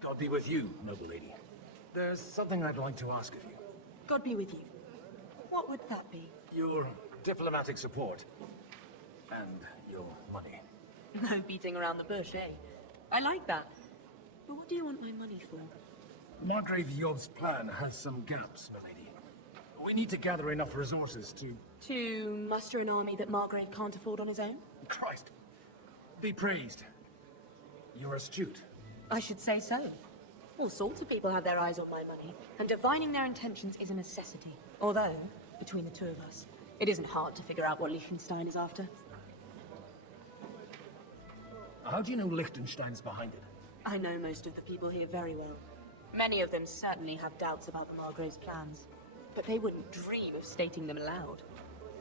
God be with you, noble lady. There's something I'd like to ask of you. God be with you. What would that be? Your diplomatic support. And your money. No beating around the bush, eh? I like that. But what do you want my money for? Margrave Yob's plan has some gaps, milady. We need to gather enough resources to... To muster an army that Margrave can't afford on his own? Christ. Be praised. You're astute. I should say so. All sorts of people have their eyes on my money, and divining their intentions is a necessity. Although, between the two of us, it isn't hard to figure out what Liechtenstein is after. How do you know Liechtenstein's behind it? I know most of the people here very well. Many of them certainly have doubts about the Margrave's plans, but they wouldn't dream of stating them aloud.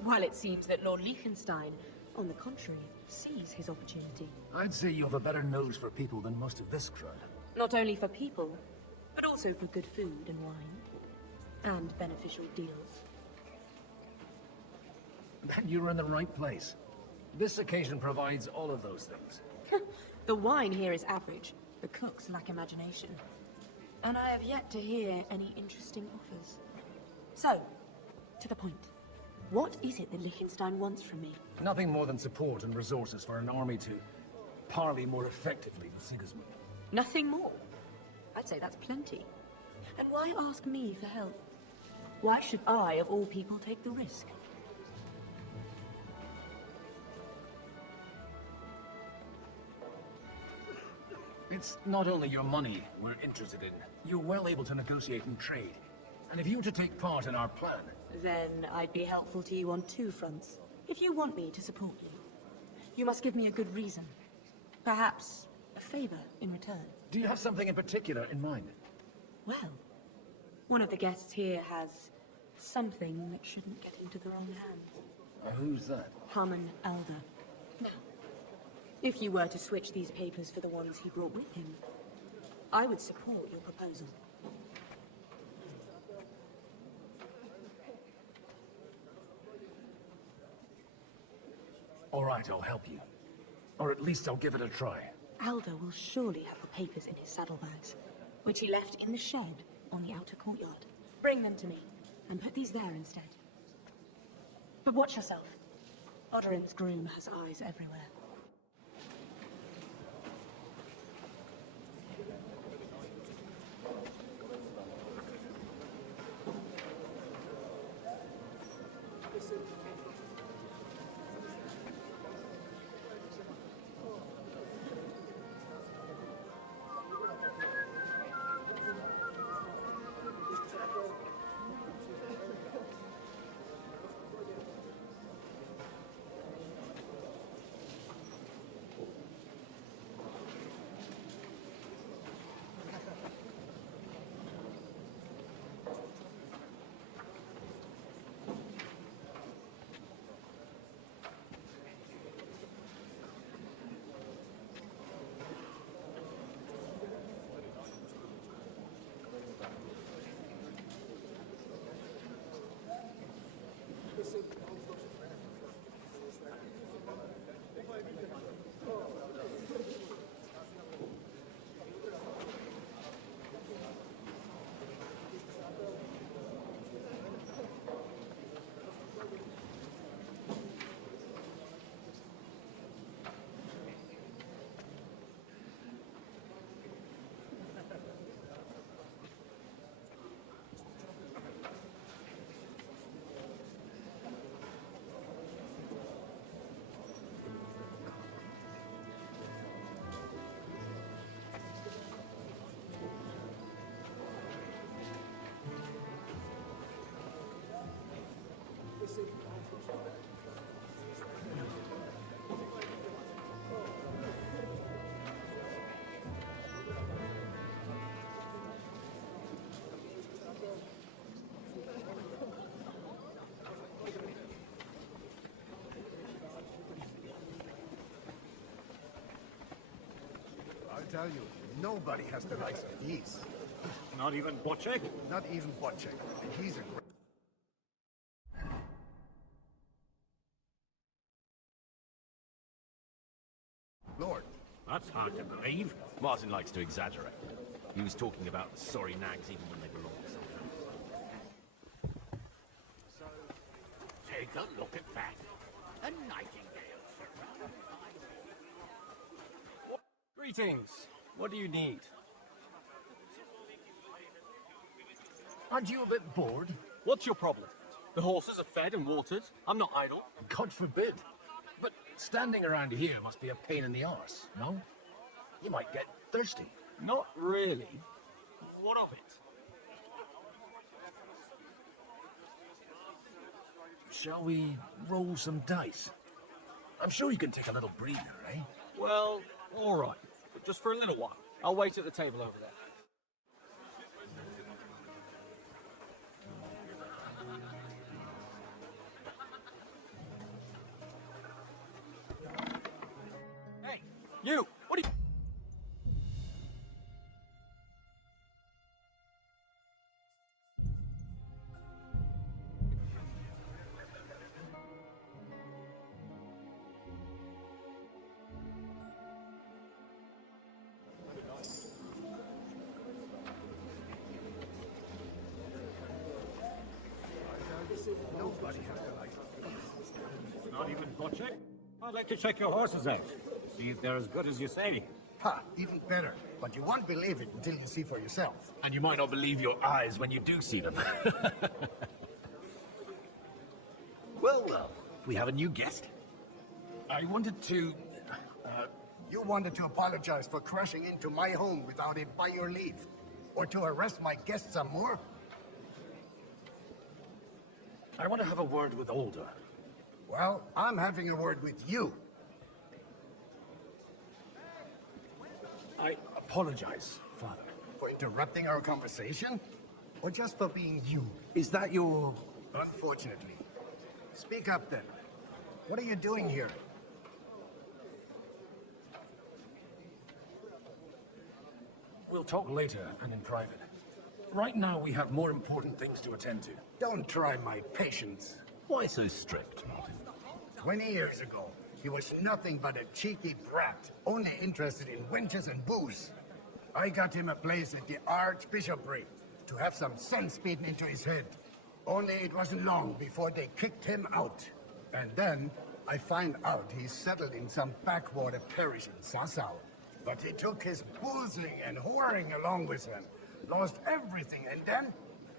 While it seems that Lord Liechtenstein, on the contrary, sees his opportunity. I'd say you have a better nose for people than most of this crowd. Not only for people, but also for good food and wine. And beneficial deals. Then you're in the right place. This occasion provides all of those things. The wine here is average. The cooks lack imagination. And I have yet to hear any interesting offers. So, to the point. What is it that Liechtenstein wants from me? Nothing more than support and resources for an army to parley more effectively with Sigismund. Nothing more? I'd say that's plenty. And why ask me for help? Why should I, of all people, take the risk? It's not only your money we're interested in. You're well able to negotiate and trade. And if you were to take part in our plan... Then I'd be helpful to you on two fronts. If you want me to support you, you must give me a good reason. Perhaps a favor in return. Do you have something in particular in mind? Well, one of the guests here has something that shouldn't get into the wrong hands. Who's that? Harmon Elder. Now, if you were to switch these papers for the ones he brought with him, I would support your proposal. All right, I'll help you. Or at least I'll give it a try. Alder will surely have the papers in his saddlebags, which he left in the shed on the outer courtyard. Bring them to me, and put these there instead. But watch yourself. Odorin's groom has eyes everywhere. tell you, nobody has the likes of these. Not even Bocek? Not even Bocek. And he's a great... Lord. That's hard to believe. Martin likes to exaggerate. He was talking about the sorry nags even when they belong to someone. Take a look at that. A nightingale. Greetings. What do you need? Aren't you a bit bored? What's your problem? The horses are fed and watered. I'm not idle. God forbid. But standing around here must be a pain in the arse, no? You might get thirsty. Not really. What of it? Shall we roll some dice? I'm sure you can take a little breather, eh? Well, all right. But just for a little while. I'll wait at the table over there. Hey, you! What are you... Nobody has the likes of these. Not even Bocek? I'd like to check your horses out. See if they're as good as you say. Ha, even better. But you won't believe it until you see for yourself. And you might not believe your eyes when you do see them. Well, we have a new guest. I wanted to... You wanted to apologize for crashing into my home without it by your leave. Or to arrest my guests some more. I want to have a word with Older. Well, I'm having a word with you. I apologize, Father. For interrupting our conversation? Or just for being you? Is that your... Unfortunately. Speak up then. What are you doing here? We'll talk later and in private. Right now we have more important things to attend to. Don't try my patience. Why so strict, Martin? 20 years ago, he was nothing but a cheeky brat, only interested in wenches and booze. I got him a place at the Archbishopric to have some sense beaten into his head. Only it wasn't long before they kicked him out. And then I find out he's settled in some backwater parish in Sassau. But he took his boozing and whoring along with him, lost everything, and then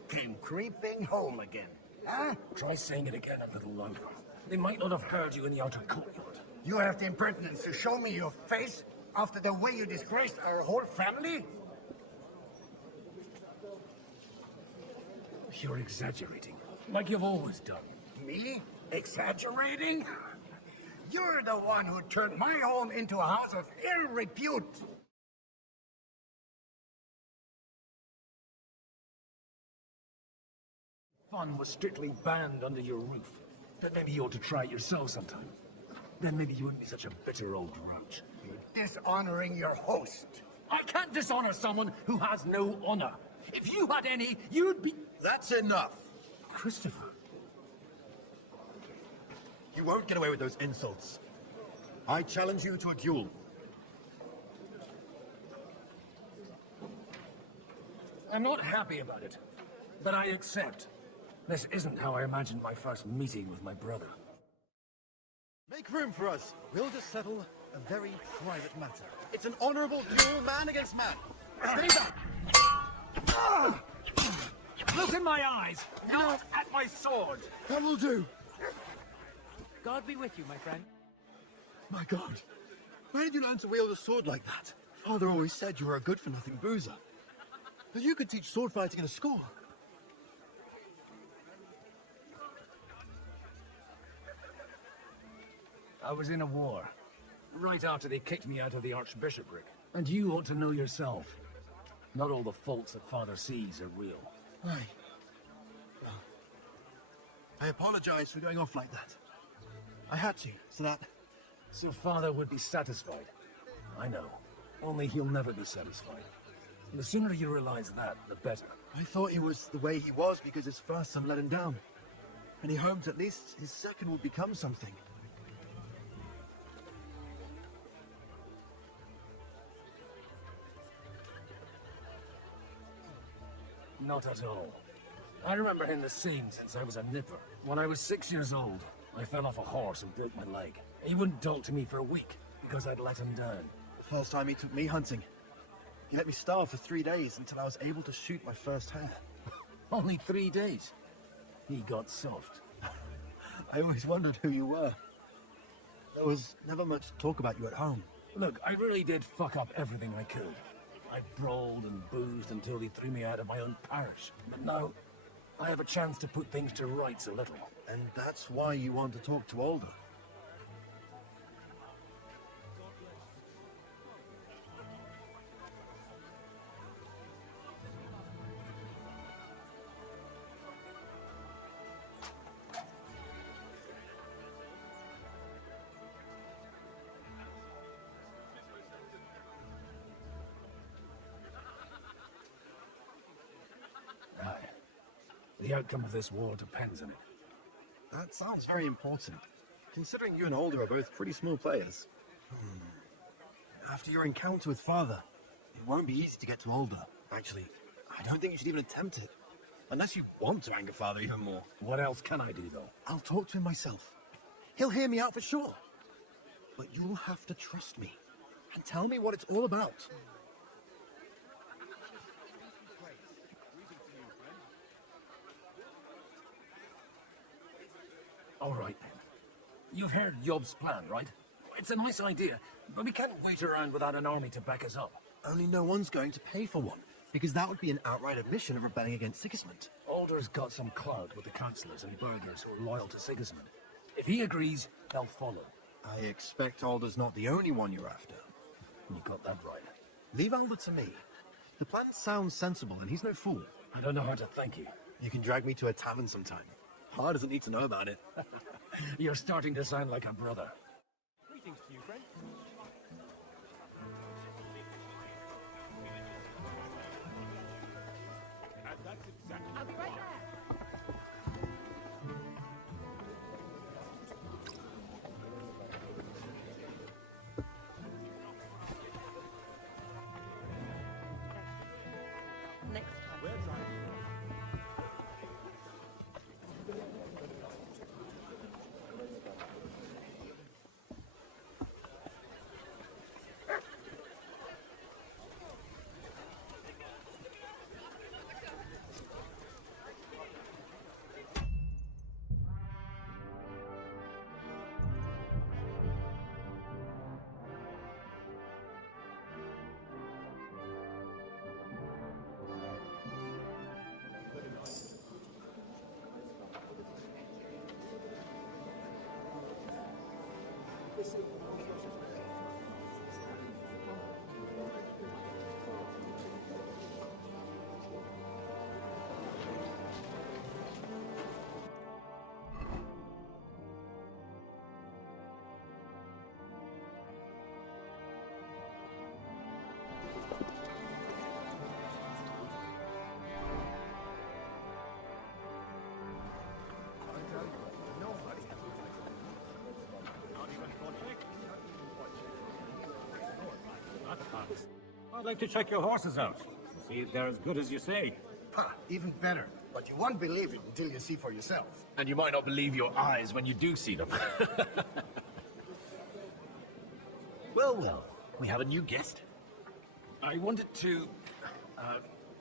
came creeping home again. Huh? Try saying it again a little louder. They might not have heard you in the outer courtyard. You have the impertinence to show me your face after the way you disgraced our whole family? You're exaggerating, like you've always done. Me? Exaggerating? You're the one who turned my home into a house of ill repute. Fun was strictly banned under your roof. But maybe you ought to try it yourself sometime. Then maybe you wouldn't be such a bitter old grouch. You're dishonoring your host. I can't dishonor someone who has no honor. If you had any, you'd be... That's enough. Christopher. You won't get away with those insults. I challenge you to a duel. I'm not happy about it, but I accept. This isn't how I imagined my first meeting with my brother. Make room for us. We'll just settle a very private matter. It's an honorable duel, man against man. Stay back! Look in my eyes, not at my sword. That will do. God be with you, my friend. My God, where did you learn to wield a sword like that? Father always said you were a good-for-nothing boozer. But you could teach sword fighting in a school. I was in a war, right after they kicked me out of the Archbishopric. And you ought to know yourself. Not all the faults that Father sees are real. Well, I apologize for going off like that. I had to, so that... So Father would be satisfied. I know. Only he'll never be satisfied. The sooner you realize that, the better. I thought he was the way he was because his first son let him down. And he hoped at least his second would become something. Not at all. I remember him the same since I was a nipper. When I was 6 years old, I fell off a horse and broke my leg. He wouldn't talk to me for a week because I'd let him down. The first time he took me hunting. He let me starve for 3 days until I was able to shoot my first hare. Only 3 days. He got soft. I always wondered who you were. There was never much talk about you at home. Look, I really did fuck up everything I could. I brawled and boozed until he threw me out of my own parish. But now, I have a chance to put things to rights a little. And that's why you want to talk to Alder. Aye. The outcome of this war depends on it. That sounds very important, considering you and Alder are both pretty small players. After your encounter with Father, it won't be easy to get to Alder. Actually, I don't think you should even attempt it. Unless you want to anger Father even more. What else can I do, though? I'll talk to him myself. He'll hear me out for sure. But you'll have to trust me and tell me what it's all about. All right, then. You've heard Yob's plan, right? It's a nice idea, but we can't wait around without an army to back us up. Only no one's going to pay for one, because that would be an outright admission of rebelling against Sigismund. Alder's got some clout with the councillors and burghers who are loyal to Sigismund. If he agrees, they'll follow. I expect Alder's not the only one you're after. You got that right. Leave Alder to me. The plan sounds sensible, and he's no fool. I don't know how to thank you. You can drag me to a tavern sometime. Pa doesn't need to know about it. You're starting to sound like a brother. Greetings to you, friend. I'll be right back. Next time. I'd like to check your horses out. See if they're as good as you say. Ha, even better. But you won't believe it until you see for yourself. And you might not believe your eyes when you do see them. Well, well, we have a new guest. I wanted to...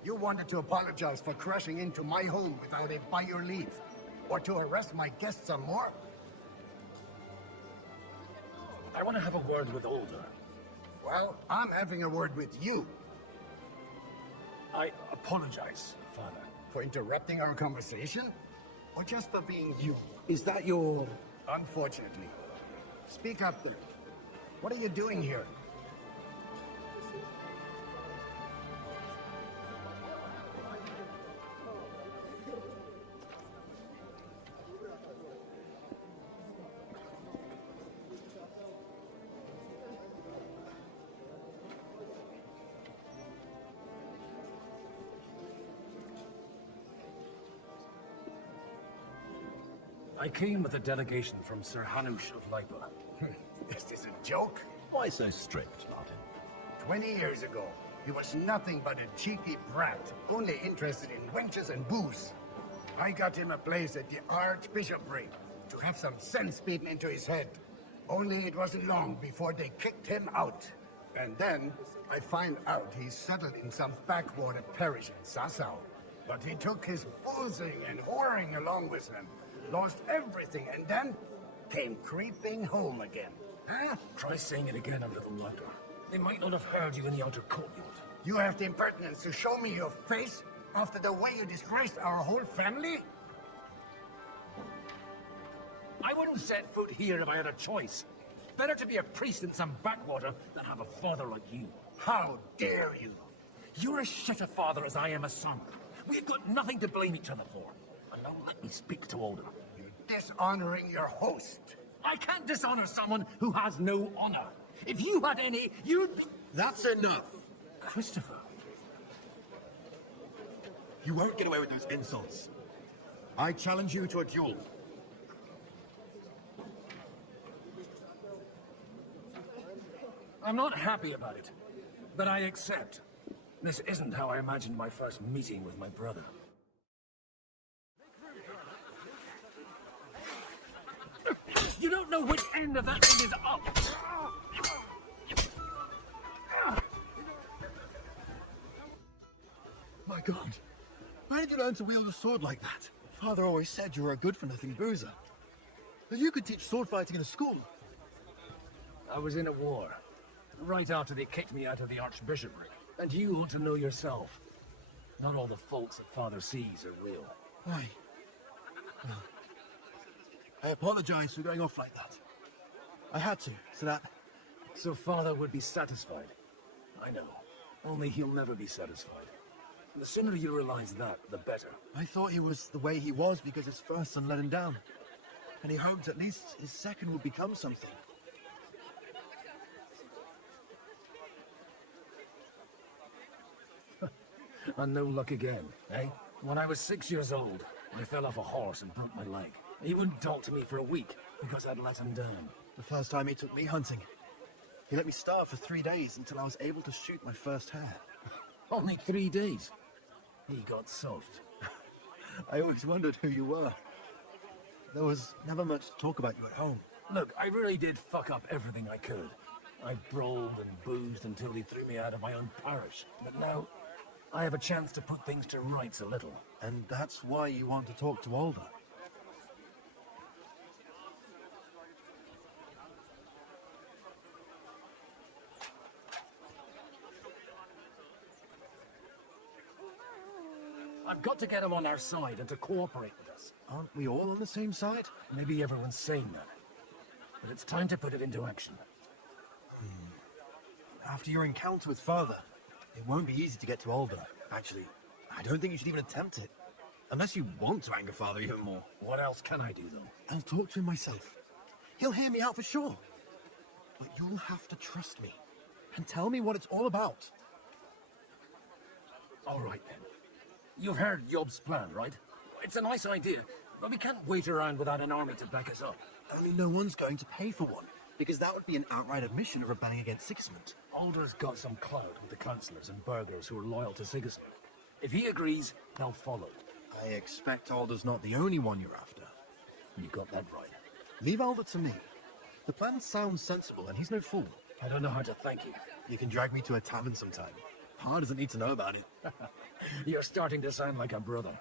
You wanted to apologize for crashing into my home without it by your leave. Or to arrest my guests some more. I want to have a word with Alder. Well, I'm having a word with you. I apologize, Father. For interrupting our conversation? Or just for being you? Is that your... Unfortunately. Speak up then. What are you doing here? I came with a delegation from Sir Hanush of Lipa. Is this a joke? Why so strict, Martin? 20 years ago, he was nothing but a cheeky brat, only interested in wenches and booze. I got him a place at the Archbishopric to have some sense beaten into his head. Only it wasn't long before they kicked him out. And then I find out he's settled in some backwater parish in Sassau. But he took his boozing and whoring along with him, lost everything, and then came creeping home again. Huh? Try saying it again a little louder. They might not have heard you in the outer courtyard. You have the impertinence to show me your face after the way you disgraced our whole family? I wouldn't set foot here if I had a choice. Better to be a priest in some backwater than have a father like you. How dare you? You're as shit a father as I am a son. We've got nothing to blame each other for. And now let me speak to Older. You're dishonoring your host. I can't dishonor someone who has no honor. If you had any, you'd be... That's enough. Christopher. You won't get away with those insults. I challenge you to a duel. I'm not happy about it, but I accept. This isn't how I imagined my first meeting with my brother. You don't know which end of that thing is up! My God. Why did you learn to wield a sword like that? Father always said you were a good-for-nothing boozer. That you could teach sword fighting in a school. I was in a war, right after they kicked me out of the Archbishopric. And you ought to know yourself. Not all the faults that Father sees are real. Why? Well, I apologize for going off like that. I had to, so that... So Father would be satisfied. I know. Only he'll never be satisfied. The sooner you realize that, the better. I thought he was the way he was because his first son let him down. And he hoped at least his second would become something. And no luck again, eh? When I was 6 years old, I fell off a horse and broke my leg. He wouldn't talk to me for a week because I'd let him down. The first time he took me hunting, he let me starve for 3 days until I was able to shoot my first hare. Only 3 days. He got soft. I always wondered who you were. There was never much talk about you at home. Look, I really did fuck up everything I could. I brawled and boozed until he threw me out of my own parish. But now, I have a chance to put things to rights a little. And that's why you want to talk to Alder. I've got to get him on our side and to cooperate with us. Aren't we all on the same side? Maybe everyone's saying that. But it's time to put it into action. After your encounter with Father, it won't be easy to get to Alder. Actually, I don't think you should even attempt it. Unless you want to anger Father even more. What else can I do, though? I'll talk to him myself. He'll hear me out for sure. But you'll have to trust me. And tell me what it's all about. All right, then. You've heard Job's plan, right? It's a nice idea, but we can't wait around without an army to back us up. Only no one's going to pay for one, because that would be an outright admission of rebelling against Sigismund. Alder's got some clout with the councillors and burghers who are loyal to Sigismund. If he agrees, they'll follow. I expect Alder's not the only one you're after. You got that right. Leave Alder to me. The plan sounds sensible, and he's no fool. I don't know how to thank you. You can drag me to a tavern sometime. Pa doesn't need to know about it. You're starting to sound like a brother.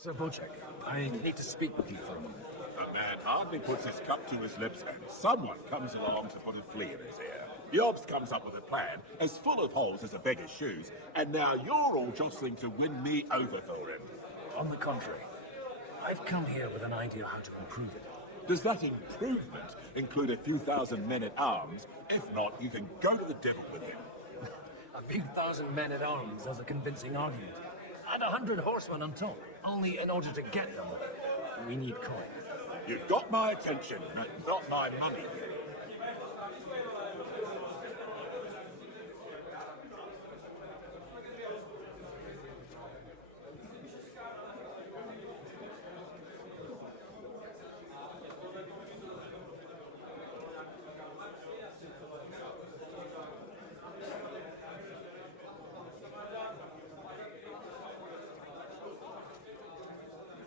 Sir Bocek, I need to speak with you for a moment. A man hardly puts his cup to his lips and someone comes along to put a flea in his ear. Jobs comes up with a plan as full of holes as a beggar's shoes, and now you're all jostling to win me over for him. On the contrary, I've come here with an idea how to improve it. Does that improvement include a few thousand men-at-arms? If not, you can go to the devil with him. A few thousand men-at-arms as a convincing argument. And 100 horsemen on top. Only in order to get them, we need coin. You've got my attention, but not my money.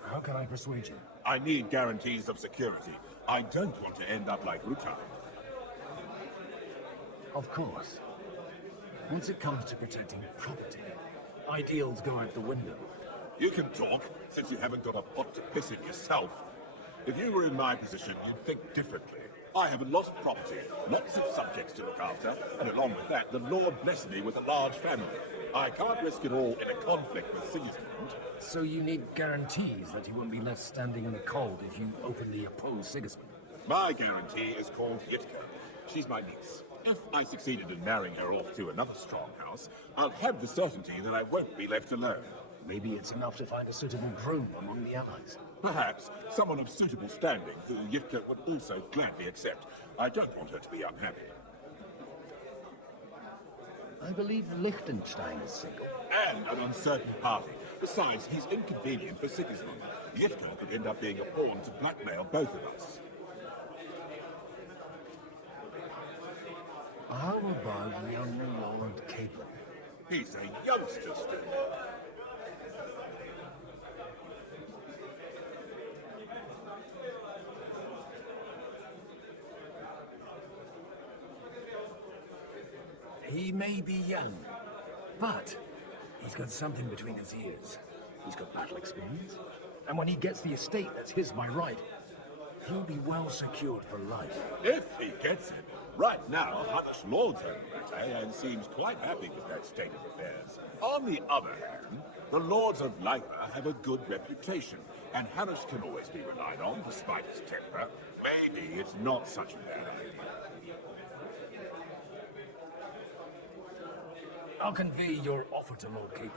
How can I persuade you? I need guarantees of security. I don't want to end up like Ruta. Of course. Once it comes to protecting property, ideals go out the window. You can talk, since you haven't got a pot to piss in yourself. If you were in my position, you'd think differently. I have a lot of property, lots of subjects to look after, and along with that, the Lord bless me with a large family. I can't risk it all in a conflict with Sigismund. So you need guarantees that you won't be left standing in the cold if you openly oppose Sigismund. My guarantee is called Yitka. She's my niece. If I succeeded in marrying her off to another strong house, I'll have the certainty that I won't be left alone. Maybe it's enough to find a suitable groom among the allies. Perhaps someone of suitable standing who Yitka would also gladly accept. I don't want her to be unhappy. I believe Liechtenstein is single. And an uncertain party. Besides, he's inconvenient for Sigismund. Yitka could end up being a pawn to blackmail both of us. How about young Lord Capon? He's a youngster still. He may be young, but he's got something between his ears. He's got battle experience. And when he gets the estate that's his by right, he'll be well secured for life. If he gets it. Right now, Hutch lords over Parte and seems quite happy with that state of affairs. On the other hand, the lords of Lipa have a good reputation, and Hanish can always be relied on despite his temper. Maybe it's not such a bad idea. I'll convey your offer to Lord Capon.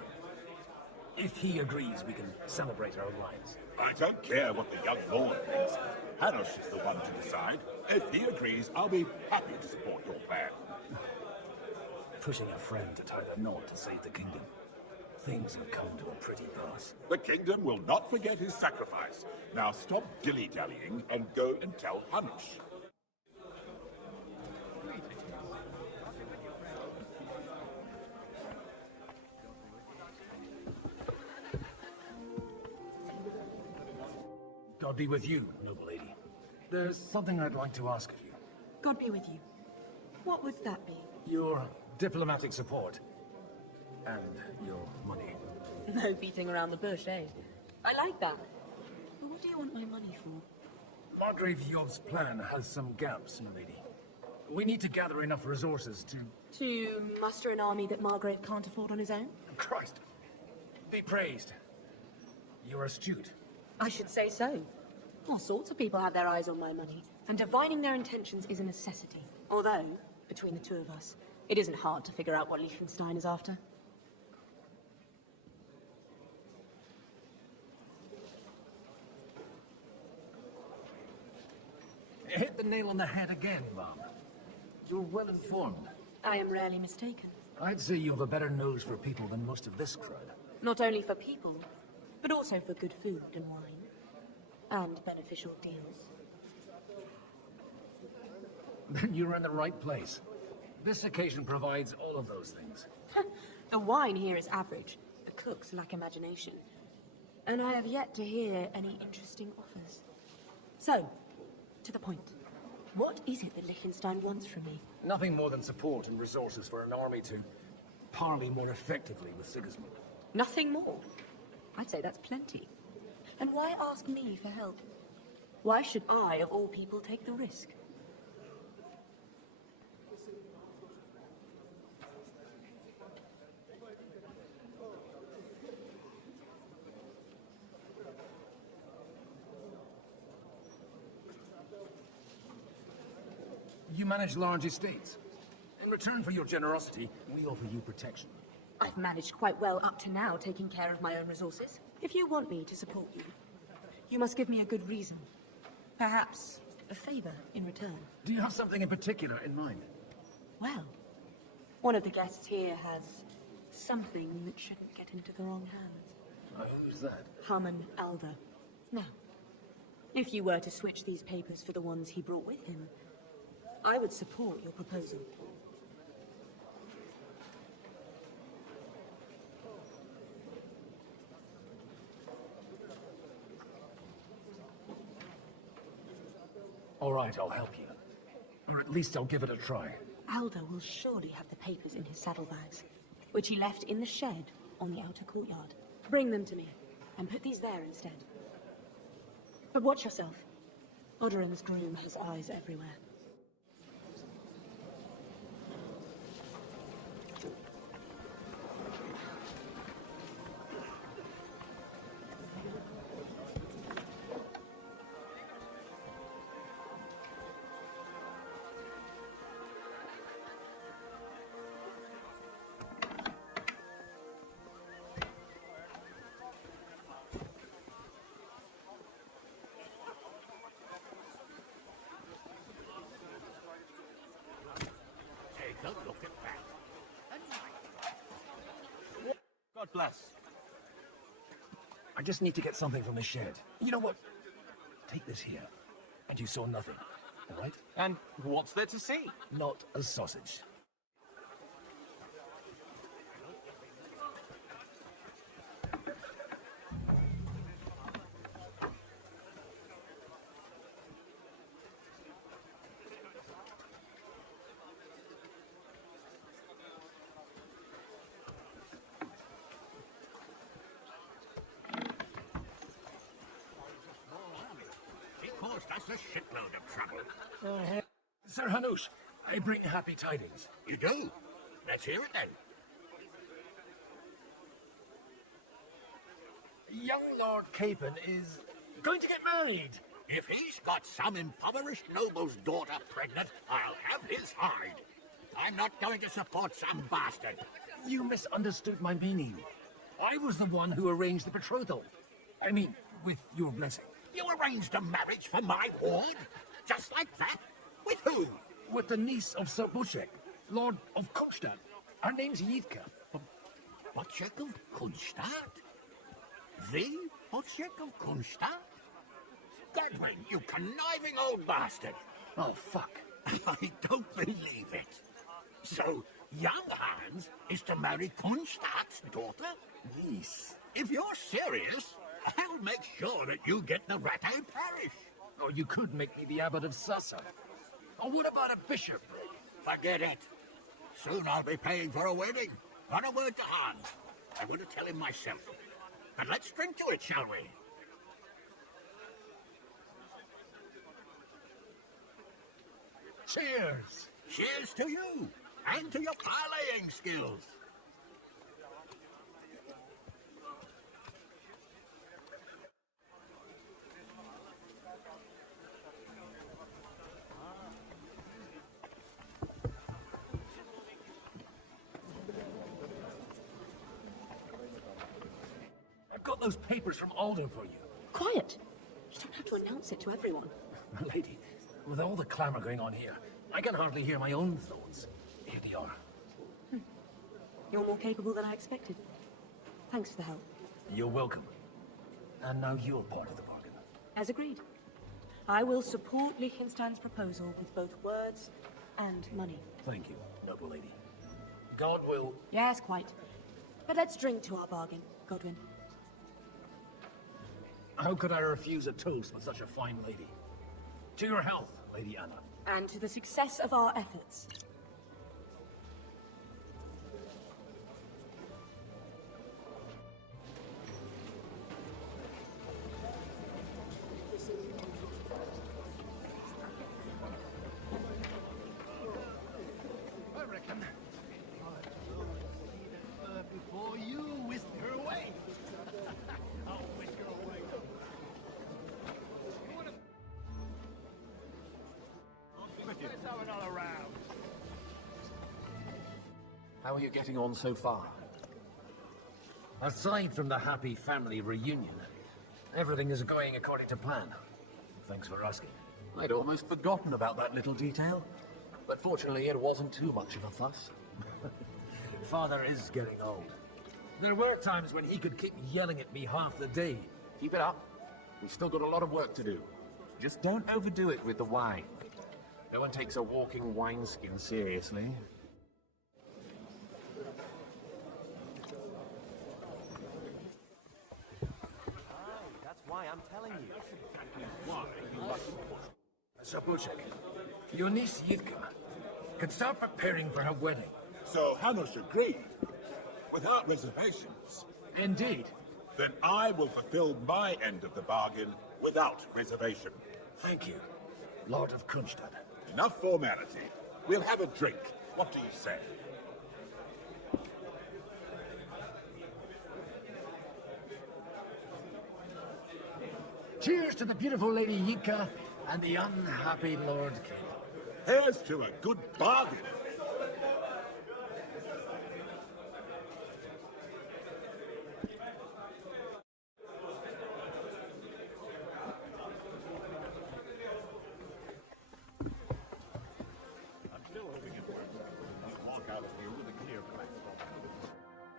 If he agrees, we can celebrate our alliance. I don't care what the young lord thinks. Hanish is the one to decide. If he agrees, I'll be happy to support your plan. Pushing a friend to tie the knot to save the kingdom. Things have come to a pretty pass. The kingdom will not forget his sacrifice. Now stop dilly-dallying and go and tell Hanish. God be with you, noble lady. There's something I'd like to ask of you. God be with you. What would that be? Your diplomatic support. And your money. No beating around the bush, eh? I like that. But what do you want my money for? Margrave Yob's plan has some gaps, my lady. We need to gather enough resources to... To muster an army that Margrave can't afford on his own? Christ! Be praised. You're astute. I should say so. All sorts of people have their eyes on my money, and divining their intentions is a necessity. Although, between the two of us, it isn't hard to figure out what Liechtenstein is after. Hit the nail on the head again, Mom. You're well informed. I am rarely mistaken. I'd say you have a better nose for people than most of this crowd. Not only for people, but also for good food and wine. And beneficial deals. Then you're in the right place. This occasion provides all of those things. The wine here is average. The cooks lack imagination. And I have yet to hear any interesting offers. So, to the point. What is it that Liechtenstein wants from me? Nothing more than support and resources for an army to parley more effectively with Sigismund. Nothing more? I'd say that's plenty. And why ask me for help? Why should I, of all people, take the risk? You manage large estates. In return for your generosity, we offer you protection. I've managed quite well up to now, taking care of my own resources. If you want me to support you, you must give me a good reason. Perhaps a favor in return. Do you have something in particular in mind? Well, one of the guests here has something that shouldn't get into the wrong hands. Who's that? Harmon Alder. Now, if you were to switch these papers for the ones he brought with him, I would support your proposal. All right, I'll help you. Or at least I'll give it a try. Alder will surely have the papers in his saddlebags, which he left in the shed on the outer courtyard. Bring them to me, and put these there instead. But watch yourself. Odoran's groom has eyes everywhere. Take a look at that. God bless. I just need to get something from the shed. You know what? Take this here. And you saw nothing, all right? And what's there to see? Not a sausage. It caused us a shitload of trouble. Sir Hanush, I bring happy tidings. You do? Let's hear it then. Young Lord Capon is going to get married. If he's got some impoverished noble's daughter pregnant, I'll have his hide. I'm not going to support some bastard. You misunderstood my meaning. I was the one who arranged the betrothal. I mean, with your blessing. You arranged a marriage for my ward? Just like that? With who? With the niece of Sir Bushek, Lord of Kronstadt. Her name's Yitka. Bushek of Kronstadt? The Bushek of Kronstadt? Godwin, you conniving old bastard. Oh, fuck. I don't believe it. So, young Hans is to marry Kronstadt's daughter? Niece. If you're serious, I'll make sure that you get the Rattay parish. Or you could make me the abbot of Sassa. Or what about a bishopric? Forget it. Soon I'll be paying for a wedding. Not a word to Hans. I want to tell him myself. But let's drink to it, shall we? Cheers! Cheers to you, and to your parleying skills. I've got those papers from Alden for you. Quiet! You don't have to announce it to everyone. Lady, with all the clamor going on here, I can hardly hear my own thoughts. Here they are. You're more capable than I expected. Thanks for the help. You're welcome. And now you're part of the bargain. As agreed. I will support Liechtenstein's proposal with both words and money. Thank you, noble lady. God will... Yes, quite. But let's drink to our bargain, Godwin. How could I refuse a toast with such a fine lady? To your health, Lady Anna. And to the success of our efforts. I reckon. Before you whisk her away. I'll whisk her away. Let's have another round. How are you getting on so far? Aside from the happy family reunion, everything is going according to plan. Thanks for asking. I'd almost forgotten about that little detail. But fortunately, it wasn't too much of a fuss. Father is getting old. There were times when he could keep yelling at me half the day. Keep it up. We've still got a lot of work to do. Just don't overdo it with the wine. No one takes a walking wineskin seriously. That's why I'm telling you. Sir Buchek, your niece Yivka can start preparing for her wedding. So Hanush agreed, without reservations. Indeed. Then I will fulfill my end of the bargain without reservation. Thank you, Lord of Kunstad. Enough formality. We'll have a drink. What do you say? Cheers to the beautiful Lady Yivka and the unhappy Lord King. Here's to a good bargain.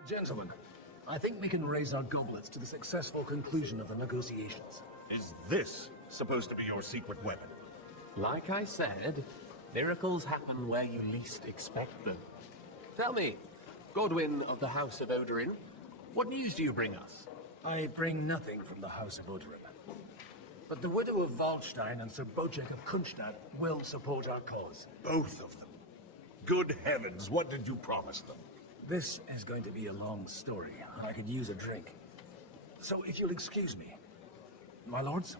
Gentlemen, I think we can raise our goblets to the successful conclusion of the negotiations. Is this supposed to be your secret weapon? Like I said, miracles happen where you least expect them. Tell me, Godwin of the House of Odorin, what news do you bring us? I bring nothing from the House of Odorin. But the widow of Waldstein and Sir Bojack of Kunstad will support our cause. Both of them. Good heavens, what did you promise them? This is going to be a long story. I could use a drink. So if you'll excuse me, my lords?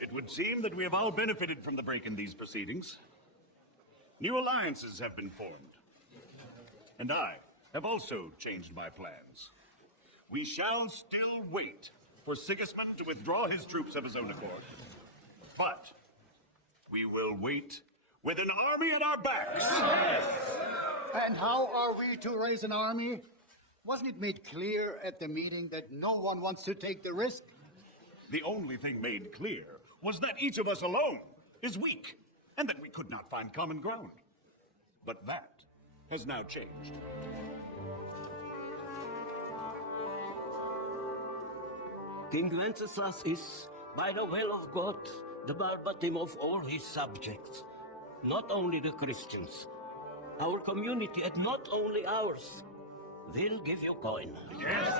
It would seem that we have all benefited from the break in these proceedings. New alliances have been formed. And I have also changed my plans. We shall still wait for Sigismund to withdraw his troops of his own accord. But we will wait with an army at our backs. And how are we to raise an army? Wasn't it made clear at the meeting that no one wants to take the risk? The only thing made clear was that each of us alone is weak, and that we could not find common ground. But that has now changed. King Wenceslas is, by the will of God, the verbatim of all his subjects. Not only the Christians, our community, and not only ours. They'll give you coin. Yes.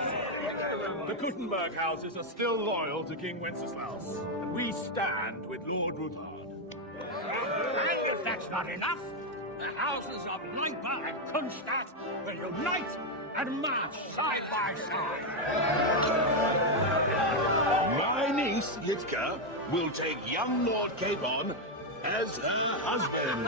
The Gutenberg houses are still loyal to King Wenceslas, and we stand with Lord Woodhard. And if that's not enough, the houses of Leipa and Kunstad will unite and march side by side. My niece, Yitka, will take young Lord Capon as her husband.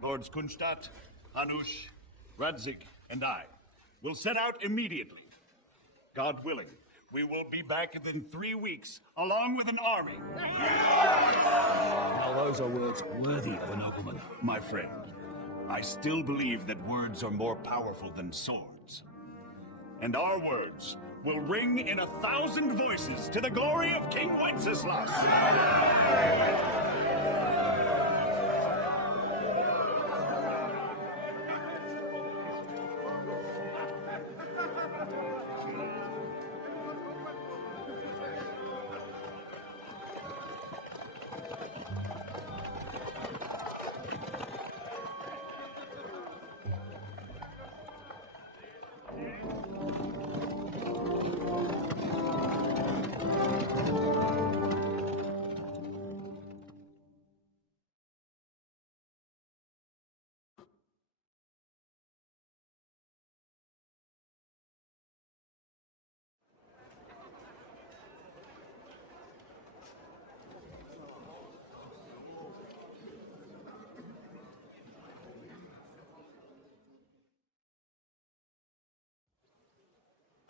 Lords Kunstadt, Hanush, Radzik, and I will set out immediately. God willing, we will be back within 3 weeks, along with an army. Now those are words worthy of a nobleman. My friend, I still believe that words are more powerful than swords. And our words will ring in 1,000 voices to the glory of King Wenceslas.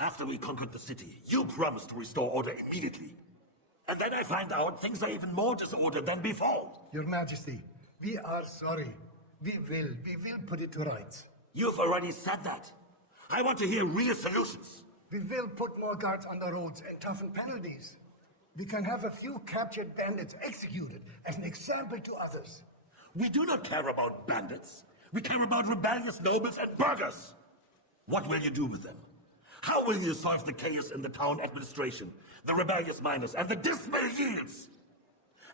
After we conquered the city, you promised to restore order immediately. And then I find out things are even more disordered than before. Your Majesty, we are sorry. We will put it to rights. You've already said that. I want to hear real solutions. We will put more guards on the roads and toughen penalties. We can have a few captured bandits executed as an example to others. We do not care about bandits. We care about rebellious nobles and burghers. What will you do with them? How will you solve the chaos in the town administration, the rebellious miners, and the dismal yields?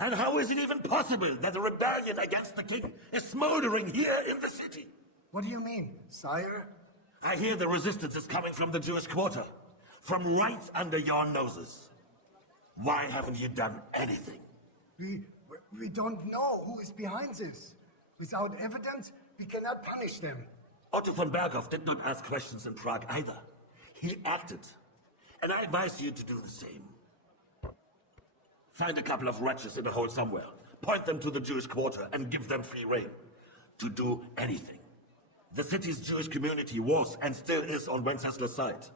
And how is it even possible that the rebellion against the king is smoldering here in the city? What do you mean, sire? I hear the resistance is coming from the Jewish quarter, from right under your noses. Why haven't you done anything? We don't know who is behind this. Without evidence, we cannot punish them. Otto von Berghoff did not ask questions in Prague either. He acted. And I advise you to do the same. Find a couple of wretches in a hole somewhere, point them to the Jewish quarter, and give them free rein to do anything. The city's Jewish community was and still is on Wenceslas' side.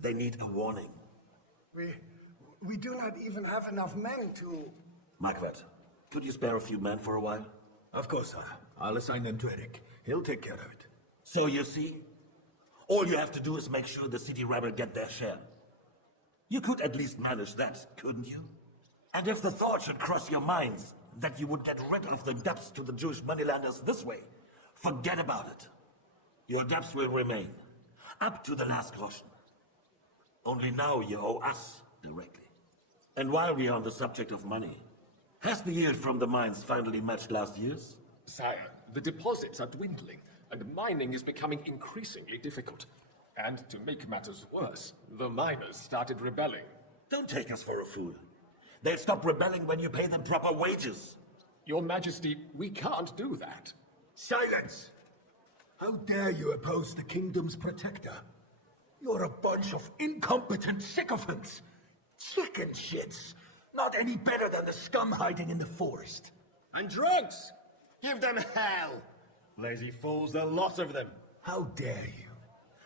They need a warning. We do not even have enough men to... Marquardt, could you spare a few men for a while? Of course, sir. I'll assign them to Eric. He'll take care of it. So you see, all you have to do is make sure the city rebel get their share. You could at least manage that, couldn't you? And if the thought should cross your minds that you would get rid of the debts to the Jewish moneylenders this way, forget about it. Your debts will remain, up to the last groschen. Only now you owe us directly. And while we are on the subject of money, has the yield from the mines finally matched last year's? Sire, the deposits are dwindling, and mining is becoming increasingly difficult. And to make matters worse, the miners started rebelling. Don't take us for a fool. They'll stop rebelling when you pay them proper wages. Your Majesty, we can't do that. Silence! How dare you oppose the kingdom's protector? You're a bunch of incompetent sycophants. Chicken shits. Not any better than the scum hiding in the forest. And drugs! Give them hell! Lazy fools, the lot of them. How dare you?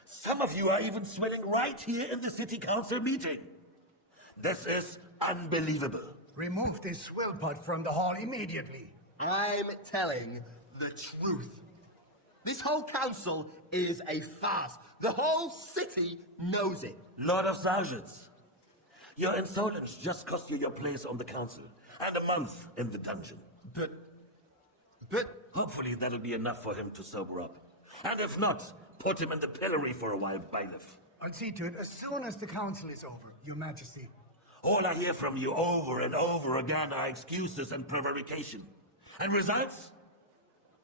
Some of you are even swilling right here in the city council meeting. This is unbelievable. Remove this swill pot from the hall immediately. I'm telling the truth. This whole council is a farce. The whole city knows it. Lord of Sargents, your insolence just cost you your place on the council and a month in the dungeon. But... Hopefully that'll be enough for him to sober up. And if not, put him in the pillory for a while, bailiff. I'll see to it as soon as the council is over, Your Majesty. All I hear from you over and over again are excuses and prevarication. And results?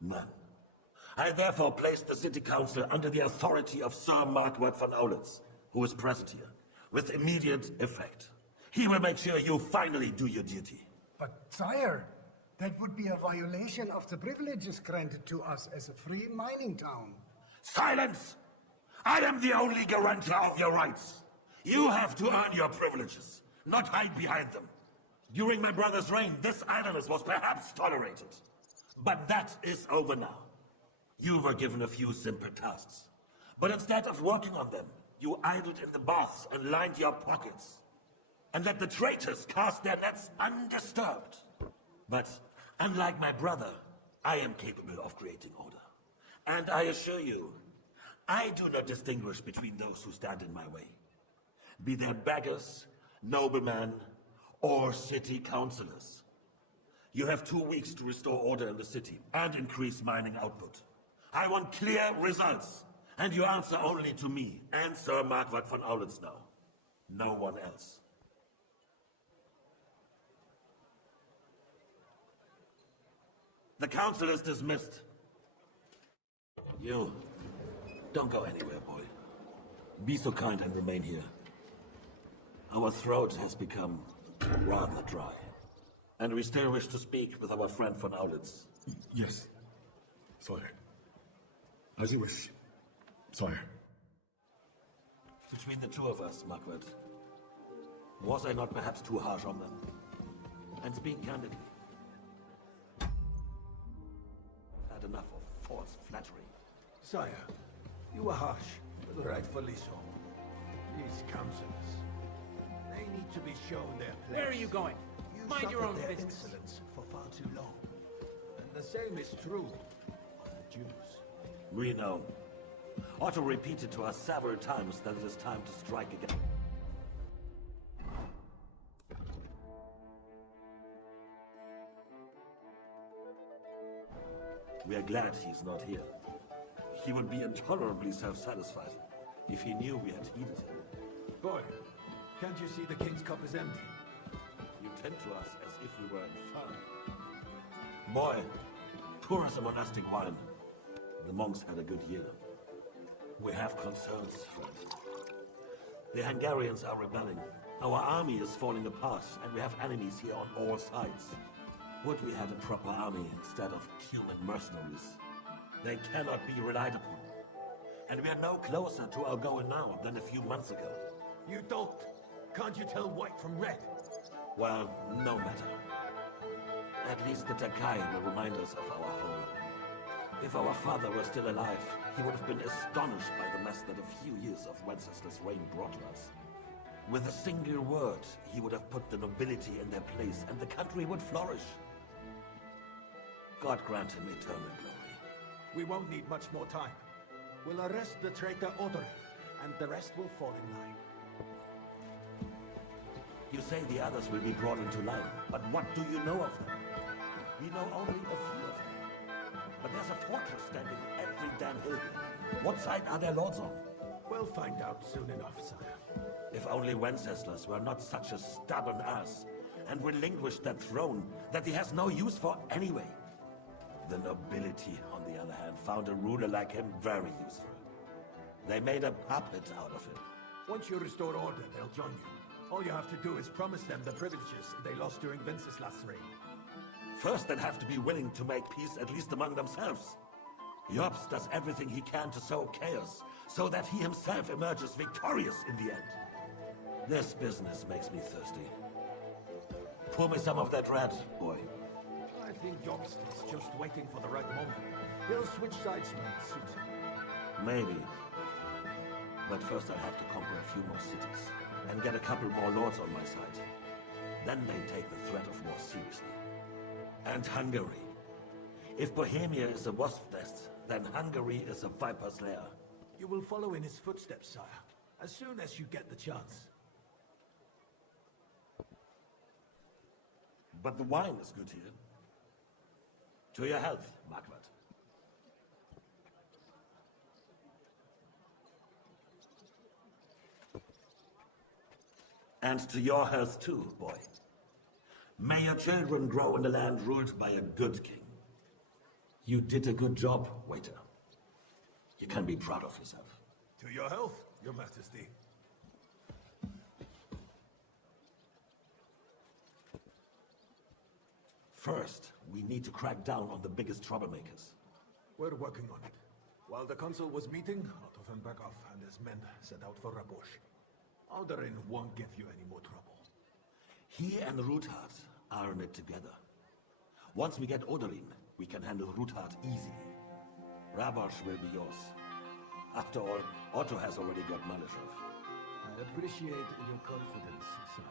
None. I therefore place the city council under the authority of Sir Marquardt von Aulitz, who is present here, with immediate effect. He will make sure you finally do your duty. But, sire, that would be a violation of the privileges granted to us as a free mining town. Silence! I am the only guarantor of your rights. You have to earn your privileges, not hide behind them. During my brother's reign, this idleness was perhaps tolerated. But that is over now. You were given a few simple tasks. But instead of working on them, you idled in the baths and lined your pockets. And let the traitors cast their nets undisturbed. But, unlike my brother, I am capable of creating order. And I assure you, I do not distinguish between those who stand in my way. Be they beggars, noblemen, or city councillors. You have 2 weeks to restore order in the city and increase mining output. I want clear results, and you answer only to me and Sir Marquardt von Aulitz now. No one else. The council is dismissed. You, don't go anywhere, boy. Be so kind and remain here. Our throat has become rather dry. And we still wish to speak with our friend von Aulitz. Yes, sire. As you wish, sire. Between the two of us, Marquardt, was I not perhaps too harsh on them? And speak candidly, I've had enough of false flattery. Sire, you were harsh, but rightfully so. These counselors. They need to be shown their place. Where are you going? You Mind your suffered own their business. insolence for far too long. And the same is true of the Jews. We know. Otto repeated to us several times that it is time to strike again. We are glad he's not here. He would be intolerably self-satisfied if he knew we had heeded him. Boy, can't you see the king's cup is empty? You tend to us as if we were infirm. Boy, pour us a monastic wine. The monks had a good year. We have concerns, friend. The Hungarians are rebelling. Our army is falling apart, and we have enemies here on all sides. Would we had a proper army instead of human mercenaries? They cannot be relied upon. And we are no closer to our goal now than a few months ago. You don't. Can't you tell white from red? Well, no matter. At least the Takai will remind us of our home. If our father were still alive, he would have been astonished by the mess that a few years of Wenceslas' reign brought to us. With a single word, he would have put the nobility in their place, and the country would flourish. God grant him eternal glory. We won't need much more time. We'll arrest the traitor Odorin, and the rest will fall in line. You say the others will be brought into line, but what do you know of them? We know only a few of them. But there's a fortress standing every damn hill. What side are their lords on? We'll find out soon enough, sire. If only Wenceslas were not such a stubborn ass, and relinquished that throne that he has no use for anyway. The nobility, on the other hand, found a ruler like him very useful. They made a puppet out of him. Once you restore order, they'll join you. All you have to do is promise them the privileges they lost during Wenceslas' reign. First, they'd have to be willing to make peace, at least among themselves. Jobs does everything he can to sow chaos, so that he himself emerges victorious in the end. This business makes me thirsty. Pour me some of that red, boy. I think Jobst is just waiting for the right moment. He'll switch sides when it suits him. Maybe. But first I'll have to conquer a few more cities, and get a couple more lords on my side. Then they take the threat of war seriously. And Hungary. If Bohemia is a wasp nest, then Hungary is a viper's lair. You will follow in his footsteps, sire, as soon as you get the chance. But the wine is good here. To your health, Marquardt. And to your health too, boy. May your children grow in a land ruled by a good king. You did a good job, waiter. You can be proud of yourself. To your health, your majesty. First, we need to crack down on the biggest troublemakers. We're working on it. While the consul was meeting, Otto von Berghoff and his men set out for Rabosch. Odorin won't give you any more trouble. He and Ruthard are in it together. Once we get Odorin, we can handle Ruthard easily. Rabosch will be yours. After all, Otto has already got Malishov. I appreciate your confidence, sir.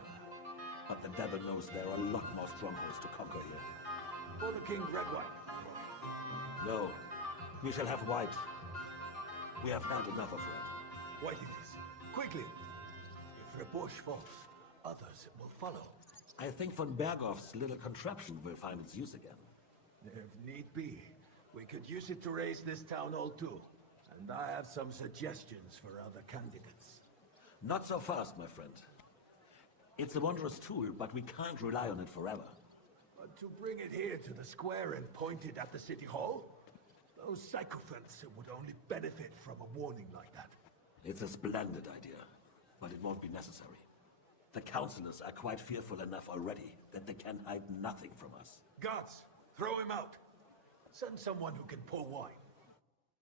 But the devil knows there are a lot more strongholds to conquer here. For the king, red wine. No, we shall have white. We have had enough of red. White it is. Quickly! If Rabosch falls, others will follow. I think von Berghoff's little contraption will find its use again. If need be, we could use it to raise this town hall too. And I have some suggestions for other candidates. Not so fast, my friend. It's a wondrous tool, but we can't rely on it forever. But to bring it here to the square and point it at the city hall? Those sycophants would only benefit from a warning like that. It's a splendid idea, but it won't be necessary. The councillors are quite fearful enough already that they can hide nothing from us. Guards, throw him out. Send someone who can pour wine.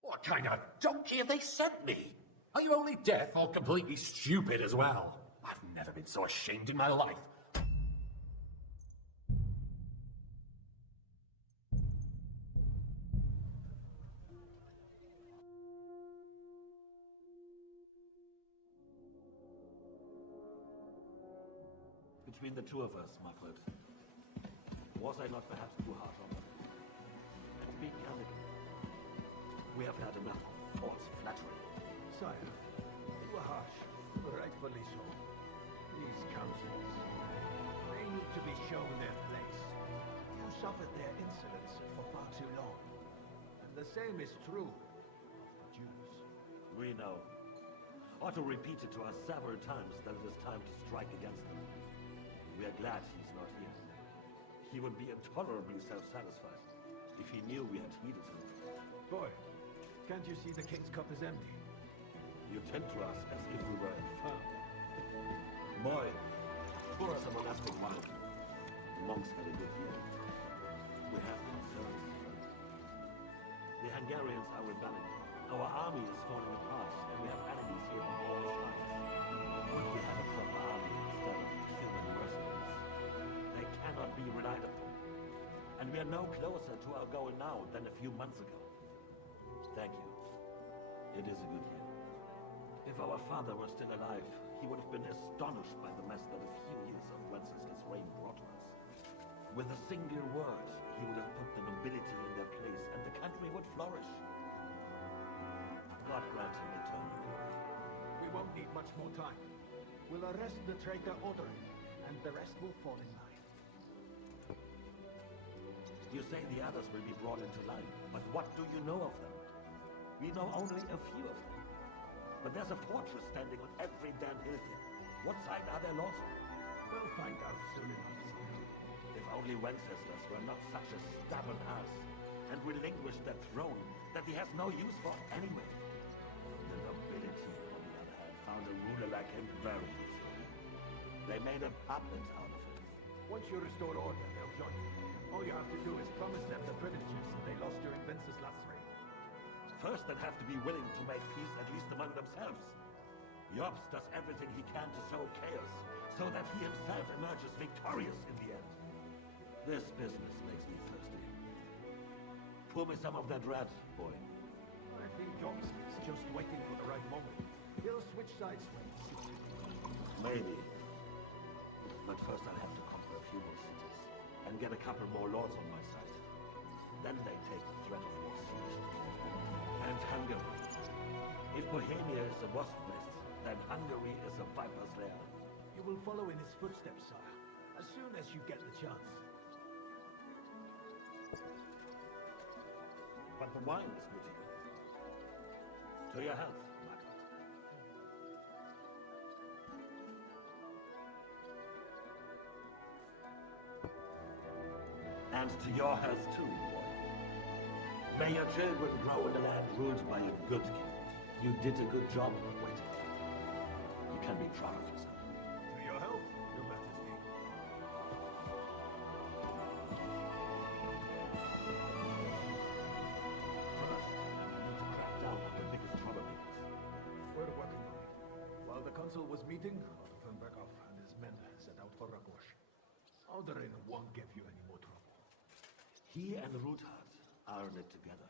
What kind of donkey have they sent me? Are you only deaf or completely stupid as well? I've never been so ashamed in my life. Between the two of us, my friend, was I not perhaps too harsh on them? And speak candidly, we have had enough false flattery. Sire, you were harsh, rightfully so. These councils, they need to be shown their place. You suffered their insolence for far too long. And the same is true of the Jews. We know. Otto repeated to us several times that it is time to strike against them. We are glad he's not here. He would be intolerably self-satisfied if he knew we had heeded him. Boy, can't you see the king's cup is empty? You tend to us as if we were infirm. Boy, pour us a monastic wine. The monks had a good year. We have concerns. The Hungarians are rebelling. Our army is falling apart, and we have enemies here on all sides. Would we have a proper army instead of human mercenaries? They cannot be relied upon. And we are no closer to our goal now than a few months ago. Thank you. It is a good year. If our father were still alive, he would have been astonished by the mess that a few years of Wenceslas' reign brought to us. With a single word, he would have put the nobility in their place, and the country would flourish. God grant him eternal glory. We won't need much more time. We'll arrest the traitor Odorin, and the rest will fall in line. You say the others will be brought into line, but what do you know of them? We know only a few of them. But there's a fortress standing on every damn hill here. What side are their lords on? We'll find out soon enough. If only Wenceslas were not such a stubborn ass, and relinquished that throne that he has no use for anyway. The nobility, on the other hand, found a ruler like him very useful. They made a puppet out of him. Once you restore order, they'll join you. All you have to do is promise them the privileges they lost during Wenceslas' reign. First, they'll have to be willing to make peace at least among themselves. Jobst does everything he can to sow chaos, so that he himself emerges victorious in the end. This business makes me thirsty. Pour me some of that red, boy. I think Jobst is just waiting for the right moment. He'll switch sides when he sees it. Maybe. But first I'll have to conquer a few more cities, and get a couple more lords on my side. Then they take the threat of war seriously. And Hungary. If Bohemia is a wasp nest, then Hungary is a viper's lair. You will follow in his footsteps, sire, as soon as you get the chance. But the wine is good here. To your health, my lord. And to your health too, boy. May your children grow in a land ruled by a good king. You did a good job of waiting. You can be proud of yourself. To your health, your majesty. First, we need to crack down on the biggest troublemakers. We're working on it. While the council was meeting, Otto von Berghoff and his men set out for Rakosh. Odorin won't give you any more trouble. He and Ruthard are in it together.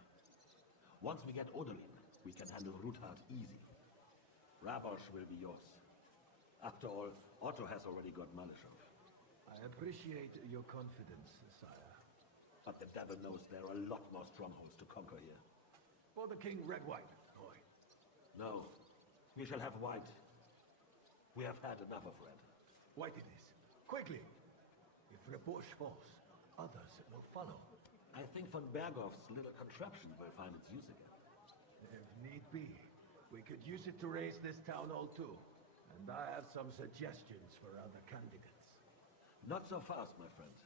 Once we get Odorin, we can handle Ruthard easy. Rabosh will be yours. After all, Otto has already got Malishov. I appreciate your confidence, sire. But the devil knows there are a lot more strongholds to conquer here. For the king, red wine, boy. No, we shall have white. We have had enough of red. White it is. Quickly! If Rabosh falls, others will follow. I think von Berghoff's little contraption will find its use again. If need be, we could use it to raise this town hall too. And I have some suggestions for other candidates. Not so fast, my friend.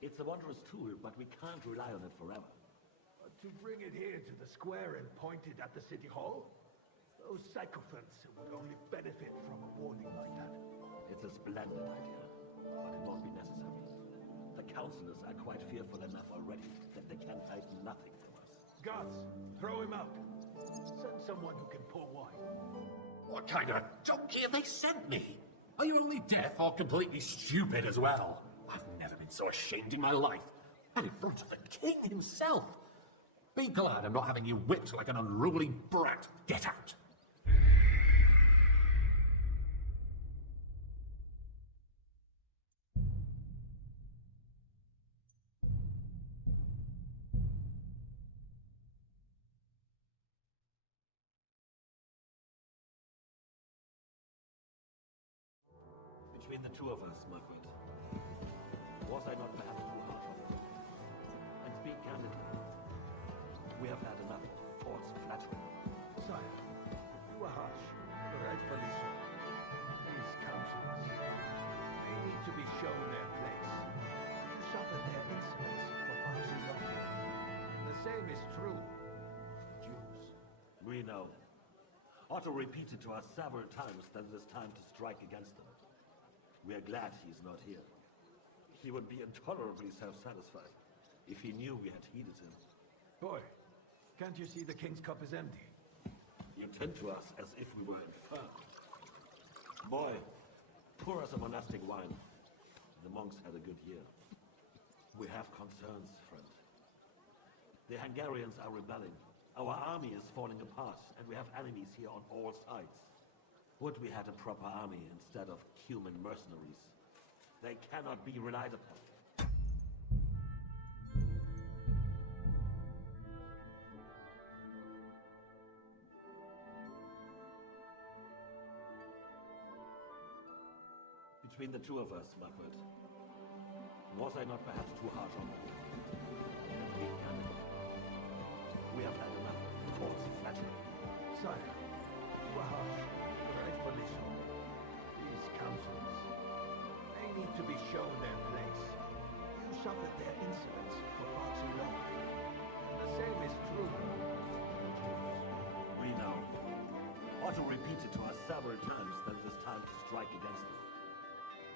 It's a wondrous tool, but we can't rely on it forever. But to bring it here to the square and point it at the city hall? Those sycophants would only benefit from a warning like that. It's a splendid idea, but it won't be necessary. The councillors are quite fearful enough already that they can hide nothing from us. Guards, throw him out. Send someone who can pour wine. What kind of donkey have they sent me? Are you only deaf or completely stupid as well? I've never been so ashamed in my life. And in front of the king himself. Be glad I'm not having you whipped like an unruly brat. Get out. Between the two of us, Margaret, was I not perhaps too harsh on you? And speak candidly, we have had enough false flattery. Sire, you were harsh, rightfully so. These councillors, they need to be shown their place. You suffered their insolence for far too long. The same is true of Jews. We know. Otto repeated to us several times that it is time to strike against them. We are glad he is not here. He would be intolerably self-satisfied if he knew we had heeded him. Boy, can't you see the king's cup is empty? You tend to us as if we were infirm. Boy, pour us a monastic wine. The monks had a good year. We have concerns, friend. The Hungarians are rebelling. Our army is falling apart, and we have enemies here on all sides. Would we had a proper army instead of human mercenaries? They cannot be relied upon. Between the two of us, Margaret, was I not perhaps too harsh on you? Let's be candid. We have had enough false flattery. Sire, you were harsh, rightfully so. These councillors, they need to be shown their place. You suffered their insolence for far too long. The same is true of Jews. We know. Otto repeated to us several times that it is time to strike against them.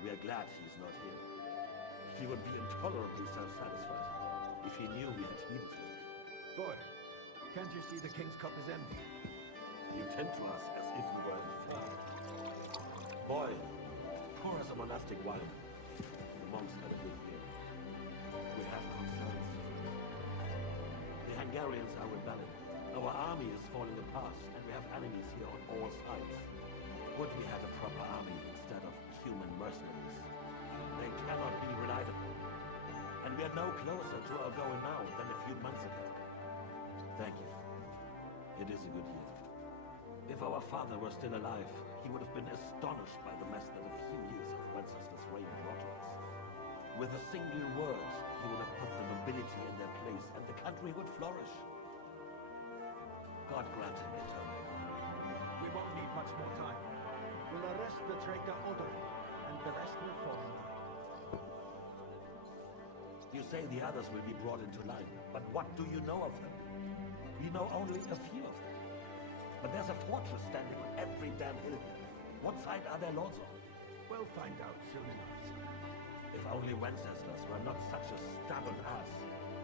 We are glad he is not here. He would be intolerably self-satisfied if he knew we had heeded him. Boy, can't you see the king's cup is empty? You tend to us as if we were infirm. Boy, pour us a monastic wine. The monks had a good year. We have concerns. The Hungarians are rebelling. Our army is falling apart, and we have enemies here on all sides. Would we had a proper army instead of human mercenaries? They cannot be relied upon. And we are no closer to our goal now than a few months ago. Thank you. It is a good year. If our father were still alive, he would have been astonished by the mess that a few years of Wenceslas' reign brought to us. With a single word, he would have put the nobility in their place, and the country would flourish. God grant him eternal glory. We won't need much more time. We'll arrest the traitor Odori, and the rest will fall in line. You say the others will be brought into line, but what do you know of them? We know only a few of them. But there's a fortress standing on every damn hill. What side are their lords on? We'll find out soon enough, sir. If only Wenceslas were not such a stubborn ass,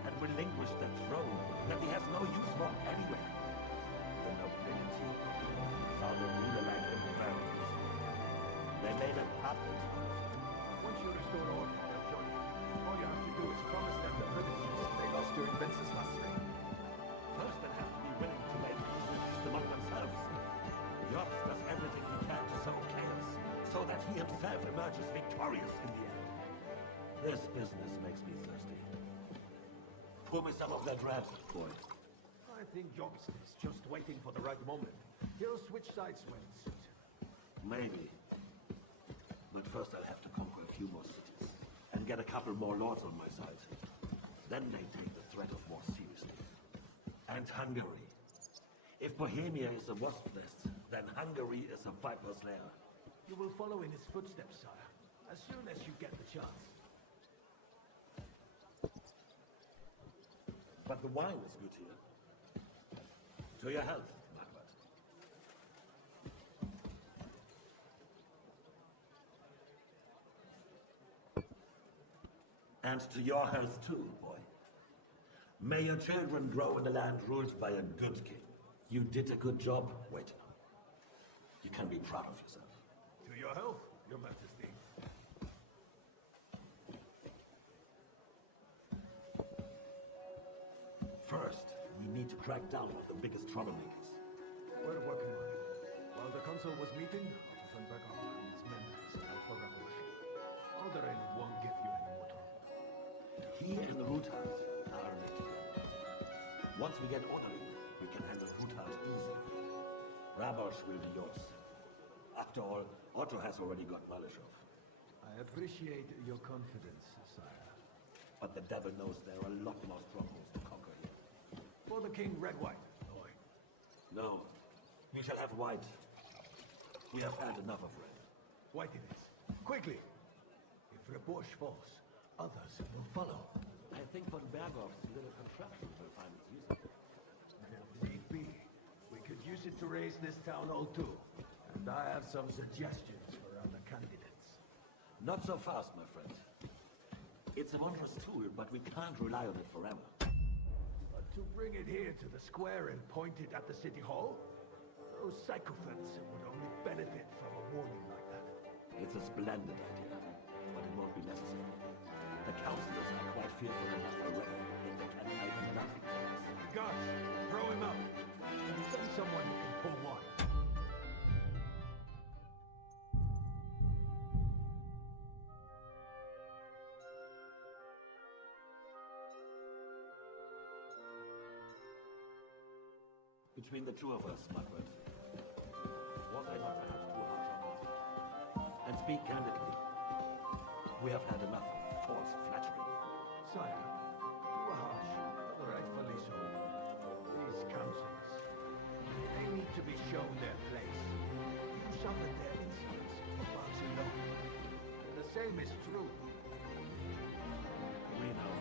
and relinquished the throne that he has no use for anywhere. The nobility found a ruler like him very useful. They made a puppet. Once you restore order, they'll join you. All you have to do is promise them the privileges they lost during Wenceslas' reign. First, they have to be willing to make peace among themselves. Jobs does everything he can to sow chaos, so that he himself emerges victorious in the end. This business makes me thirsty. Pour me some of that red, boy. I think Jobst is just waiting for the right moment. He'll switch sides when it suits him. Maybe. But first I'll have to conquer a few more cities, and get a couple more lords on my side. Then they take the threat of war seriously. And Hungary. If Bohemia is a wasp nest, then Hungary is a viper's lair. You will follow in his footsteps, sire, as soon as you get the chance. But the wine is good here. To your health, Margaret. And to your health too, boy. May your children grow in a land ruled by a good king. You did a good job, waiting. You can be proud of yourself. To your health, your majesty. First, we need to crack down on the biggest troublemakers. We're working on it. While the council was meeting, Otto Berger and his men set out for revolution. Alderaan won't give you any more trouble. He and Ruthard are linked together. Once we get Odori, we can handle Ruthard easily. Rabosh will be yours. After all, Otto has already got Malishov. I appreciate your confidence, sire. But the devil knows there are a lot more strongholds to conquer here. For the king, red white. Boy. No, we shall have white. We have had enough of red. White it is. Quickly! If Reborge falls, others will follow. I think von Berghoff's little contraption will find its use. If need be, we could use it to raise this town old too. And I have some suggestions for other candidates. Not so fast, my friend. It's a wondrous tool, but we can't rely on it forever. But to bring it here to the square and point it at the city hall? Those sycophants would only benefit from a warning like that. It's a splendid idea, but it won't be necessary. The councillors are quite fearful enough already, and they can hide nothing from us. Guards, throw him up! And send someone who can pull one. Between the two of us, Margaret, was I not perhaps too harsh on you? And speak candidly, we have had enough of false flattery. Sire, you are harsh, rightfully so. These councils, they need to be shown their place. You suffered their insolence for once alone. And the same is true. We know.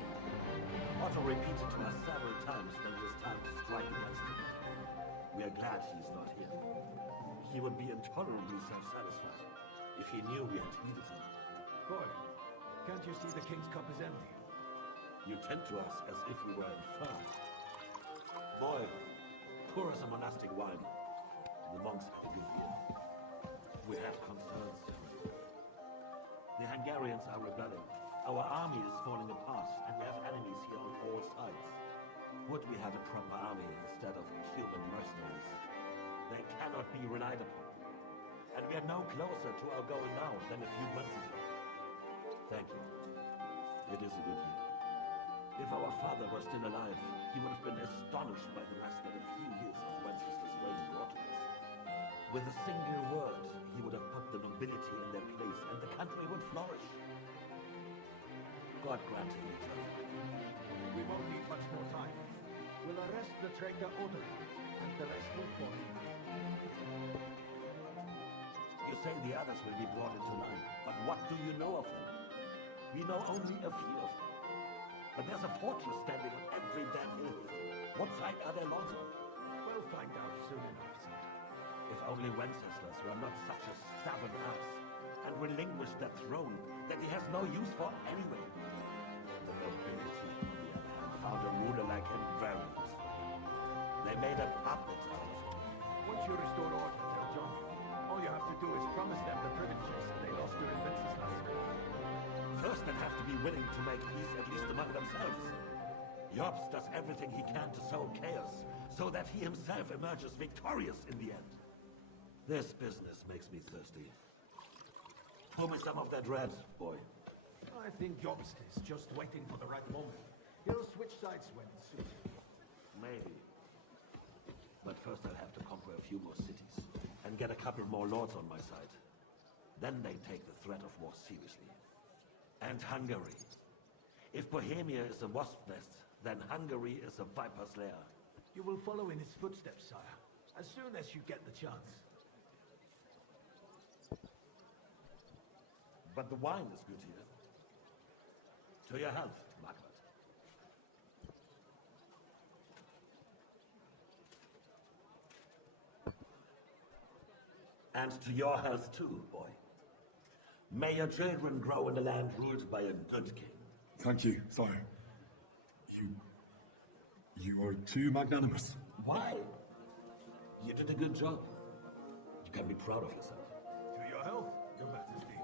Otto repeated to us several times that it was time to strike against him. We are glad he's not here. He would be intolerably self-satisfied if he knew we had heeded him. Boy, can't you see the king's cup is empty? You tend to us as if we were infirm. Boy, pour us a monastic wine. The monks have a good year. We have concerns. The Hungarians are rebelling. Our army is falling apart, and we have enemies here on all sides. Would we had a proper army instead of human mercenaries? They cannot be relied upon. And we are no closer to our goal now than a few months ago. Thank you. It is a good year. If our father were still alive, he would have been astonished by the rest that a few years of Wenceslaus' reign brought to us. With a single word, he would have put the nobility in their place, and the country would flourish. God grant him eternal. We won't need much more time. We'll arrest the traitor Odin, and the rest will follow. You say the others will be brought into line, but what do you know of them? We know only a few of them. But there's a fortress standing on every damn hill here. What side are their lords on? We'll find out soon enough, sir. If only Wenceslas were not such a stubborn ass, and relinquished that throne that he has no use for anyway. The nobility found a ruler like him very useful. They made a puppet out of him. Once you restore order, tell John. All you have to do is promise them the privileges they lost during Wenceslas. First, they'll have to be willing to make peace at least among themselves. Jobst does everything he can to sow chaos, so that he himself emerges victorious in the end. This business makes me thirsty. Pour me some of that red, boy. I think Jobst is just waiting for the right moment. He'll switch sides when it suits him. Maybe. But first I'll have to conquer a few more cities, and get a couple more lords on my side. Then they take the threat of war seriously. And Hungary. If Bohemia is a wasp nest, then Hungary is a viper's lair. You will follow in his footsteps, sire, as soon as you get the chance. But the wine is good here. To your health, Margaret. And to your health too, boy. May your children grow in a land ruled by a good king. Thank you, sire. You are too magnanimous. Why? You did a good job. You can be proud of yourself. To your health, Your Majesty.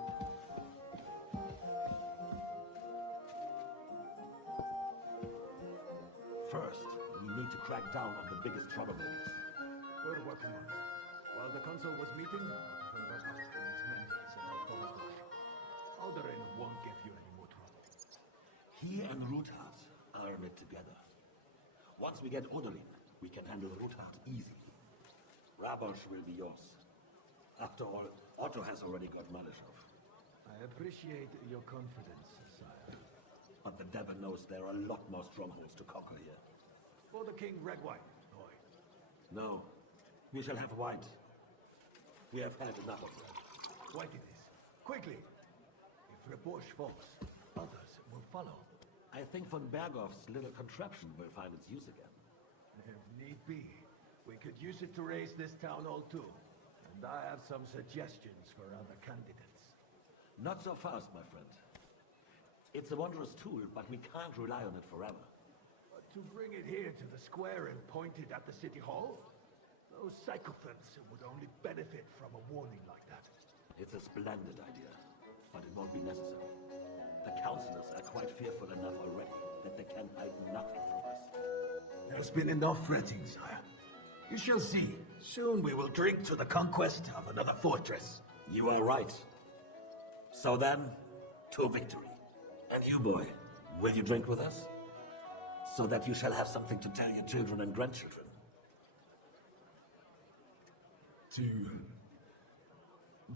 First, we need to crack down on the biggest troublemakers. We're working on it. While the consul was meeting, from Berghoff and his men set out for Reborge. Alderin won't give you any more trouble. He and Ruthard are in it together. Once we get Odolin, we can handle Ruthard easily. Rabosh will be yours. After all, Otto has already got Malishov. I appreciate your confidence, sire. But the devil knows there are a lot more strongholds to conquer here. For the king, red wine, boy. No, we shall have white. We have had enough of that. White it is. Quickly! If Reborge falls, others will follow. I think von Berghoff's little contraption will find its use again. If need be, we could use it to raise this town hall too. And I have some suggestions for other candidates. Not so fast, my friend. It's a wondrous tool, but we can't rely on it forever. But to bring it here to the square and point it at the city hall? Those sycophants would only benefit from a warning like that. It's a splendid idea, but it won't be necessary. The councillors are quite fearful enough already that they can hide nothing from us. There's been enough fretting, sire. You shall see. Soon we will drink to the conquest of another fortress. You are right. So then, to victory. And you, boy, will you drink with us? So that you shall have something to tell your children and grandchildren. To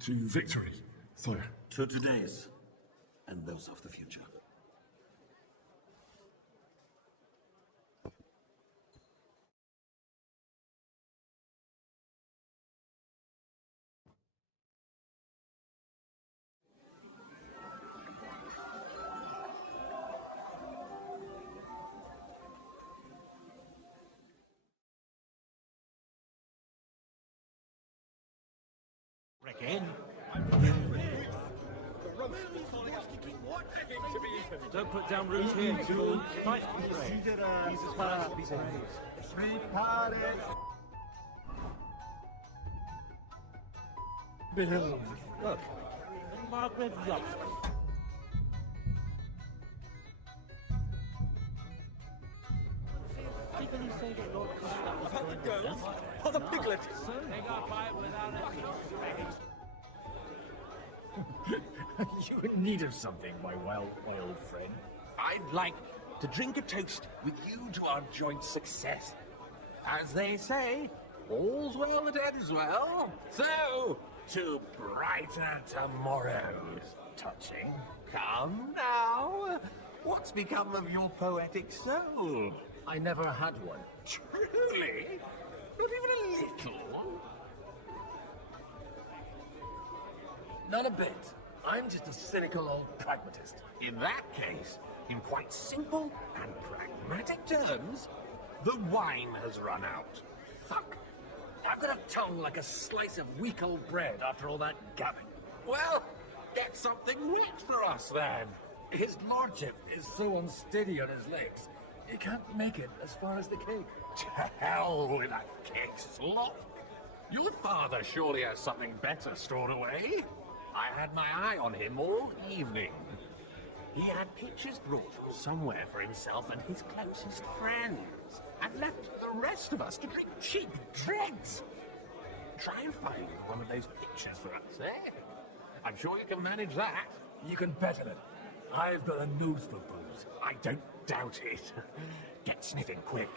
victory, sire. To today's, and those of the future. Again? Don't put down roots here, too. Christ be praised. Jesus Christ be praised. Look, Margaret Robson. Didn't he say that Lord Gusta was going to go? Oh, the piglet! They got by without You in need of something, my old friend. I'd like to drink a toast with you to our joint success. As they say, all's well that ends well. So, to brighter tomorrows. Touching. Come now. What's become of your poetic soul? I never had one. Truly? Not even a little? Not a bit. I'm just a cynical old pragmatist. In that case, in quite simple and pragmatic terms, the wine has run out. Fuck. I've got a tongue like a slice of weak old bread after all that gabbing. Well, get something wet for us then. His lordship is so unsteady on his legs, he can't make it as far as the cake. To hell with that cake slop. Your father surely has something better stored away. I had my eye on him all evening. He had pictures brought from somewhere for himself and his closest friends, and left the rest of us to drink cheap dregs. Try and find one of those pictures for us, eh? I'm sure you can manage that. You can bet on it. I've got a nose for booze. I don't doubt it. Get sniffing quick.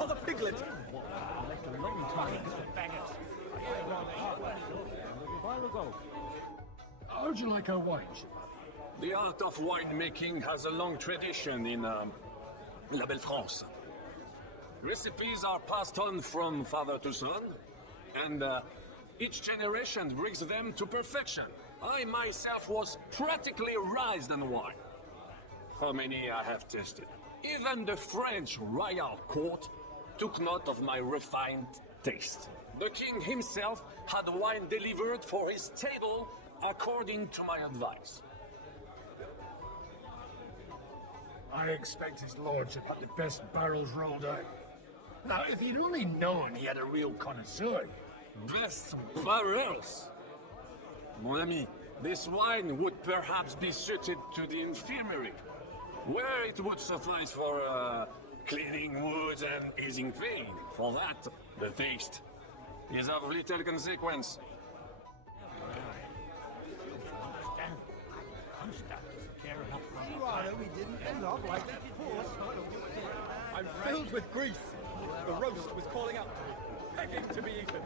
Oh, the piglet! Left a long time. Faggots. A while ago. How'd you like our wine? The art of winemaking has a long tradition in La Belle France. Recipes are passed on from father to son, and each generation brings them to perfection. I myself was practically raised in wine. How many I have tasted. Even the French royal court took note of my refined taste. The king himself had wine delivered for his table according to my advice. I expect his lordship had the best barrels rolled out. Now, if he'd only known he had a real connoisseur. Best barrels! Mon ami, this wine would perhaps be suited to the infirmary, where it would suffice for cleaning wounds and easing pain. For that, the taste is of little consequence. We didn't end up like that horse. I'm filled with grief. The roast was calling out to me, begging to be eaten.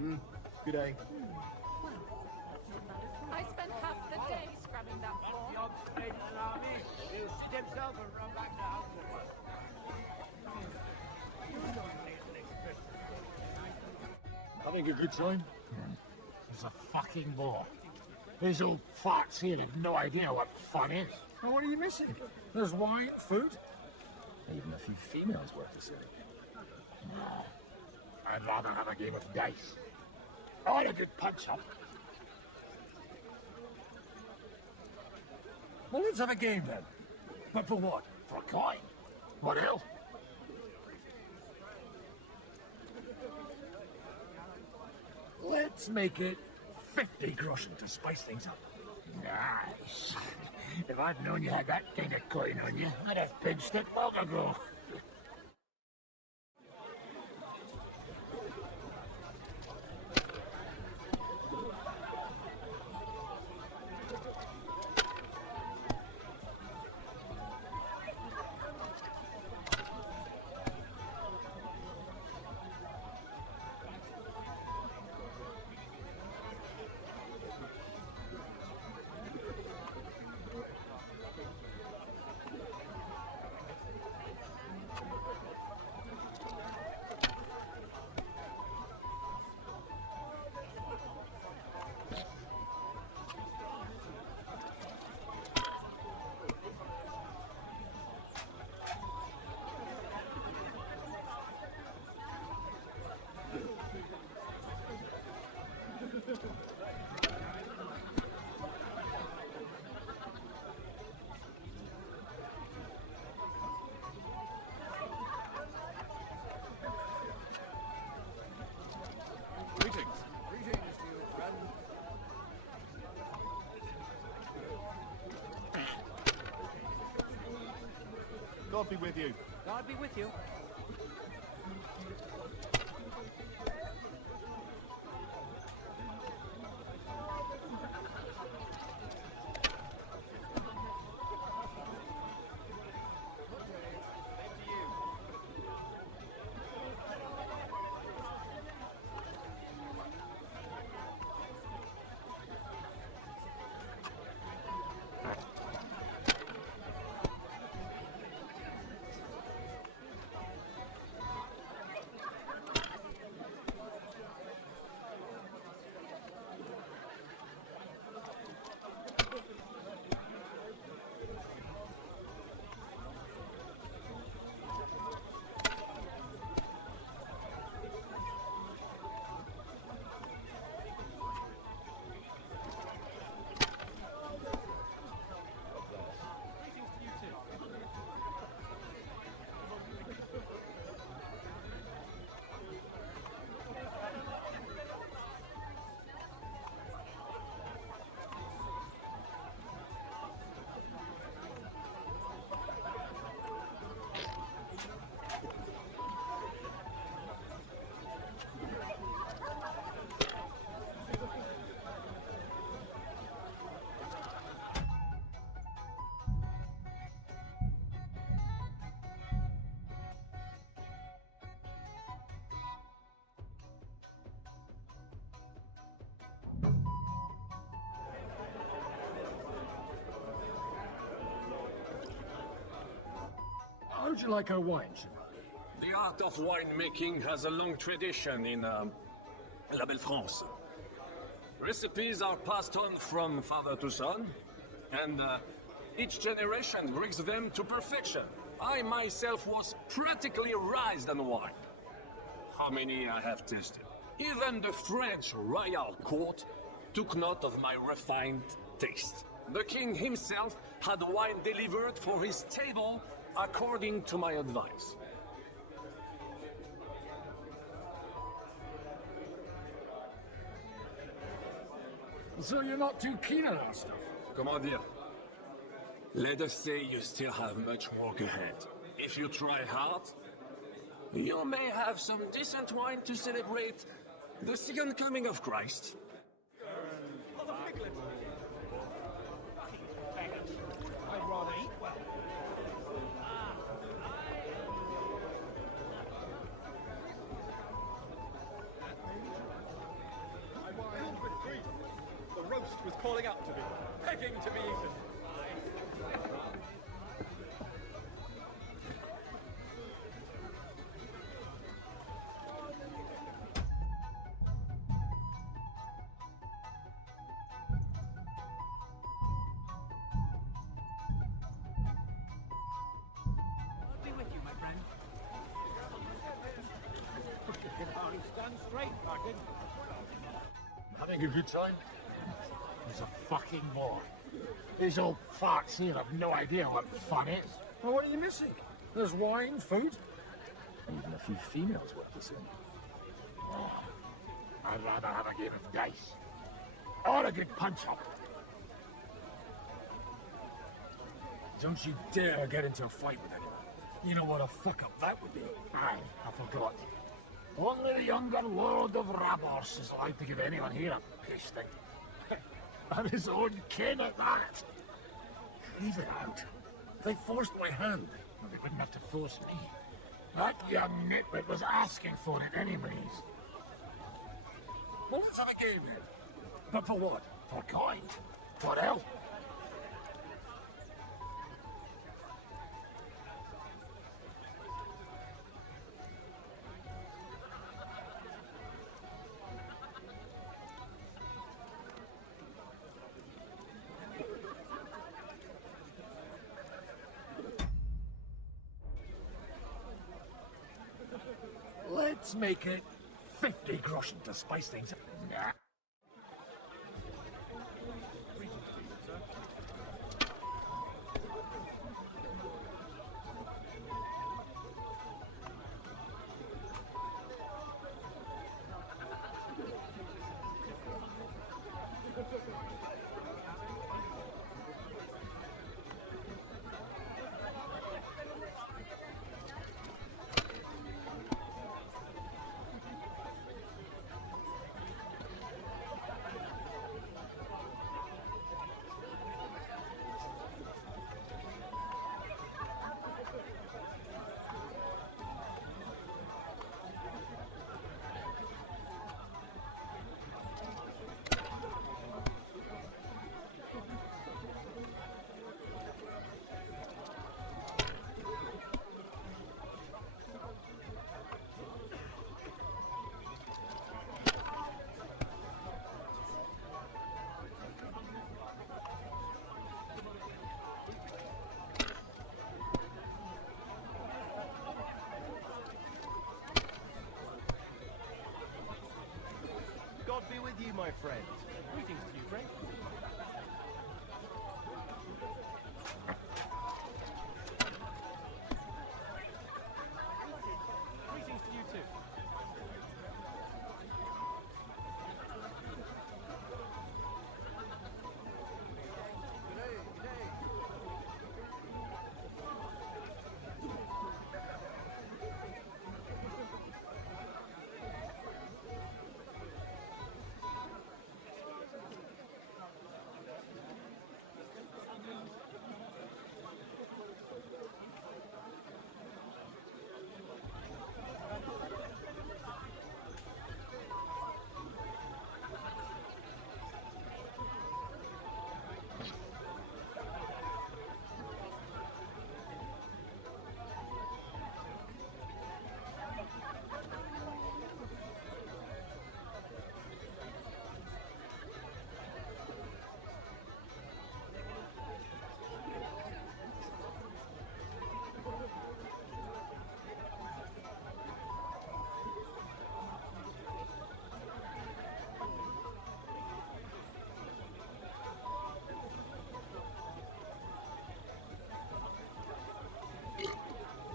Good day. I spent half the day scrubbing that floor. Having a good time? He's a fucking bore. These old farts here have no idea what fun is. And what are you missing? There's wine, food, even a few females worth the city. No, I'd rather have a game of dice. I want a good punch-up. Well, let's have a game then. But for what? For a coin? What else? Let's make it 50 groschen to spice things up. Nice. If I'd known you had that kind of coin on you, I'd have pinched it long ago. God be with you. God be with you. How would you like our wine, Chevalier? The art of winemaking has a long tradition in La Belle France. Recipes are passed on from father to son, and each generation brings them to perfection. I myself was practically raised on wine. How many I have tasted. Even the French royal court took note of my refined taste. The king himself had wine delivered for his table according to my advice. So you're not too keen on our stuff? Comment dire? Let us say you still have much work ahead. If you try hard, you may have some decent wine to celebrate the second coming of Christ. I'd rather eat well. was calling out to me, begging to be eaten. I'll be with you, my friend. Stand straight, Martin. Having a good time? He's a fucking bore. These old farts here have no idea what fun is. Well, what are you missing? There's wine, food, and even a few females worth the same. Oh, I'd rather have a game of dice. Or a good punch-up. Don't you dare get into a fight with anyone. You know what a fuck-up that would be. Aye, I forgot. Only the younger lord of Rabos is allowed to give anyone here a pasting. And his own kin at that. Leave it out. They forced my hand. Well, they wouldn't have to force me. That young nitwit was asking for it anyways. Well, let's have a game then. But for what? For coin? For hell? Let's make it 50 groschen to spice things up. Nah. God be with you, my friend. Greetings to you, friend. Greetings to you too.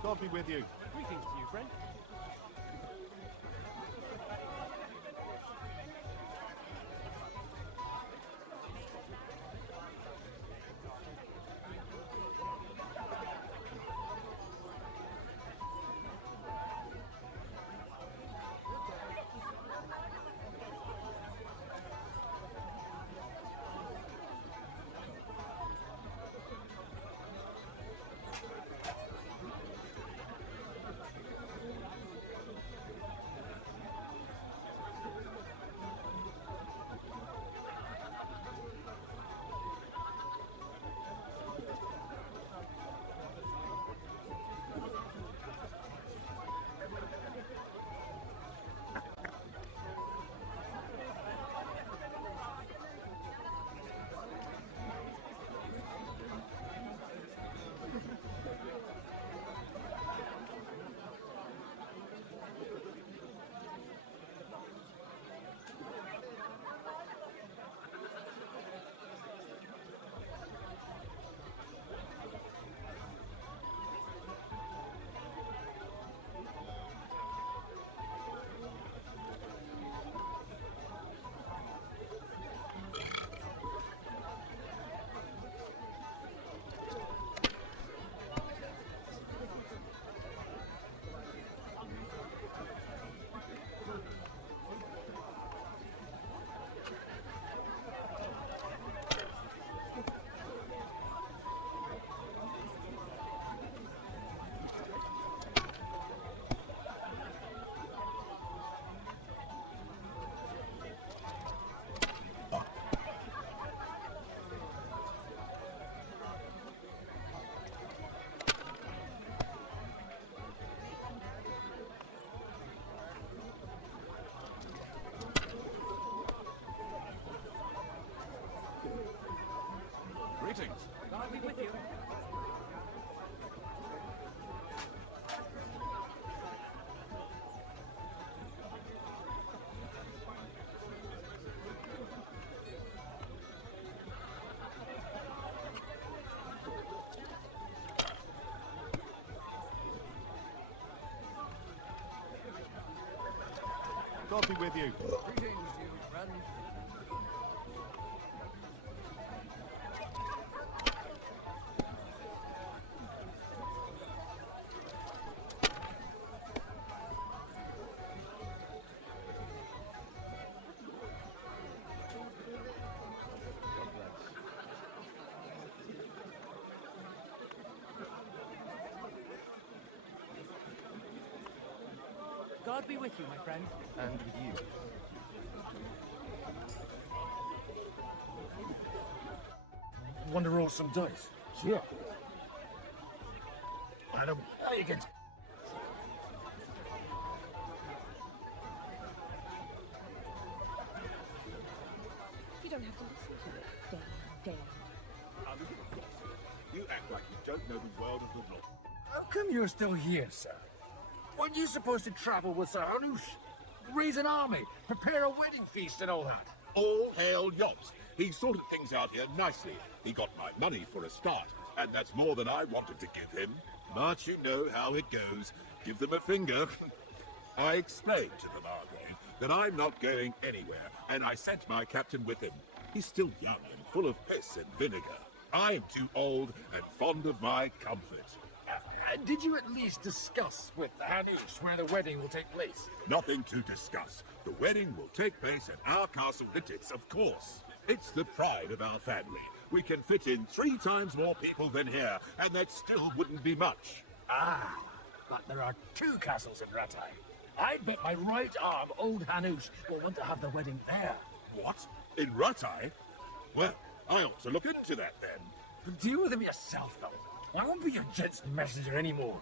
God be with you. Greetings to you, friend. God be with you. Greetings, you friend. God be with you, my friend. And with you. Want to roll some dice? Sure. Adam, you can... You don't have to listen to it day in, day out. You act like you don't know the world of the law. How come you're still here, sir? Weren't you supposed to travel with Sir Hanush? Raise an army, prepare a wedding feast and all that? All hail Yops. He sorted things out here nicely. He got my money for a start, and that's more than I wanted to give him. But you know how it goes. Give them a finger. I explained to them, Argyle, that I'm not going anywhere, and I sent my captain with him. He's still young and full of piss and vinegar. I'm too old and fond of my comfort. Did you at least discuss with Hanush where the wedding will take place? Nothing to discuss. The wedding will take place at our castle Littitz, of course. It's the pride of our family. We can fit in 3 times more people than here, and that still wouldn't be much. Ah, but there are 2 castles in Rattay. I bet my right arm, old Hanush, will want to have the wedding there. What? In Rattay? Well, I ought to look into that then. Deal with him yourself, though. I won't be your gent's messenger anymore.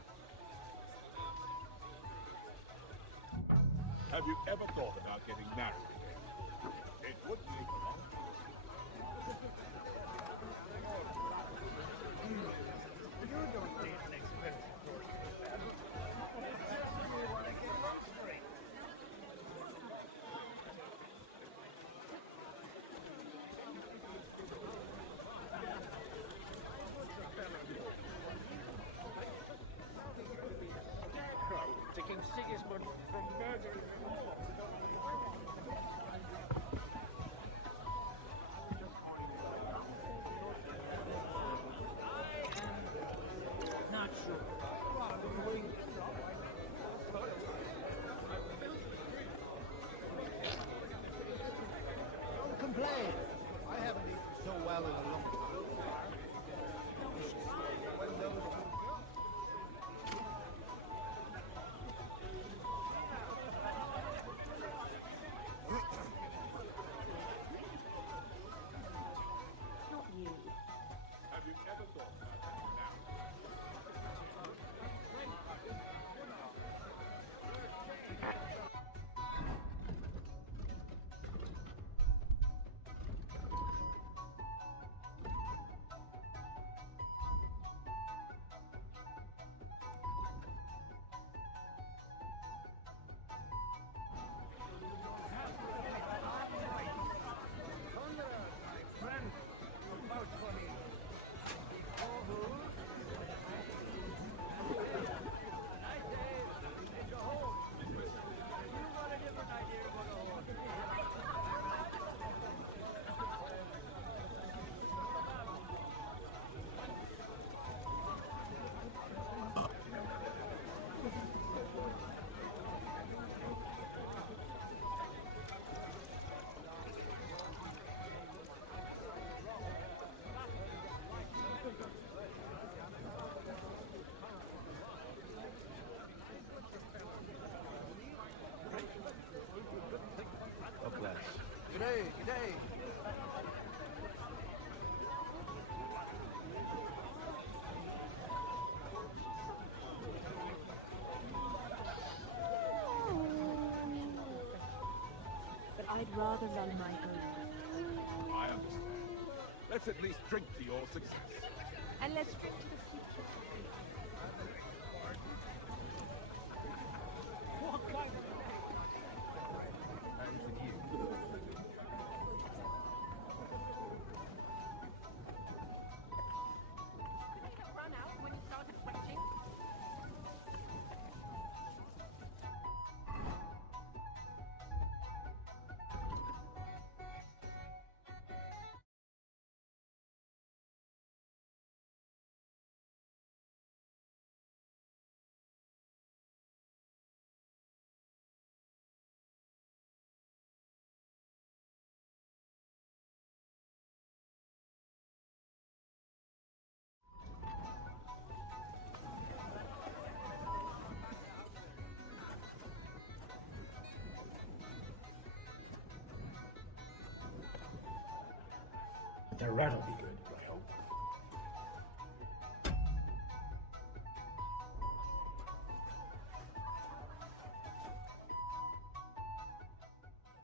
Have you ever thought about getting married again? It would be a long Taking Sigismund from murder. Not sure. Don't complain. I haven't eaten so well in a long time. Not you. Have you ever thought about getting married? G'day, g'day. But I'd rather run my own. I understand. Let's at least drink to your success. And let's drink to the future. What kind of And with you. Did you run out when you started fetching? The rat'll be good, I hope.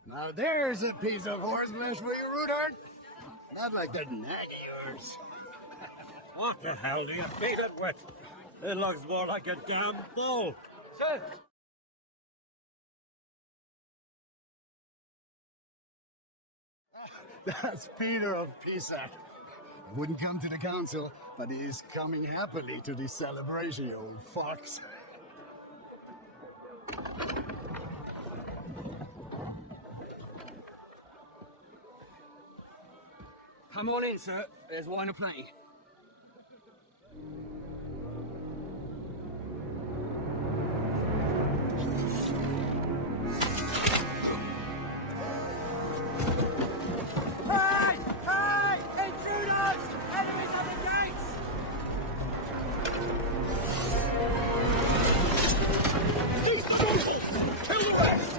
Now there's a piece of horseflesh for you, Rudart. Not like that nag of yours. What the hell do you beat it with? It looks more like a damn bull. Sir! That's Peter of Pisac. Wouldn't come to the council, but he's coming happily to this celebration, you old fox. Come on in, sir. There's wine aplenty. Hey! Hey! Intruders! Enemies on the gates! These people! Kill the rest!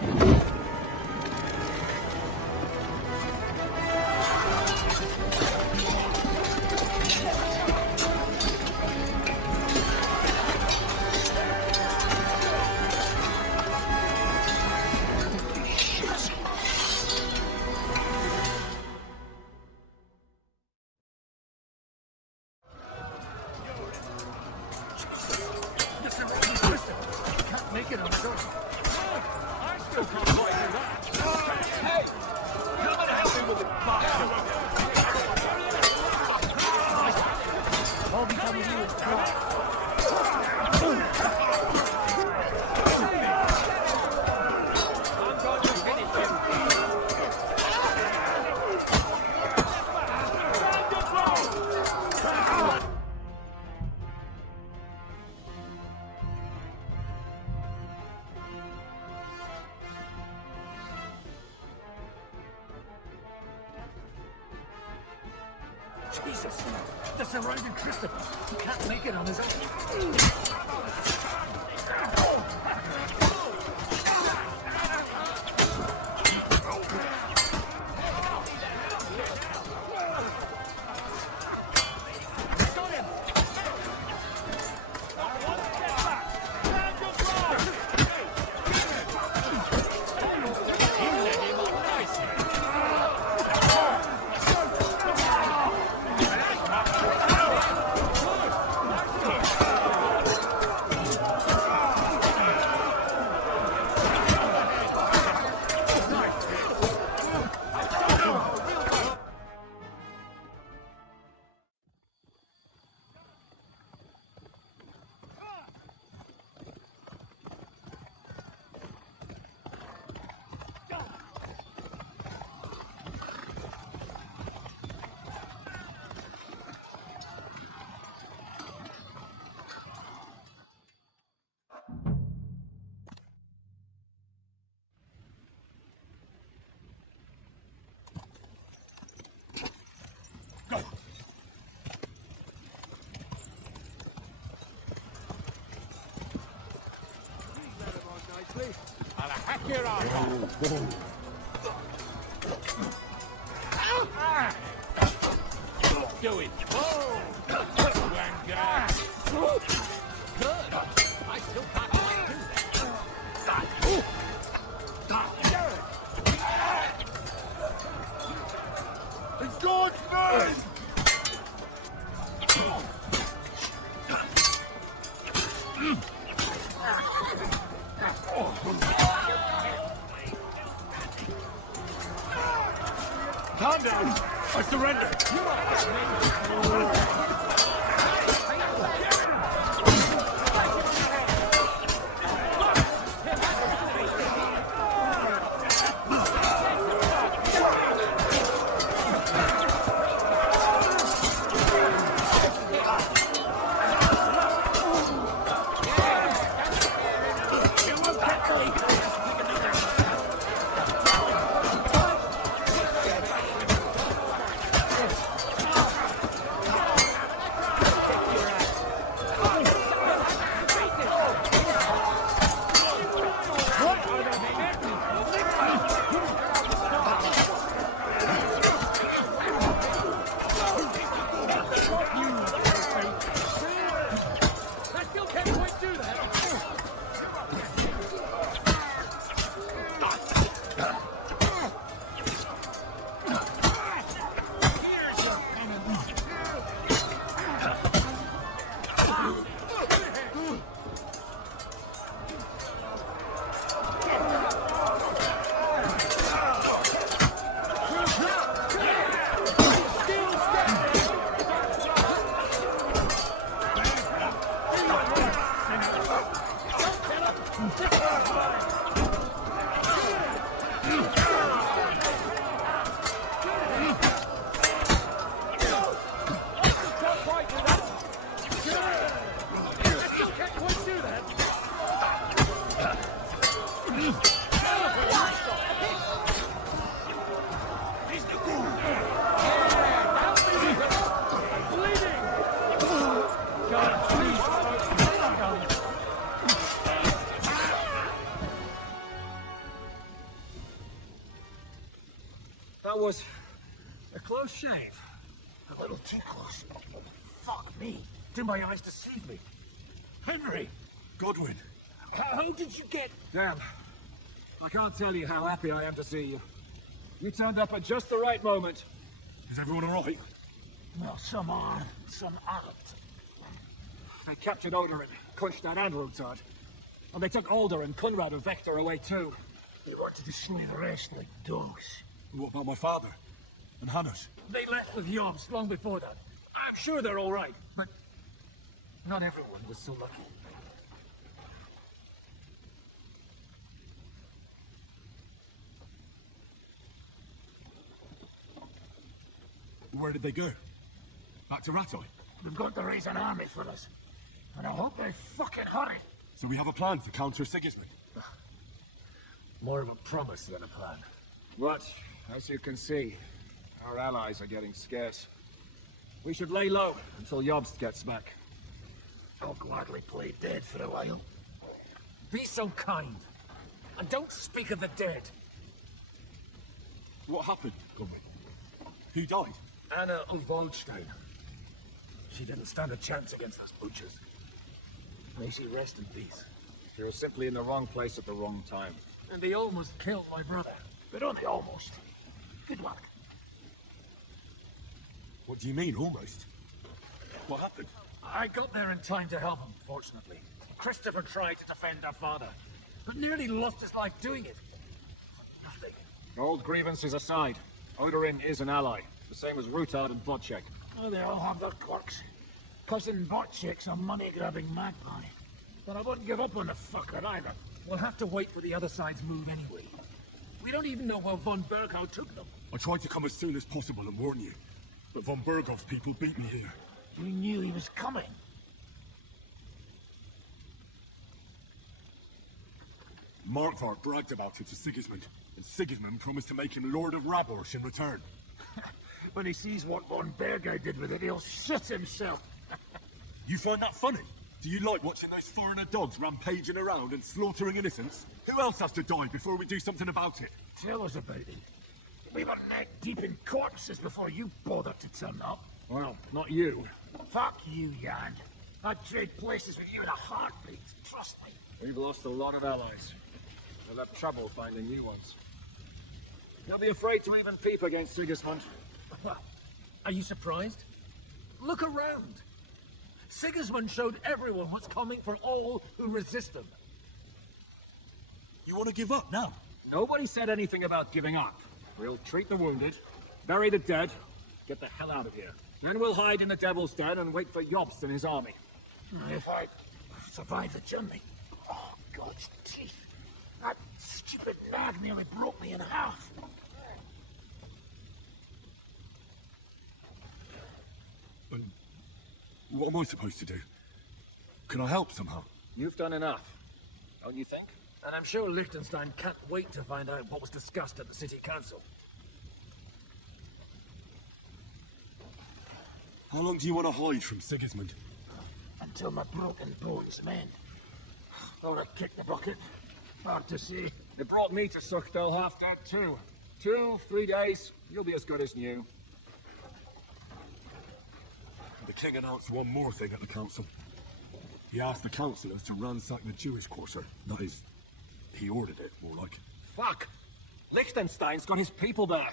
Make it on its own. I still can't quite do that. Hey! You're gonna help me with the I'll be coming in with I'm going to finish him. Jesus! The surrounding Christopher! He can't make it on his own. I'll hack your arm off. Do it. Wanker. Good. I still can't quite do that. It's George Burns! Calm down! I surrender! was a close shave. A little too close. Fuck me. Do my eyes deceive me? Henry! Godwin! How did you get... Damn. I can't tell you how happy I am to see you. You turned up at just the right moment. Is everyone alright? Well, some are, some aren't. They captured Oder and Kunstad and Rotard. And they took Alder and Kunrad and Vector away too. They wanted to slay the rest like dogs. What about my father? And Hannes? They left with Jobs long before that. I'm sure they're all right, but not everyone was so lucky. Where did they go? Back to Ratoi? They've got to raise an army for us. And I hope they fucking hurry. So we have a plan to counter Sigismund? More of a promise than a plan. But, as you can see, our allies are getting scarce. We should lay low until Jobst gets back. I'll gladly play dead for a while. Be so kind. And don't speak of the dead. What happened, Godwin? Who died? Anna of Waldstein. She didn't stand a chance against us butchers. May she rest in peace. She was simply in the wrong place at the wrong time. And they almost killed my brother. But only almost. Good luck. What do you mean, almost? What happened? I got there in time to help him, fortunately. Christopher tried to defend our father, but nearly lost his life doing it. Nothing. Old grievances aside, Odorin is an ally, the same as Rutard and Bocek. Oh, they all have their quirks. Cousin Bocek's a money-grabbing magpie. But I wouldn't give up on the fucker either. We'll have to wait for the other side's move anyway. We don't even know where von Berghow took them. I tried to come as soon as possible and warn you, but von Berghoff's people beat me here. We knew he was coming. Markvar bragged about it to Sigismund, and Sigismund promised to make him Lord of Raborsh in return. When he sees what von Berghow did with it, he'll shit himself. You find that funny? Do you like watching those foreigner dogs rampaging around and slaughtering innocents? Who else has to die before we do something about it? Tell us about it. We were neck deep in corpses before you bothered to turn up. Well, not you. Fuck you, Jan. I'd trade places with you in a heartbeat. Trust me. We've lost a lot of allies. We'll have trouble finding new ones. Don't be afraid to even peep against Sigismund. Well, are you surprised? Look around. Sigismund showed everyone what's coming for all who resist him. You want to give up now? Nobody said anything about giving up. We'll treat the wounded, bury the dead, get the hell out of here. Then we'll hide in the Devil's Den and wait for Jobst and his army. If I survive the journey. Oh, God's teeth. That stupid nag nearly broke me in half. And what am I supposed to do? Can I help somehow? You've done enough, don't you think? And I'm sure Liechtenstein can't wait to find out what was discussed at the city council. How long do you want to hide from Sigismund? Until my broken bones mend. Or I kick the bucket. Hard to say. They brought me to Suchdal half dead too. 2-3 days, you'll be as good as new. The king announced one more thing at the council. He asked the councillors to ransack the Jewish quarter. That is, he ordered it, more like. Fuck! Liechtenstein's got his people there.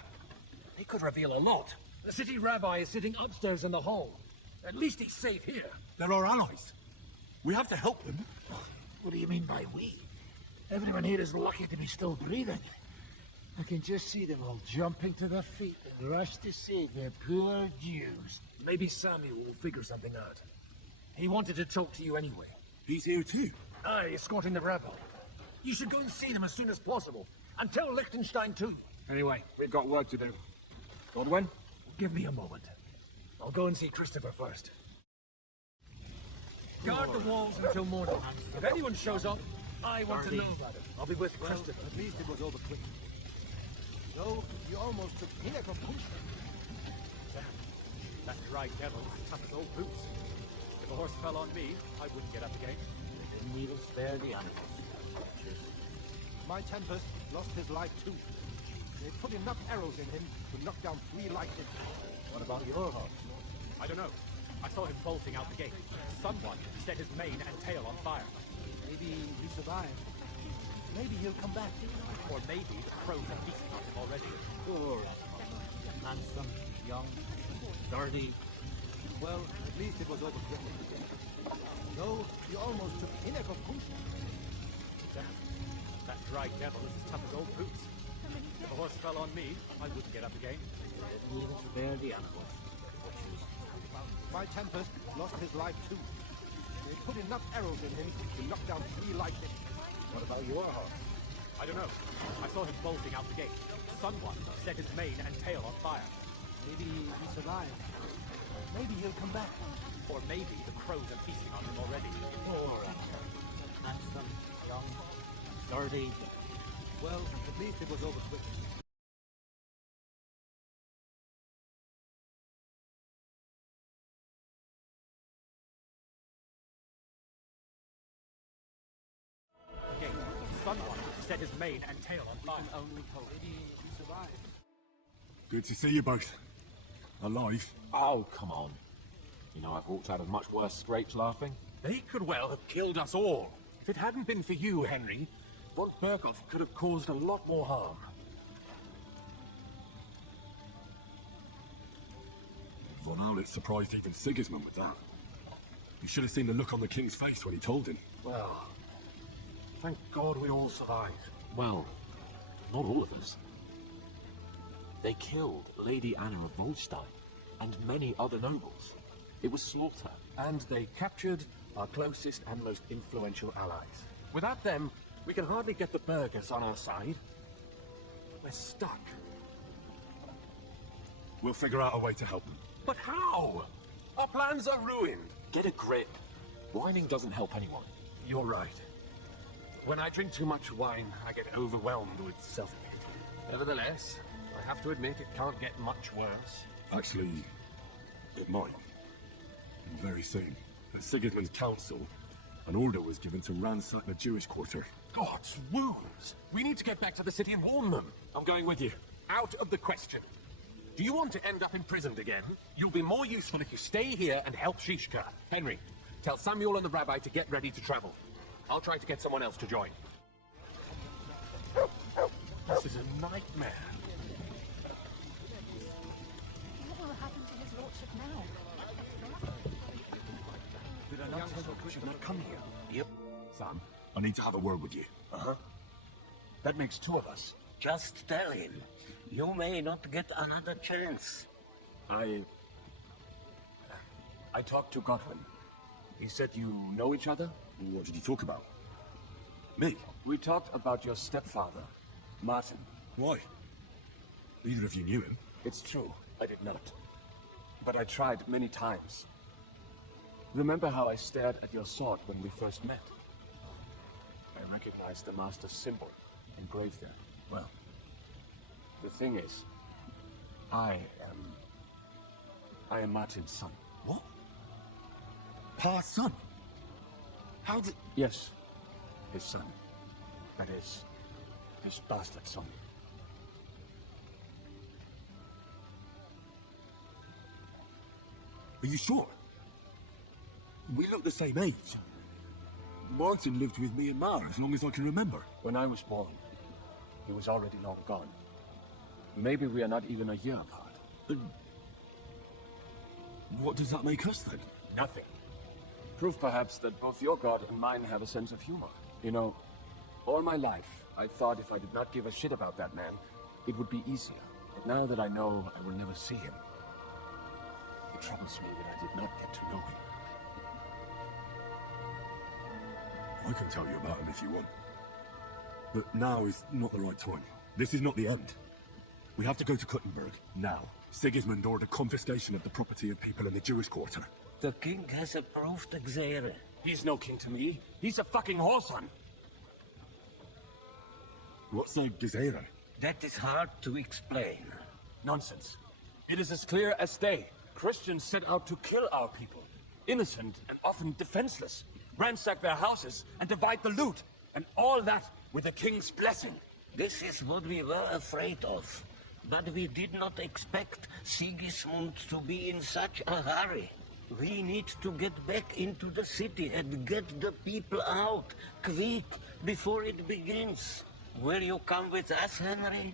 They could reveal a lot. The city rabbi is sitting upstairs in the hall. At least he's safe here. They're our allies. We have to help them. What do you mean by we? Everyone here is lucky to be still breathing. I can just see them all jumping to their feet and rush to save their poor Jews. Maybe Samuel will figure something out. He wanted to talk to you anyway. He's here too? Aye, escorting the rabbi. You should go and see them as soon as possible. And tell Liechtenstein too. Anyway, we've got work to do. Godwin? Give me a moment. I'll go and see Christopher first. Guard the walls until morning. If anyone shows up, I want to know about it. I'll be with Christopher. At least it was over quick. So, you almost took pinnacle punch. That dry devil is as tough as old boots. If a horse fell on me, I wouldn't get up again. They didn't even spare the animals. My Tempest lost his life too. They put enough arrows in him to knock down 3 lightning. What about your horse? I don't know. I saw him bolting out the gate. Someone set his mane and tail on fire. Maybe he survived. Maybe he'll come back. Or maybe the crows are feasting on him already. Poor handsome, young, sturdy. Well, at least it was over quickly. Though, you almost took Hinek of Kunst. Damn. That dry devil is as tough as old boots. If a horse fell on me, I wouldn't get up again. We'll spare the animals. My Tempest lost his life too. They put enough arrows in him to knock down 3 lightning. What about your horse? I don't know. I saw him bolting out the gate. Someone set his mane and tail on fire. Maybe he survived. Maybe he'll come back. Or maybe the crows are feasting on him already. Poor handsome, young, sturdy. Well, at least it was over quickly. Someone set his mane and tail on fire. Only hope. Maybe he survived. Good to see you both. Alive. Oh, come on. You know, I've walked out of much worse scrapes laughing. They could well have killed us all. If it hadn't been for you, Henry, von Berkhoff could have caused a lot more harm. Von Aulitz surprised even Sigismund with that. You should have seen the look on the king's face when he told him. Well, thank God we all survived. Well, not all of us. They killed Lady Anna of Wolstein and many other nobles. It was slaughter. And they captured our closest and most influential allies. Without them, we can hardly get the burghers on our side. We're stuck. We'll figure out a way to help them. But how? Our plans are ruined. Get a grip. Whining doesn't help anyone. You're right. When I drink too much wine, I get overwhelmed with self-pity. Nevertheless, I have to admit it can't get much worse. Actually, it might. And very soon. At Sigismund's council, an order was given to ransack the Jewish quarter. God's wounds! We need to get back to the city and warn them. I'm going with you. Out of the question. Do you want to end up imprisoned again? You'll be more useful if you stay here and help Shishka. Henry, tell Samuel and the rabbi to get ready to travel. I'll try to get someone else to join. This is a nightmare. What will happen to his lordship now? Did I not tell you we should not come here? Yep. Sam, I need to have a word with you. Uh-huh. That makes 2 of us. Just tell him. You may not get another chance. I talked to Godwin. He said you know each other? What did you talk about? Me? We talked about your stepfather, Martin. Why? Neither of you knew him. It's true, I did not. But I tried many times. Remember how I stared at your sword when we first met? I recognized the Master's symbol engraved there. Well, the thing is, I am Martin's son. What? Par's son? How did... Yes, his son. That is, his bastard son. Are you sure? We look the same age. Martin lived with me and Ma as long as I can remember. When I was born, he was already long gone. Maybe we are not even a year apart. But what does that make us then? Nothing. Proof perhaps that both your god and mine have a sense of humor. You know, all my life, I thought if I did not give a shit about that man, it would be easier. But now that I know I will never see him, it troubles me that I did not get to know him. I can tell you about him if you want. But now is not the right time. This is not the end. We have to go to Kuttenberg, now. Sigismund ordered confiscation of the property of people in the Jewish quarter. The king has approved Xere. He's no king to me. He's a fucking whoreson. What's a Gezerah? That is hard to explain. Nonsense. It is as clear as day. Christians set out to kill our people. Innocent and often defenseless. Ransack their houses and divide the loot. And all that with the king's blessing. This is what we were afraid of. But we did not expect Sigismund to be in such a hurry. We need to get back into the city and get the people out, quick, before it begins. Will you come with us, Henry?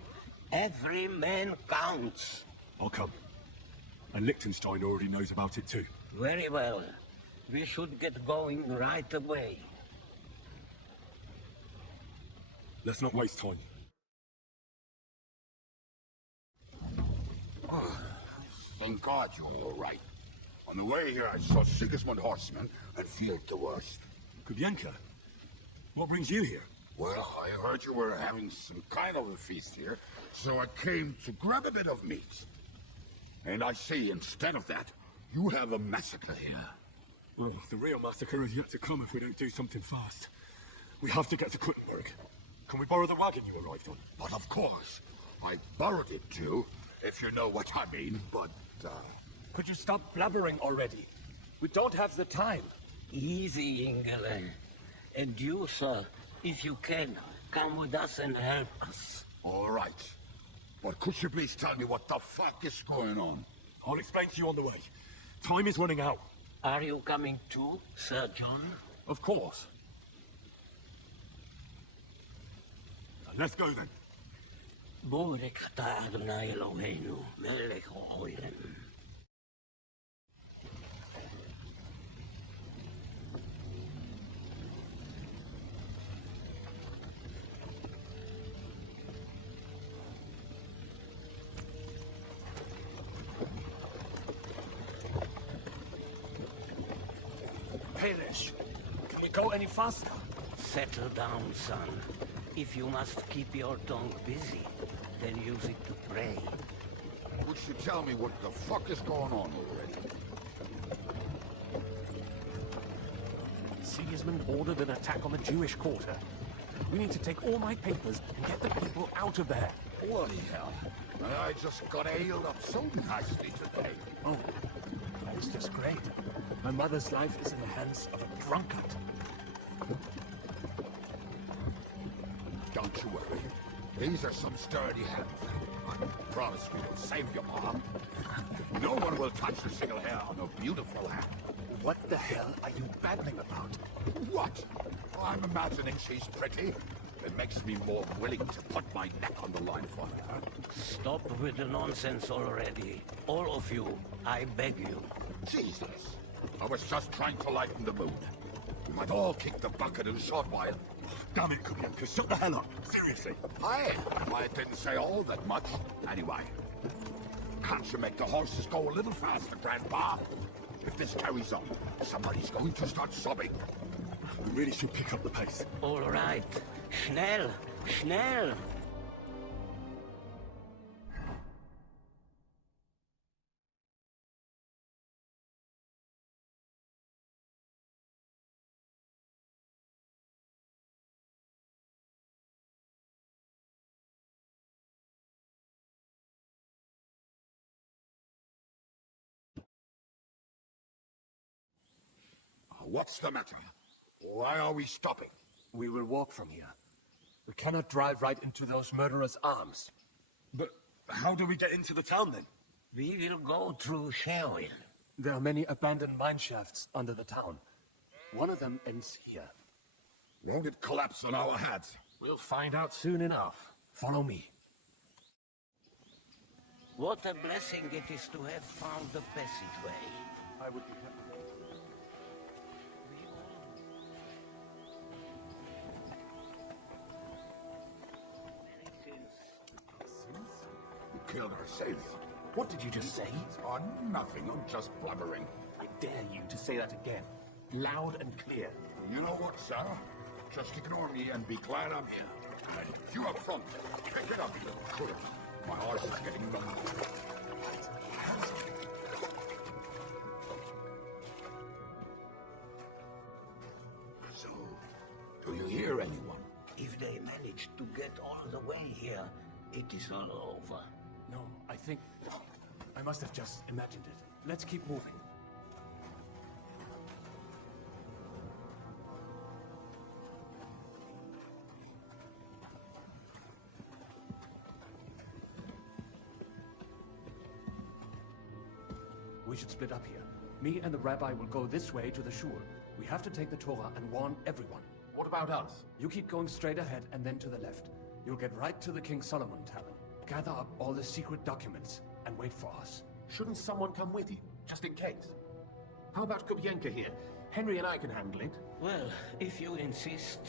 Every man counts. I'll come. And Liechtenstein already knows about it too. Very well. We should get going right away. Let's not waste time. Oh, thank God you're all right. On the way here, I saw Sigismund horsemen and feared the worst. Kubienka, what brings you here? Well, I heard you were having some kind of a feast here, so I came to grab a bit of meat. And I see, instead of that, you have a massacre here. Well, the real massacre is yet to come if we don't do something fast. We have to get to Kuttenberg. Can we borrow the wagon you arrived on? But of course. I borrowed it too, if you know what I mean, but, Could you stop blubbering already? We don't have the time. Easy, Ingele. And you, sir, if you can, come with us and help us. All right. But could you please tell me what the fuck is going on? I'll explain to you on the way. Time is running out. Are you coming too, Sir John? Of course. Let's go then. Borek ta Adonai Eloheinu, melech haolam. Perish. Can we go any faster? Settle down, son. If you must keep your tongue busy, then use it to pray. Would you tell me what the fuck is going on already? Sigismund ordered an attack on the Jewish quarter. We need to take all my papers and get the people out of there. Bloody hell. I just got ailed up so nicely today. Oh, that's just great. My mother's life is in the hands of a drunkard. Don't you worry. These are some sturdy hands. I promise we will save your mom. No one will touch a single hair on her beautiful hand. What the hell are you babbling about? What? I'm imagining she's pretty. It makes me more willing to put my neck on the line for her. Stop with the nonsense already. All of you, I beg you. Jesus. I was just trying to lighten the mood. We might all kick the bucket in a short while. Damn it, Kubienka, shut the hell up. Seriously. I didn't say all that much. Anyway, can't you make the horses go a little faster, Grandpa? If this carries on, somebody's going to start sobbing. We really should pick up the pace. All right. Schnell! Schnell! What's the matter? Why are we stopping? We will walk from here. We cannot drive right into those murderers' arms. But how do we get into the town then? We will go through Sherwin. There are many abandoned mine shafts under the town. One of them ends here. Won't it collapse on our heads? We'll find out soon enough. Follow me. What a blessing it is to have found the passageway. I would be happy. Killed our savior. What did you just say? Oh, nothing. I'm just blubbering. I dare you to say that again. Loud and clear. You know what, sir? Just ignore me and be glad I'm here. And you up front, pick it up, you little critter. My horse is getting numb. So, do you hear anyone? If they manage to get all the way here, it is all over. No, I think... I must have just imagined it. Let's keep moving. we should split up here. Me and the rabbi will go this way to the shul. We have to take the Torah and warn everyone. What about us? You keep going straight ahead and then to the left. You'll get right to the King Solomon Tavern. Gather up all the secret documents and wait for us. Shouldn't someone come with you, just in case? How about Kubienka here? Henry and I can handle it. Well, if you insist.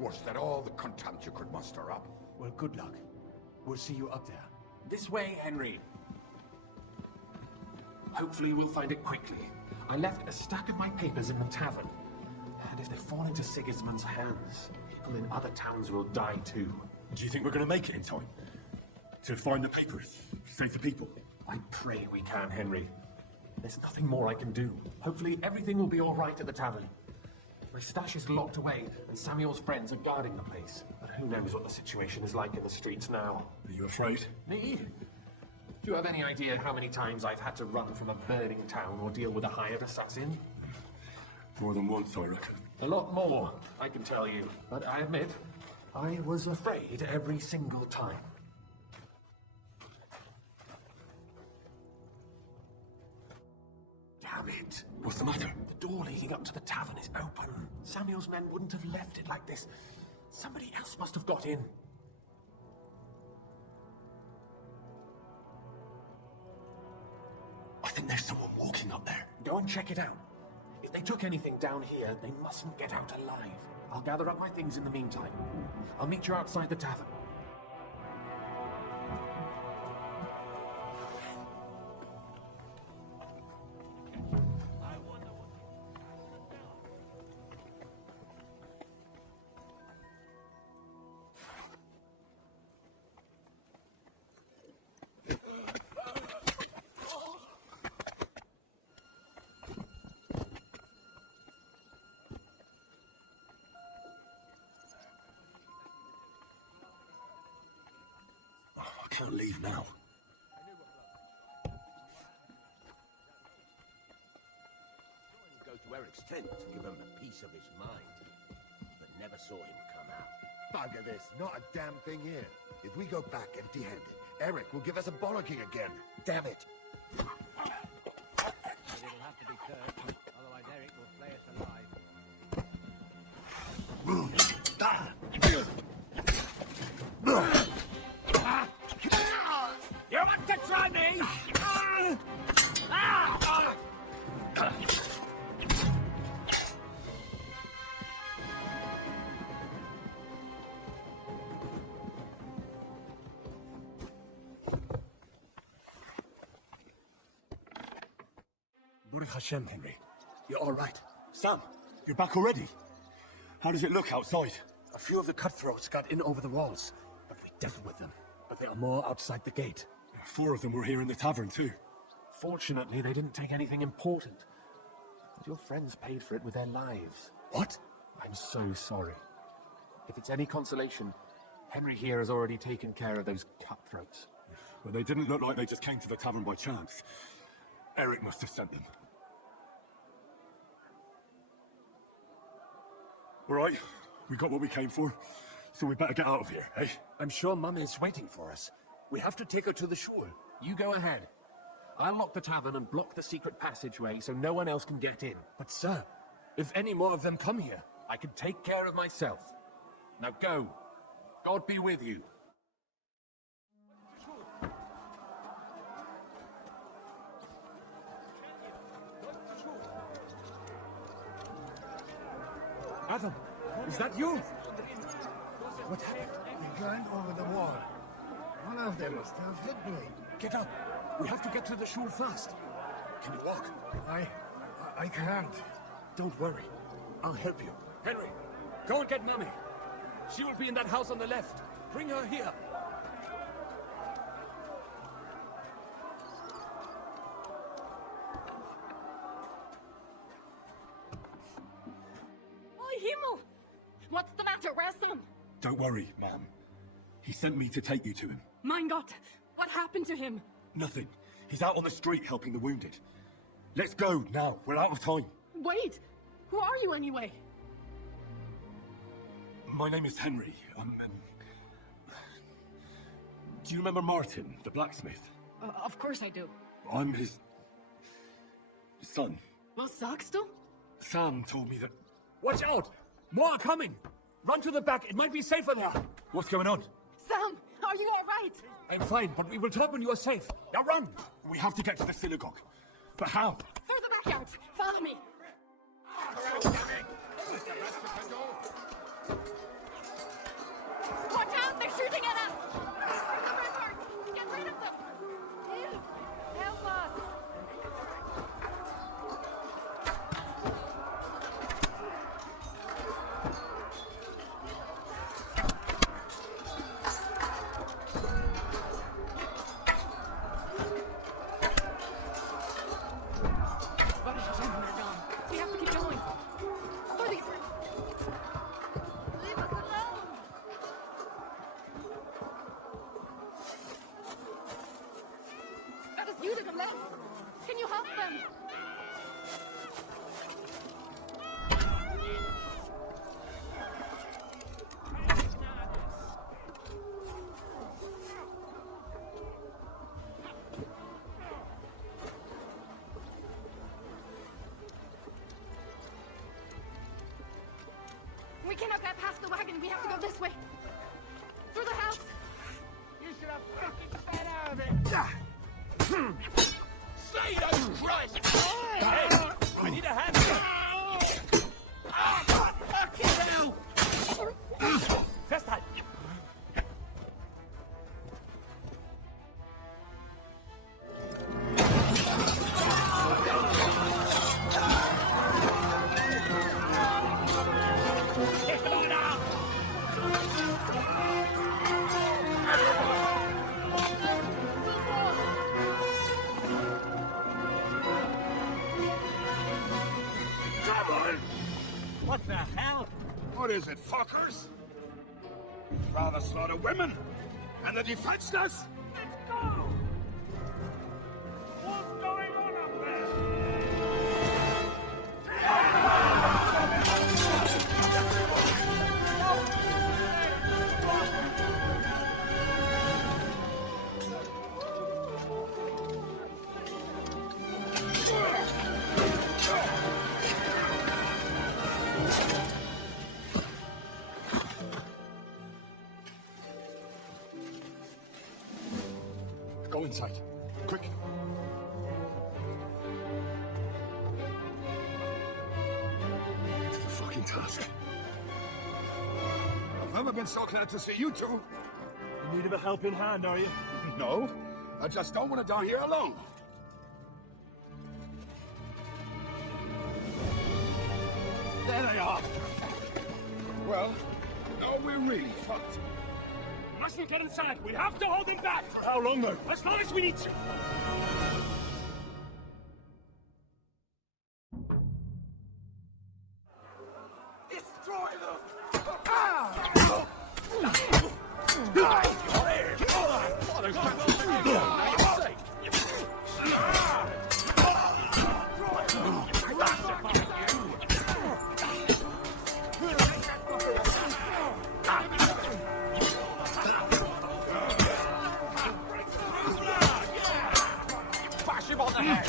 Was that all the content you could muster up? Well, good luck. We'll see you up there. This way, Henry. Hopefully we'll find it quickly. I left a stack of my papers in the tavern. And if they fall into Sigismund's hands, people in other towns will die too. Do you think we're going to make it in time? To find the papers? Save the people? I pray we can, Henry. There's nothing more I can do. Hopefully everything will be all right at the tavern. My stash is locked away, and Samuel's friends are guarding the place. But who knows what the situation is like in the streets now. Are you afraid? Me? Do you have any idea how many times I've had to run from a burning town or deal with a hired assassin? More than once, I reckon. A lot more, I can tell you. But I admit, I was afraid every single time. Damn it. What's the matter? The door leading up to the tavern is open. Samuel's men wouldn't have left it like this. Somebody else must have got in. I think there's someone walking up there. Go and check it out. If they took anything down here, they mustn't get out alive. I'll gather up my things in the meantime. I'll meet you outside the tavern. I can't leave now. Go to Eric's tent to give him a piece of his mind, but never saw him come out. Bugger this, not a damn thing here. If we go back empty-handed, Eric will give us a bollocking again. Damn it. But it'll have to be Kurt, otherwise Eric will flay us alive. You want to try me? Baruch Hashem, Henry. You're all right. Sam, you're back already? How does it look outside? A few of the cutthroats got in over the walls, but we dealt with them. But there are more outside the gate. 4 of them were here in the tavern too. Fortunately, they didn't take anything important. But your friends paid for it with their lives. What? I'm so sorry. If it's any consolation, Henry here has already taken care of those cutthroats. Well, they didn't look like they just came to the tavern by chance. Eric must have sent them. All right, we got what we came for, so we better get out of here, eh? I'm sure Mum is waiting for us. We have to take her to the shul. You go ahead. I'll lock the tavern and block the secret passageway so no one else can get in. But sir, if any more of them come here, I can take care of myself. Now go. God be with you. Adam, is that you? What happened? They climbed over the wall. One of them must have hit me. Get up. We have to get to the shul fast. Can you walk? I can't. Don't worry. I'll help you. Henry, go and get Mummy. She will be in that house on the left. Bring her here. Oh, Himmel! What's the matter? Where's Sam? Don't worry, ma'am. He sent me to take you to him. Mein Gott! What happened to him? Nothing. He's out on the street helping the wounded. Let's go now. We're out of time. Wait! Who are you anyway? My name is Henry. Do you remember Martin, the blacksmith? Of course I do. I'm his Son, Was sagst du? Sam told me that... Watch out! More are coming! Run to the back, it might be safer there! What's going on? Sam, are you alright? I'm fine, but we will talk when you are safe. Now run! We have to get to the synagogue. But how? Through the backyards! Follow me! Watch out! They're shooting at us! Through the ramparts! Get rid of them! Help us! We have to keep going. For these... Leave us alone! That is you to the left. Can you help them? We cannot get past the wagon. We have to go this way. Through the house. You should have fucking stayed out of it. Jesus Christ! Hey! I need a hand! Fucking hell! Festhalten! What the hell? What is it, fuckers? Rather slaughter women? And the defenseless? Let's go! What's going on up there? Go inside. Quick. To the fucking task. I've never been so glad to see you two. In need of a helping hand, are you? No, I just don't want to die here alone. There they are. Well, now we're really fucked. Mustn't get inside. We have to hold them back. How long, though? As long as we need to. Destroy them! Bash him on the head!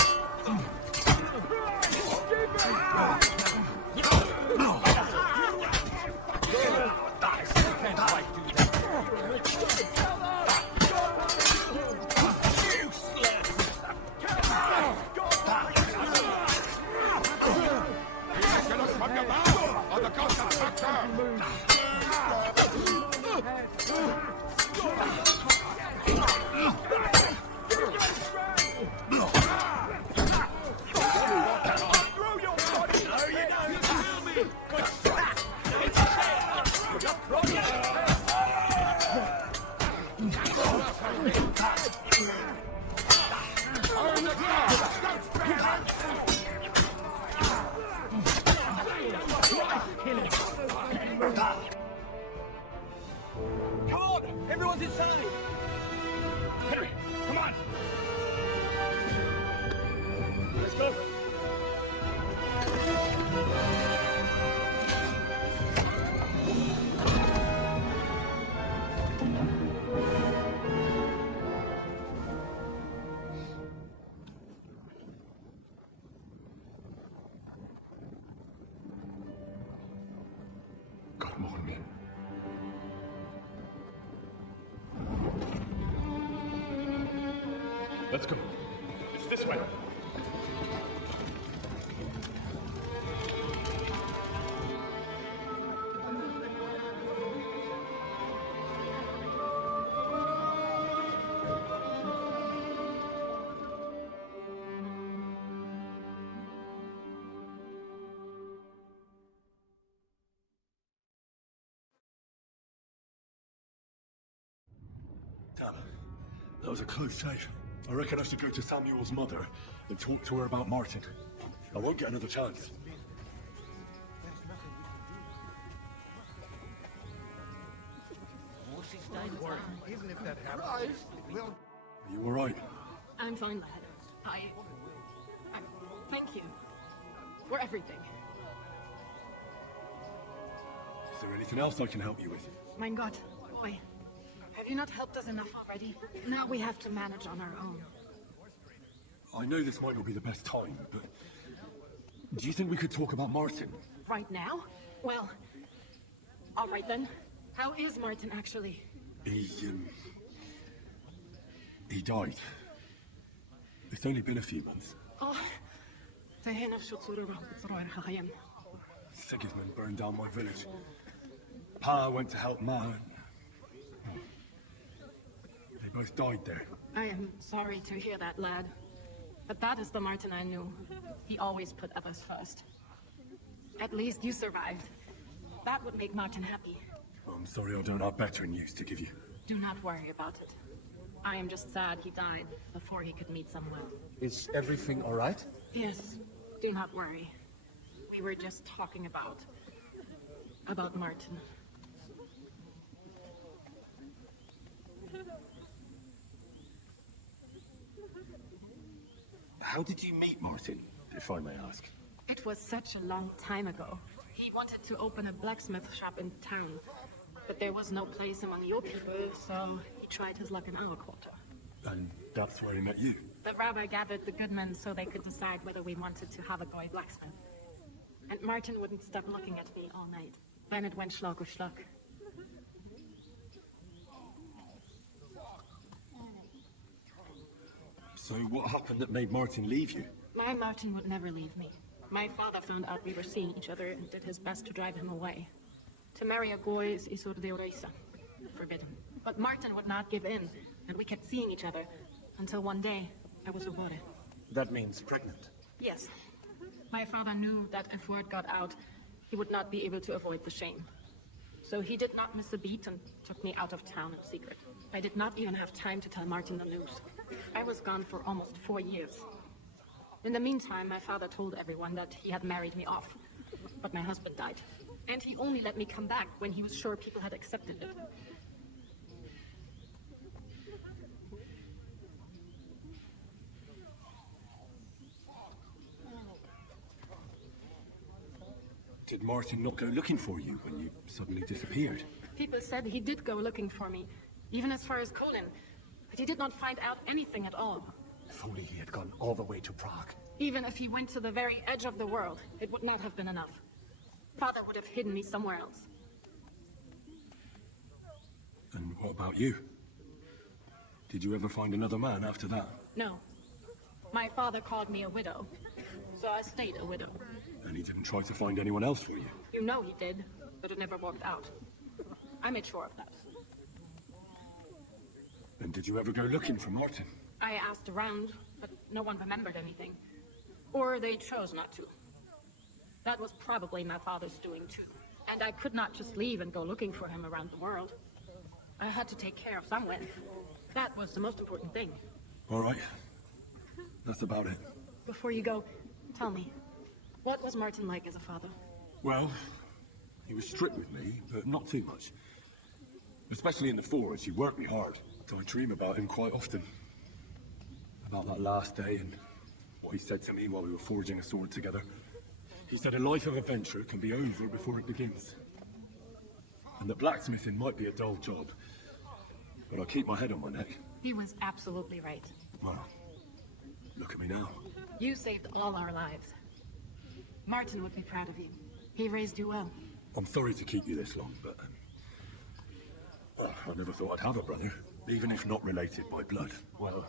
Let's go. It's this way. Damn. That was a close shave. I reckon I should go to Samuel's mother and talk to her about Martin. I won't get another chance. Even if that happens, we'll... Are you alright? I'm fine, lad. I thank you for everything. Is there anything else I can help you with? Mein Gott, why? Have you not helped us enough already? Now we have to manage on our own. I know this might not be the best time, but do you think we could talk about Martin? Right now? Well, all right then. How is Martin actually? He died. It's only been a few months. Oh, Sigismund burned down my village. Pa went to help Ma. They both died there. I am sorry to hear that, lad. But that is the Martin I knew. He always put others first. At least you survived. That would make Martin happy. I'm sorry I don't have better news to give you. Do not worry about it. I am just sad he died before he could meet someone. Is everything all right? Yes, do not worry. We were just talking about Martin. How did you meet Martin, if I may ask? It was such a long time ago. He wanted to open a blacksmith shop in town, but there was no place among your people, so he tried his luck in our quarter. And that's where he met you? The rabbi gathered the good men so they could decide whether we wanted to have a goy blacksmith. And Martin wouldn't stop looking at me all night. Then it went schlag auf schlag. So what happened that made Martin leave you? My Martin would never leave me. My father found out we were seeing each other and did his best to drive him away. To marry a goy is isur de oreisa, forbidden. But Martin would not give in, and we kept seeing each other until one day I was awarded. That means pregnant. Yes. My father knew that if word got out, he would not be able to avoid the shame. So he did not miss a beat and took me out of town in secret. I did not even have time to tell Martin the news. I was gone for almost 4 years. In the meantime, my father told everyone that he had married me off. But my husband died. And he only let me come back when he was sure people had accepted it. Did Martin not go looking for you when you suddenly disappeared? People said he did go looking for me, even as far as Colin. But he did not find out anything at all. If only he had gone all the way to Prague. Even if he went to the very edge of the world, it would not have been enough. Father would have hidden me somewhere else. And what about you? Did you ever find another man after that? No. My father called me a widow, so I stayed a widow. And he didn't try to find anyone else for you? You know he did, but it never worked out. I made sure of that. And did you ever go looking for Martin? I asked around, but no one remembered anything. Or they chose not to. That was probably my father's doing too. And I could not just leave and go looking for him around the world. I had to take care of someone. That was the most important thing. All right. That's about it. Before you go, tell me, what was Martin like as a father? Well, he was strict with me, but not too much. Especially in the forge, he worked me hard. I dream about him quite often. About that last day and what he said to me while we were forging a sword together. He said a life of adventure can be over before it begins. And that blacksmithing might be a dull job, but I'll keep my head on my neck. He was absolutely right. Well, look at me now. You saved all our lives. Martin would be proud of you. He raised you well. I'm sorry to keep you this long, but I never thought I'd have a brother, even if not related by blood. Well,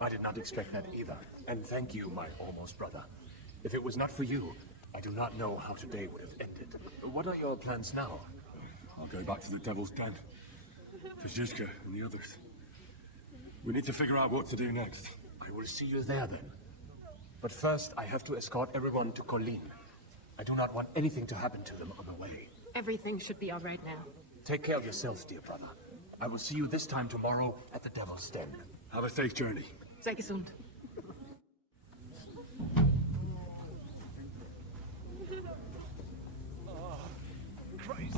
I did not expect that either. And thank you, my almost brother. If it was not for you, I do not know how today would have ended. What are your plans now? I'll go back to the Devil's Den. To Zizka and the others. We need to figure out what to do next. I will see you there then. But first, I have to escort everyone to Colleen. I do not want anything to happen to them on the way. Everything should be all right now. Take care of yourself, dear brother. I will see you this time tomorrow at the Devil's Den. Have a safe journey. Sei gesund. Christ.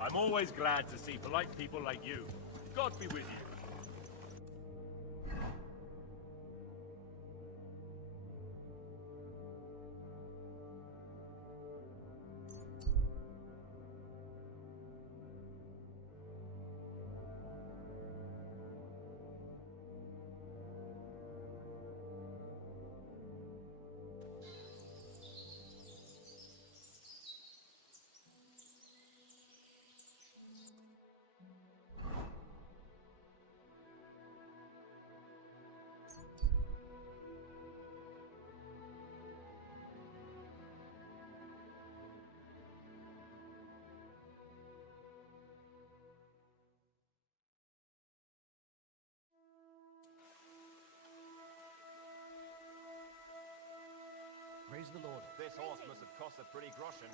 I'm always glad to see polite people like you. God be with you. Praise the Lord. This horse must have cost a pretty groschen.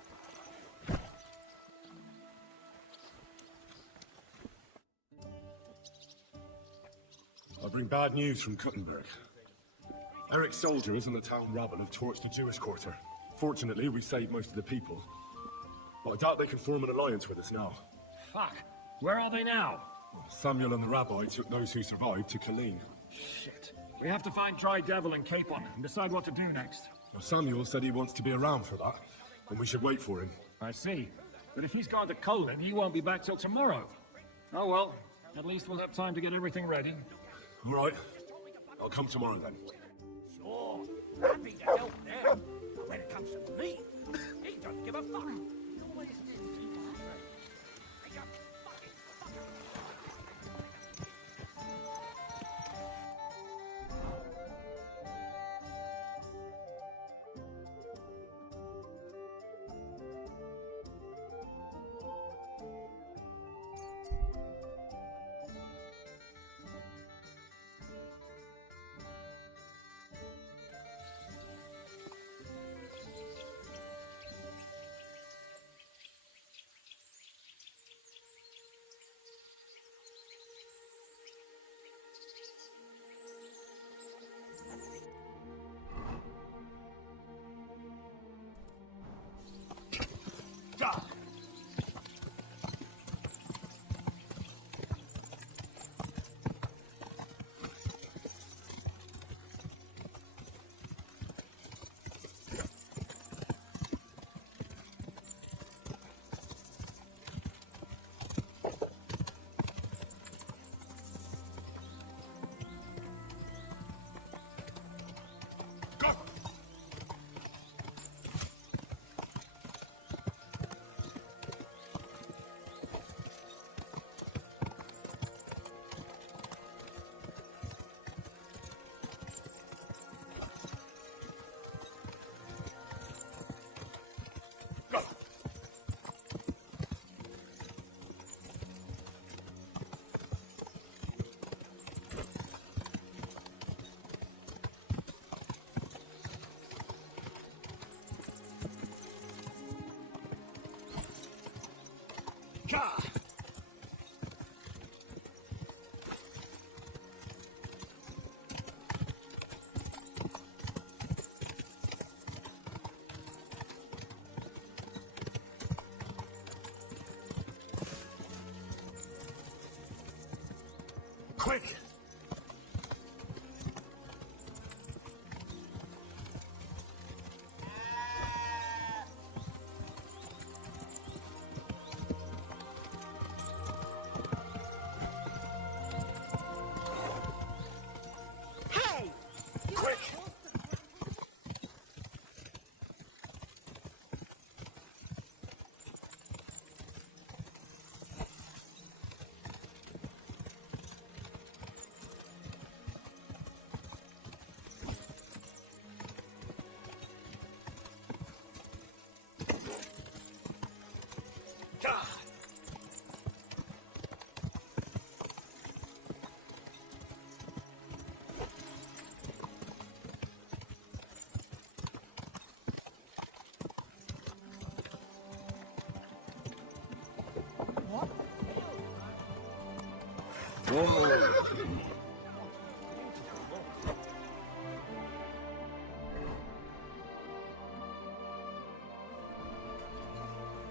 I bring bad news from Kuttenberg. Eric's soldiers and the town rabble have torched the Jewish quarter. Fortunately, we saved most of the people. But I doubt they can form an alliance with us now. Fuck. Where are they now? Samuel and the rabbi took those who survived to Colleen. Shit. We have to find Dry Devil and Capon and decide what to do next. Well, Samuel said he wants to be around for that, and we should wait for him. I see. But if he's gone to Colin, he won't be back till tomorrow. Oh well. At least we'll have time to get everything ready. All right. I'll come tomorrow then. Sure, happy to help there. But when it comes to me, he doesn't give a fuck. Quick! Hey! Quick!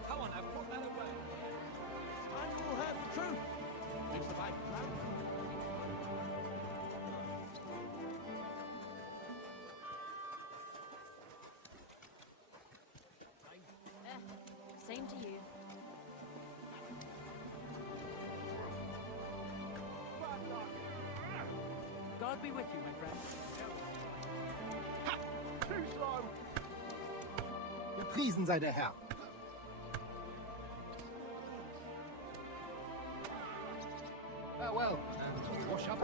Come on, now, put that away. Time you will have the truth. It's the life of Same to you. God be with you, my friend. Too slow! Gepriesen sei der Herr. Farewell, and wash up.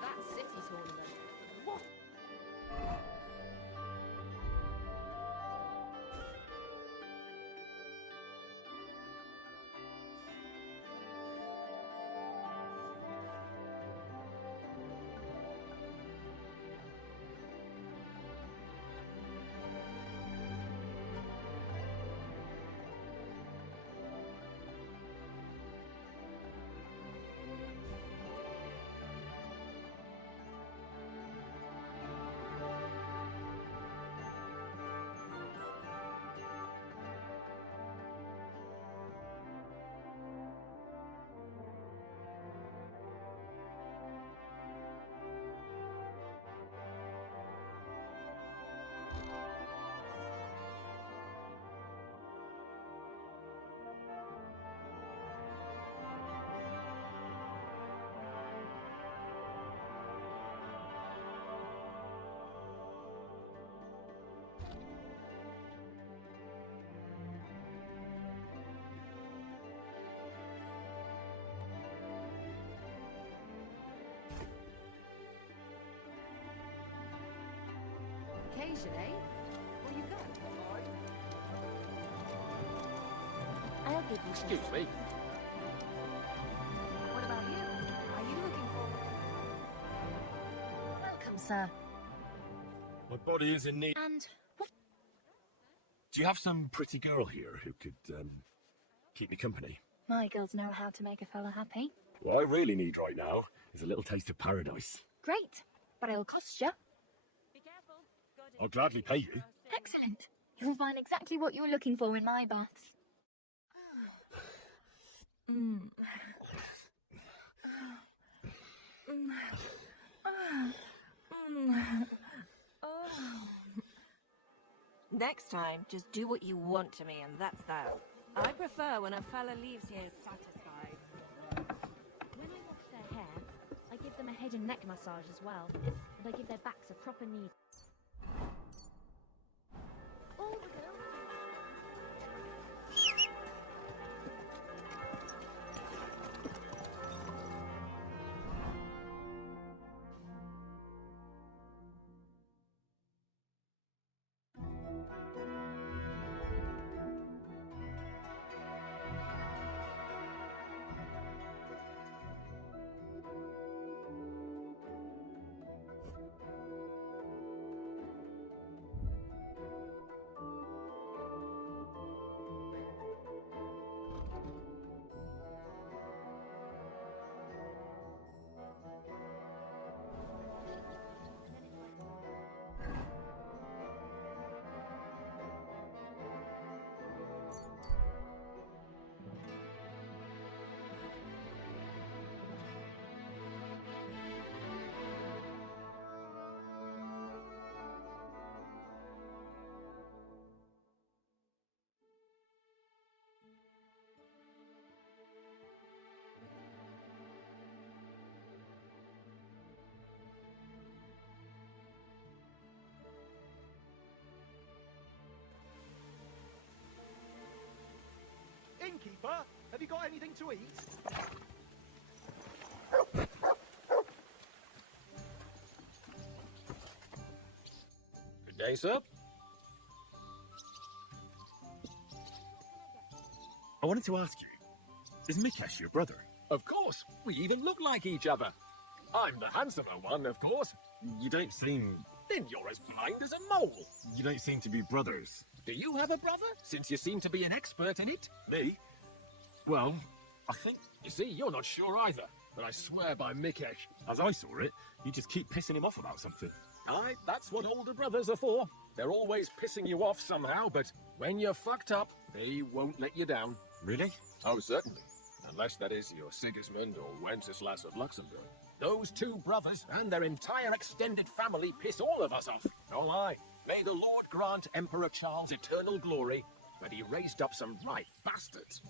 That city tournament. What? Occasion, eh? Will you go? I'll give you Excuse me. What about you? Are you looking for... Welcome, sir. My body is in need. And... Do you have some pretty girl here who could, keep me company? My girls know how to make a fella happy. What I really need right now is a little taste of paradise. Great, but it'll cost you. I'll gladly pay you. Excellent. You'll find exactly what you're looking for in my baths. Next time, just do what you want to me, and that's that. I prefer when a fella leaves here satisfied. When I wash their hair, I give them a head and neck massage as well. And I give their backs a proper knee. All the girls. supper? Have you got anything to eat? Good day, sir. I wanted to ask you, is Mikesh your brother? Of course. We even look like each other. I'm the handsomer one, of course. You don't seem... Then you're as blind as a mole. You don't seem to be brothers. Do you have a brother, since you seem to be an expert in it? Me? Well, I think... You see, you're not sure either, but I swear by Mikesh. As I saw it, you just keep pissing him off about something. Aye, that's what older brothers are for. They're always pissing you off somehow, but when you're fucked up, they won't let you down. Really? Oh, certainly. Unless that is your Sigismund or Wenceslas of Luxembourg. Those two brothers and their entire extended family piss all of us off. Oh, aye. May the Lord grant Emperor Charles eternal glory, but he raised up some right bastards.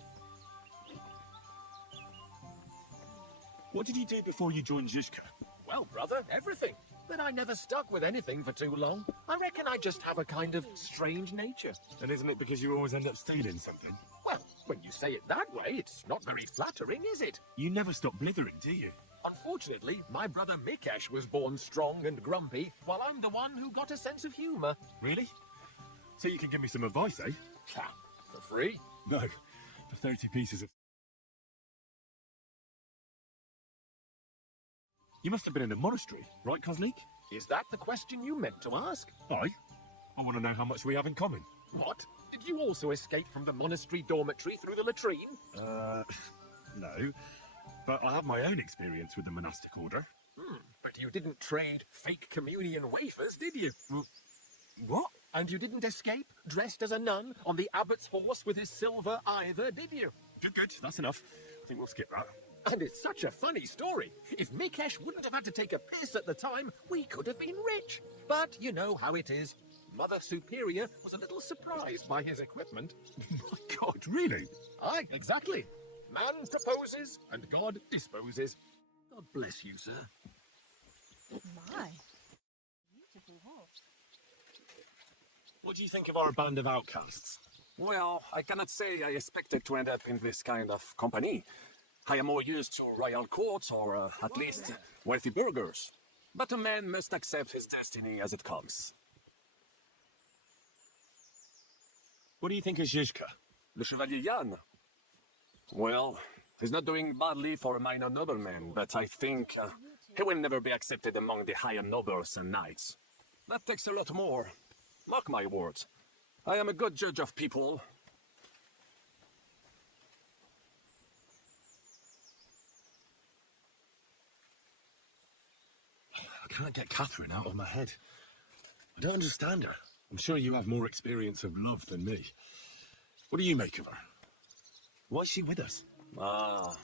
What did you do before you joined Zizka? Well, brother, everything. But I never stuck with anything for too long. I reckon I just have a kind of strange nature. And isn't it because you always end up stealing something? Well, when you say it that way, it's not very flattering, is it? You never stop blithering, do you? Unfortunately, my brother Mikesh was born strong and grumpy, while I'm the one who got a sense of humour. Really? So you can give me some advice, eh? Ha! For free? No, for 30 pieces of... You must have been in a monastery, right, Kozlik? Is that the question you meant to ask? Aye. I want to know how much we have in common. What? Did you also escape from the monastery dormitory through the latrine? No. But I have my own experience with the monastic order. But you didn't trade fake communion wafers, did you? What? And you didn't escape, dressed as a nun, on the abbot's horse with his silver either, did you? Good. That's enough. I think we'll skip that. And it's such a funny story. If Mikesh wouldn't have had to take a piss at the time, we could have been rich. But you know how it is. Mother Superior was a little surprised by his equipment. My God, really? Aye, exactly. Man proposes, and God disposes. God bless you, sir. My. Beautiful horse. What do you think of our band of outcasts? Well, I cannot say I expected to end up in this kind of company. I am more used to royal courts or at least wealthy burghers. But a man must accept his destiny as it comes. What do you think of Zizka? Le Chevalier Jan? Well, he's not doing badly for a minor nobleman, but I think he will never be accepted among the higher nobles and knights. That takes a lot more. Mark my words. I am a good judge of people. I can't get Catherine out of my head. I don't understand her. I'm sure you have more experience of love than me. What do you make of her? Why is she with us? Ah,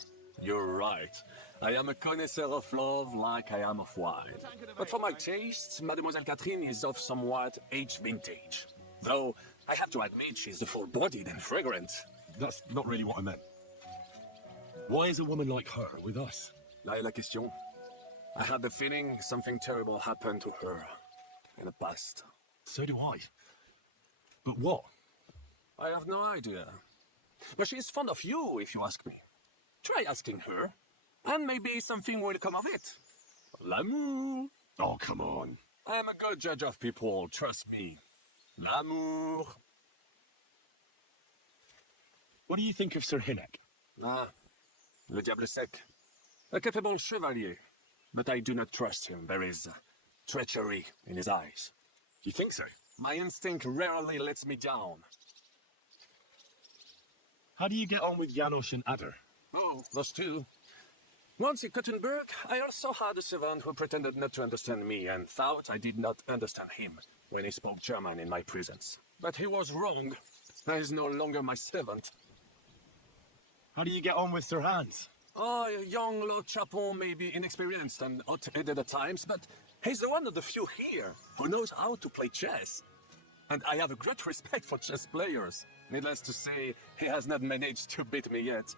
you're right. I am a connoisseur of love like I am of wine. But for my tastes, Mademoiselle Catherine is of somewhat aged vintage. Though, I have to admit she's full-bodied and fragrant. That's not really what I meant. Why is a woman like her with us? Là est la question. I had the feeling something terrible happened to her in the past. So do I. But what? I have no idea. But she's fond of you, if you ask me. Try asking her, and maybe something will come of it. L'amour. Oh, come on. I am a good judge of people, trust me. L'amour. What do you think of Sir Hinek? Ah, le diable sec. A capable chevalier. But I do not trust him. There is treachery in his eyes. You think so? My instinct rarely lets me down. How do you get on with Janos and Adder? Oh, those two. Once in Kuttenberg, I also had a servant who pretended not to understand me and thought I did not understand him when he spoke German in my presence. But he was wrong. He is no longer my servant. How do you get on with Sir Hans? Oh, a young Lord Chapon may be inexperienced and hot-headed at times, but he's one of the few here who knows how to play chess. And I have a great respect for chess players. Needless to say, he has not managed to beat me yet.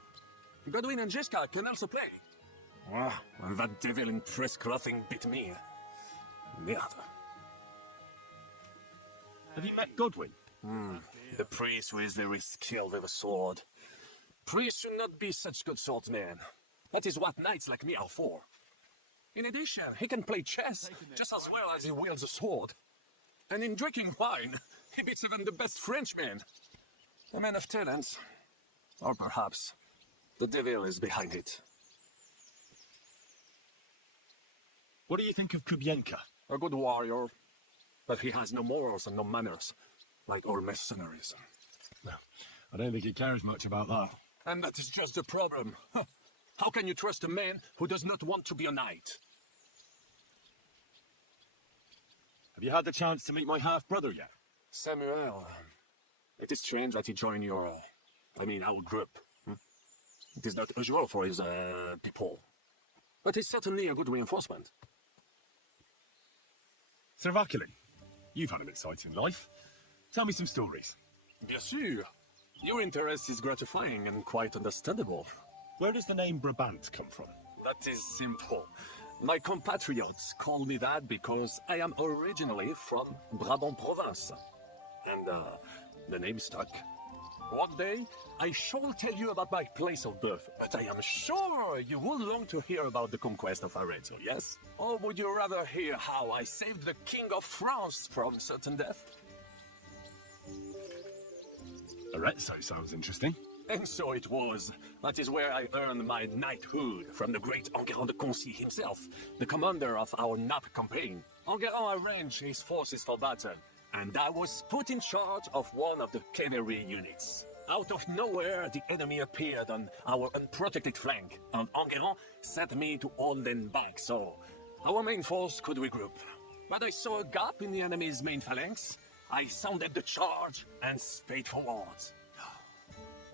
Godwin and Zizka can also play. Ah, and that devil in press clothing beat me. Merde. Have you met Godwin? The priest who is very skilled with a sword. Priests should not be such good swordsmen. That is what knights like me are for. In addition, he can play chess just as well as he wields a sword. And in drinking wine, he beats even the best Frenchmen. A man of talents. Or perhaps the devil is behind it. What do you think of Kubienka? A good warrior, but he has no morals and no manners, like all mercenaries. No, I don't think he cares much about that. And that is just the problem. How can you trust a man who does not want to be a knight? Have you had the chance to meet my half-brother yet? Samuel. It is strange that he joined your... our group. It is not usual for his people. But he's certainly a good reinforcement. Sir Vakili, you've had an exciting life. Tell me some stories. Bien sûr. Your interest is gratifying and quite understandable. Where does the name Brabant come from? That is simple. My compatriots call me that because I am originally from Brabant province. And the name stuck. One day, I shall tell you about my place of birth, but I am sure you will long to hear about the conquest of Arezzo, yes? Or would you rather hear how I saved the King of France from certain death? Arezzo sounds interesting. And so it was. That is where I earned my knighthood from the great Enguerrand de Concy himself, the commander of our Naples campaign. Enguerrand arranged his forces for battle, and I was put in charge of one of the cavalry units. Out of nowhere, the enemy appeared on our unprotected flank, and Enguerrand set me to hold them back so our main force could regroup. But I saw a gap in the enemy's main phalanx. I sounded the charge and sped forward.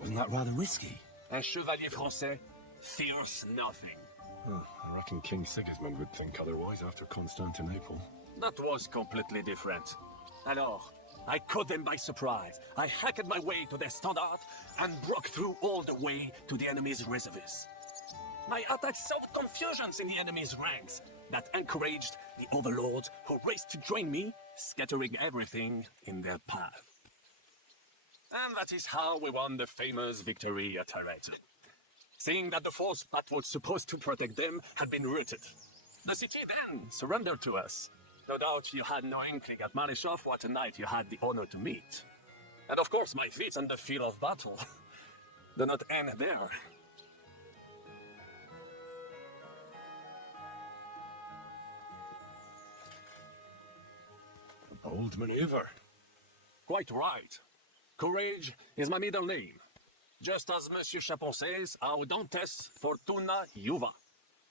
Wasn't that rather risky? Un chevalier français fears nothing. Oh, I reckon King Sigismund would think otherwise after Constantinople. That was completely different. Alors, I caught them by surprise. I hacked my way to their standard and broke through all the way to the enemy's reserves. My attack sowed confusions in the enemy's ranks that encouraged the overlords who raced to join me, scattering everything in their path. And that is how we won the famous victory at Arezzo. Seeing that the force that was supposed to protect them had been routed. The city then surrendered to us. No doubt you had no inkling at Malishov what a knight you had the honor to meet. And of course my feats on the field of battle do not end there. Bold maneuver. Quite right. Courage is my middle name. Just as Monsieur Chapon says, Audantes Fortuna Juva.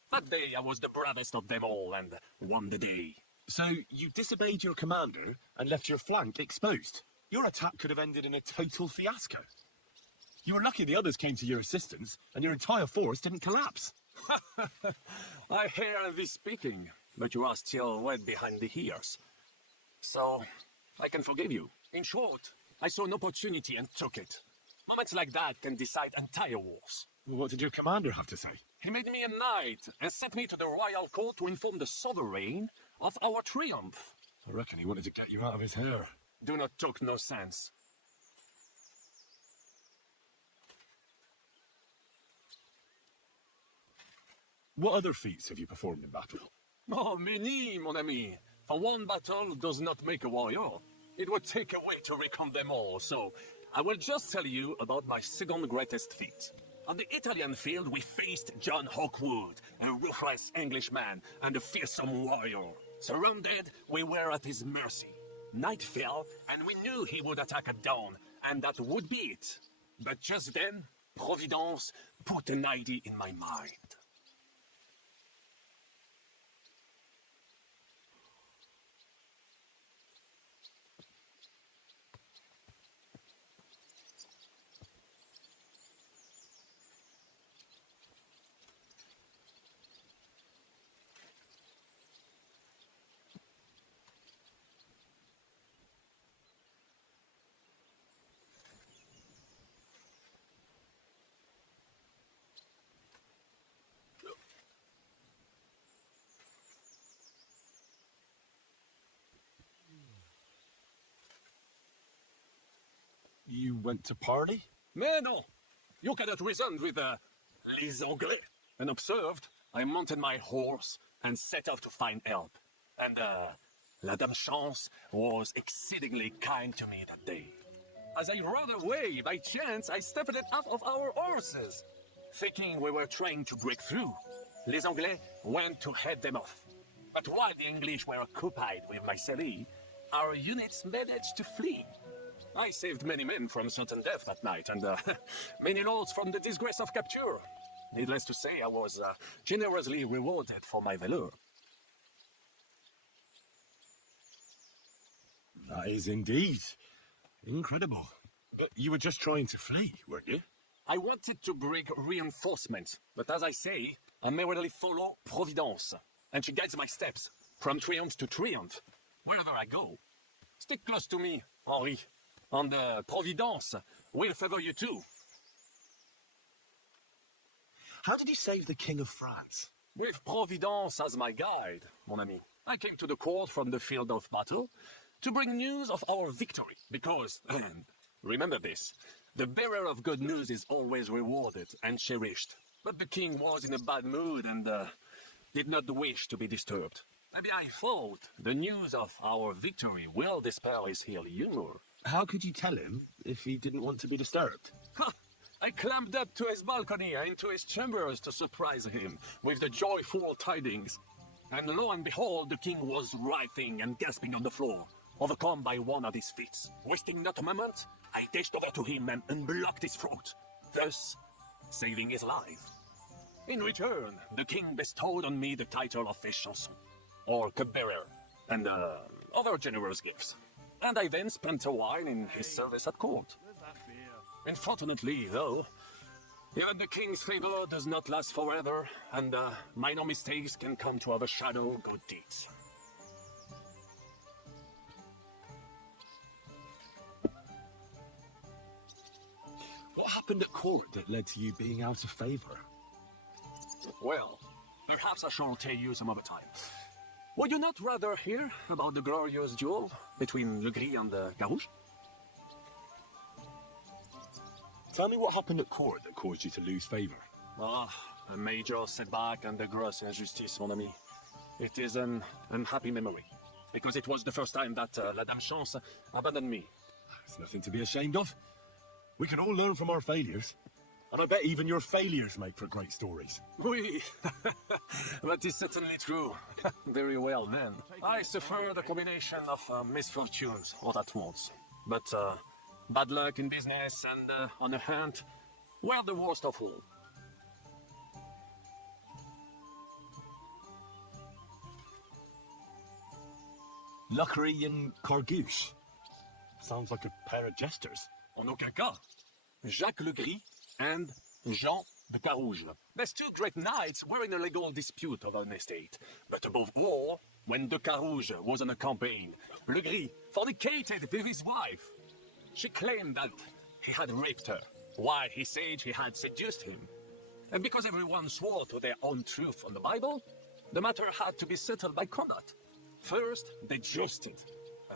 That day I was the bravest of them all and won the day. So you disobeyed your commander and left your flank exposed. Your attack could have ended in a total fiasco. You were lucky the others came to your assistance and your entire force didn't collapse. I hear thee speaking, but you are still wet behind the ears. So, I can forgive you. In short, I saw an opportunity and took it. Moments like that can decide entire wars. What did your commander have to say? He made me a knight and sent me to the royal court to inform the sovereign of our triumph. I reckon he wanted to get you out of his hair. Do not talk no sense. What other feats have you performed in battle? Oh, many, mon ami. For one battle does not make a warrior. It would take away to recount them all, so I will just tell you about my second greatest feat. On the Italian field, we faced John Hawkwood, a ruthless Englishman and a fearsome warrior. Surrounded, we were at his mercy. Night fell, and we knew he would attack at dawn, and that would be it. But just then, Providence put an idea in my mind. You went to party? Mais non! You cannot reason with les Anglais. And observed, I mounted my horse and set off to find help. And La Dame Chance was exceedingly kind to me that day. As I rode away, by chance, I stepped out of our horses. Thinking we were trying to break through, les Anglais went to head them off. But while the English were occupied with my Serie, our units managed to flee. I saved many men from certain death that night, and many lords from the disgrace of capture. Needless to say, I was generously rewarded for my valor. That is indeed incredible. But you were just trying to flee, weren't you? I wanted to bring reinforcements, but as I say, I merely follow Providence, and she guides my steps from triumph to triumph, wherever I go. Stick close to me, Henri, and Providence will favor you too. How did you save the King of France? With Providence as my guide, mon ami, I came to the court from the field of battle to bring news of our victory, because, remember this, the bearer of good news is always rewarded and cherished. But the king was in a bad mood and did not wish to be disturbed. Maybe I thought the news of our victory will dispel his ill humor. How could you tell him if he didn't want to be disturbed? I climbed up to his balcony and into his chambers to surprise him with the joyful tidings. And lo and behold, the king was writhing and gasping on the floor, overcome by one of his fits. Wasting not a moment, I dashed over to him and unblocked his throat, thus saving his life. In return, the king bestowed on me the title of Échanson, or cupbearer, and other generous gifts. And I then spent a while in his service at court. Unfortunately, though, even the king's favor does not last forever, and minor mistakes can come to overshadow good deeds. What happened at court that led to you being out of favor? Well, perhaps I shall tell you some other time. Would you not rather hear about the glorious duel between Le Gris and Carouge? Tell me what happened at court that caused you to lose favor. Ah, a major setback and a gross injustice, mon ami. It is an unhappy memory, because it was the first time that La Dame Chance abandoned me. It's nothing to be ashamed of. We can all learn from our failures. And I bet even your failures make for great stories. Oui, that is certainly true. Very well, then. I suffered a combination of misfortunes all at once. But bad luck in business and on a hunt were the worst of all. Luckry and Cargouche. Sounds like a pair of jesters. En aucun cas. Jacques Le Gris and Jean de Carouge. These two great knights were in a legal dispute over an estate. But above all, when de Carouge was on a campaign, Le Gris fornicated with his wife. She claimed that he had raped her, while he said he had seduced him. And because everyone swore to their own truth on the Bible, the matter had to be settled by combat. First, they jousted.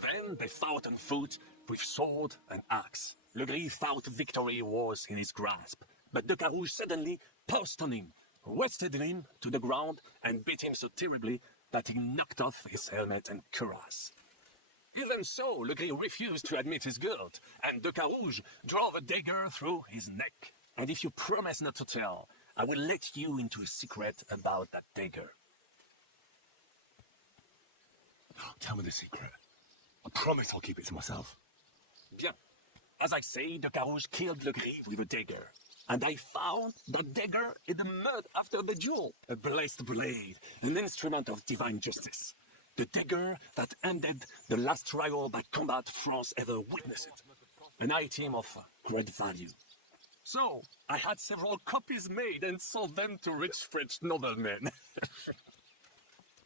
Then they fought on foot with sword and axe. Le Gris thought victory was in his grasp, but de Carouge suddenly pounced on him, wrested him to the ground, and beat him so terribly that he knocked off his helmet and cuirass. Even so, Le Gris refused to admit his guilt, and de Carouge drove a dagger through his neck. And if you promise not to tell, I will let you into a secret about that dagger. Tell me the secret. I promise I'll keep it to myself. Bien. As I say, de Carouge killed Le Gris with a dagger. And I found the dagger in the mud after the duel. A blessed blade, an instrument of divine justice. The dagger that ended the last trial by combat France ever witnessed. An item of great value. So, I had several copies made and sold them to rich French noblemen.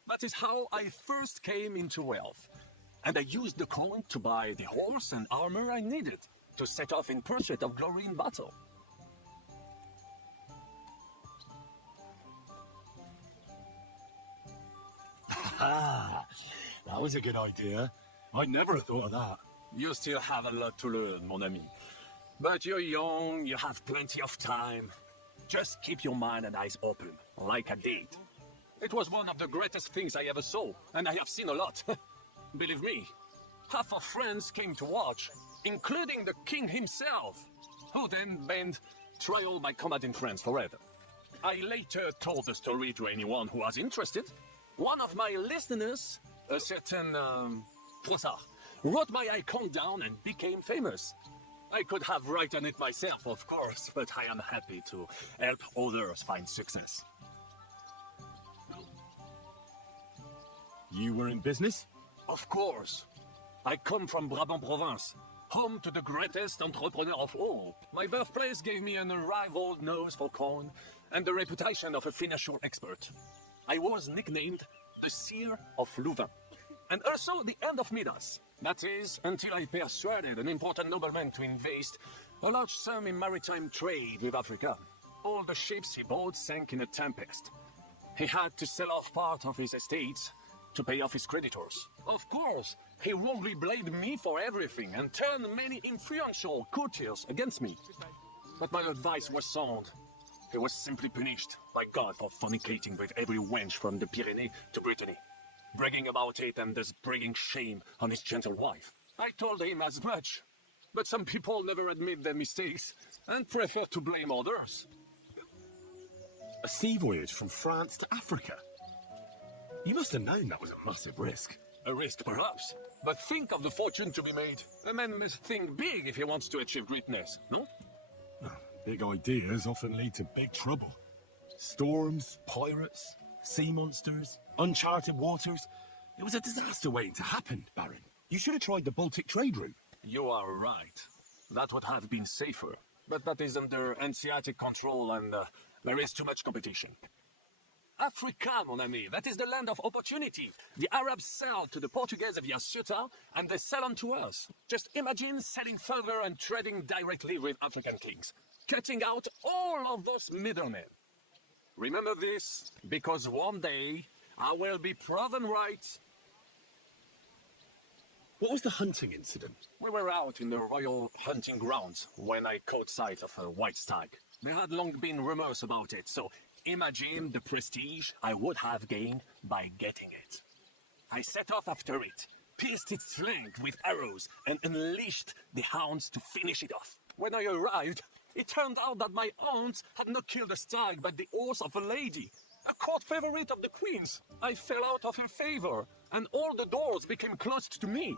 That is how I first came into wealth. And I used the coin to buy the horse and armor I needed to set off in pursuit of glory in battle. Ah, that was a good idea. I never thought of that. You still have a lot to learn, mon ami. But you're young, you have plenty of time. Just keep your mind and eyes open, like I did. It was one of the greatest things I ever saw, and I have seen a lot. Believe me, half of France came to watch, including the king himself, who then banned trial by combat in France forever. I later told the story to anyone who was interested. One of my listeners, a certain Froissart, wrote my icon down and became famous. I could have written it myself, of course, but I am happy to help others find success. You were in business? Of course. I come from Brabant province, home to the greatest entrepreneur of all. My birthplace gave me an unrivaled nose for coin and the reputation of a financial expert. I was nicknamed the Seer of Louvain, and also the End of Midas. That is, until I persuaded an important nobleman to invest a large sum in maritime trade with Africa. All the ships he bought sank in a tempest. He had to sell off part of his estates to pay off his creditors. Of course, he wrongly blamed me for everything and turned many influential courtiers against me. But my advice was sound. He was simply punished by God for fornicating with every wench from the Pyrenees to Brittany, bragging about it and thus bringing shame on his gentle wife. I told him as much, but some people never admit their mistakes and prefer to blame others. A sea voyage from France to Africa? You must have known that was a massive risk. A risk, perhaps, but think of the fortune to be made. A man must think big if he wants to achieve greatness, no? Big ideas often lead to big trouble. Storms, pirates, sea monsters, uncharted waters. It was a disaster waiting to happen, Baron. You should have tried the Baltic trade route. You are right. That would have been safer. But that is under Hanseatic control and there is too much competition. Africa, mon ami, that is the land of opportunity. The Arabs sell to the Portuguese via Ceuta, and they sell on to us. Just imagine selling further and trading directly with African kings, cutting out all of those middlemen. Remember this, because one day I will be proven right. What was the hunting incident? We were out in the royal hunting grounds when I caught sight of a white stag. There had long been rumors about it, so imagine the prestige I would have gained by getting it. I set off after it, pierced its flank with arrows, and unleashed the hounds to finish it off. When I arrived, it turned out that my hounds had not killed a stag, but the horse of a lady, a court favorite of the queen's. I fell out of her favor, and all the doors became closed to me.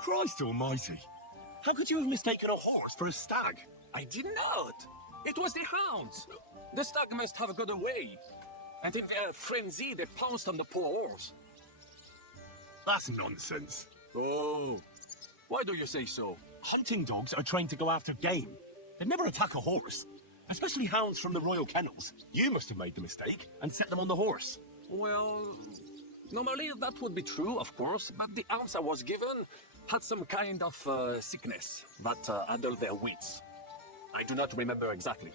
Christ almighty! How could you have mistaken a horse for a stag? I did not! It was the hounds! The stag must have got away, and in their frenzy they pounced on the poor horse. That's nonsense. Oh, why do you say so? Hunting dogs are trained to go after game. They never attack a horse, especially hounds from the royal kennels. You must have made the mistake and set them on the horse. Well, normally that would be true, of course, but the hounds I was given had some kind of sickness that addled their wits. I do not remember exactly.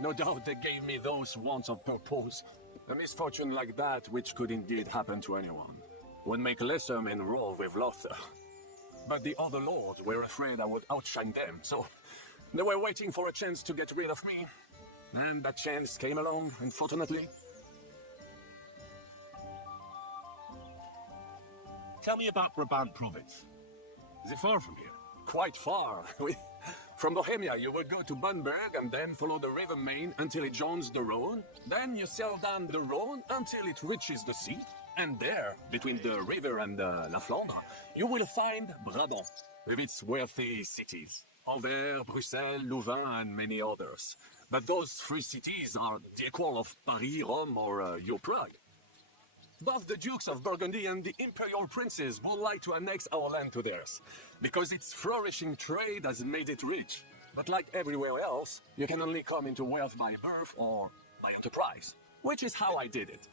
No doubt they gave me those wants of purpose. A misfortune like that which could indeed happen to anyone would make lesser men roar with laughter. But the other lords were afraid I would outshine them, so they were waiting for a chance to get rid of me. And that chance came along, unfortunately. Tell me about Brabant province. Is it far from here? Quite far. From Bohemia, you would go to Bunberg and then follow the river Main until it joins the Rhone. Then you sail down the Rhone until it reaches the sea. And there, between the river and La Flandre, you will find Brabant, with its wealthy cities. Anvers, Bruxelles, Louvain, and many others. But those three cities are the equal of Paris, Rome, or your Prague. Both the Dukes of Burgundy and the Imperial Princes would like to annex our land to theirs, because its flourishing trade has made it rich. But like everywhere else, you can only come into wealth by birth or by enterprise, which is how I did it.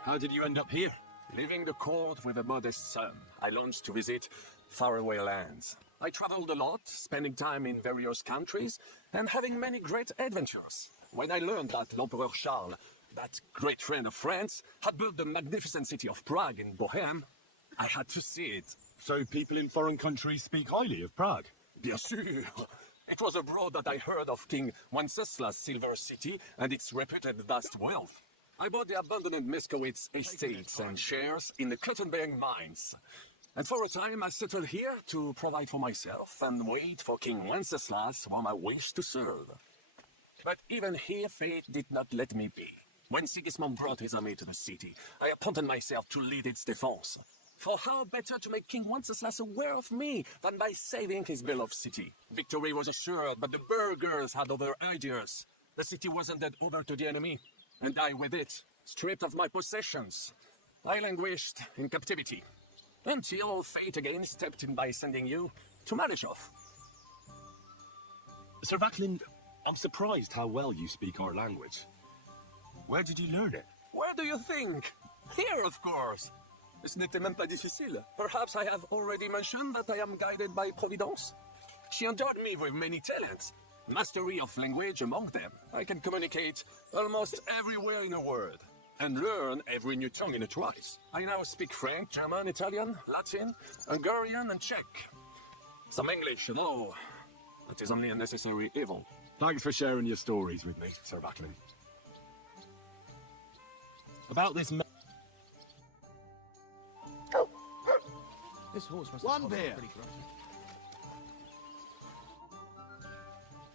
How did you end up here? Leaving the court with a modest sum, I launched to visit faraway lands. I traveled a lot, spending time in various countries, and having many great adventures. When I learned that l'Empereur Charles that great friend of France, had built the magnificent city of Prague in Bohème, I had to see it. So people in foreign countries speak highly of Prague? Bien sûr. It was abroad that I heard of King Wenceslaus' silver city and its reputed vast wealth. I bought the abandoned Meskowitz estates and shares in the Kuttenberg mines. And for a time I settled here to provide for myself and wait for King Wenceslaus whom I wished to serve. But even here fate did not let me be. When Sigismund brought his army to the city, I appointed myself to lead its defense. For how better to make King Wenceslas aware of me than by saving his beloved city? Victory was assured, but the burghers had other ideas. The city was handed over to the enemy, and I with it, stripped of my possessions. I languished in captivity, until fate again stepped in by sending you to Malishov. Sir Vaclin, I'm surprised how well you speak our language. Where did you learn it? Where do you think? Here, of course. Ce n'était même pas difficile. Perhaps I have already mentioned that I am guided by Providence. She endowed me with many talents. Mastery of language among them. I can communicate almost everywhere in a word, and learn every new tongue in a trice. I now speak French, German, Italian, Latin, Hungarian, and Czech. Some English, though. It is only a necessary evil. Thanks for sharing your stories with me, Sir Vaclin. About this... This horse must One have beer. pretty grimy.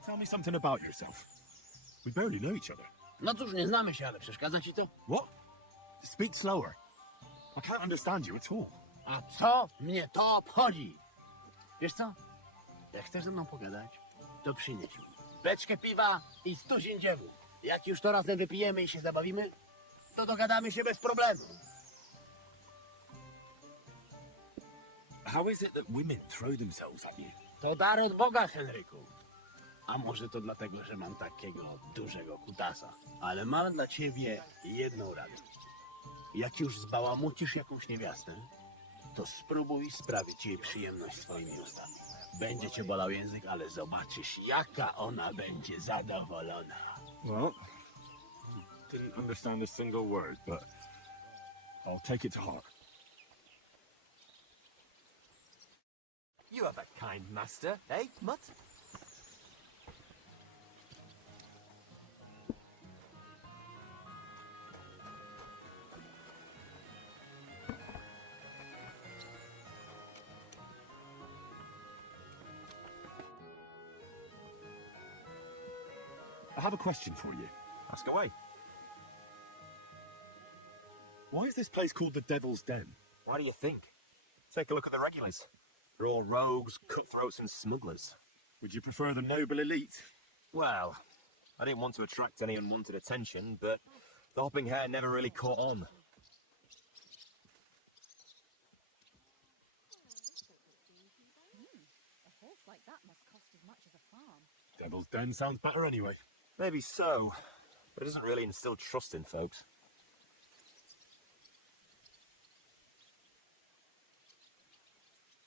Tell me something about yourself. We barely know each other. No cóż, nie znamy się, ale przeszkadza ci to? What? Speak slower. I can't understand you at all. A co mnie to obchodzi? Wiesz co? Jak chcesz ze mną pogadać, to przynieś mi beczkę piwa i stuzin dziewu. Jak już to razem wypijemy i się zabawimy, to dogadamy się bez problemu. How is it that women throw themselves at you? To dar od Boga, Henryku. A może to dlatego, że mam takiego dużego kutasa. Ale mam dla ciebie jedną radę. Jak już zbałamucisz jakąś niewiastę, to spróbuj sprawić jej przyjemność swoimi ustami. Będzie cię bolał język, ale zobaczysz, jaka ona będzie zadowolona. Well, didn't understand a single word, but I'll take it to heart. You have a kind master, eh, Mutt? I have a question for you. Ask away. Why is this place called the Devil's Den? Why do you think? Take a look at the regulars. They're all rogues, cutthroats, and smugglers. Would you prefer the noble elite? Well, I didn't want to attract any unwanted attention, but the hopping hair never really caught on. A horse like that must cost as much as a farm. Devil's Den sounds better anyway. Maybe so, but it doesn't really instill trust in folks.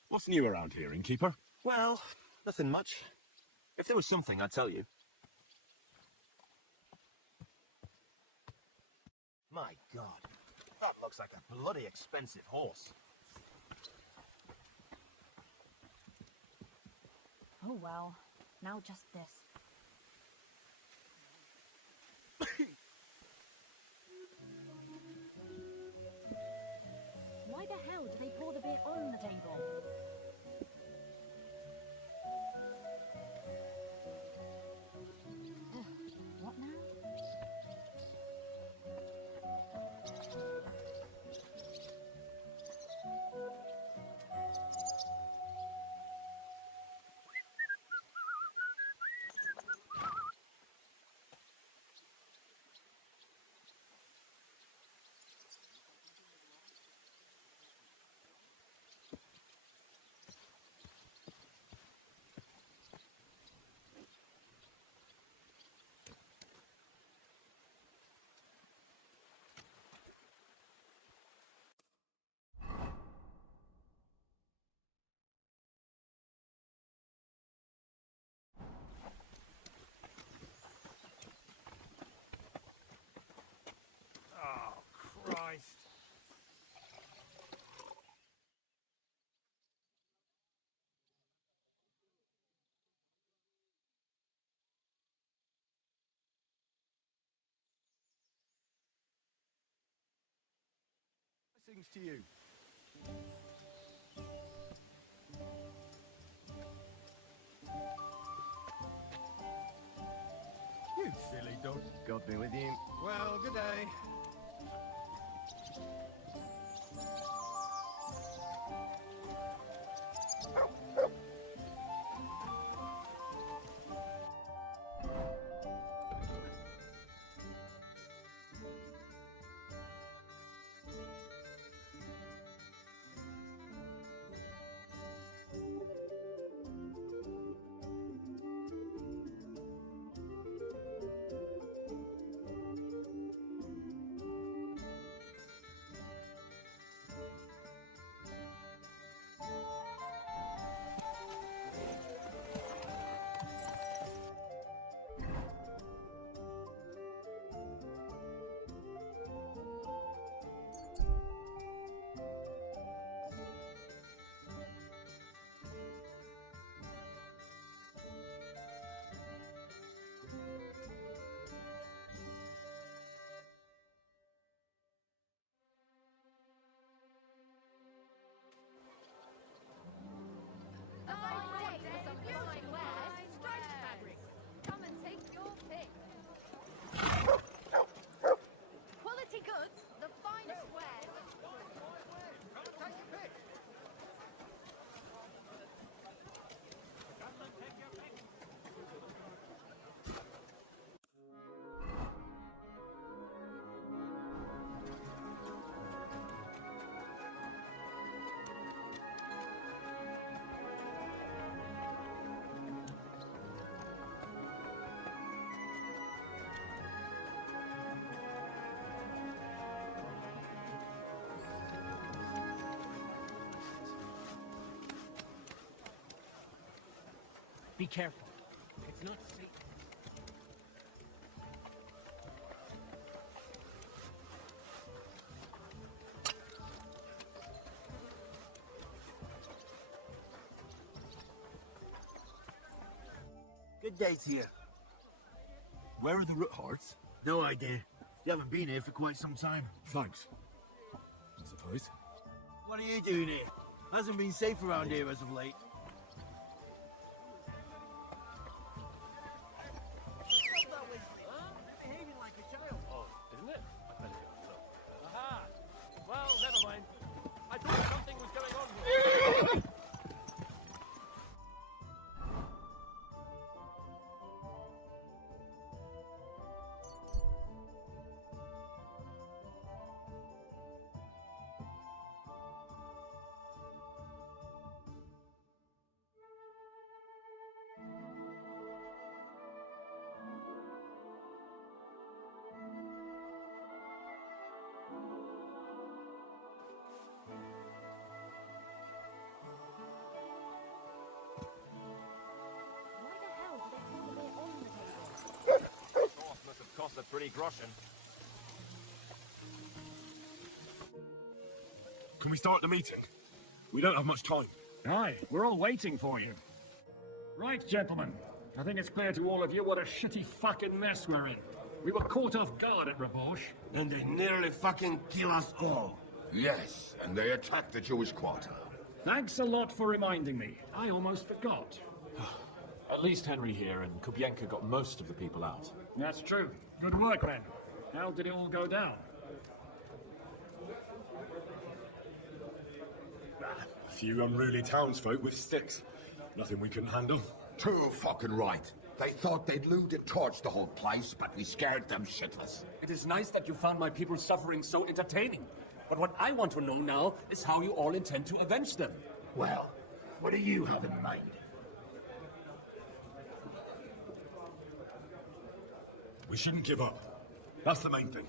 What's new around here, innkeeper? Well, nothing much. If there was something, I'd tell you. My God, that looks like a bloody expensive horse. Oh well, now just this. Why the hell do they pour the beer on the table? Ugh, what now? Greetings to you. You silly dog. God be with you. Well, good day. Come and take your pick. Quality goods, the finest wares. Come and take your pick. Be careful. It's not safe. Good day to you. Where are the root hearts? No idea. You haven't been here for quite some time. Thanks. I suppose. What are you doing here? Hasn't been safe around here as of late. Isn't it? I better go look. Aha! Well, never mind. I thought something was going on here. Must have cost a pretty groschen. Can we start the meeting? We don't have much time. Aye, we're all waiting for you. Right, gentlemen. I think it's clear to all of you what a shitty fucking mess we're in. We were caught off guard at Rabosh. And they nearly fucking kill us all. Yes, and they attacked the Jewish quarter. Thanks a lot for reminding me. I almost forgot. At least Henry here and Kubienka got most of the people out. That's true. Good work, men. How did it all go down? A few unruly townsfolk with sticks. Nothing we couldn't handle. Too fucking right. They thought they'd looted and torched the whole place, but we scared them shitless. It is nice that you found my people's suffering so entertaining. But what I want to know now is how you all intend to avenge them. Well, what do you have in mind? We shouldn't give up. That's the main thing.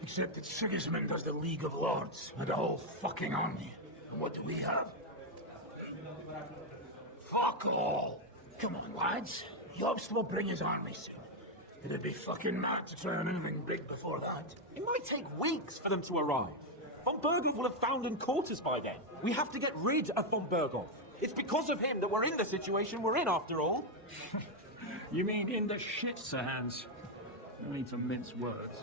Except that Sigismund has the League of Lords and a whole fucking army. And what do we have? Fuck all! Come on, lads. Jobst will bring his army soon. It'd be fucking mad to try on anything big before that. It might take weeks for them to arrive. Von Berghoff will have found in quarters by then. We have to get rid of Von Berghoff. It's because of him that we're in the situation we're in, after all. You mean in the shit, Sir Hans? No need to mince words.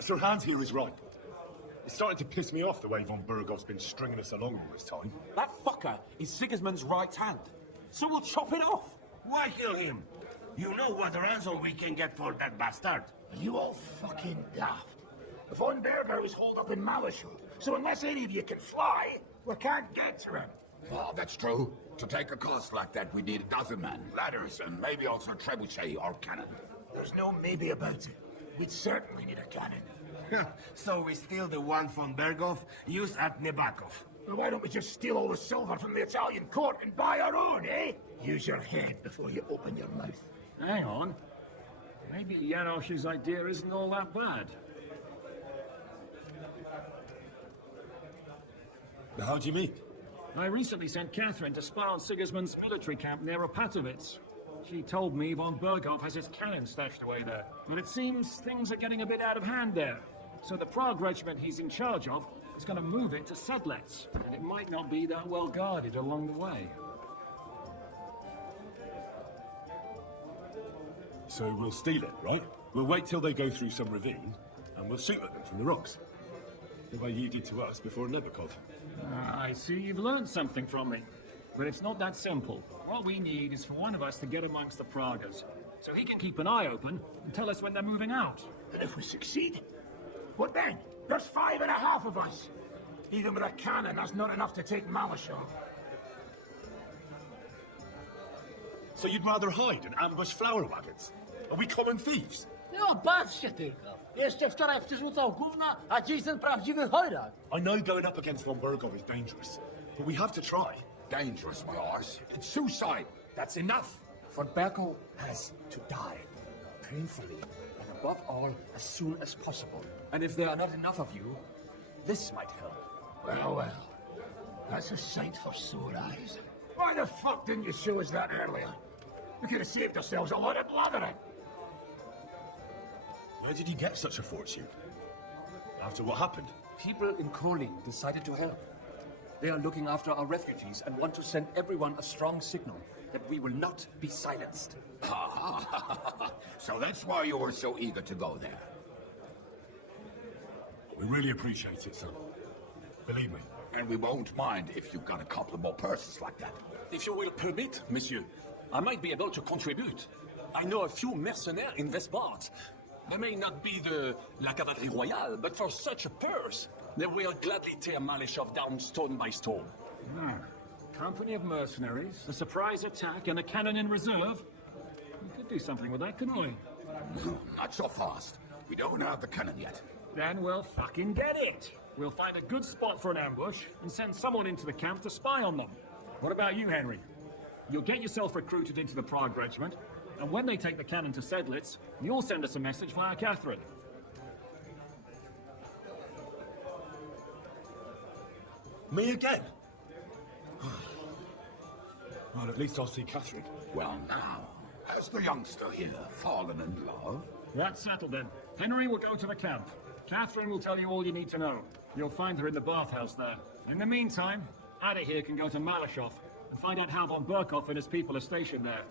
Sir Hans here is right. It's starting to piss me off the way von Bergoff's been stringing us along all this time. That fucker is Sigismund's right hand. So we'll chop it off. Why kill him? You know what ransom we can get for that bastard. You all fucking daft. Von Berger is holed up in Malishul, so unless any of you can fly, we can't get to him. Oh, that's true. To take a cost like that, we need a dozen men, ladders, and maybe also a trebuchet or cannon. There's no maybe about it. We'd certainly need a cannon. So we steal the one from Berghoff, used at Nebakov. Well, why don't we just steal all the silver from the Italian court and buy our own, eh? Use your head before you open your mouth. Hang on. Maybe Janosch's idea isn't all that bad. How do you mean? I recently sent Catherine to spy on Sigismund's military camp near Opatovitz. She told me von Berghoff has his cannon stashed away there. But it seems things are getting a bit out of hand there. So the Prague regiment he's in charge of is going to move it to Sedlec, and it might not be that well guarded along the way. So we'll steal it, right? We'll wait till they go through some ravine, and we'll shoot at them from the rocks. The way you did to us before Nebakov. I see you've learned something from me. But it's not that simple. What we need is for one of us to get amongst the Pragas, so he can keep an eye open and tell us when they're moving out. And if we succeed, what then? There's 5.5 of us. Even with a cannon, that's not enough to take Malishov. So you'd rather hide and ambush flower wagons? Are we common thieves? No, patrzcie tylko. Jeszcze wczoraj przerzucał gówna, a dziś ten prawdziwy chojrak. I know going up against von Berghoff is dangerous, but we have to try. Dangerous, my arse. It's suicide. That's enough. Von Berghoff has to die. Painfully, and above all, as soon as possible. And if there are not enough of you, this might help. Well, well. That's a sight for sore eyes. Why the fuck didn't you show us that earlier? We could have saved ourselves a lot of blathering. Where did you get such a fortune? After what happened? People in Kolin decided to help. They are looking after our refugees and want to send everyone a strong signal that we will not be silenced. So that's why you were so eager to go there. We really appreciate it, son. Believe me. And we won't mind if you've got a couple of more purses like that. If you will permit, monsieur, I might be able to contribute. I know a few mercenaires in Vespart. They may not be la cavalerie royale, but for such a purse, they will gladly tear Malishov down stone by stone. Company of mercenaries, a surprise attack, and a cannon in reserve. We could do something with that, couldn't we? Not so fast. We don't have the cannon yet. Then we'll fucking get it. We'll find a good spot for an ambush and send someone into the camp to spy on them. What about you, Henry? You'll get yourself recruited into the Prague regiment, and when they take the cannon to Sedlec, you'll send us a message via Catherine. Me again? Well, at least I'll see Catherine. Well, now, has the youngster here fallen in love? That's settled then. Henry will go to the camp. Catherine will tell you all you need to know. You'll find her in the bathhouse there. In the meantime, Ada here can go to Malishov and find out how von Berghoff and his people are stationed there.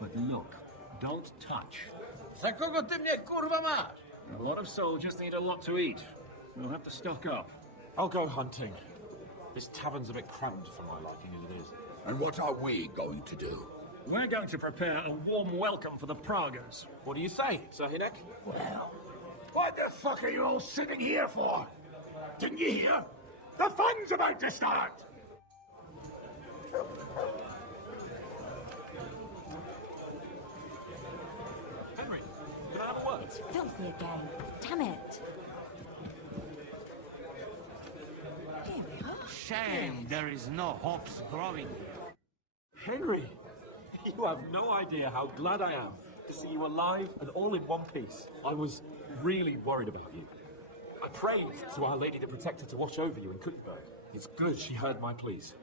But look, don't touch. Za kogo ty mnie kurwa masz? A lot of soldiers need a lot to eat. We'll have to stock up. I'll go hunting. This tavern's a bit cramped for my liking as it is. And what are we going to do? We're going to prepare a warm welcome for the Pragas. What do you say, Sir Hinek? Well, what the fuck are you all sitting here for? Didn't you hear? The fun's about to start! Henry, can I have a word? It's filthy again. Damn it. Here we are. Shame there is no hops growing. Henry, you have no idea how glad I am to see you alive and all in one piece. I was really worried about you. I prayed to Our Lady the Protector to watch over you in Kuttenberg. It's good she heard my pleas.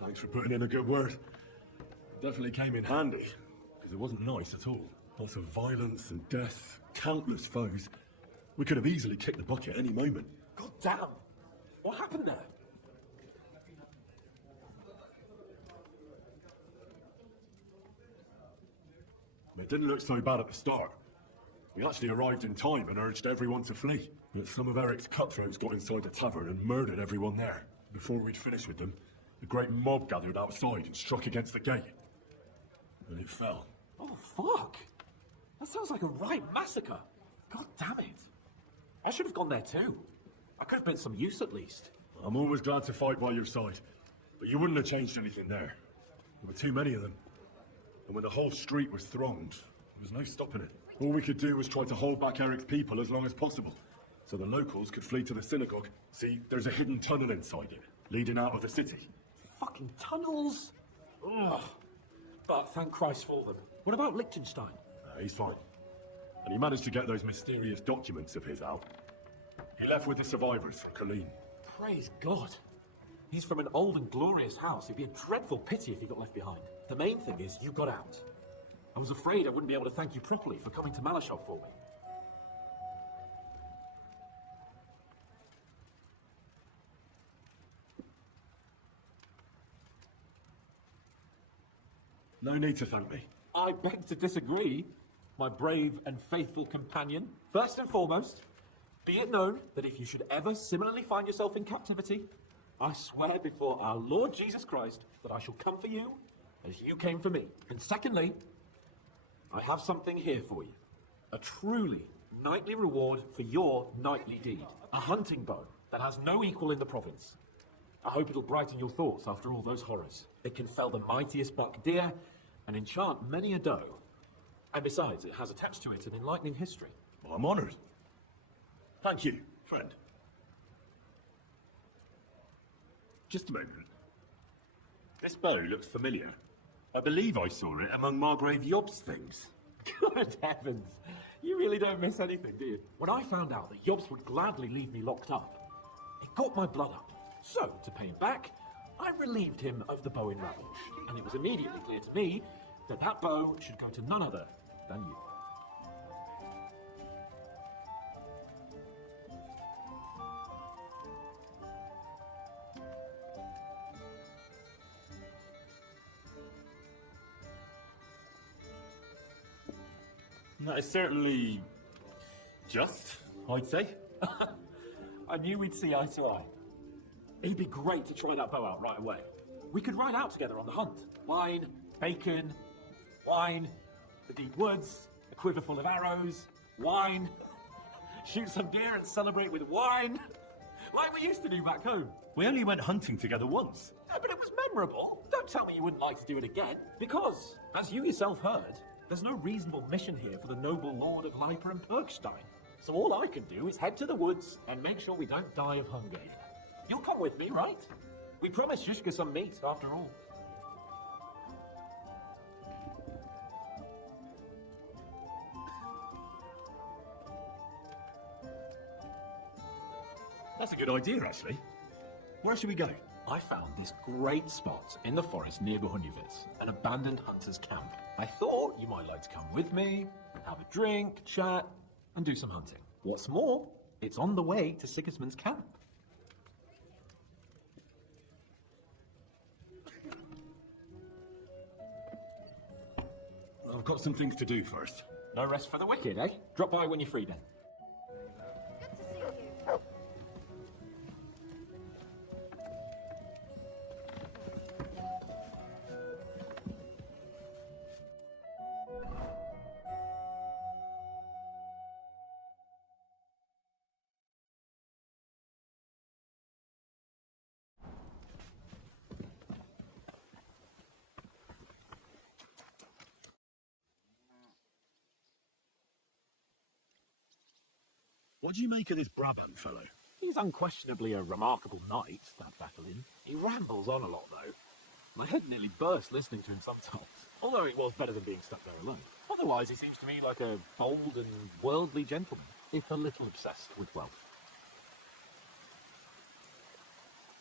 Thanks for putting in a good word. It definitely came in handy, because it wasn't nice at all. Lots of violence and death, countless foes. We could have easily kicked the bucket any moment. God damn! What happened there? It didn't look so bad at the start. We actually arrived in time and urged everyone to flee. But some of Eric's cutthroats got inside the tavern and murdered everyone there. Before we'd finished with them, a great mob gathered outside and struck against the gate. And it fell. Oh, fuck! That sounds like a right massacre. God damn it. I should have gone there too. I could have been some use at least. I'm always glad to fight by your side. But you wouldn't have changed anything there. There were too many of them. And when the whole street was thronged, there was no stopping it. All we could do was try to hold back Eric's people as long as possible, so the locals could flee to the synagogue. See, there's a hidden tunnel inside it, leading out of the city. Fucking tunnels! Ugh. But thank Christ for them. What about Liechtenstein? He's fine. And he managed to get those mysterious documents of his out. He left with the survivors from Colleen. Praise God. He's from an old and glorious house. It'd be a dreadful pity if he got left behind. The main thing is you got out. I was afraid I wouldn't be able to thank you properly for coming to Malashov for me. No need to thank me. I beg to disagree, my brave and faithful companion. First and foremost, be it known that if you should ever similarly find yourself in captivity, I swear before our Lord Jesus Christ that I shall come for you as you came for me. And secondly, I have something here for you. A truly knightly reward for your knightly deed. A hunting bow that has no equal in the province. I hope it'll brighten your thoughts after all those horrors. It can fell the mightiest buck deer and enchant many a doe. And besides, it has attached to it an enlightening history. Well, I'm honoured. Thank you, friend. Just a moment. This bow looks familiar. I believe I saw it among Margrave Yob's things. Good heavens. You really don't miss anything, do you? When I found out that Yobs would gladly leave me locked up, it got my blood up. So, to pay him back, I relieved him of the bow in Ravage. And it was immediately clear to me that that bow should go to none other than you. That is certainly just, I'd say. I knew we'd see eye to eye. It'd be great to try that bow out right away. We could ride out together on the hunt. Wine, bacon, wine, the deep woods, a quiver full of arrows, wine, shoot some deer and celebrate with wine, like we used to do back home. We only went hunting together once. Yeah, but it was memorable. Don't tell me you wouldn't like to do it again. Because, as you yourself heard, there's no reasonable mission here for the noble lord of Leiper and Bergstein. So all I can do is head to the woods and make sure we don't die of hunger. You'll come with me, right? We promised Shishka some meat, after all. That's a good idea, actually. Where should we go? I found this great spot in the forest near Bohunjevitz, an abandoned hunter's camp. I thought you might like to come with me, have a drink, chat, and do some hunting. What's more, it's on the way to Sigismund's camp. I've got some things to do first. No rest for the wicked, eh? Drop by when you're free then. What do you make of this Brabant fellow? He's unquestionably a remarkable knight, that Vatalin. He rambles on a lot, though. My head nearly burst listening to him sometimes, although it was better than being stuck there alone. Otherwise, he seems to me like a bold and worldly gentleman, if a little obsessed with wealth.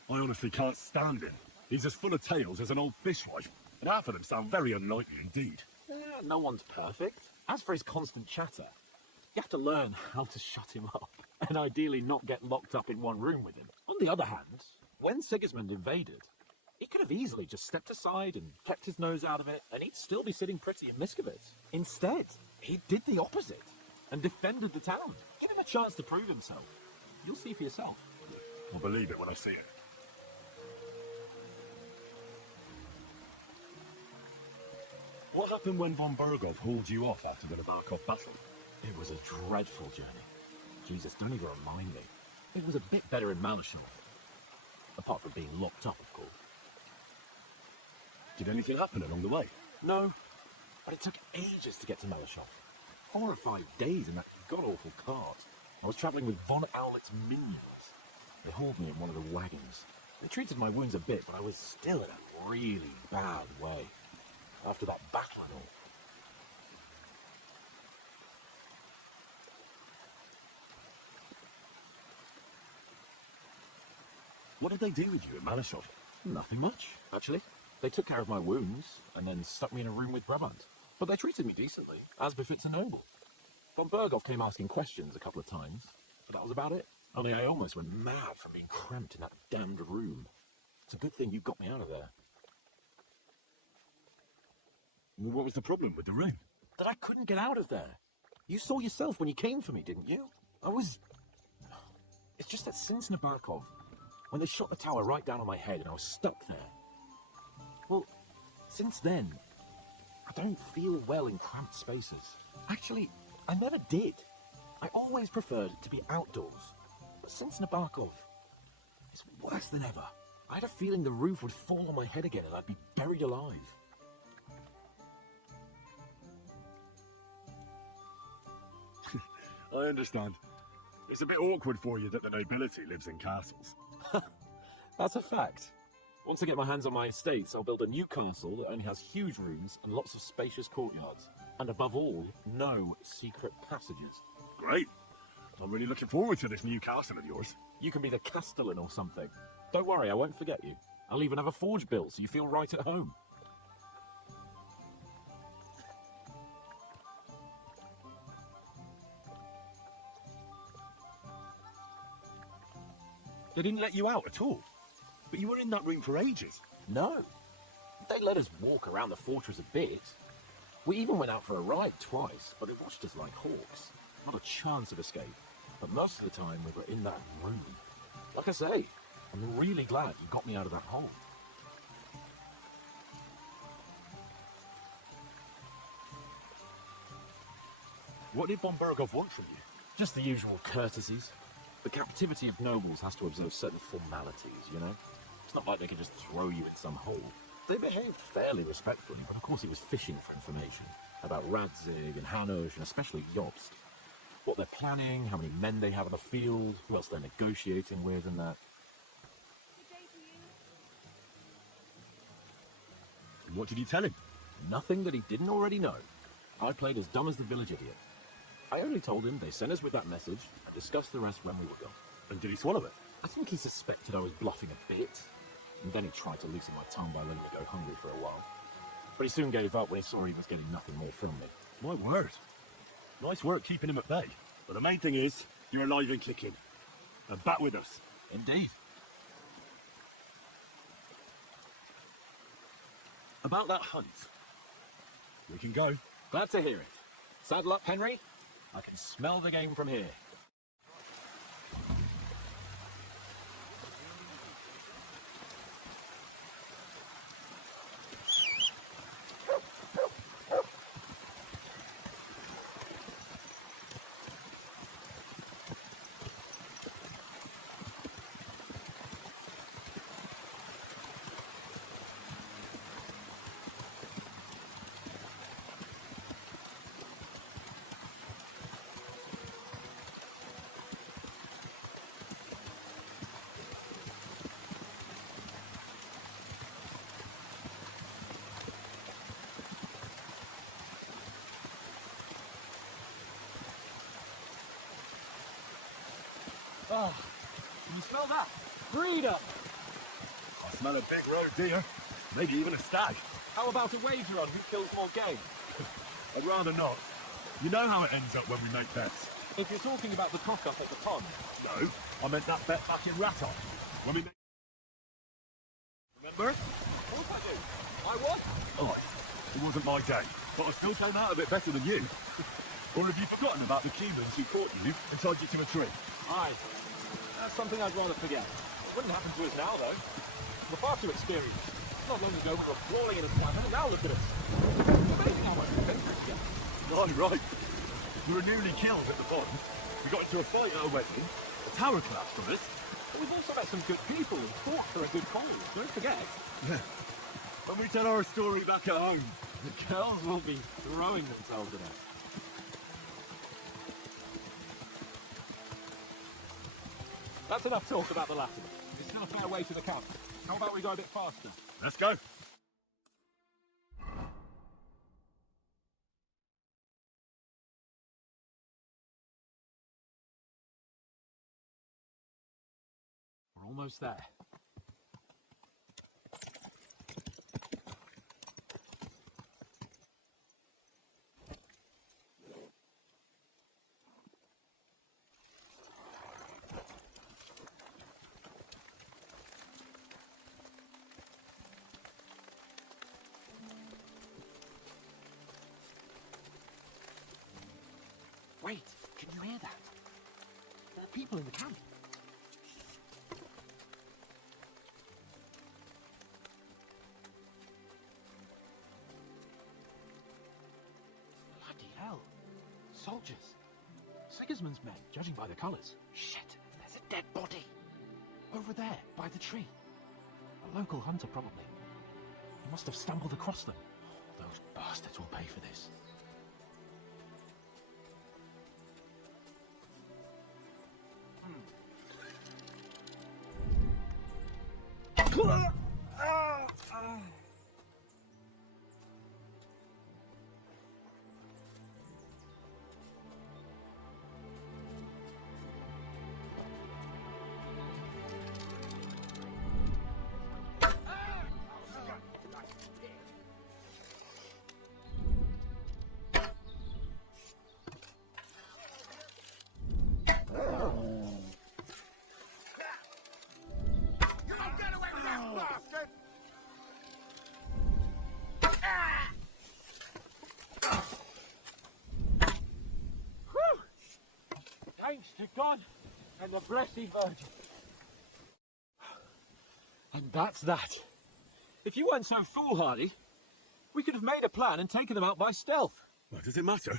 I honestly can't stand him. He's as full of tales as an old fishwife, and half of them sound very unknightly indeed. No one's perfect. As for his constant chatter, you have to learn how to shut him up, and ideally not get locked up in one room with him. On the other hand, when Sigismund invaded, he could have easily just stepped aside and kept his nose out of it, and he'd still be sitting pretty in Miskovitz. Instead, he did the opposite. and defended the town. Give him a chance to prove himself. You'll see for yourself. I'll believe it when I see it. What happened when von Bergov hauled you off after the Nabarkov battle? It was a dreadful journey. Jesus, don't even remind me. It was a bit better in Malashov. Apart from being locked up, of course. Did anything happen along the way? No, but it took ages to get to Malashov. 4 or 5 days in that god-awful cart. I was travelling with Von Owlet's minions. They hauled me in one of the wagons. They treated my wounds a bit, but I was still in a really bad way. After that battle and all. What did they do with you in Malashov? Nothing much, actually. They took care of my wounds, and then stuck me in a room with Brabant. But they treated me decently, as befits a noble. Von Bergov came asking questions a couple of times, but that was about it. Only I almost went mad from being cramped in that damned room. It's a good thing you got me out of there. What was the problem with the room? That I couldn't get out of there. You saw yourself when you came for me, didn't you? It's just that since Nabarkov, when they shot the tower right down on my head and I was stuck there. Well, since then, I don't feel well in cramped spaces. Actually, I never did. I always preferred to be outdoors. But since Nabarkov, it's worse than ever. I had a feeling the roof would fall on my head again and I'd be buried alive. I understand. It's a bit awkward for you that the nobility lives in castles. That's a fact. Once I get my hands on my estates, I'll build a new castle that only has huge rooms and lots of spacious courtyards. And above all, no secret passages. Great. I'm really looking forward to this new castle of yours. You can be the castellan or something. Don't worry, I won't forget you. I'll even have a forge built so you feel right at home. They didn't let you out at all. But you were in that room for ages. No. They let us walk around the fortress a bit. We even went out for a ride twice, but they watched us like hawks. Not a chance of escape. But most of the time we were in that room. Like I say, I'm really glad you got me out of that hole. What did von Bergov want from you? Just the usual courtesies. The captivity of nobles has to observe certain formalities, you know? It's not like they can just throw you in some hole. They behaved fairly respectfully, but of course it was fishing for information about Radzig and Hanush, and especially Jobst. What they're planning, how many men they have in the field, who else they're negotiating with, and that. And what did you tell him? Nothing that he didn't already know. I played as dumb as the village idiot. I only told him they sent us with that message and discussed the rest when we were gone. And did he swallow it? I think he suspected I was bluffing a bit, and then he tried to loosen my tongue by letting me go hungry for a while. But he soon gave up when he saw he was getting nothing more from me. My word. Nice work keeping him at bay. But the main thing is, you're alive and kicking. And back with us. Indeed. About that hunt. We can go. Glad to hear it. Saddle up, Henry. I can smell the game from here. Oh, can you smell that? Freedom! I smell a big road deer. Maybe even a stag. How about a wager on who kills more game? I'd rather not. You know how it ends up when we make bets. If you're talking about the cock-up at the pond. No, I meant that bet back in Raton. When we made... Remember? Of course I do. I won. Oh, it wasn't my day, but I still came out a bit better than you. Or have you forgotten about the Cubans who caught you and tied you to a tree? Aye. That's something I'd rather forget. It wouldn't happen to us now, though. We're far too experienced. Not long ago, we were crawling in a swamp, and now look at us. It's amazing how much adventure we get. Right. We were nearly killed at the pond. We got into a fight at a wedding. A tower collapsed on us. But we've also met some good people and fought for a good cause. Don't forget. Yeah. When we tell our story back at home, The girls will be throwing themselves at us. That's enough talk about the Latin. It's still a fair way to the camp. How about we go a bit faster? let's go. We're almost there. Wait, can you hear that? There are people in the camp. Bloody hell. Soldiers. Sigismund's men, judging by the colours. Shit, there's a dead body. Over there, by the tree. A local hunter, probably. He must have stumbled across them. Those bastards will pay for this. Thanks to God and the Blessed Virgin. And that's that. If you weren't so foolhardy, we could have made a plan and taken them out by stealth. Well, does it matter?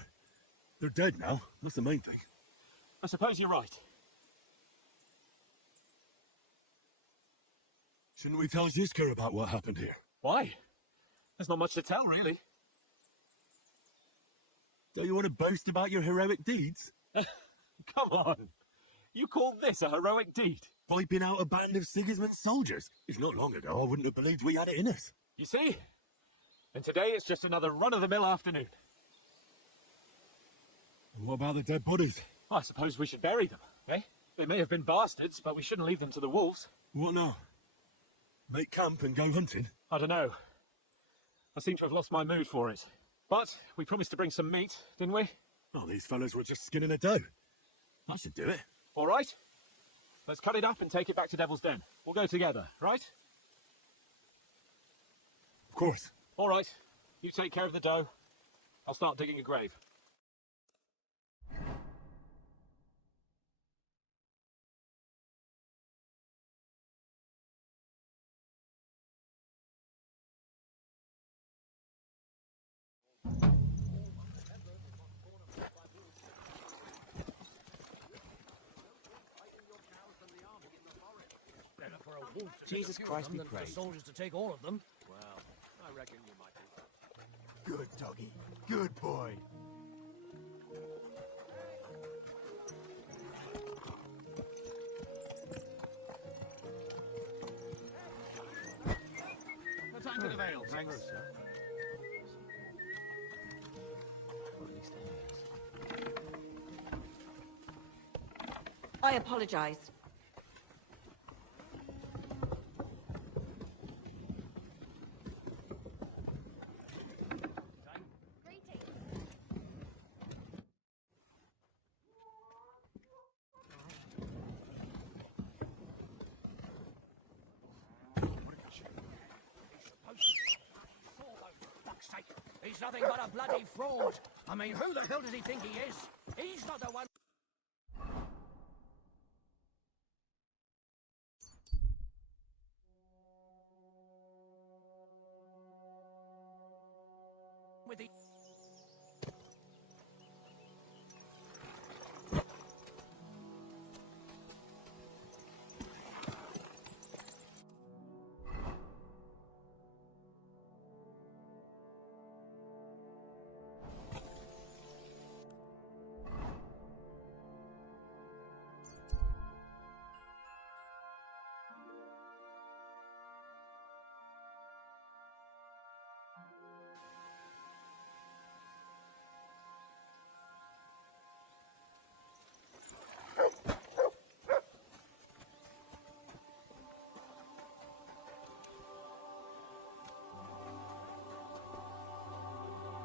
They're dead now. That's the main thing. I suppose you're right. Shouldn't we tell Ziska about what happened here? Why? There's not much to tell, really. Don't you want to boast about your heroic deeds? Come on. You call this a heroic deed? Wiping out a band of Sigismund's soldiers. If not long ago, I wouldn't have believed we had it in us. You see? And today it's just another run-of-the-mill afternoon. And what about the dead bodies? I suppose we should bury them, eh? They may have been bastards, but we shouldn't leave them to the wolves. What now? Make camp and go hunting? I don't know. I seem to have lost my mood for it. But we promised to bring some meat, didn't we? Oh, these fellas were just skinning a doe. I should do it. All right. Let's cut it up and take it back to Devil's Den. We'll go together, right? Of course. All right. You take care of the doe. I'll start digging a grave. Jesus Christ be praised. The soldiers to take all of them. Well, I reckon you might be. Good doggy. Good boy. No time for the veil, thanks. I apologize. He's nothing but a bloody fraud. I mean, who the hell does he think he is? He's not the one... with the...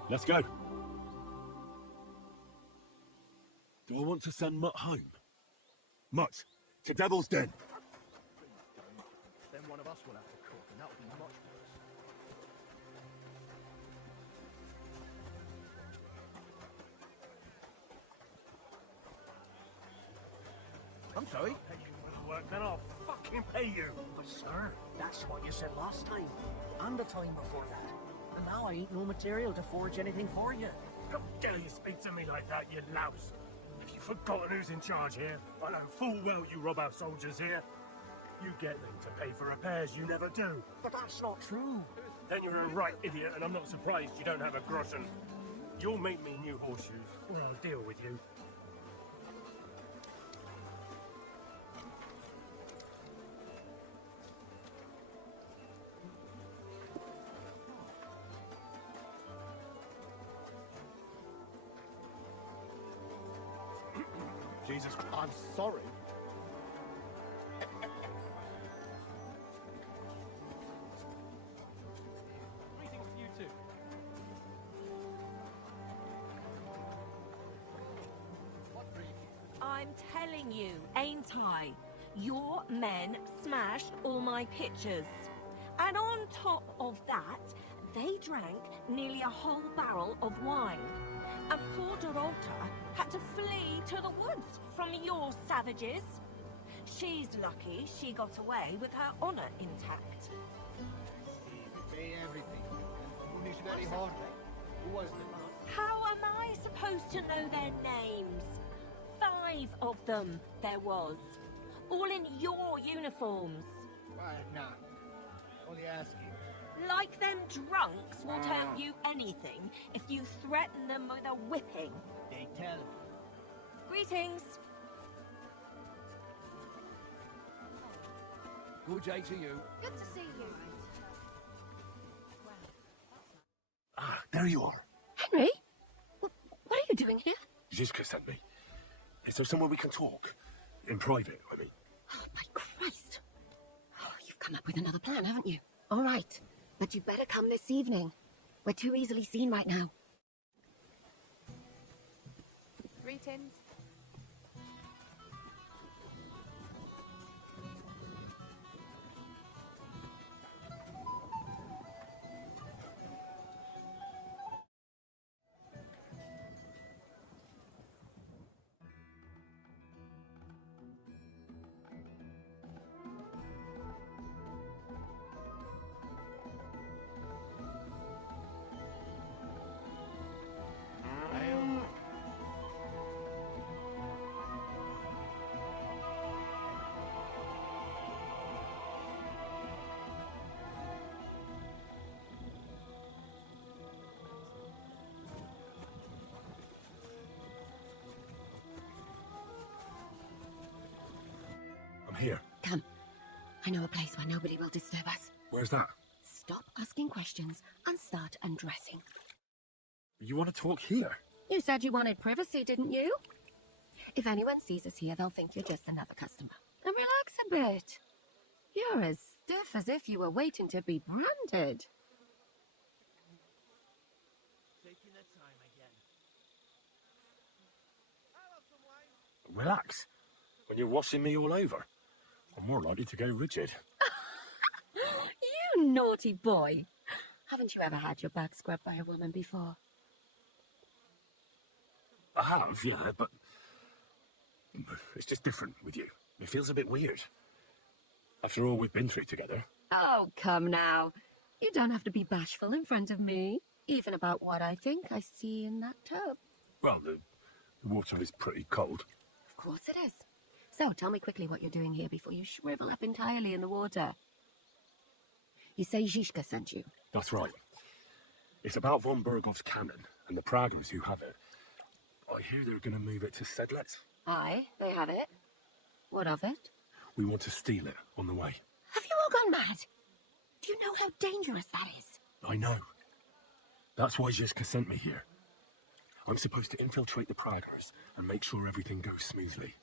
Let's go. Do I want to send Mutt home? Mutt, to Devil's Den. Then one of us will have to cook, and that'll be much worse. I'm sorry? Work, then I'll fucking pay you. But sir, that's what you said last time. And the time before that. And now I ain't no material to forge anything for you. How dare you speak to me like that, you louse? Have you forgotten who's in charge here? I know full well you rob our soldiers here. You get them to pay for repairs you never do. But that's not true. Then you're a right idiot, and I'm not surprised you don't have a groschen. You'll make me new horseshoes, or I'll deal with you. Jesus, I'm sorry. Greetings to you too. I'm telling you, ain't I? Your men smashed all my pictures. And on top of that, they drank nearly a whole barrel of wine. And poor Dorota had to flee to the woods from your savages. She's lucky she got away with her honor intact. Pay everything. And punish very hard. Who was the last? How am I supposed to know their names? 5 of them there was. All in your uniforms. Why not? Only asking. Like them drunks will tell you anything if you threaten them with a whipping. They tell. Greetings. Good day to you. Good to see you. Ah, there you are. Henry? What are you doing here? Zizka sent me. Is there somewhere we can talk? In private, I mean. Oh, my Christ. Oh, you've come up with another plan, haven't you? All right. But you better come this evening. We're too easily seen right now. Greetings. Here. Come. I know a place where nobody will disturb us. Where's that? Stop asking questions and start undressing. You want to talk here? You said you wanted privacy, didn't you? If anyone sees us here, they'll think you're just another customer. And relax a bit. You're as stiff as if you were waiting to be branded. Taking the time again. Relax. When you're washing me all over, I'm more likely to go rigid. You naughty boy. Haven't you ever had your back scrubbed by a woman before? I have, yeah, but it's just different with you. It feels a bit weird. After all we've been through together. Oh, come now. You don't have to be bashful in front of me, even about what I think I see in that tub. Well, the water is pretty cold. Of course it is. So, tell me quickly what you're doing here before you shrivel up entirely in the water. You say Zizka sent you? That's right. It's about von Bergov's cannon and the Praggers who have it. I hear they're going to move it to Sedlec. Aye, they have it. What of it? We want to steal it on the way. Have you all gone mad? Do you know how dangerous that is? I know. That's why Zizka sent me here. I'm supposed to infiltrate the Praggers and make sure everything goes smoothly.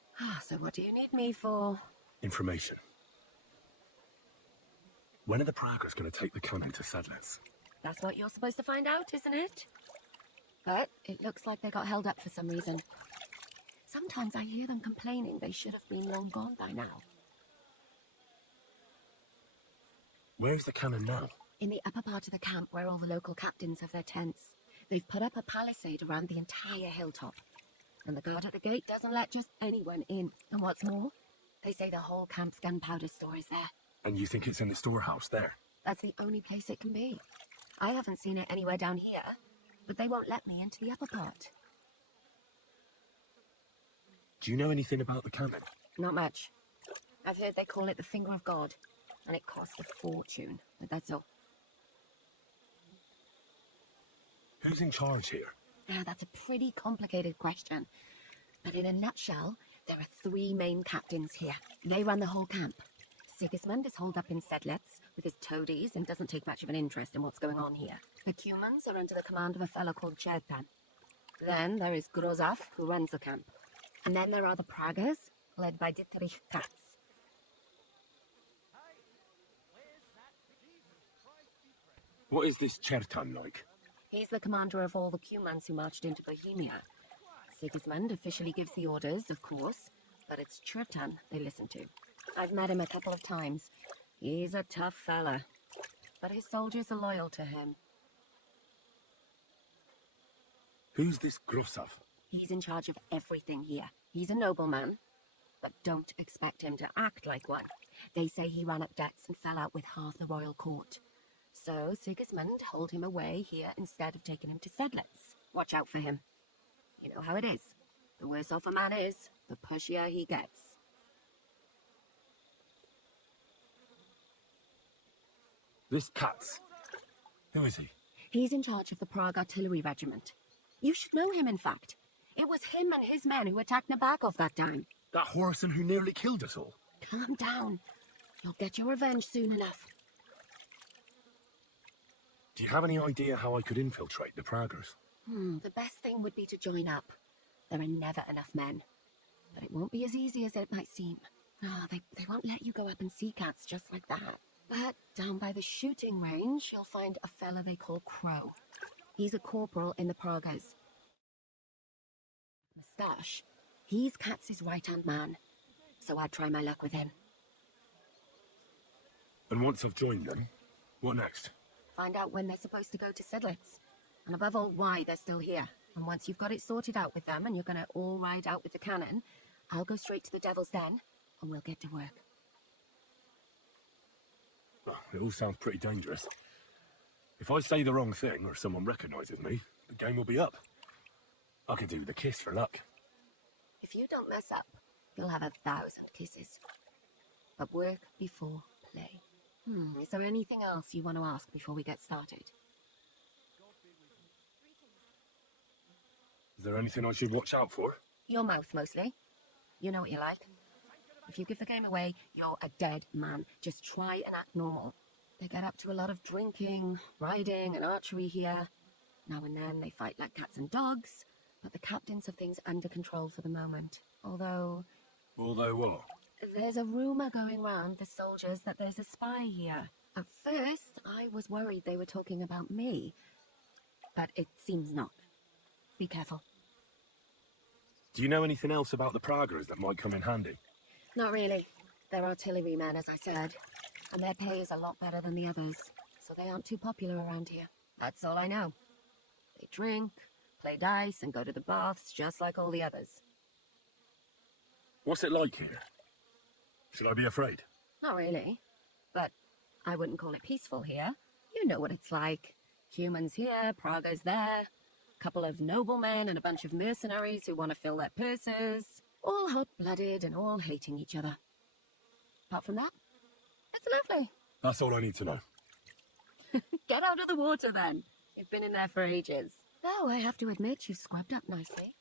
So what do you need me for? Information. When are the Praggers going to take the cannon to Sedlec? That's what you're supposed to find out, isn't it? But it looks like they got held up for some reason. Sometimes I hear them complaining they should have been long gone by now. Where's the cannon now? In the upper part of the camp where all the local captains have their tents. They've put up a palisade around the entire hilltop. And the guard at the gate doesn't let just anyone in. And what's more, they say the whole camp's gunpowder store is there. And you think it's in the storehouse there? That's the only place it can be. I haven't seen it anywhere down here, but they won't let me into the upper part. Do you know anything about the cannon? Not much. I've heard they call it the Finger of God, and it costs a fortune, but that's all. Who's in charge here? That's a pretty complicated question. But in a nutshell, there are 3 main captains here. They run the whole camp. Sigismund is holed up in Sedlec with his toadies and doesn't take much of an interest in what's going on here. The Cumans are under the command of a fellow called Chertan. Then there is Grozaf, who runs the camp. And then there are the Praggers, led by Dietrich Katz. What is this Chertan like? He's the commander of all the Cumans who marched into Bohemia. Sigismund officially gives the orders, of course, but it's Chertan they listen to. I've met him a couple of times. He's a tough fella, but his soldiers are loyal to him. Who's this Grosov? He's in charge of everything here. He's a nobleman, but don't expect him to act like one. They say he ran up debts and fell out with half the royal court. So Sigismund holed him away here instead of taking him to Sedlec. Watch out for him. You know how it is. The worse off a man is, the pushier he gets. This Katz. Who is he? He's in charge of the Prague Artillery Regiment. You should know him, in fact. It was him and his men who attacked Nabakov that time. That Horson who nearly killed us all. Calm down. You'll get your revenge soon enough. Do you have any idea how I could infiltrate the Praggers? The best thing would be to join up. There are never enough men. But it won't be as easy as it might seem. They won't let you go up and see cats just like that. But down by the shooting range, you'll find a fella they call Crow. He's a corporal in the Praggers. Moustache. He's Katz's right-hand man. So I'd try my luck with him. And once I've joined them, what next? Find out when they're supposed to go to Sedlec. And above all, why they're still here. And once you've got it sorted out with them and you're going to all ride out with the cannon, I'll go straight to the Devil's Den and we'll get to work. Oh, it all sounds pretty dangerous. If I say the wrong thing or someone recognises me, the game will be up. I could do the kiss for luck. If you don't mess up, you'll have 1,000 kisses. But work before play. Is there anything else you want to ask before we get started? Is there anything I should watch out for? Your mouth, mostly. You know what you like. If you give the game away, you're a dead man. Just try and act normal. They get up to a lot of drinking, riding, and archery here. Now and then they fight like cats and dogs, but the captains have things under control for the moment. Although what? There's a rumour going round the soldiers that there's a spy here. At first, I was worried they were talking about me, but it seems not. Be careful. Do you know anything else about the Praggers that might come in handy? Not really. They're artillerymen, as I said, and their pay is a lot better than the others. so they aren't too popular around here. That's all I know. They drink, play dice, and go to the baths just like all the others. What's it like here? Should I be afraid? Not really, but I wouldn't call it peaceful here. You know what it's like. Humans here, Praga's there, a couple of noblemen and a bunch of mercenaries who want to fill their purses, all hot-blooded and all hating each other. Apart from that, it's lovely. That's all I need to know. Get out of the water then. You've been in there for ages. Though I have to admit you've scrubbed up nicely.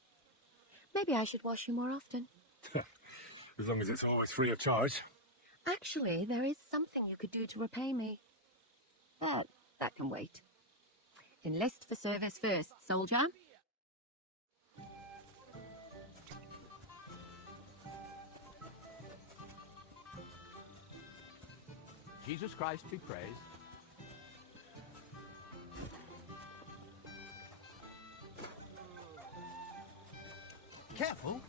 Maybe I should wash you more often. As long as it's always free of charge. Actually, there is something you could do to repay me. But that can wait. Enlist for service first, soldier. Jesus Christ be praised. Careful.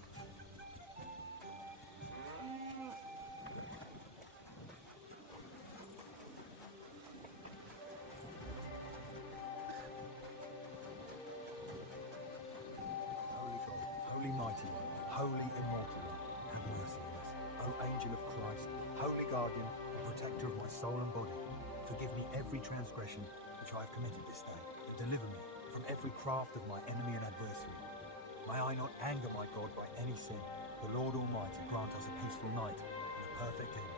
Holy mighty one, holy immortal one, have mercy on us. O angel of Christ, holy guardian and protector of my soul and body, forgive me every transgression which I have committed this day, and deliver me from every craft of my enemy and adversary. May I not anger my God by any sin. The Lord Almighty grant us a peaceful night and a perfect end.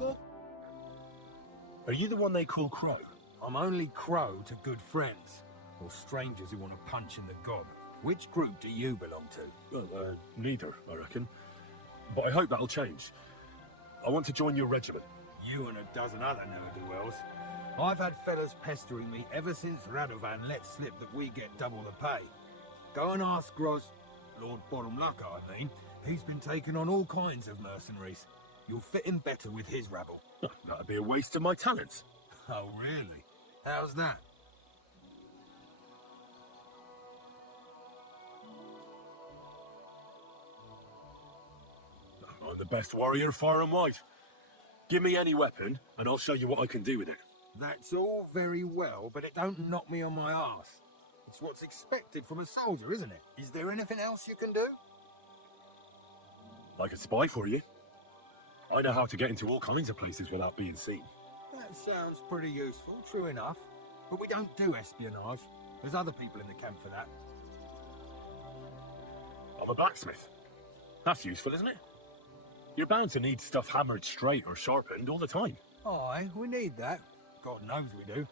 Amen. Are you the one they call Crow? I'm only Crow to good friends, or strangers who want to punch in the gob. Which group do you belong to? Well, neither, I reckon. But I hope that'll change. I want to join your regiment. You and a dozen other ne'er-do-wells. I've had fellas pestering me ever since Radovan let slip that we get double the pay. Go and ask Gros, Lord Bottom Luck, I mean. He's been taking on all kinds of mercenaries. You'll fit in better with his rabble. That'd be a waste of my talents. Oh, really? How's that? I'm the best warrior far and wide. Give me any weapon, and I'll show you what I can do with it. That's all very well, but it don't knock me on my arse. It's what's expected from a soldier, isn't it? Is there anything else you can do? I could spy for you. I know how to get into all kinds of places without being seen. That sounds pretty useful, true enough. But we don't do espionage. There's other people in the camp for that. I'm a blacksmith. That's useful, isn't it? You're bound to need stuff hammered straight or sharpened all the time. Aye, we need that. God knows we do.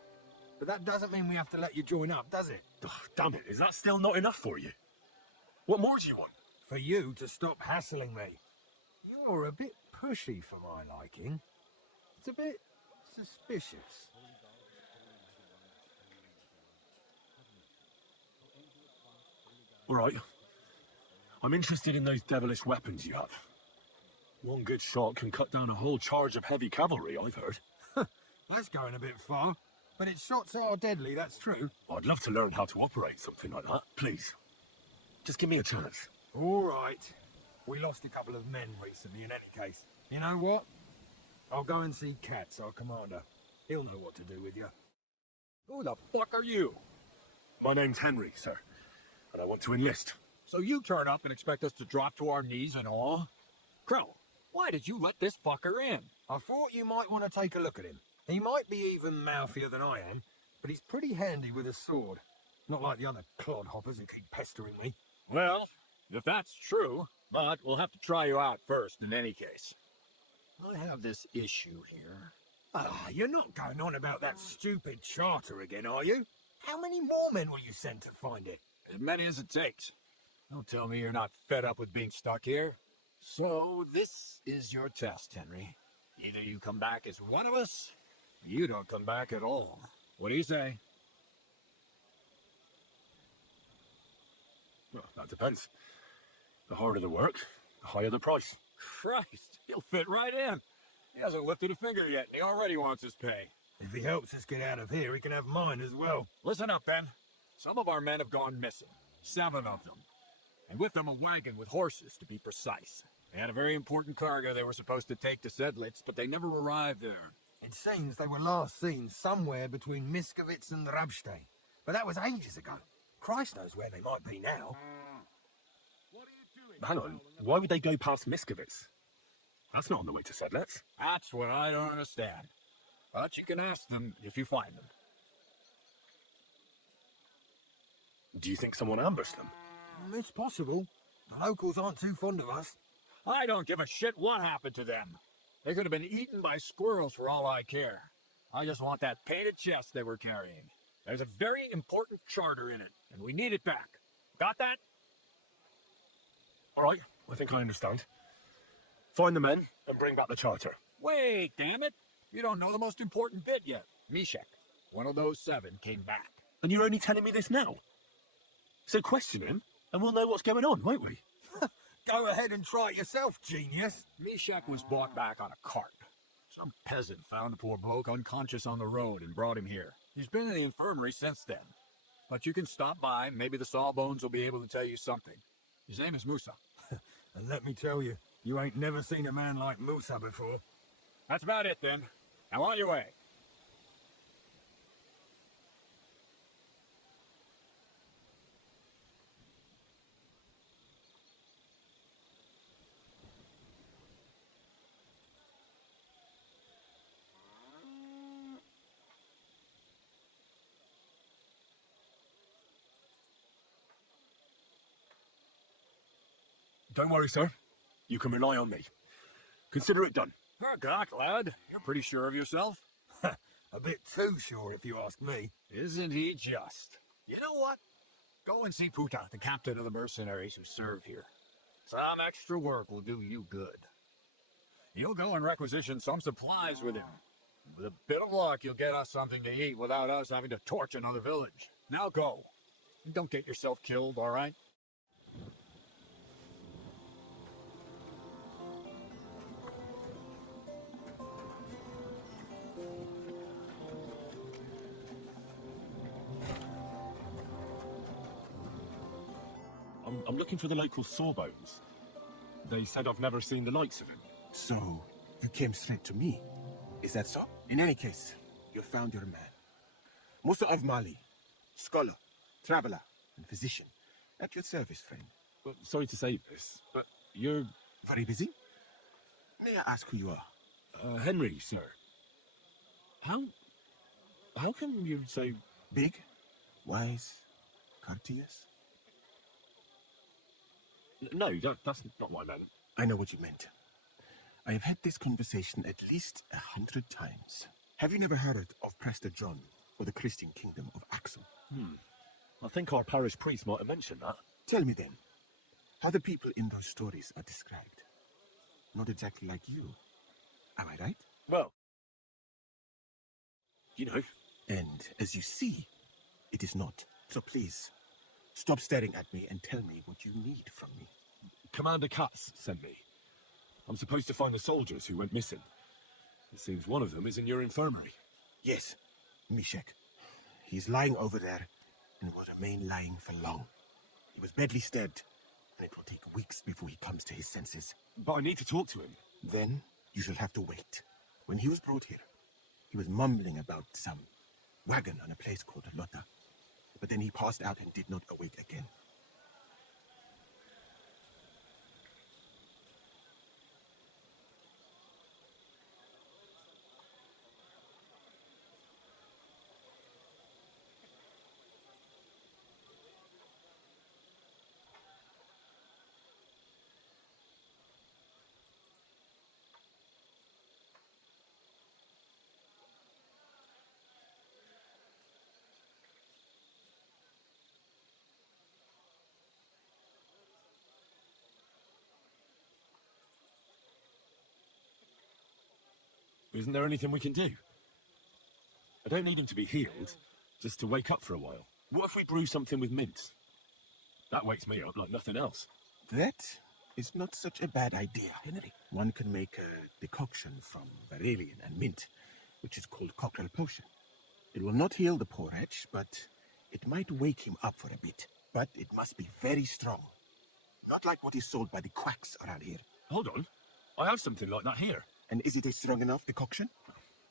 But that doesn't mean we have to let you join up, does it? Oh, damn it, is that still not enough for you? What more do you want? For you to stop hassling me. You're a bit pushy for my liking. It's a bit suspicious. All right. I'm interested in those devilish weapons you have. One good shot can cut down a whole charge of heavy cavalry, I've heard. That's going a bit far. But its shots are deadly, that's true. I'd love to learn how to operate something like that. Please. Just give me a chance. All right. We lost a couple of men recently in any case. You know what? I'll go and see Katz, our commander. He'll know what to do with you. Who the fuck are you? My name's Henry, sir. And I want to enlist. So you turn up and expect us to drop to our knees and awe? Crow, why did you let this fucker in? I thought you might want to take a look at him. He might be even mouthier than I am, but he's pretty handy with a sword. Not like the other clodhoppers who keep pestering me. Well, if that's true, but we'll have to try you out first in any case. I have this issue here. You're not going on about that stupid charter again, are you? How many more men will you send to find it? As many as it takes. Don't tell me you're not fed up with being stuck here. So this is your test, Henry. Either you come back as one of us, or you don't come back at all. What do you say? Well, that depends. The harder the work, the higher the price. Christ, he'll fit right in. He hasn't lifted a finger yet, and he already wants his pay. If he helps us get out of here, he can have mine as well. Listen up, Ben. Some of our men have gone missing. 7 of them. And with them a wagon with horses, to be precise. They had a very important cargo they were supposed to take to Sedlitz, but they never arrived there. It seems they were last seen somewhere between Miskovitz and Rabstein. But that was ages ago. Christ knows where they might be now. Hang on, why would they go past Miskovitz? That's not on the way to Sedlitz. That's what I don't understand. But you can ask them if you find them. Do you think someone ambushed them? It's possible. The locals aren't too fond of us. I don't give a shit what happened to them. They could have been eaten by squirrels for all I care. I just want that painted chest they were carrying. There's a very important charter in it, and we need it back. Got that? All right, I think I understand. Find the men and bring back the charter. Wait, damn it. You don't know the most important bit yet. Mishek, one of those 7, came back. And you're only telling me this now? So question him, and we'll know what's going on, won't we? Go ahead and try it yourself, genius. Mishek was brought back on a cart. Some peasant found the poor bloke unconscious on the road and brought him here. He's been in the infirmary since then. But you can stop by, maybe the Sawbones will be able to tell you something. His name is Musa. And let me tell you, you ain't never seen a man like Musa before. That's about it then. Now on your way. Don't worry, sir. You can rely on me. Consider it done. Oh, God, lad. You're pretty sure of yourself. A bit too sure, if you ask me. Isn't he just? You know what? Go and see Puta, the captain of the mercenaries who serve here. Some extra work will do you good. You'll go and requisition some supplies with him. With a bit of luck, you'll get us something to eat without us having to torch another village. Now go. Don't get yourself killed, all right? I'm looking for the local Sawbones. They said I've never seen the likes of him. So, you came straight to me. Is that so? In any case, you found your man. Musa of Mali, scholar, traveler, and physician. At your service, friend. Well, sorry to say this, but you're... Very busy? May I ask who you are? Henry, sir. How come you're so... Big, wise, courteous? No, that's not what I meant. I know what you meant. I have had this conversation at least 100 times. Have you never heard of Prester John or the Christian kingdom of Axum? I think our parish priest might have mentioned that. Tell me then, how the people in those stories are described. Not exactly like you. Am I right? Well, you know. And as you see, it is not. So please, stop staring at me and tell me what you need from me. Commander Katz sent me. I'm supposed to find the soldiers who went missing. It seems one of them is in your infirmary. Yes, Mishek. He's lying over there and will remain lying for long. He was badly stabbed, and it will take weeks before he comes to his senses. But I need to talk to him. Then you shall have to wait. When he was brought here, he was mumbling about some wagon on a place called Lota. But then he passed out and did not awake again. Isn't there anything we can do? I don't need him to be healed, just to wake up for a while. What if we brew something with mint? That wakes me up like nothing else. That is not such a bad idea, Henry. One can make a decoction from Varelian and mint, which is called cockerel potion. It will not heal the poor wretch, but it might wake him up for a bit. But it must be very strong. Not like what is sold by the quacks around here. Hold on. I have something like that here. And is it a strong enough decoction?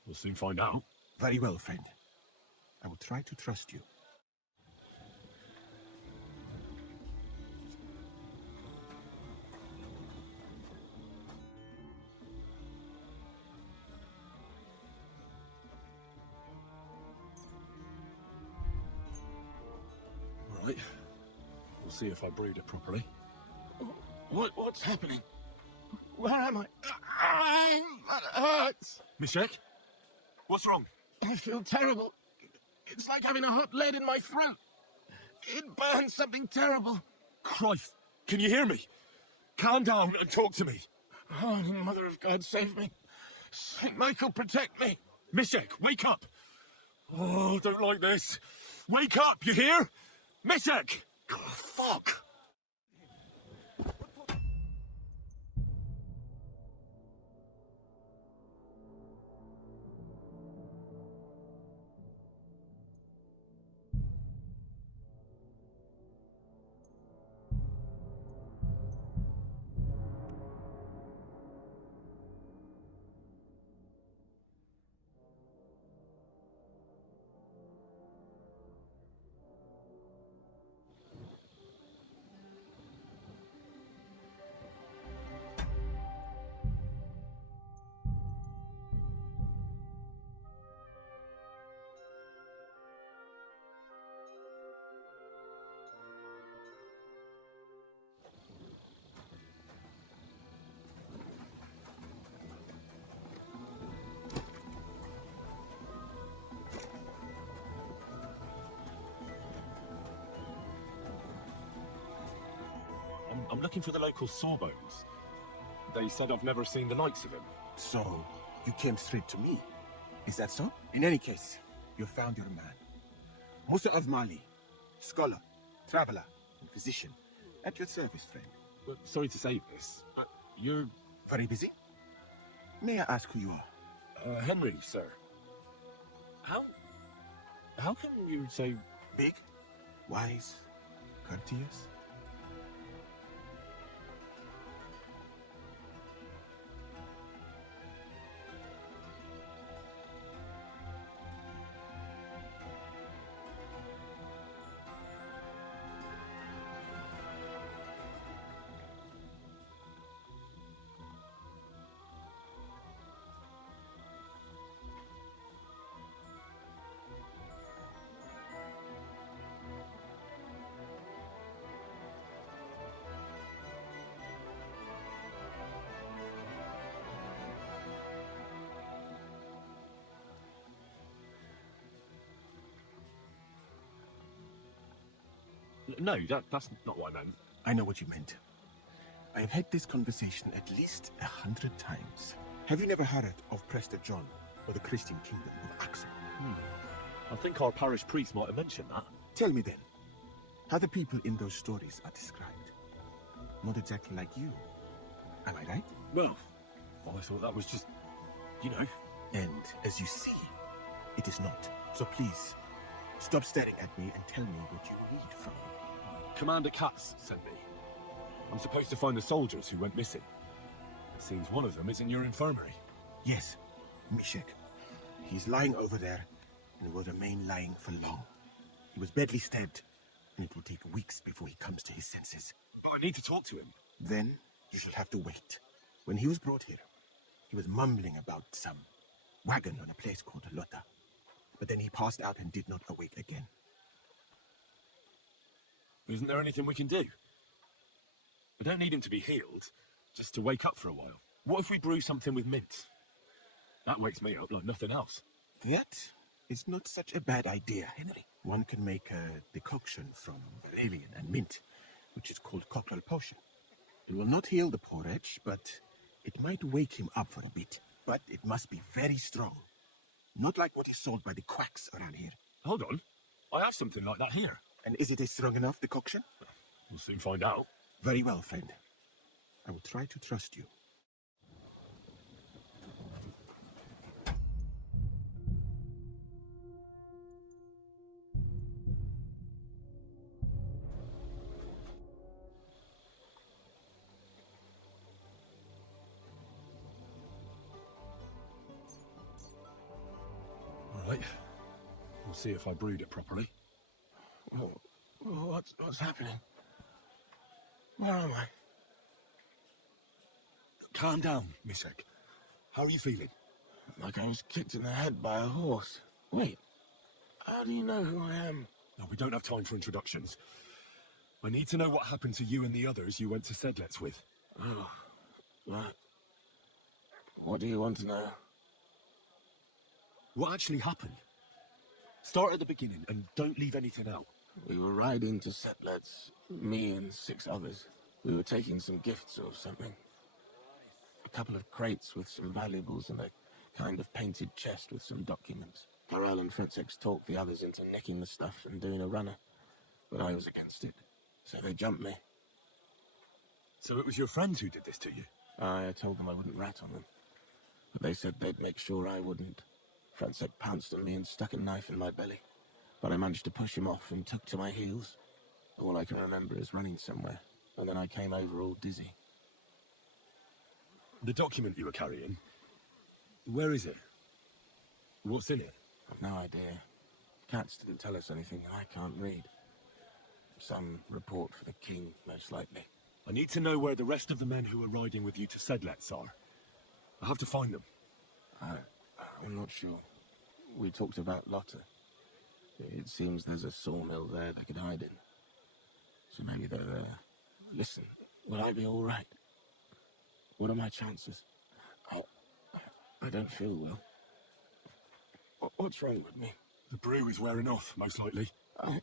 We'll soon find out. Very well, friend. I will try to trust you. Right. We'll see if I brewed it properly. What's happening? Where am I? That hurts. Mishek? What's wrong? I feel terrible. It's like having a hot lead in my throat. It burns something terrible. Christ, can you hear me? Calm down and talk to me. Oh, Mother of God, save me. Saint Michael, protect me. Mishek, wake up. Oh, I don't like this. Wake up, you hear? Mishek! Oh, fuck! I'm looking for the local sawbones. They said I've never seen the likes of him. So, you came straight to me. Is that so? In any case, you found your man. Musa of Mali, scholar, traveler, and physician. At your service, friend. Well, sorry to say this, but you're... Very busy? May I ask who you are? Henry, sir. How can you say... Big, wise, courteous? No, that's not what I meant. I know what you meant. I have had this conversation at least 100 times. Have you never heard of Prester John or the Christian kingdom of Axel? I think our parish priest might have mentioned that. Tell me then, how the people in those stories are described. Not exactly like you. Am I right? Well, I thought that was just, you know. And as you see, it is not. So please, stop staring at me and tell me what you need from me. Commander Katz sent me. I'm supposed to find the soldiers who went missing. It seems one of them is in your infirmary. Yes, Mishek. He's lying over there, and will remain lying for long. He was badly stabbed, and it will take weeks before he comes to his senses. But I need to talk to him. Then you shall have to wait. When he was brought here, he was mumbling about some wagon on a place called Lota. But then he passed out and did not awake again. Isn't there anything we can do? We don't need him to be healed, just to wake up for a while. What if we brew something with mint? That wakes me up like nothing else. That is not such a bad idea, Henry. One can make a decoction from valerian and mint, which is called cockerel potion. It will not heal the poor wretch, but it might wake him up for a bit. But it must be very strong. Not like what is sold by the quacks around here. Hold on. I have something like that here. And is it a strong enough decoction? We'll soon find out. Very well, friend. I will try to trust you. We'll see if I brewed it properly. What's happening? Where am I? Calm down, Misek. How are you feeling? Like I was kicked in the head by a horse. Wait, how do you know who I am? No, we don't have time for introductions. I need to know what happened to you and the others you went to Sedlets with. Oh, right. What do you want to know? What actually happened? Start at the beginning and don't leave anything out. We were riding to Sedlets, me and 6 others. We were taking some gifts or something. A couple of crates with some valuables and a kind of painted chest with some documents. Karel and Fritzix talked the others into nicking the stuff and doing a runner, but I was against it, so they jumped me. So it was your friends who did this to you? I told them I wouldn't rat on them, but they said they'd make sure I wouldn't. Fritzix pounced on me and stuck a knife in my belly, but I managed to push him off and took to my heels. All I can remember is running somewhere, and then I came over all dizzy. The document you were carrying, where is it? What's in it? I've no idea. Cats didn't tell us anything, and I can't read. Some report for the king, most likely. I need to know where the rest of the men who were riding with you to Sedlets are. I have to find them. I'm not sure. We talked about Lotta. It seems there's a sawmill there they could hide in. So maybe they're there. Listen, will I be all right? What are my chances? I don't feel well. What's wrong with me? The brew is wearing off, most likely. I'm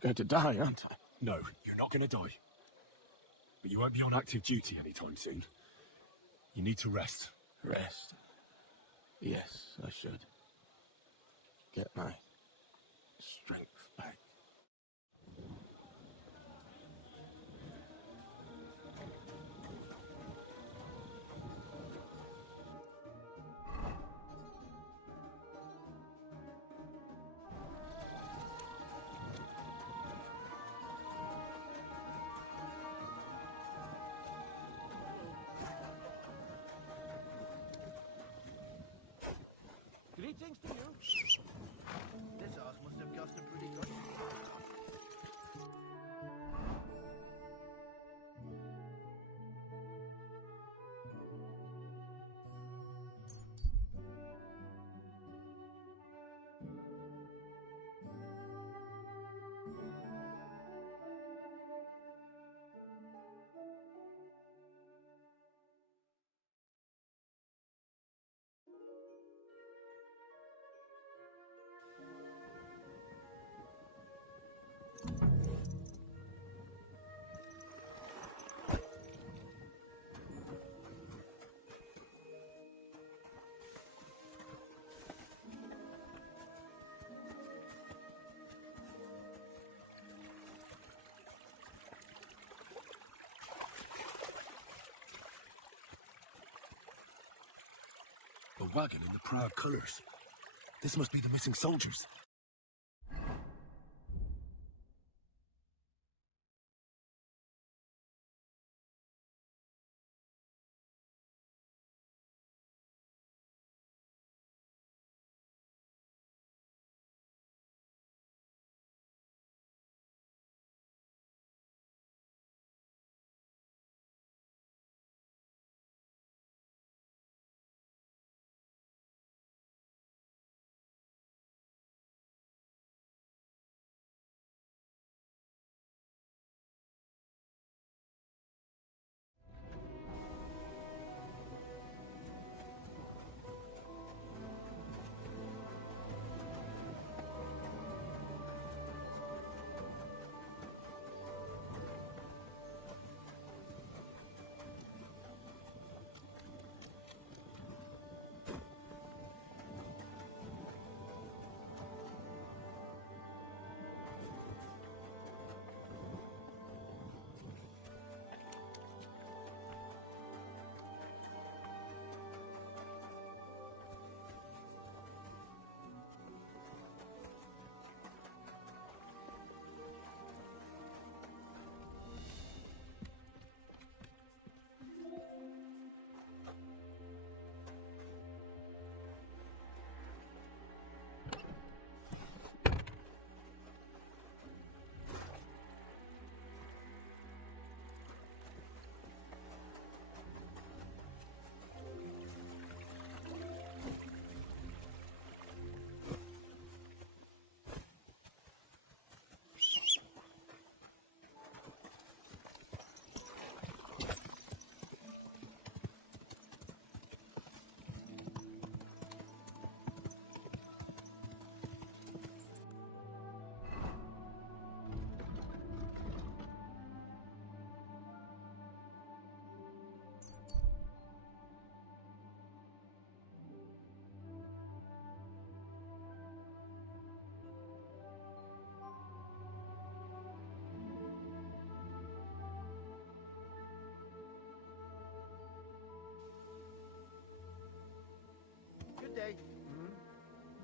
going to die, aren't I? No, you're not going to die. But you won't be on active duty anytime soon. You need to rest. Rest? Yes, I should. Get my strength back. Greetings to you. This house must have cost a pretty good. A wagon in the proud colours. This must be the missing soldiers.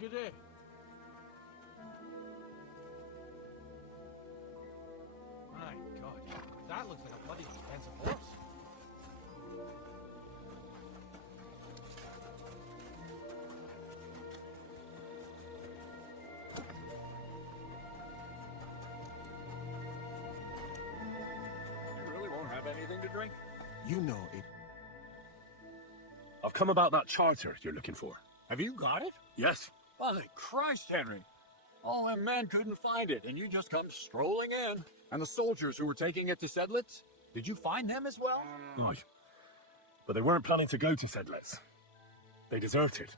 you day. My God, that looks like a bloody expensive horse. You really won't have anything to drink? You know it. I've come about that charter you're looking for. Have you got it? Yes. By Christ, Henry. All them men couldn't find it, and you just come strolling in. And the soldiers who were taking it to Sedlitz, did you find them as well? Right. But they weren't planning to go to Sedlitz. They deserted,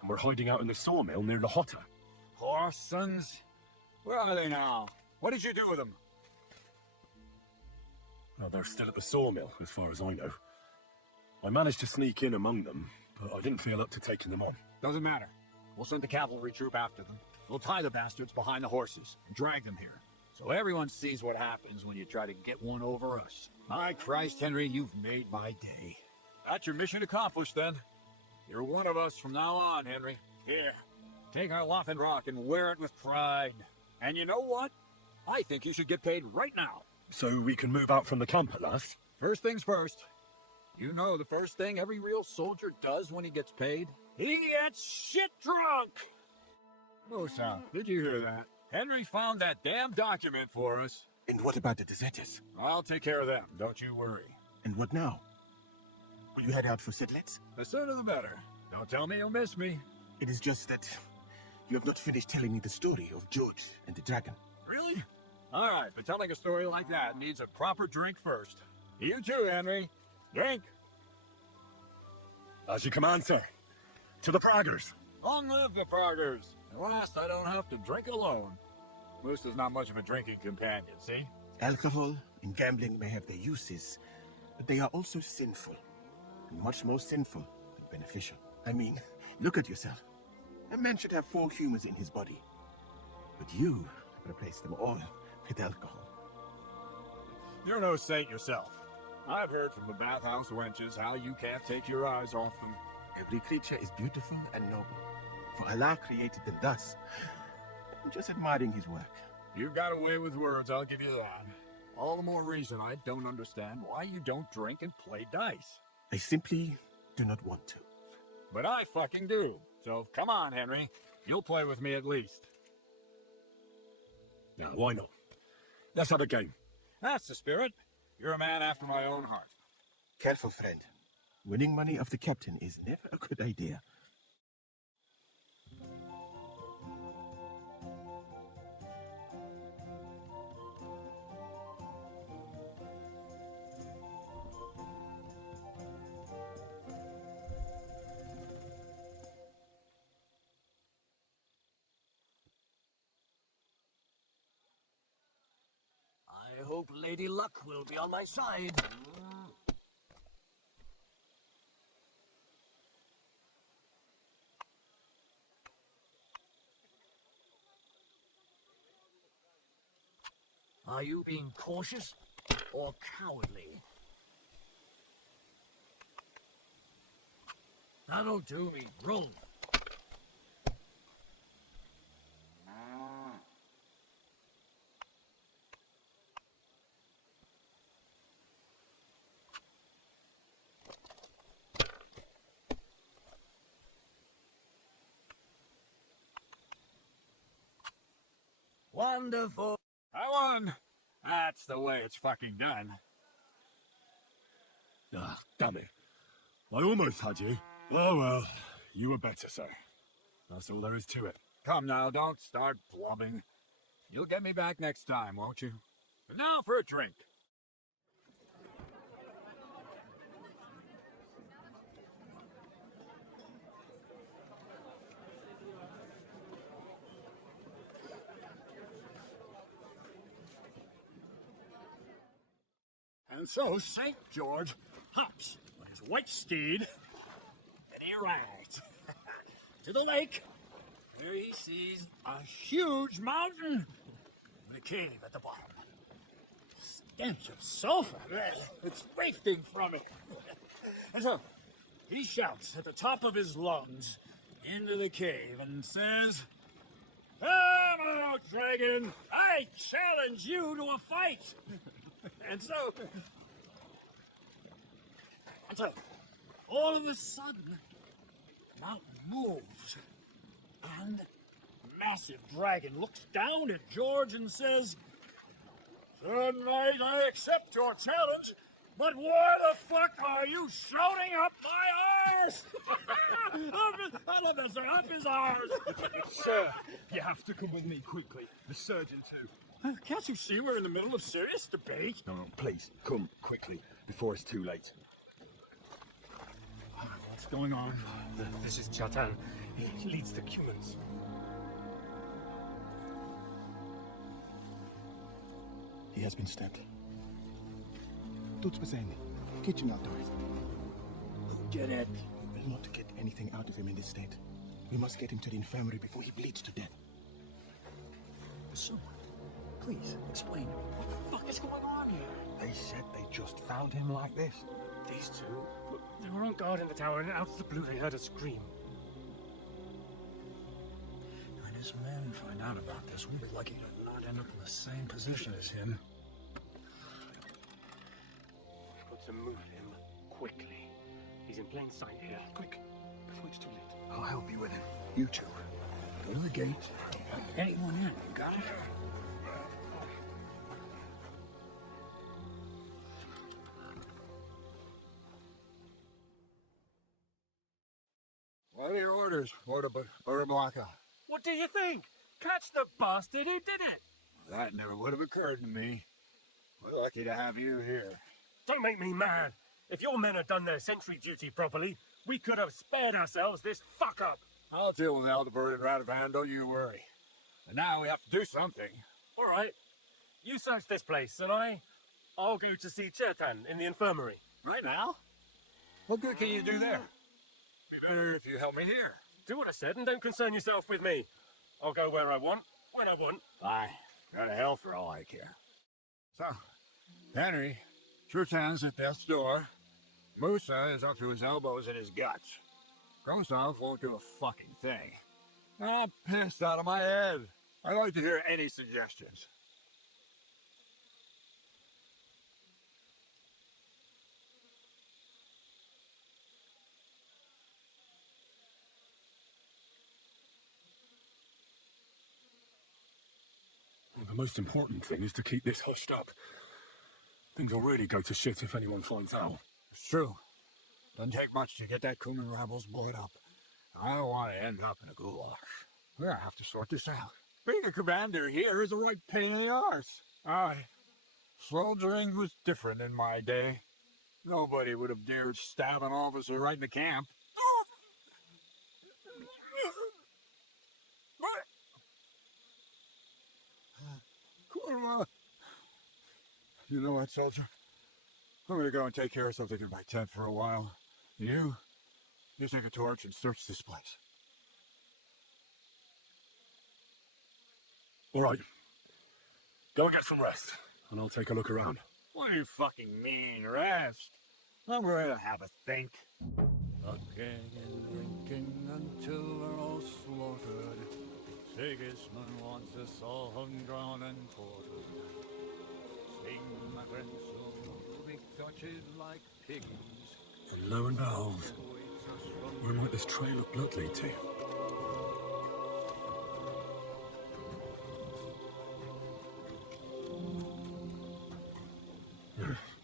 and were hiding out in the sawmill near La Hotta. Horsons? Where are they now? What did you do with them? Well, they're still at the sawmill, as far as I know. I managed to sneak in among them, but I didn't feel up to taking them on. Doesn't matter. We'll send the cavalry troop after them. We'll tie the bastards behind the horses and drag them here. So everyone sees what happens when you try to get one over us. My Christ, Henry, you've made my day. That's your mission accomplished, then. You're one of us from now on, Henry. Here, take our Laughing Rock and wear it with pride. And you know what? I think you should get paid right now. So we can move out from the camp at last? First things first. You know the first thing every real soldier does when he gets paid? He gets shit drunk! Musa, did you hear that? Henry found that damn document for us. And what about the deserters? I'll take care of them, don't you worry. And what now? Will you head out for Sedlitz? The sooner the better. Don't tell me you'll miss me. It is just that you have not finished telling me the story of George and the dragon. Really? All right, but telling a story like that needs a proper drink first. You too, Henry. Drink. As you command, sir. To the Praggers. Long live the Praggers. At last, I don't have to drink alone. Moose is not much of a drinking companion, see? Alcohol and gambling may have their uses, but they are also sinful. And much more sinful than beneficial. I mean, look at yourself. A man should have 4 humors in his body. But you replace them all with alcohol. You're no saint yourself. I've heard from the bathhouse wenches how you can't take your eyes off them. Every creature is beautiful and noble, for Allah created them thus. I'm just admiring his work. You got away with words, I'll give you that. All the more reason I don't understand why you don't drink and play dice. I simply do not want to. But I fucking do. So come on, Henry. You'll play with me at least. Now, why not? Let's have a game. That's the spirit. You're a man after my own heart. Careful, friend. Winning money off the captain is never a good idea. I hope Lady Luck will be on my side. Are you being cautious or cowardly? That'll do me. Roll. Wonderful. I won. That's the way it's fucking done. Ah, damn it. I almost had you. Well, you were better, sir. That's all there is to it. Come now, don't start blubbing. You'll get me back next time, won't you? But now for a drink. And so St. George hops on his white steed, and he rides to the lake. There he sees a huge mountain with a cave at the bottom. Stench of sulfur, it's wafting from it. And so he shouts at the top of his lungs, into the cave and says, "Hello, dragon! I challenge you to a fight!" And so, all of a sudden, the mountain moves, and massive dragon looks down at George and says, "Tonight I accept your challenge, but why the fuck are you shouting up my arse?" I love that, sir. Up his arse. Sir, you have to come with me quickly. The surgeon too. Can't you see we're in the middle of serious debate? No, please, come quickly, before it's too late. What's going on? This is Chatan. He leads the humans. He has been stabbed. Tout spaseni. Kitchen outdoors. Get it. We will not get anything out of him in this state. We must get him to the infirmary before he bleeds to death. Someone, please, explain to me. What the fuck is going on here? They said they just found him like this. These two? They were on guard in the tower, and out of the blue they heard a scream. When his men find out about this, we'll be lucky to not end up in the same position as him. We've got to move him quickly. He's in plain sight here. Quick, before it's too late. I'll help you with him. You two. Go to the gate. Don't let anyone in. You got it? What are your orders, Blanca? What do you think? Catch the bastard who did it! That never would have occurred to me. We're lucky to have you here. Don't make me mad. If your men had done their sentry duty properly, we could have spared ourselves this fuck-up. I'll deal with Aldebert and Radovan, don't you worry. And now we have to do something. All right. You search this place, and I'll go to see Chetan in the infirmary. Right now? What good can you do there? Be better if you help me here. Do what I said and don't concern yourself with me. I'll go where I want, when I want. Fine. Go to hell for all I care. So, Henry, Trutan's at death's door. Musa is up to his elbows in his guts. Grosov won't do a fucking thing. I'm pissed out of my head. I'd like to hear any suggestions. Well, the most important thing is to keep this hushed up. Things will really go to shit if anyone finds out. It's true. Doesn't take much to get that Kuman rabbles blown up. I don't want to end up in a goulash. We're gonna have to sort this out. Being a commander here is a right pain in the arse. Soldiering was different in my day. Nobody would have dared stab an officer right in the camp. You know what, soldier? I'm gonna go and take care of something in my tent for a while. You take a torch and search this place. All right. Go and get some rest, and I'll take a look around. What do you fucking mean, rest? I'm going to have a think. Fucking and drinking until we're all slaughtered. Sigismund wants us all hung, drawn, and quartered. Sing, my friends, so we'll be tortured like pigs. And lo and behold, where might this trail of blood lead to?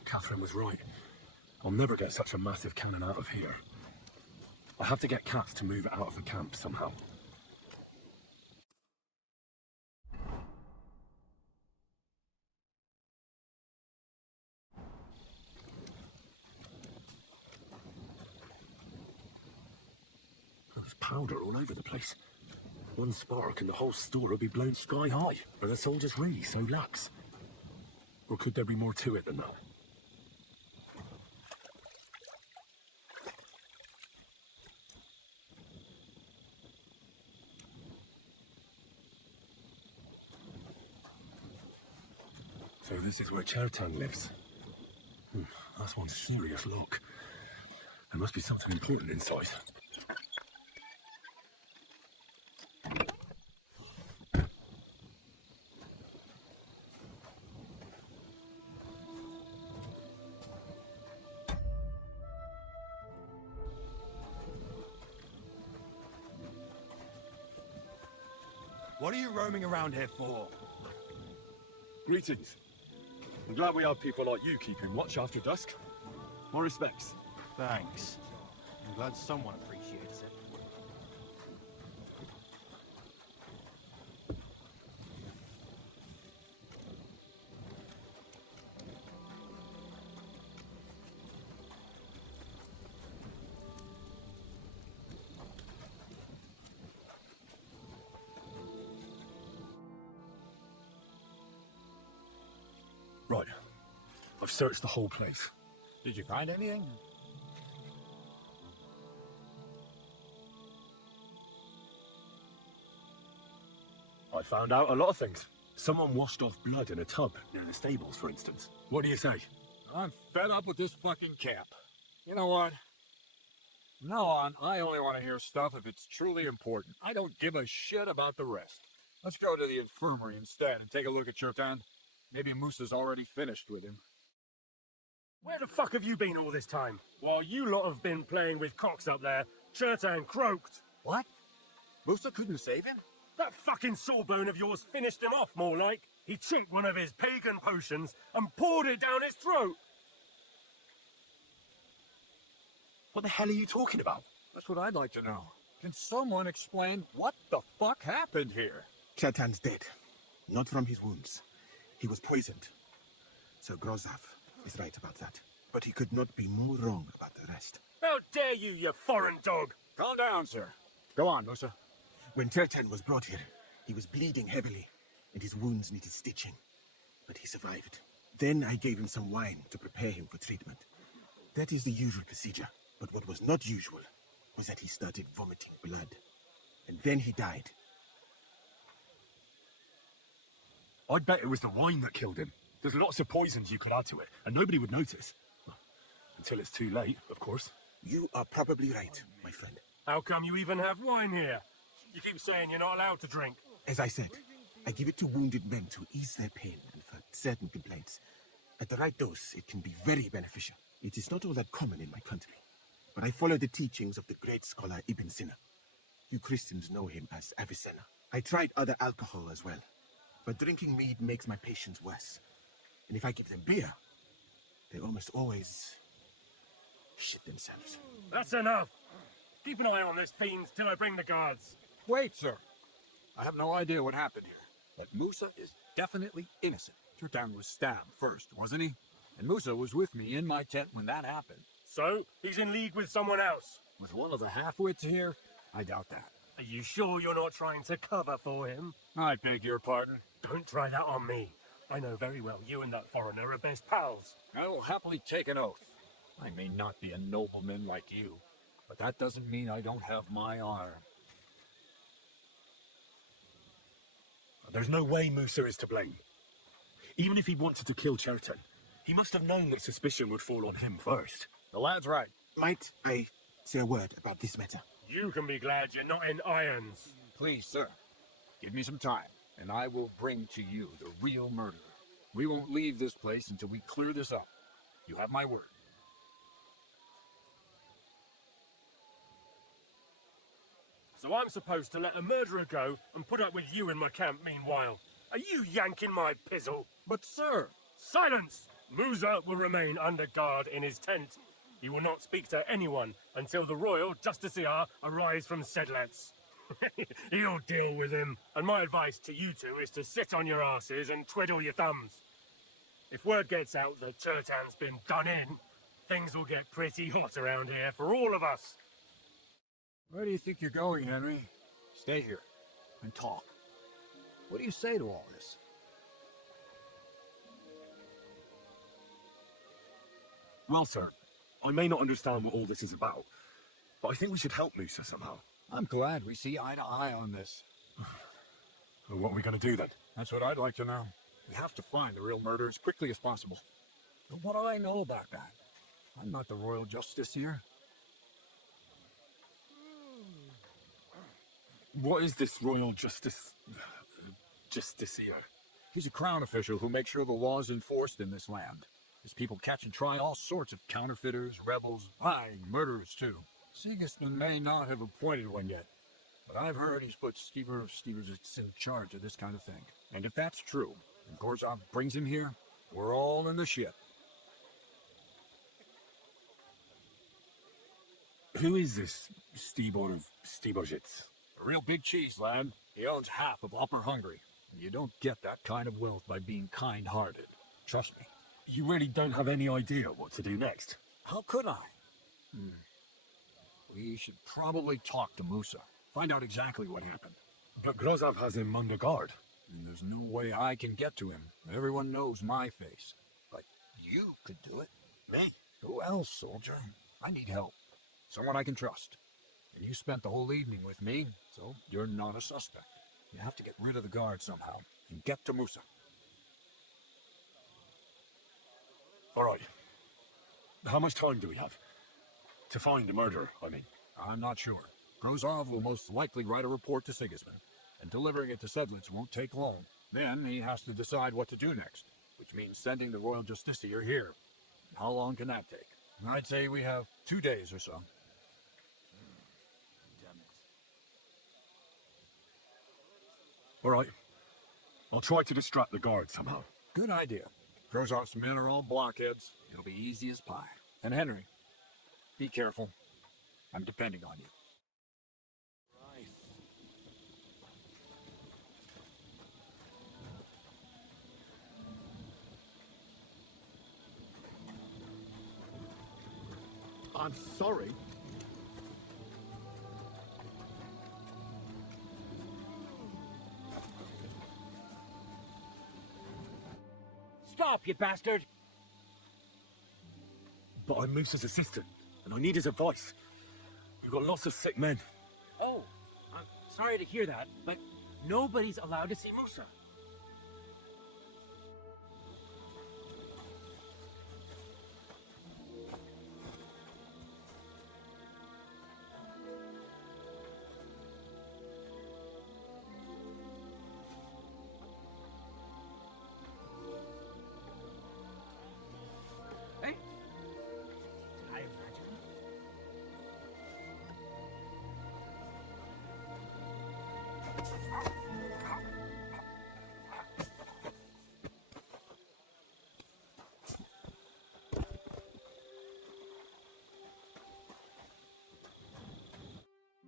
Catherine was right. I'll never get such a massive cannon out of here. I'll have to get Kat to move it out of the camp somehow. There's powder all over the place. One spark and the whole store will be blown sky high. Are the soldiers really so lax? Or could there be more to it than that? So this is where Chertan lives. That's one serious look. There must be something important inside. What are you roaming around here for? Greetings. I'm glad we have people like you keeping watch after dusk. My respects. Thanks. I'm glad someone appreciates it. Right. I've searched the whole place. Did you find anything? I found out a lot of things. Someone washed off blood in a tub near the stables, for instance. What do you say? I'm fed up with this fucking camp. You know what? From now on, I only want to hear stuff if it's truly important. I don't give a shit about the rest. Let's go to the infirmary instead and take a look at Chertan. Maybe Musa's already finished with him. Where the fuck have you been all this time? While you lot have been playing with cocks up there, Chertan croaked. What? Musa couldn't save him? That fucking sawbone of yours finished him off, more like. He chinked one of his pagan potions and poured it down his throat. What the hell are you talking about? That's what I'd like to know. Can someone explain what the fuck happened here? Chertan's dead. Not from his wounds. He was poisoned. So Grozav is right about that. But he could not be more wrong about the rest. How dare you, you foreign dog! Calm down, sir. Go on, Musa. When Chertan was brought here, he was bleeding heavily, and his wounds needed stitching. But he survived. Then I gave him some wine to prepare him for treatment. That is the usual procedure. But what was not usual was that he started vomiting blood. And then he died. I'd bet it was the wine that killed him. There's lots of poisons you could add to it, and nobody would notice. Well, until it's too late, of course. You are probably right, my friend. How come you even have wine here? You keep saying you're not allowed to drink. As I said, I give it to wounded men to ease their pain and for certain complaints. At the right dose, it can be very beneficial. It is not all that common in my country, but I follow the teachings of the great scholar Ibn Sina. You Christians know him as Avicenna. I tried other alcohol as well, but drinking mead makes my patients worse. And if I give them beer, they almost always shit themselves. That's enough. Keep an eye on this fiend till I bring the guards. Wait, sir. I have no idea what happened here. But Musa is definitely innocent. Chertan was stabbed first, wasn't he? And Musa was with me in my tent when that happened. So, he's in league with someone else? With one of the half-wits here? I doubt that. Are you sure you're not trying to cover for him? I beg your pardon. Don't try that on me. I know very well you and that foreigner are best pals. I will happily take an oath. I may not be a nobleman like you, but that doesn't mean I don't have my honor. There's no way Musa is to blame. Even if he wanted to kill Chertan, he must have known that suspicion would fall on him first. The lad's right. Might I say a word about this matter? You can be glad you're not in irons. Please, sir. Give me some time, and I will bring to you the real murderer. We won't leave this place until we clear this up. You have my word. So I'm supposed to let a murderer go and put up with you in my camp meanwhile. Are you yanking my pizzle? But sir... Silence! Musa will remain under guard in his tent. He will not speak to anyone until the royal justiciar arrives from Sedlets. He'll deal with him. And my advice to you two is to sit on your asses and twiddle your thumbs. If word gets out that Chertan's been done in, things will get pretty hot around here for all of us. Where do you think you're going, Henry? Stay here and talk. What do you say to all this? Well, sir, I may not understand what all this is about, but I think we should help Musa somehow. I'm glad we see eye to eye on this. Well, what are we going to do then? That's what I'd like to know. We have to find the real murderer as quickly as possible. But what do I know about that? I'm not the royal justice here. What is this royal justiciar? He's a crown official who makes sure the law is enforced in this land. His people catch and try all sorts of counterfeiters, rebels, lying, murderers too. Sigismund may not have appointed one yet, But I've heard he's put Stevers in charge of this kind of thing. And if that's true, and Gorzov brings him here, we're all in the ship. Who is this Stibor of Stibojits? A real big cheese, lad. He owns half of Upper Hungary. And you don't get that kind of wealth by being kind-hearted. Trust me. You really don't have any idea what to do next? How could I? We should probably talk to Musa. Find out exactly what happened. But Grozov has him under guard. And there's no way I can get to him. Everyone knows my face. But you could do it. Me? Who else, soldier? I need help. Someone I can trust. And you spent the whole evening with me, so you're not a suspect. You have to get rid of the guard somehow, and get to Musa. All right. How much time do we have? To find the murderer, I mean. I'm not sure. Grozov will most likely write a report to Sigismund, and delivering it to Sedlitz won't take long. Then he has to decide what to do next, which means sending the Royal Justiciar here. How long can that take? I'd say we have 2 days or so. All right. I'll try to distract the guard somehow. Good idea. Grozov's men are all blockheads. It'll be easy as pie. And Henry, be careful. I'm depending on you. I'm sorry. Stop, you bastard! But I'm Musa's assistant, and I need his advice. We've got lots of sick men. Oh, I'm sorry to hear that, but nobody's allowed to see Musa.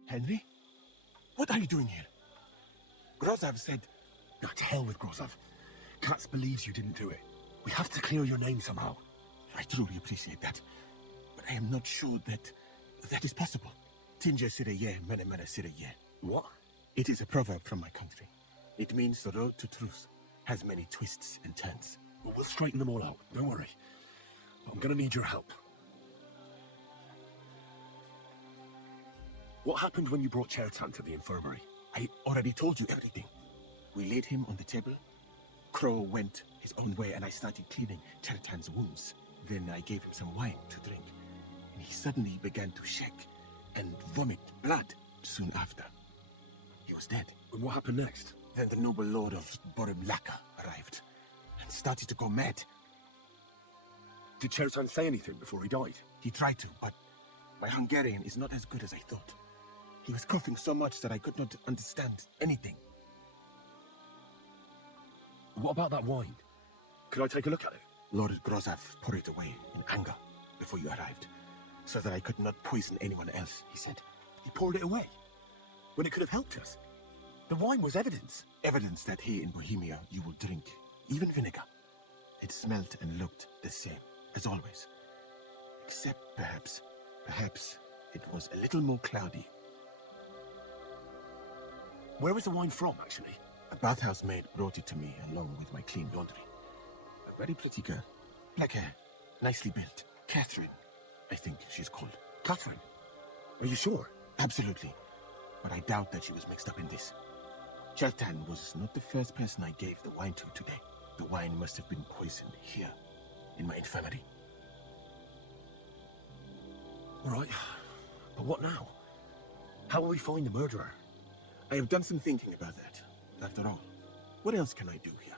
Henry? What are you doing here? Grozov said... No, to hell with Grozov. Katz believes you didn't do it. We have to clear your name somehow. I truly appreciate that. But I am not sure that is possible. Tinja Sireye, mene mene Sireye. What? It is a proverb from my country. It means the road to truth has many twists and turns. Well, we'll straighten them all out, don't worry. But I'm gonna need your help. What happened when you brought Chertan to the infirmary? I already told you everything. We laid him on the table. Crow went his own way and I started cleaning Chertan's wounds. Then I gave him some wine to drink. And he suddenly began to shake and vomit blood soon after. He was dead. And what happened next? Then the noble lord of Borimlaka arrived and started to go mad. Did Chertan say anything before he died? He tried to, but my Hungarian is not as good as I thought. He was coughing so much that I could not understand anything. What about that wine? Could I take a look at it? Lord Grozov poured it away in anger before you arrived, so that I could not poison anyone else, he said. He poured it away? When it could have helped us? The wine was evidence. Evidence that here in Bohemia you will drink, even vinegar. It smelled and looked the same, as always. Except perhaps it was a little more cloudy. Where was the wine from, actually? A bathhouse maid brought it to me along with my clean laundry. A very pretty girl. Black hair, nicely built. Catherine, I think she's called. Catherine? Are you sure? Absolutely. But I doubt that she was mixed up in this. Chertan was not the first person I gave the wine to today. The wine must have been poisoned here, in my infirmary. All right, but what now? How will we find the murderer? I have done some thinking about that. After all, what else can I do here?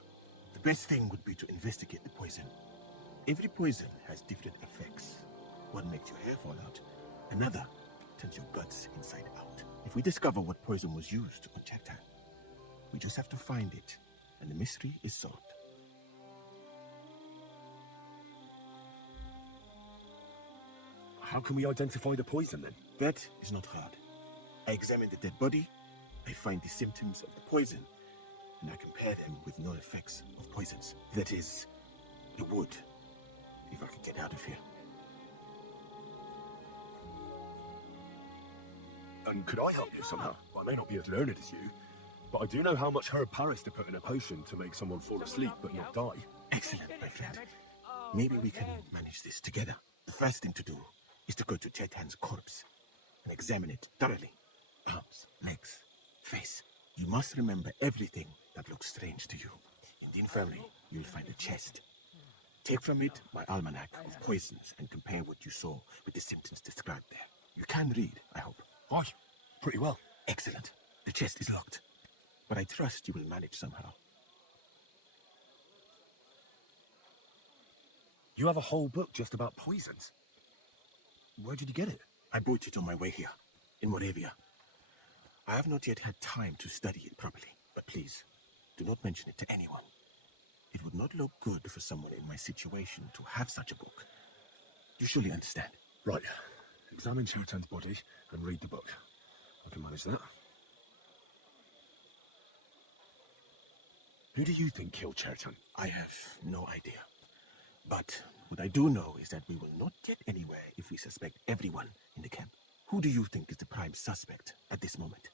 The best thing would be to investigate the poison. Every poison has different effects. One makes your hair fall out. Another turns your guts inside out. If we discover what poison was used on Chektan, we just have to find it, and the mystery is solved. How can we identify the poison then? That is not hard. I examine the dead body, I find the symptoms of the poison, and I compare them with known effects of poisons. That is, the wood, if I can get out of here. And could I help you somehow? I may not be as learned as you, but I do know how much herb Paris to put in a potion to make someone fall asleep but not die. Excellent, my friend. Maybe we can manage this together. The first thing to do is to go to Chetan's corpse and examine it thoroughly. Arms, legs, face. You must remember everything that looks strange to you. In the infirmary, you'll find a chest. Take from it my almanac of poisons and compare what you saw with the symptoms described there. You can read, I hope. Aye, pretty well. Excellent. The chest is locked, but I trust you will manage somehow. You have a whole book just about poisons. Where did you get it? I bought it on my way here, in Moravia. I have not yet had time to study it properly, but please, do not mention it to anyone. It would not look good for someone in my situation to have such a book. You surely understand. Right. Examine Chetan's body and read the book. I can manage that. Who do you think killed Chetan? I have no idea. But what I do know is that we will not get anywhere if we suspect everyone in the camp. Who do you think is the prime suspect at this moment?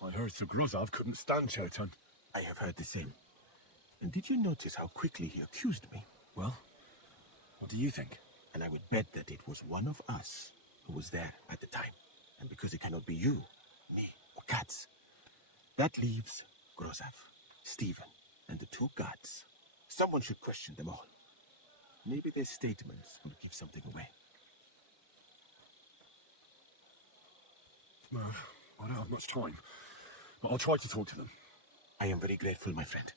I heard Sir Grozov couldn't stand Chetan. I have heard the same. And did you notice how quickly he accused me? Well, what do you think? And I would bet that it was one of us who was there at the time. And because it cannot be you, me, or Katz, that leaves Grozov, Stephen, and the two guards. Someone should question them all. Maybe their statements will give something away. No, I don't have much time. But I'll try to talk to them. I am very grateful, my friend.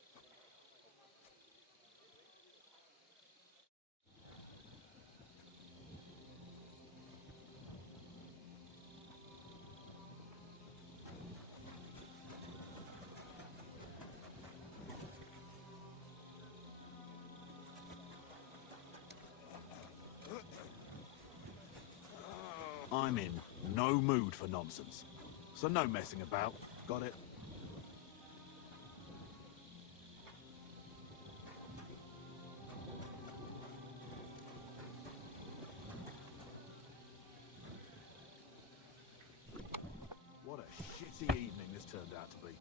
I'm in no mood for nonsense. So no messing about. Got it? What a shitty evening this turned out to be.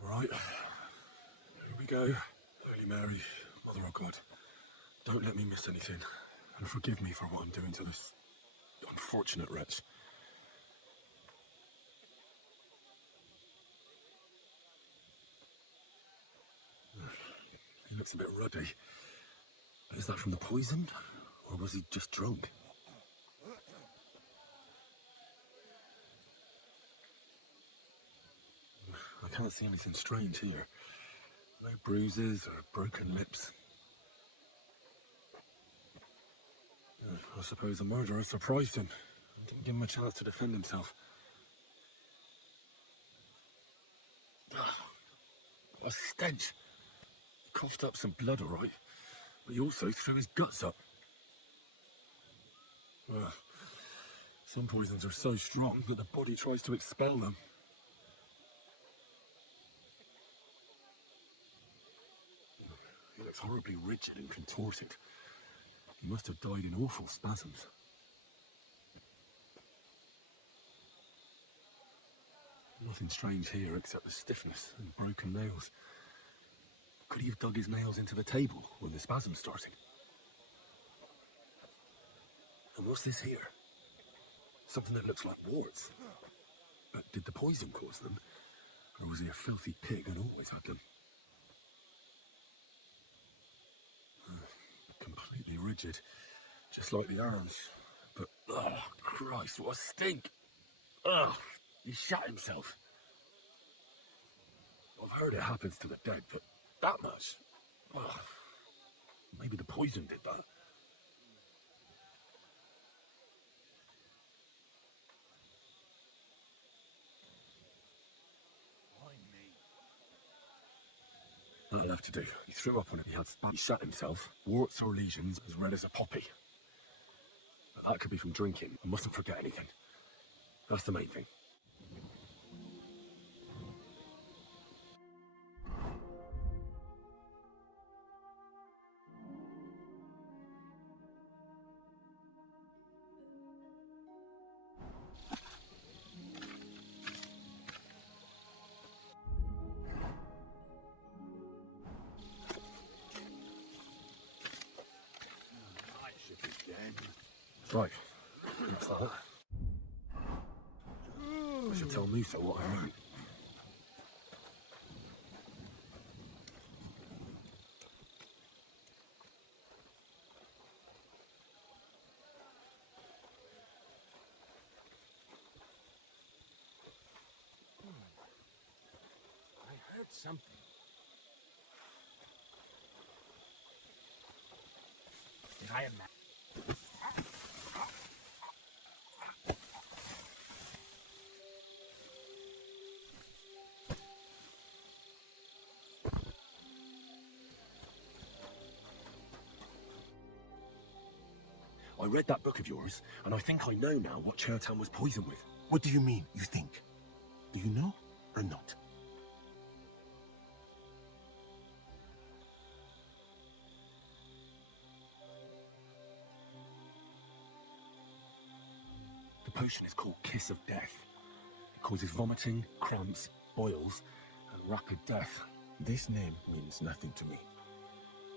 Right. Here we go. Holy Mary, Mother of God, don't let me miss anything. And forgive me for what I'm doing to this unfortunate wretch. He looks a bit ruddy. Is that from the poison? Or was he just drunk? can't see anything strange here. No bruises or broken lips. I suppose the murderer surprised him and didn't give him a chance to defend himself. A stench. He coughed up some blood, all right, but he also threw his guts up. Some poisons are so strong that the body tries to expel them. He looks horribly rigid and contorted. He must have died in awful spasms. Nothing strange here except the stiffness and broken nails. Could he have dug his nails into the table when the spasm started? And what's this here? Something that looks like warts. But did the poison cause them? Or was he a filthy pig and always had them? Completely rigid, just like the arms. But, oh, Christ, what a stink! Ugh, he shot himself. I've heard it happens to the dead, but that much? Ugh. Maybe the poison did that. That'll have to do. He threw up on it. He had he shot himself. Warts or lesions as red as a poppy. But that could be from drinking. I mustn't forget anything. That's the main thing. Right. That's that. I should tell Musa what I learned. I heard something. Did I imagine? I read that book of yours, and I think I know now what Chertan was poisoned with. What do you mean, you think? Do you know or not? The potion is called Kiss of Death. It causes vomiting, cramps, boils, and rapid death. This name means nothing to me.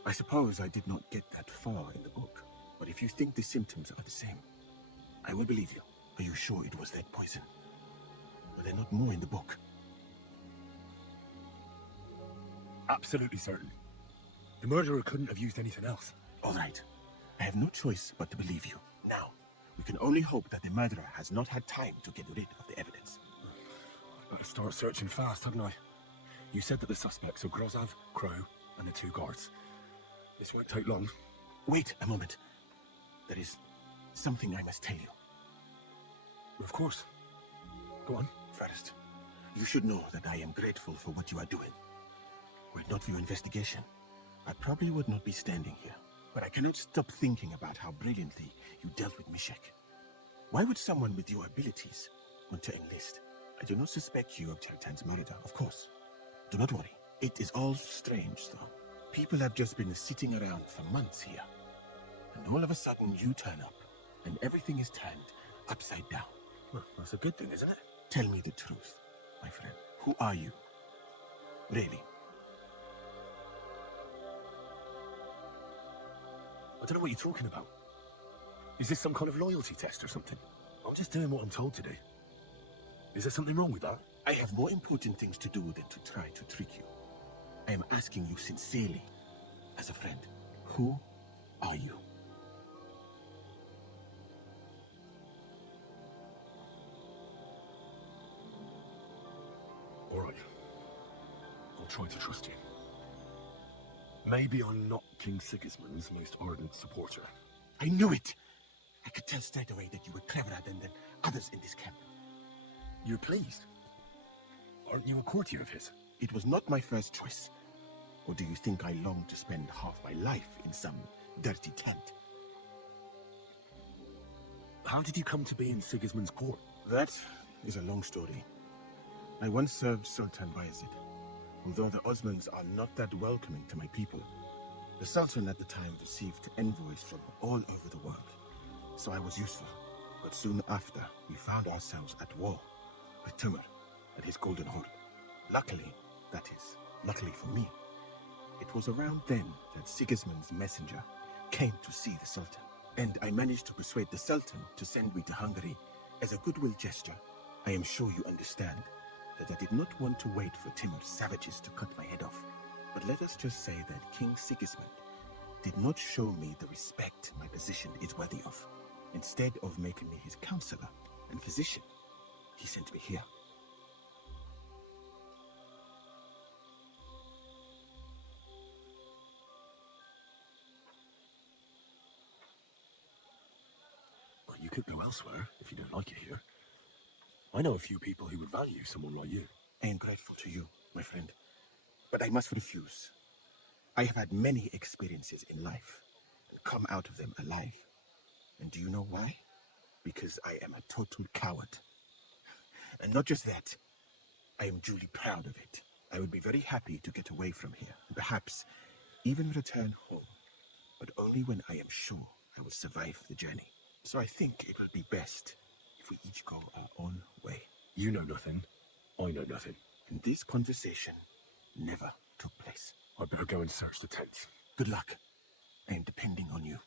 I suppose I did not get that far in the book, but if you think the symptoms are the same, I will believe you. Are you sure it was that poison? Were there not more in the book? Absolutely certain. The murderer couldn't have used anything else. All right. I have no choice but to believe you. Now, we can only hope that the murderer has not had time to get rid of the evidence. I'd better start searching fast, hadn't I? You said that the suspects are Grozav, Crow, and the 2 guards. This won't take long. Wait a moment. There is something I must tell you. Of course. Go on. First, you should know that I am grateful for what you are doing. Were it not for your investigation, I probably would not be standing here. But I cannot stop thinking about how brilliantly you dealt with Mishek. Why would someone with your abilities want to enlist? I do not suspect you of Chertan's murder, of course. Do not worry. It is all strange, though. People have just been sitting around for months here. And all of a sudden you turn up, and everything is turned upside down. Well, that's a good thing, isn't it? Tell me the truth, my friend. Who are you? Really? I don't know what you're talking about. Is this some kind of loyalty test or something? I'm just doing what I'm told to do. Is there something wrong with that? I have more important things to do than to try to trick you. I am asking you sincerely, as a friend. Who are you? All right. try to trust you. Maybe I'm not King Sigismund's most ardent supporter. I knew it! I could tell straight away that you were cleverer than others in this camp. You're pleased? Aren't you a courtier of his? It was not my first choice. Or do you think I long to spend half my life in some dirty tent? How did you come to be in Sigismund's court? That is a long story. I once served Sultan Bayezid. Although the Osmans are not that welcoming to my people, the Sultan at the time received envoys from all over the world. So I was useful. But soon after, we found ourselves at war with Timur and his Golden Horde. Luckily, that is, luckily for me, it was around then that Sigismund's messenger came to see the Sultan. And I managed to persuade the Sultan to send me to Hungary as a goodwill gesture. I am sure you understand that I did not want to wait for Timur's savages to cut my head off. But let us just say that King Sigismund did not show me the respect my position is worthy of. Instead of making me his counselor and physician, he sent me here. Well, you could go elsewhere if you don't like it here. I know a few people who would value someone like you. I am grateful to you, my friend, but I must refuse. I have had many experiences in life and come out of them alive. And do you know why? Because I am a total coward. And not just that, I am duly proud of it. I would be very happy to get away from here, and perhaps even return home, but only when I am sure I will survive the journey. So I think it will be best if we each go our own way. You know nothing, I know nothing. And this conversation never took place. I'd better go and search the tents. Good luck. I am depending on you.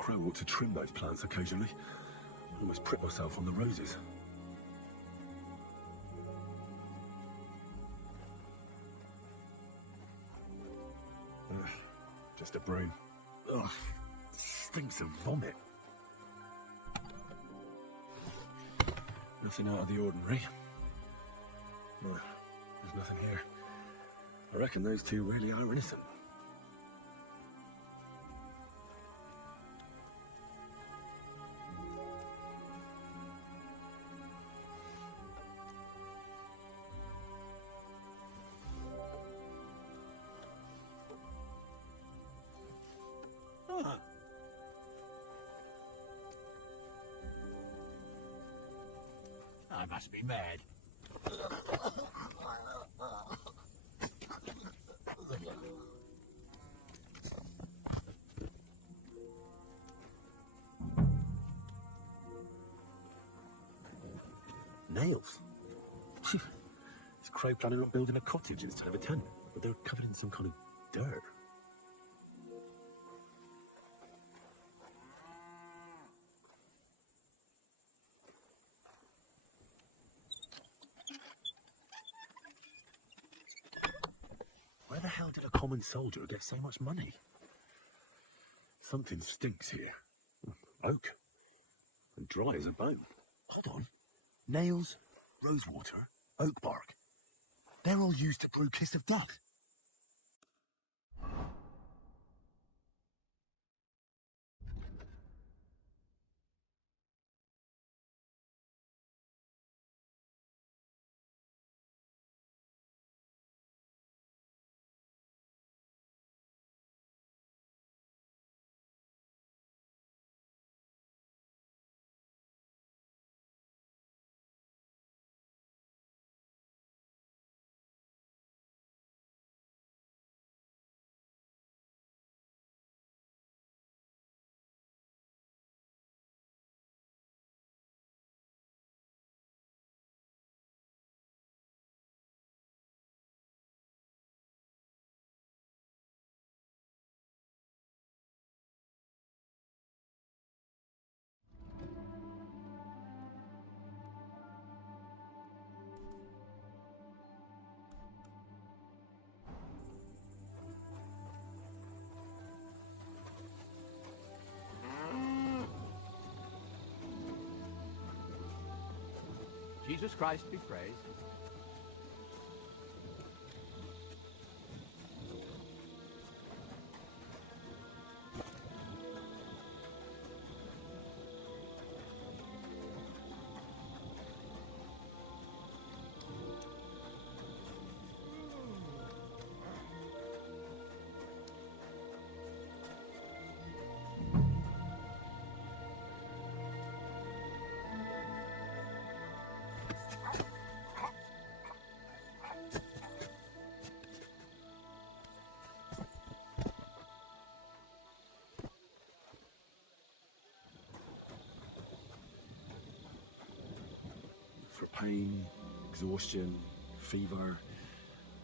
Crow ought to trim those plants occasionally. Almost prick myself on the roses. Just a broom. Ugh, stinks of vomit. Nothing out of the ordinary. Well, there's nothing here. I reckon those two really are innocent. I must be mad. Nails? Is Crow planning on building a cottage instead of a tent? But they're covered in some kind of dirt. Where the hell did a common soldier get so much money? Something stinks here. Oak. And dry as a bone. Hold on. Nails, rosewater, oak bark. They're all used to brew kiss of death. Jesus Christ be praised. For pain, exhaustion, fever,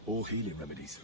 all healing remedies.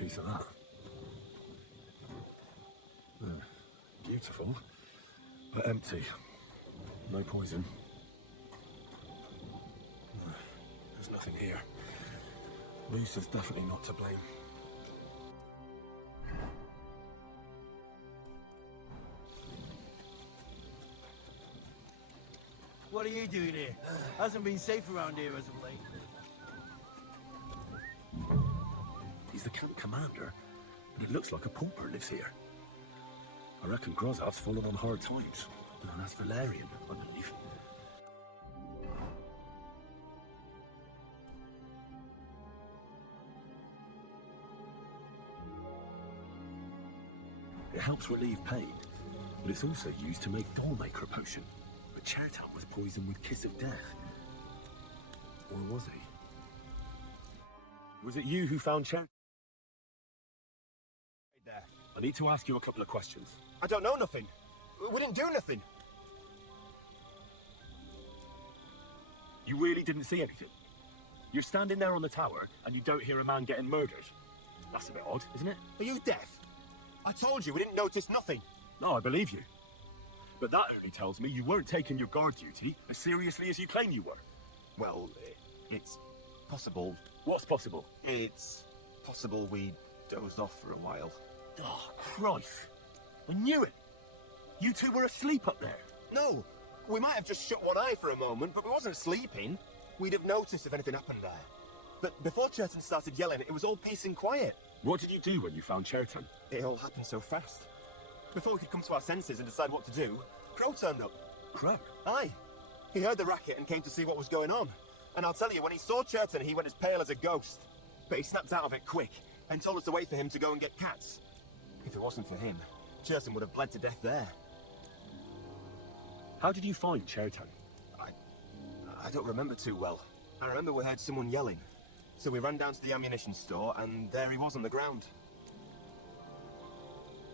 piece of that. Beautiful, but empty. No poison. There's nothing here. Lisa's definitely not to blame. What are you doing here? Hasn't been safe around here as of late. He's the camp commander, but it looks like a pauper lives here. I reckon Grozov's fallen on hard times. And that's Valerian, I believe. It helps relieve pain, but it's also used to make Dollmaker potion. But Chertan was poisoned with Kiss of Death. Or was he? Was it you who found Chertan? There. I need to ask you a couple of questions. I don't know nothing. We didn't do nothing. You really didn't see anything? You're standing there on the tower and you don't hear a man getting murdered. That's a bit odd, isn't it? Are you deaf? I told you we didn't notice nothing. No, I believe you. But that only tells me you weren't taking your guard duty as seriously as you claim you were. Well, it's possible. What's possible? It's possible we dozed off for a while. Oh, Christ. I knew it. You two were asleep up there. No, we might have just shut one eye for a moment, but we wasn't sleeping. We'd have noticed if anything happened there. But before Chertan started yelling, it was all peace and quiet. What did you do when you found Chertan? It all happened so fast. Before we could come to our senses and decide what to do, Crow turned up. Crow? Aye. He heard the racket and came to see what was going on. And I'll tell you, when he saw Chertan, he went as pale as a ghost. But he snapped out of it quick and told us to wait for him to go and get cats. If it wasn't for him, Chertan would have bled to death there. How did you find Chertan? I don't remember too well. I remember we heard someone yelling. So we ran down to the ammunition store, and there he was on the ground.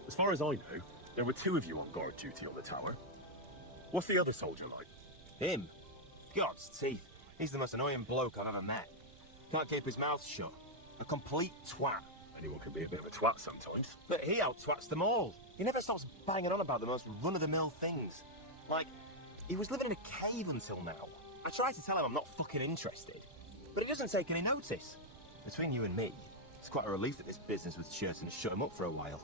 As far as I know, there were two of you on guard duty on the tower. What's the other soldier like? Him? God's teeth. He's the most annoying bloke I've ever met. Can't keep his mouth shut. A complete twat. Anyone can be a bit of a twat sometimes. But he out-twats them all. He never stops banging on about the most run-of-the-mill things. Like, he was living in a cave until now. I tried to tell him I'm not fucking interested, but he doesn't take any notice. Between you and me, it's quite a relief that this business with Chertan has shut him up for a while.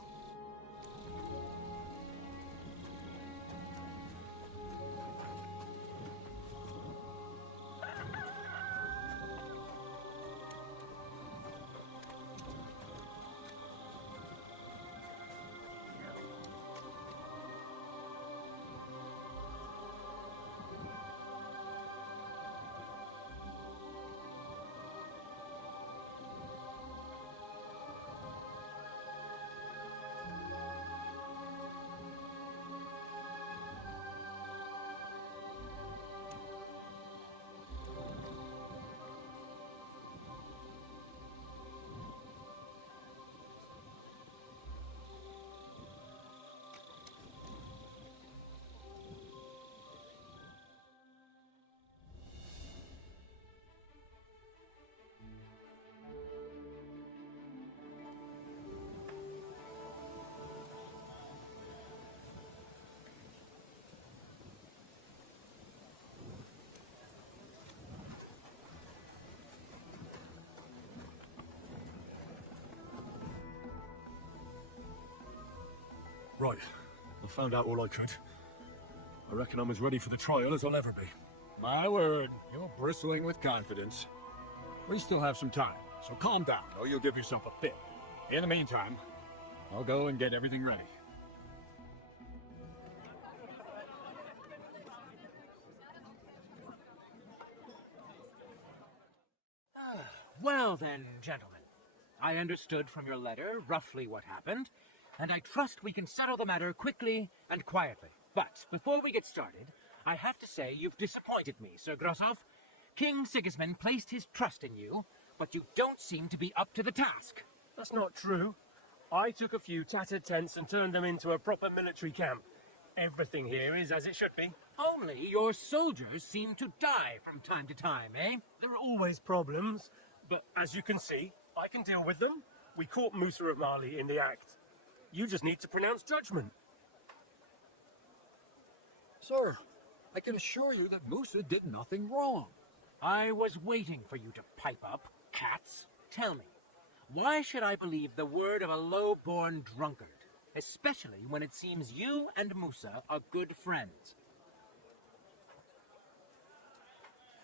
Right. I found out all I could. I reckon I'm as ready for the trial as I'll ever be. My word, you're bristling with confidence. We still have some time, so calm down, or you'll give yourself a fit. In the meantime, I'll go and get everything ready. Well then, gentlemen, I understood from your letter roughly what happened, and I trust we can settle the matter quickly and quietly. But before we get started, I have to say you've disappointed me, Sir Grosov. King Sigismund placed his trust in you, but you don't seem to be up to the task. That's not true. I took a few tattered tents and turned them into a proper military camp. Everything here is as it should be. Only your soldiers seem to die from time to time, eh? There are always problems, but as you can see, I can deal with them. We caught Musa of Mali in the act. You just need to pronounce judgment. Sir, I can assure you that Musa did nothing wrong. I was waiting for you to pipe up, cats. Tell me, why should I believe the word of a low-born drunkard? Especially when it seems you and Musa are good friends.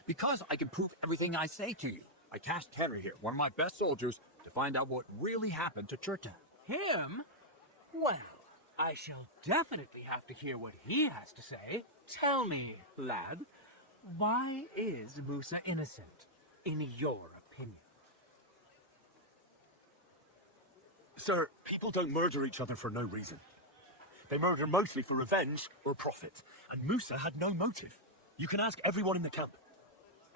Because I can prove everything I say to you. I tasked Henry here, one of my best soldiers, to find out what really happened to Chertan. Him? Well, I shall definitely have to hear what he has to say. Tell me, lad, why is Musa innocent, in your opinion? Sir, people don't murder each other for no reason. They murder mostly for revenge or profit. And Musa had no motive. You can ask everyone in the camp.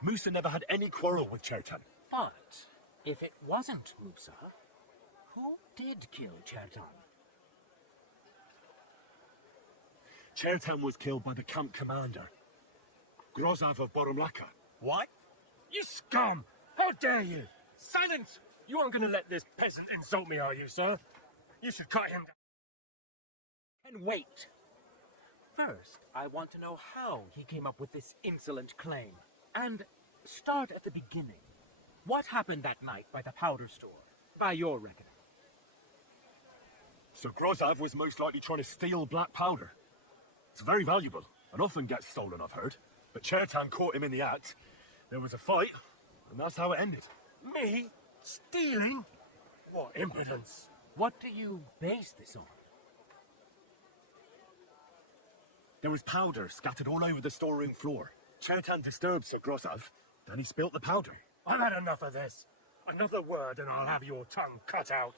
Musa never had any quarrel with Chertan. But if it wasn't Musa, who did kill Chertan? Chertan was killed by the camp commander, Grozav of Boromlaka. What? You scum! How dare you! Silence! You aren't going to let this peasant insult me, are you, sir? You should cut him down. And wait. First, I want to know how he came up with this insolent claim. And start at the beginning. What happened that night by the powder store, by your reckoning? So Grozav was most likely trying to steal black powder. It's very valuable, and often gets stolen, I've heard. But Chertan caught him in the act. There was a fight, and that's how it ended. Me? Stealing? What impudence! What do you base this on? There was powder scattered all over the storeroom floor. Chertan disturbed Sir Grozav, then he spilt the powder. I've had enough of this. Another word and I'll have your tongue cut out.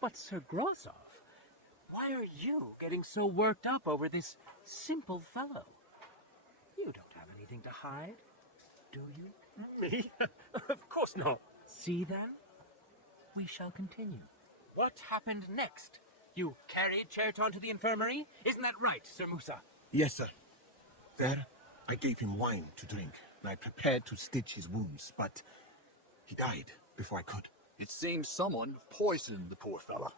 But Sir Grozav, why are you getting so worked up over this simple fellow? You don't have anything to hide, do you? Me? Of course not. See then? We shall continue. What happened next? You carried Chertan to the infirmary? Isn't that right, Sir Musa? Yes, sir. There, I gave him wine to drink, and I prepared to stitch his wounds, but he died before I could. It seems someone poisoned the poor fella.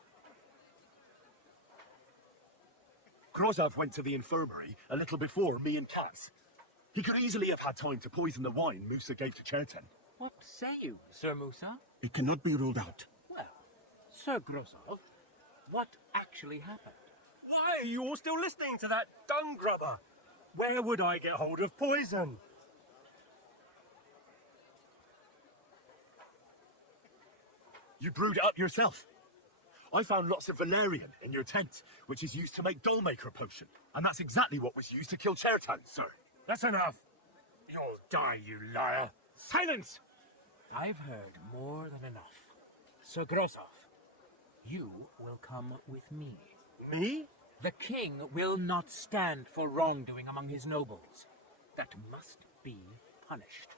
Grozav went to the infirmary a little before me and Kaz. He could easily have had time to poison the wine Musa gave to Chertan. What say you, Sir Musa? It cannot be ruled out. Well, Sir Grozav, what actually happened? Why are you all still listening to that dung grubber? Where would I get hold of poison? You brewed it up yourself. I found lots of valerian in your tent, which is used to make dollmaker potion. And that's exactly what was used to kill Chertan, sir. That's enough. You'll die, you liar. Silence! I've heard more than enough. Sir Grozav, you will come with me. Me? The king will not stand for wrongdoing among his nobles. That must be punished.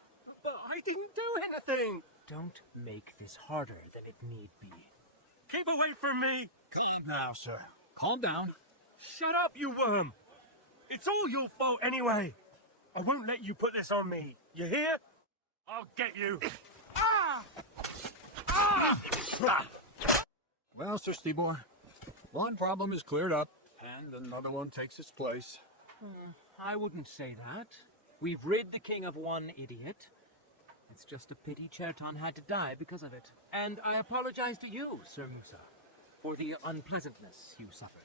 But I didn't do anything. Don't make this harder than it need be. Keep away from me. Calm now, sir. Calm down. Shut up, you worm. It's all your fault anyway. I won't let you put this on me. You hear? I'll get you. Ah! Ah! Well, Sir Stibor, one problem is cleared up, and another one takes its place. I wouldn't say that. We've rid the king of one idiot. It's just a pity Chertan had to die because of it. And I apologize to you, Sir Musa, for the unpleasantness you suffered.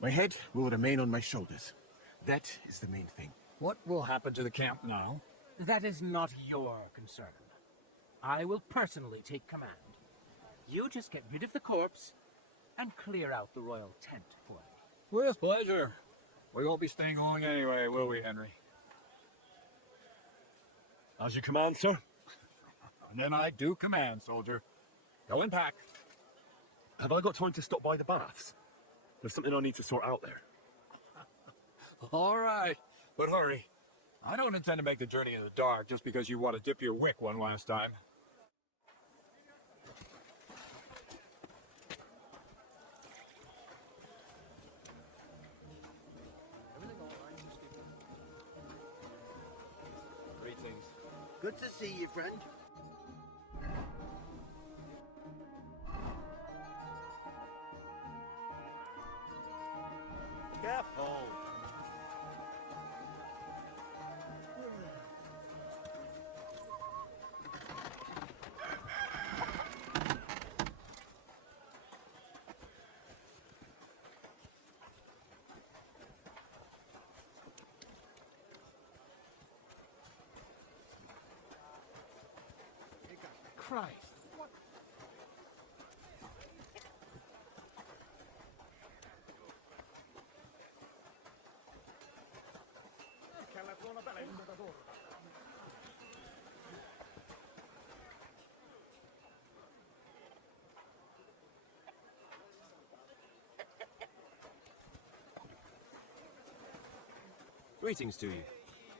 My head will remain on my shoulders. That is the main thing. What will happen to the camp now? That is not your concern. I will personally take command. You just get rid of the corpse and clear out the royal tent for me. With pleasure. We won't be staying long anyway, will we, Henry? As you command, sir. And then I do command, soldier. Go and pack. Have I got time to stop by the baths? There's something I need to sort out there. All right, but hurry. I don't intend to make the journey in the dark just because you want to dip your wick one last time. Good to see you, friend. Christ. What? Greetings to you.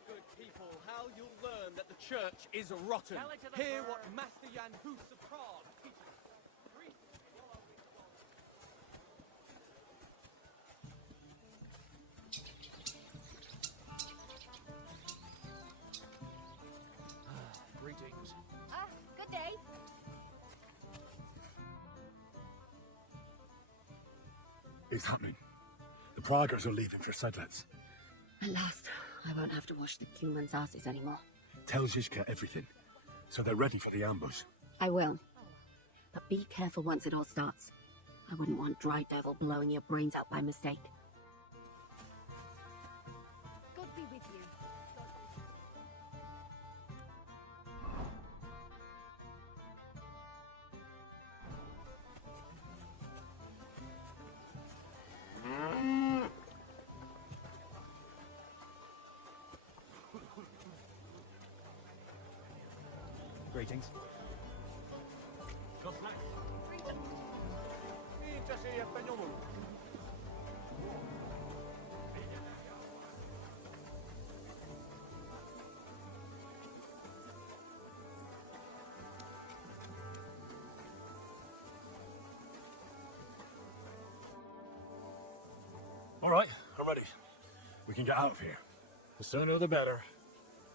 Good people, how you'll learn that the church is rotten. Hear what Master Jan Hus of Prague teaches. Greetings. Good day. It's happening. The Praguers are leaving for Sedlets. At last, I won't have to wash the humans' asses anymore. Tell Zizka everything, so they're ready for the ambush. I will. But be careful once it all starts. I wouldn't want Dry Devil blowing your brains out by mistake. God be with you. Greetings. All right, I'm ready. We can get out of here. The sooner the better.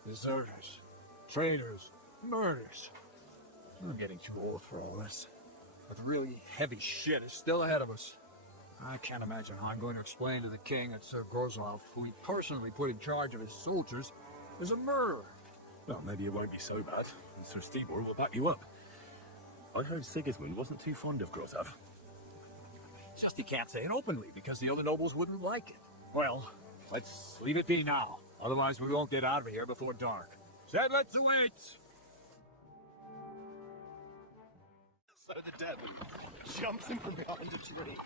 Deserters, traitors, murders. I'm getting too old for all this. But the really heavy shit is still ahead of us. I can't imagine how I'm going to explain to the king that Sir Grozlov, who he personally put in charge of his soldiers, is a murderer. Well, maybe it won't be so bad, and Sir Stibor will back you up. I heard Sigismund wasn't too fond of Grozlov. Just he can't say it openly, because the other nobles wouldn't like it. Well, let's leave it be now. Otherwise we won't get out of here before dark. Said let's wait! So the devil jumps in from behind a tree.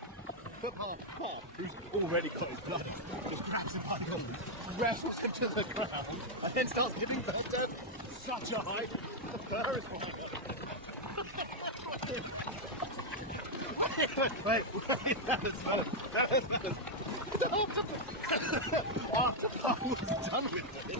Football Paul, who's already got his blood, just grabs him by the arm, wrestles him to the ground, and then starts giving the dead such a high. The fur is flying. Wait, that is better. After I was done with it.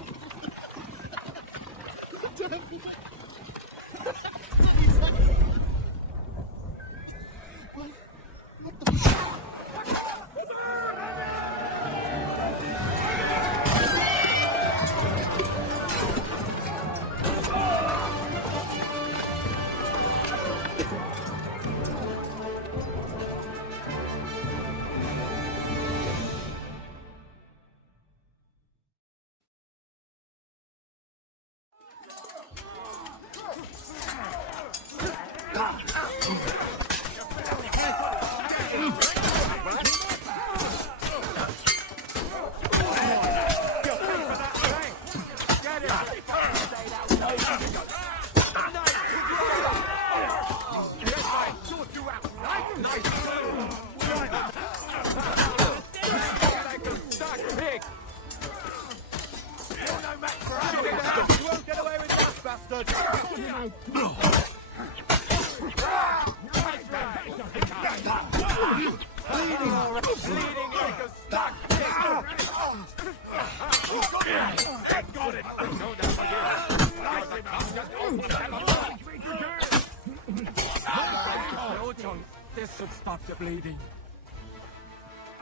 This should stop the bleeding.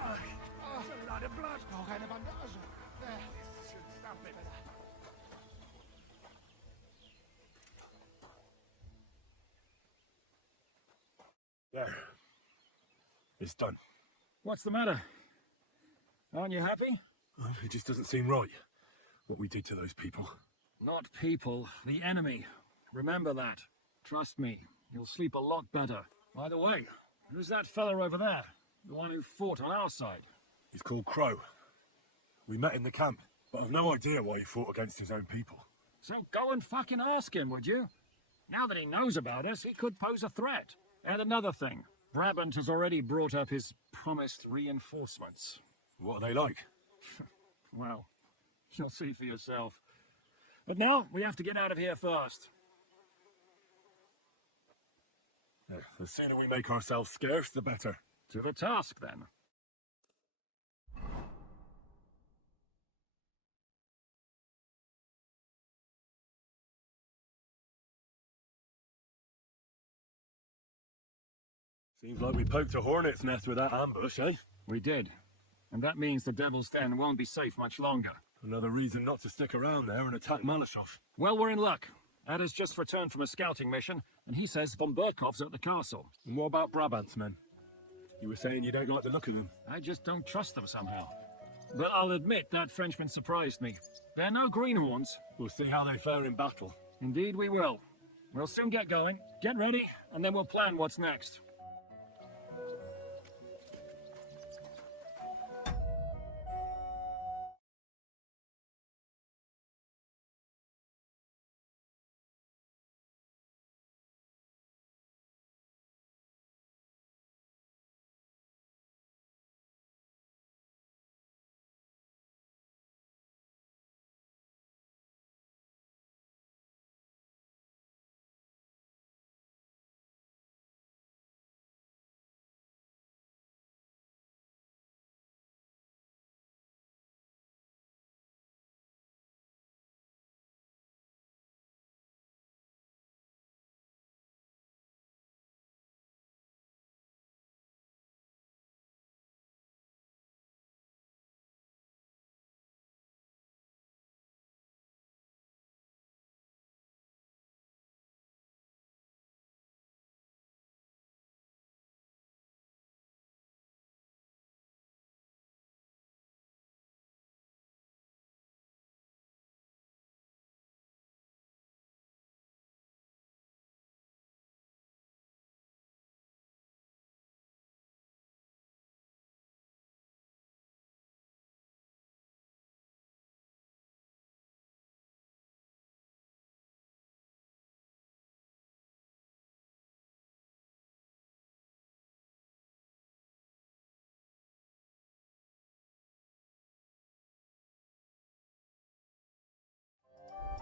A lot of blood. Noch eine Bandage. This should stop it. There. It's done. What's the matter? Aren't you happy? It just doesn't seem right, what we did to those people. Not people, the enemy. Remember that. Trust me, you'll sleep a lot better. By the way, who's that fella over there? The one who fought on our side? He's called Crow. We met in the camp, but I've no idea why he fought against his own people. So go and fucking ask him, would you? Now that he knows about us, he could pose a threat. And another thing, Brabant has already brought up his promised reinforcements. What are they like? Well, you'll see for yourself. But now, we have to get out of here first. The sooner we make ourselves scarce, the better. To the task, then. Seems like we poked a hornet's nest with that ambush, eh? We did. And that means the Devil's Den won't be safe much longer. Another reason not to stick around there and attack Malashov. Well, we're in luck. Ada's just returned from a scouting mission, and he says von Berkov's at the castle. And what about Brabant's men? You were saying you don't like the look of them. I just don't trust them somehow. But I'll admit that Frenchman surprised me. They're no greenhorns. We'll see how they fare in battle. Indeed we will. We'll soon get going. Get ready, and then we'll plan what's next.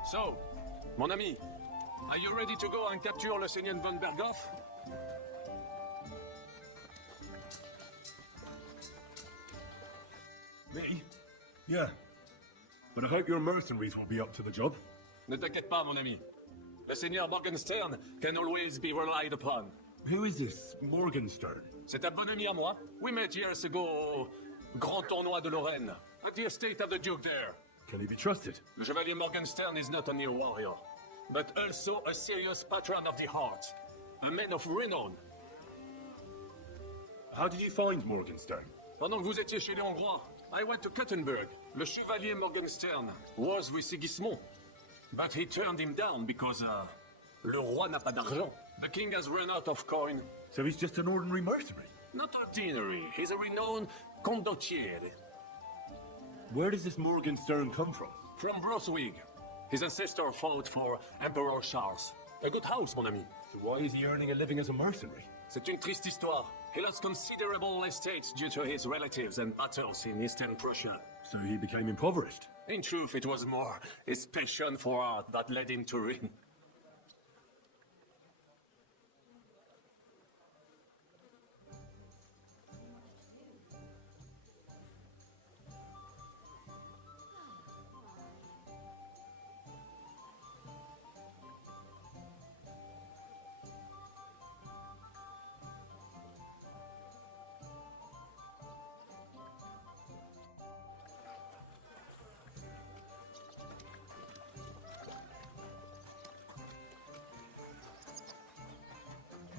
So, mon ami, are you ready to go and capture le Seigneur von Berghoff? Me? Yeah. But I hope your mercenaries will be up to the job. Ne t'inquiète pas, mon ami. Le Seigneur Morgenstern can always be relied upon. Who is this Morgenstern? C'est un bon ami à moi. We met years ago au Grand Tournoi de Lorraine, at the estate of the Duke there. Can he be trusted? Le Chevalier Morgenstern is not only a warrior, but also a serious patron of the heart, a man of renown. How did you find Morgenstern? Pendant que vous étiez chez les Hongrois, I went to Kuttenberg. Le Chevalier Morgenstern was with Sigismund, but he turned him down because, le roi n'a pas d'argent. The king has run out of coin. So he's just an ordinary mercenary? Not ordinary. He's a renowned condottiere. Where does this Morgenstern come from? From Brunswick. His ancestor fought for Emperor Charles. A good house, mon ami. So why is he earning a living as a mercenary? C'est une triste histoire. He lost considerable estates due to his relatives and battles in Eastern Prussia. So he became impoverished? In truth, it was more his passion for art that led him to ruin.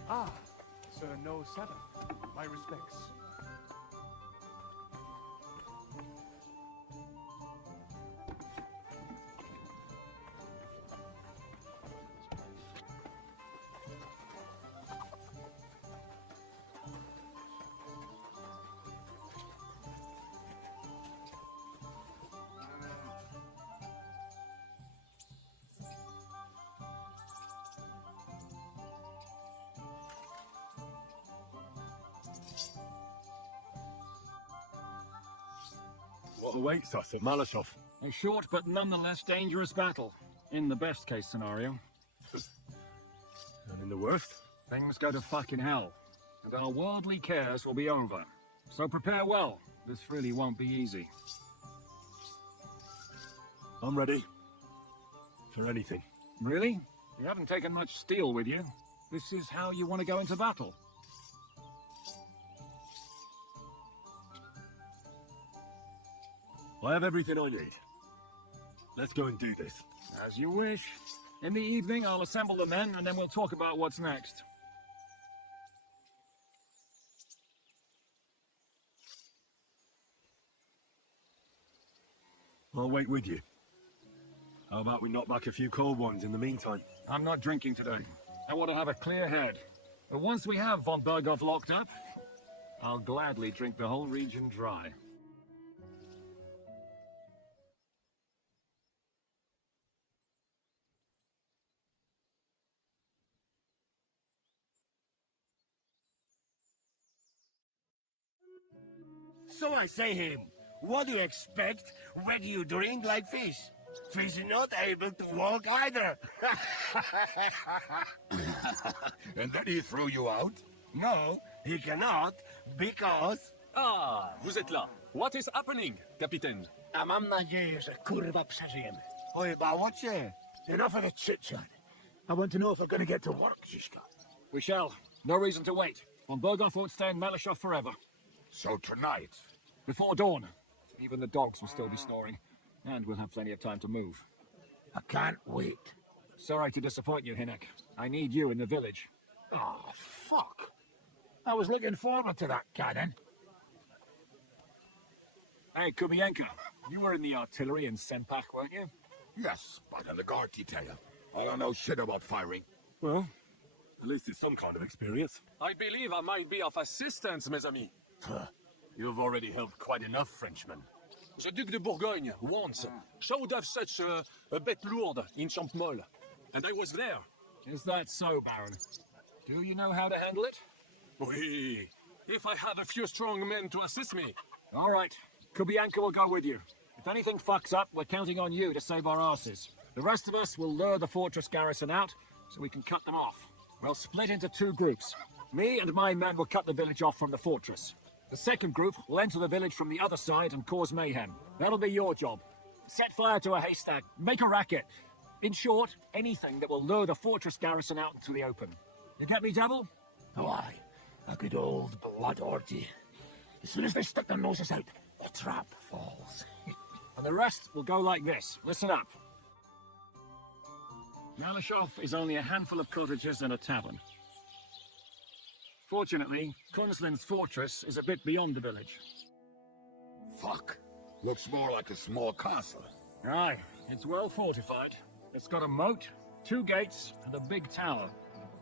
Ah, Sir No Sabbath. My respects. What awaits us at Malashov? A short but nonetheless dangerous battle, in the best case scenario. And in the worst? Things go to fucking hell, and our worldly cares will be over. So prepare well. This really won't be easy. I'm ready. For anything. Really? You haven't taken much steel with you. This is how you want to go into battle. I have everything I need. Let's go and do this. As you wish. In the evening, I'll assemble the men, and then we'll talk about what's next. I'll wait with you. How about we knock back a few cold ones in the meantime? I'm not drinking today. I want to have a clear head. But once we have von Berghoff locked up, I'll gladly drink the whole region dry. So I say him, what do you expect when you drink like fish? Fish is not able to walk either. And then he threw you out? No, he cannot, because... Ah, vous êtes là. What is happening, Capitaine? Mam nadzieję, że kurwa przeżyjemy. Oj, bałocie, enough of the chit-chat. I want to know if we're going to get to work, Zizka. We shall. No reason to wait. Von Berghoff won't stay in Malashov forever. So tonight? Before dawn. Even the dogs will still be snoring. And we'll have plenty of time to move. I can't wait. Sorry to disappoint you, Hinek. I need you in the village. Oh, fuck. I was looking forward to that, Cannon. Hey, Kubienko, you were in the artillery in Senpak, weren't you? Yes, but in the guard detail. I don't know shit about firing. Well, at least it's some kind of experience. I believe I might be of assistance, mes amis. You've already helped quite enough, Frenchmen. The Duc de Bourgogne, once, showed off such a bête lourde in Champmol. And I was there. Is that so, Baron? Do you know how to handle it? Oui. If I have a few strong men to assist me. All right. Kubienko will go with you. If anything fucks up, we're counting on you to save our asses. The rest of us will lure the fortress garrison out, so we can cut them off. We'll split into two groups. Me and my men will cut the village off from the fortress. The second group will enter the village from the other side and cause mayhem. That'll be your job. Set fire to a haystack, make a racket. In short, anything that will lure the fortress garrison out into the open. You get me, Devil? Oh, aye. A good old blood orgy. As soon as they stick their noses out, the trap falls. And the rest will go like this. Listen up. Malashov is only a handful of cottages and a tavern. Fortunately, Kunzlin's fortress is a bit beyond the village. Fuck. Looks more like a small castle. Aye, it's well fortified. It's got a moat, 2 gates, and a big tower.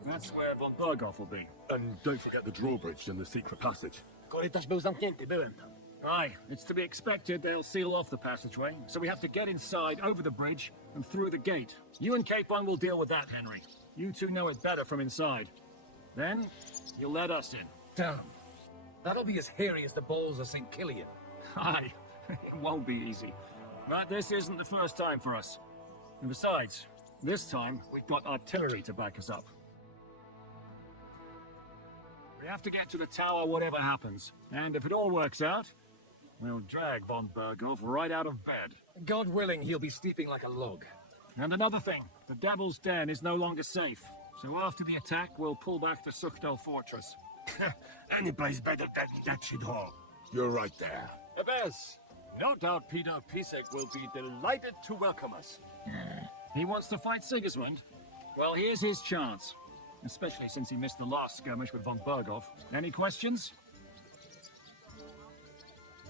That's where von Berghoff will be. And don't forget the drawbridge and the secret passage. Korytarz był zamknięty, byłem tam. Aye, it's to be expected they'll seal off the passageway, so we have to get inside, over the bridge, and through the gate. You and Capon will deal with that, Henry. You two know it better from inside. Then, you'll let us in. Damn. That'll be as hairy as the balls of St. Killian. Aye, it won't be easy. But this isn't the first time for us. And besides, this time, we've got artillery to back us up. We have to get to the tower whatever happens. And if it all works out, we'll drag von Berghoff right out of bed. God willing, he'll be sleeping like a log. And another thing, the Devil's Den is no longer safe. So after the attack, we'll pull back the Sukhdol fortress. Any place better than that shithole. You're right there. Abbas, no doubt Peter Pisek will be delighted to welcome us. He wants to fight Sigismund? Well, here's his chance. Especially since he missed the last skirmish with von Berghoff. Any questions?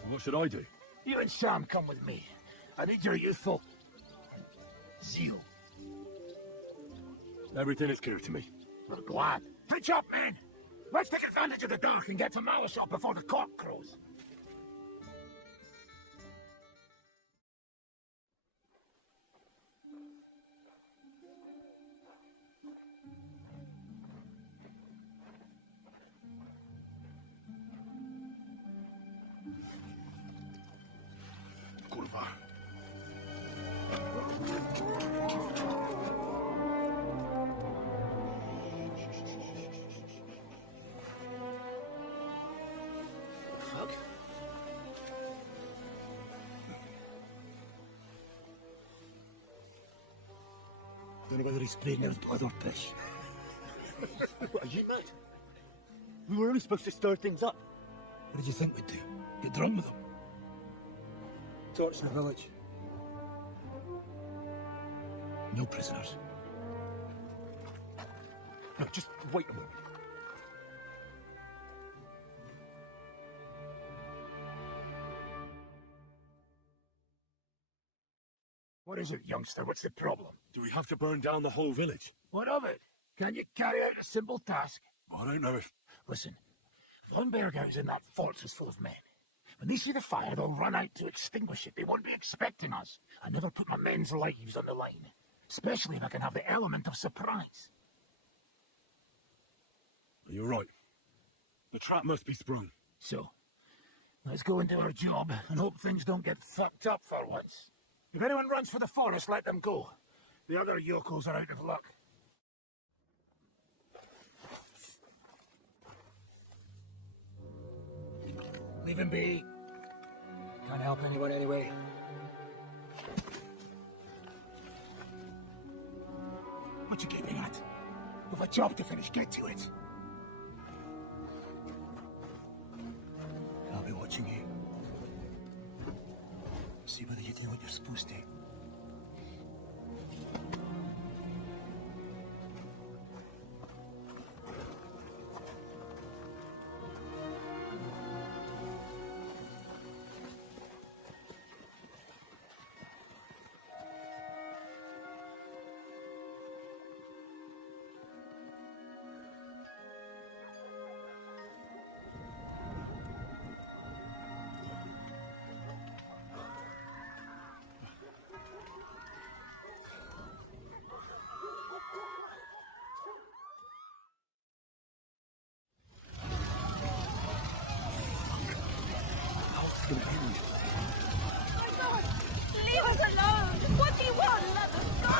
What should I do? You and Sam come with me. I need your youthful zeal. Everything is clear to me. Well, go on. Hitch up, man! Let's take advantage of the dark and get to Malashov before the cock crows. don't know whether he's playing their blood or piss. What, are you mad? We were only supposed to stir things up. What did you think we'd do? Get drunk with them? Torch the village. No prisoners. No, just wait a moment. What is it, youngster? What's the problem? Do we have to burn down the whole village? What of it? Can you carry out a simple task? I don't know if... Listen, Von Berger's in that fortress full of men. When they see the fire, they'll run out to extinguish it. They won't be expecting us. I never put my men's lives on the line, especially if I can have the element of surprise. You're right. The trap must be sprung. So, let's go and do our job and hope things don't get fucked up for once. If anyone runs for the forest, let them go. The other yokels are out of luck. Leave him be. Can't help anyone anyway. What you getting at? We've a job to finish. Get to it. I'll be watching you. See whether you do what you're supposed to. Leave us alone! What do you want? Let us go!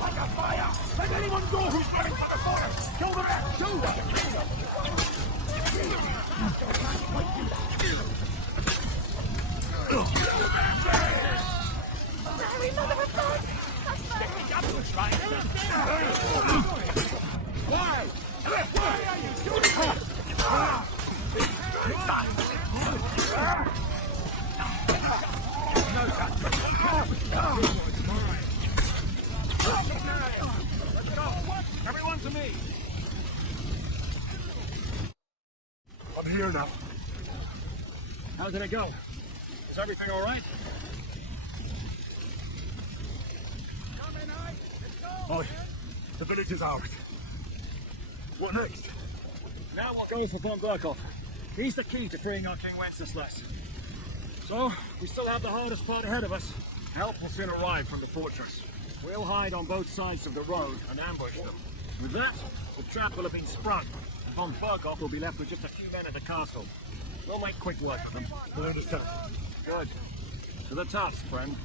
Like a fire! Let anyone go who's running for the forest! Kill them at two! Mary, mother of God! Why? Why are you doing this? Everyone to me! I'm here now. How did it go? Is everything all right? Oh, the village is ours. What next? Now we'll go for Von Berkhoff. He's the key to freeing our King Wenceslas. So, we still have the hardest part ahead of us. Help will soon arrive from the fortress. We'll hide on both sides of the road and ambush them. With that, the trap will have been sprung, and Von Berkhoff will be left with just a few men at the castle. We'll make quick work of them. I understand. Good. To the task, friend.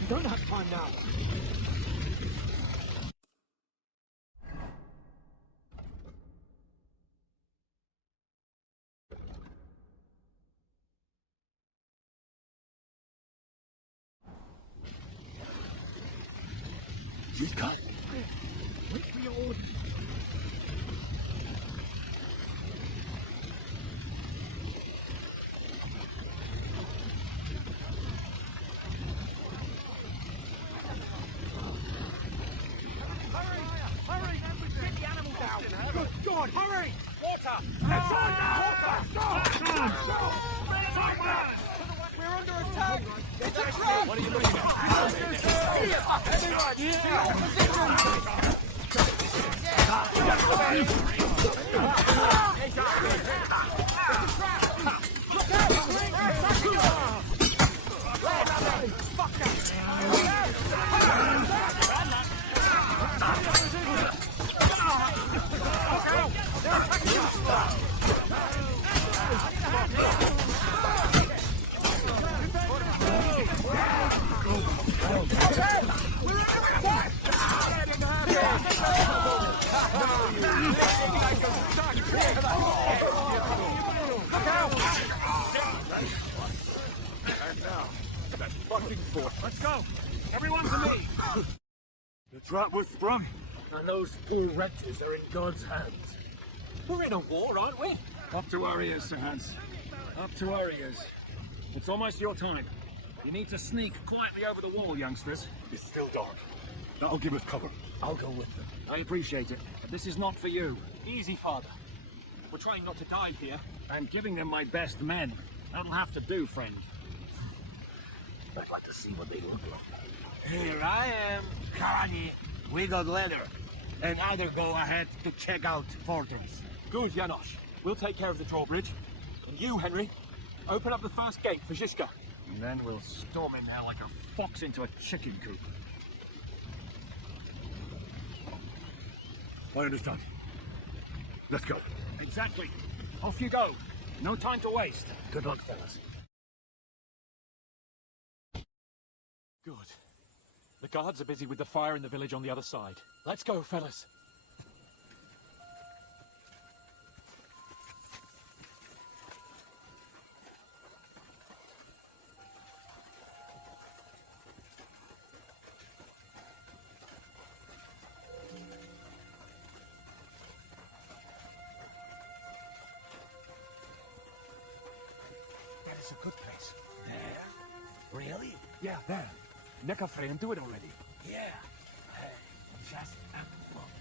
You don't have time now. He's got. Wait for your orders. Hurry! Get the animals out! Good God, hurry! Water! It's on now! We're under attack! It's a trap! What are you looking at? We're fucking fort. Let's go! Everyone to me! The trap was sprung, And those poor wretches are in God's hands. We're in a war, aren't we? Up to our ears, Sir Hans. Up to our ears. It's almost your time. You need to sneak quietly over the wall, youngsters. It's still dark. That'll give us cover. I'll go with them. I appreciate it, but this is not for you. Easy, Father. We're trying not to die here. I'm giving them my best men. That'll have to do, friend. I'd like to see what they look like. Here I am, Connie. We got leather. And either go ahead to check out fortress. Good, Janosch. We'll take care of the drawbridge. And you, Henry, open up the first gate for Zizka. And then we'll storm in there like a fox into a chicken coop. I understand. Let's go. Exactly. Off you go. No time to waste. Good luck, fellas. Good. The guards are busy with the fire in the village on the other side. Let's go, fellas. That is a good place. There? Really? Yeah, there. Neckarfrey and do it already. Yeah. Just a moment.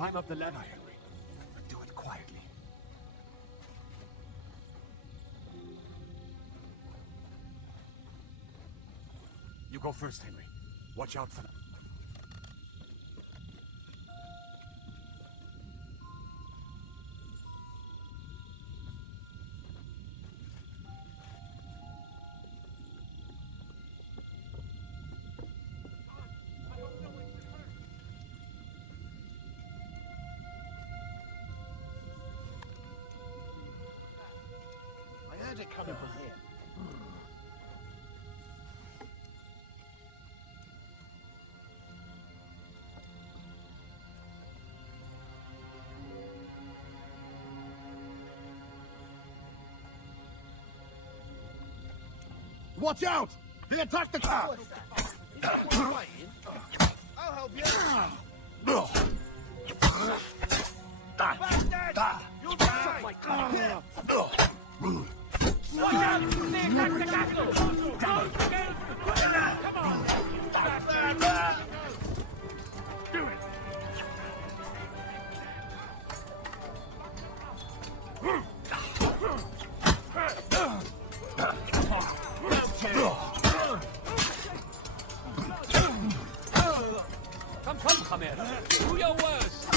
Climb up the ladder, Henry. But do it quietly. You go first, Henry. Watch out for them. it coming from here? Watch out! He attacked the car! I'll help you. Bastard! You'll die! Watch out! They attacked the castle! Don't forget! Come on! Do it! Come here. Do your worst.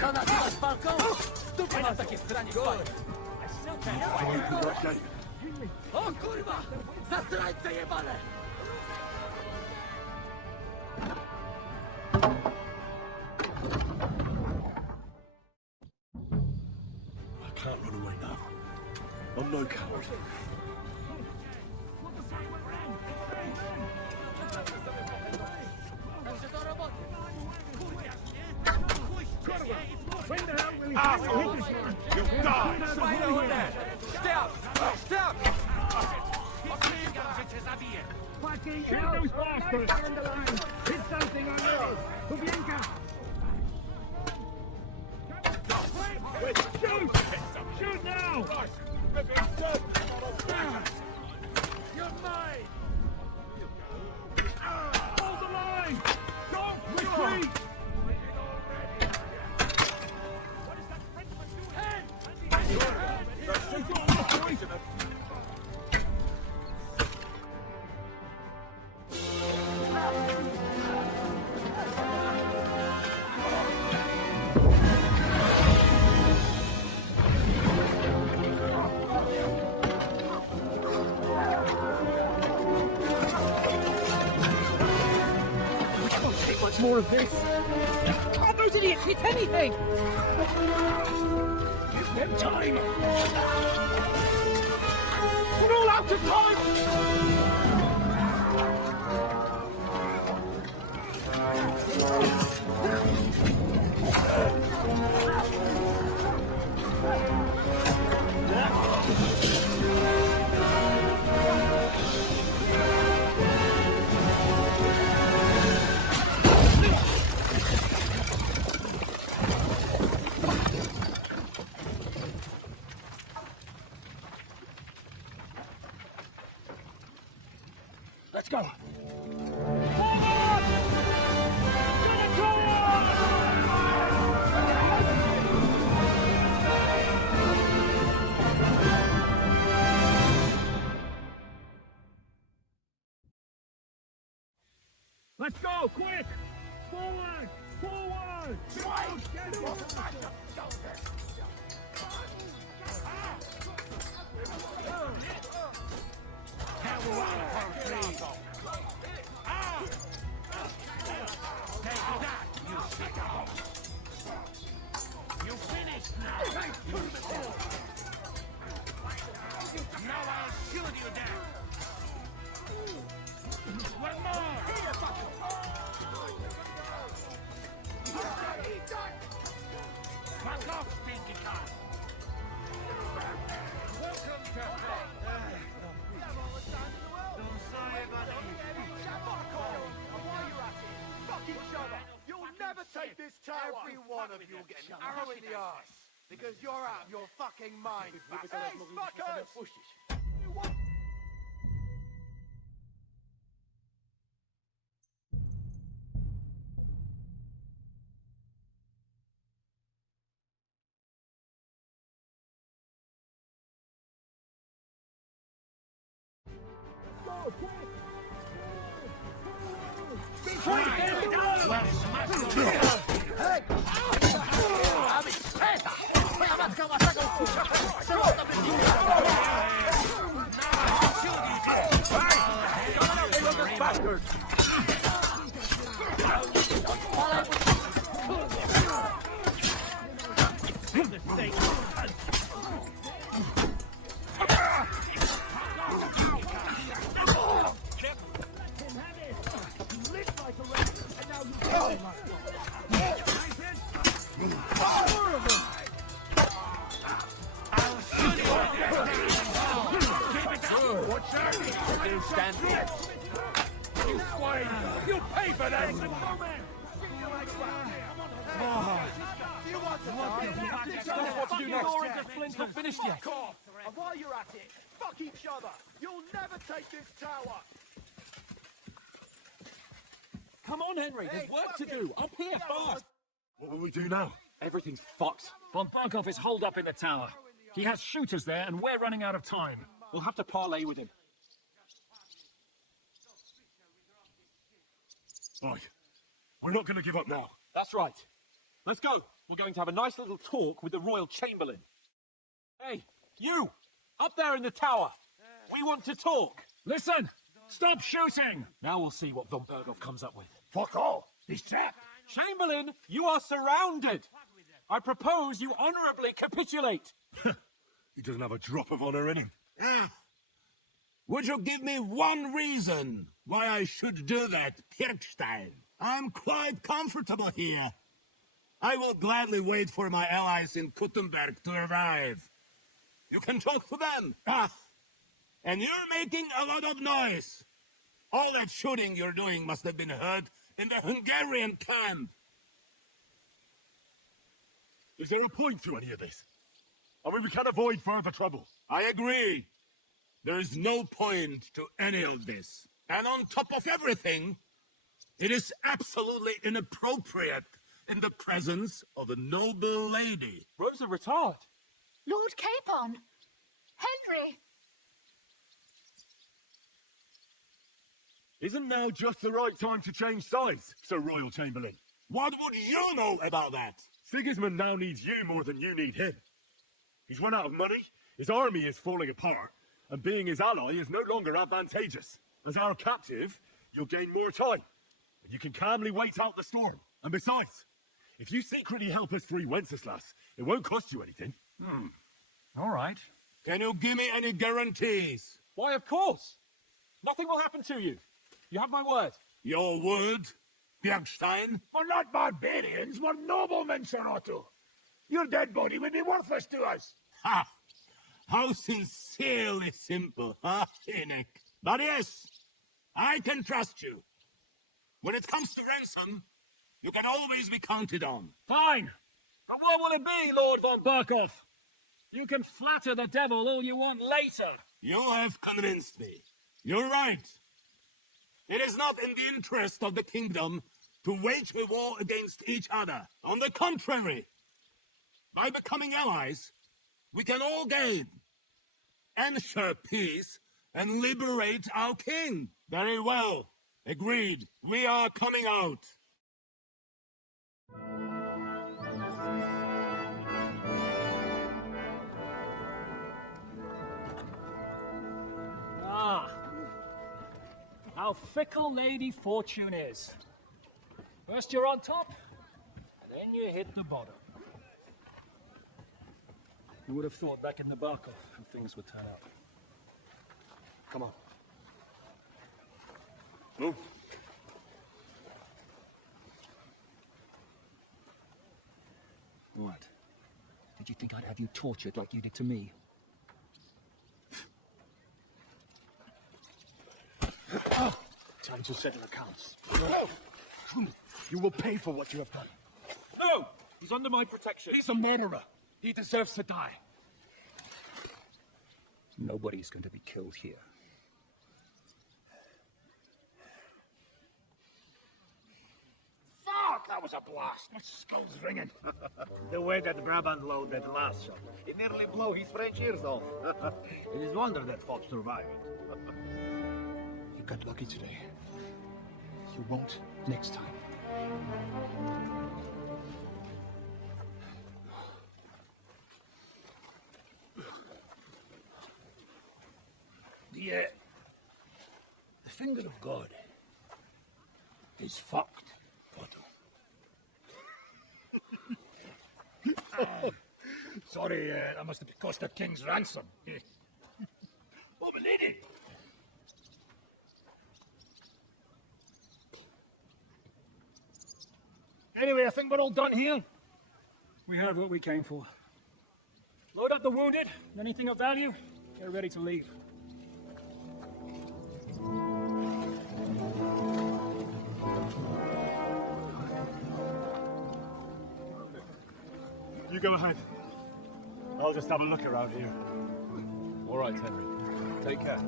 To nas masz balkon? Stupy na takie stranie spali. O kurwa! Zastrańce jebane! I can't run away now. I'm no coward. Asshole! You die! Stop! Stop! Fucking kill those bastards! Hit something on me! Kubienka! Shoot! Shoot now! You're mine! Hold the line! Don't retreat! More of this. Can't those idiots hit anything? Give them time! We're all out of time! Let's go! Let's go, quick! Forward! Forward! You finished now! Now I'll shoot you down! One more! Fuck off, stinky cock! Welcome to You'll never take this town. Every one of you will get an arrow in the arse because you're out of your fucking mind. Hey, fuckers! hand here. You swine! You'll pay for that! Tell us what to do next. Not finished yet. And while you're at it, fuck each other. You'll never take this tower. Come on, Henry. There's work to do. Up here, fast. What will we do now? Everything's fucked. Von Barkov is holed up in the tower. He has shooters there, and we're running out of time. We'll have to parley with him. Right. We're not going to give up now. That's right. Let's go. We're going to have a nice little talk with the Royal Chamberlain. Hey, you! Up there in the tower! We want to talk! Listen! Stop shooting! Now we'll see what von Barkov comes up with. Fuck all! He's trapped! Chamberlain, you are surrounded! I propose you honourably capitulate! He doesn't have a drop of honour in him. Would you give me one reason why I should do that, Pirkstein? I'm quite comfortable here. I will gladly wait for my allies in Kuttenberg to arrive. You can talk to them. And you're making a lot of noise. All that shooting you're doing must have been heard in the Hungarian camp. Is there a point to any of this? I mean, we can avoid further trouble. I agree. There is no point to any of this. And on top of everything, it is absolutely inappropriate in the presence of a noble lady. Rosa Retard. Lord Capon! Henry! Isn't now just the right time to change sides, Sir Royal Chamberlain? What would you know about that? Sigismund now needs you more than you need him. He's run out of money, his army is falling apart, and being his ally is no longer advantageous. As our captive, you'll gain more time, and you can calmly wait out the storm. And besides, if you secretly help us free Wenceslas, it won't cost you anything. All right. Can you give me any guarantees? Why, of course. Nothing will happen to you. You have my word. Your word, Bjergstein? We're not barbarians, we're noblemen, Sir Otto. Your dead body would be worthless to us. Ha! How sincerely simple, huh, Enoch? But yes, I can trust you. When it comes to ransom, you can always be counted on. Fine. But what will it be, Lord von Barkov? You can flatter the devil all you want later. You have convinced me. You're right. It is not in the interest of the kingdom to wage a war against each other. On the contrary, by becoming allies, we can all gain, ensure peace, and liberate our king. Very well. Agreed. We are coming out. How fickle Lady Fortune is. First you're on top, and then you hit the bottom. You would have thought back in the Barkov how things would turn out. Come on. Move. What? Did you think I'd have you tortured like you did to me? Time to settle accounts. You will pay for what you have done. No! He's under my protection. He's a murderer. He deserves to die. Nobody's going to be killed here. Fuck, that was a blast. My skull's ringing. The way that Brabant loaded that last shot, it nearly blew his French ears off. It is wonder that Fox survived. You got lucky today. You won't next time. The finger of God is fucked, Otto. Sorry, that must have cost the king's ransom. Oh, my lady! Anyway, I think we're all done here. We have what we came for. Load up the wounded. Anything of value, get ready to leave. You go ahead. I'll just have a look around here. All right, Henry. Take care.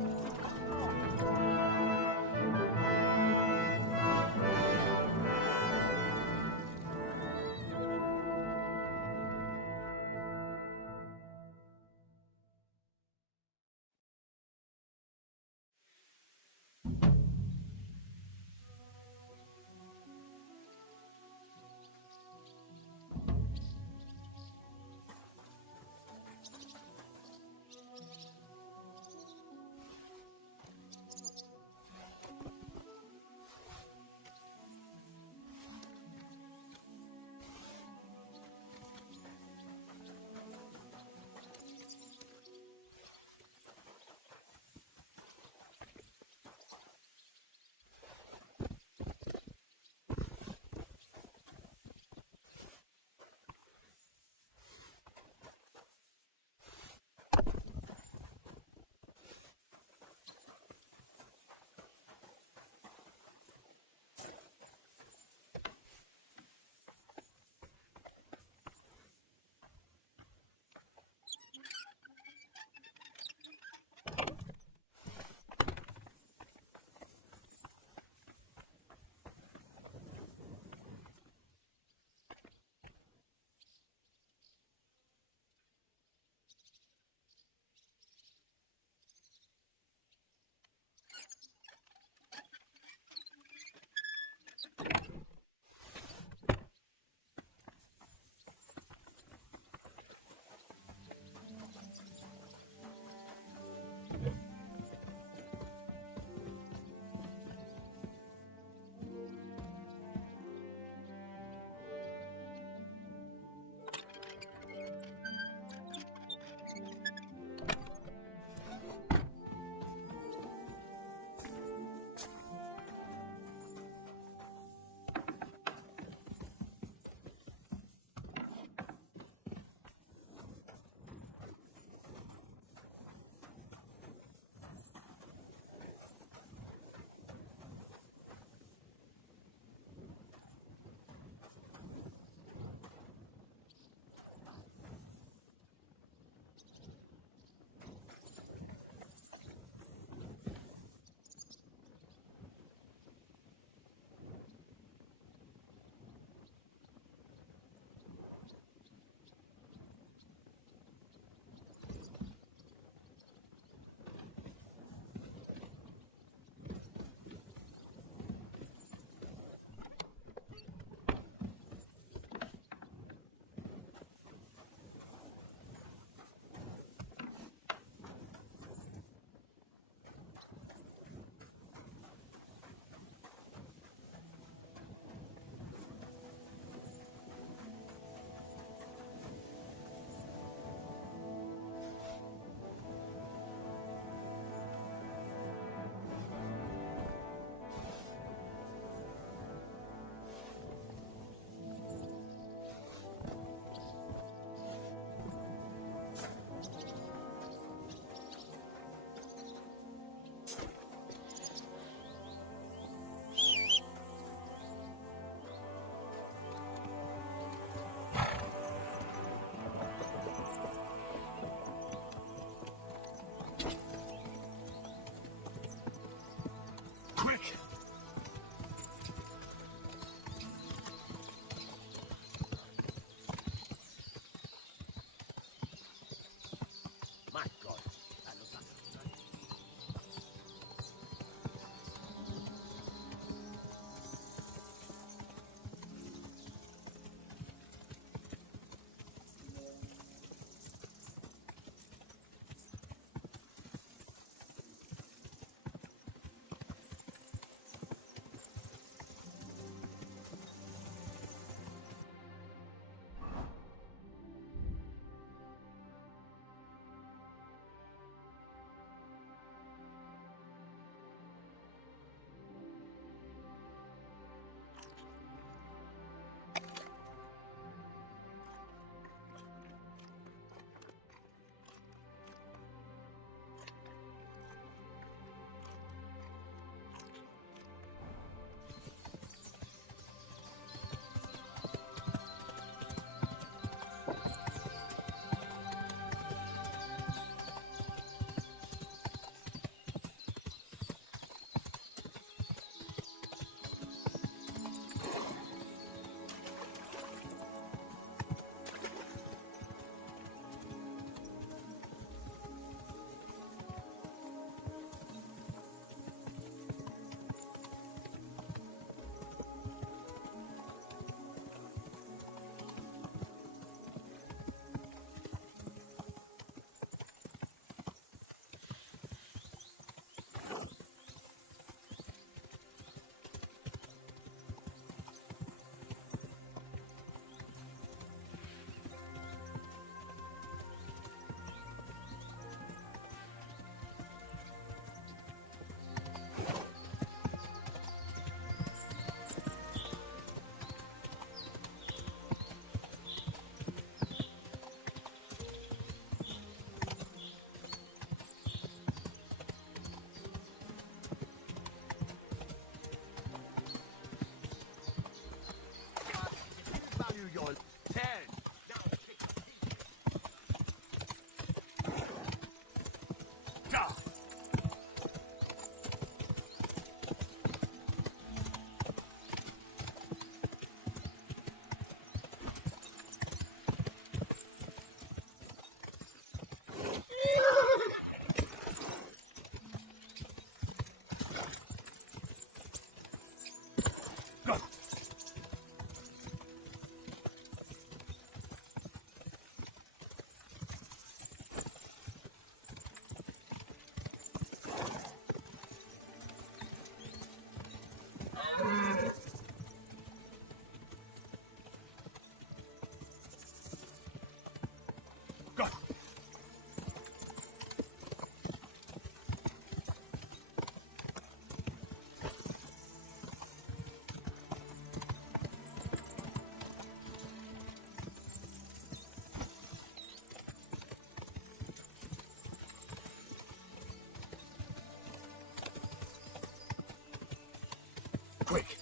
quick.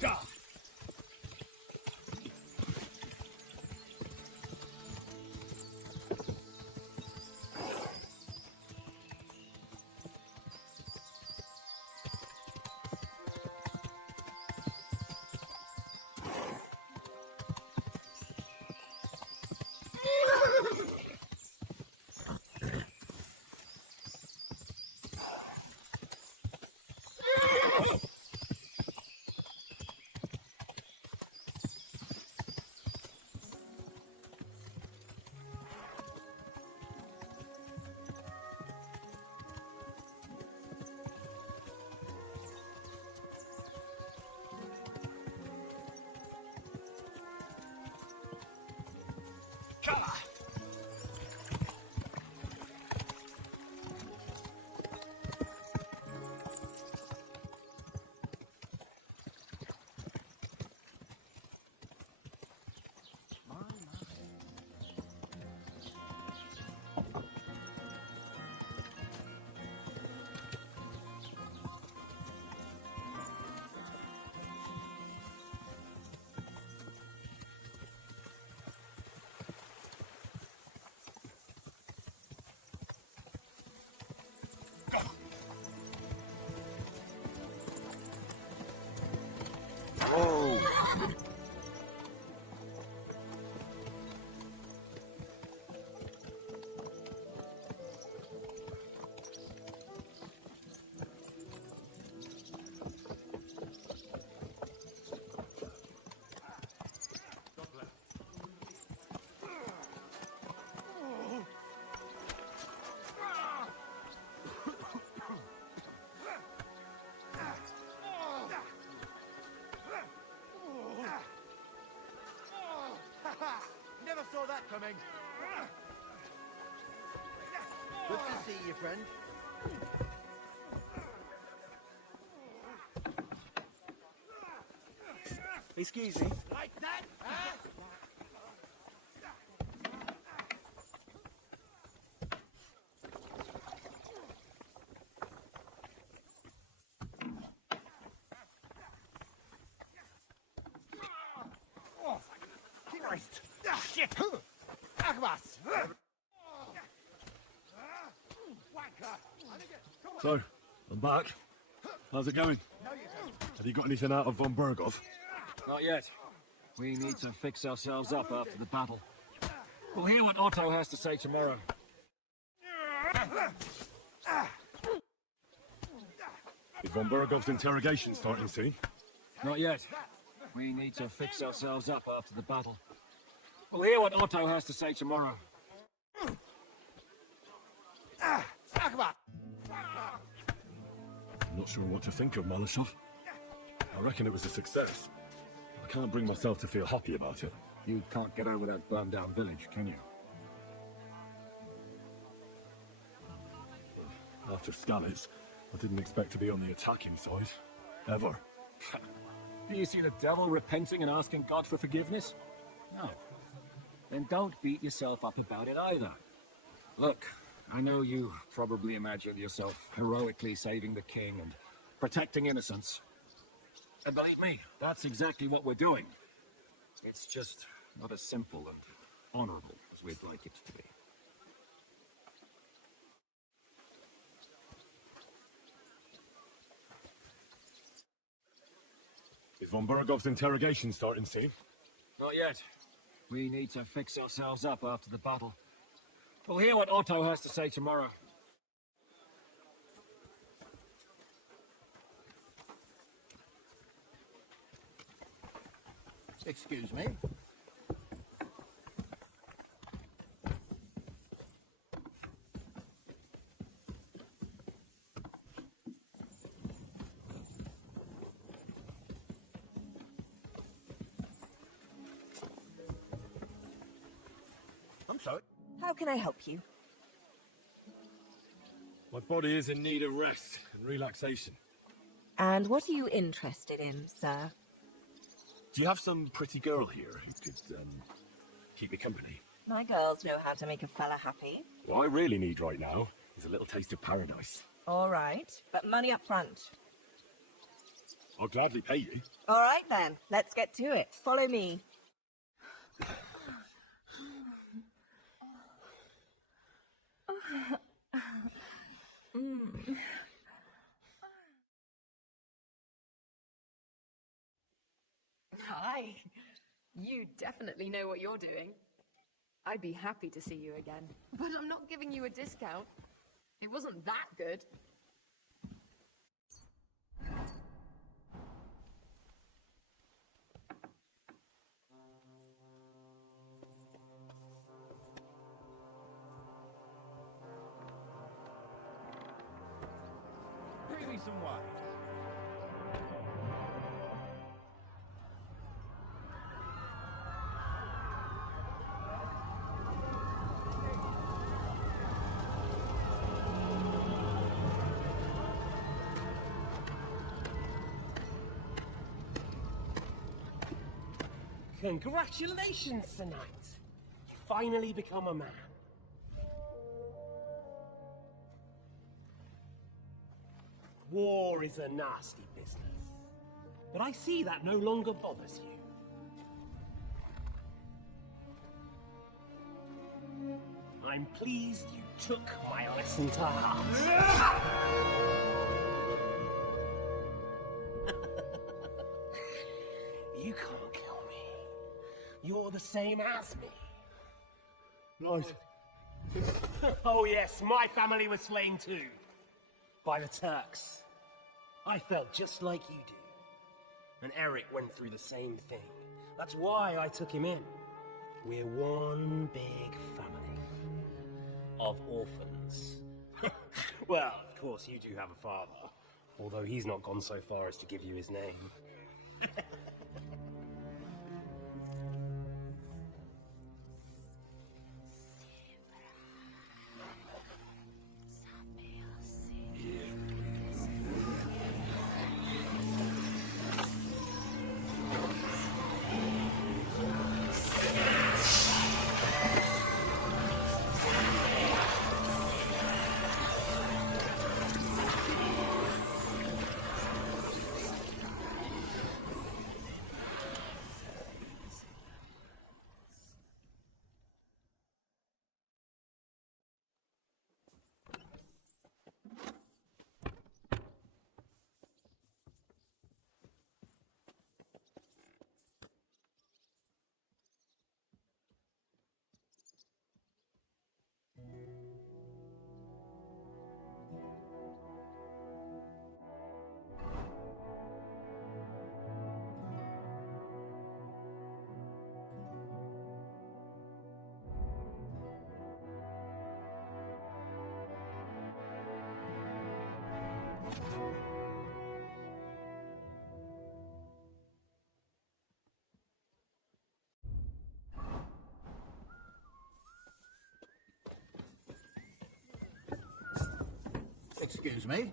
Go! Never saw that coming. Good to see you, friend. Excuse me. Like that? Huh? Christ. Shit! Akbas! So, I'm back. How's it going? Have you got anything out of von Berghoff? Not yet. We need to fix ourselves up after the battle. We'll hear what Otto has to say tomorrow. Is von Berghoff's interrogation starting soon? Not yet. We need to fix ourselves up after the battle. We'll hear what Otto has to say tomorrow. I'm not sure what to think of Malashov. I reckon it was a success. I can't bring myself to feel happy about it. You can't get over that burned down village, can you? After Skalitz, I didn't expect to be on the attacking side. Ever. Do you see the devil repenting and asking God for forgiveness? No. Then don't beat yourself up about it either. Look, I know you probably imagined yourself heroically saving the king and protecting innocents. And believe me, that's exactly what we're doing. It's just not as simple and honorable as we'd like it to be. Is von Bergov's interrogation starting soon? Not yet. We need to fix ourselves up after the battle. We'll hear what Otto has to say tomorrow. Excuse me. I'm sorry. How can I help you? My body is in need of rest and relaxation. And what are you interested in, sir? Do you have some pretty girl here who could, keep me company? My girls know how to make a fella happy. What I really need right now is a little taste of paradise. All right, but money up front. I'll gladly pay you. All right then, let's get to it. Follow me. Hi. You definitely know what you're doing. I'd be happy to see you again. But I'm not giving you a discount. It wasn't that good. Bring me some wine. Congratulations, Sir Knight. You finally become a man. War is a nasty business, but I see that no longer bothers you. I'm pleased you took my lesson to heart. You can't kill me. You're the same as me. Right. Oh yes, my family was slain too. By the Turks. I felt just like you do. And Eric went through the same thing. That's why I took him in. We're one big family. Of orphans. Well, of course you do have a father. Although he's not gone so far as to give you his name. Excuse me.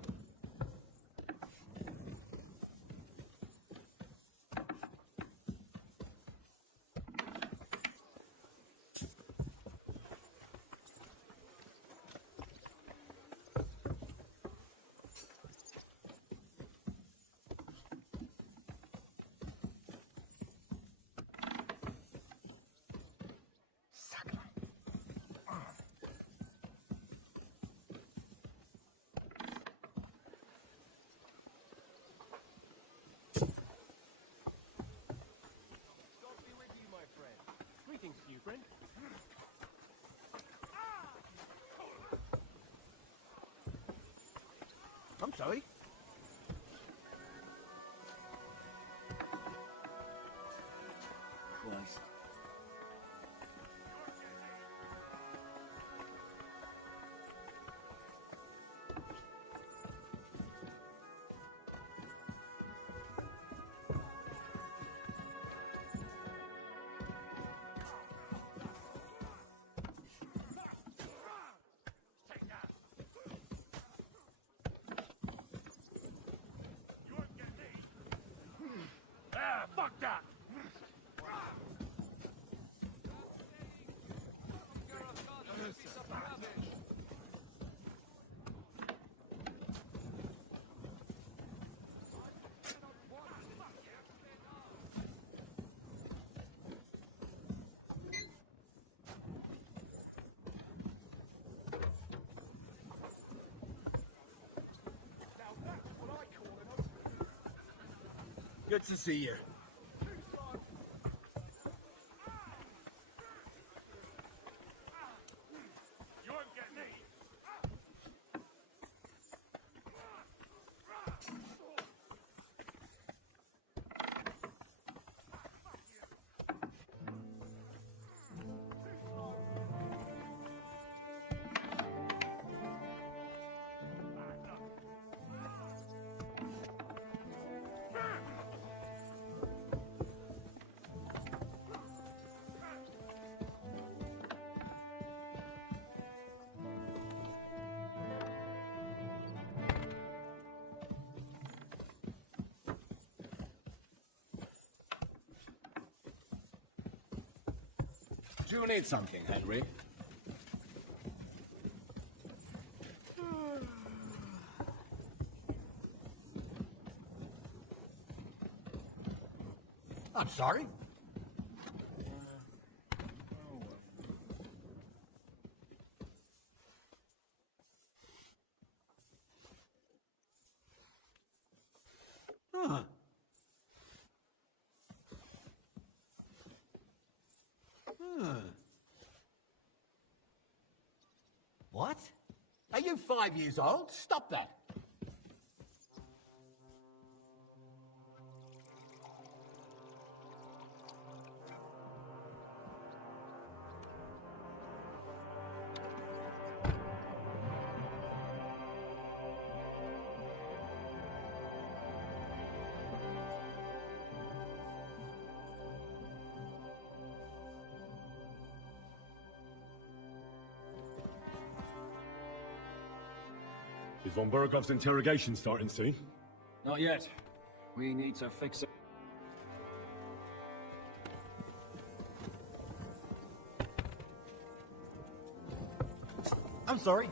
I'm sorry. Christ. Ah, fuck that! Good to see you. You won't get me! Do you need something, Henry? I'm sorry. Huh. What? Are you 5 years old? Stop that! Is von Berghoff's interrogation starting soon? Not yet. We need to fix it. I'm sorry.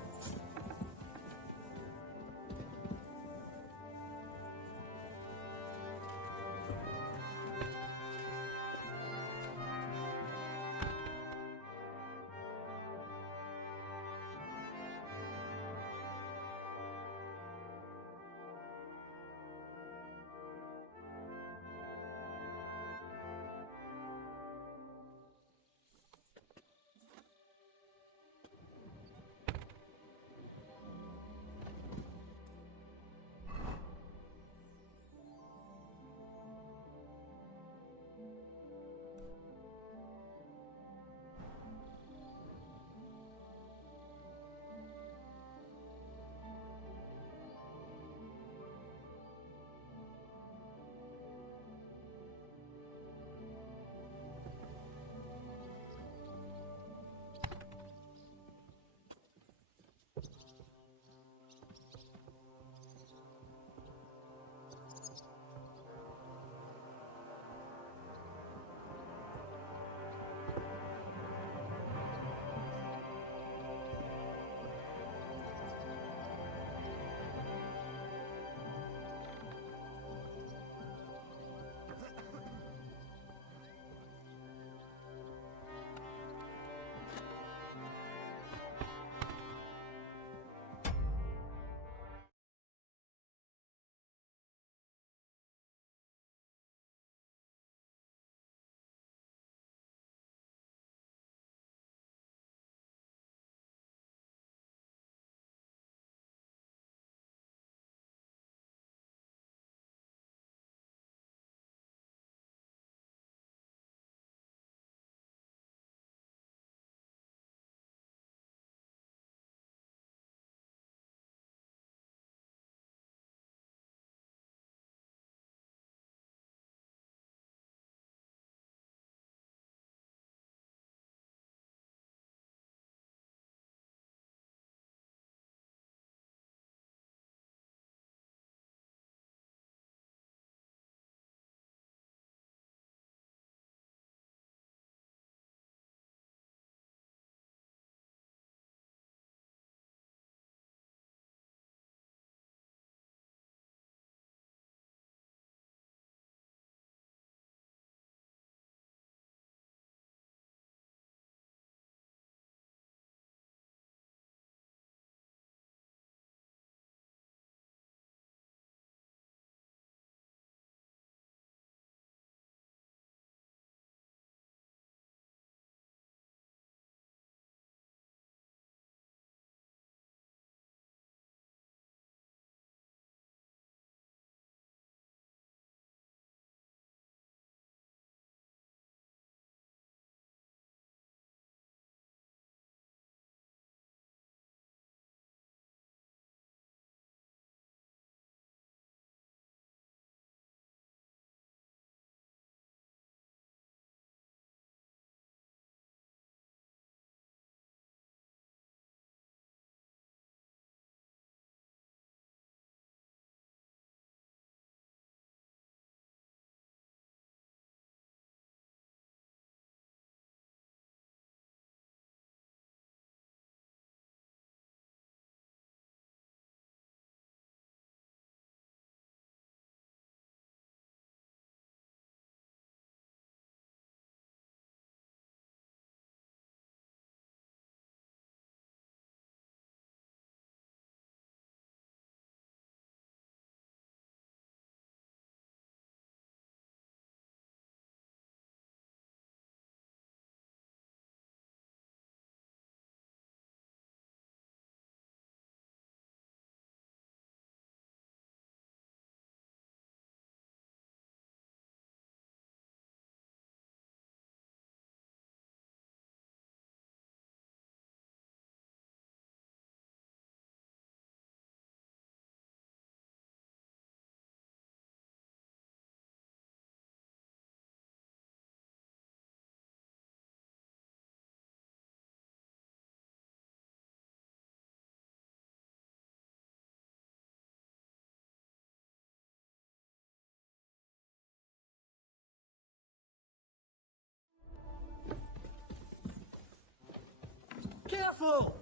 Careful!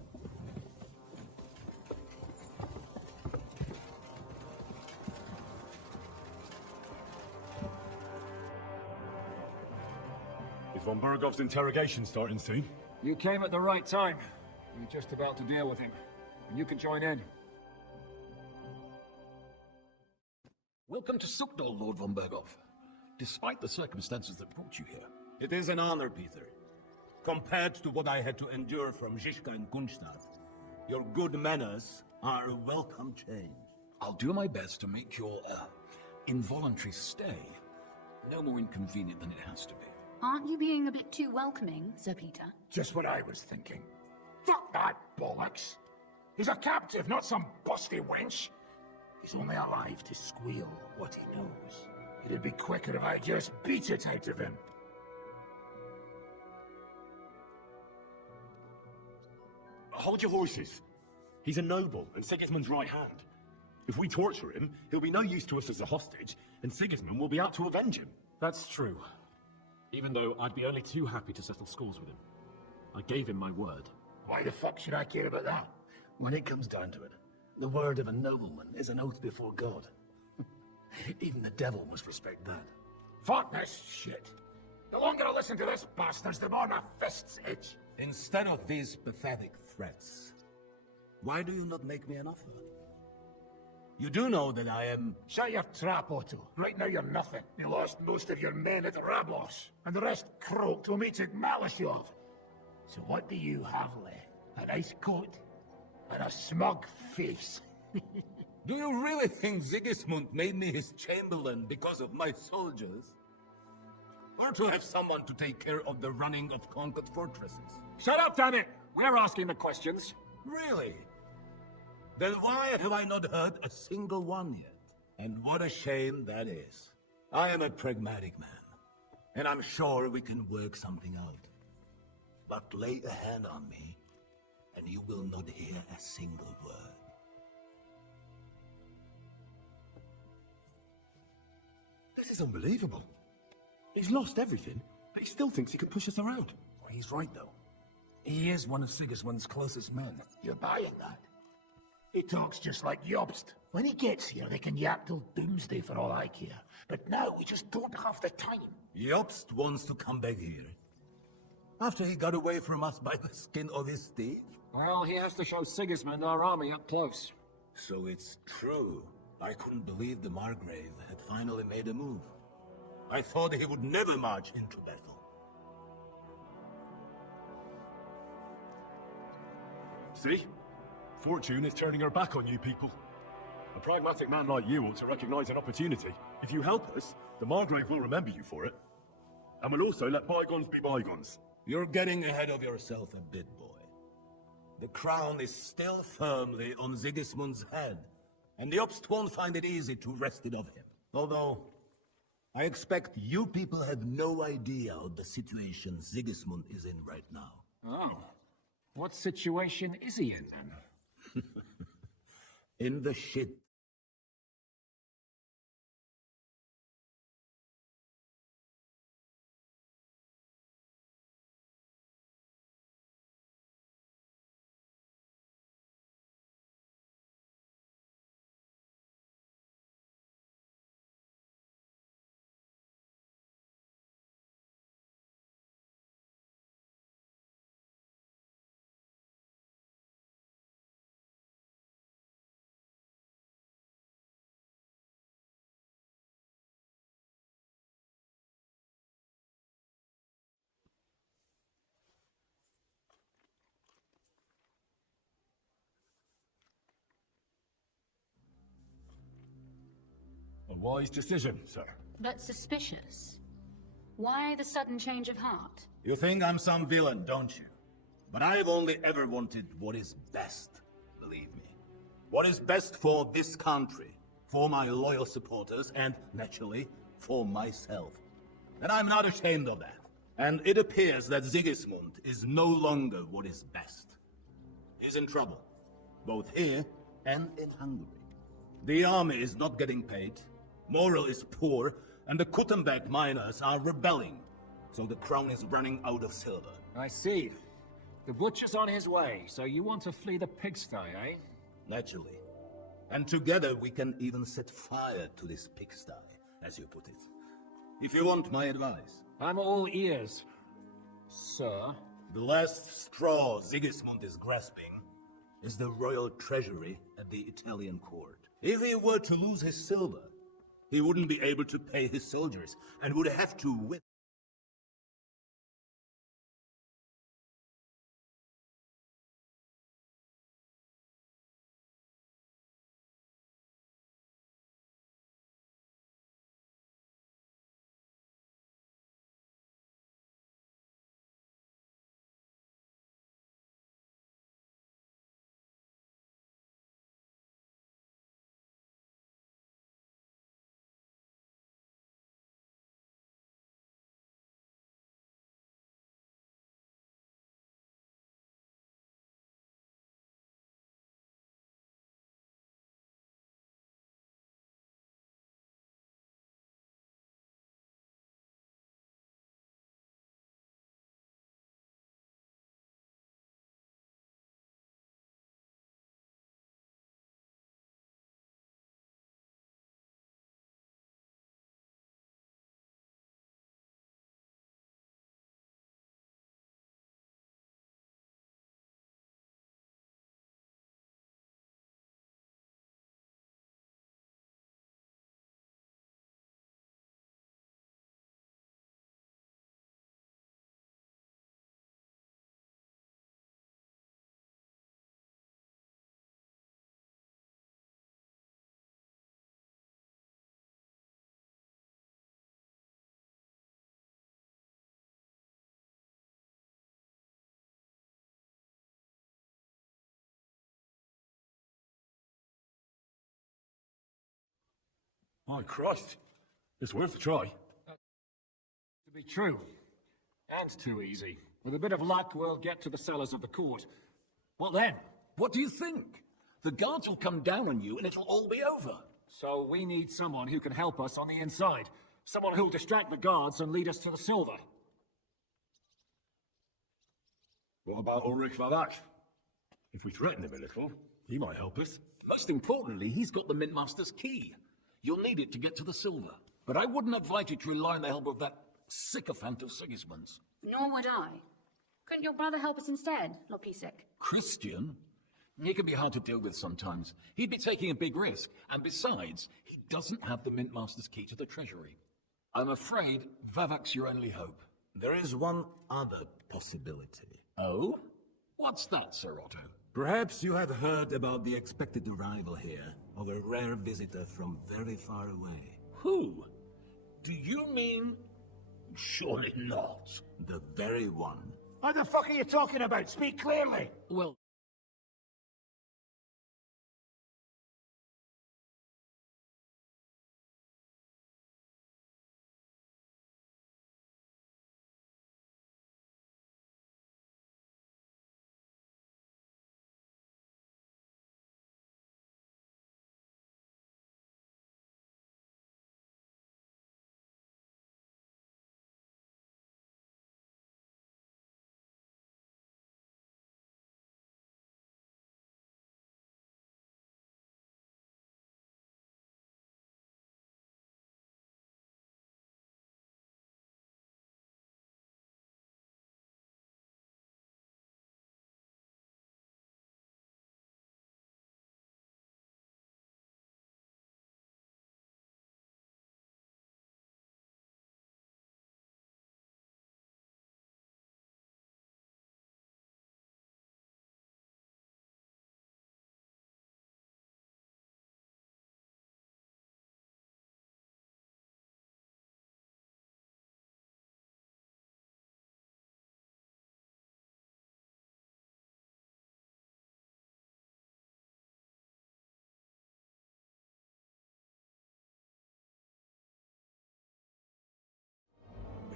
Is von Bergov's interrogation starting soon? You came at the right time. We're just about to deal with him. And you can join in. Welcome to Sukdal, Lord von Bergov. Despite the circumstances that brought you here. It is an honor, Peter. Compared to what I had to endure from Zizka and Kunstadt, your good manners are a welcome change. I'll do my best to make your involuntary stay no more inconvenient than it has to be. Aren't you being a bit too welcoming, Sir Peter? Just what I was thinking. Fuck that bollocks. He's a captive, not some busty wench. He's only alive to squeal what he knows. It'd be quicker if I just beat it out of him. Hold your horses. He's a noble and Sigismund's right hand. If we torture him, he'll be no use to us as a hostage, and Sigismund will be out to avenge him. That's true. Even though I'd be only too happy to settle scores with him. I gave him my word. Why the fuck should I care about that? When it comes down to it, the word of a nobleman is an oath before God. Even the devil must respect that. Fuck this shit. The longer I listen to this bastards, the more my fists itch. Instead of these pathetic threats, why do you not make me an offer? You do know that I am... Shut your trap, Otto. Right now you're nothing. You lost most of your men at Rablos, and the rest croaked when we took Malashov. So what do you have left? A nice coat? And a smug face? Do you really think Sigismund made me his chamberlain because of my soldiers? Or to have someone to take care of the running of conquered fortresses? Shut up, damn it! We're asking the questions. Really? Then why have I not heard a single one yet? And what a shame that is. I am a pragmatic man, and I'm sure we can work something out. But lay a hand on me, and you will not hear a single word. This is unbelievable. He's lost everything, but he still thinks he can push us around. Well, he's right, though. He is one of Sigismund's closest men. You're buying that? He talks just like Jobst. When he gets here, they can yap till doomsday for all I care. But now we just don't have the time. Jobst wants to come back here. After he got away from us by the skin of his teeth? Well, he has to show Sigismund our army up close. So it's true. I couldn't believe the Margrave had finally made a move. I thought he would never march into battle. See? Fortune is turning her back on you people. A pragmatic man like you ought to recognize an opportunity. If you help us, the Margrave will remember you for it. And we'll also let bygones be bygones. You're getting ahead of yourself a bit, boy. The crown is still firmly on Sigismund's head, and the Jobst won't find it easy to wrest it of him. Although, I expect you people have no idea of the situation Sigismund is in right now. Oh. What situation is he in, then? In the shit. A wise decision, sir. But suspicious. Why the sudden change of heart? You think I'm some villain, don't you? But I've only ever wanted what is best, believe me. What is best for this country, for my loyal supporters, and, naturally, for myself. And I'm not ashamed of that. And it appears that Sigismund is no longer what is best. He's in trouble, both here and in Hungary. The army is not getting paid, morale is poor, and the Kuttenberg miners are rebelling. So the crown is running out of silver. I see. The butcher's on his way, so you want to flee the pigsty, eh? Naturally. And together we can even set fire to this pigsty, as you put it. If you want my advice. I'm all ears, sir. The last straw Sigismund is grasping is the royal treasury at the Italian court. If he were to lose his silver, he wouldn't be able to pay his soldiers and would have to whip. My Christ. It's worth a try. To be true. And too easy. With a bit of luck, we'll get to the cellars of the court. What then? What do you think? The guards will come down on you and it'll all be over. So we need someone who can help us on the inside. Someone who'll distract the guards and lead us to the silver. What about Ulrich Vavak? If we threaten him a little, he might help us. Most importantly, he's got the Mintmaster's key. You'll need it to get to the silver. But I wouldn't advise you to rely on the help of that sycophant of Sigismund's. Nor would I. Couldn't your brother help us instead, Lopisik? Christian? He can be hard to deal with sometimes. He'd be taking a big risk. And besides, he doesn't have the Mintmaster's key to the treasury. I'm afraid Vavak's your only hope. There is one other possibility. Oh? What's that, Sir Otto? Perhaps you had heard about the expected arrival here of a rare visitor from very far away. Who? Do you mean... Surely not. The very one. What the fuck are you talking about? Speak clearly. Well,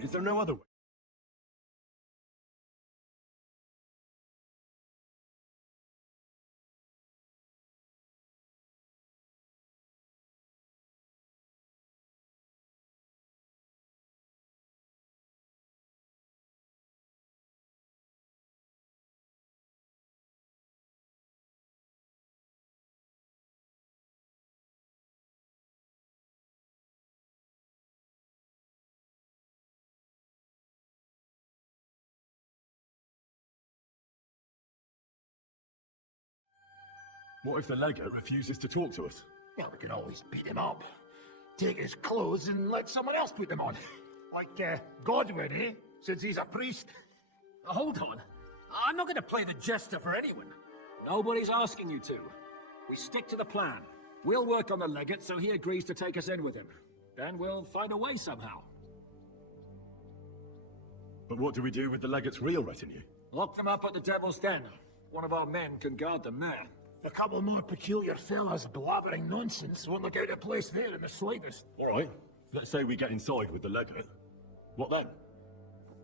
Is there no other way? What if the legate refuses to talk to us? Well, we can always beat him up. Take his clothes and let someone else put them on. Like, Godwin, eh? Since he's a priest. Hold on. I'm not going to play the jester for anyone. Nobody's asking you to. We stick to the plan. We'll work on the legate so he agrees to take us in with him. Then we'll find a way somehow. But what do we do with the legate's real retinue? Lock them up at the Devil's Den. One of our men can guard them there. A couple more peculiar fellas blabbering nonsense won't look out of place there in the slightest. All right. Let's say we get inside with the legate. What then?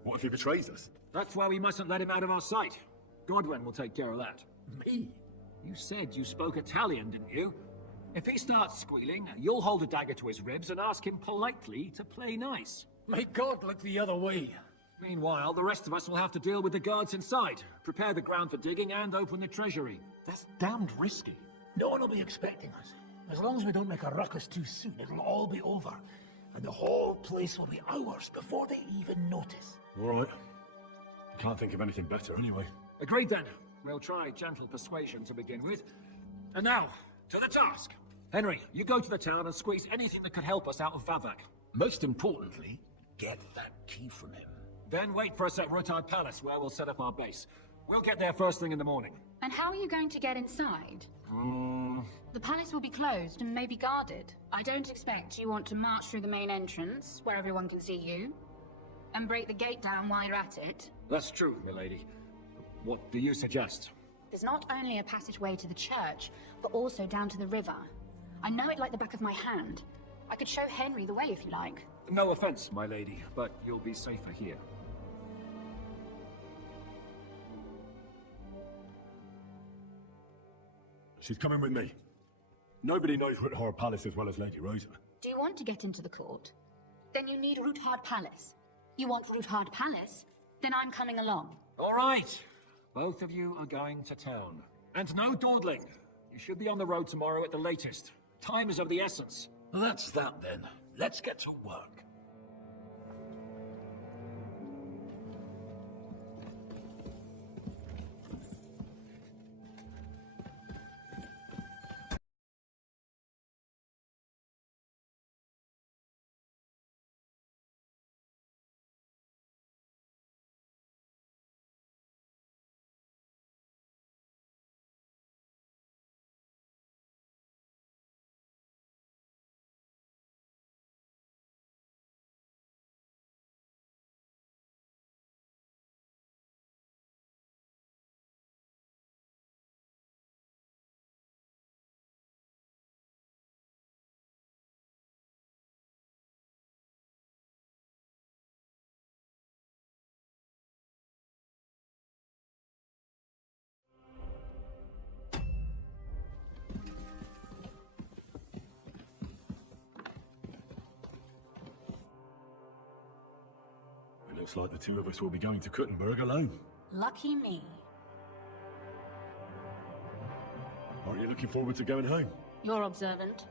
What if he betrays us? That's why we mustn't let him out of our sight. Godwin will take care of that. Me? You said you spoke Italian, didn't you? If he starts squealing, you'll hold a dagger to his ribs and ask him politely to play nice. May God look the other way. Meanwhile, the rest of us will have to deal with the guards inside, prepare the ground for digging, and open the treasury. That's damned risky. No one will be expecting us. As long as we don't make a ruckus too soon, it'll all be over. And the whole place will be ours before they even notice. All right. Can't think of anything better anyway. Agreed then. We'll try gentle persuasion to begin with. And now, to the task. Henry, you go to the town and squeeze anything that could help us out of Vavak. Most importantly, get that key from him. Then wait for us at Rotard Palace, where we'll set up our base. We'll get there first thing in the morning. And how are you going to get inside? The palace will be closed and maybe guarded. I don't expect you want to march through the main entrance, where everyone can see you, and break the gate down while you're at it. That's true, milady. What do you suggest? There's not only a passageway to the church, but also down to the river. I know it like the back of my hand. I could show Henry the way if you like. No offense, my lady, but you'll be safer here. She's coming with me. Nobody knows Rutard Palace as well as Lady Rosa. Do you want to get into the court? Then you need Rutard Palace. You want Rutard Palace? Then I'm coming along. All right. Both of you are going to town. And no dawdling. You should be on the road tomorrow at the latest. Time is of the essence. That's that then. Let's get to work. It looks like the two of us will be going to Kuttenberg alone. Lucky me. Aren't you looking forward to going home? You're observant.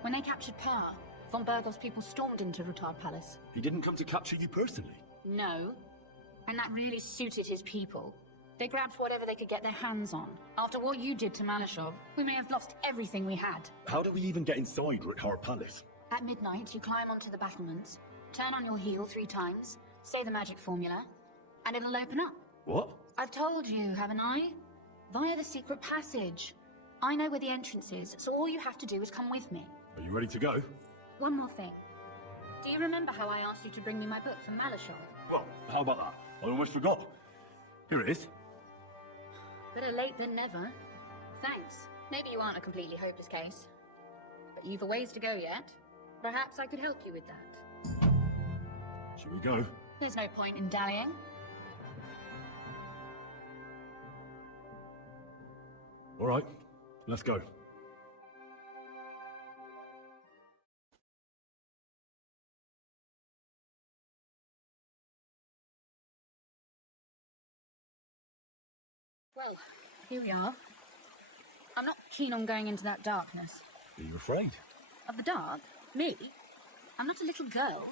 When they captured Pa, von Bergov's people stormed into Rutard Palace. He didn't come to capture you personally? No. And that really suited his people. They grabbed whatever they could get their hands on. After what you did to Malashov, we may have lost everything we had. How do we even get inside Rutard Palace? At midnight, you climb onto the battlements, turn on your heel 3 times, say the magic formula, and it'll open up. What? I've told you, haven't I? Via the secret passage. I know where the entrance is, so all you have to do is come with me. Are you ready to go? One more thing. Do you remember how I asked you to bring me my book from Malashov? Well, how about that? I almost forgot. Here it is. Better late than never. Thanks. Maybe you aren't a completely hopeless case. But you've a ways to go yet. Perhaps I could help you with that. Shall we go? There's no point in dallying. All right, let's go. Well, here we are. I'm not keen on going into that darkness. Are you afraid? Of the dark? Me? I'm not a little girl.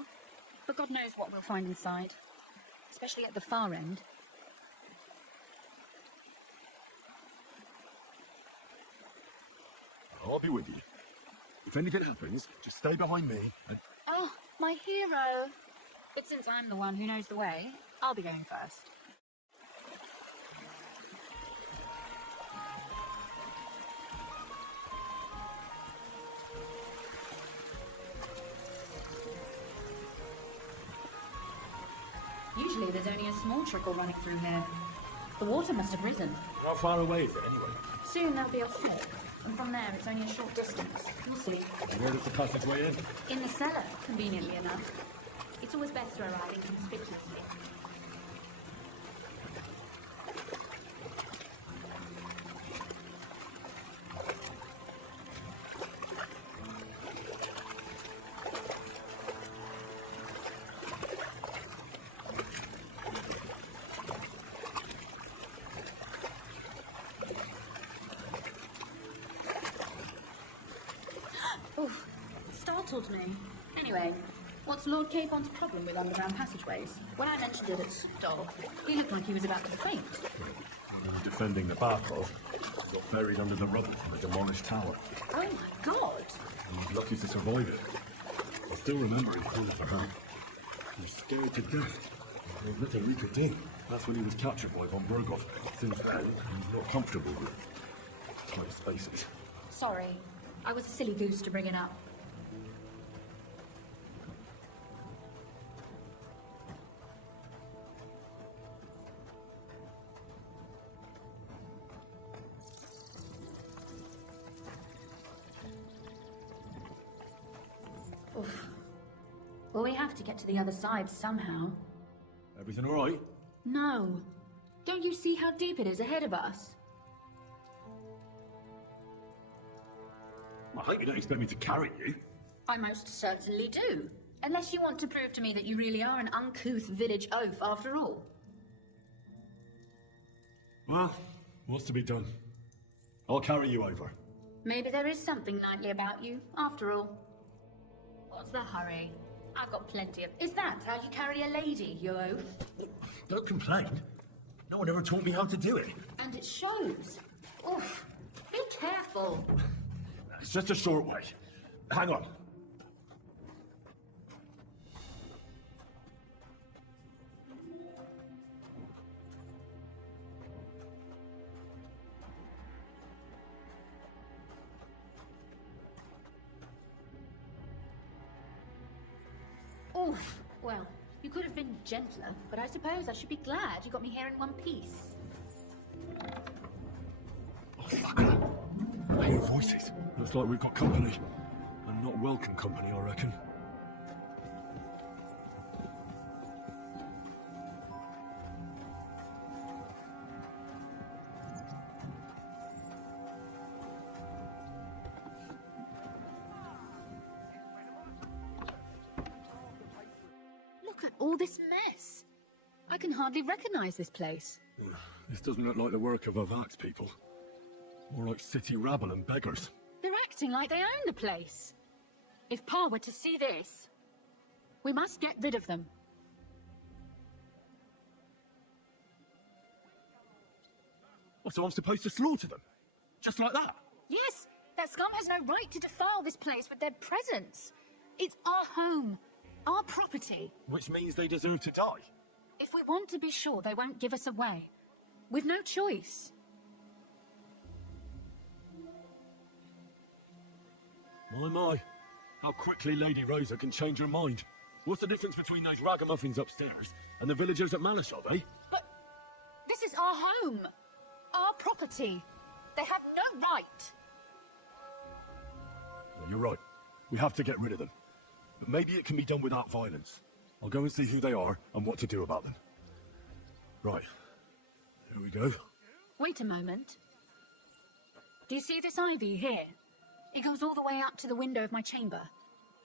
But God knows what we'll find inside. Especially at the far end. I'll be with you. If anything happens, just stay behind me and... Oh, my hero. But since I'm the one who knows the way, I'll be going first. Usually there's only a small trickle running through here. The water must have risen. How far away is it anyway? Soon there'll be a fall, and from there it's only a short distance. We'll see. Where does the passageway end? In the cellar, conveniently enough. It's always best to arrive inconspicuously. Oof, startled me. Anyway, what's Lord Capon's problem with underground passageways? When I mentioned it at Stoll, he looked like he was about to faint. He was defending the Barkov. Got buried under the rubble of a demolished tower. Oh my god! He was lucky to survive it. I still remember him calling for help. He was scared to death. There was nothing we could do. That's when he was captured by von Berghoff. Since then, he's not comfortable with tight spaces. Sorry, I was a silly goose to bring it up. Oof. Well, we have to get to the other side somehow. Everything all right? No. Don't you see how deep it is ahead of us? I hope you don't expect me to carry you. I most certainly do. Unless you want to prove to me that you really are an uncouth village oaf after all. Well, what's to be done? I'll carry you over. Maybe there is something knightly about you, after all. What's the hurry? I've got plenty of... Is that how you carry a lady, you oaf? Don't complain. No one ever taught me how to do it. And it shows. Oof. Be careful. It's just a short way. Hang on. Oof. Well, you could have been gentler, but I suppose I should be glad you got me here in one piece. I hear voices. Looks like we've got company. And not welcome company, I reckon. Look at all this mess. I can hardly recognize this place. This doesn't look like the work of Avax people. More like city rabble and beggars. They're acting like they own the place. If Pa were to see this, we must get rid of them. Oh, so I'm supposed to slaughter them? Just like that? Yes, that scum has no right to defile this place with their presence. It's our home, our property. Which means they deserve to die. If we want to be sure they won't give us away, we've no choice. My. How quickly Lady Rosa can change her mind. What's the difference between those ragamuffins upstairs and the villagers at Malashov, eh? But this is our home, our property. They have no right. Well, you're right. We have to get rid of them. But maybe it can be done without violence. I'll go and see who they are and what to do about them. Right. Here we go. Wait a moment. Do you see this ivy here? It goes all the way up to the window of my chamber.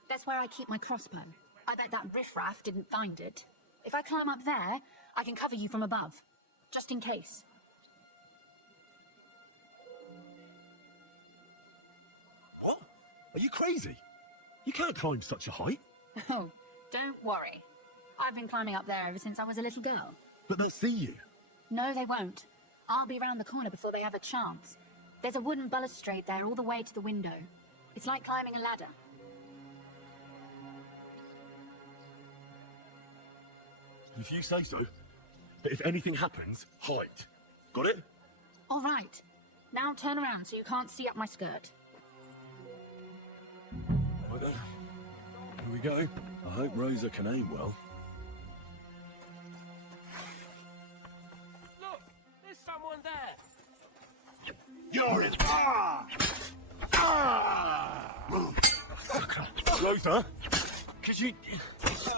That's where I keep my crossbow. I bet that riffraff didn't find it. If I climb up there, I can cover you from above. Just in case. What? Are you crazy? You can't climb such a height. Oh, don't worry. I've been climbing up there ever since I was a little girl. But they'll see you. No, they won't. I'll be round the corner before they have a chance. There's a wooden balustrade there all the way to the window. It's like climbing a ladder. If you say so. But if anything happens, hide. Got it? All right. Now turn around so you can't see up my skirt. Right then. Here we go. I hope Rosa can aim well. Look, there's someone there. You're it! Ah! Ah! Rosa? Could you...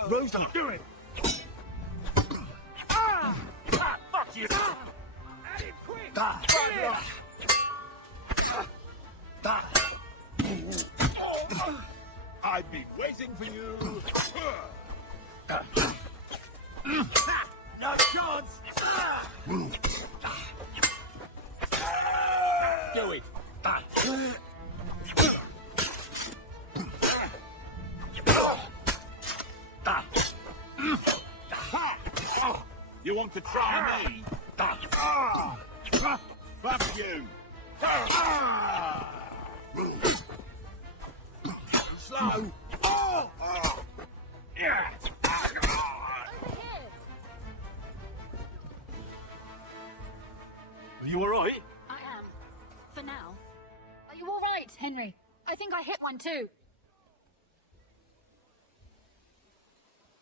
Rosa! Do it! Ah! Ah, fuck you! Ah! At him, quick! Ah! Ah! I've been waiting for you. No chance! Do it. You want to try me? Fuck you. Slow. Yeah. Are you alright? I am. For now. Are you all right, Henry? I think I hit one too.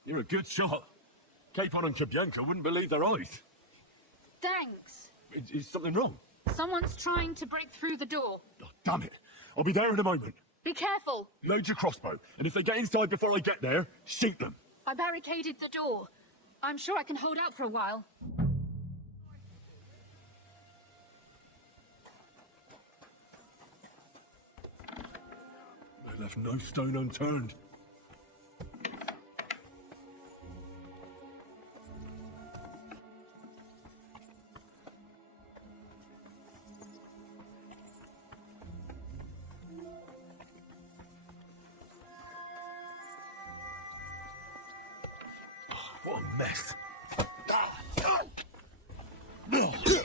You're a good shot. Capon and Kabienka wouldn't believe their eyes. Thanks. Is something wrong? Someone's trying to break through the door. Oh, damn it. I'll be there in a moment. Be careful. Load your crossbow, and if they get inside before I get there, shoot them. I barricaded the door. I'm sure I can hold out for a while. They left no stone unturned. What a mess. No, you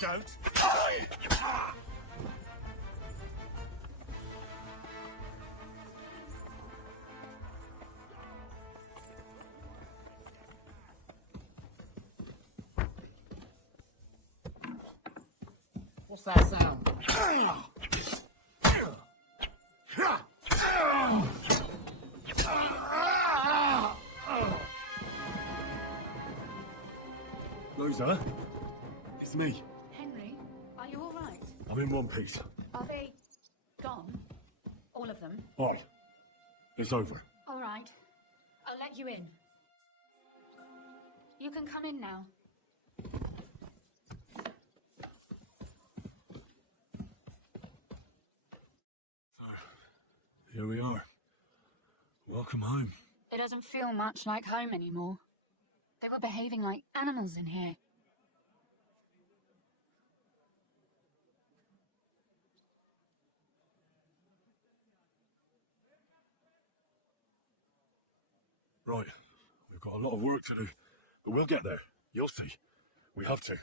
don't. What's that sound? Rosa, it's me. Henry, are you all right? I'm in one piece. Are they gone? All of them? All. It's over. All right. I'll let you in. You can come in now. Here we are. Welcome home. It doesn't feel much like home anymore. They were behaving like animals in here. Right. We've got a lot of work to do, but we'll get there. You'll see. We have to.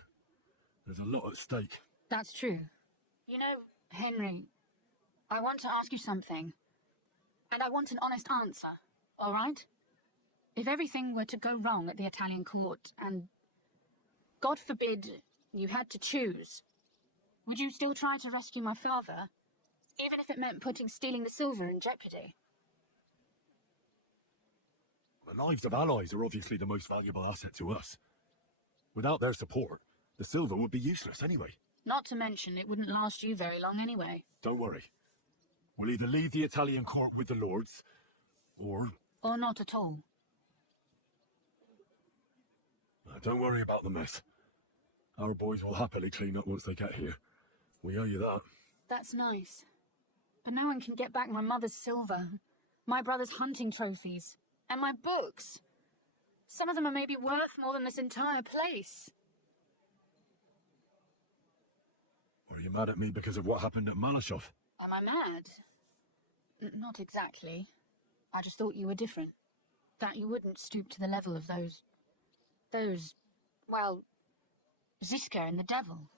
There's a lot at stake. That's true. You know, Henry, I want to ask you something. And I want an honest answer, all right? If everything were to go wrong at the Italian court and, God forbid, you had to choose, would you still try to rescue my father, even if it meant putting stealing the silver in jeopardy? The lives of allies are obviously the most valuable asset to us. Without their support, the silver would be useless anyway. Not to mention, it wouldn't last you very long anyway. Don't worry. We'll either leave the Italian court with the lords, or not at all. Don't worry about the mess. Our boys will happily clean up once they get here. We owe you that. That's nice. But no one can get back my mother's silver, my brother's hunting trophies, and my books. Some of them are maybe worth more than this entire place. Are you mad at me because of what happened at Malashov? Am I mad? Not exactly. I just thought you were different. That you wouldn't stoop to the level of well, Ziska and the devil.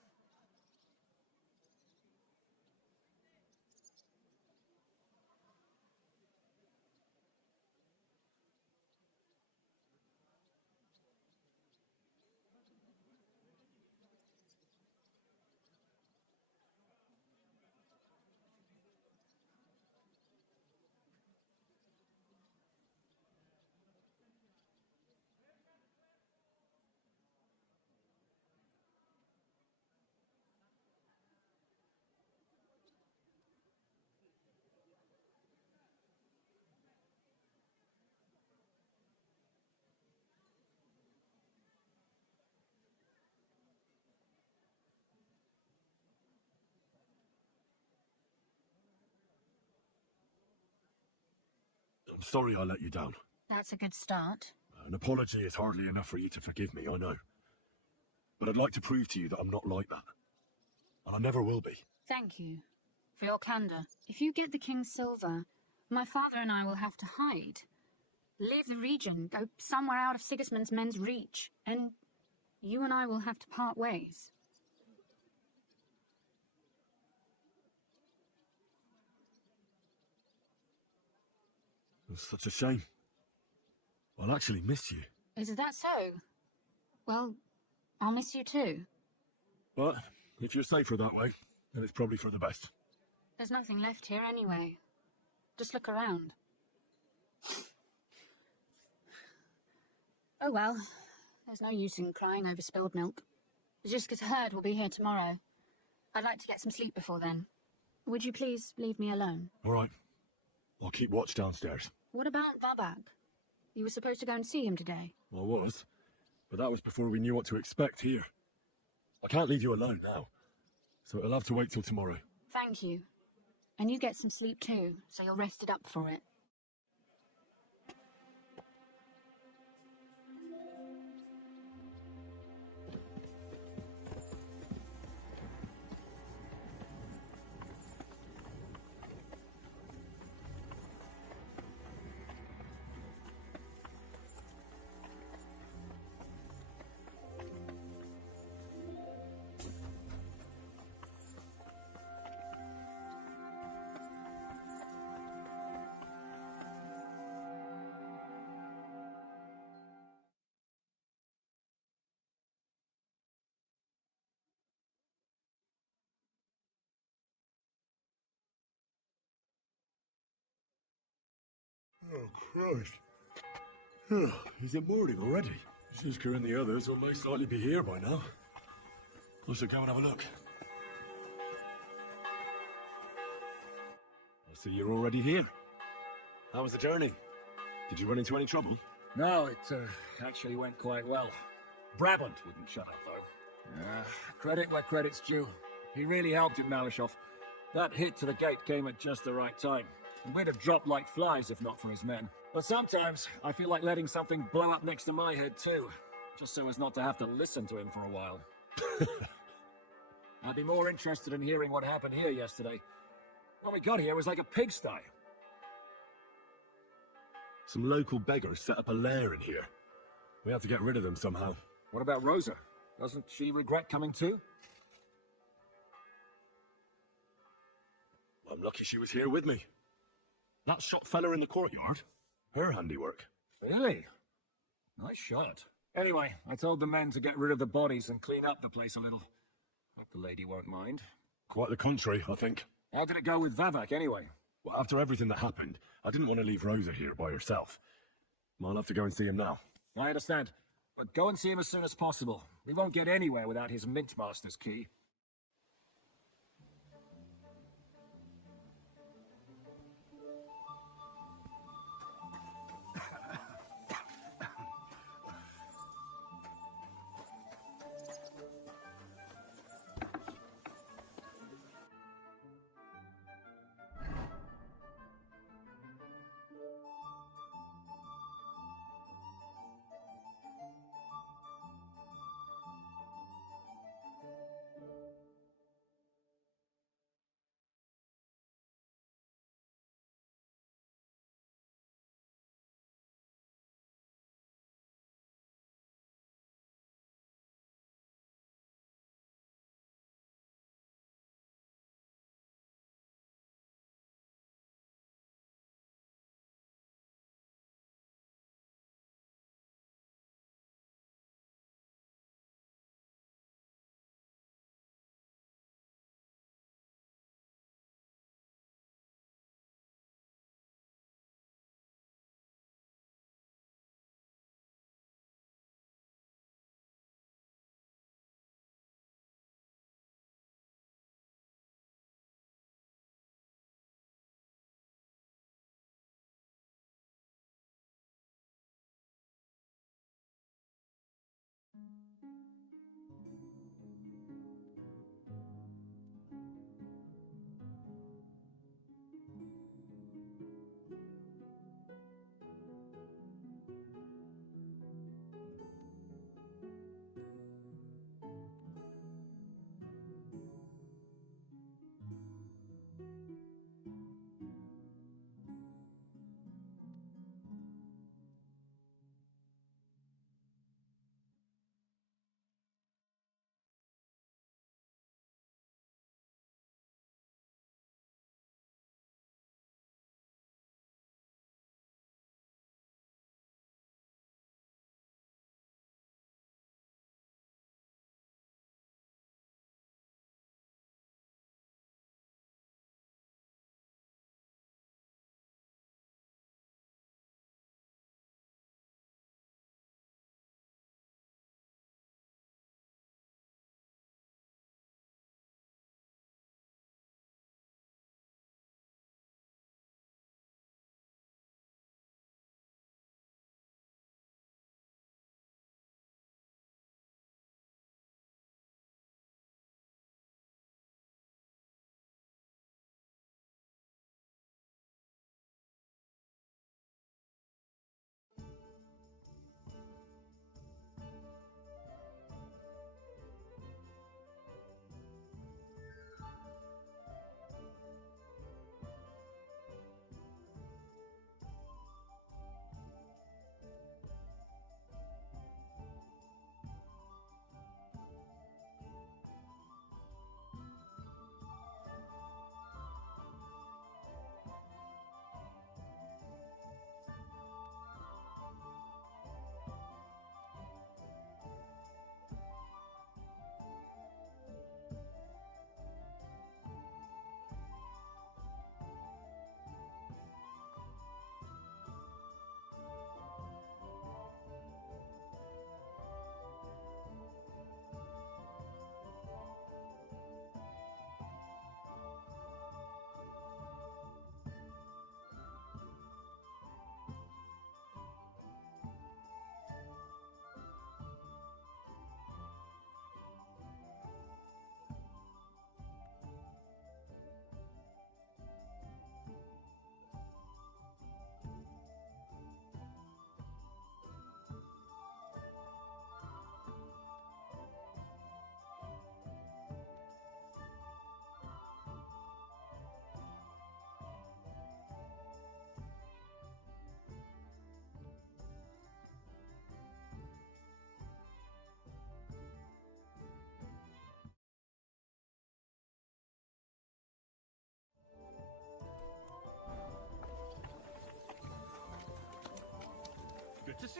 I'm sorry I let you down. That's a good start. An apology is hardly enough for you to forgive me, I know. But I'd like to prove to you that I'm not like that. And I never will be. Thank you for your candor. If you get the King's silver, my father and I will have to hide. Leave the region, go somewhere out of Sigismund's men's reach, and you and I will have to part ways. It's such a shame. I'll actually miss you. Is that so? Well, I'll miss you too. But if you're safer that way, then it's probably for the best. There's nothing left here anyway. Just look around. Oh well, there's no use in crying over spilled milk. Ziska's herd will be here tomorrow. I'd like to get some sleep before then. Would you please leave me alone? All right. I'll keep watch downstairs. What about Vabak? You were supposed to go and see him today. I was, but that was before we knew what to expect here. I can't leave you alone now, so it'll have to wait till tomorrow. Thank you. And you get some sleep too, so you're rested up for it. Oh, Christ. Oh, is it morning already? Ziska and the others will most likely be here by now. I should go and have a look. I see you're already here. How was the journey? Did you run into any trouble? No, it actually went quite well. Brabant wouldn't shut up, though. Credit where credit's due. He really helped in Malishov. That hit to the gate came at just the right time. We'd have dropped like flies if not for his men. But sometimes, I feel like letting something blow up next to my head too. Just so as not to have to listen to him for a while. I'd be more interested in hearing what happened here yesterday. What we got here was like a pigsty. Some local beggars set up a lair in here. We have to get rid of them somehow. What about Rosa? Doesn't she regret coming too? I'm lucky she was here with me. That shot fella in the courtyard, her handiwork. Really? Nice shot. Anyway, I told the men to get rid of the bodies and clean up the place a little. Hope the lady won't mind. Quite the contrary, I think. How did it go with Vavak anyway? Well, after everything that happened, I didn't want to leave Rosa here by herself. I'll have to go and see him now. I understand. But go and see him as soon as possible. We won't get anywhere without his Mintmaster's key.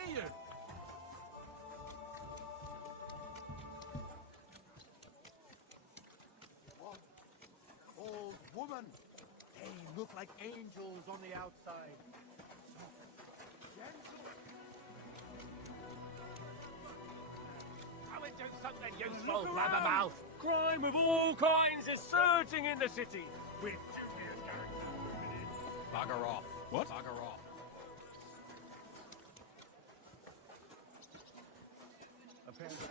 see you. What? Old woman. They look like angels on the outside. Come and do something useful, blabbermouth. Crime of all kinds is surging in the city. With dubious characters. Bugger off. What? Bugger off. Apparently.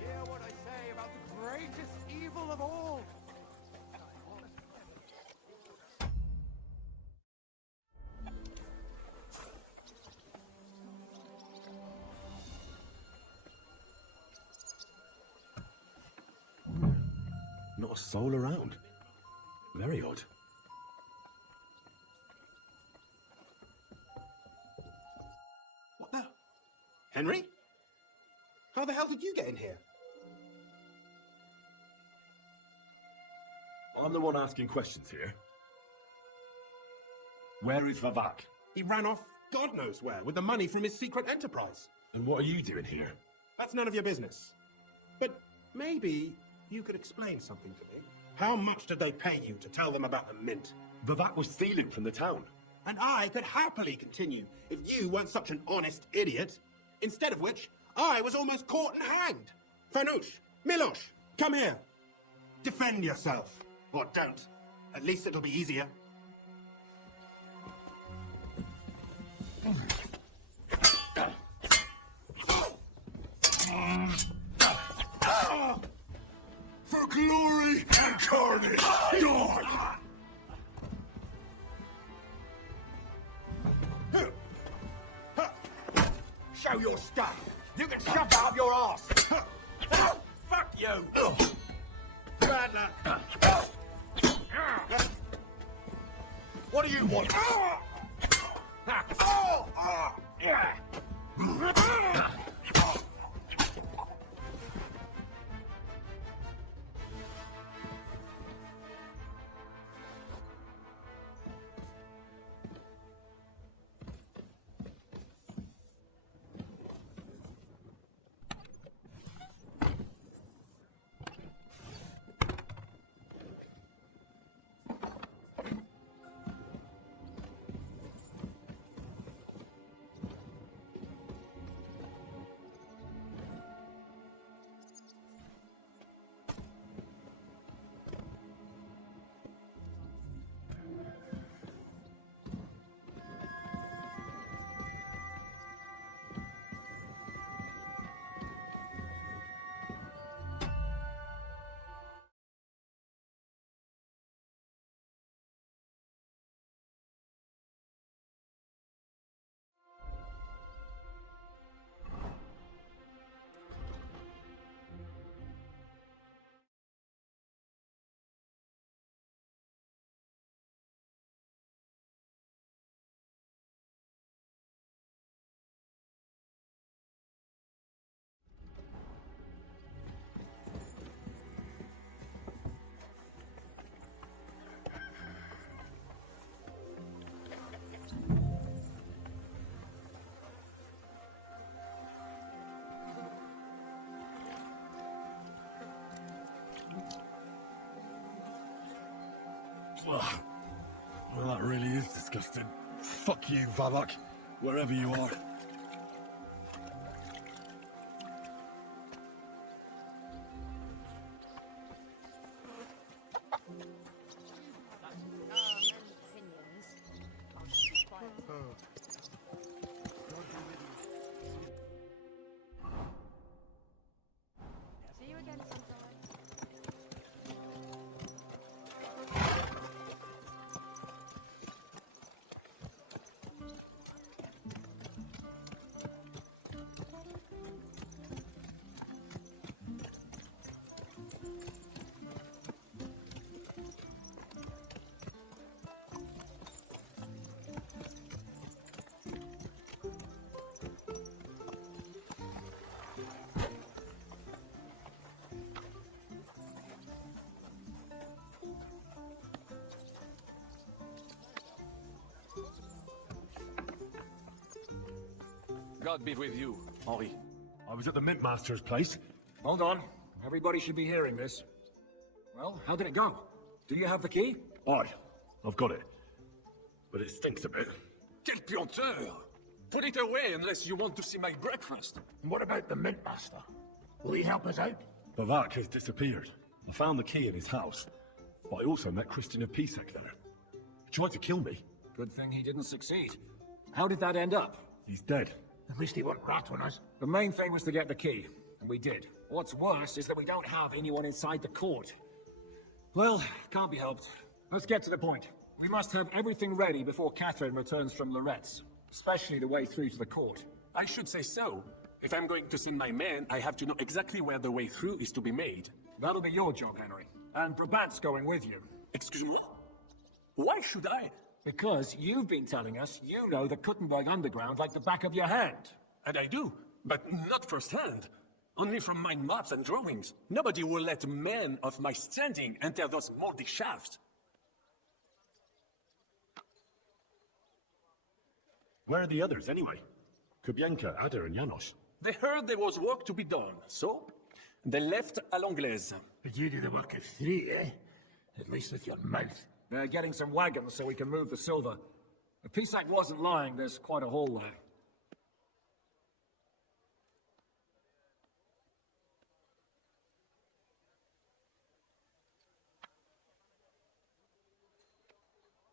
Hear what I say about the greatest evil of all. Not a soul around. Very odd. What the? Henry? How the hell did you get in here? I'm the one asking questions here. Where is Vivek? He ran off God knows where with the money from his secret enterprise. And what are you doing here? That's none of your business. But maybe you could explain something to me. How much did they pay you to tell them about the mint? Vivek was stealing from the town. And I could happily continue if you weren't such an honest idiot. Instead of which, I was almost caught and hanged. Fanush, Milosh, come here. Defend yourself. Or don't. At least it'll be easier. For glory and carnage, dawn! Show your stuff. You can shove out your ass. Fuck you. Bad luck. What do you want? Well, that really is disgusting. Fuck you, Valak, wherever you are. See you again sometime. God be with you, Henri. I was at the Mint Master's place. Hold on. Everybody should be hearing this. Well, how did it go? Do you have the key? Aye, I've got it. But it stinks a bit. Quel puanteur! Put it away unless you want to see my breakfast. And what about the Mint Master? Will he help us out? Bavak has disappeared. I found the key in his house. But I also met Christian of Pisek there. He tried to kill me. Good thing he didn't succeed. How did that end up? He's dead. At least he won't rat on us. The main thing was to get the key, and we did. What's worse is that we don't have anyone inside the court. Well, can't be helped. Let's get to the point. We must have everything ready before Catherine returns from Lorette's, especially the way through to the court. I should say so. If I'm going to send my men, I have to know exactly where the way through is to be made. That'll be your job, Henry. And Brabant's going with you. Excuse-moi? Why should I? Because you've been telling us you know the Kuttenberg underground like the back of your hand. And I do, but not firsthand. Only from my maps and drawings. Nobody will let men of my standing enter those moldy shafts. Where are the others, anyway? Kubienka, Ada, and Janos. They heard there was work to be done, so they left à l'anglaise. But you do the work of three, eh? At least with your mouth. They're getting some wagons so we can move the silver. If Pisak wasn't lying, there's quite a haul there.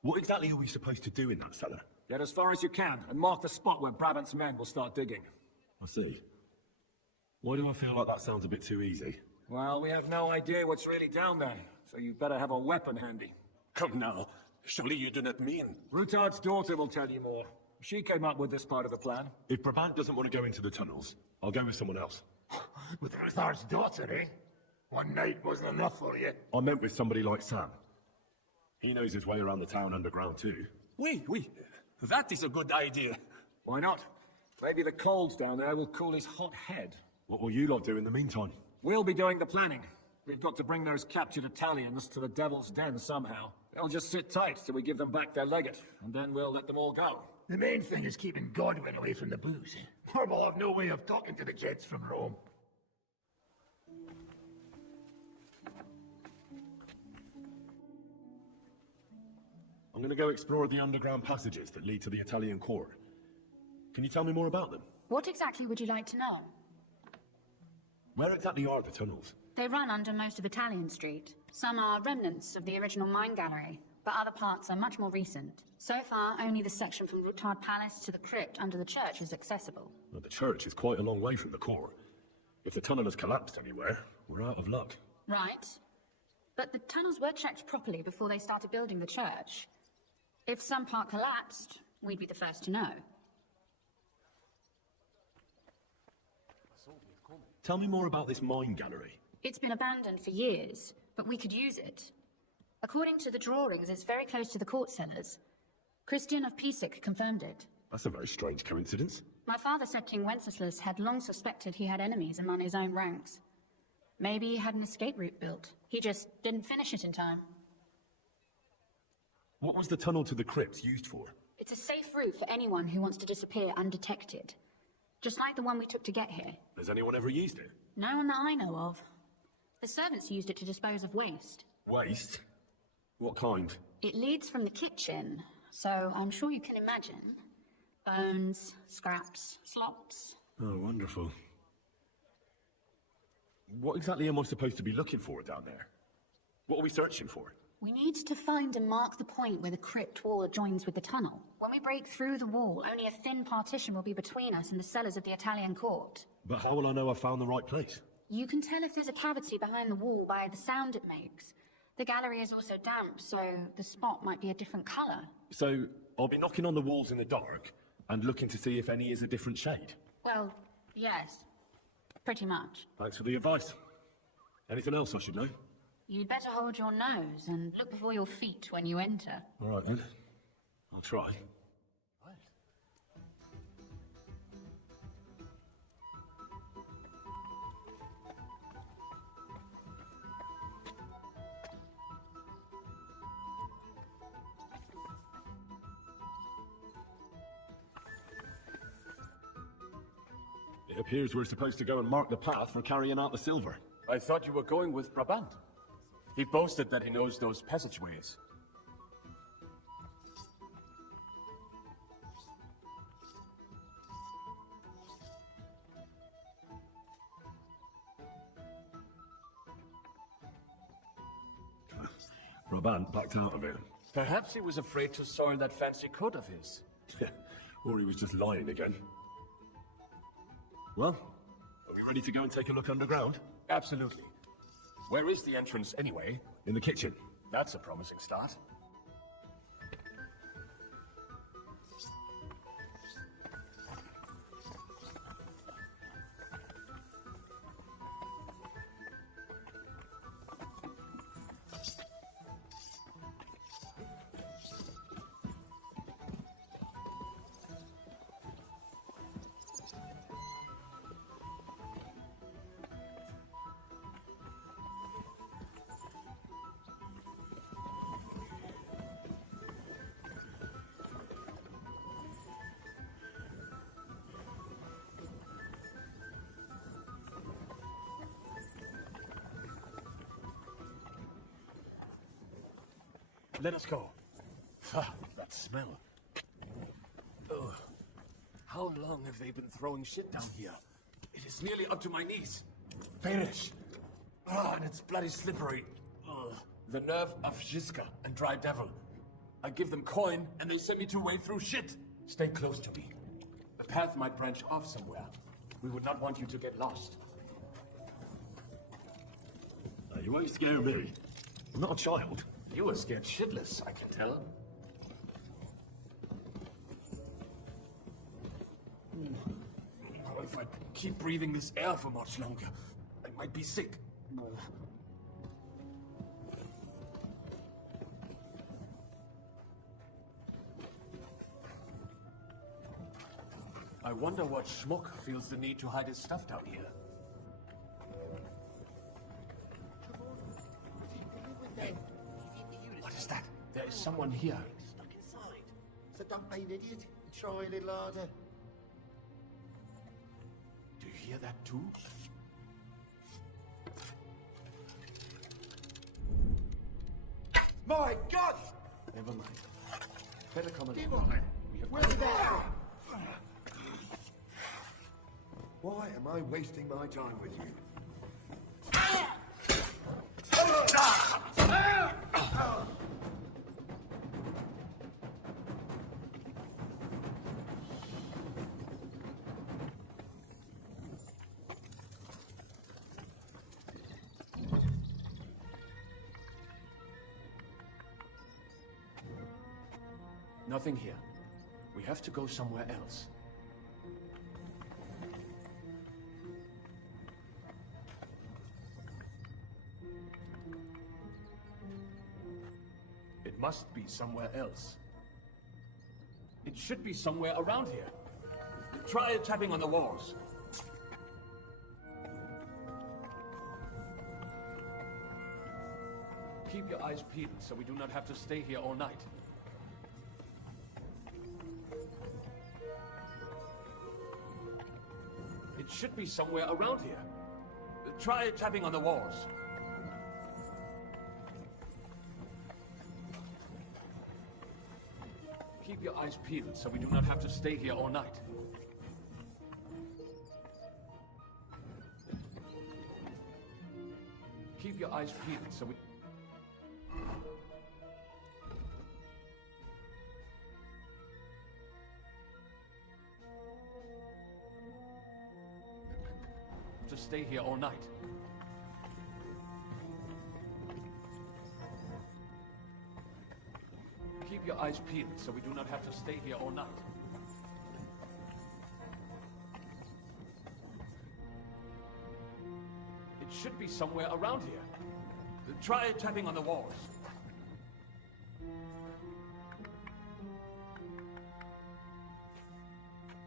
What exactly are we supposed to do in that cellar? Get as far as you can, and mark the spot where Brabant's men will start digging. I see. Why do I feel like that sounds a bit too easy? Well, we have no idea what's really down there, so you better have a weapon handy. Come now, surely you do not mean... Rutard's daughter will tell you more. She came up with this part of the plan. If Brabant doesn't want to go into the tunnels, I'll go with someone else. With Rutard's daughter, eh? One night wasn't enough for you. I meant with somebody like Sam. He knows his way around the town underground too. Oui. That is a good idea. Why not? Maybe the cold down there will cool his hot head. What will you lot do in the meantime? We'll be doing the planning. We've got to bring those captured Italians to the Devil's Den somehow. They'll just sit tight till we give them back their legate, and then we'll let them all go. The main thing is keeping Godwin away from the booze. Or we'll have no way of talking to the jets from Rome. I'm going to go explore the underground passages that lead to the Italian court. Can you tell me more about them? What exactly would you like to know? Where exactly are the tunnels? They run under most of Italian Street. Some are remnants of the original mine gallery, but other parts are much more recent. So far, only the section from Rutard Palace to the crypt under the church is accessible. Well, the church is quite a long way from the core. If the tunnel has collapsed anywhere, we're out of luck. Right. But the tunnels were checked properly before they started building the church. If some part collapsed, we'd be the first to know. Tell me more about this mine gallery. It's been abandoned for years, but we could use it. According to the drawings, it's very close to the court cellars. Christian of Pisek confirmed it. That's a very strange coincidence. My father said King Wenceslas had long suspected he had enemies among his own ranks. Maybe he had an escape route built. He just didn't finish it in time. What was the tunnel to the crypt used for? It's a safe route for anyone who wants to disappear undetected. Just like the one we took to get here. Has anyone ever used it? No one that I know of. The servants used it to dispose of waste. Waste? What kind? It leads from the kitchen, so I'm sure you can imagine. Bones, scraps, slops. Oh, wonderful. What exactly am I supposed to be looking for down there? What are we searching for? We need to find and mark the point where the crypt wall joins with the tunnel. When we break through the wall, only a thin partition will be between us and the cellars of the Italian court. But how will I know I found the right place? You can tell if there's a cavity behind the wall by the sound it makes. The gallery is also damp, so the spot might be a different colour. So, I'll be knocking on the walls in the dark and looking to see if any is a different shade? Well, yes. Pretty much. Thanks for the advice. Anything else I should know? You'd better hold your nose and look before your feet when you enter. All right, then. I'll try. It appears we're supposed to go and mark the path for carrying out the silver. I thought you were going with Brabant. He boasted that he knows those passageways. Brabant backed out of it. Perhaps he was afraid to soil that fancy coat of his. Or he was just lying again. Well, are we ready to go and take a look underground? Absolutely. Where is the entrance, anyway? In the kitchen. That's a promising start. Let us go. Ah, that smell. Ugh. How long have they been throwing shit down here? It is nearly up to my knees. Perish. Ah, and it's bloody slippery. Ugh. The nerve of Jiska and Dry Devil. I give them coin, and they send me to wade through shit. Stay close to me. The path might branch off somewhere. We would not want you to get lost. You won't scare me. I'm not a child. You were scared shitless, I can tell. Oh, if I keep breathing this air for much longer, I might be sick. I wonder what schmuck feels the need to hide his stuff down here. Hey, what is that? There is someone here. Stuck inside. So don't be an idiot. Try a little harder. Do you hear that too? My God! Never mind. Better come Give along. on it. We have Where's that? Why am I wasting my time with you? Nothing here. We have to go somewhere else. It must be somewhere else. It should be somewhere around here. Try tapping on the walls. Keep your eyes peeled so we do not have to stay here all night. It should be somewhere around here. Try tapping on the walls. Keep your eyes peeled so we do not have to stay here all night. Keep your eyes peeled so we... to stay here all night. Keep your eyes peeled so we do not have to stay here all night. It should be somewhere around here. Try tapping on the walls.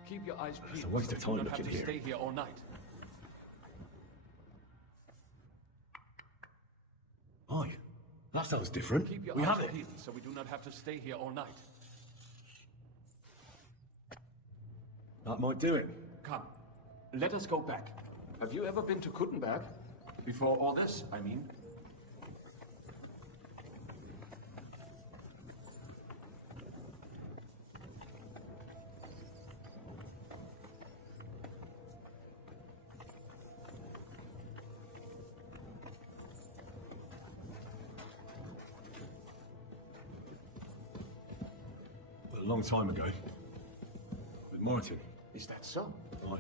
Keep your eyes peeled It's a waste of so we time do not have looking to here. stay here all night. Aye, that sounds different. Keep your We eyes have it. peeled so we do not have to stay here all night. That might do it. Come, let us go back. Have you ever been to Kuttenberg? Before all this, I mean. A long time ago. With Martin. Is that so? Aye.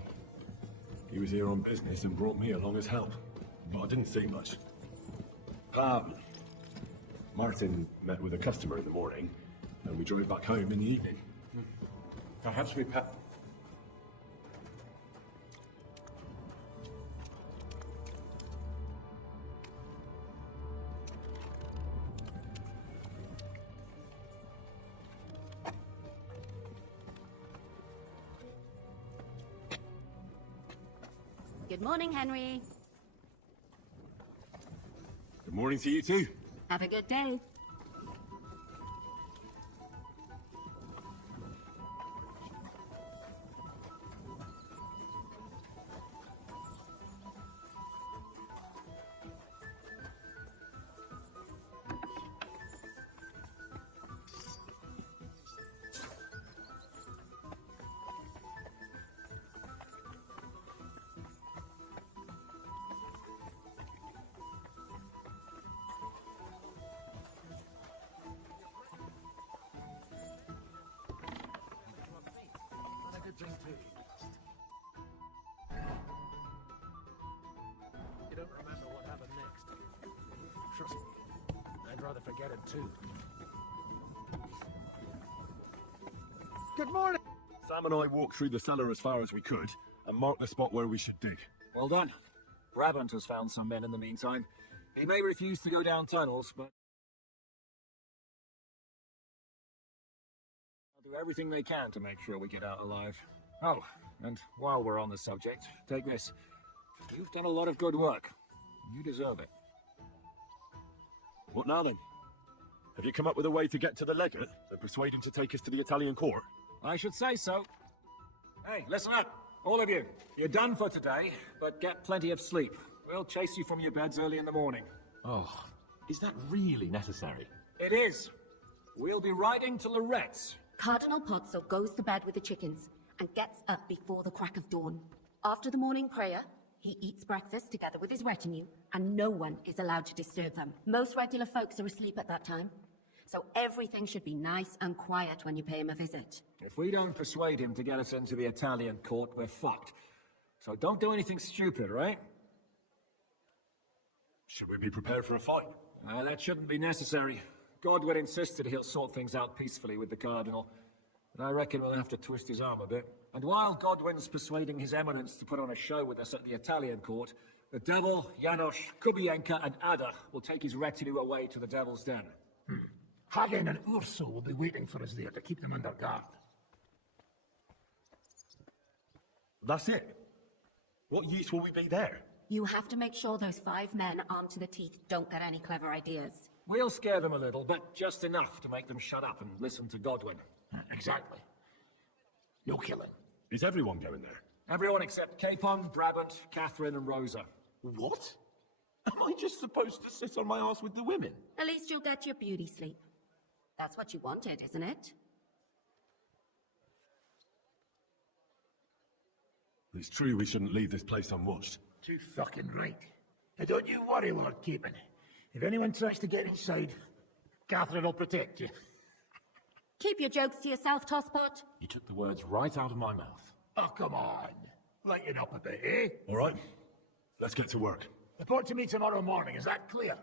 He was here on business and brought me along as help. But I didn't see much. Martin met with a customer in the morning, and we drove back home in the evening. Perhaps we Good morning, Henry. Good morning to you too. Have a good day. You don't remember what happened next. Trust me, I'd rather forget it too. Good morning. Sam and I walked through the cellar as far as we could and marked the spot where we should dig. Well done. Brabant has found some men in the meantime. He may refuse to go down tunnels, but they'll do everything they can to make sure we get out alive. Oh, and while we're on the subject, take this. You've done a lot of good work. You deserve it. What now then? Have you come up with a way to get to the legate and persuade him to take us to the Italian court? I should say so. Hey, listen up, all of you. You're done for today, but get plenty of sleep. We'll chase you from your beds early in the morning. Oh, is that really necessary? It is. We'll be riding to Lorette's. Cardinal Pozzo goes to bed with the chickens and gets up before the crack of dawn. After the morning prayer, he eats breakfast together with his retinue, and no one is allowed to disturb them. Most regular folks are asleep at that time, so everything should be nice and quiet when you pay him a visit. If we don't persuade him to get us into the Italian court, we're fucked. So don't do anything stupid, right? Should we be prepared for a fight? That shouldn't be necessary. Godwin insisted he'll sort things out peacefully with the Cardinal. But I reckon we'll have to twist his arm a bit. And while Godwin's persuading His Eminence to put on a show with us at the Italian court, the Devil, Janos, Kubienka, and Ada will take his retinue away to the Devil's Den. Hagen and Urso will be waiting for us there to keep them under guard. That's it? What use will we be there? You have to make sure those 5 men armed to the teeth don't get any clever ideas. We'll scare them a little, but just enough to make them shut up and listen to Godwin. Exactly. No killing. Is everyone going there? Everyone except Capon, Brabant, Catherine, and Rosa. What? Am I just supposed to sit on my ass with the women? At least you'll get your beauty sleep. That's what you wanted, isn't it? It's true we shouldn't leave this place unwatched. Too fucking right. And don't you worry, Lord Keeping. If anyone tries to get inside, Catherine will protect you. Keep your jokes to yourself, Tosspot. You took the words right out of my mouth. Oh, come on. Lighten up a bit, eh? All right. Let's get to work. Report to me tomorrow morning, is that clear?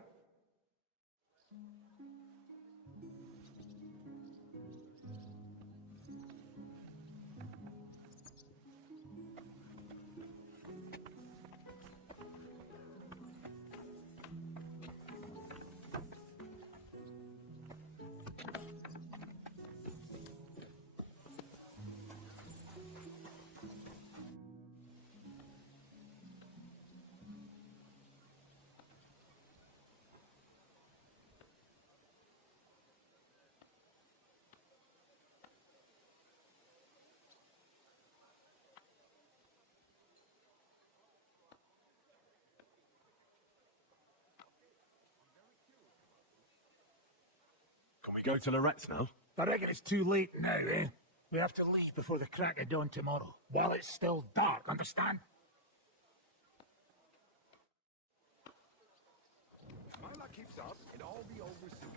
Can we go to Lorette's now? I reckon it's too late now, eh? We have to leave before the crack of dawn tomorrow, while it's still dark, understand? My luck keeps up, and I'll be over soon.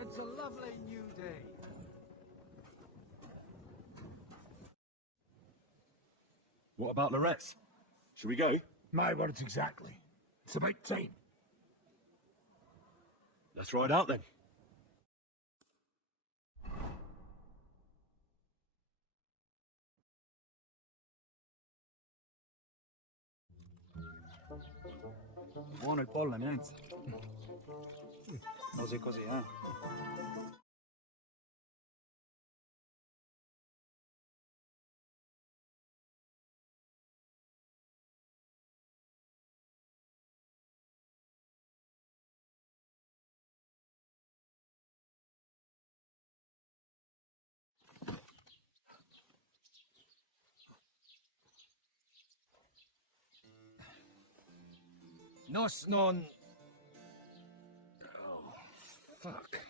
It's a lovely new day. What about Lorette's? Should we go? My words exactly. It's about time. Let's ride out then. Buono il polline, eh? Così così, eh? Nos non... Oh, fuck.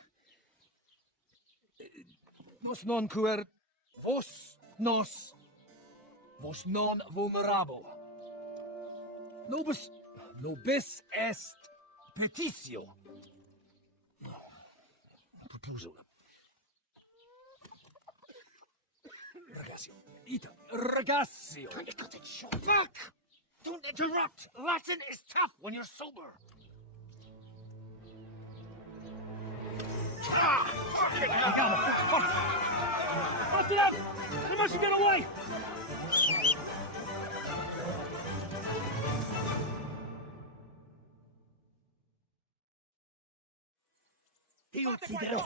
Nos non quer... Vos nos... Vos non vulnerabo. Nobis est petitio. Propuso. Ragazio. Ita. Ragazio. Can you cut it short? Fuck! Don't interrupt! Latin is tough when you're sober. Ah! Fucking hell! What's it up? They must get away! Più ucciderò!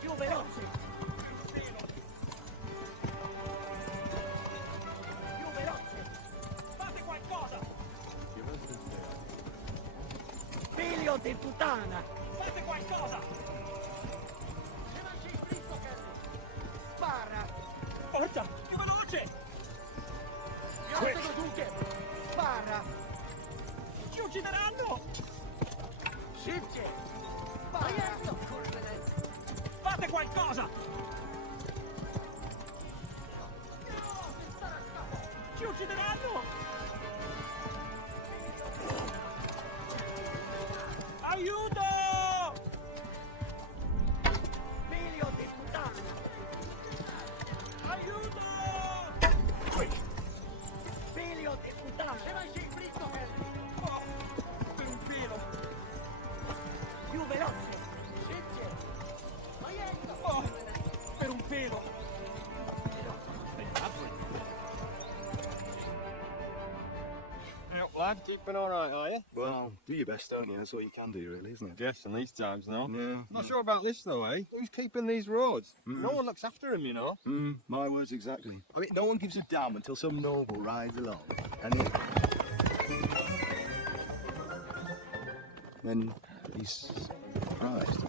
Più veloce! Figlio di puttana! Fate qualcosa! Spara! Forza! Più veloce! Spara! Ci uccideranno! Scipce! Spara! Fate qualcosa! Ci uccideranno! Aiuto! Figlio di puttana! Aiuto! Figlio di puttana! Se vai sei fritto, oh, per un filo! Più veloce! Scipce! Ma è vedo. Lad, keeping all right, are you? Well, do your best, don't you? That's all you can do, really, isn't it? Yes, in these times now. Yeah. Not sure about this, though, eh? Who's keeping these roads? No one looks after him, you know. My words exactly. I mean, no one gives a damn until some noble rides along. And then he's surprised.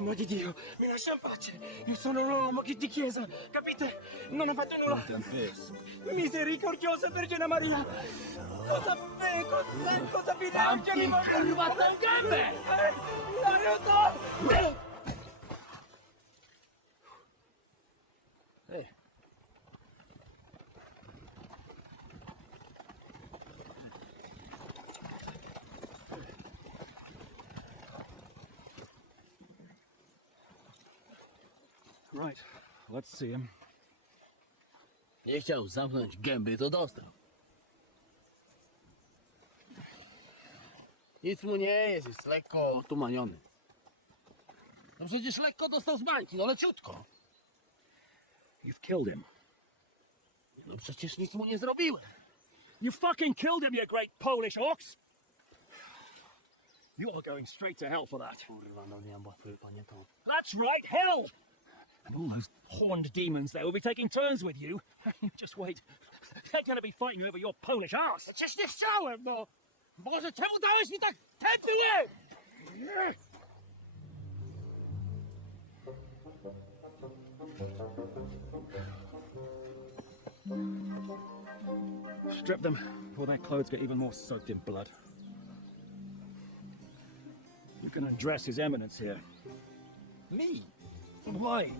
Amor di Dio, mi lascia in pace. Io sono un uomo di chiesa, capite? Non ho fatto nulla. Misericordiosa Vergine Maria. Cosa vi angeli? Arrivata in gambe! Aiuto! Right, let's see him. Nie chciał zamknąć gęby, to dostał. Nic mu nie jest lekko otumaniony. No przecież lekko dostał z bańki, no leciutko. You've killed him. No przecież nic mu nie zrobiłem. You fucking killed him, you great Polish ox! You are going straight to hell for that. Kurwa, no nie ma panie to. That's right, hell! And all those horned demons there will be taking turns with you. Just wait. They're going to be fighting over your Polish ass. Przecież nie chciałem, no. Boże, czemu dałeś mi tak tępnie? Strip them before their clothes get even more soaked in blood. You can undress His Eminence here. Me? Why?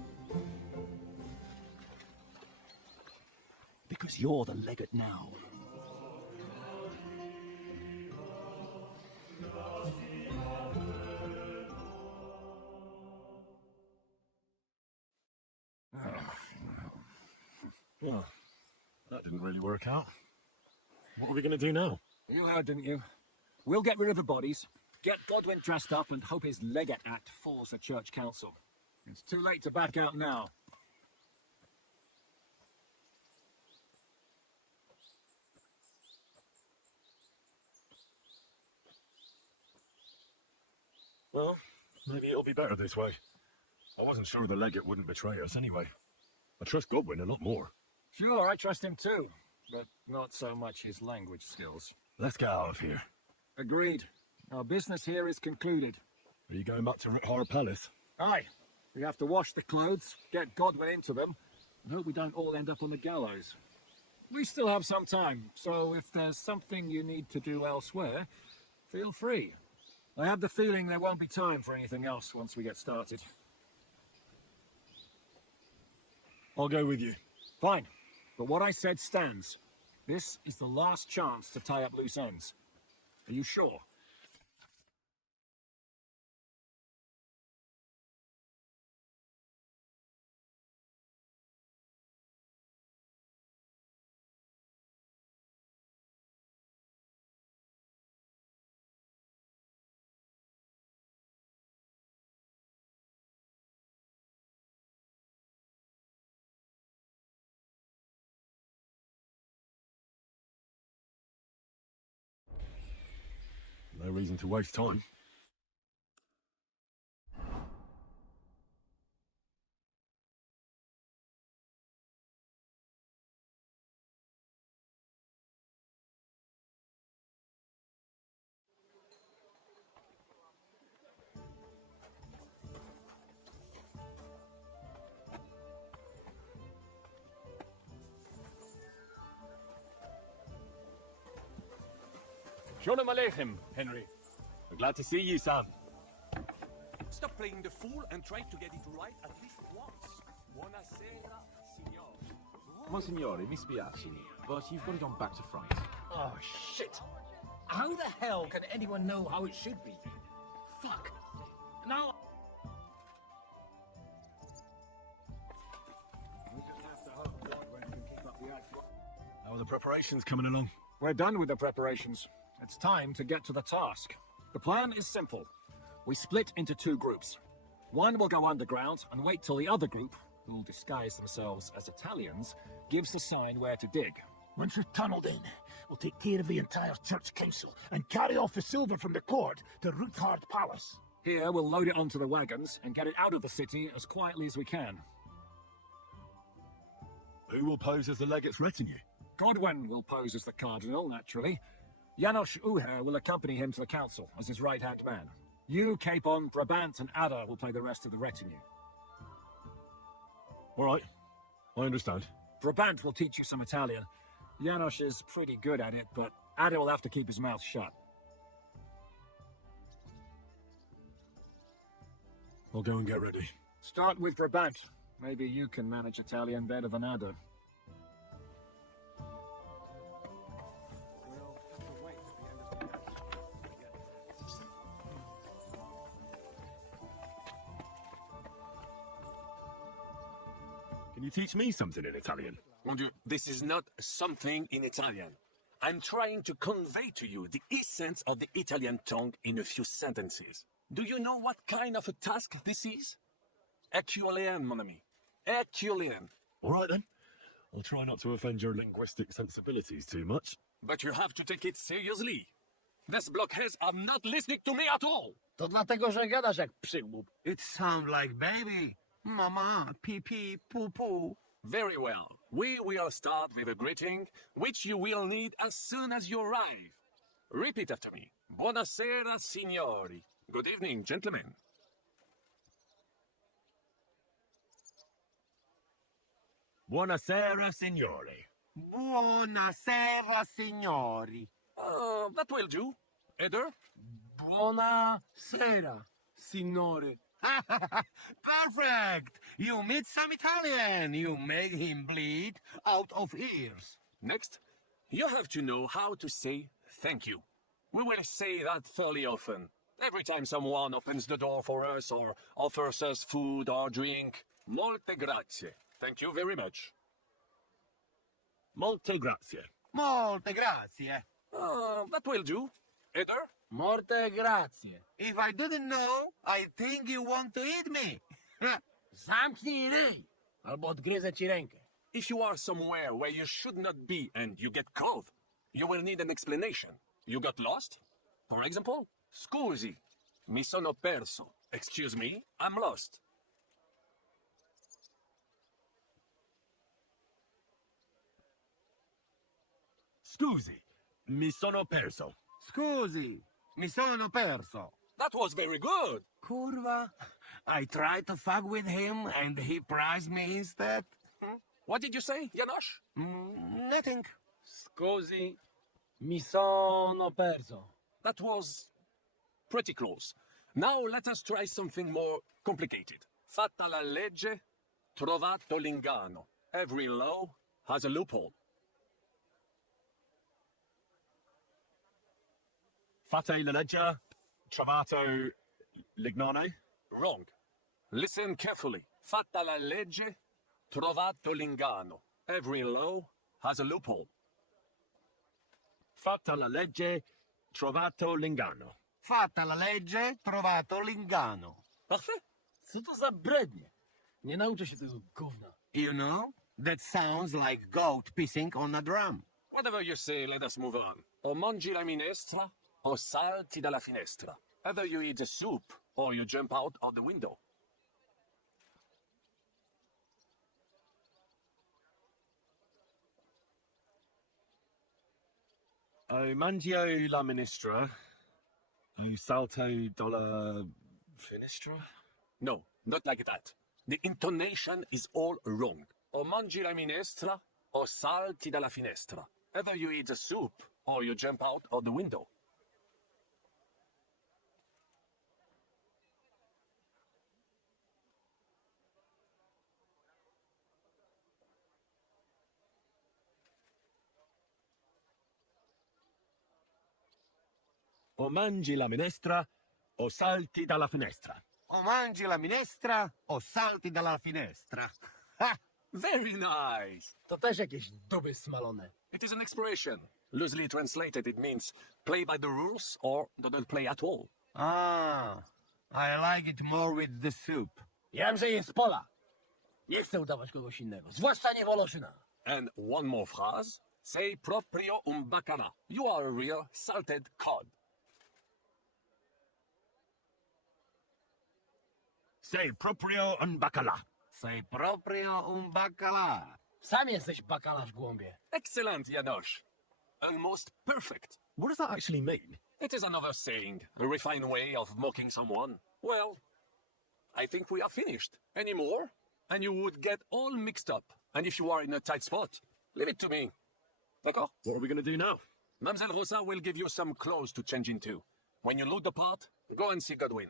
Because you're the legate now. Well, that didn't really work out. What are we going to do now? You heard, didn't you? We'll get rid of the bodies, get Godwin dressed up, and hope his Legate Act falls the Church Council. It's too late to back out now. Well, maybe it'll be better this way. I wasn't sure the legate wouldn't betray us anyway. I trust Godwin a lot more. Sure, I trust him too, but not so much his language skills. Let's get out of here. Agreed. Our business here is concluded. Are you going back to Rithar Palace? Aye. We have to wash the clothes, get Godwin into them, and hope we don't all end up on the gallows. We still have some time, so if there's something you need to do elsewhere, feel free. I have the feeling there won't be time for anything else once we get started. I'll go with you. Fine. But what I said stands. This is the last chance to tie up loose ends. Are you sure? No reason to waste time. Shalom Aleichem, Henry. We're glad to see you, son. Stop playing the fool and try to get it right at least once. Buonasera, signor. Monsignore, mi spiace, but you've got it on back to front. Oh, shit. How the hell can anyone know how it should be? Fuck. Now... How are the preparations coming along? We're done with the preparations. It's time to get to the task. The plan is simple. We split into two groups. One will go underground and wait till the other group, who will disguise themselves as Italians, gives the sign where to dig. Once we're tunneled in, we'll take care of the entire church council and carry off the silver from the court to Ruthard Palace. Here, we'll load it onto the wagons and get it out of the city as quietly as we can. Who will pose as the legate's retinue? Godwin will pose as the cardinal, naturally. Janos Uher will accompany him to the council as his right-hand man. You, Capon, Brabant, and Ada will play the rest of the retinue. All right, I understand. Brabant will teach you some Italian. Janos is pretty good at it, but Ada will have to keep his mouth shut. I'll go and get ready. Start with Brabant. Maybe you can manage Italian better than Ada. Can you teach me something in Italian? Mon Dieu, this is not something in Italian. I'm trying to convey to you the essence of the Italian tongue in a few sentences. Do you know what kind of a task this is? Herculean, mon ami. Herculean. All right then. I'll try not to offend your linguistic sensibilities too much. But you have to take it seriously. These blockheads are not listening to me at all. To dlatego, że gadasz jak przygłup. It sounds like baby. Mama, pee pee, poo poo. Very well. We will start with a greeting, which you will need as soon as you arrive. Repeat after me. Buonasera, signori. Good evening, gentlemen. Buonasera, signori. Buonasera, signori. That will do. Eder? Buonasera, signore. Perfect! You meet some Italian. You made him bleed out of ears. Next, you have to know how to say thank you. We will say that fairly often. Every time someone opens the door for us or offers us food or drink. Molte grazie. Thank you very much. Molte grazie. Molte grazie. That will do. Eder? Morte grazie. If I didn't know, I think you want to eat me. Zamknij ryj, albo odgryzę ci rękę. If you are somewhere where you should not be and you get cold, you will need an explanation. You got lost? For example, scusi, mi sono perso. Excuse me, I'm lost. Scusi, mi sono perso. Scusi, mi sono perso. That was very good. Curva, I tried to fuck with him and he prized me instead. What did you say, Janos? Nothing. Scusi, mi sono perso. That was pretty close. Now let us try something more complicated. Fatta la legge, trovato l'inganno. Every law has a loophole. Fate la legge, trovato l'inganno. Wrong. Listen carefully. Fatta la legge, trovato l'inganno. Every law has a loophole. Fatta la legge, trovato l'inganno. Fatta la legge, trovato l'inganno. Parfait. Co to za brednie? Nie nauczę się tego gówna. You know, that sounds like goat pissing on a drum. Whatever you say, let us move on. O mangi la minestra, o salti dalla finestra. Either you eat the soup, or you jump out of the window. O mangio la ministra, o salto dalla finestra? No, not like that. The intonation is all wrong. O mangi la minestra, o salti dalla finestra. Either you eat the soup, or you jump out of the window. o mangi la minestra o salti dalla finestra. O mangi la minestra, o salti dalla finestra. Ha! Very nice. To też jakieś duby smalone. It is an expression. Loosely translated, it means play by the rules or don't play at all. Ah, I like it more with the soup. Wiem, że jest z pola. Nie chcę udawać kogoś innego, zwłaszcza nie Woloszyna. And one more phrase. Sei proprio un bacana. You are a real salted cod. Sei proprio un bacala. Sei proprio un bacala. Sam jesteś bakalarz, głąbie. Excellent, Janusz. Almost perfect. What does that actually mean? It is another saying, a refined way of mocking someone. Well, I think we are finished. Any more? And you would get all mixed up. And if you are in a tight spot, leave it to me. D'accord? What are we going to do now? Mademoiselle Rosa will give you some clothes to change into. When you load the part, go and see Godwin.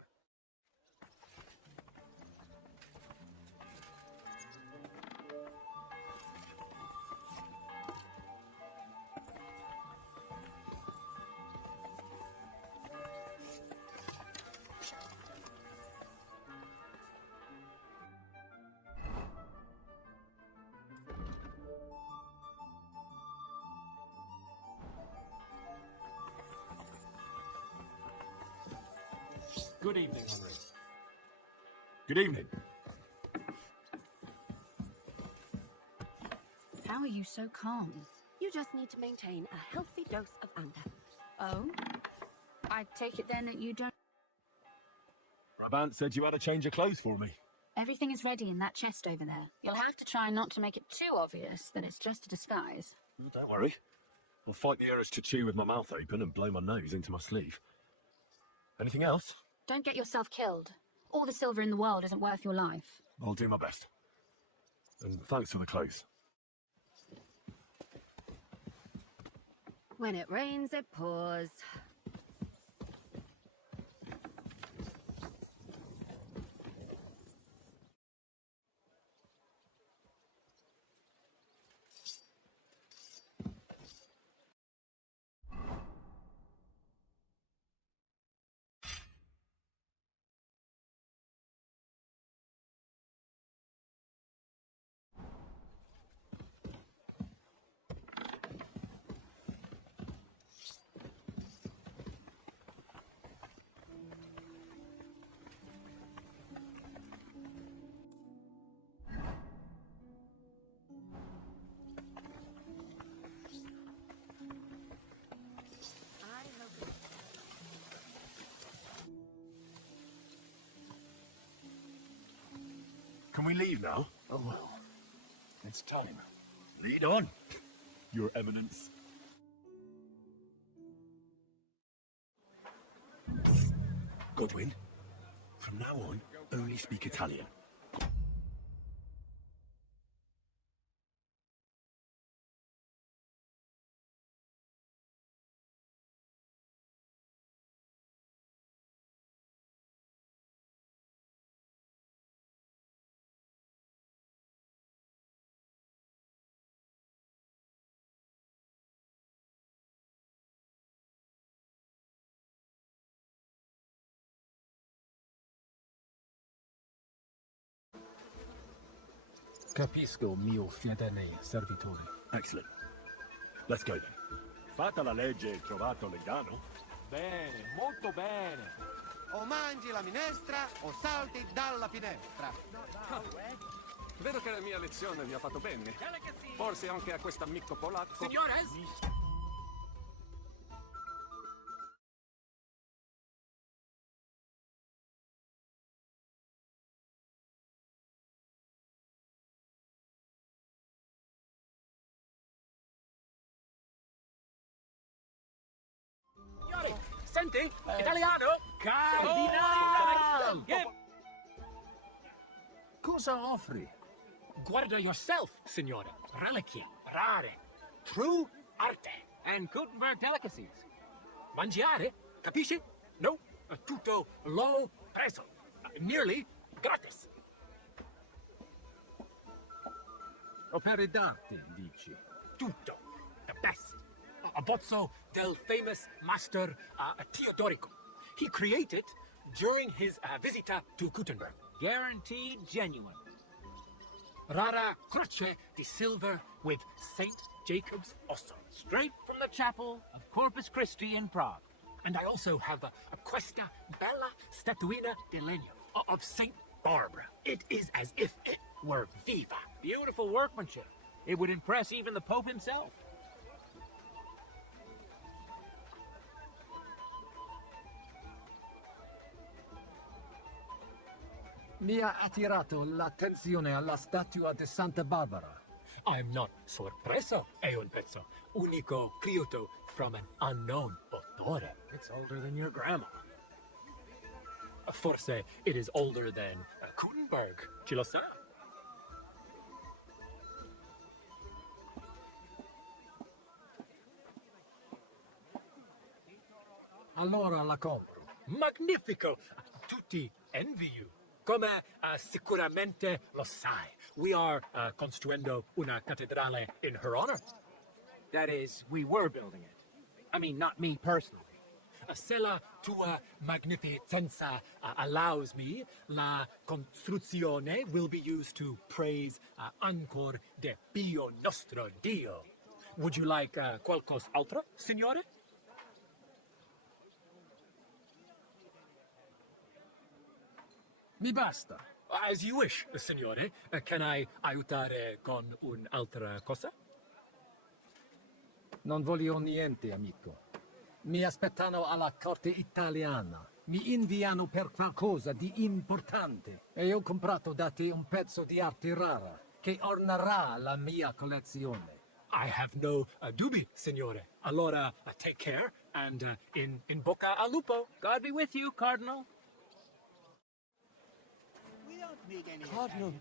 Good evening, Henry. Good evening. How are you so calm? You just need to maintain a healthy dose of anger. Oh? I take it then that you don't... Brabant said you had a change of clothes for me. Everything is ready in that chest over there. You'll have to try not to make it too obvious that it's just a disguise. Don't worry. I'll fight the urge to chew with my mouth open and blow my nose into my sleeve. Anything else? Don't get yourself killed. All the silver in the world isn't worth your life. I'll do my best. And thanks for the clothes. When it rains, it pours. Can we leave now? Oh, well. It's time. Lead on, Your Eminence. Godwin, from now on, only speak Italian. Capisco, mio fedele servitore. Excellent. Let's go then. Fatta la legge e trovato l'ingano. Bene, molto bene. O mangi la minestra o salti dalla finestra. Vedo che la mia lezione vi ha fatto bene. Forse anche a quest'amico polacco. Signores? Signori, senti? Italiano? Cardinale! Cosa offri? Guarda yourself, signore. Reliquie, rare, true arte, and Gutenberg delicacies. Mangiare, capisci? No, tutto low prezzo, nearly gratis. Opere d'arte, dici? Tutto, the best. a bozzo del famous master Teodorico. He created during his visita to Gutenberg. Guaranteed genuine. Rara croce di silver with St. Jacob's osso. Straight from the chapel of Corpus Christi in Prague. And I also have a questa bella statuina di legno of St. Barbara. It is as if it were viva. Beautiful workmanship. It would impress even the Pope himself. Mi ha attirato l'attenzione alla statua di Santa Barbara. I'm not sorpreso, è un pezzo unico criato from an unknown autore. It's older than your grandma. Forse it is older than Gutenberg. Ci lo sa? Allora la compro. Magnifico! Tutti envy you. Come sicuramente lo sai, we are construendo una cattedrale in her honor. That is, we were building it. I mean, not me personally. Se la tua magnificenza allows me, la costruzione will be used to praise ancor de Dio nostro Dio. Would you like qualcos altro, signore? Mi basta. As you wish, signore. Can I aiutare con un'altra cosa? Non voglio niente, amico. Mi aspettano alla corte italiana. Mi inviano per qualcosa di importante. E ho comprato da te un pezzo di arte rara che ornerà la mia collezione. I have no dubbi, signore. Allora, take care and in bocca al lupo. God be with you, Cardinal. Cardinal.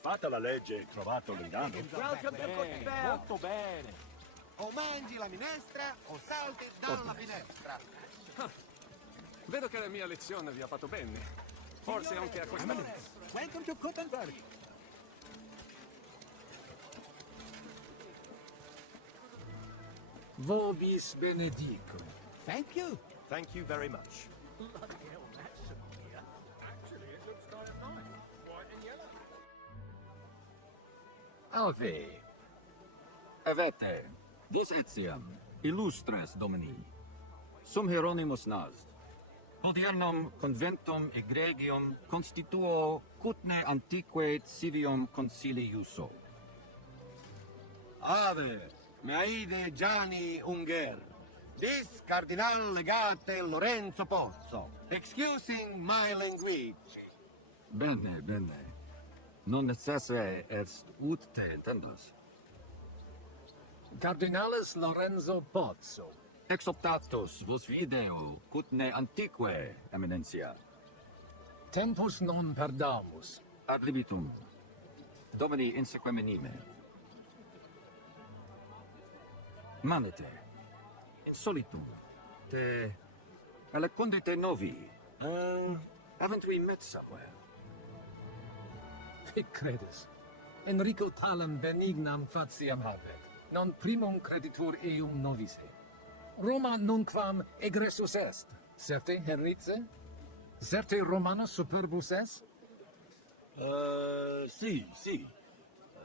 Fatta la legge e trovato l'inganno. Welcome to Gutenberg. Molto bene. O mangi la minestra o salti dalla finestra. Vedo che la mia lezione vi ha fatto bene. Forse anche a questa. Welcome to Gutenberg. Vobis benedicum. Thank you. Thank you very much. Alve. Avete, vos etiam, illustres domini, sum Hieronymus nast, hodiernum conventum egregium constituo cutne antique civium concili iuso. Ave, meaide Gianni Unger, dis Cardinal Legate Lorenzo Pozzo, excusing my language. Bene, bene. Non necesse est ut te intendas. Cardinalis Lorenzo Pozzo. Ex optatus vos video cutne antique, eminentia. Tempus non perdamus. Ad libitum. Domini insequem anime. Manete. Insolitum. Te alecundite novi. Haven't we met somewhere? Hic credis. Enrico talem benignam fatiam habet. Non primum creditur eum novise. Roma nunquam egressus est. Certe, Henrice? Certe Romanus superbus est? Sì, sì.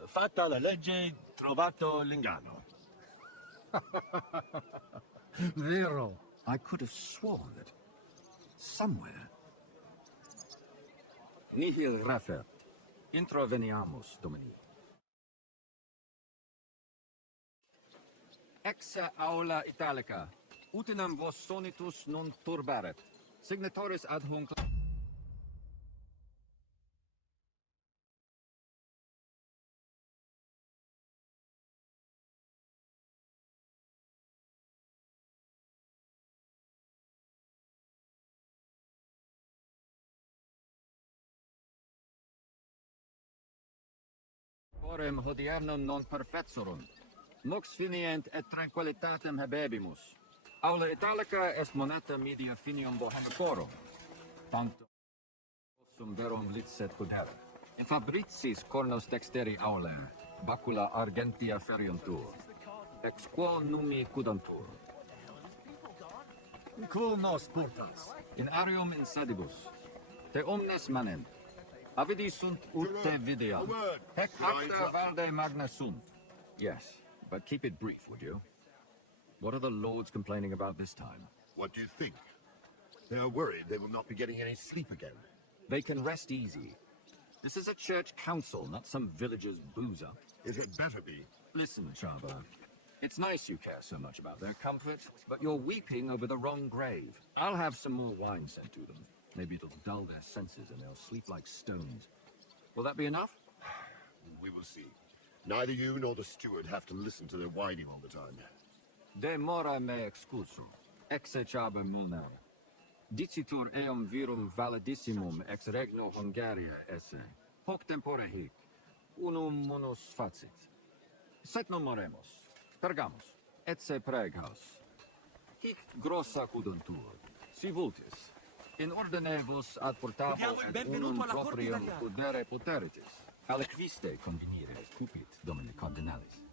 Fatta la legge, trovato l'inganno. Vero. I could have sworn that somewhere. Nihil refer. Intraveniamus, Domini. Ex aula italica. Utinam vos sonitus non turbaret. Signatoris ad hunc. Orem hodiernum non perfetsorum. Lux finient et tranquillitatem habebimus. Aula italica est moneta media finium bohemicorum. Tanto grossum verum licet pudere. In fabricis cornos dexteri aule, bacula argentia feriuntur. Ex quo numi cudantur. Quo nos portas? In arium insedibus. Te omnes manem. Avidi sunt ut te videam. Hec acta valde magna sunt. Yes, but keep it brief, would you? What are the lords complaining about this time? What do you think? They are worried they will not be getting any sleep again. They can rest easy. This is a church council, not some villager's boozer. It had better be. Listen, Chaba. It's nice you care so much about their comfort, but you're weeping over the wrong grave. I'll have some more wine sent to them. Maybe it'll dull their senses and they'll sleep like stones. Will that be enough? We will see. Neither you nor the steward have to listen to their whining all the time. De mora me excusum, exe Chaba mulnam. Dicitur eum virum validissimum ex regno Hungaria esse. Hoc tempore hic, unum munus facit. Sed non moremus, pergamus, etse pregaus. Hic grossa cudentur, si vultis. In ordine vos ad portabo unum proprium pudere poteritis. Aliquiste convenire cupit domine cardinalis.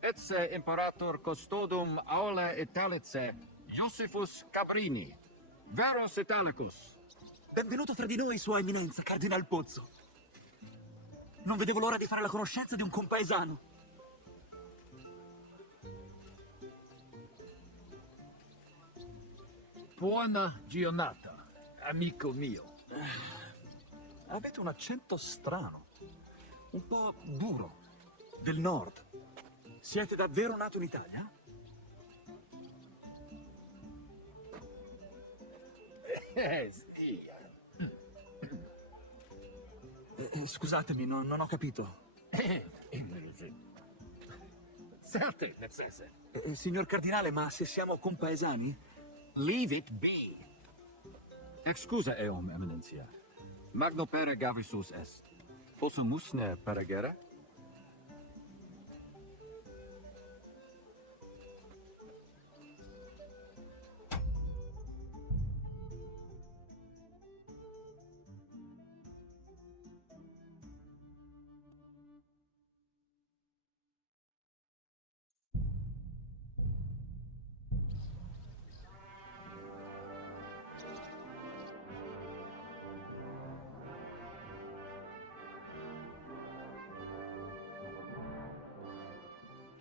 Etse imperator custodum aule Italice Iosifus Cabrini, veros Italicus. Benvenuto fra di noi, Sua Eminenza, Cardinal Pozzo. Non vedevo l'ora di fare la conoscenza di un compaesano. Buona giornata, amico mio. Avete un accento strano, un po' duro, del nord. Siete davvero nato in Italia? Sì. Scusatemi, non ho capito. Certe, nel senso. Signor Cardinale, ma se siamo compaesani? Leave it be. Excusa eum, eminentia. Magno pere gavisus est. Possumus ne peregere?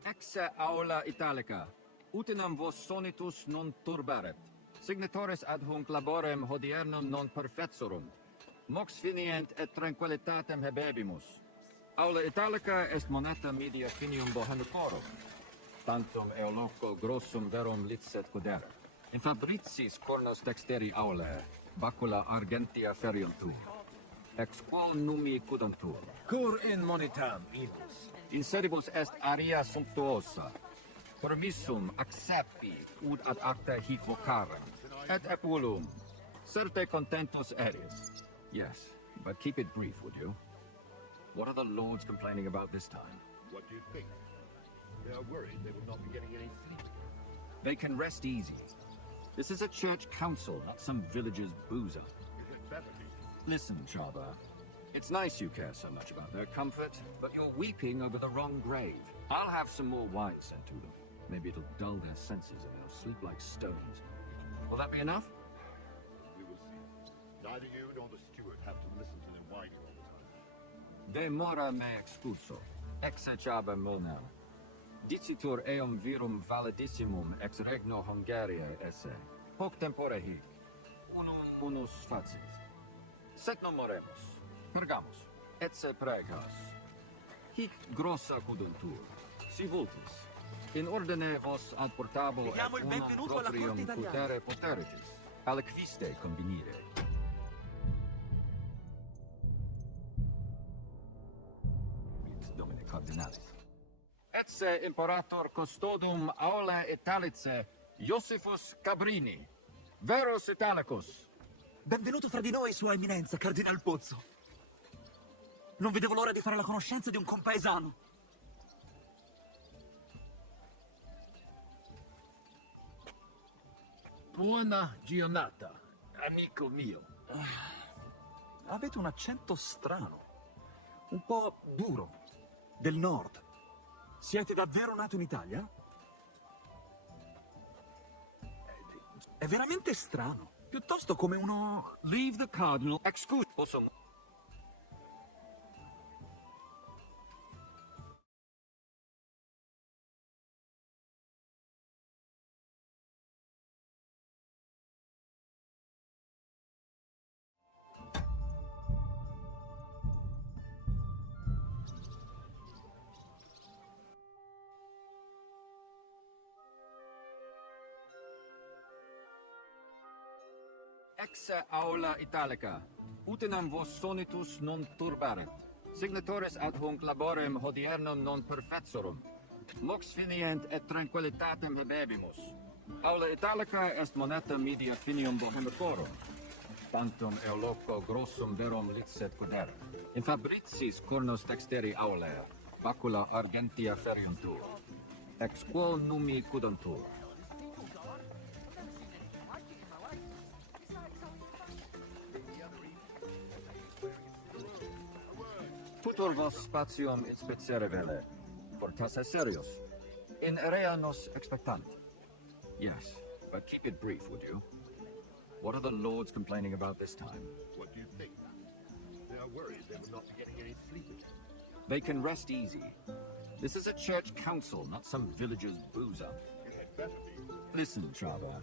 Exe aula Italica, utinam vos sonitus non turbaret. Signatores ad hunc laborem hodiernum non perfetsorum. Mox finient et tranquillitatem habebimus. Aula Italica est moneta media finium bohemicorum. Tantum eoloco grossum verum licet cudere. In fabricis cornos dexteri aulae, bacula argentia feriuntur. Ex quo numi cudantur. Cur in monitam, ilus. In sedibus est aria sumptuosa. Permissum accepti ud ad acta hic vocarem. Et equulum. Certe contentus eris. Yes, but keep it brief, would you? What are the lords complaining about this time? What do you think? They are worried they will not be getting any sleep. They can rest easy. This is a church council, not some villager's boozer. Is it better be? Listen, Chaba. It's nice you care so much about their comfort, but you're weeping over the wrong grave. I'll have some more wine sent to them. Maybe it'll dull their senses and they'll sleep like stones. Will that be enough? We will see. Neither you nor the steward have to listen to them whining all the time. De mora me excurso, exe Chaba mulnam. Dicitur eum virum validissimum ex regno Hungaria esse. Hoc tempore hic, unum munus facit. Sed non moremus. Pergamus, etse pregas. Hic grossa cudentur, si vultis. In ordine vos ad portabo et unum proprium pudere poteritis. Aliquiste convenire. Domine cardinalis. Etse imperator custodum aule Italice Iosifus Cabrini, veros Italicus. Benvenuto fra di noi, Sua Eminenza, Cardinal Pozzo. Non vedevo l'ora di fare la conoscenza di un compaesano. Buona giornata, amico mio. Avete un accento strano. Un po' duro. Del nord. Siete davvero nato in Italia? È veramente strano. Piuttosto come uno... Leave the cardinal... Excuse... Posso... Ex aula italica. Utinam vos sonitus non turbaret. Signatores ad hunc laborem hodiernum non perfetsorum. Mox finient et tranquillitatem habebimus. Aula italica est moneta media finium bohemicorum. Tantum eoloco grossum verum licet codere. In fabricis cornos dexteri aulea. Bacula argentia feriuntur. Ex quo numi cudantur. Tutor vos spatium inspecere vele, fortasse serios. In area nos expectant. Yes, but keep it brief, would you? What are the lords complaining about this time? What do you think? They are worried they will not be getting any sleep again. They can rest easy. This is a church council, not some villager's boozer. You had better be. Listen, Chava.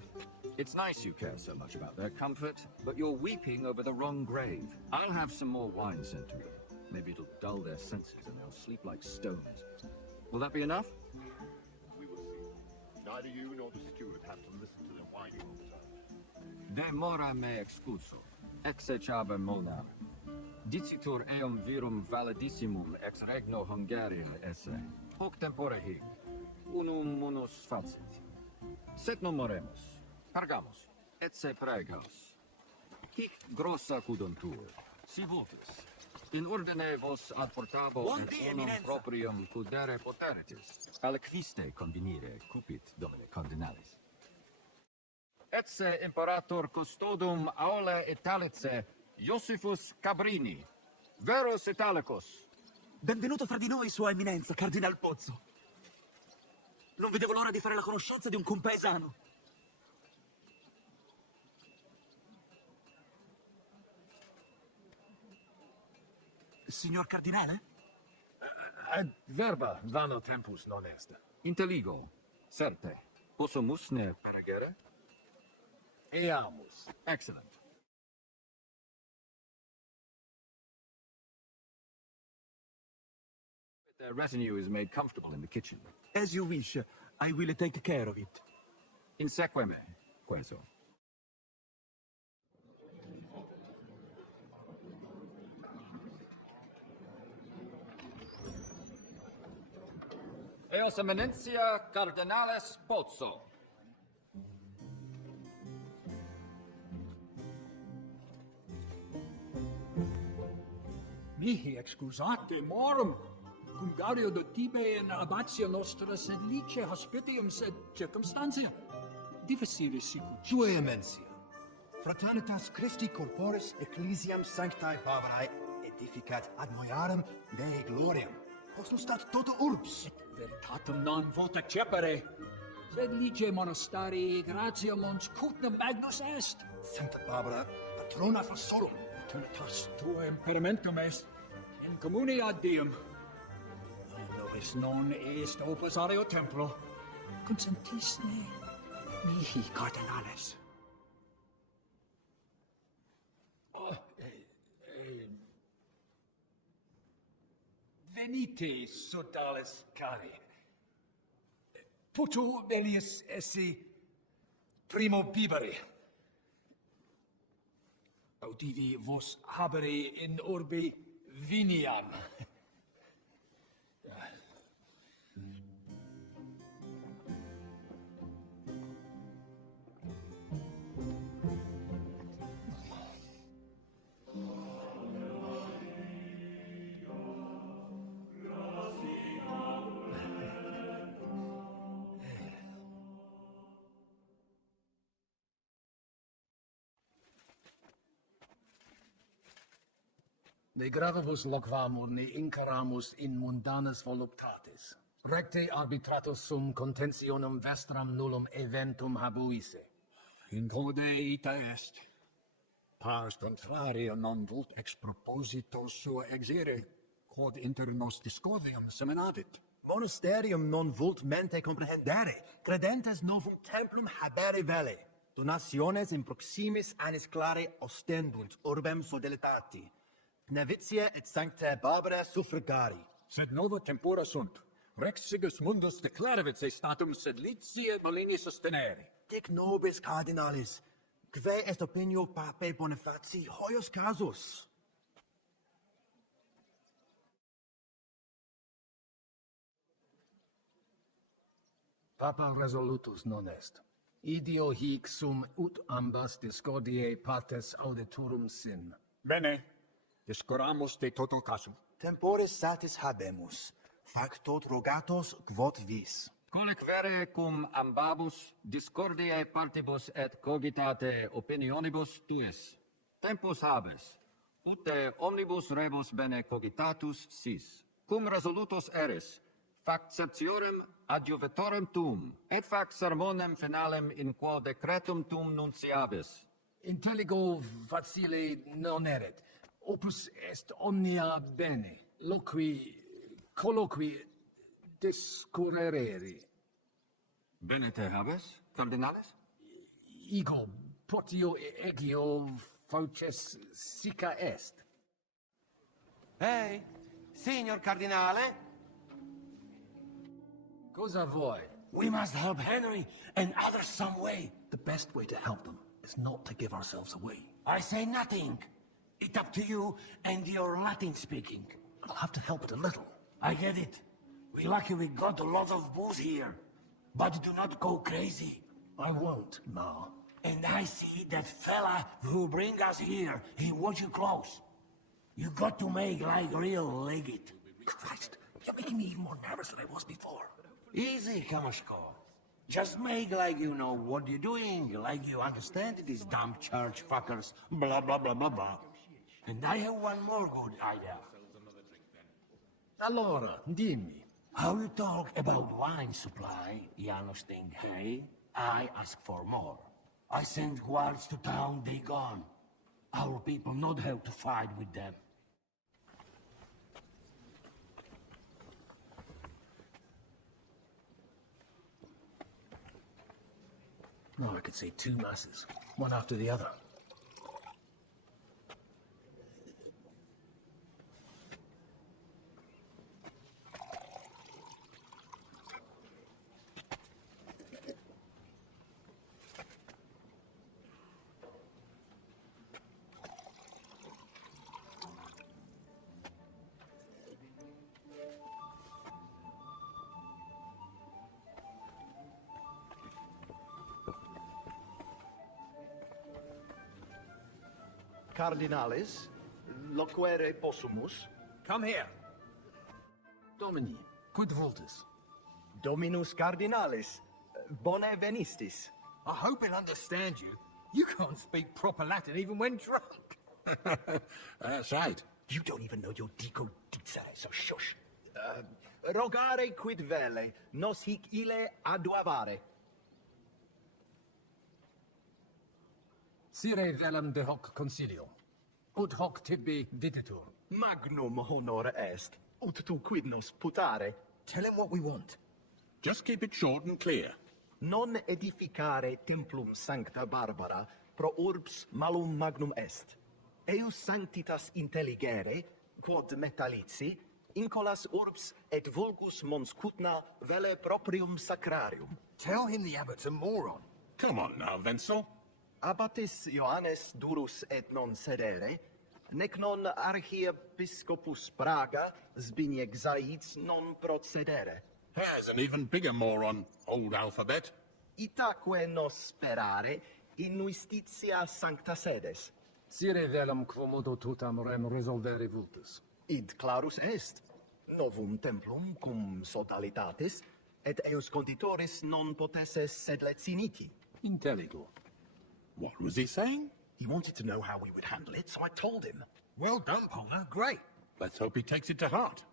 It's nice you care so much about their comfort, but you're weeping over the wrong grave. I'll have some more wine sent to them. Maybe it'll dull their senses and they'll sleep like stones. Will that be enough? We will see. Neither you nor the steward have to listen to their whining all the time. De mora me excuso, exechaber monam. Dicitur eum virum validissimum ex regno Hungaria esse. Hoc tempore hic, unum munus facit. Sed non moremus, pargamus, et se pregos. Hic grossa cuduntur, si votis. In ordine vos ad portabo et onum proprium cudere poteritis, aliquiste convenire cupit domine cardinalis. Etse imperator custodum aule Italice, Iosifus Cabrini, verus Italicus. Benvenuto fra di noi, Sua Eminenza, Cardinal Pozzo. Non vedevo l'ora di fare la conoscenza di un compaesano. Signor Cardinale? Ad verba vano tempus non est. Inteligo, certe. Possumus ne peragere? Eamus. Excellent. Their retinue is made comfortable in the kitchen. As you wish. I will take care of it. Inseque me, queso. Eos eminentia cardinales Pozzo. Mihi excusate morum. Cum gaudio de tibe in abatia nostra sed lice hospitium sed circumstantia. Difficile sicut. Sua Eminentia. Fraternitas Christi corporis ecclesiam sanctae Barbarae edificat ad moiarem Dei gloriam. Postustat tota urbs. Veritatem non vota cepere. Sed lice monastarii gratia mons cutnem magnus est. Sancta Barbara, patrona fossorum. Eternitas tua imperamentum est. In communi ad diem. Nobis non est opus areo templo. Consentisne mihi cardinales. Venite, sodales cari. Putu velius esse primo bibere. Audivi vos habere in orbe viniam. De gravibus loquamur ne incaramus in mundanas voluptatis. Recte arbitratus sum contentionum vestram nullum eventum habuisse. Incode ita est. Pars contrario non vult ex proposito sua exire, quod inter nos discordium seminavit. Monasterium non vult mente comprehendere, credentes novum templum habere vele. Donationes in proximis annis clare ostendunt urbem sodelitati. Nevitia et sancta Barbara suffragari. Sed nova tempora sunt. Rex Sigismundus declaravit se statum sed litia malini sostenere. Dic nobis cardinalis, quae est opinio papae Bonifaci hoius casus? Papa resolutus non est. Idio hic sum ut ambas discordiae partes auditorum sin. Bene, discoramus de toto casum. Temporis satis habemus, factot rogatos quod vis. Colic vere cum ambabus discordiae partibus et cogitate opinionibus tuis. Tempus habes, ut omnibus rebus bene cogitatus sis. Cum resolutus eris, facceptiorem adjuvatorem tuum, et fac sermonem finalem in quo decretum tuum nunciabis. Intelligo facile non erit. Opus est omnia bene. Loqui, colloqui, discurrere. Bene te habes, cardinalis? Ego, potio egio fauces sica est. Hey, signor cardinale? Cosa vuoi? We must help Henry and others some way. The best way to help them is not to give ourselves away. I say nothing. It's up to you and your Latin speaking. I'll have to help it a little. I get it. We lucky we got a lot of booze here. But do not go crazy. I won't, Ma. And I see that fella who bring us here. He watch you close. You got to make like real legit. Christ, you're making me even more nervous than I was before. Easy, Kamashko. Just make like you know what you're doing, like you understand these dumb church fuckers, blah, blah, blah, blah, blah. And I have one more good idea. Allora, dimmi. How you talk about wine supply, you understand, hey? I ask for more. I send guards to town, they gone. Our people not have to fight with them. No, I could say 2 masses, one after the other. Cardinalis, loquere possumus. Come here. Domini, quid vultus? Dominus cardinalis, bone venistis. I hope he'll understand you. You can't speak proper Latin even when drunk. That's right. You don't even know your dico dicere, so shush. Rogare quid vele, nos hic ille aduavare. Sire velum de hoc consilio, ut hoc tibi videtur. Magnum honor est, ut tu quid nos putare. Tell him what we want. Just keep it short and clear. Non edificare templum sancta Barbara pro urbs malum magnum est. Eius sanctitas intelligere, quod metallici, incolas urbs et vulgus mons cutna vele proprium sacrarium. Tell him the abbot's a moron. Come on now, Wenzel. Abbatis Johannes durus et non sedere, nec non archiepiscopus Praga Zbigniew Zaitz non procedere. There's an even bigger moron, old alphabet. Itaque nos sperare in justitia sancta sedes. Sire velum quomodo tutam rem resolvere vultus. Id clarus est. Novum templum cum sodalitatis, et eius conditoris non potesses sed leciniti. Intelligo. What was he saying? He wanted to know how we would handle it, so I told him. Well done, partner. Great. Let's hope he takes it to heart.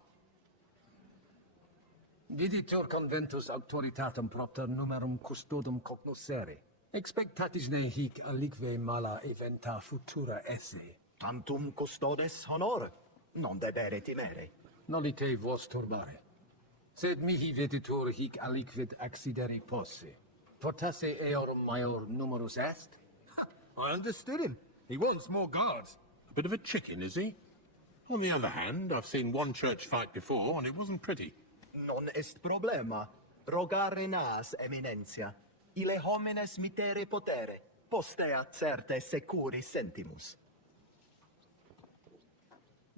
Viditur conventus auctoritatem propter numerum custodum cognoscere. Expectatis ne hic alique mala eventa futura esse. Tantum custodes honore, non debere timere. Nolite vos turbare. Sed mihi viditur hic aliquid accidere posse. Fortasse eorum maior numerus est? I understood him. He wants more guards. A bit of a chicken, is he? On the other hand, I've seen one church fight before, and it wasn't pretty. Non est problema. Rogare nas, eminentia. Ile homines mitere potere. Postea certe securi sentimus.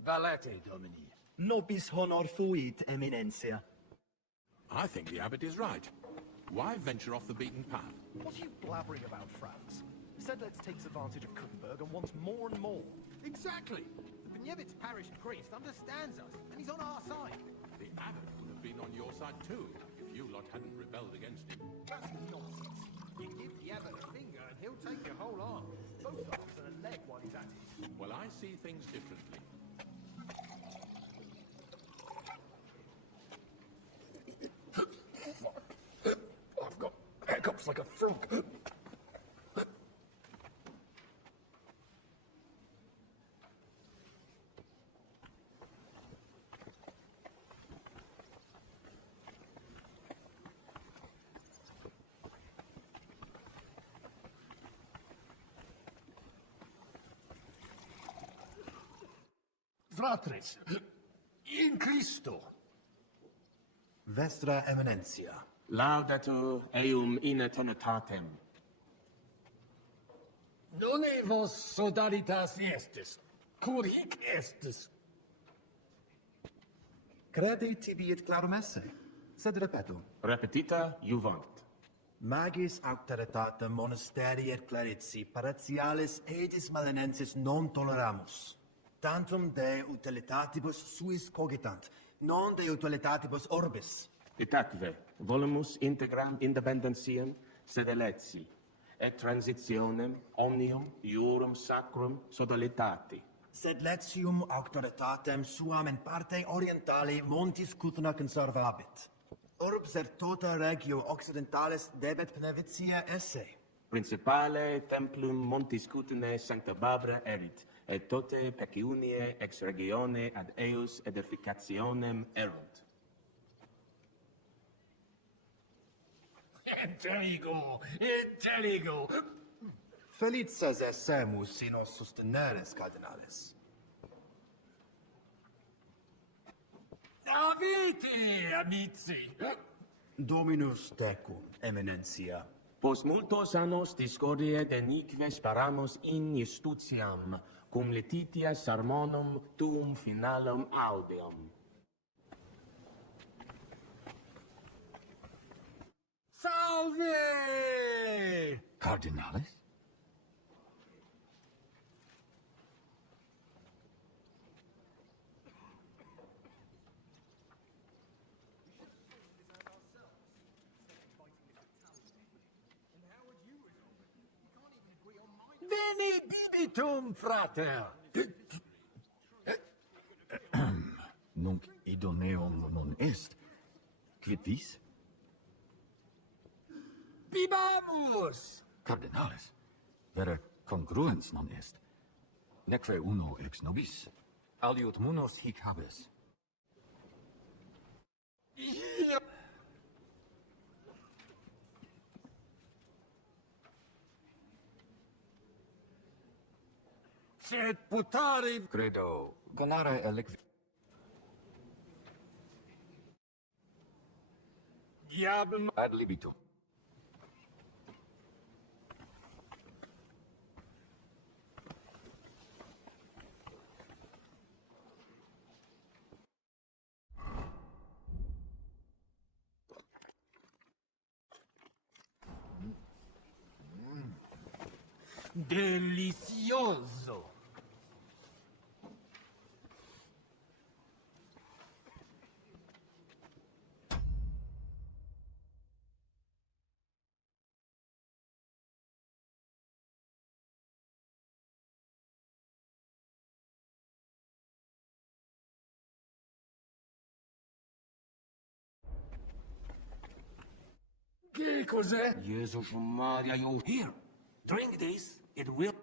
Valete, Domini. Nobis honor fuit, eminentia. I think the abbot is right. Why venture off the beaten path? What are you blabbering about, Franz? Sedlitz takes advantage of Kuttenberg and wants more and more. Exactly. The Benevitz parish priest understands us, and he's on our side. The abbot would have been on your side too, if you lot hadn't rebelled against him. That's nonsense. You give the abbot a finger, and he'll take your whole arm. Both arms and a leg while he's at it. Well, I see things differently. I've got hiccups like a frog. Fratres, in Christo. Vestra eminentia. Laudato eum in eternitatem. None vos sodalitas estis, cur hic estis. Credi tibiet clarum esse, sed repetum. Repetita juvant. Magis auctoritatem monasteri et clerici paratialis edis malinensis non toleramus. Tantum de utilitatibus suis cogitant, non de utilitatibus orbis. Itaque, volumus integram independentiam sed eletsi, et transitionem omnium iurum sacrum sodalitati. Sed letium auctoritatem suam in parte orientali montis Cutna conservabit. Urbs et tota regio occidentalis debet Benevitia esse. Principale templum montis Cutnae sancta Barbara erit, et tote peciunie ex regione ad eius edificationem erunt. Intelligo, intelligo. Felices essemus si nos susteneres, cardinales. Avite, amici. Dominus tecum, eminentia. Post multos annos discordie denique sparamus in justitiam, cum letitia sermonum tuum finalum audeum. Salve! Cardinales? Benedictum, frater! Nunc idoneum non est. Quid vis? Vivamus! Cardinales, vere congruens non est. Neque uno ex nobis. Aliud munus hic habes. Sed putari... Credo, ganare eliqui. Diablo... Ad libitum. Delicioso! Che cos'è? Jesus Maria, you here. Drink this. It will...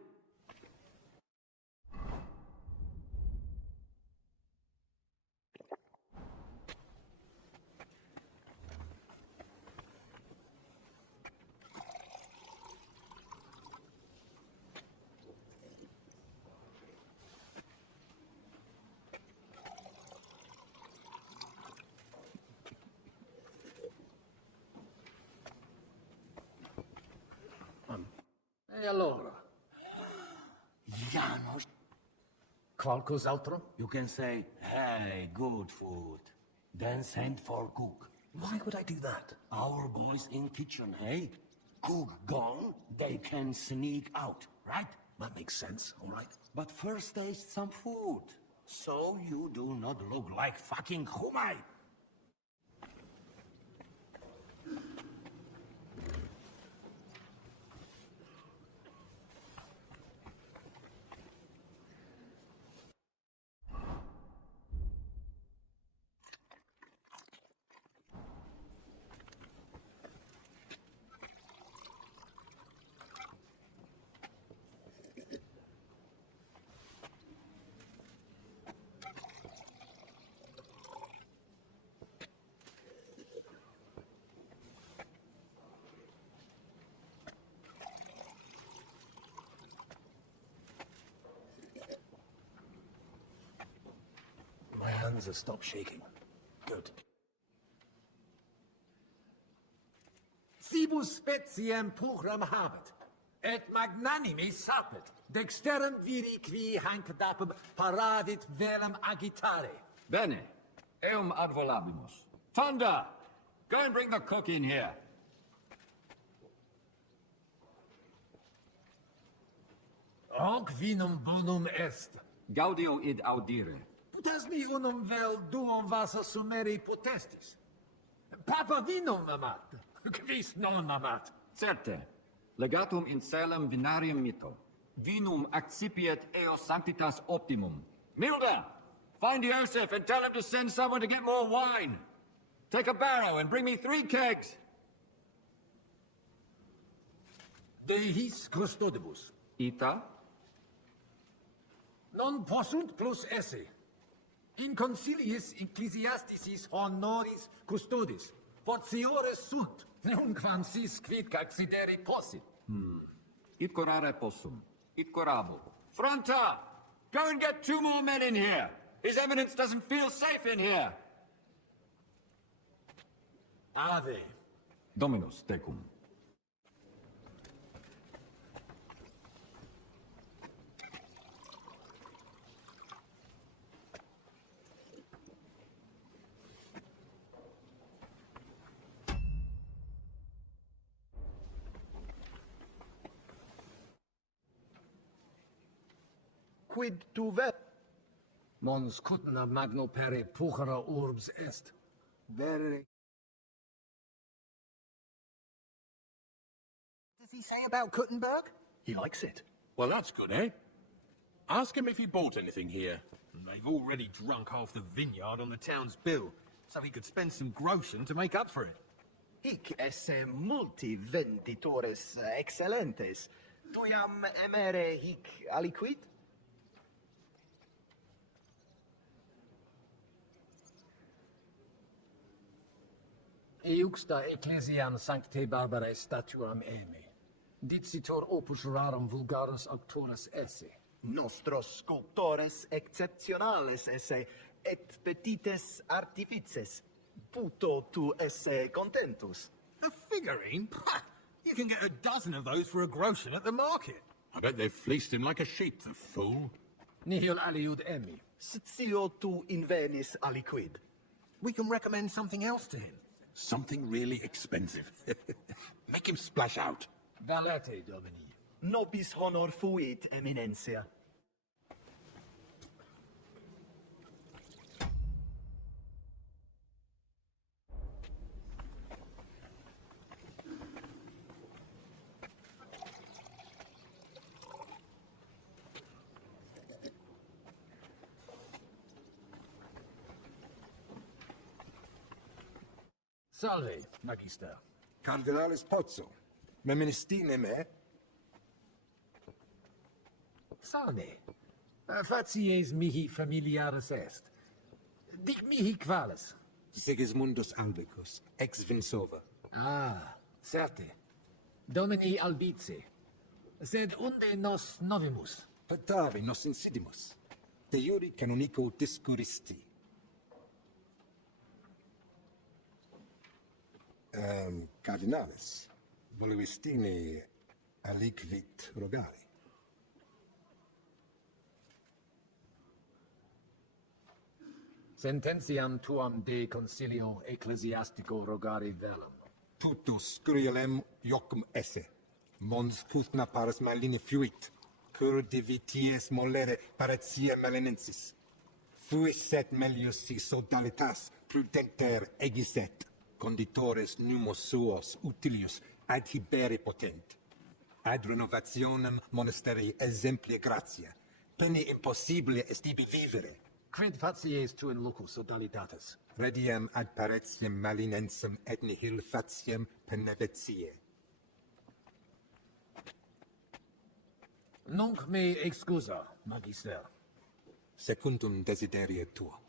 E allora? Janos. Qualcos'altro? You can say, hey, good food. Then send for cook. Why would I do that? Our boys in kitchen, hey? Cook gone, they can sneak out, right? That makes sense, all right. But first taste some food. So you do not look like fucking Humai. My hands have stopped shaking. Good. Cibus speciem pugram habet, et magnanimis sapet, dexterum viri qui hanc dapem paradit velum agitare. Bene, eum ad volabimus. Tonda, go and bring the cook in here. Hoc vinum bonum est. Gaudio id audire. Putes mi unum vel duum vasa sumeri potestis. Papa vinum amat, quis non amat. Certe, legatum in celem vinarium mito. Vinum accipiet eo sanctitas optimum. Milda, find Joseph and tell him to send someone to get more wine. Take a barrow and bring me 3 kegs. De his custodibus. Ita? Non possunt plus esse. In conciliis ecclesiasticis honoris custodis. Fortiores sunt, nunquam sis quid accidere possit. It corare possum. It corabo. Fronta! Go and get 2 more men in here. His Eminence doesn't feel safe in here. Ave. Dominus tecum. Quid tu vel? Mons cutna magno pere puchera urbs est. Vere. Does he say about Kuttenberg? He likes it. Well, that's good, eh? Ask him if he bought anything here. They've already drunk half the vineyard on the town's bill, so he could spend some groschen to make up for it. Hic esse multi venditores excellentes. Tuiam emere hic aliquid? Euxta ecclesiam sancte barbarae statuam eme. Dicitor opus rarum vulgaris auctores esse. Nostros sculptores exceptionales esse, et petites artifices. Puto tu esse contentus. A figurine? Pah! You can get a dozen of those for a groschen at the market. I bet they've fleeced him like a sheep, the fool. Nihil aliud emi. Sitio tu invenis aliquid. We can recommend something else to him. Something really expensive. Make him splash out. Valete, Domini. Nobis honor fuit, eminentia. Salve, Magister. Cardinales Pozzo. Meministine me? Sane. Facies mihi familiaris est. Dic mihi qualis. Sigismundus Albicus, ex Vinsova. Ah, certe. Domini albice. Sed unde nos novimus? Patavi nos insidimus. De iuri canonico discuristi. Cardinales, volevistini aliquid rogari. Sententiam tuam de consilio ecclesiastico rogari velum. Tutus scurialem iocum esse. Mons puthna pares maline fuit. Cur divities molere paretia melenensis. Fuis set melius si sodalitas prudenter egiset. Conditores numos suos utilius ad hibere potent. Ad renovationem monasteri exemplia gratia. Pene impossibile est ibi vivere. Quid facies tu in loco sodalitatis? Rediem ad paretiam malinensem et nihil fatiem penevetiae. Nunc me excusa, magister. Secundum desideria tuo.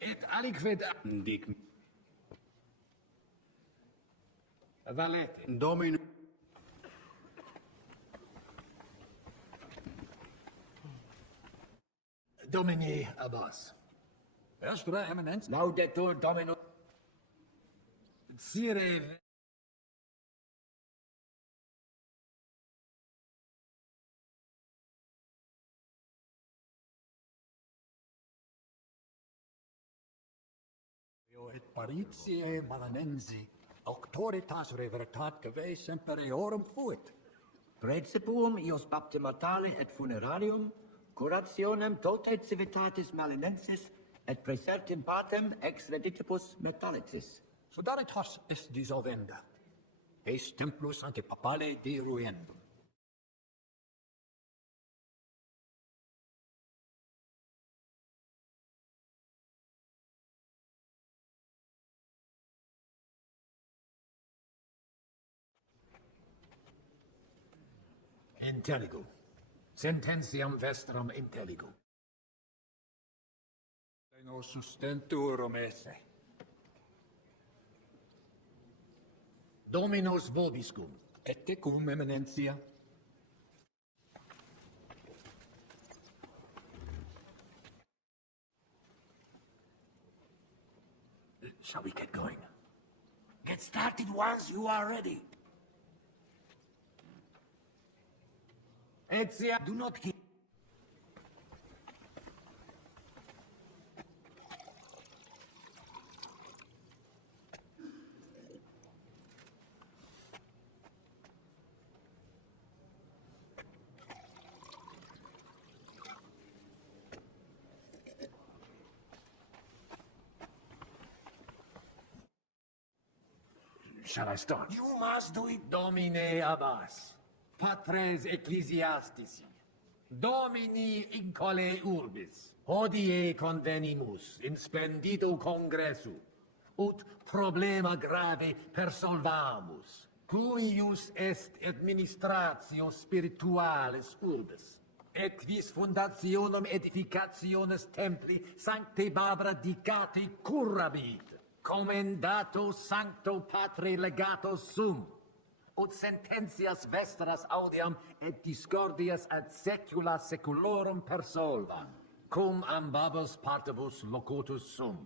Et aliquid dic valete. Domino. Domini abbas. Estra eminence. Laudetur Domino. Sire. Et paritiae malanensi, auctoritas reveritat cave semper eorum fuit. Principium ius baptimatale et funerarium, curationem tote civitatis malinensis, et praesertim partem ex reditibus metallicis. Sodalitas est dissolvenda. Eis templus ante papale deruendum. Intelligo. Sententiam vestram intelligo. No sustenturum esse. Dominus vobiscum. Et tecum eminentia. Shall we get going? Get started once you are ready. Exia. Do not keep... Shall I start? You must do it. Domine abbas. Patres ecclesiastici. Domini incole urbis. Hodie convenimus in splendido congressu. Ut problema grave persolvamus. Cuius est administratio spiritualis urbis. Et quis fundationem edificationes templi sancte Barbara dicate currabit. Commendato sancto patre legato sum. Ut sententias vestras audiam et discordias ad secula seculorum persolva. Cum ambabus partibus locutus sum.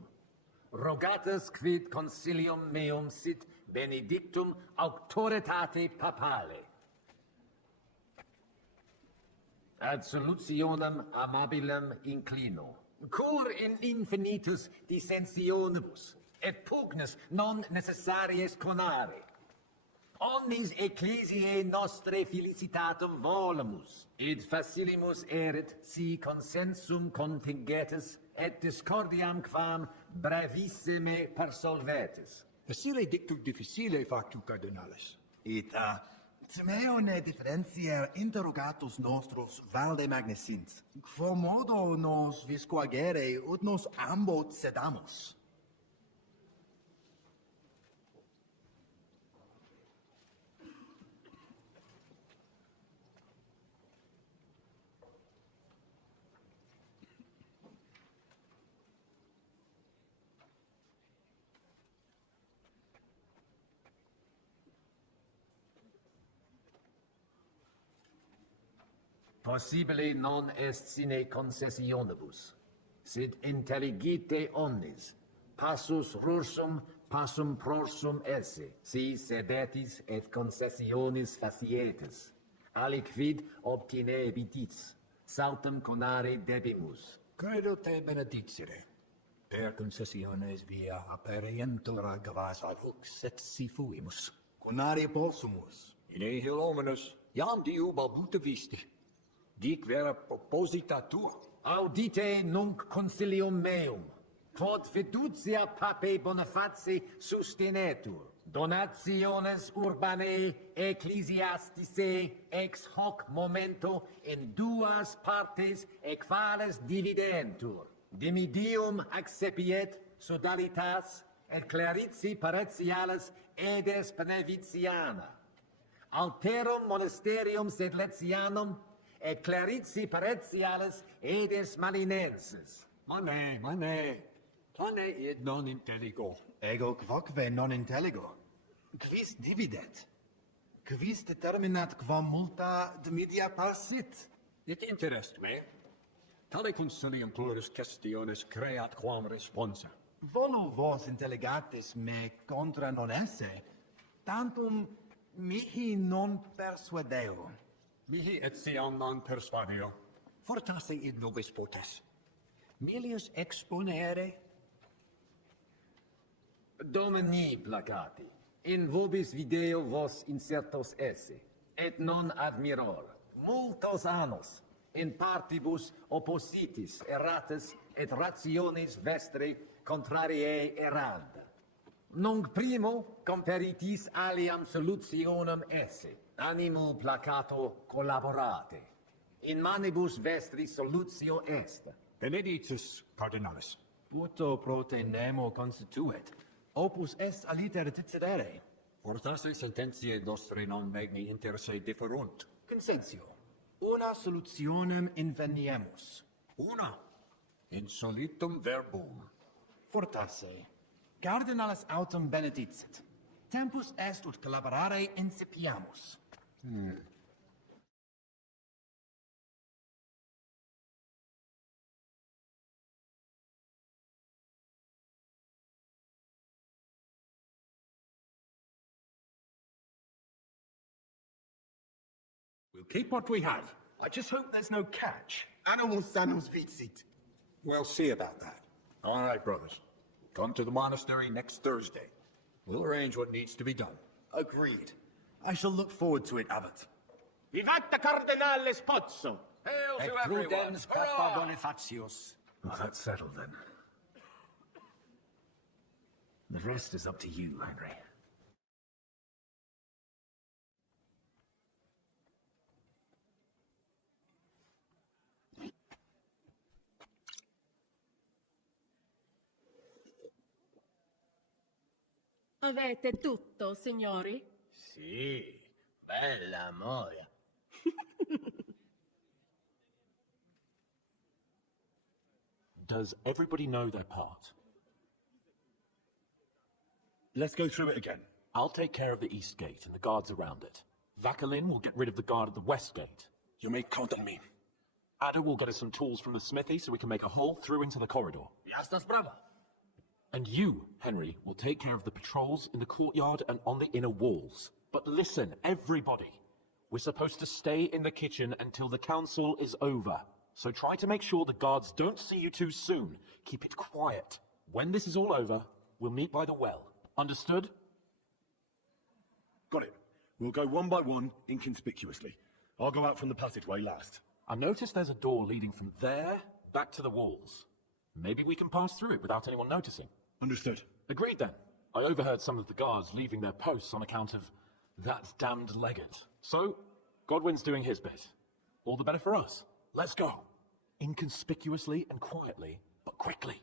Rogatus quid consilium meum sit benedictum auctoritate papale. Ad solutionem amabilem inclino. Cur in infinitus dissensionibus, et pugnis non necessaries conare. Omnis ecclesiae nostre felicitatum volemus, id facilimus erit si consensum contingetis, et discordiam quam brevissime persolvetis. Facile dictu difficile factu, cardinalis. Ita Timeo ne differentiar interrogatus nostros valde magnesint, quomodo nos viscoagere ut nos ambot sedamos. Possibile non est sine concessionibus, sed intelligite omnis, passus rursum, passum prorsum esse, si sedetis et concessionis facietis, aliquid obtinebitis, saltum conare debimus. Credo te benedicere. Per concessiones via aperientura gavas ad hux et si fuimus. Conare possumus. In ehil hominus, jam diu balbuta visti. Dic vera propositatur. Audite nunc concilium meum, quod fiducia pape Boniface sustinetur, donationes urbanae ecclesiasticae ex hoc momento in duas partes equales dividentur, dimidium accepiet sodalitas et clarici paretiales edes beneviciana, alterum monasterium sedletianum et clarici paretiales edes malinenses. Mane, plane id non intelligo. Ego quoque non intelligo. Quis dividet? Quis determinat quam multa dimidia parsit? It interest me. Tale consilium plurus questiones creat quam responsa. Volu vos intelligatis me contra non esse, tantum mihi non persuadeo. Mihi etiam non persuadio. Fortasse id nobis potes. Milius exponere? Domini placati, in vobis video vos insertos esse, et non admiror, multos annos, in partibus oppositis erratis et rationis vestri contrariae erranda. Nunc primo comperitis aliam solutionem esse, animo placato collaborate. In manibus vestri solutio est. Benedictus, cardinalis. Puto prote nemo constituet. Opus est aliter decidere. Fortasse sententiae nostre non magni inter se differunt. Consentio. Una solutionem inveniemus. Una. Insolitum verbum. Fortasse. Cardinalis autem benedicit. Tempus est ut collaborare incipiamus. We'll keep what we have. I just hope there's no catch. Animus sanus vicit. We'll see about that. All right, brothers. Come to the monastery next Thursday. We'll arrange what needs to be done. Agreed. I shall look forward to it, Abbot. Vivat Cardinale Spozzo! Hail Et to everyone! prudens Papa Bonifatius. Well, that's settled then. The rest is up to you, Henry. Avete tutto, signori? Sì, bella amore. Does everybody know their part? Let's go through it again. I'll take care of the east gate and the guards around it. Vakalin will get rid of the guard at the west gate. You may count on me. Ada will get us some tools from the smithy so we can make a hole through into the corridor. Ya estás brava. And you, Henry, will take care of the patrols in the courtyard and on the inner walls. But listen, everybody. We're supposed to stay in the kitchen until the council is over. So try to make sure the guards don't see you too soon. Keep it quiet. When this is all over, we'll meet by the well. Understood? Got it. We'll go one by one, inconspicuously. I'll go out from the passageway last. I noticed there's a door leading from there back to the walls. Maybe we can pass through it without anyone noticing. Understood. Agreed then. I overheard some of the guards leaving their posts on account of that damned legate. So, Godwin's doing his bit. All the better for us. Let's go. Inconspicuously and quietly, but quickly.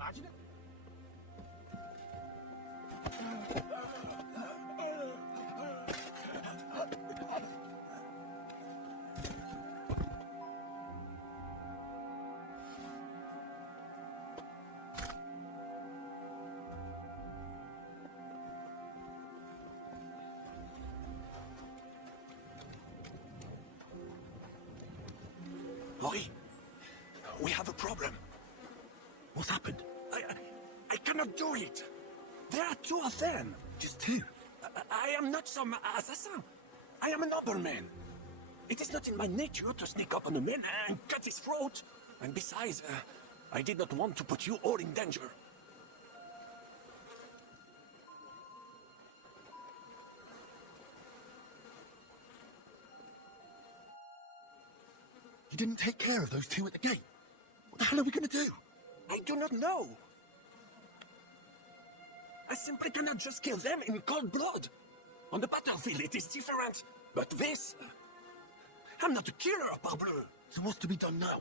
Imagine it. Oi, we have a problem. What's happened? I cannot do it. There are two of them. Just two? I am not some assassin. I am a nobleman. It is not in my nature to sneak up on a man and cut his throat. And besides, I did not want to put you all in danger. You didn't take care of those two at the gate. What the hell are we going to do? I do not know. I simply cannot just kill them in cold blood. On the battlefield, it is different. But this... I'm not a killer, parbleu. So what's to be done now?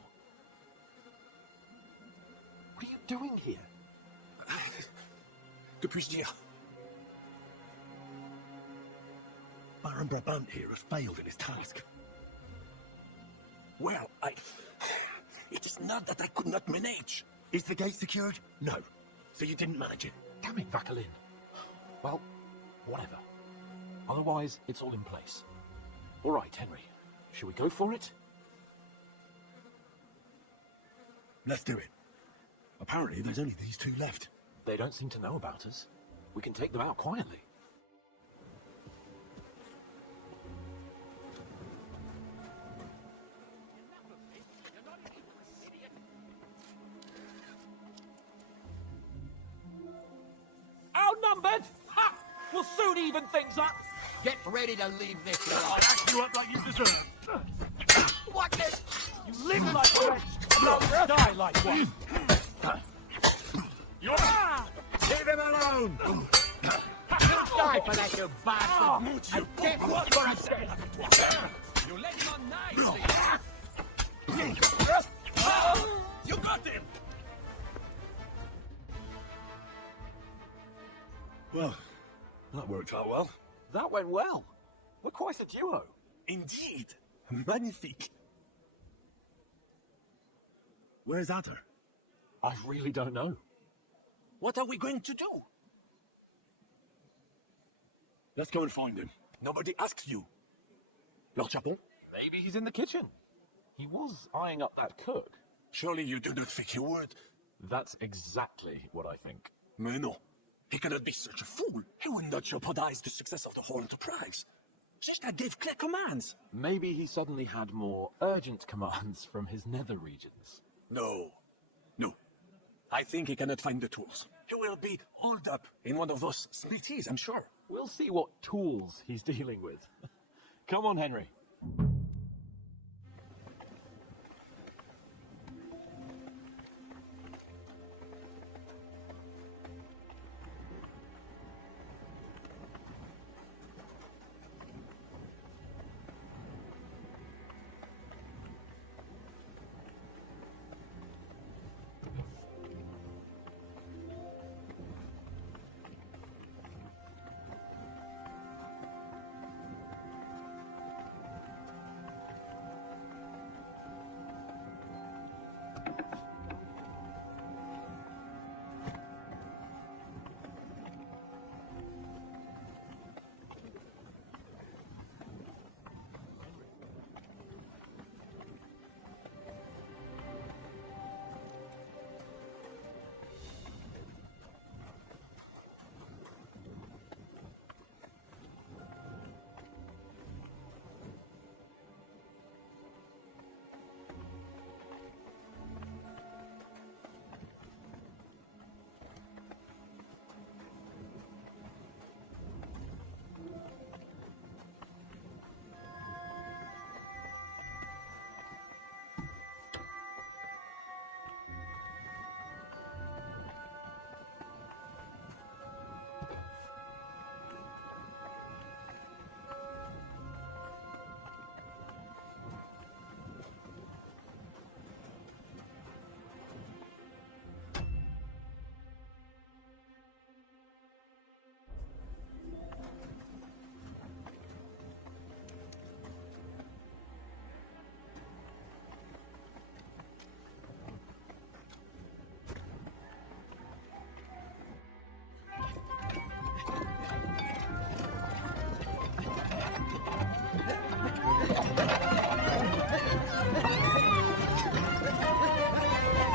What are you doing here? Que puis-je dire? Baron Brabant here has failed in his task. Well, it is not that I could not manage. Is the gate secured? No. So you didn't manage it? Damn it, Vacalin. Well, whatever. Otherwise, it's all in place. All right, Henry. Shall we go for it? Let's do it. Apparently, there's only these two left. They don't seem to know about us. We can take them out quietly. Outnumbered? Ha! We'll soon even things up. Get ready to leave this I'll life. act you up like you deserve. What this? You live like a wretch, you'll die like one. Leave him alone! Die for that, you bastard! And get what for a second! You let him on nicely. You got him! Well, that worked out well. That went well. We're quite a duo. Indeed. Magnifique. Where's Adder? I really don't know. What are we going to do? Let's go and find him. Nobody asks you. Lord Chapel? Maybe he's in the kitchen. He was eyeing up that cook. Surely you do not think he would. That's exactly what I think. Mais no. He cannot be such a fool. He would not jeopardize the success of the whole enterprise. Just gave clear commands. Maybe he suddenly had more urgent commands from his nether regions. No. No. I think he cannot find the tools. He will be holed up in one of those smithies, I'm sure. We'll see what tools he's dealing with. Come on, Henry.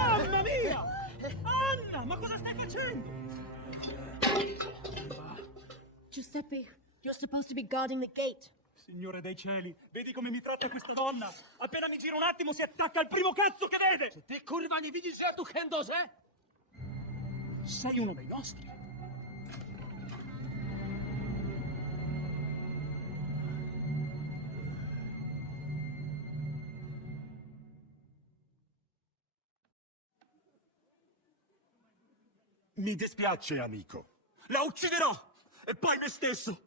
Mamma mia! Anna, ma cosa stai facendo? Giuseppe, you're supposed to be guarding the gate. Signore dei cieli, vedi come mi tratta questa donna? Appena mi giro un attimo si attacca al primo cazzo che vede! Ty kurwa nie widzisz, że ja tu chędożę? Sei uno dei nostri. Mi dispiace, amico. La ucciderò! E poi me stesso!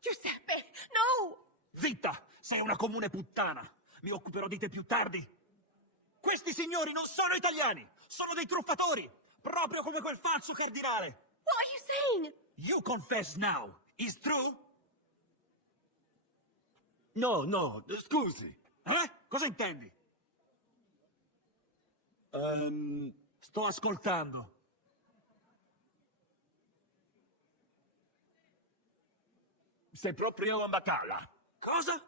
Giuseppe, no! Zitta! Sei una comune puttana! Mi occuperò di te più tardi! Questi signori non sono italiani! Sono dei truffatori! Proprio come quel falso cardinale! What are you saying? You confess now! Is true? No, scusi. Cosa intendi? Sto ascoltando. Sei proprio un baccala. Cosa?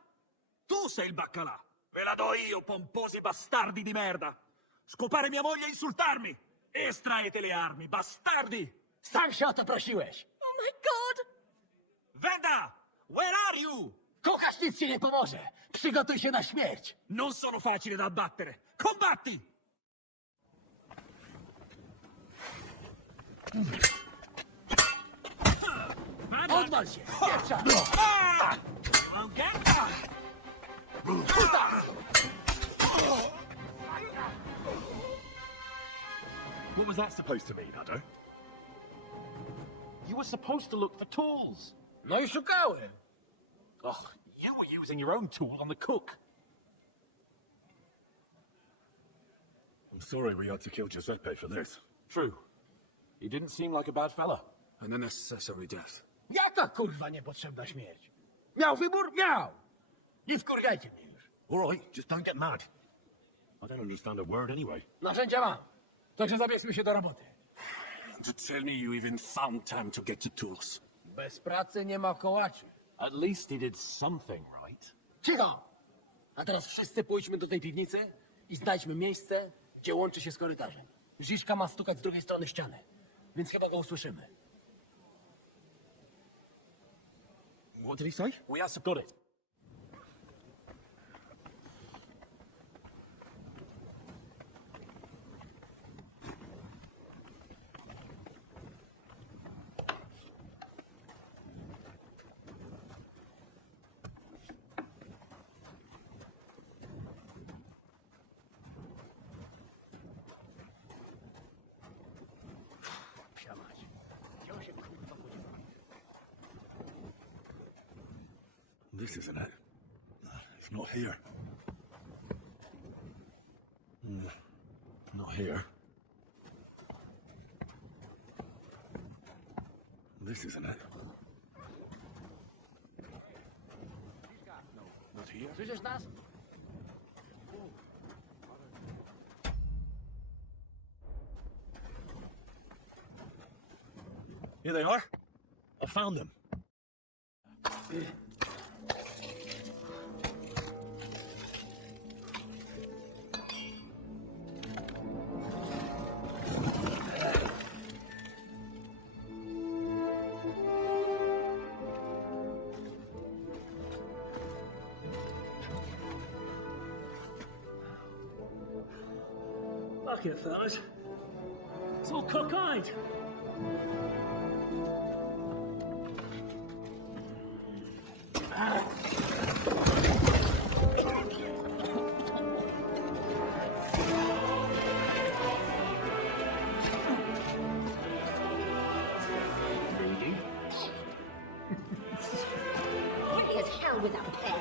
Tu sei il baccalà! Ve la do io, pomposi bastardi di merda! Scopare mia moglie e insultarmi! Estraete le armi, bastardi! Sam się o to prosiłeś. Oh my god! Venda! Where are you? Kochasz nic ci nie pomoże. Przygotuj się na śmierć. Non sono facile da abbattere! Combatti! Odwal się, pieprza! What was that supposed to mean, Addo? You were supposed to look for tools. No i szukałem. Oh, you were using your own tool on the cook. I'm sorry we had to kill Giuseppe for this. True. He didn't seem like a bad fella. An unnecessary death. Jaka kurwa niepotrzebna śmierć? Miał wybór? Miał! Nie wkurwiajcie mnie już. All right, just don't get mad. I don't understand a word anyway. Narzędzia mam. Także zabierzmy się do roboty. To tell me you even found time to get to tools. Bez pracy nie ma kołaczy. At least he did something right. Cicho! A teraz wszyscy pójdźmy do tej piwnicy i znajdźmy miejsce, gdzie łączy się z korytarzem. Ziszka ma stukać z drugiej strony ściany, więc chyba go usłyszymy. What did he say? We also got it. This isn't it. It's not here. Not here. This isn't it. Not here. Słyszysz nas? Here they are. I found them. Fuck it, fellas. It's all cockeyed. Pretty as hell with that pen.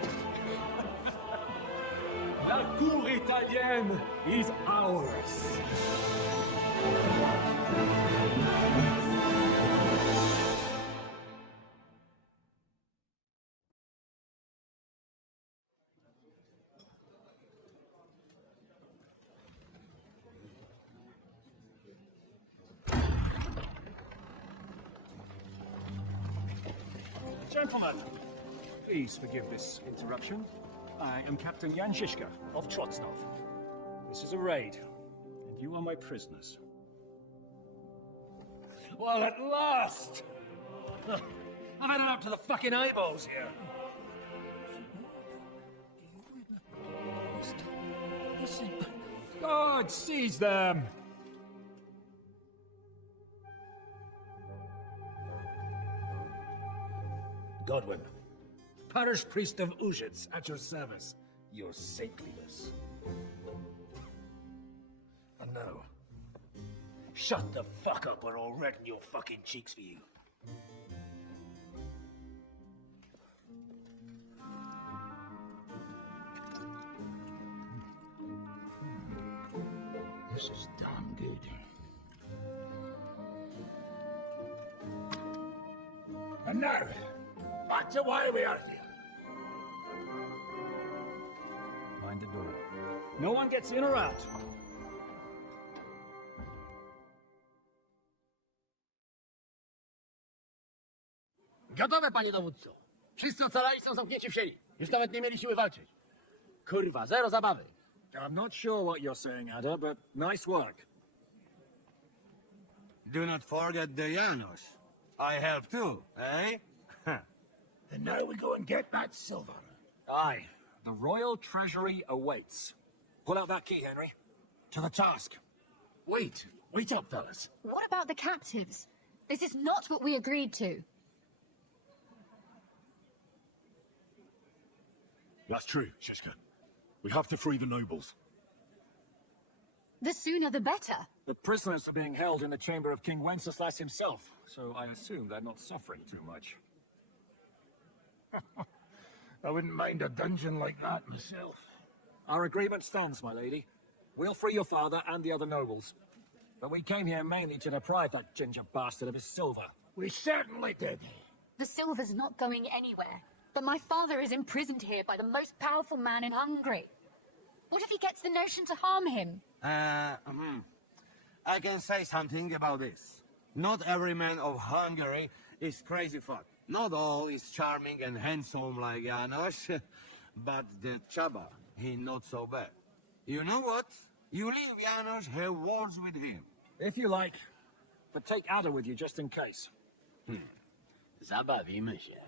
La cour italienne is ours. Gentlemen, please forgive this interruption. I am Captain Jan Žižka of Trotznov. This is a raid, and you are my prisoners. Well, at last! I've had it up to the fucking eyeballs here. God, seize them! Godwin, parish priest of Uzhitz, at your service, your saintliness. And now, shut the fuck up or I'll redden your fucking cheeks for you. This is damn good. And now, back to why we are here. Mind the door. No one gets in or out. Gotowe, panie dowódco. Wszyscy ocalali są zamknięci w sieni. Już nawet nie mieli siły walczyć. Kurwa, zero zabawy. I'm not sure what you're saying, Ada, but nice work. Do not forget the Janos. I help too, eh? And now we go and get that silver. Aye, the royal treasury awaits. Pull out that key, Henry. To the task. Wait up, fellas. What about the captives? This is not what we agreed to. That's true, Žižka. We have to free the nobles. The sooner the better. The prisoners are being held in the chamber of King Wenceslas himself, so I assume they're not suffering too much. I wouldn't mind a dungeon like that myself. Our agreement stands, my lady. We'll free your father and the other nobles. But we came here mainly to deprive that ginger bastard of his silver. We certainly did. The silver's not going anywhere. But my father is imprisoned here by the most powerful man in Hungary. What if he gets the notion to harm him? I can say something about this. Not every man of Hungary is crazy fuck. Not all is charming and handsome like Janos, but the Chaba, he not so bad. You know what? You leave Janos, have words with him. If you like, but take Ada with you just in case. Zabawimy się.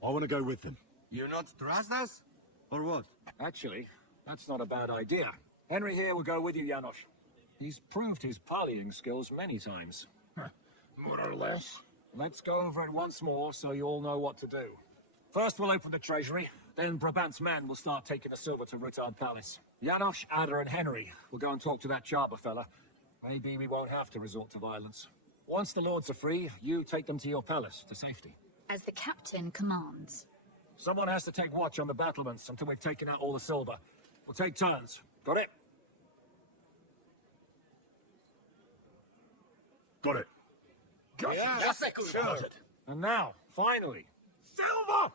I want to go with them. You not trust us? Or what? Actually, that's not a bad idea. Henry here will go with you, Janos. He's proved his parleying skills many times. More or less. Let's go over it once more so you all know what to do. First we'll open the treasury, then Brabant's men will start taking the silver to Ruttard Palace. Janos, Ada and Henry will go and talk to that Chaba fella. Maybe we won't have to resort to violence. Once the lords are free, you take them to your palace, to safety. As the captain commands. Someone has to take watch on the battlements until we've taken out all the silver. We'll take turns. Got it? Got it. Yes, sure. And now, finally, silver!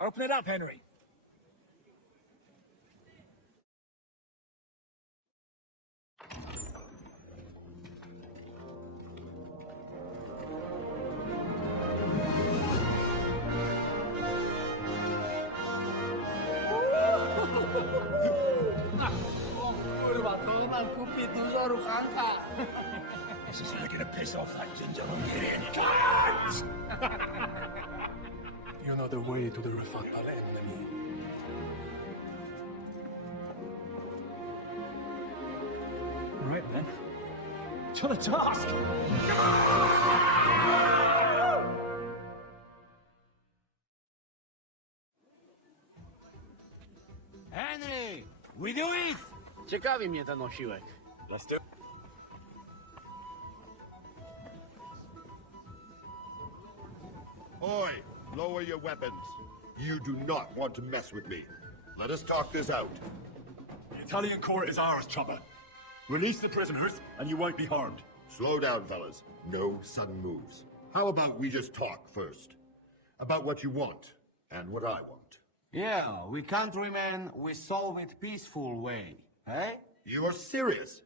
Open it up, Henry. This is not gonna piss off that ginger Hungarian cunt! You know the way to the Rafat Palais, enemy. Right then. To the task! Henry! We do it! Ciekawi mnie ten osiłek. Let's do it. Oi, lower your weapons. You do not want to mess with me. Let us talk this out. The Italian court is ours, Chopper. Release the prisoners, and you won't be harmed. Slow down, fellas. No sudden moves. How about we just talk first? About what you want, and what I want. Yeah, we countrymen, we solve it peaceful way, eh? You are serious?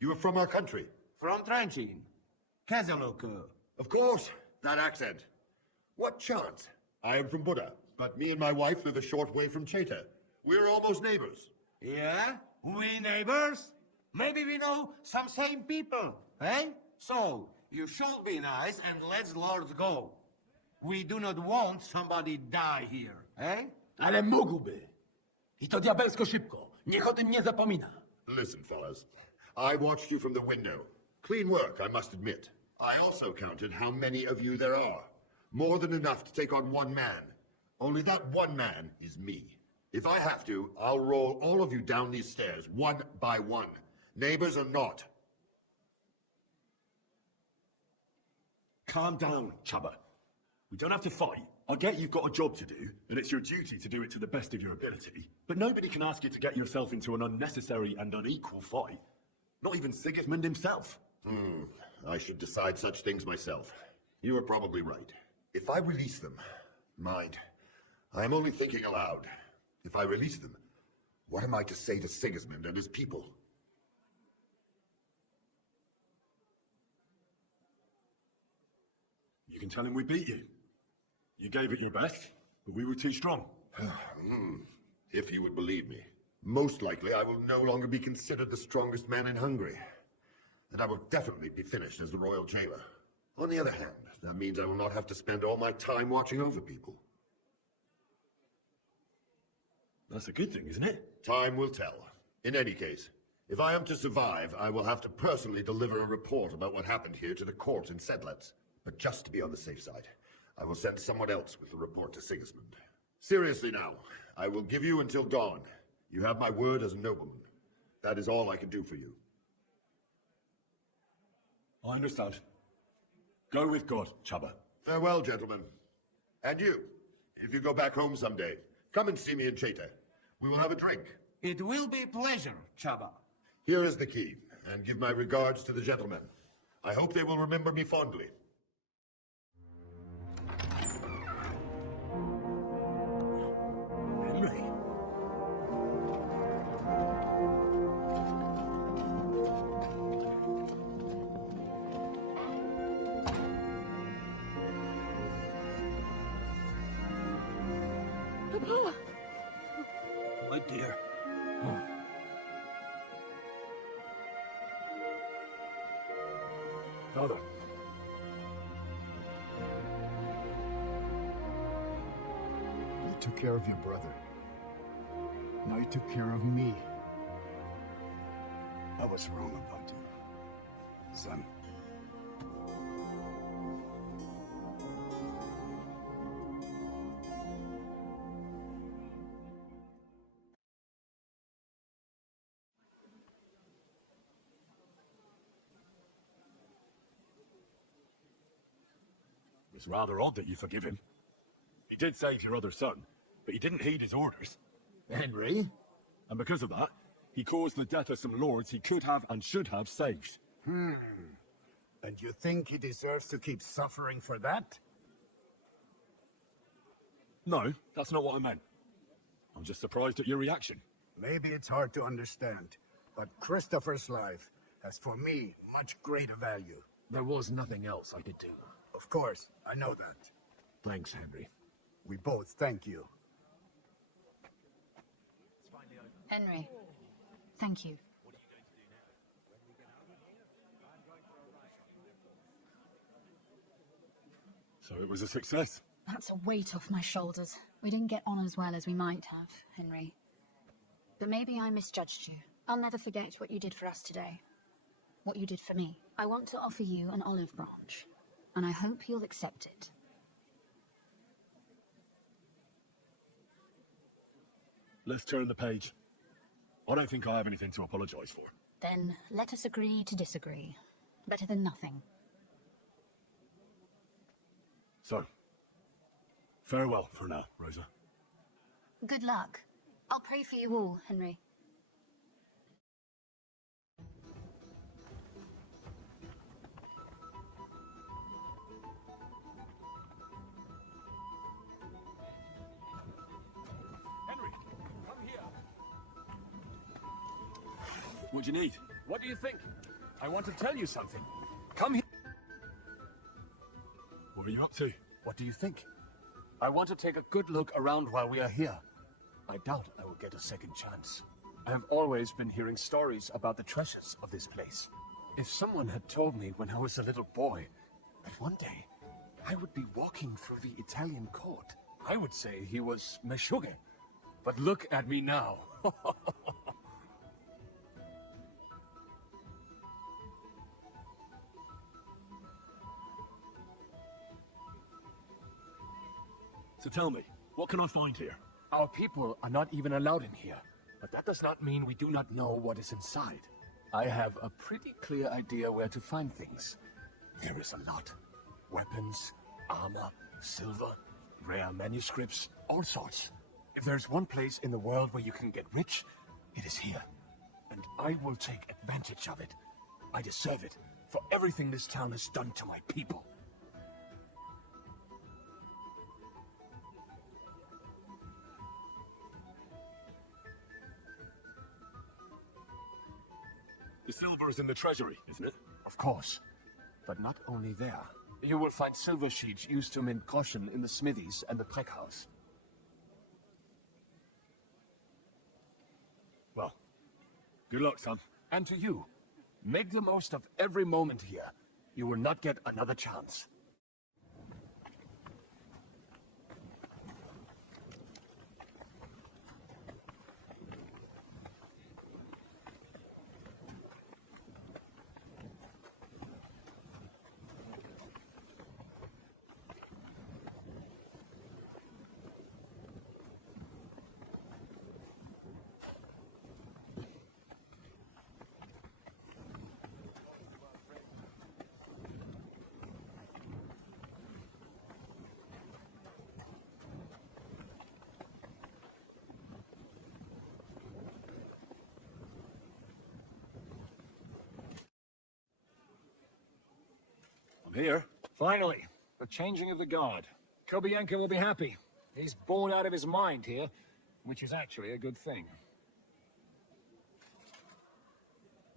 You are from our country? From Trenčín. Kezeluk. Of course, that accent. What chance? I am from Buda, but me and my wife live a short way from Cheta. We're almost neighbors. Yeah? We neighbors? Maybe we know some same people, eh? So, you should be nice and let lords go. We do not want somebody die here, eh? Ale mógłby. I to diabelsko szybko. Niech o tym nie zapomina. Listen, fellas. I watched you from the window. Clean work, I must admit. I also counted how many of you there are. More than enough to take on one man. Only that one man is me. If I have to, I'll roll all of you down these stairs, one by one. Neighbors or not. Calm down, Chubba. We don't have to fight. I get you've got a job to do, and it's your duty to do it to the best of your ability. But nobody can ask you to get yourself into an unnecessary and unequal fight. Not even Sigismund himself. I should decide such things myself. You are probably right. If I release them, mind, I am only thinking aloud. If I release them, what am I to say to Sigismund and his people? You can tell him we beat you. You gave it your best, but we were too strong. If you would believe me. Most likely I will no longer be considered the strongest man in Hungary. And I will definitely be finished as the royal jailer. On the other hand, that means I will not have to spend all my time watching over people. That's a good thing, isn't it? Time will tell. In any case, if I am to survive, I will have to personally deliver a report about what happened here to the court in Sedlec. But just to be on the safe side, I will send someone else with the report to Sigismund. Seriously now, I will give you until dawn. You have my word as a nobleman. That is all I can do for you. I understand. Go with God, Chubba. Farewell, gentlemen. And you, if you go back home someday, come and see me in Cheta. We will have a drink. It will be a pleasure, Chaba. Here is the key, and give my regards to the gentlemen. I hope they will remember me fondly. Henry? Papa! My dear. Father. You took care of your brother. Now you took care of me. I was wrong about you, son. It's rather odd that you forgive him. He did save your other son, but he didn't heed his orders. Henry? And because of that, he caused the death of some lords he could have and should have saved. And you think he deserves to keep suffering for that? No, that's not what I meant. I'm just surprised at your reaction. Maybe it's hard to understand, but Christopher's life has for me much greater value. There was nothing else I could do. Of course, I know that. Thanks, Henry. We both thank you. Henry, thank you. So it was a success. That's a weight off my shoulders. We didn't get on as well as we might have, Henry. But maybe I misjudged you. I'll never forget what you did for us today. What you did for me. I want to offer you an olive branch, and I hope you'll accept it. Let's turn the page. I don't think I have anything to apologize for. Then let us agree to disagree. Better than nothing. So, farewell for now, Rosa. Good luck. I'll pray for you all, Henry. Henry, come here. What do you need? What do you think? I want to tell you something. Come here. What are you up to? What do you think? I want to take a good look around while we are here. I doubt I will get a second chance. I have always been hearing stories about the treasures of this place. If someone had told me when I was a little boy that one day I would be walking through the Italian court, I would say he was Meshuggah. But look at me now. So tell me, what can I find here? Our people are not even allowed in here, but that does not mean we do not know what is inside. I have a pretty clear idea where to find things. There is a lot. Weapons, armor, silver, rare manuscripts, all sorts. If there's one place in the world where you can get rich, it is here. And I will take advantage of it. I deserve it for everything this town has done to my people. The silver is in the treasury, isn't it? Of course. But not only there. You will find silver sheets used to mint caution in the smithies and the pack house. Well, good luck, son. And to you, make the most of every moment here. You will not get another chance. here. Finally, the changing of the guard. Kobienko will be happy. He's bored out of his mind here, which is actually a good thing.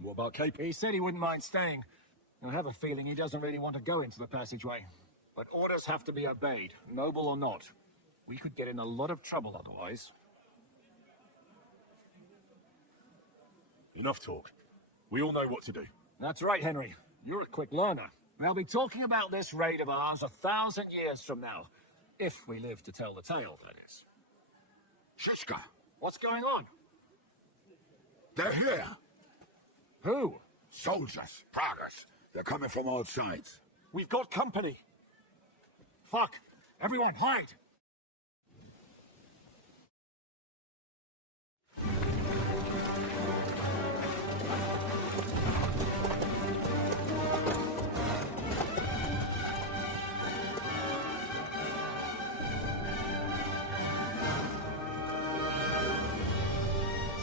What about KP? He said he wouldn't mind staying. I have a feeling he doesn't really want to go into the passageway. But orders have to be obeyed, noble or not. We could get in a lot of trouble otherwise. Enough talk. We all know what to do. That's right, Henry. You're a quick learner. We'll be talking about this raid of ours 1,000 years from now. If we live to tell the tale, that is. Shishka, What's going on? they're here. Who? Soldiers, Pragas. They're coming from all sides. We've got company. Fuck. Everyone, hide!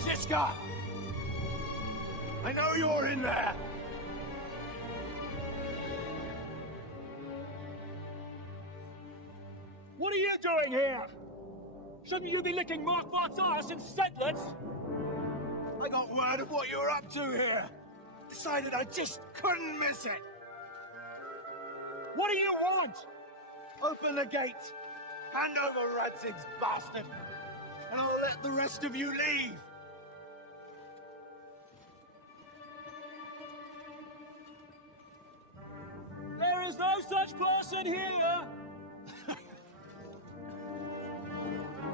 Shishka! I know you're in there! What are you doing here? Shouldn't you be licking Markvart's ass in Setlets? I got word of what you were up to here. Decided I just couldn't miss it. What do you want? Open the gate. Hand over Radzig's bastard. And I'll let the rest of you leave. There is no such person here!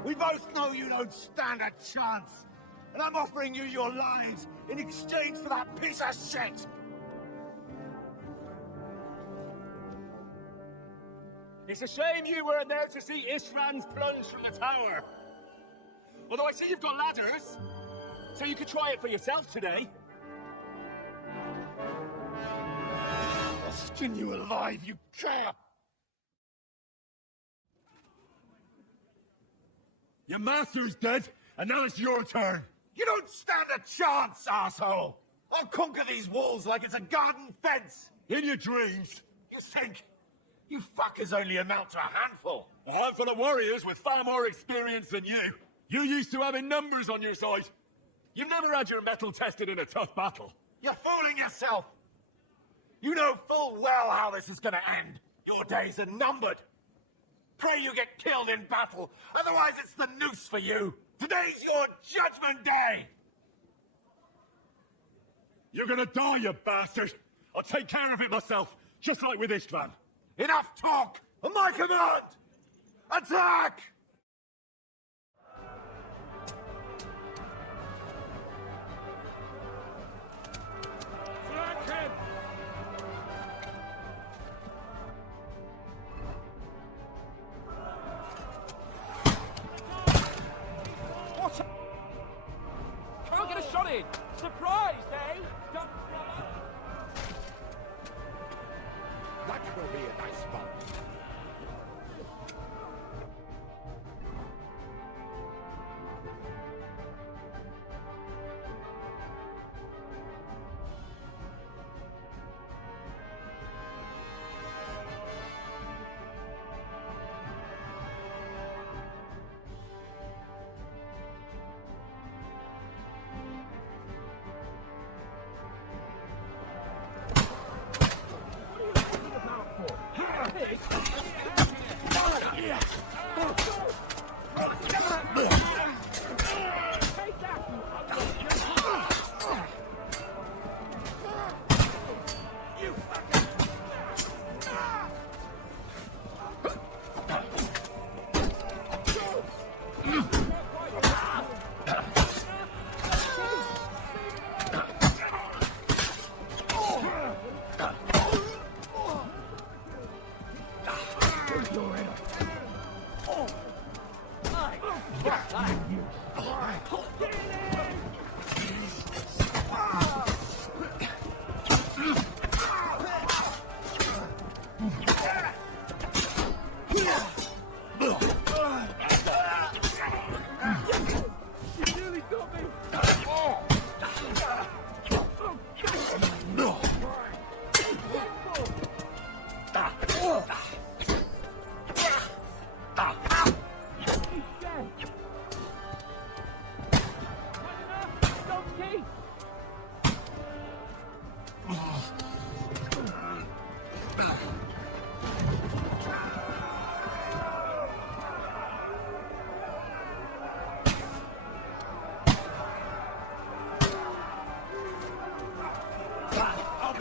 We both know you don't stand a chance. And I'm offering you your lives in exchange for that piece of shit. It's a shame you weren't there to see Ishran's plunge from the tower. Although I see you've got ladders, so you could try it for yourself today. I'll skin you alive, you care. Your master's dead, and now it's your turn. You don't stand a chance, asshole. I'll conquer these walls like it's a garden fence. In your dreams. You think? You fuckers only amount to a handful. A handful of warriors with far more experience than you. You used to having numbers on your side. You've never had your mettle tested in a tough battle. You're fooling yourself. You know full well how this is gonna end. Your days are numbered. Pray you get killed in battle, otherwise it's the noose for you. Today's your judgment day. You're gonna die, you bastard. I'll take care of it myself, just like with Istvan. Enough talk! On my command! Attack! Can't get a shot in! Surprised, eh? That will be a nice spot.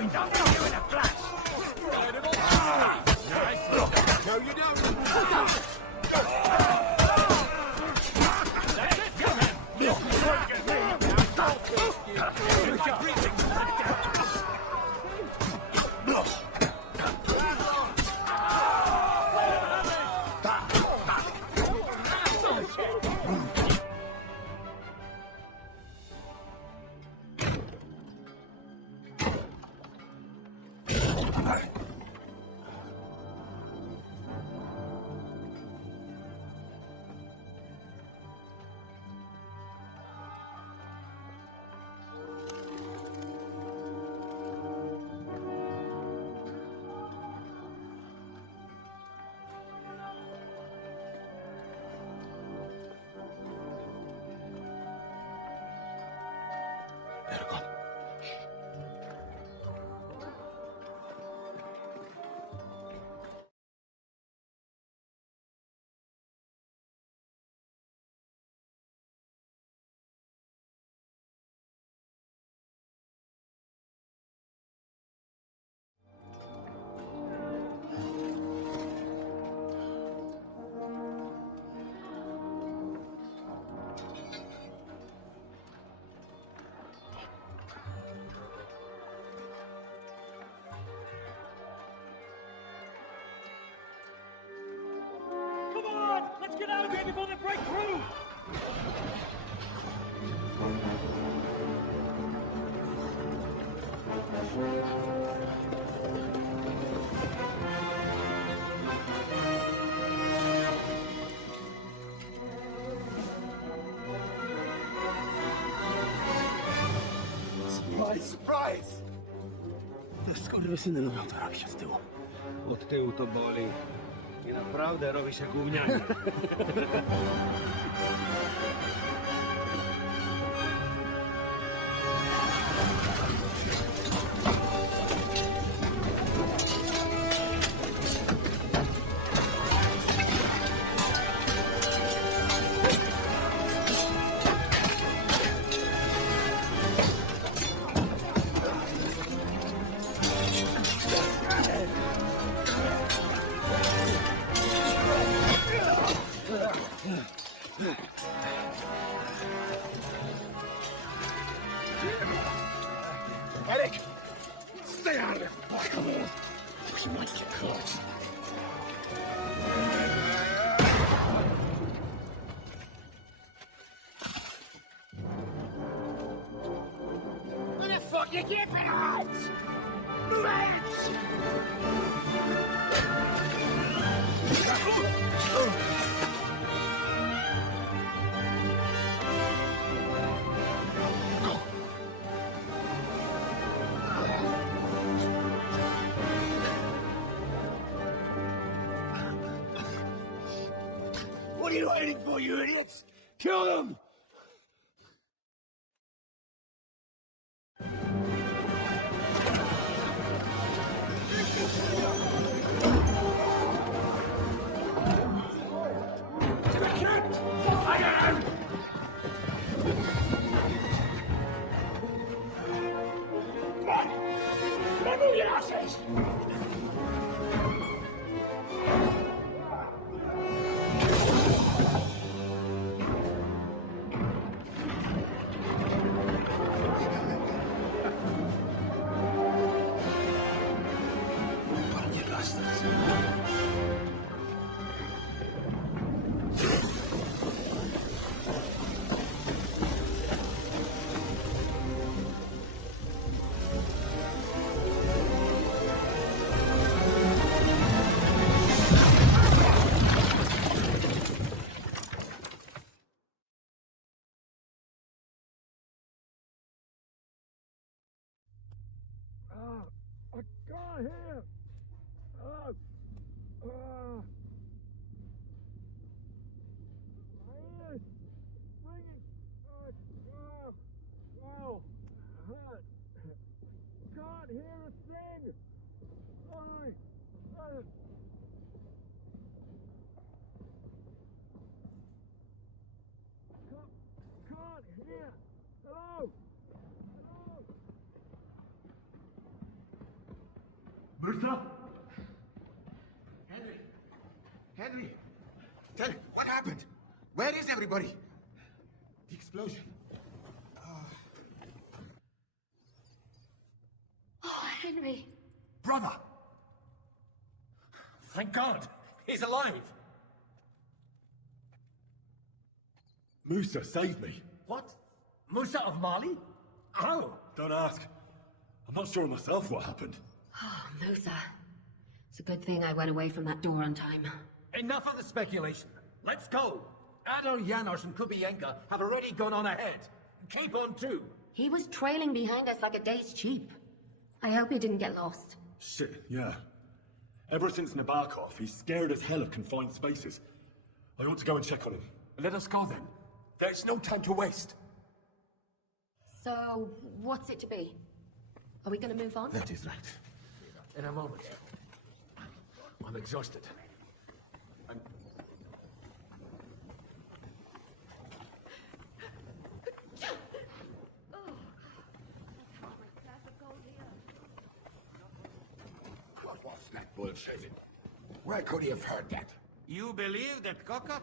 be done for you in a flash! Nice! No, you don't! That's it, come Let's get out of here before they break through! Surprise, surprise! Te skurwysyny lubią to robić od tyłu. Od tyłu to boli. I naprawdę robi się gównianie. Eric! Stay out of it! Oh, come on! You might get caught. Where the fuck you get out? Let's! What are you waiting for, you idiots? Kill them! I can't hear! My ears! Ringing! Wow! Hurt! Can't hear a thing! Can't hear! Hello? Hello? Musa? Henry! Henry! Tell me, what happened? Where is everybody? The explosion. Oh, Henry. Brother! Thank God! He's alive! Musa saved me. What? Musa of Mali? How? Don't ask. I'm not sure myself what happened. Oh, Musa. It's a good thing I went away from that door on time. Enough of the speculation. Let's go. Adar, Janos, and Kubienka have already gone on ahead. Keep on too. He was trailing behind us like a day's sheep. I hope he didn't get lost. Shit, yeah. Ever since Nabokov, he's scared as hell of confined spaces. I ought to go and check on him. Let us go then. There's no time to waste. So, what's it to be? Are we going to move on? That is right. In a moment. I'm exhausted. What was that bullshit? Where could he have heard that? You believe that cockot?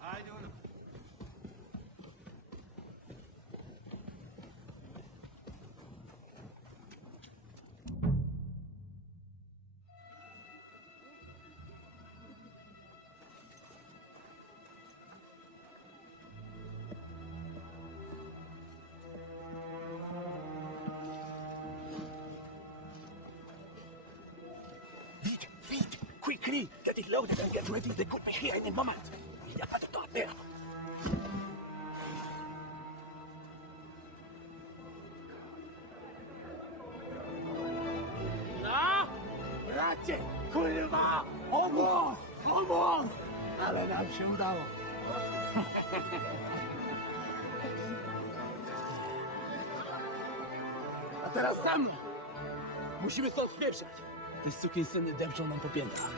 I don't know. Quickly, get it loaded and get ready. They could be here any moment. You better start there. Grazie! Kurwa! Almost! Almost! Ale nam się udało. A teraz za mną! Musimy stąd spieprzać. Te sukinsyny depczą nam po piętach.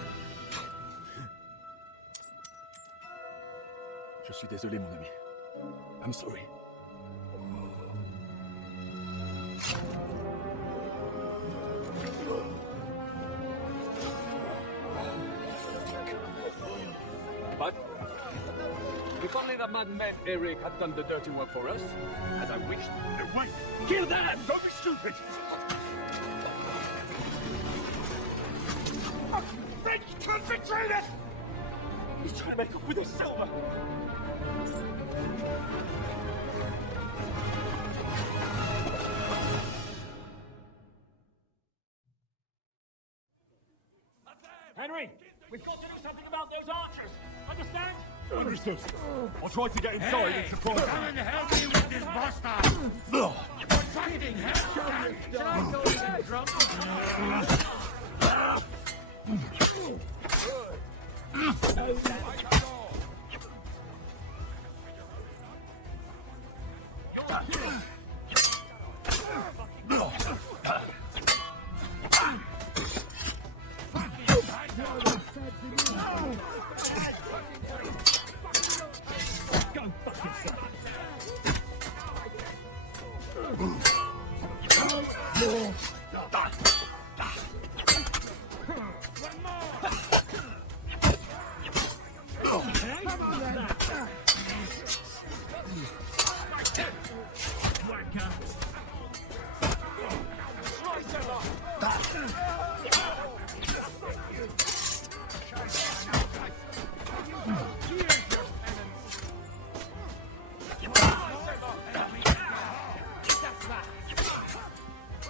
Je suis désolé, mon ami. I'm sorry. But if only the madman Eric had done the dirty work for us, as I wished. Wait! Kill that! Don't be stupid! French concentrated! He's trying to make up with the silver! Henry, we've got to do something about those archers. Understand? Understood. I'll try to get inside and surprise Come and help me with this bastard! What's happening? Should I go and drunk?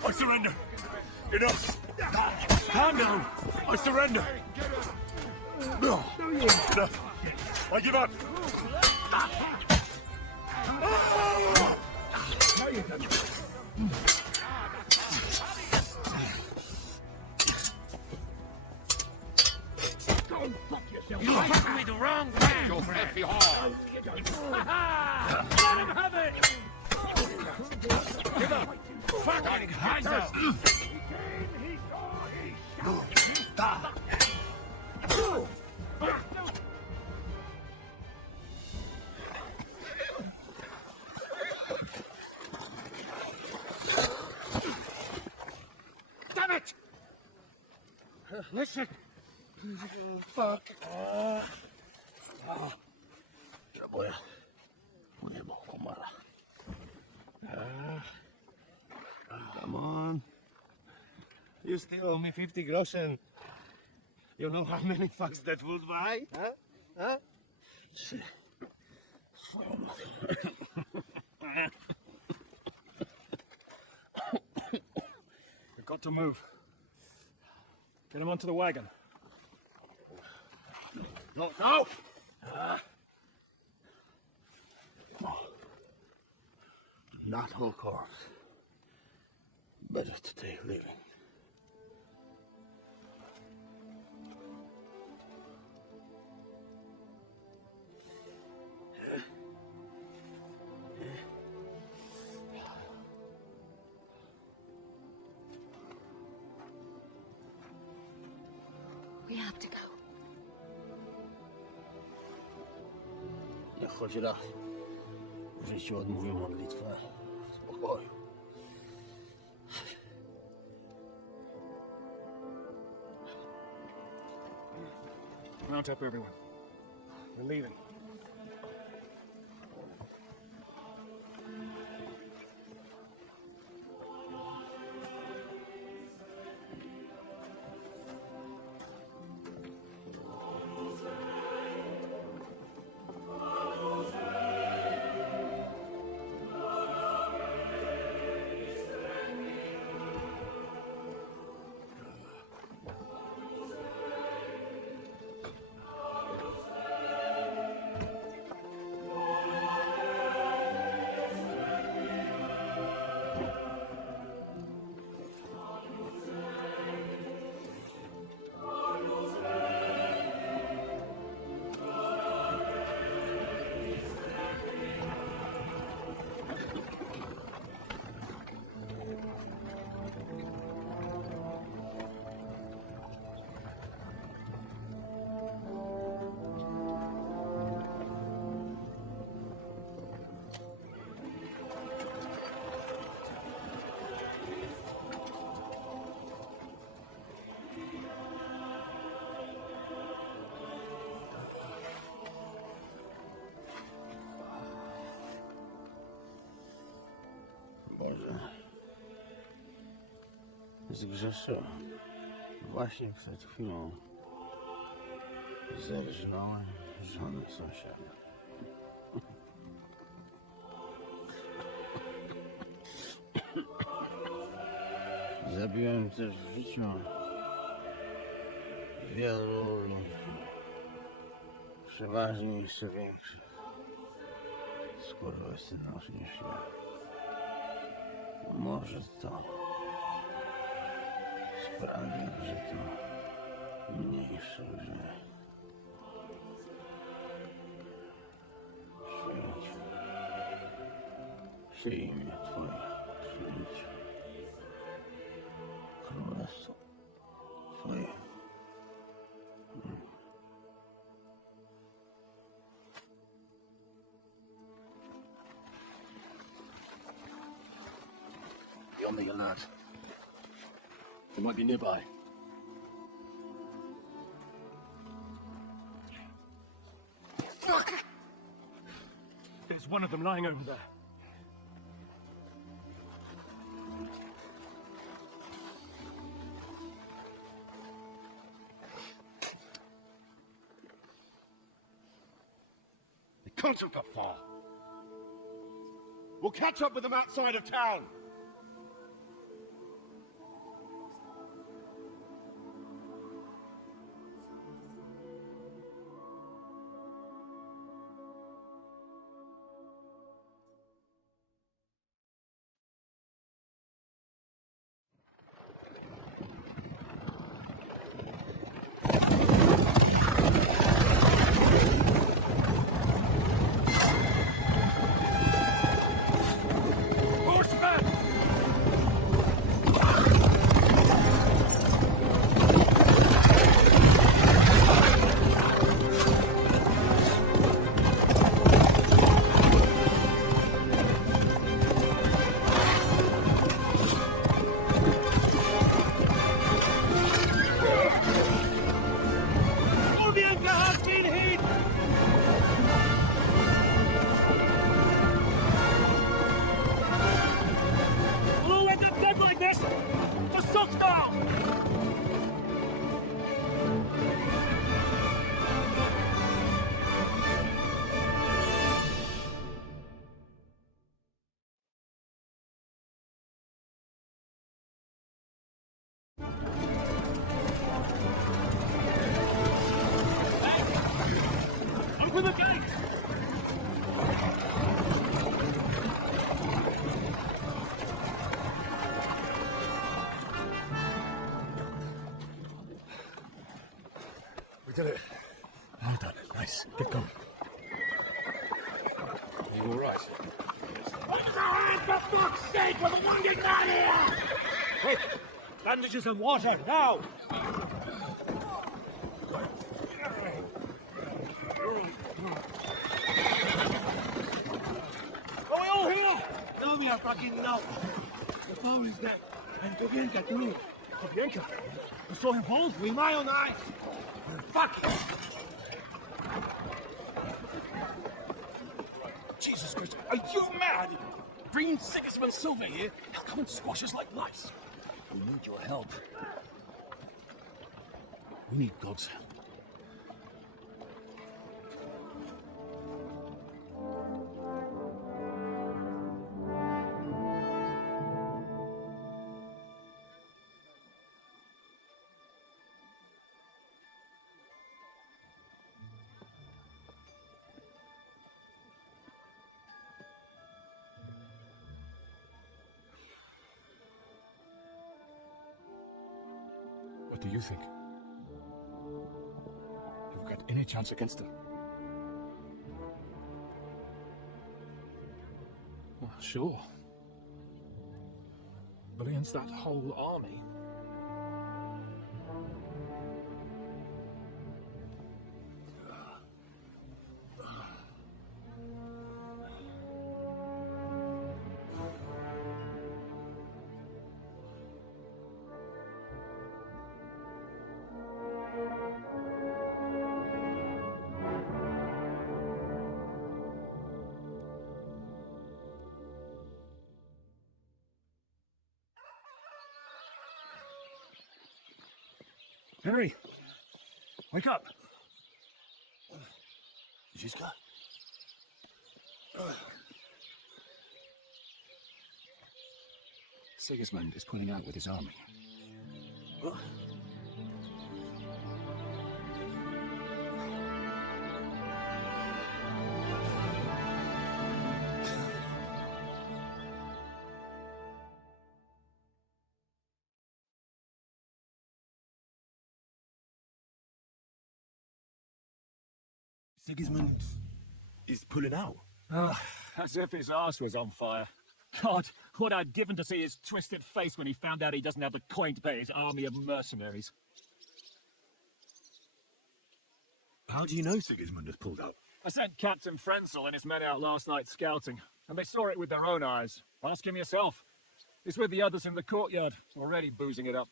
I surrender. Enough. Calm down. I surrender. Enough. I give up. You took me the wrong way! Your filthy whore! Let him have it! Give up! Fucking hands up! Damn it! Listen. Fuck. Voy a Come on. You still owe me 50 groschen. You know how many fucks that would buy? Huh? We've got to move. Get him onto the wagon. No! Not whole corpse. Better to take living. We have to go. Jak choć raz w życiu odmówię modlitwę spokoju. Mount up, everyone. We're leaving. Boże, zgrzeszyłem. Właśnie przed chwilą zerżnąłem żonę sąsiada. Zabiłem też w życiu wielu ludzi, przeważnie jeszcze większych skurwysynów niż ja. Może to sprawi, że to mniejsze lżej. Przyjdź mnie Twoje przyjęcie. Królestwo Twoje. Beyond the alert. They might be nearby. Fuck! There's one of them lying over there. Come from far. We'll catch up with them outside of town. Horseman! did it. Well done. Nice. Get going. Are you all right? Put your hands, for fuck's sake! We're the one getting out of here! Quick! Bandages and water, now! Are we all here? No, we are fucking no. The phone is dead. And Kobienka too. Kobienka? You saw him fall? With my own eyes. Fuck! Jesus Christ, are you mad? Bringing Sigismund Silver here? He'll come and squash us like lice. We need your help. We need God's help. What do you think? You've got any chance against them? Well, sure. But against that whole army? Henry! Wake up! Ziska? Sigismund is pulling out with his army. Sigismund is pulling out. As if his arse was on fire. God, what I'd given to see his twisted face when he found out he doesn't have the coin to pay his army of mercenaries. How do you know Sigismund has pulled out? I sent Captain Frenzel and his men out last night scouting, and they saw it with their own eyes. Ask him yourself. He's with the others in the courtyard, already boozing it up.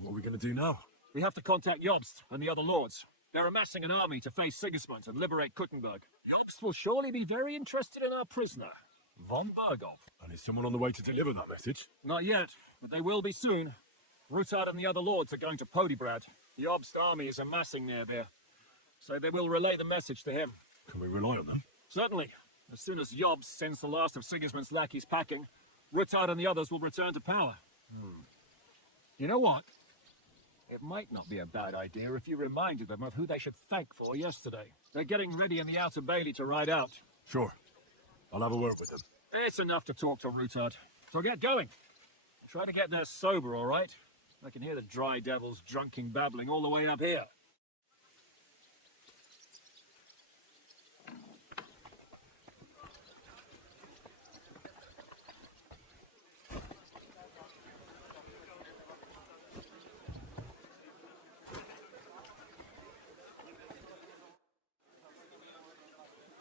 What are we going to do now? We have to contact Jobst and the other lords. They're amassing an army to face Sigismund and liberate Kuttenberg. Jobst will surely be very interested in our prisoner, von Berghoff. And is someone on the way to deliver that message? Not yet, but they will be soon. Rutard and the other lords are going to Podibrad. Jobst's army is amassing near there, so they will relay the message to him. Can we rely on them? Certainly. As soon as Jobst sends the last of Sigismund's lackeys packing, Rutard and the others will return to power. You know what? It might not be a bad idea if you reminded them of who they should thank for yesterday. They're getting ready in the Outer Bailey to ride out. Sure. I'll have a word with them. It's enough to talk to Rutard. So get going. Try to get there sober, all right? I can hear the dry devils drunken babbling all the way up here.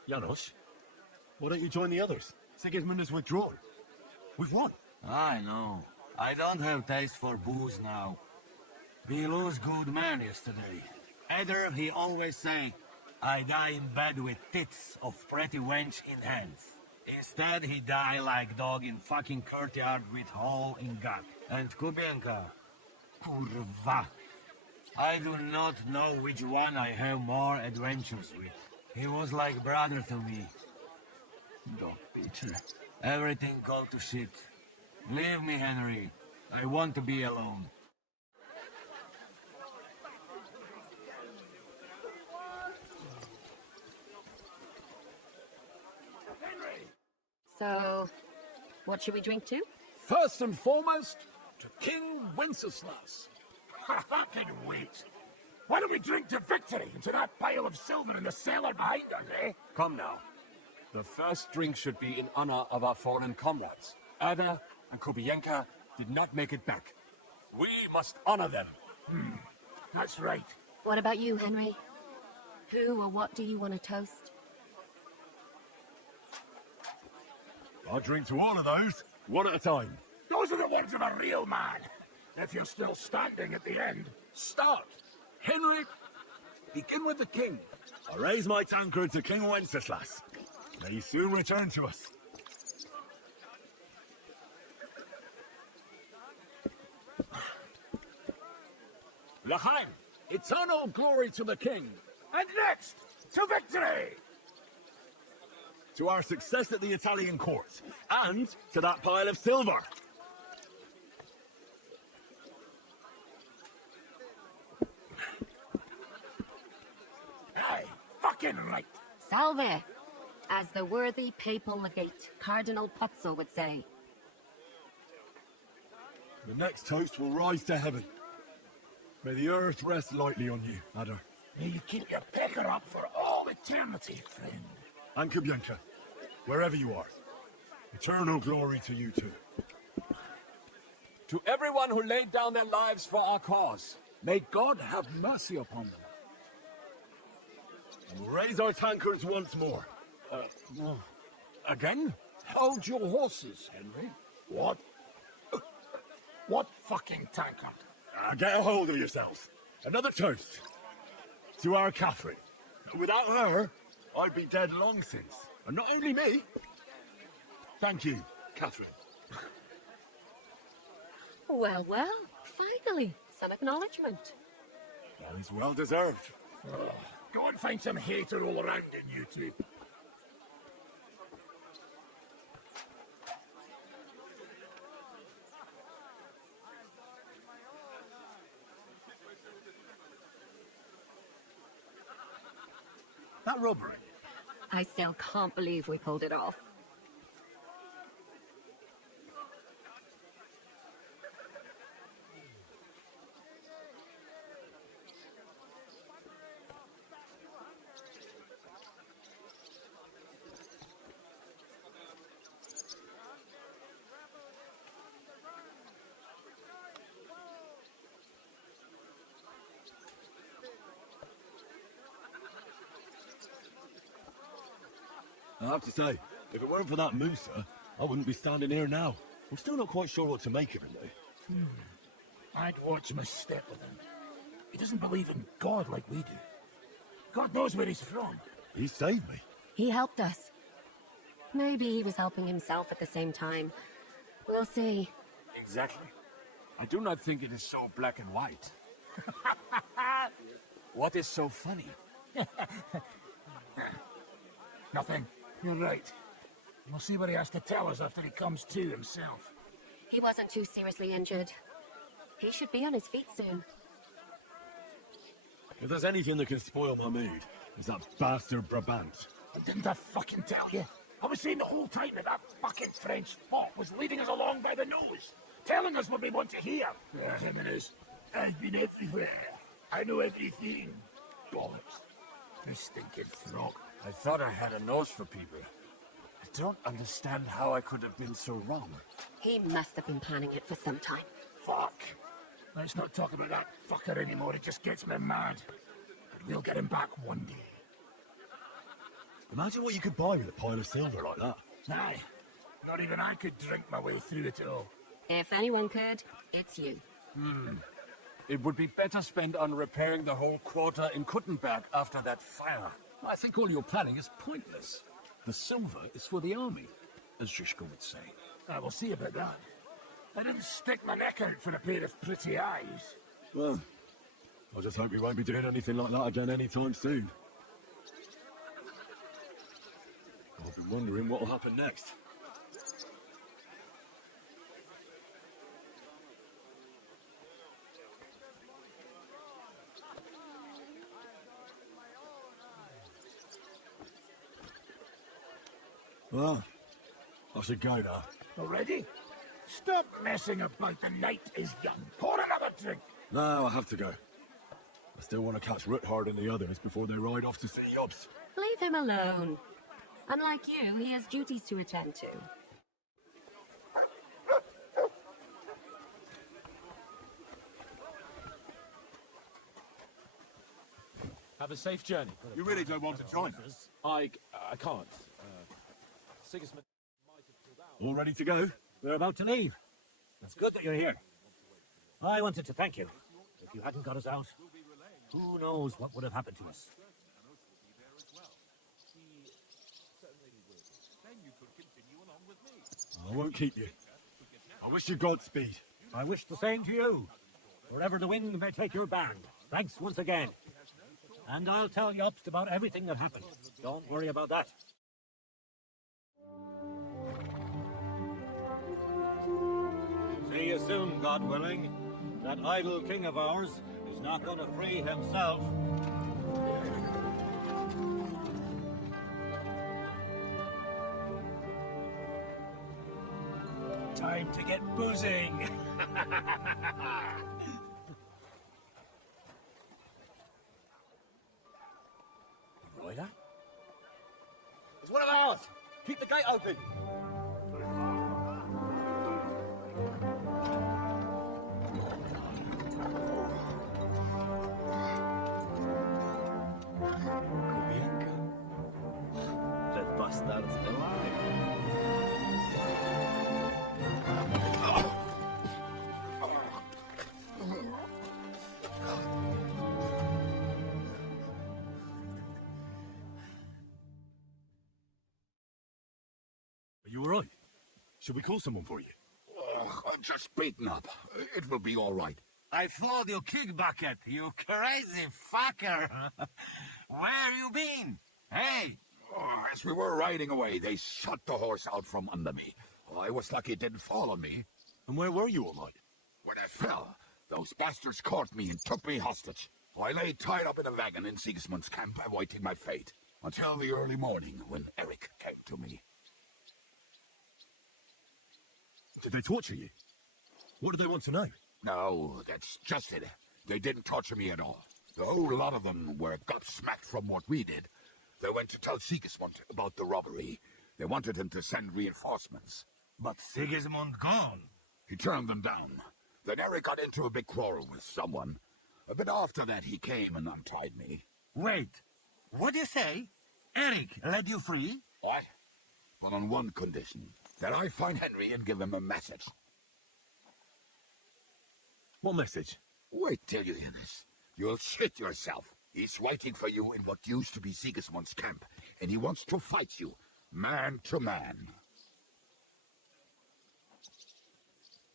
Janos, why don't you join the others? Sigismund has withdrawn. We've won. I know. I don't have taste for booze now. We lose good man yesterday. Either he always say, I die in bed with tits of pretty wench in hands. Instead he die like dog in fucking courtyard with hole in gut. And Kubienka, kurwa. I do not know which one I have more adventures with. He was like brother to me. Dog bitch. Everything go to shit. Leave me, Henry. I want to be alone. So, what should we drink to? First and foremost, to King Wenceslas. That can wait. Why don't we drink to victory and to that pile of silver in the cellar behind us, eh? Come now. The first drink should be in honor of our fallen comrades. Ada and Kobienka did not make it back. We must honor them. That's right. What about you, Henry? Who or what do you want to toast? I'll drink to all of those, one at a time. Those are the words of a real man. If you're still standing at the end. Start. Henry, begin with the king. I raise my tankard to King Wenceslas. May he soon return to us. L'chaim, eternal glory to the king. And next, to victory! To our success at the Italian court, and to that pile of silver. Aye, fucking right. Salve! As the worthy papal legate, Cardinal Pozzo would say. The next toast will rise to heaven. May the earth rest lightly on you, Ada. May you keep your pecker up for all eternity, friend. And Kobienka, wherever you are. Eternal glory to you too. To everyone who laid down their lives for our cause, may God have mercy upon them. And we'll raise our tankards once more. Again? Hold your horses, Henry. What? What fucking tankard? Get a hold of yourself. Another toast. To our Catherine. Without her, I'd be dead long since. And not only me. Thank you, Catherine. Well, well, finally, some acknowledgement. That is well deserved. Go and find some hate to roll around in, you two. That robbery. I still can't believe we pulled it off. I have to say, if it weren't for that Musa, I wouldn't be standing here now. I'm still not quite sure what to make of him, though. I'd watch him a step with him. He doesn't believe in God like we do. God knows where he's from. He saved me. He helped us. Maybe he was helping himself at the same time. We'll see. Exactly. I do not think it is so black and white. What is so funny? Nothing. You're right. We'll see what he has to tell us after he comes to himself. He wasn't too seriously injured. He should be on his feet soon. If there's anything that can spoil my mood, it's that bastard Brabant. Didn't I fucking tell you? I was saying the whole time that fucking French fop was leading us along by the nose, telling us what we want to hear. Him and his, I've been everywhere. I know everything. Bollocks. The stinking frog. I thought I had a nose for people. I don't understand how I could have been so wrong. He must have been planning it for some time. Fuck! Let's not talk about that fucker anymore. It just gets me mad. But we'll get him back one day. Imagine what you could buy with a pile of silver like that. Aye. Not even I could drink my way through it all. If anyone could, it's you. It would be better spent on repairing the whole quarter in Kuttenberg after that fire. I think all your planning is pointless. The silver is for the army, as Zizko would say. I will see about that. I didn't stick my neck out for a pair of pretty eyes. Well, I just hope we won't be doing anything like that again anytime soon. I've been wondering what will happen next. Well, I should go now. Already? Stop messing about, the night is young. Pour another drink. No, I have to go. I still want to catch Roothard and the others before they ride off to see Yobs. Leave him alone. Unlike you, he has duties to attend to. Have a safe journey. You really don't want to join us? I can't. Sigismund might have pulled out. All ready to go? We're about to leave. It's good that you're here. I wanted to thank you. If you hadn't got us out, who knows what would have happened to us. I won't keep you. I wish you Godspeed. I wish the same to you. Wherever the wind may take your band. Thanks once again. And I'll tell Jobst about everything that happened. Don't worry about that. See you soon, God willing. That idle king of ours is not going to free himself. Time to get boozing. Royler? It's one of ours. Keep the gate open. That bastard's alive. Are you alright? Should we call someone for you? I'm just beaten up. It will be all right. I flawed your kick bucket, you crazy fucker. Where you been? Hey! Oh, as we were riding away, they shot the horse out from under me. I was lucky it didn't fall on me. And where were you all night? When I fell, those bastards caught me and took me hostage. I lay tied up in a wagon in Sigismund's camp, awaiting my fate, until the early morning when Eric came to me. Did they torture you? What do they want to know? No, that's just it. They didn't torture me at all. The whole lot of them were gobsmacked from what we did. They went to tell Sigismund about the robbery. They wanted him to send reinforcements. But Sigismund gone. He turned them down. Then Eric got into a big quarrel with someone. A bit after that, he came and untied me. Wait, what do you say? Eric let you free? What? But on one condition. That I find Henry and give him a message. What message? Wait till you hear this. You'll shit yourself. He's waiting for you in what used to be Sigismund's camp, and he wants to fight you, man to man.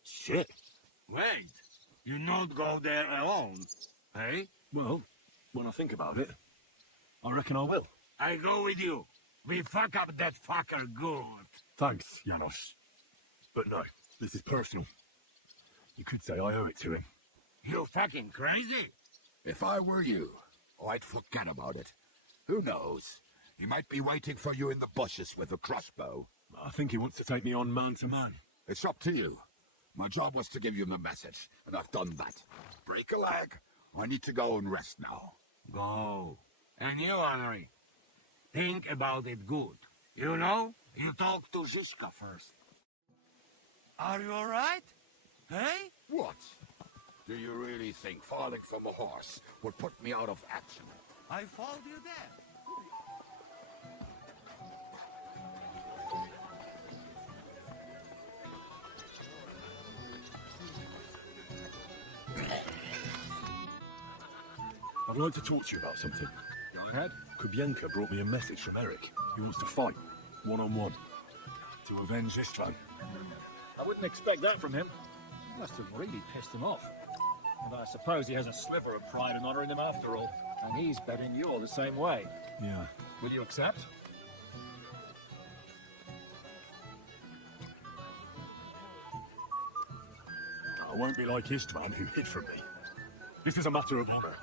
Shit. Wait, you not go there alone, eh? Well, when I think about it, I reckon I will. I go with you. We fuck up that fucker good. Thanks, Janos. But no, this is personal. You could say I owe it to him. You fucking crazy? If I were you, I'd forget about it. Who knows? He might be waiting for you in the bushes with a crossbow. I think he wants to take me on man to man. It's up to you. My job was to give you the message, and I've done that. Break a leg. I need to go and rest now. Go. And you, Henry, think about it good. You know, you talk to Zizka first. Are you all right? Hey? What? Do you really think falling from a horse would put me out of action? I followed you there. I'd like to talk to you about something. Go ahead. Kubienka brought me a message from Eric. He wants to fight, one-on-one, to avenge Istvan. I wouldn't expect that from him. Must have really pissed him off. But I suppose he has a sliver of pride and honor in him after all. And he's betting you're the same way. Yeah. Will you accept? I won't be like Istvan, who hid from me. This is a matter of honor.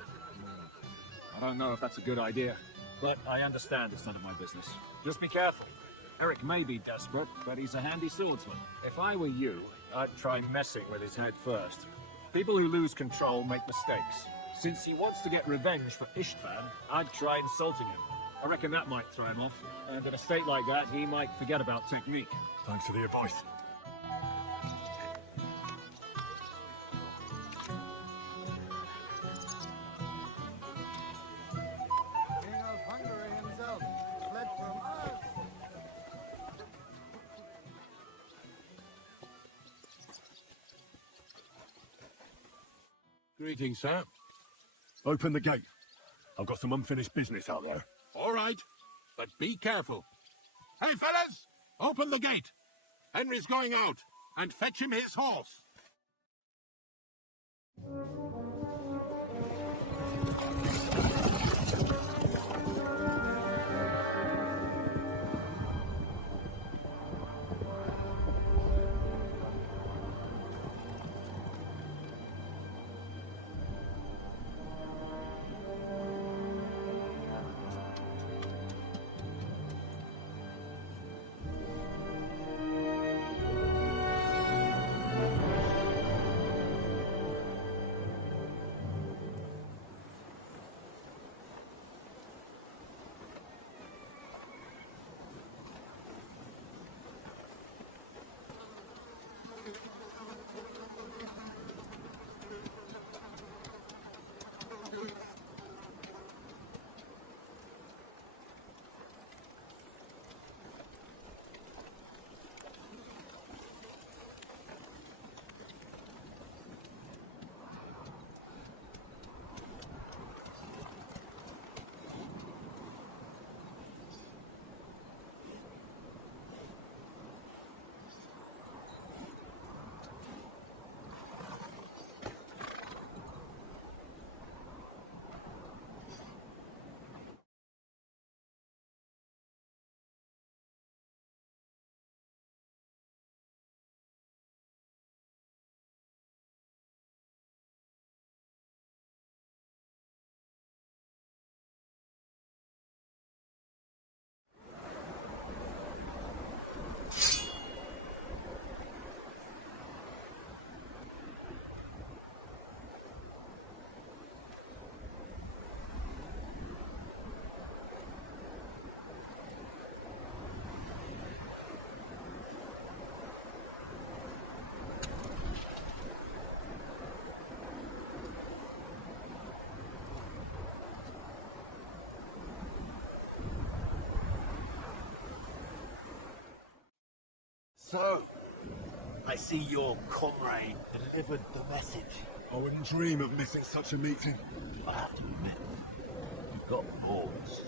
I don't know if that's a good idea, but I understand it's none of my business. Just be careful. Eric may be desperate, but he's a handy swordsman. If I were you, I'd try messing with his head first. People who lose control make mistakes. Since he wants to get revenge for Istvan, I'd try insulting him. I reckon that might throw him off. And in a state like that, he might forget about technique. Thanks for the advice. King of Hungary himself fled from us. Greetings, sir. Open the gate. I've got some unfinished business out there. All right, but be careful. Hey, fellas! Open the gate! Henry's going out, and fetch him his horse. So, I see your comrade delivered the message. I wouldn't dream of missing such a meeting. I have to admit, you've got balls.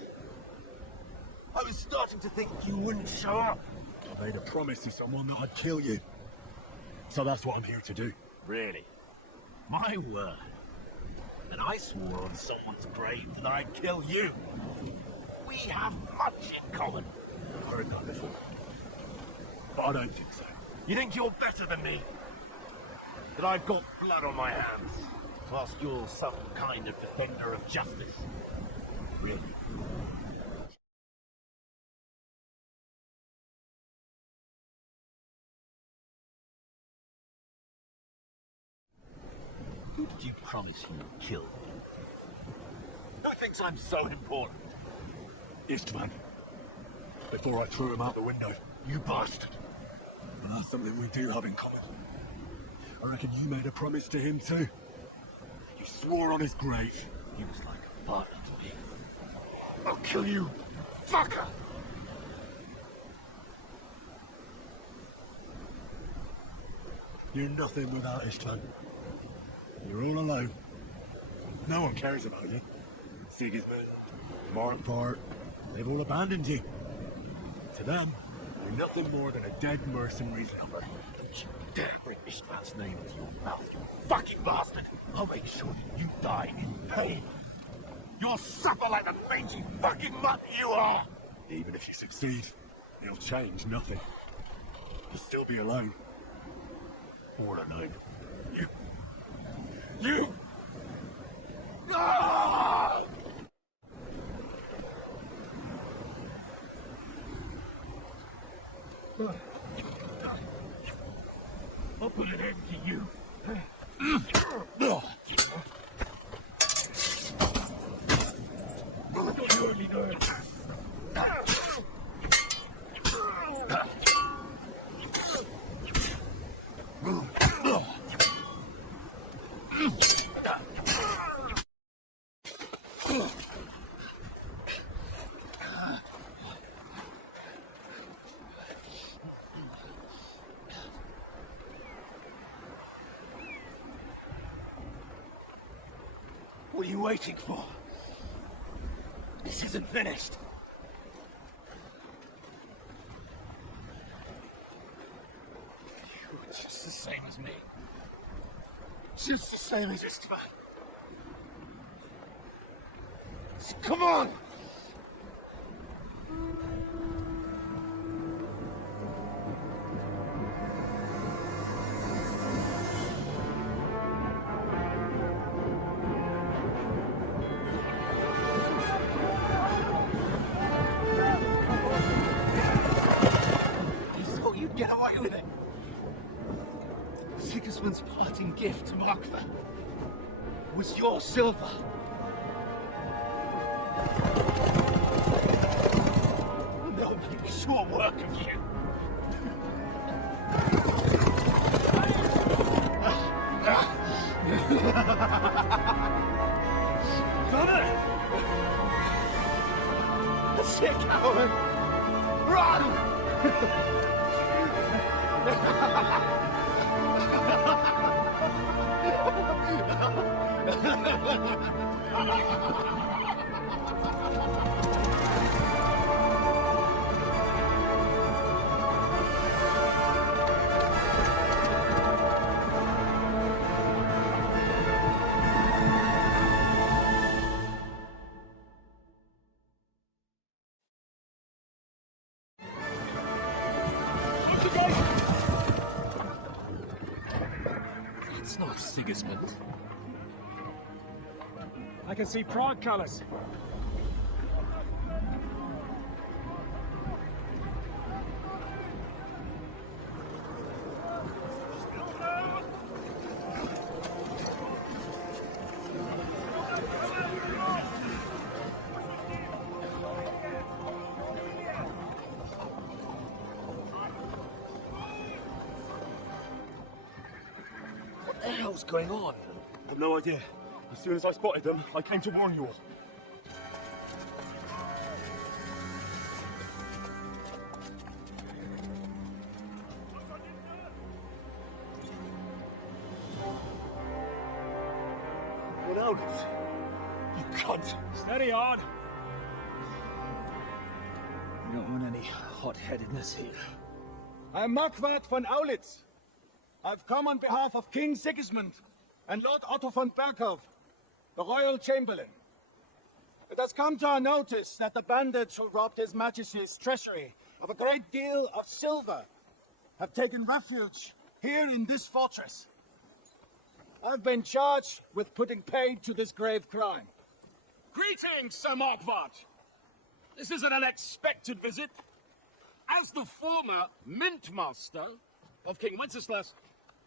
I was starting to think you wouldn't show up. I made a promise to someone that I'd kill you. So that's what I'm here to do. Really? My word. And I swore on someone's grave that I'd kill you. We have much in common. I've heard that before. But I don't think so. You think you're better than me? That I've got blood on my hands, whilst you're some kind of defender of justice? Really? Who did you promise you would kill? Who thinks I'm so important? Istvan. Before I threw him out the window. You bastard! But that's something we do have in common. I reckon you made a promise to him too. You swore on his grave. He was like a father to me. I'll kill you, fucker! You're nothing without Istvan. You're all alone. No one cares about you. Sigismund, Part, they've all abandoned you. To them, you're nothing more than a dead mercenary's lover. Don't you dare bring Istvan's name into your mouth, you fucking bastard! I'll make sure that you die in pain. You'll suffer like the mangy fucking mutt you are! Even if you succeed, it'll change nothing. You'll still be alone. All alone. You! Ah! I'll put an end to you. I thought you only know it. What are you waiting for? This isn't finished. You're just the same as me. Just the same as Esteban. So come on! Get away with it! Sigismund's parting gift to Markva was your silver. And they'll make short work of you. Done it! That's it, coward! Run! It's not Sigismund. I can see Prague colors. What the hell's going on? I've no idea. As soon as I spotted them, I came to warn you all. What else? You cunt! Steady on! We don't want any hot-headedness here. I'm Marquardt von Aulitz. I've come on behalf of King Sigismund and Lord Otto von Berghof, the Royal Chamberlain. It has come to our notice that the bandits who robbed His Majesty's treasury of a great deal of silver have taken refuge here in this fortress. I've been charged with putting paid to this grave crime. Greetings, Sir Markvart! This is an unexpected visit. As the former Mint Master of King Wenceslas,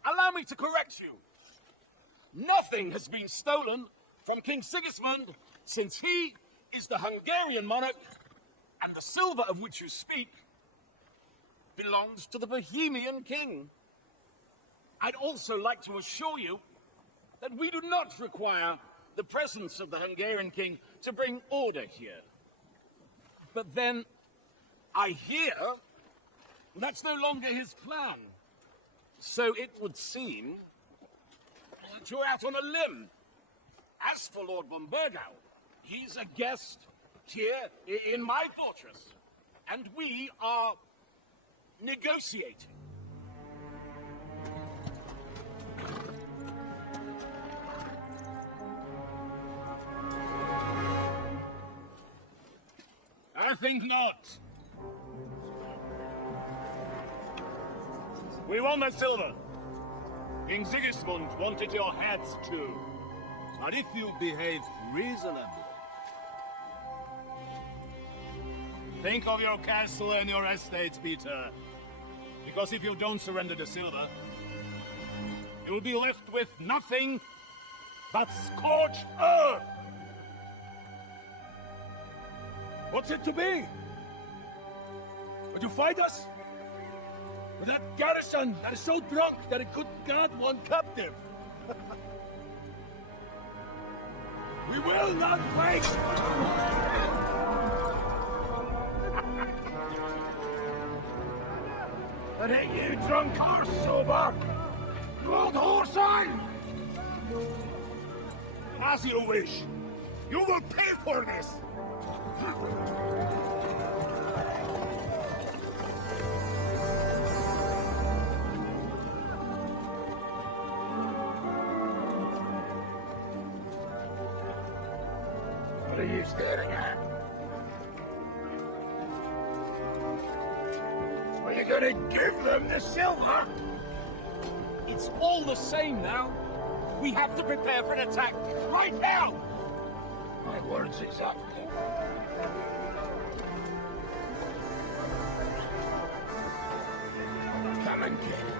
allow me to correct you. Nothing has been stolen from King Sigismund since he is the Hungarian monarch, and the silver of which you speak belongs to the Bohemian king. I'd also like to assure you that we do not require the presence of the Hungarian king to bring order here. But then, I hear that's no longer his plan. So it would seem that you're out on a limb. As for Lord von Bergau, he's a guest here in my fortress, and we are negotiating. I think not. We want the silver. King Sigismund wanted your heads too. But if you behave reasonably, think of your castle and your estates, Peter. Because if you don't surrender the silver, you'll be left with nothing but scorched earth! What's it to be? Would you fight us? With that garrison that is so drunk that it couldn't guard one captive? We will not break! And ain't you drunk or sober? You old whoreson! As you wish. You will pay for this! What are you staring at? Are you gonna give them the silver? It's all the same now. We have to prepare for an attack right now! My words exactly. Come and get it.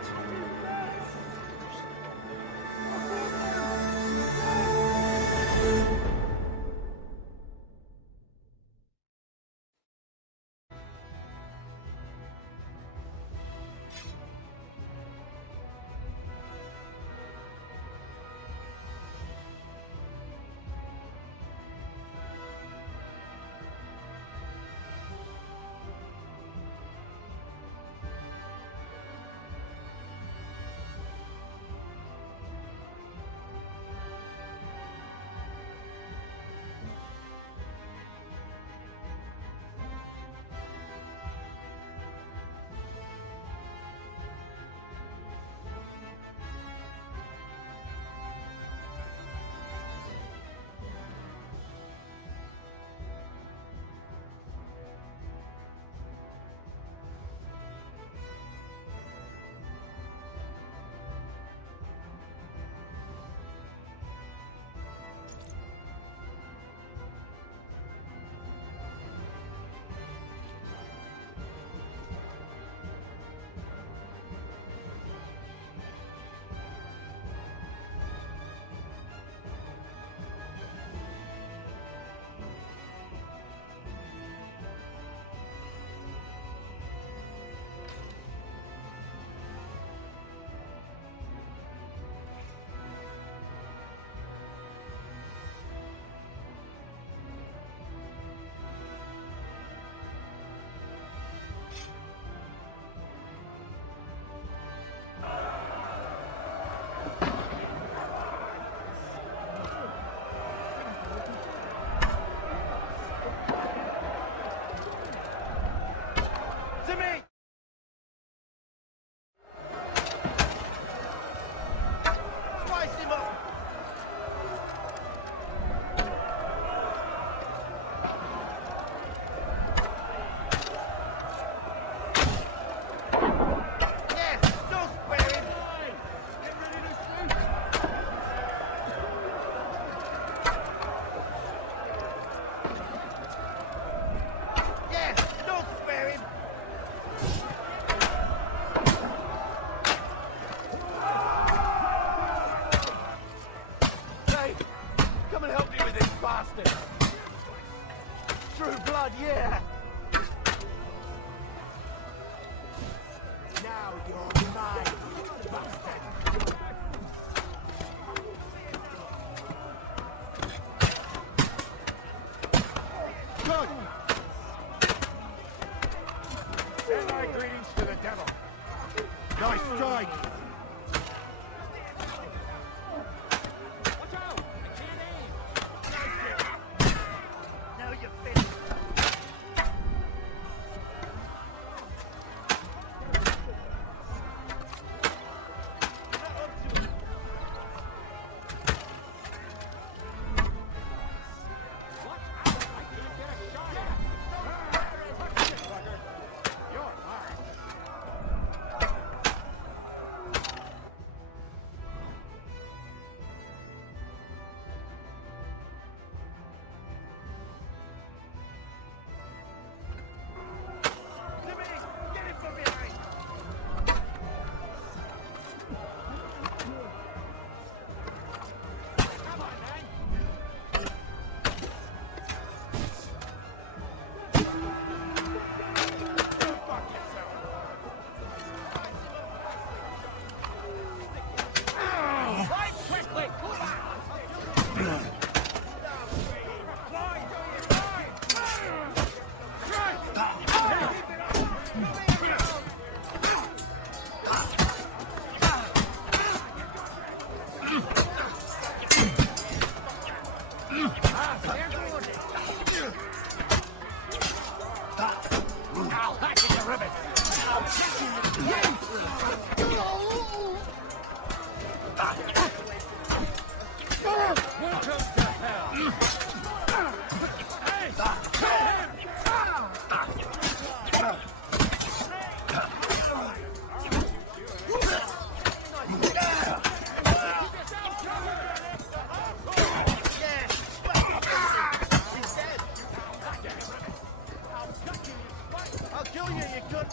I'll kill you, you good.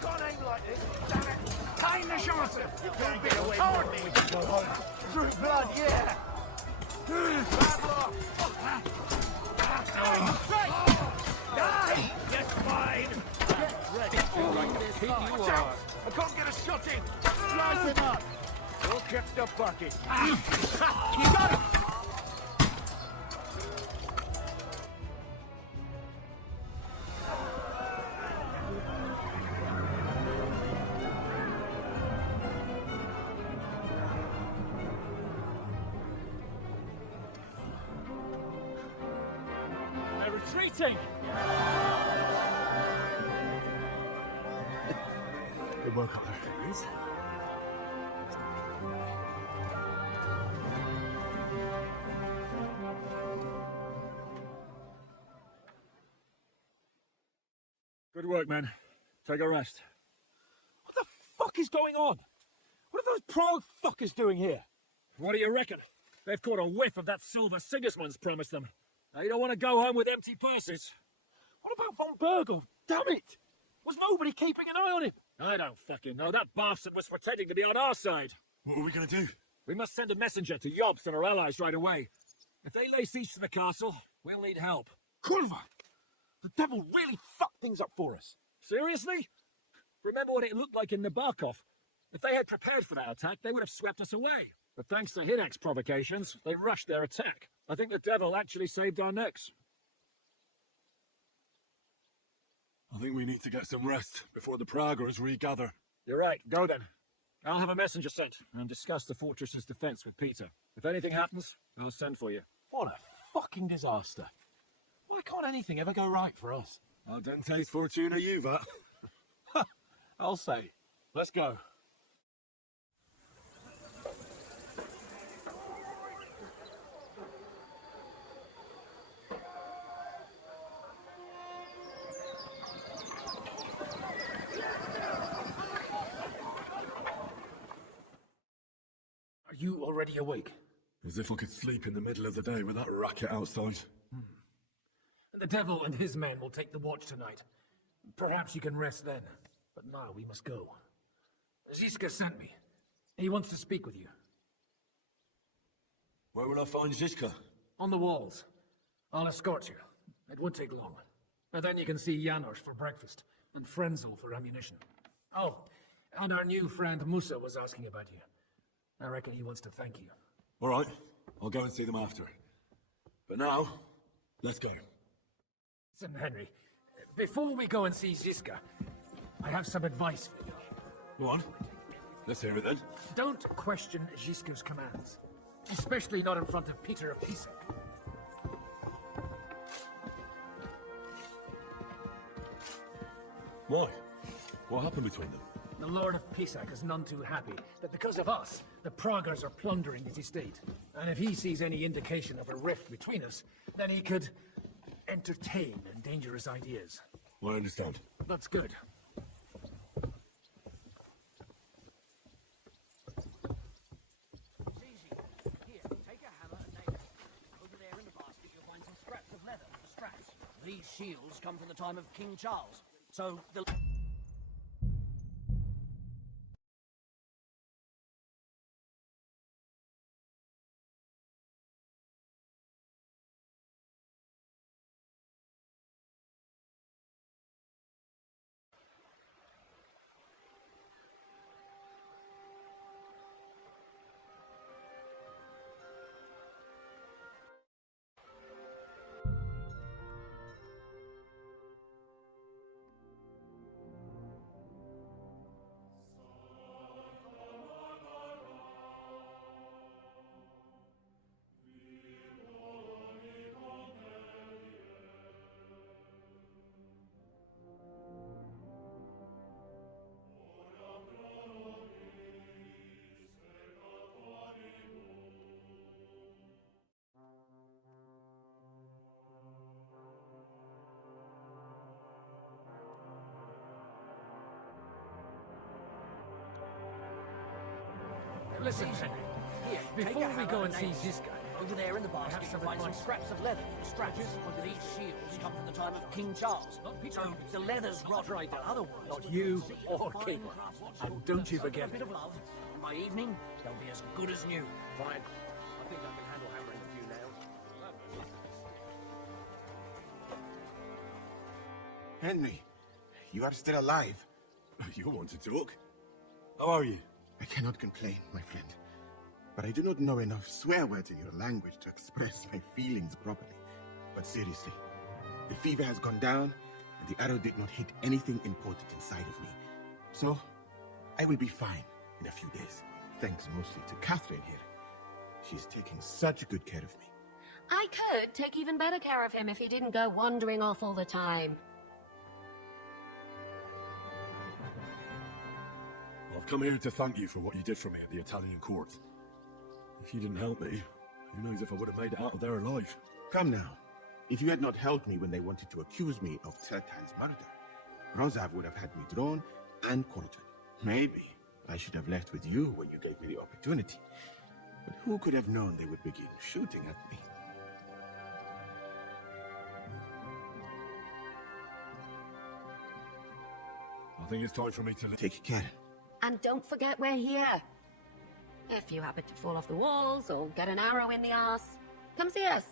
Can't aim like this. Damn it. Keine Chance. You can't get away from me. Go home. True blood, yeah. Bad luck. Die. Yes, fine. Get ready. Watch out. I can't get a shot in. Slice him up. All kept up bucket. You got it. They're retreating! Good work up there. Please? Good work, men. Take a rest. What the fuck is going on? What are those Prague fuckers doing here? What do you reckon? They've caught a whiff of that silver Sigismund's promised them. They don't want to go home with empty purses. What about von Berghoff? Damn it! Was nobody keeping an eye on him? I don't fucking know. That bastard was pretending to be on our side. What are we going to do? We must send a messenger to Jobst and our allies right away. If they lay siege to the castle, we'll need help. Kurva! The devil really fucked things up for us. Seriously? Remember what it looked like in Nabokov? If they had prepared for that attack, they would have swept us away. But thanks to Hidak's provocations, they rushed their attack. I think the devil actually saved our necks. I think we need to get some rest before the Praguers regather. You're right. Go then. I'll have a messenger sent and discuss the fortress's defense with Peter. If anything happens, I'll send for you. What a fucking disaster. Why can't anything ever go right for us? Al dente's fortuna juvat. I'll say. Let's go. Are you already awake? As if I could sleep in the middle of the day with that racket outside. The devil and his men will take the watch tonight. Perhaps you can rest then. But now we must go. Ziska sent me. He wants to speak with you. Where will I find Zizka? On the walls. I'll escort you. It won't take long. And then you can see Janos for breakfast, and Frenzel for ammunition. Oh, and our new friend Musa was asking about you. I reckon he wants to thank you. All right, I'll go and see them after. But now, let's go. Listen, Henry, before we go and see Ziska, I have some advice for you. Go on. Let's hear it then. Don't question Ziska's commands. Especially not in front of Peter of Pisa. Why? What happened between them? The Lord of Pisac is none too happy that because of us, the Praguers are plundering his estate. And if he sees any indication of a rift between us, then he could entertain dangerous ideas. I understand. That's good. These shields come from the time of King Charles, so the... Listen, Henry. Here, before we go and see this guy, over there in the basket, you'll find some scraps of leather. Scraps. These shields come from the time of King Charles. So the leather's rot right down. Otherwise, Not you or King. And don't you forget a bit of love. And by evening, they'll be as good as new. Fine. I think I can handle hammering a few nails. Henry, you are still alive. You want to talk? How are you? I cannot complain, my friend. But I do not know enough swear words in your language to express my feelings properly. But seriously, the fever has gone down, and the arrow did not hit anything important inside of me. So, I will be fine in a few days. Thanks mostly to Catherine here. She's taking such good care of me. I could take even better care of him if he didn't go wandering off all the time. I've come here to thank you for what you did for me at the Italian court. If you didn't help me, who knows if I would have made it out of there alive. Come now. If you had not helped me when they wanted to accuse me of Tertan's murder, Rosav would have had me drawn and quartered. Maybe I should have left with you when you gave me the opportunity. But who could have known they would begin shooting at me? I think it's time for me to take care. And don't forget we're here. If you happen to fall off the walls or get an arrow in the arse, come see us.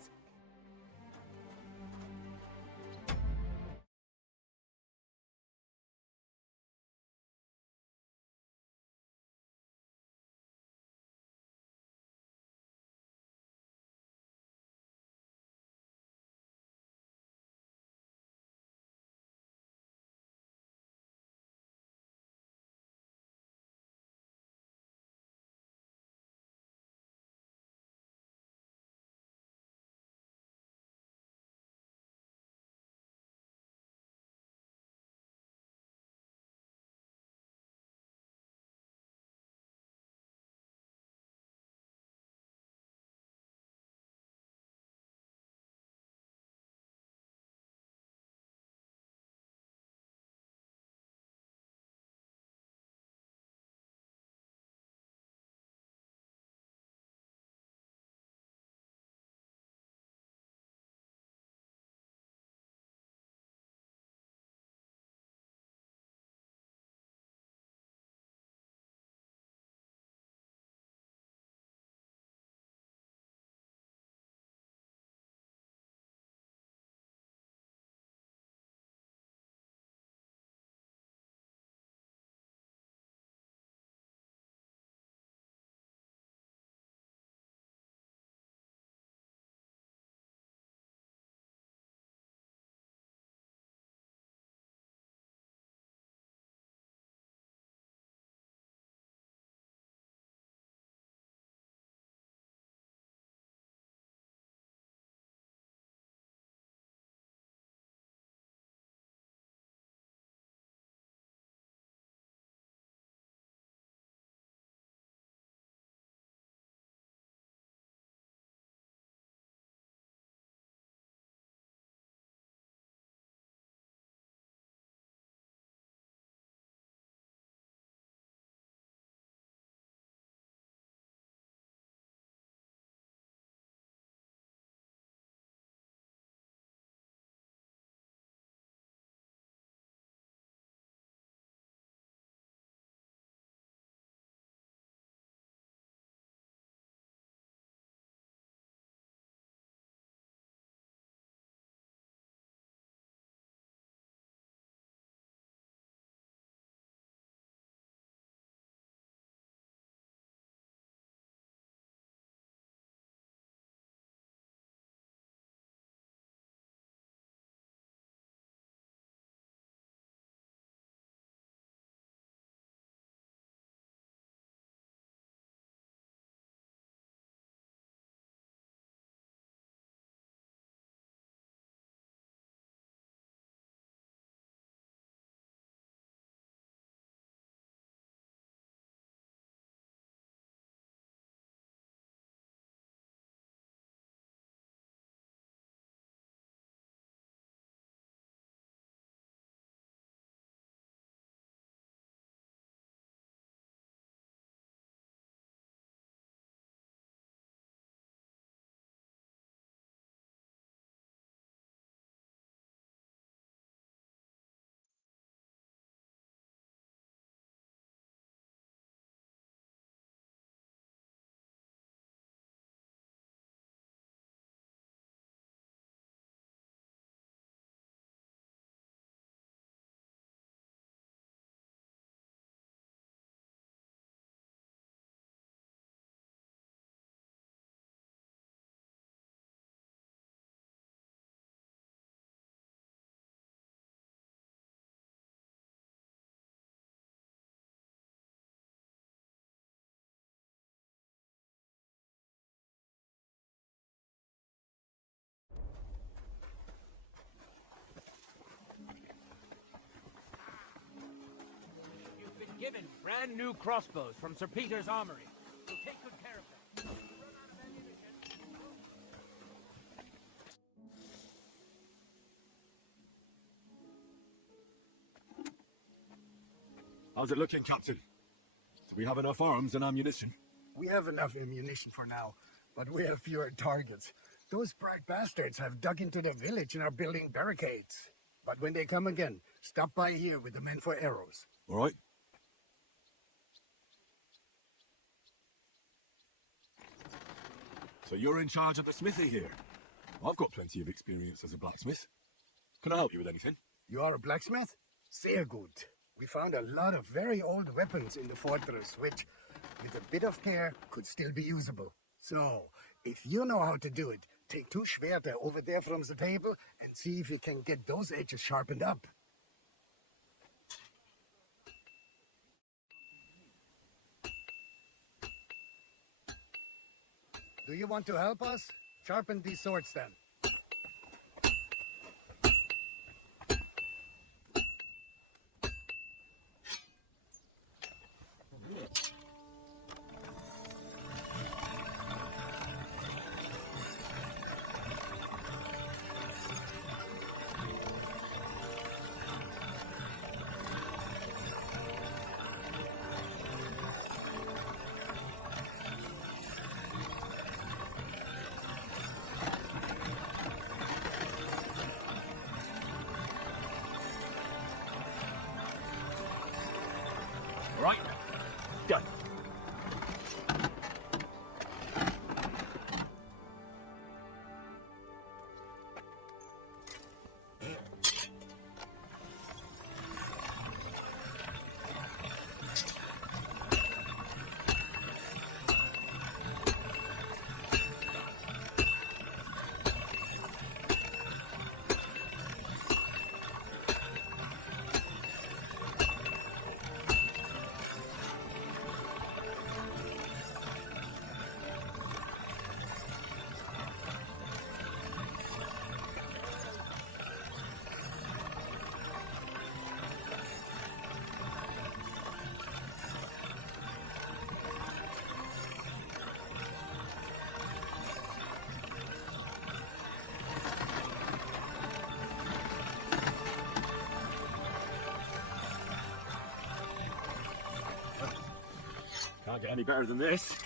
Brand new crossbows from Sir Peter's armory. So take good care of them. How's it looking, Captain? Do we have enough arms and ammunition? We have enough ammunition for now, but we have fewer targets. Those bright bastards have dug into the village and are building barricades. But when they come again, stop by here with the men for arrows. All right. So you're in charge of the smithy here? I've got plenty of experience as a blacksmith. Can I help you with anything? You are a blacksmith? Sehr gut. We found a lot of very old weapons in the fortress, which, with a bit of care, could still be usable. So, if you know how to do it, take 2 Schwerter over there from the table and see if you can get those edges sharpened up. Do you want to help us? Sharpen these swords then. Right. Done. Can't get any better than this.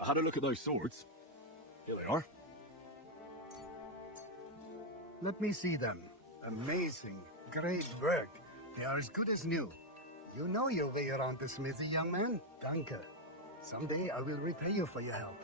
I had a look at those swords. Here they are. Let me see them. Amazing. Great work. They are as good as new. You know your way around the smithy, young man. Danke. Someday I will repay you for your help.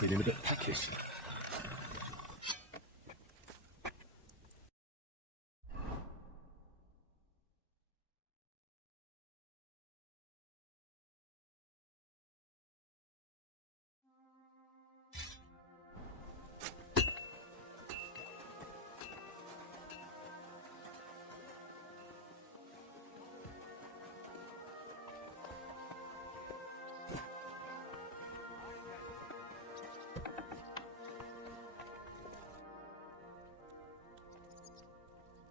feeling a bit peckish.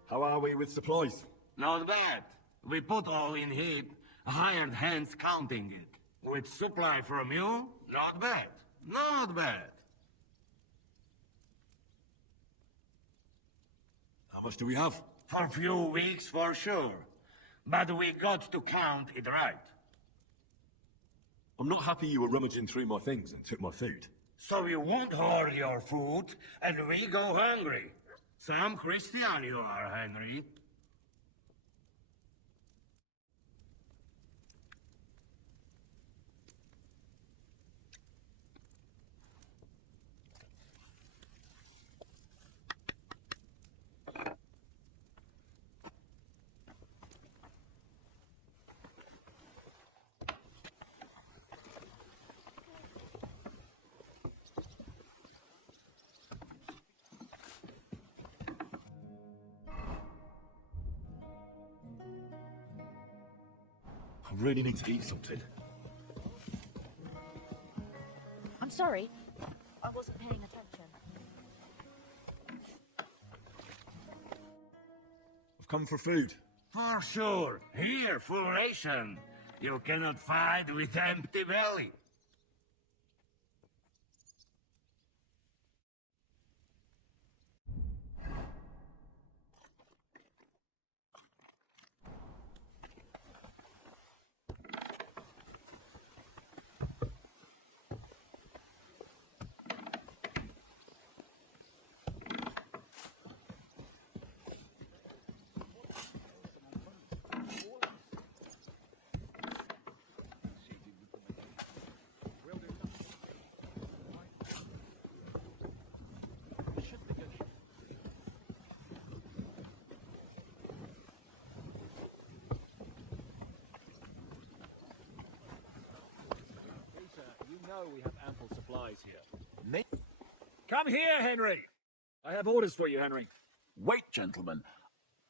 How are we with supplies? Not bad. We put all in heap, hired hands counting it. With supply from you, not bad. Not bad. How much do we have? For a few weeks, for sure. But we got to count it right. I'm not happy you were rummaging through my things and took my food. So you won't hoard your food, and we go hungry. Some Christian you are, Henry. I really need to eat something. I'm sorry. I wasn't paying attention. I've come for food. For sure. Here, full ration. You cannot fight with empty belly. We have ample supplies here. Come here, Henry! I have orders for you, Henry. Wait, gentlemen.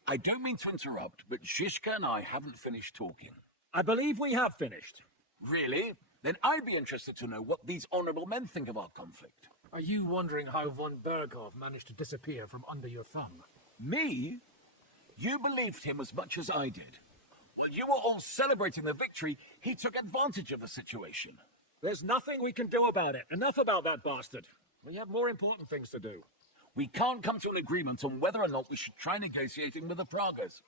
I don't mean to interrupt, but Zizka and I haven't finished talking. I believe we have finished. Really? Then I'd be interested to know what these honorable men think of our conflict. Are you wondering how von Berghoff managed to disappear from under your thumb? Me? You believed him as much as I did. While you were all celebrating the victory, he took advantage of the situation. There's nothing we can do about it. Enough about that bastard. We have more important things to do. We can't come to an agreement on whether or not we should try negotiating with the Pragas.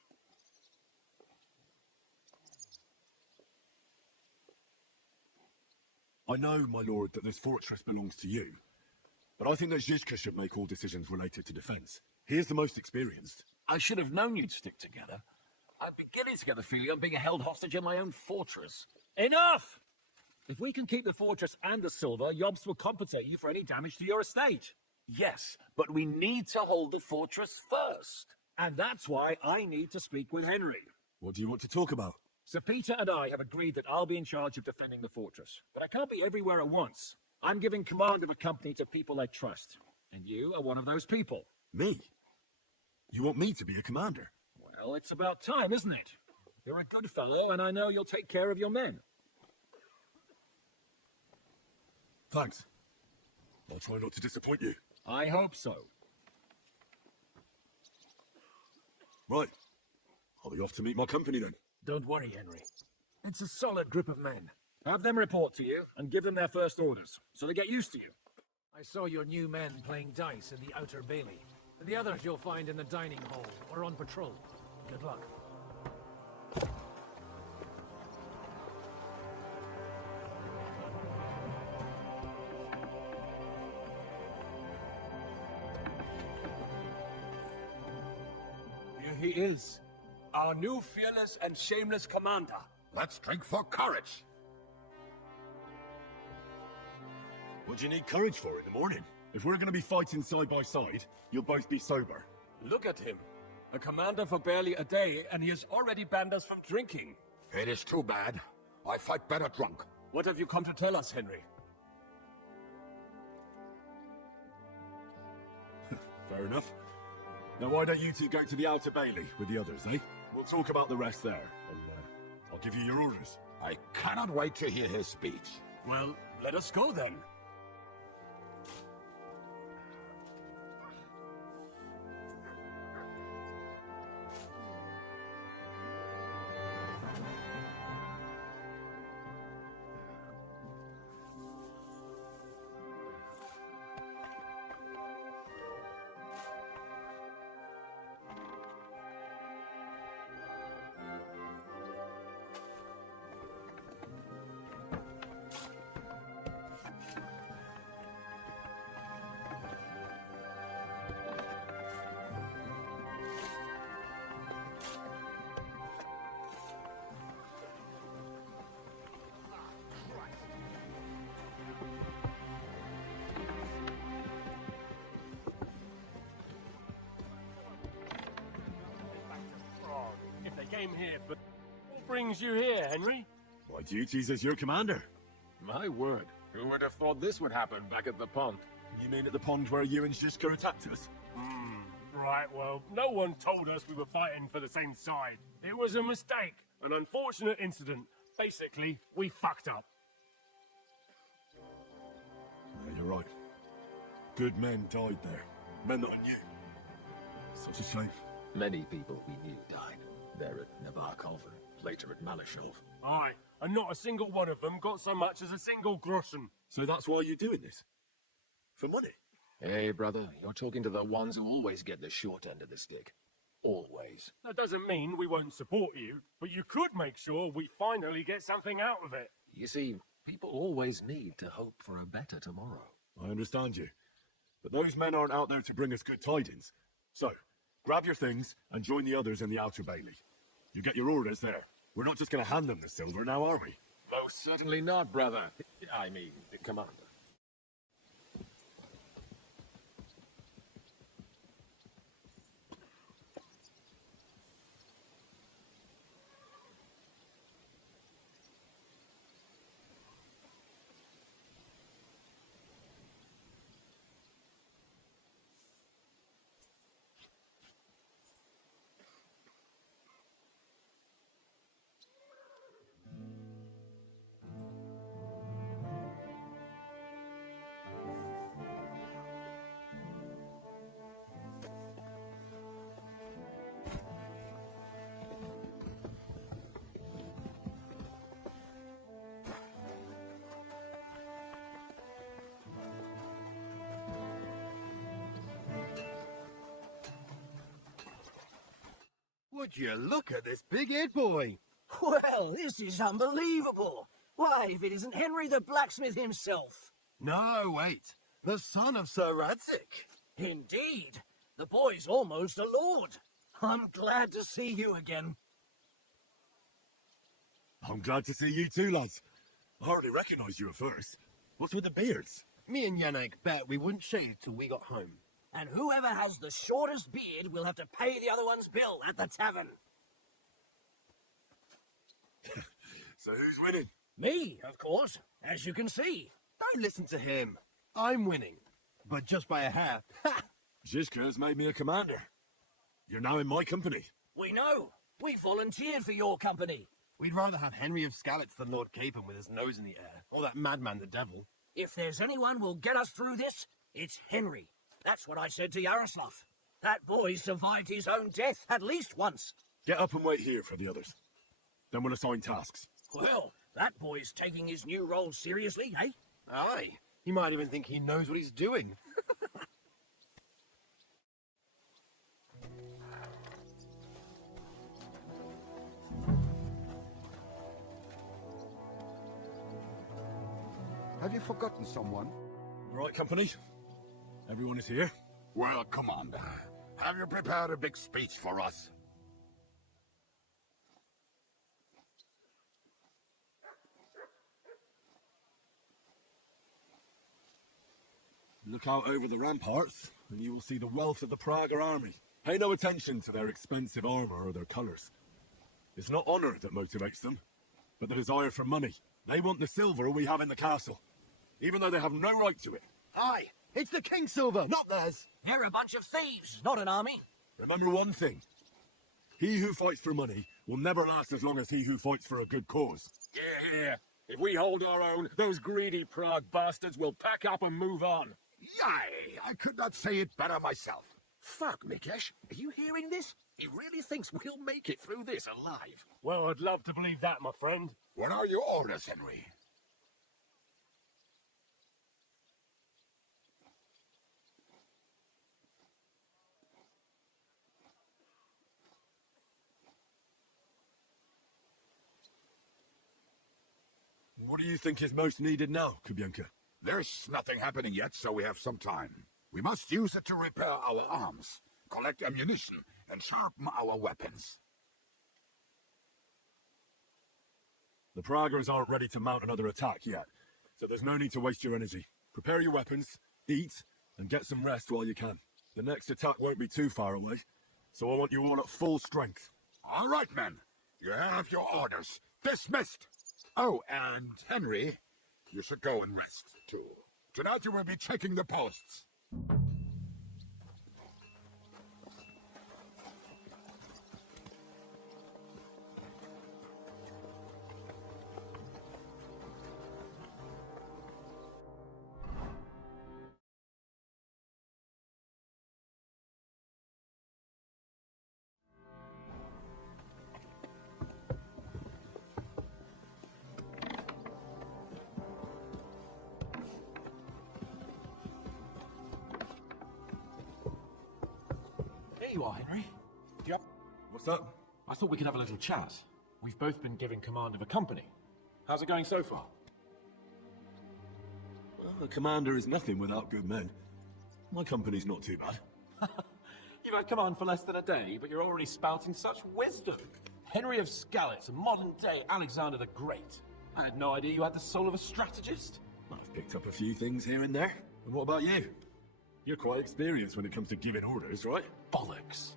I know, my lord, that this fortress belongs to you. But I think that Zizka should make all decisions related to defense. He is the most experienced. I should have known you'd stick together. I'm beginning to get the feeling I'm being held hostage in my own fortress. Enough! If we can keep the fortress and the silver, Yobst will compensate you for any damage to your estate. Yes, but we need to hold the fortress first. And that's why I need to speak with Henry. What do you want to talk about? Sir Peter and I have agreed that I'll be in charge of defending the fortress. But I can't be everywhere at once. I'm giving command of a company to people I trust. And you are one of those people. Me? You want me to be a commander? Well, it's about time, isn't it? You're a good fellow, and I know you'll take care of your men. Thanks. I'll try not to disappoint you. I hope so. Right. I'll be off to meet my company then. Don't worry, Henry. It's a solid group of men. Have them report to you and give them their first orders, so they get used to you. I saw your new men playing dice in the outer bailey. The others you'll find in the dining hall or on patrol. Good luck. Here he is, our new fearless and shameless commander. Let's drink for courage. What do you need courage for in the morning? If we're going to be fighting side by side, you'll both be sober. Look at him. A commander for barely a day, and he has already banned us from drinking. It is too bad. I fight better drunk. What have you come to tell us, Henry? Fair enough. Now why don't you two go to the Outer Bailey with the others, eh? We'll talk about the rest there, and I'll give you your orders. I cannot wait to hear his speech. Well, let us go then. If they came here for... What brings you here, Henry? My duties as your commander. My word. Who would have thought this would happen back at the pond? You mean at the pond where you and Zizko attacked us? Right, well, no one told us we were fighting for the same side. It was a mistake, an unfortunate incident. Basically, we fucked up. Yeah, you're right. Good men died there. Men that I knew. Such a shame. Many people we knew died. There at Nabarkov and later at Malashov. Aye, and not a single one of them got so much as a single groschen. So that's why you're doing this? For money? Hey, brother, you're talking to the ones who always get the short end of the stick. Always. That doesn't mean we won't support you, but you could make sure we finally get something out of it. You see, people always need to hope for a better tomorrow. I understand you. But those men aren't out there to bring us good tidings. So, grab your things and join the others in the Outer Bailey. You get your orders there. We're not just going to hand them the silver now, are we? Most certainly not, brother. I mean, commander. Would you look at this big-head boy? Well, this is unbelievable. Why, if it isn't Henry the blacksmith himself. No, wait. The son of Sir Radzik. Indeed. The boy's almost a lord. I'm glad to see you again. I'm glad to see you too, lads. I hardly recognised you at first. What's with the beards? Me and Yannick bet we wouldn't shave till we got home. And whoever has the shortest beard will have to pay the other one's bill at the tavern. So who's winning? Me, of course, as you can see. Don't listen to him. I'm winning, but just by a hair. Zizko's made me a commander. You're now in my company. We know. We volunteered for your company. We'd rather have Henry of Skalitz than Lord Capon with his nose in the air, or that madman the devil. If there's anyone who'll get us through this, it's Henry. That's what I said to Yaroslav. That boy survived his own death at least once. Get up and wait here for the others. Then we'll assign tasks. Well, that boy's taking his new role seriously, eh? Aye. He might even think he knows what he's doing. Have you forgotten someone? Right, company. Everyone is here? Well, come on. Have you prepared a big speech for us? Look out over the ramparts, and you will see the wealth of the Praga army. Pay no attention to their expensive armor or their colors. It's not honor that motivates them, but the desire for money. They want the silver we have in the castle, even though they have no right to it. Aye, it's the king's silver, not theirs. They're a bunch of thieves, not an army. Remember one thing. He who fights for money will never last as long as he who fights for a good cause. Yeah. If we hold our own, those greedy Prague bastards will pack up and move on. Yay! I could not say it better myself. Fuck, Mikesh, are you hearing this? He really thinks we'll make it through this alive. Well, I'd love to believe that, my friend. What are your orders, Henry? What do you think is most needed now, Kubienka? There's nothing happening yet, so we have some time. We must use it to repair our arms, collect ammunition, and sharpen our weapons. The Pragers aren't ready to mount another attack yet, so there's no need to waste your energy. Prepare your weapons, eat, and get some rest while you can. The next attack won't be too far away, so I want you all at full strength. All right, men. You have your orders. Dismissed! Oh, and Henry, you should go and rest, too. Tonight you will be checking the posts. There you are, Henry. Yep. What's up? I thought we could have a little chat. We've both been given command of a company. How's it going so far? Well, a commander is nothing without good men. My company's not too bad. You've had command for less than a day, but you're already spouting such wisdom. Henry of Skalitz, a modern-day Alexander the Great. I had no idea you had the soul of a strategist. I've picked up a few things here and there. And what about you? You're quite experienced when it comes to giving orders, right? Bollocks.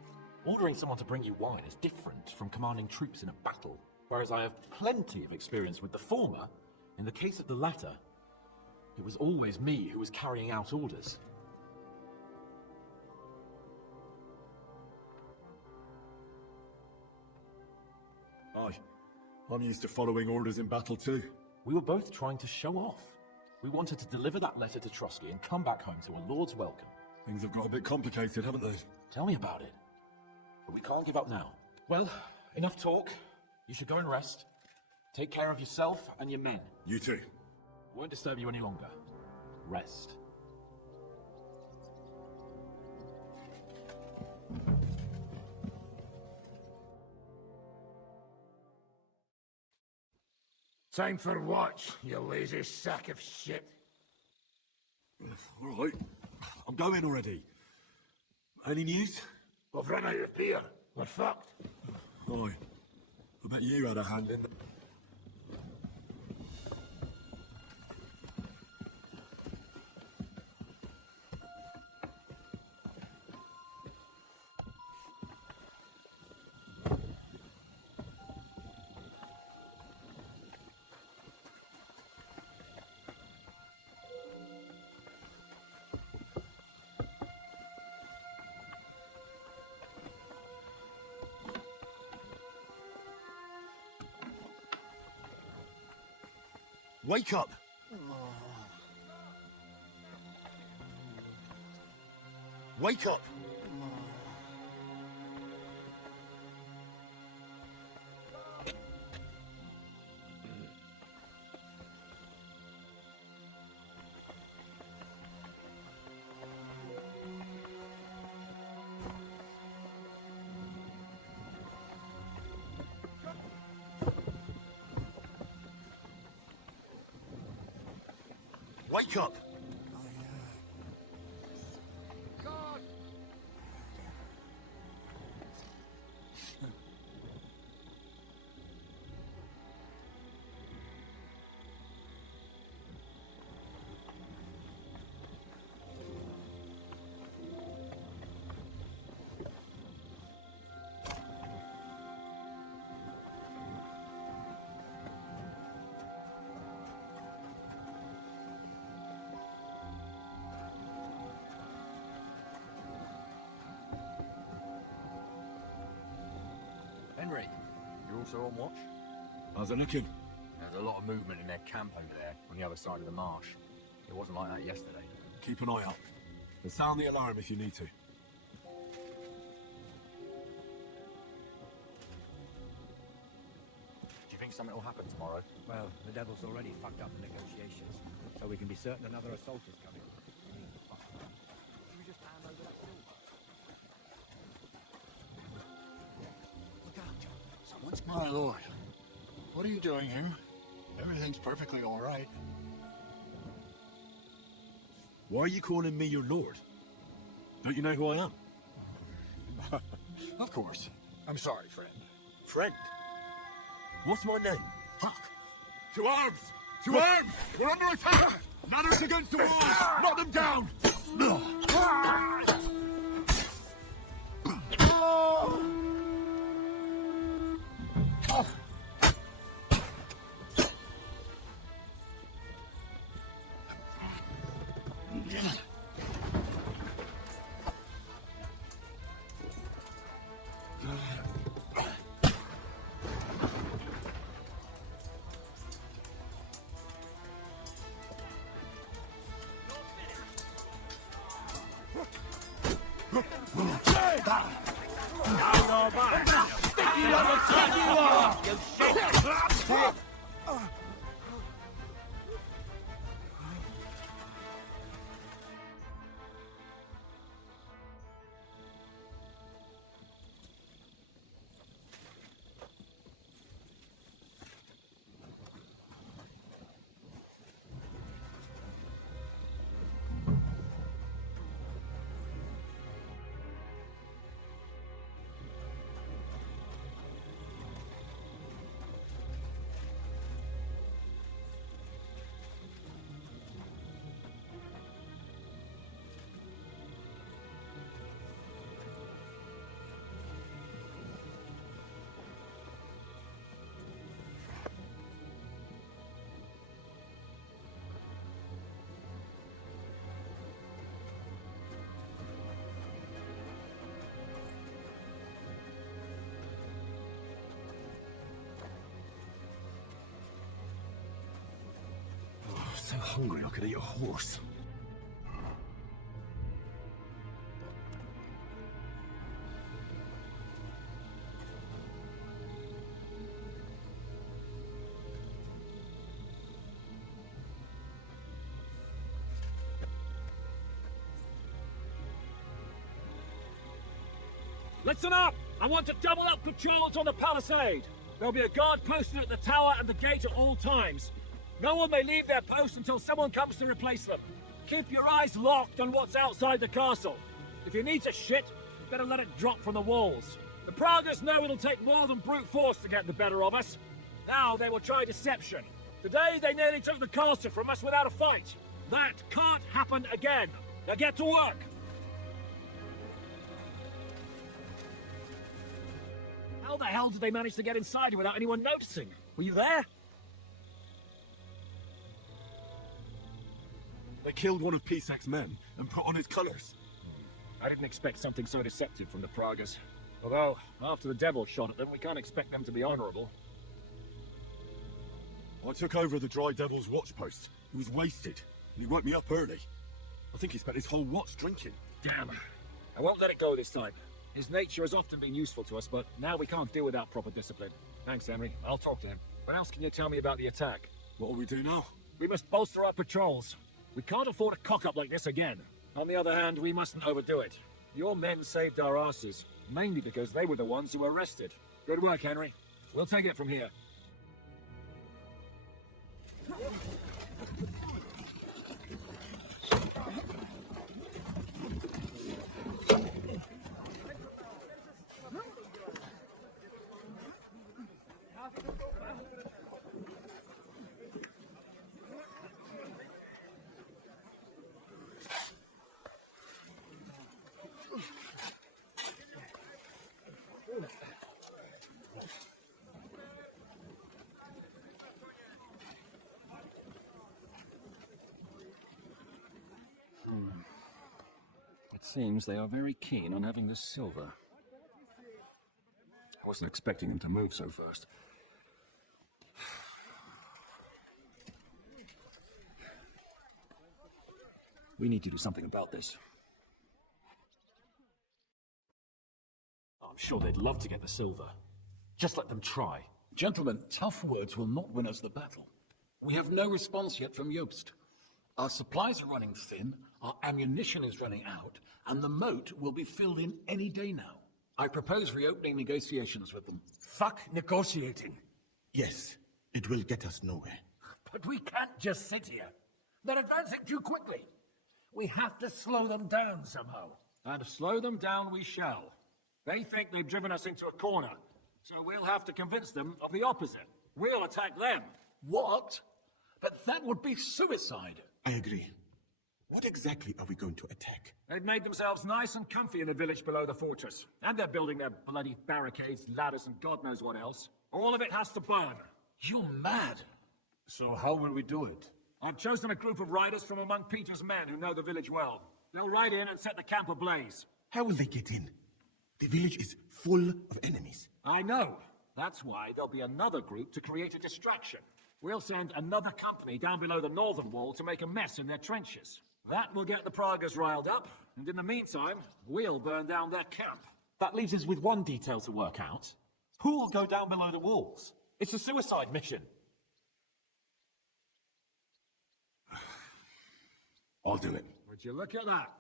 Ordering someone to bring you wine is different from commanding troops in a battle. Whereas I have plenty of experience with the former, in the case of the latter, it was always me who was carrying out orders. Aye. I'm used to following orders in battle too. We were both trying to show off. We wanted to deliver that letter to Trotsky and come back home to a lord's welcome. Things have got a bit complicated, haven't they? Tell me about it. But we can't give up now. Well, enough talk. You should go and rest. Take care of yourself and your men. You too. Won't disturb you any longer. Rest. Time for what, you lazy sack of shit? All right. I'm going already. Any news? We've run out of beer. We're fucked. Aye. I bet you had a hand in the... Wake up! Wake up! Wake up! Henry, you're also on watch? How's it looking? There's a lot of movement in their camp over there, on the other side of the marsh. It wasn't like that yesterday. Keep an eye out. And sound the alarm if you need to. Do you think something will happen tomorrow? Well, the devil's already fucked up the negotiations, so we can be certain another assault is coming. My lord, what are you doing here? Everything's perfectly all right. Why are you calling me your lord? Don't you know who I am? Of course. I'm sorry, friend. Friend? What's my name? Fuck. To arms! To arms! We're under attack! Ladders against the walls! Knock them down! So hungry I could eat a horse. Listen up! I want to double up patrols on the palisade. There'll be a guard posted at the tower and the gate at all times. No one may leave their post until someone comes to replace them. Keep your eyes locked on what's outside the castle. If you need to shit, you better let it drop from the walls. The Pragas know it'll take more than brute force to get the better of us. Now they will try deception. Today they nearly took the castle from us without a fight. That can't happen again. Now get to work. How the hell did they manage to get inside here without anyone noticing? Were you there? They killed one of Pisac's men and put on his colours. I didn't expect something so deceptive from the Pragas. Although, after the devil shot at them, we can't expect them to be honourable. I took over the Dry Devil's watch post. He was wasted, and he woke me up early. I think he spent his whole watch drinking. Damn. I won't let it go this time. His nature has often been useful to us, but now we can't deal without proper discipline. Thanks, Henry. I'll talk to him. What else can you tell me about the attack? What will we do now? We must bolster our patrols. We can't afford a cock-up like this again. On the other hand, we mustn't overdo it. Your men saved our asses, mainly because they were the ones who were arrested. Good work, Henry. We'll take it from here. It seems they are very keen on having the silver. I wasn't expecting him to move so fast. We need to do something about this. I'm sure they'd love to get the silver. Just let them try. Gentlemen, tough words will not win us the battle. We have no response yet from Jobst. Our supplies are running thin, our ammunition is running out, and the moat will be filled in any day now. I propose reopening negotiations with them. Fuck negotiating. Yes, it will get us nowhere. But we can't just sit here. They're advancing too quickly. We have to slow them down somehow. And slow them down we shall. They think they've driven us into a corner, so we'll have to convince them of the opposite. We'll attack them. What? But that would be suicide. I agree. What exactly are we going to attack? They've made themselves nice and comfy in the village below the fortress. And they're building their bloody barricades, ladders, and God knows what else. All of it has to burn. You're mad. So how will we do it? I've chosen a group of riders from among Peter's men who know the village well. They'll ride in and set the camp ablaze. How will they get in? The village is full of enemies. I know. That's why there'll be another group to create a distraction. We'll send another company down below the northern wall to make a mess in their trenches. That will get the Pragas riled up, and in the meantime, we'll burn down their camp. That leaves us with one detail to work out. Who will go down below the walls? It's a suicide mission. I'll do it. Would you look at that?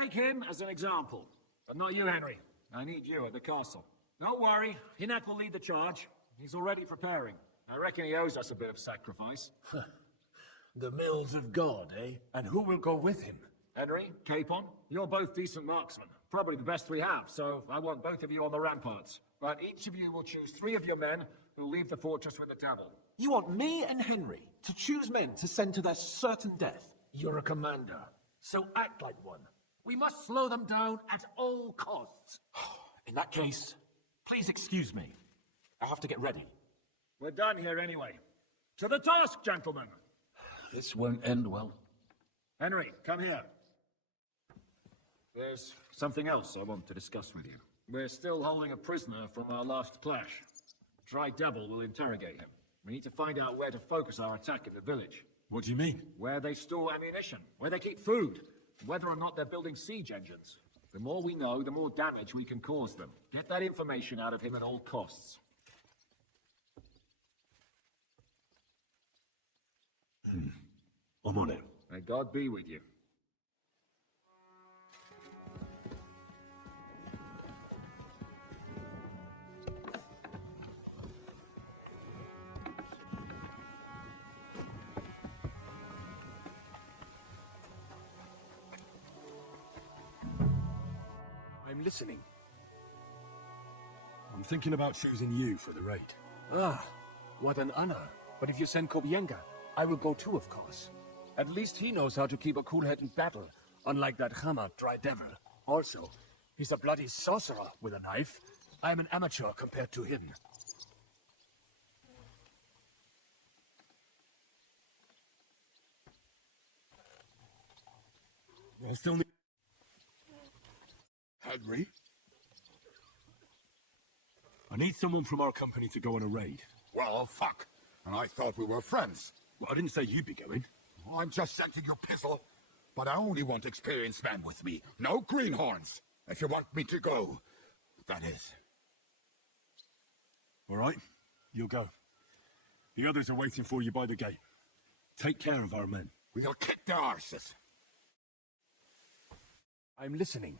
Take him as an example. But not you, Henry. I need you at the castle. Don't worry, Hinek will lead the charge. He's already preparing. I reckon he owes us a bit of sacrifice. The mills of God, eh? And who will go with him? Henry, Capon, you're both decent marksmen. Probably the best we have, so I want both of you on the ramparts. But each of you will choose 3 of your men who'll leave the fortress with the devil. You want me and Henry to choose men to send to their certain death? You're a commander, so act like one. We must slow them down at all costs. In that case, please excuse me. I have to get ready. We're done here anyway. To the task, gentlemen! This won't end well. Henry, come here. There's something else I want to discuss with you. We're still holding a prisoner from our last clash. Dry Devil will interrogate him. We need to find out where to focus our attack in the village. What do you mean? Where they store ammunition, where they keep food, whether or not they're building siege engines. The more we know, the more damage we can cause them. Get that information out of him at all costs. I'm on it. May God be with you. I'm listening. I'm thinking about choosing you for the raid. Ah, what an honor. But if you send Kobienga, I will go too, of course. At least he knows how to keep a cool head in battle, unlike that Hammer Dry Devil. Also, he's a bloody sorcerer with a knife. I'm an amateur compared to him. I still need... Henry? I need someone from our company to go on a raid. Well, fuck. And I thought we were friends. Well, I didn't say you'd be going. I'm just sending you pizzle. But I only want experienced men with me. No greenhorns. If you want me to go, that is. All right, you'll go. The others are waiting for you by the gate. Take care of our men. We'll kick their arses. I'm listening.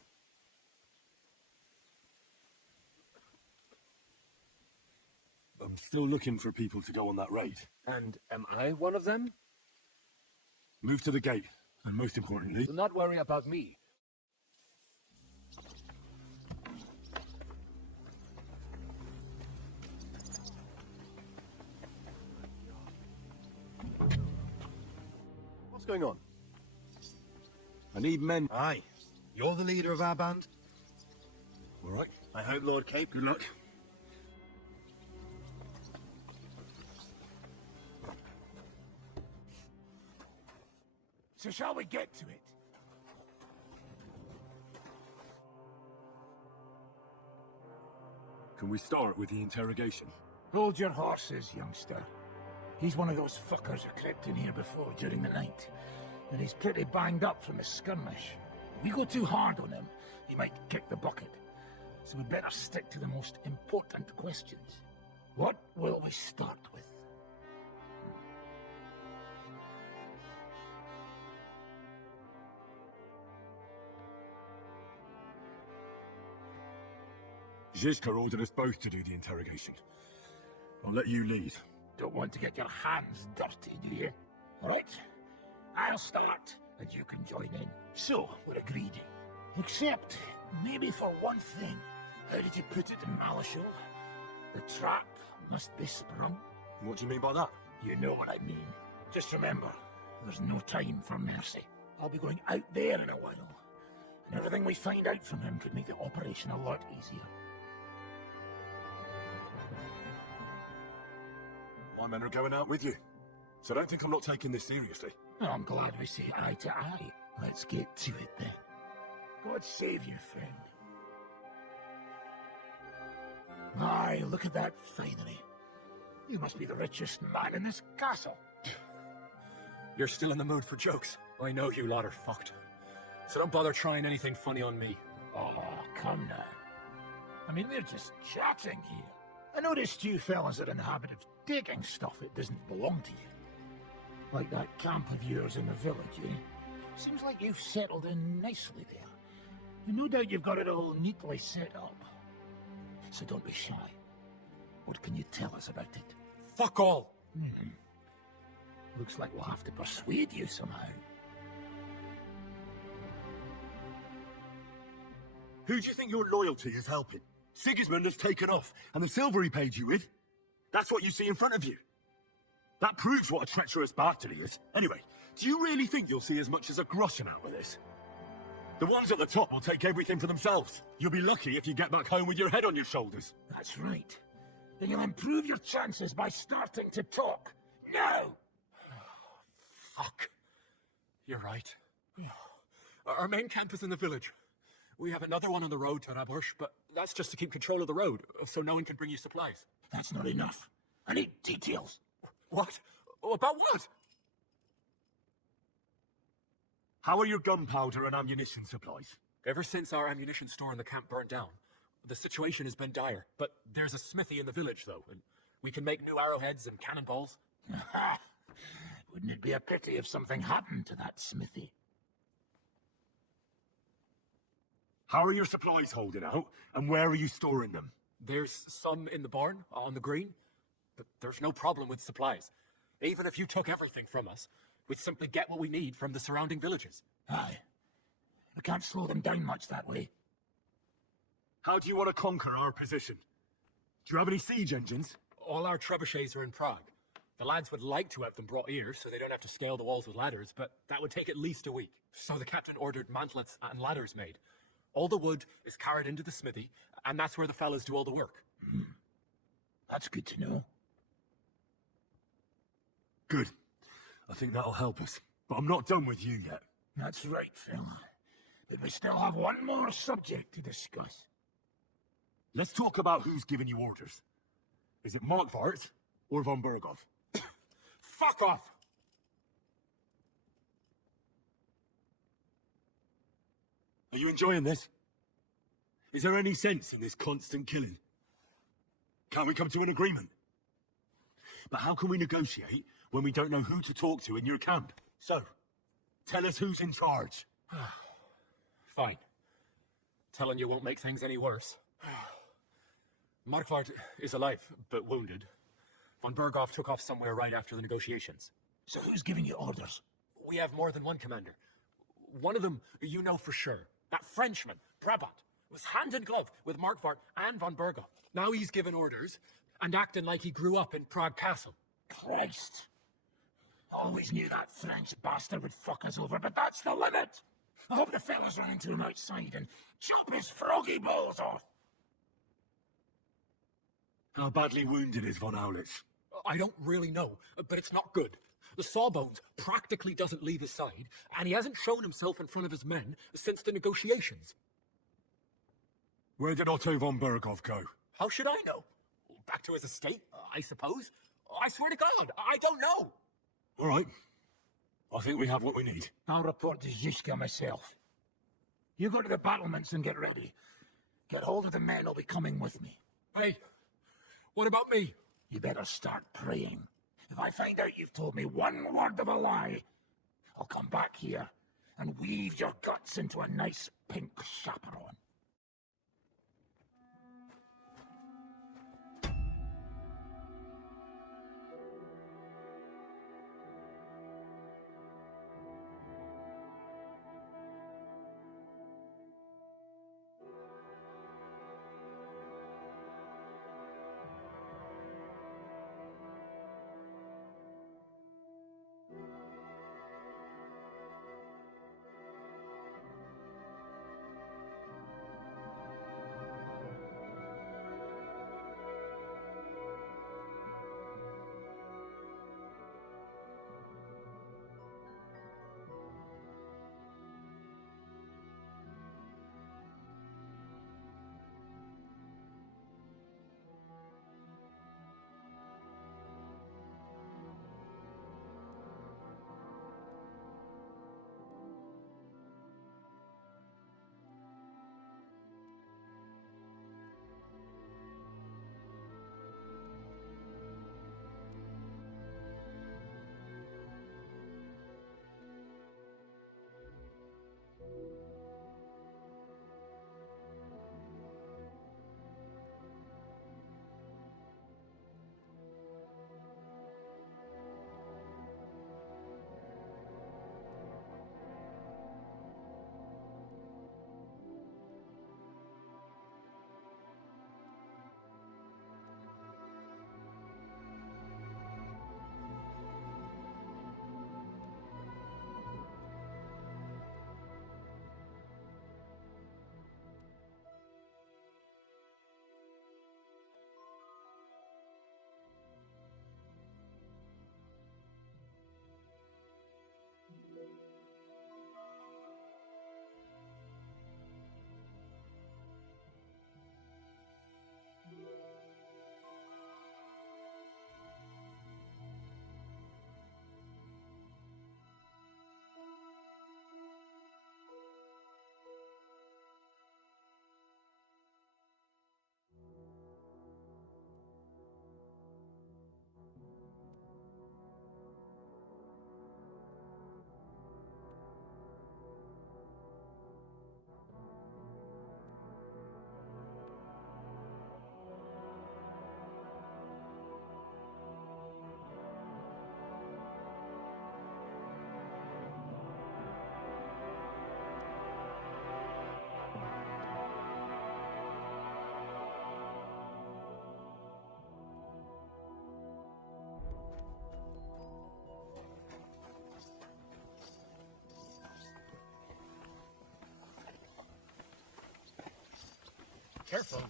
I'm still looking for people to go on that raid. And am I one of them? Move to the gate, and most importantly... Do not worry about me. What's going on? I need men. Aye. You're the leader of our band? All right. I hope Lord Cape. Good luck. So shall we get to it? Can we start with the interrogation? Hold your horses, youngster. He's one of those fuckers who crept in here before during the night, and he's pretty banged up from his skirmish. If we go too hard on him, he might kick the bucket. So we'd better stick to the most important questions. What will we start with? Zizka ordered us both to do the interrogation. I'll let you lead. Don't want to get your hands dirty, do you? All right, I'll start, and you can join in. So, we're agreed. Except, maybe for one thing. How did you put it in Malishal? The trap must be sprung. What do you mean by that? You know what I mean. Just remember, there's no time for mercy. I'll be going out there in a while, and everything we find out from him could make the operation a lot easier. My men are going out with you, so don't think I'm not taking this seriously. Oh, I'm glad we see eye to eye. Let's get to it then. God save you, friend. Aye, look at that finery. You must be the richest man in this castle. You're still in the mood for jokes. I know you lot are fucked. So don't bother trying anything funny on me. Oh, come now. I mean, we're just chatting here. I noticed you fellas are in the habit of taking stuff that doesn't belong to you. Like that camp of yours in the village, eh? Seems like you've settled in nicely there. And no doubt you've got it all neatly set up. So don't be shy. What can you tell us about it? Fuck all! Looks like we'll have to persuade you somehow. Who do you think your loyalty is helping? Sigismund has taken off, and the silver he paid you with? That's what you see in front of you. That proves what a treacherous bastard he is. Anyway, do you really think you'll see as much as a groschen out of this? The ones at the top will take everything for themselves. You'll be lucky if you get back home with your head on your shoulders. That's right. Then you'll improve your chances by starting to talk. Now! Fuck. You're right. Our main camp is in the village. We have another one on the road to Rabush, but that's just to keep control of the road, so no one can bring you supplies. That's not enough. I need details. What? About what? How are your gunpowder and ammunition supplies? Ever since our ammunition store in the camp burned down, the situation has been dire. But there's a smithy in the village, though, and we can make new arrowheads and cannonballs. Wouldn't it be a pity if something happened to that smithy? How are your supplies holding out, and where are you storing them? There's some in the barn, on the green, but there's no problem with supplies. Even if you took everything from us, we'd simply get what we need from the surrounding villages. Aye. We can't slow them down much that way. How do you want to conquer our position? Do you have any siege engines? All our trebuchets are in Prague. The lads would like to have them brought here so they don't have to scale the walls with ladders, but that would take at least a week. So the captain ordered mantlets and ladders made. All the wood is carried into the smithy, and that's where the fellas do all the work. That's good to know. Good. I think that'll help us. But I'm not done with you yet. That's right, Phil. But we still have one more subject to discuss. Let's talk about who's giving you orders. Is it Markvart or von Berghoff? Fuck off! Are you enjoying this? Is there any sense in this constant killing? Can't we come to an agreement? But how can we negotiate when we don't know who to talk to in your camp? So, tell us who's in charge. Fine. Telling you won't make things any worse. Markvart is alive, but wounded. Von Berghoff took off somewhere right after the negotiations. So who's giving you orders? We have more than one commander. One of them you know for sure. That Frenchman, Brabant, was hand in glove with Markvart and von Berghoff. Now he's giving orders and acting like he grew up in Prague Castle. Christ. Always knew that French bastard would fuck us over, but that's the limit. I hope the fellas run into him outside and chop his froggy balls off. How badly wounded is von Aulitz? I don't really know, but it's not good. The sawbones practically doesn't leave his side, and he hasn't shown himself in front of his men since the negotiations. Where did Otto von Berghoff go? How should I know? Back to his estate, I suppose. I swear to God, I don't know. All right. I think we have what we need. I'll report to Zizka myself. You go to the battlements and get ready. Get hold of the men who'll be coming with me. Hey, what about me? You better start praying. If I find out you've told me one word of a lie, I'll come back here and weave your guts into a nice pink chaperone. Careful.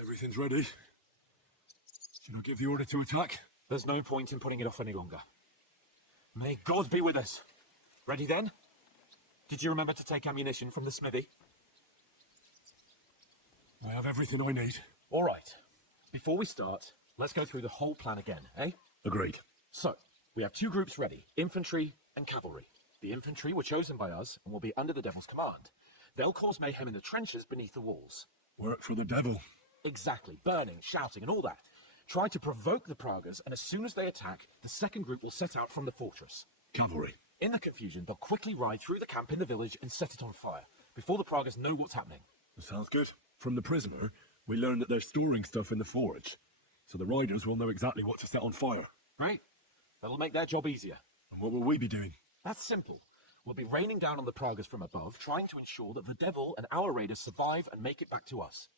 Everything's ready. Should I give the order to attack? There's no point in putting it off any longer. May God be with us. Ready then? Did you remember to take ammunition from the smithy? I have everything I need. All right. Before we start, let's go through the whole plan again, eh? Agreed. So, we have two groups ready, infantry and cavalry. The infantry were chosen by us and will be under the Devil's command. They'll cause mayhem in the trenches beneath the walls. Work for the devil. Exactly. Burning, shouting, and all that. Try to provoke the Pragas, and as soon as they attack, the second group will set out from the fortress. Cavalry. In the confusion, they'll quickly ride through the camp in the village and set it on fire. before the Pragas know what's happening. Sounds good. From the prisoner, we learned that they're storing stuff in the forge, so the riders will know exactly what to set on fire. Right? That'll make their job easier. And what will we be doing? That's simple. We'll be raining down on the Pragas from above, trying to ensure that the devil and our raiders survive and make it back to us.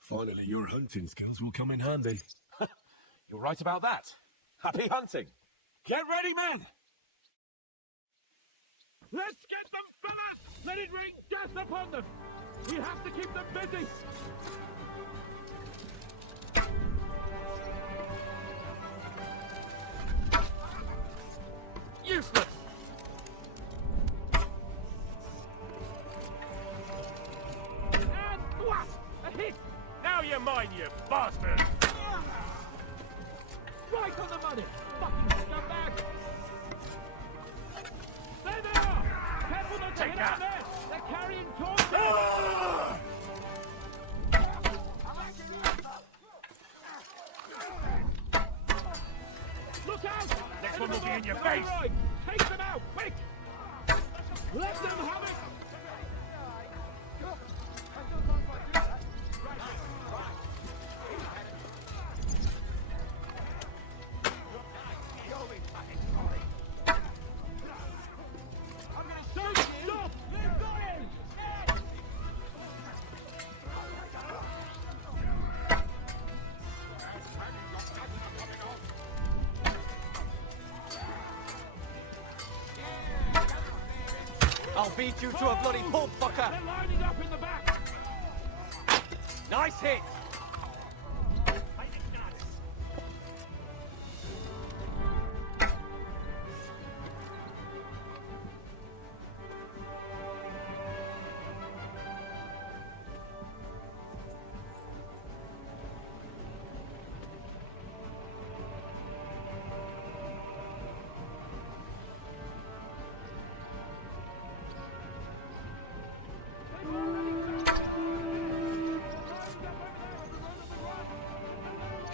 Finally, your hunting skills will come in handy. You're right about that. Happy hunting! Get ready, men! Let's get them, fellas! Let it ring death upon them! We have to keep them busy! Useless! And what? A hit! Now you're mine, you bastard! Right on the money! Fucking scumbag! There they are! Careful not to hit out there! They're carrying torches! Look out! Next one will be in your face! Right. Take them out, quick! Let them have it! Don't stop! They're going! I'll beat you to a bloody pulp, fucker! They're lining up in the back! Nice hit!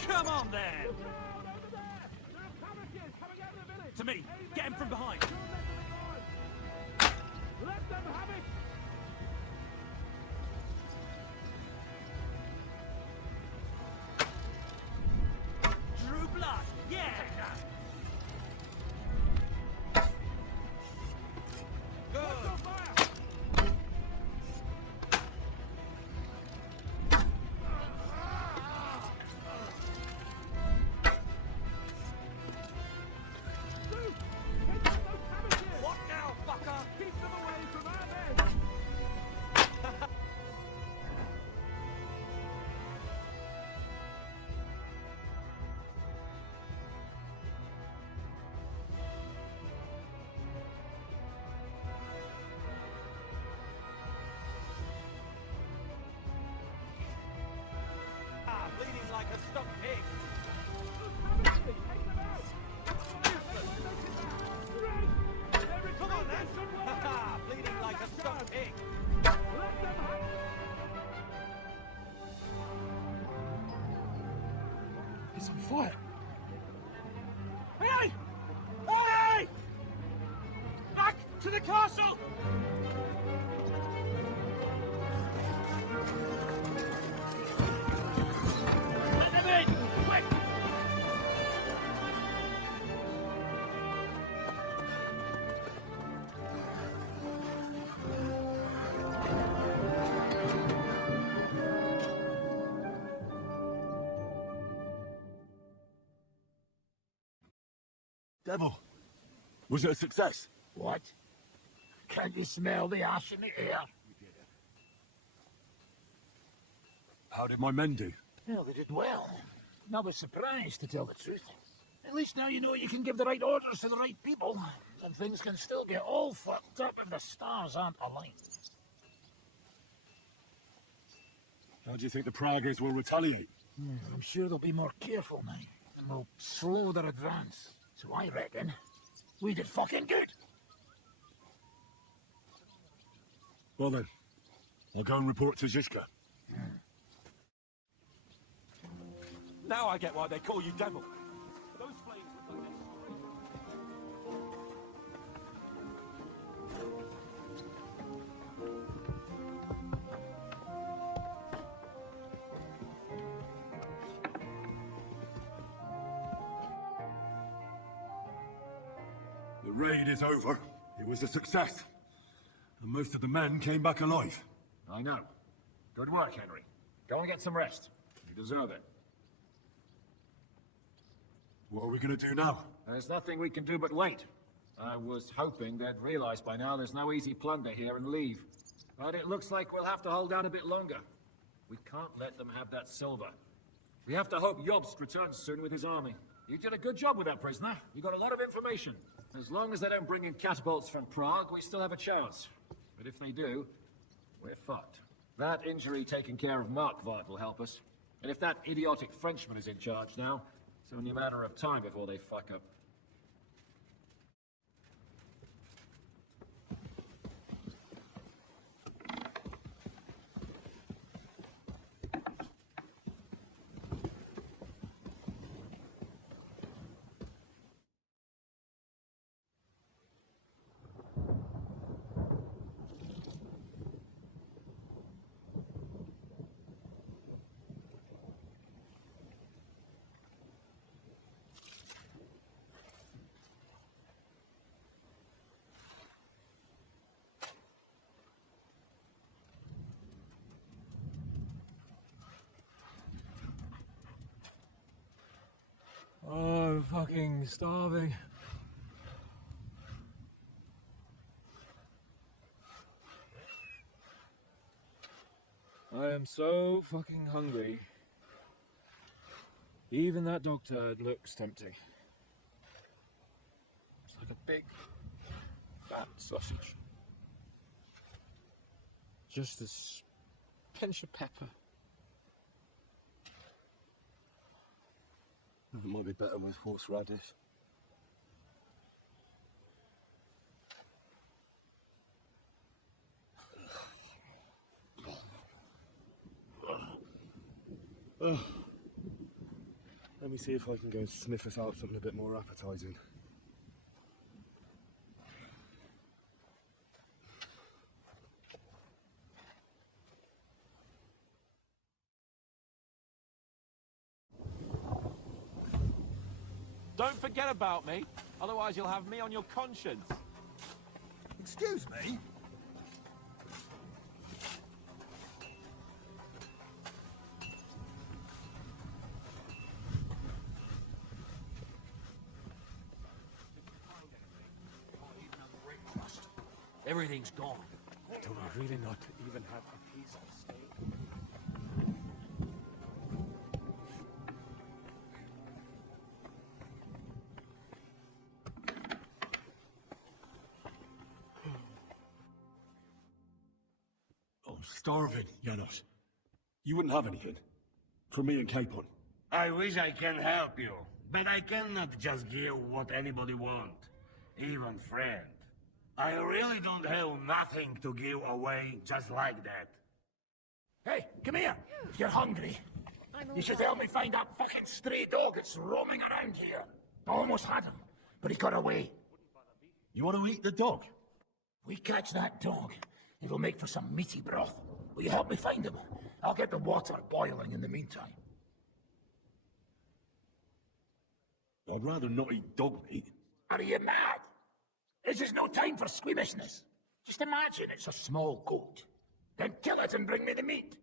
Come on then! To me! Get him from behind! Let them have it! Drew blood! Yeah! What now, fucker? Keep them away from our men! Bleeding like a stuck pig! Come on then! Bleeding like a stuck pig! It's on fire! Hey! Hey! Back to the castle! Let them in! Quick! Devil, was it a success? What? Can't you smell the ash in the air? How did my men do? Well, they did well. I was surprised, to tell the truth. At least now you know you can give the right orders to the right people, and things can still get all fucked up if the stars aren't aligned. How do you think the Pragas will retaliate? I'm sure they'll be more careful now, and will slow their advance. So I reckon we did fucking good. Well then, I'll go and report to Zizka. Now I get why they call you devil. Those flames look like raid is over. It was a success. And most of the men came back alive. I know. Good work, Henry. Go and get some rest. You deserve it. What are we gonna do now? There's nothing we can do but wait. I was hoping they'd realize by now there's no easy plunder here and leave. But it looks like we'll have to hold out a bit longer. We can't let them have that silver. We have to hope Jobst returns soon with his army. You did a good job with that prisoner. You got a lot of information. As long as they don't bring in catapults from Prague, we still have a chance. But if they do, we're fucked. That injury taking care of Markvart will help us. And if that idiotic Frenchman is in charge now, it's only a matter of time before they fuck up. Oh, I'm fucking starving. I am so fucking hungry. Even that dog turd looks tempting. It's like a big, fat sausage. Just this pinch of pepper. It might be better with horseradish. Let me see if I can go sniff us out something a bit more appetizing. Don't forget about me, otherwise you'll have me on your conscience. Excuse me? Everything's gone. Do we really not even have a piece of steak? Oh, starving, Janos. You wouldn't have anything? For me and Capon. I wish I can help you, but I cannot just give what anybody want, even friend. I really don't have nothing to give away just like that. Hey, come here. If you're hungry, you should help me find that fucking stray dog that's roaming around here. I almost had him, but he got away. You want to eat the dog? We catch that dog, it'll make for some meaty broth. Will you help me find him? I'll get the water boiling in the meantime. I'd rather not eat dog meat. Are you mad? This is no time for squeamishness. Just imagine it's a small goat. Then kill it and bring me the meat.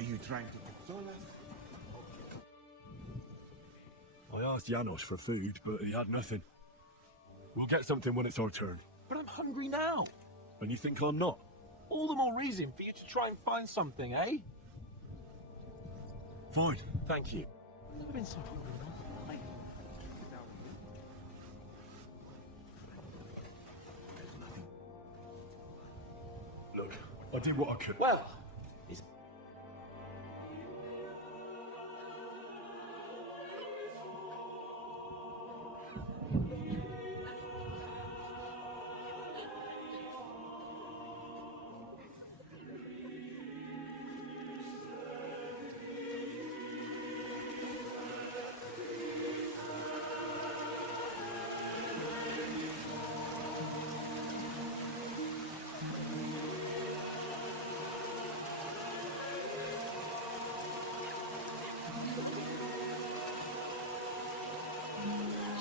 Are you trying to console us? I asked Janos for food, but he had nothing. We'll get something when it's our turn. But I'm hungry now. And you think I'm not? All the more reason for you to try and find something, eh? Fine. Thank you. I've never been so hungry in all my life. Look, I did what I could. Well,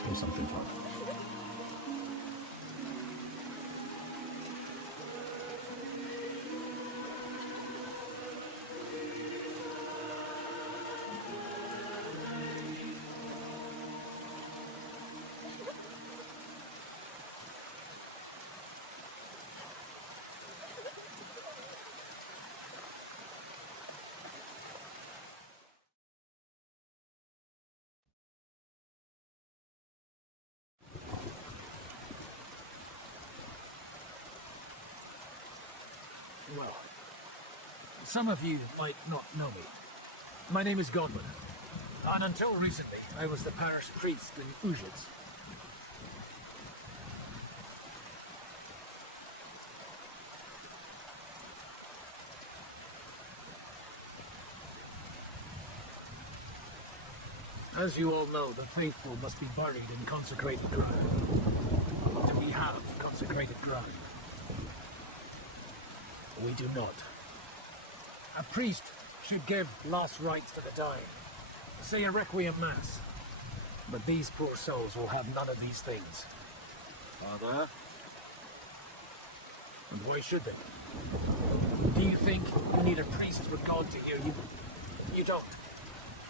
Say something fun. Well, some of you might not know me. My name is Godwin, and until recently, I was the parish priest in Ujits. As you all know, the faithful must be buried in consecrated ground. Do we have consecrated ground? We do not. A priest should give last rites to the dying, say a requiem mass. But these poor souls will have none of these things. Father? And why should they? Do you think you need a priest for God to hear you? You don't.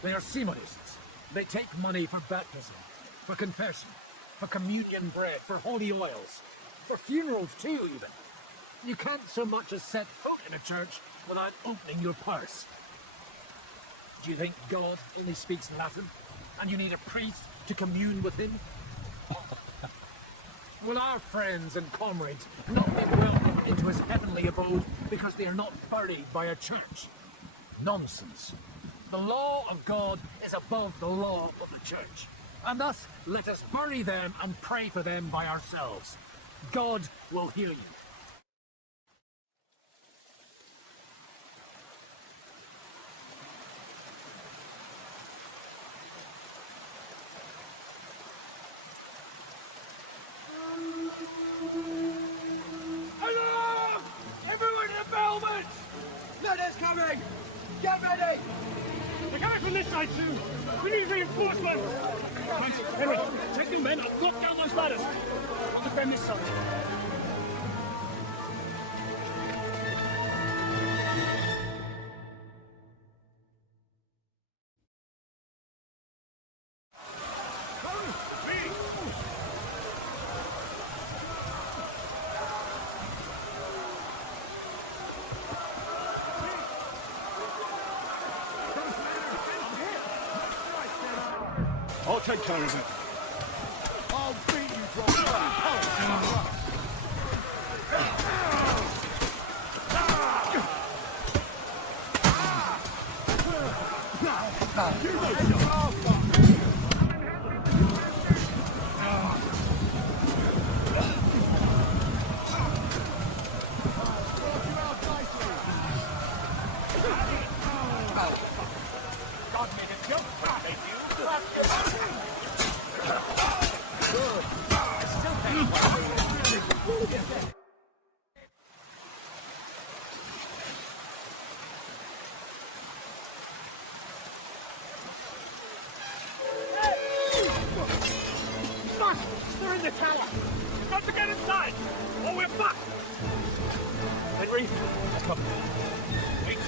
They are Simonists. They take money for baptism, for confession, for communion bread, for holy oils, for funerals too, even. You can't so much as set foot in a church without opening your purse. Do you think God only speaks Latin, and you need a priest to commune with him? Will our friends and comrades not be welcomed into his heavenly abode because they are not buried by a church? Nonsense. The law of God is above the law of the church, and thus let us bury them and pray for them by ourselves. God will hear you. Alarm! Everyone in the battlements! Letters coming! Get ready! They're coming from this side too! We need reinforcements! Henry, take your men and block down those ladders! I'll defend this side. I'll take care of it. I'll beat you, John. They're in the tower! We've got to get inside, or we're fucked! Henry, come. Wait.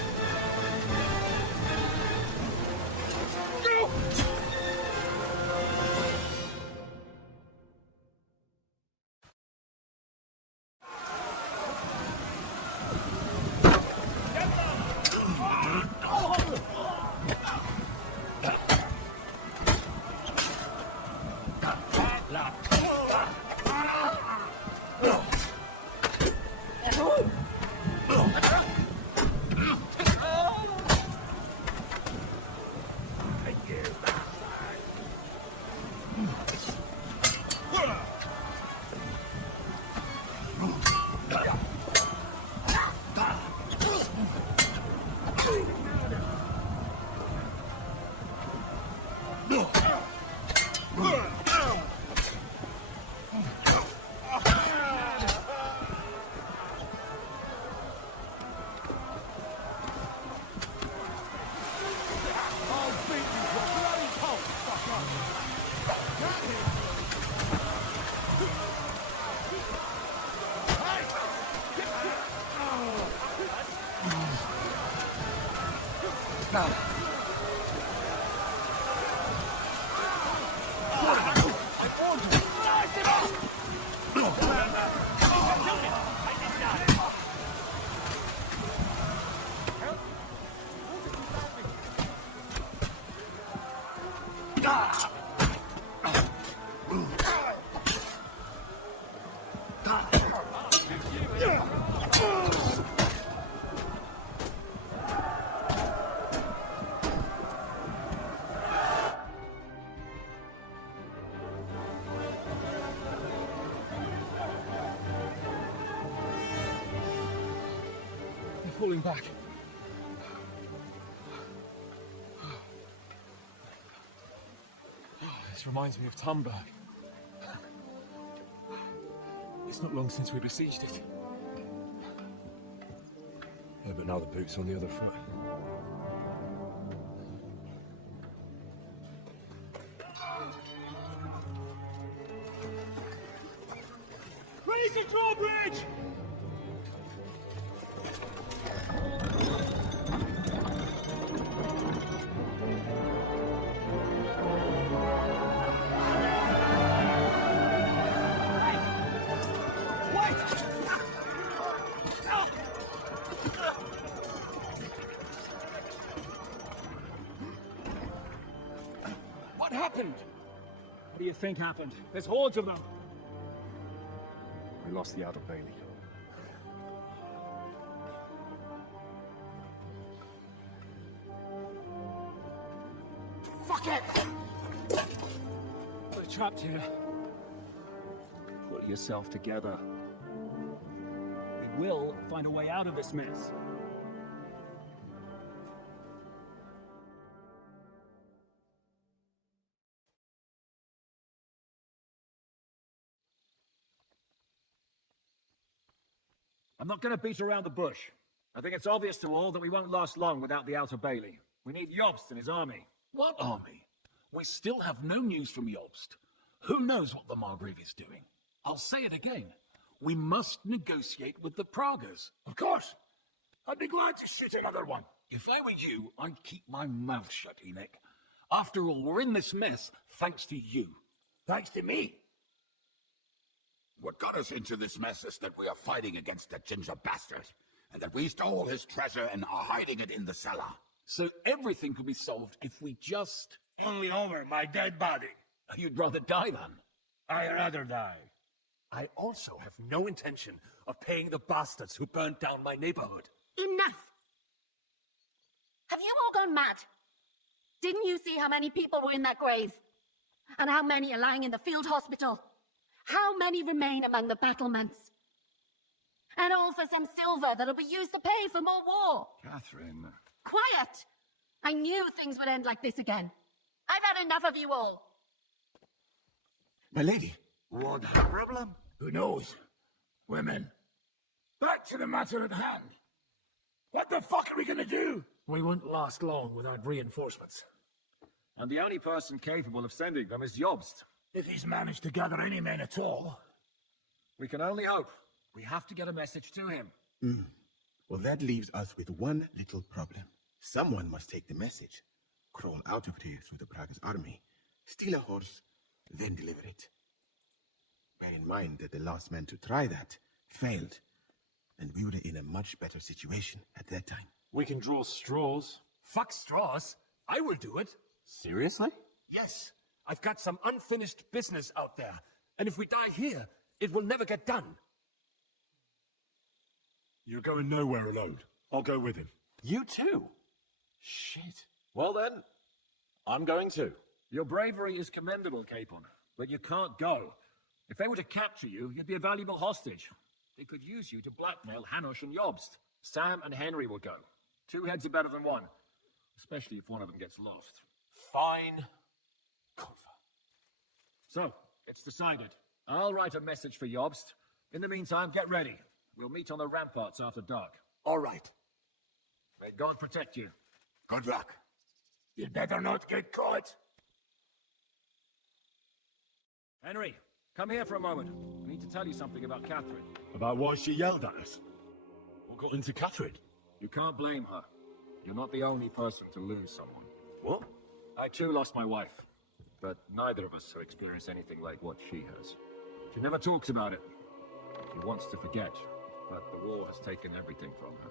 Pulling back. This reminds me of Tamberg. It's not long since we besieged it. Yeah, but now the boot's on the other foot. Raise the drawbridge! What happened? What do you think happened? There's hordes of them. We lost the outer bailey. Fuck it! We're trapped here. Pull yourself together. We will find a way out of this mess. I'm not going to beat around the bush. I think it's obvious to all that we won't last long without the outer bailey. We need Jobst and his army. What army? We still have no news from Jobst. Who knows what the Margrave is doing? I'll say it again. We must negotiate with the Pragas. Of course. I'd be glad to shoot another one. If I were you, I'd keep my mouth shut, Enoch. After all, we're in this mess thanks to you. Thanks to me? What got us into this mess is that we are fighting against that ginger bastard, and that we stole his treasure and are hiding it in the cellar. So everything could be solved if we just... Only over my dead body. You'd rather die then? I'd rather die. I also have no intention of paying the bastards who burnt down my neighborhood. Enough! Have you all gone mad? Didn't you see how many people were in that grave? And how many are lying in the field hospital? How many remain among the battlements? And all for some silver that'll be used to pay for more war. Catherine. Quiet! I knew things would end like this again. I've had enough of you all. My lady. What the problem? Who knows? Women. Back to the matter at hand. What the fuck are we gonna do? We won't last long without reinforcements. And the only person capable of sending them is Jobst. If he's managed to gather any men at all. We can only hope. We have to get a message to him. Well, that leaves us with one little problem. Someone must take the message, crawl out of here through the Prague's army, steal a horse, then deliver it. Bear in mind that the last man to try that failed, and we were in a much better situation at that time. We can draw straws. Fuck straws. I will do it. Seriously? Yes. I've got some unfinished business out there, and if we die here, it will never get done. You're going nowhere alone. I'll go with him. You too? Shit. Well then, I'm going too. Your bravery is commendable, Capon, but you can't go. If they were to capture you, you'd be a valuable hostage. They could use you to blackmail Hanush and Jobst. Sam and Henry will go. 2 heads are better than 1, especially if one of them gets lost. Fine. So, it's decided. I'll write a message for Jobst. In the meantime, get ready. We'll meet on the ramparts after dark. All right. May God protect you. Good luck. You'd better not get caught. Henry, come here for a moment. I need to tell you something about Catherine. About why she yelled at us? What got into Catherine? You can't blame her. you're not the only person to lose someone. What? I too lost my wife, but neither of us have experienced anything like what she has. She never talks about it. She wants to forget, but the war has taken everything from her.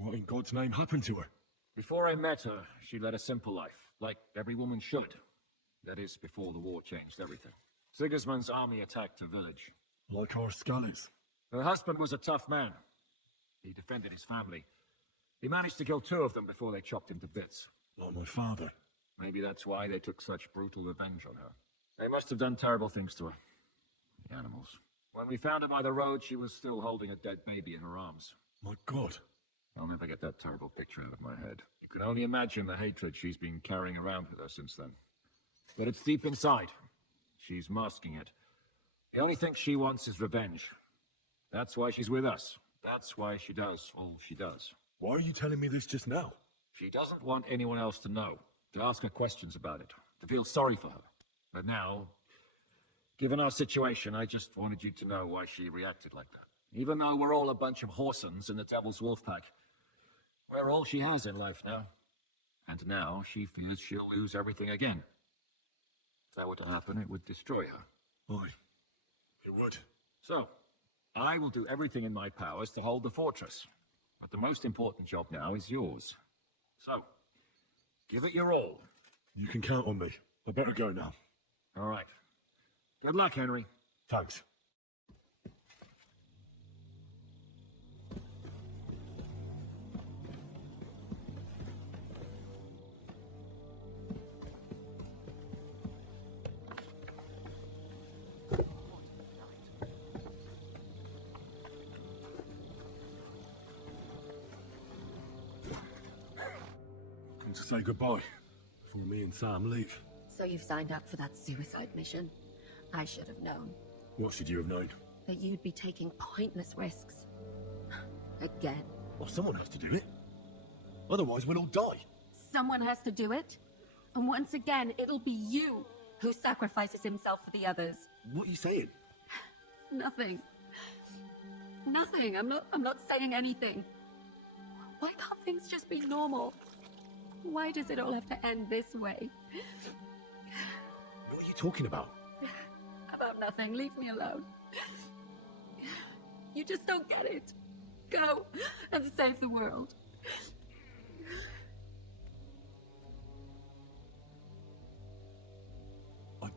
What in God's name happened to her? Before I met her, she led a simple life, like every woman should. That is, before the war changed everything. Sigismund's army attacked her village. Like our Scullies. Her husband was a tough man. He defended his family. He managed to kill 2 of them before they chopped him to bits. Like my father. Maybe that's why they took such brutal revenge on her. They must have done terrible things to her. The animals. When we found her by the road, she was still holding a dead baby in her arms. My God. I'll never get that terrible picture out of my head. You can only imagine the hatred she's been carrying around with her since then. But it's deep inside. She's masking it. The only thing she wants is revenge. That's why she's with us. That's why she does all she does. Why are you telling me this just now? She doesn't want anyone else to know, to ask her questions about it, to feel sorry for her. But now, given our situation, I just wanted you to know why she reacted like that. Even though we're all a bunch of whoresons in the Devil's Wolf Pack, we're all she has in life now. And now she fears she'll lose everything again. If that were to happen, it would destroy her. Aye, it would. So, I will do everything in my powers to hold the fortress. But the most important job now is yours. So, give it your all. You can count on me. I better go now. All right. Good luck, Henry. Thanks. To say goodbye before me and Sam leave. So you've signed up for that suicide mission? I should have known. What should you have known? That you'd be taking pointless risks. Again. Well, someone has to do it. Otherwise, we'll all die. Someone has to do it. And once again, it'll be you who sacrifices himself for the others. What are you saying? Nothing. Nothing. I'm not saying anything. Why can't things just be normal? Why does it all have to end this way? What are you talking about? About nothing. Leave me alone. You just don't get it. Go and save the world. I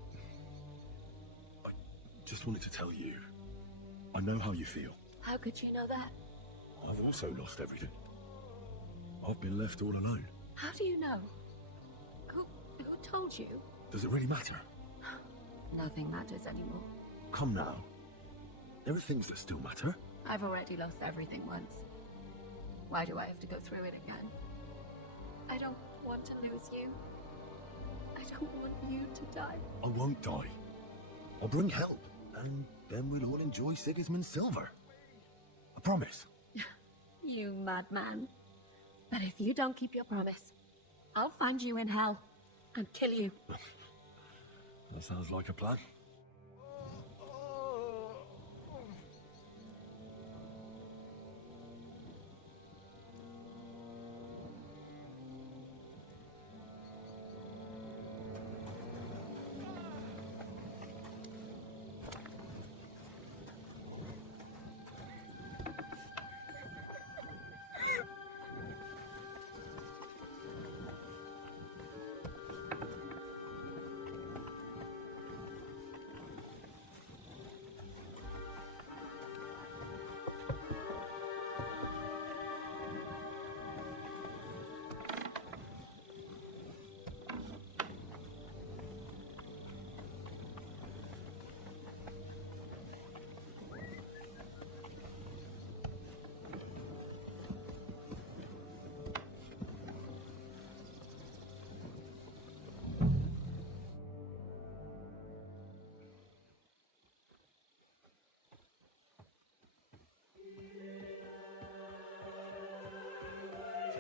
just wanted to tell you. I know how you feel. How could you know that? I've also lost everything. I've been left all alone. How do you know? Who told you? Does it really matter? Nothing matters anymore. Come now. There are things that still matter. I've already lost everything once. Why do I have to go through it again? I don't want to lose you. I don't want you to die. I won't die. I'll bring help, and then we'll all enjoy Sigismund's silver. I promise. You madman. But if you don't keep your promise, I'll find you in hell and kill you. That sounds like a plan.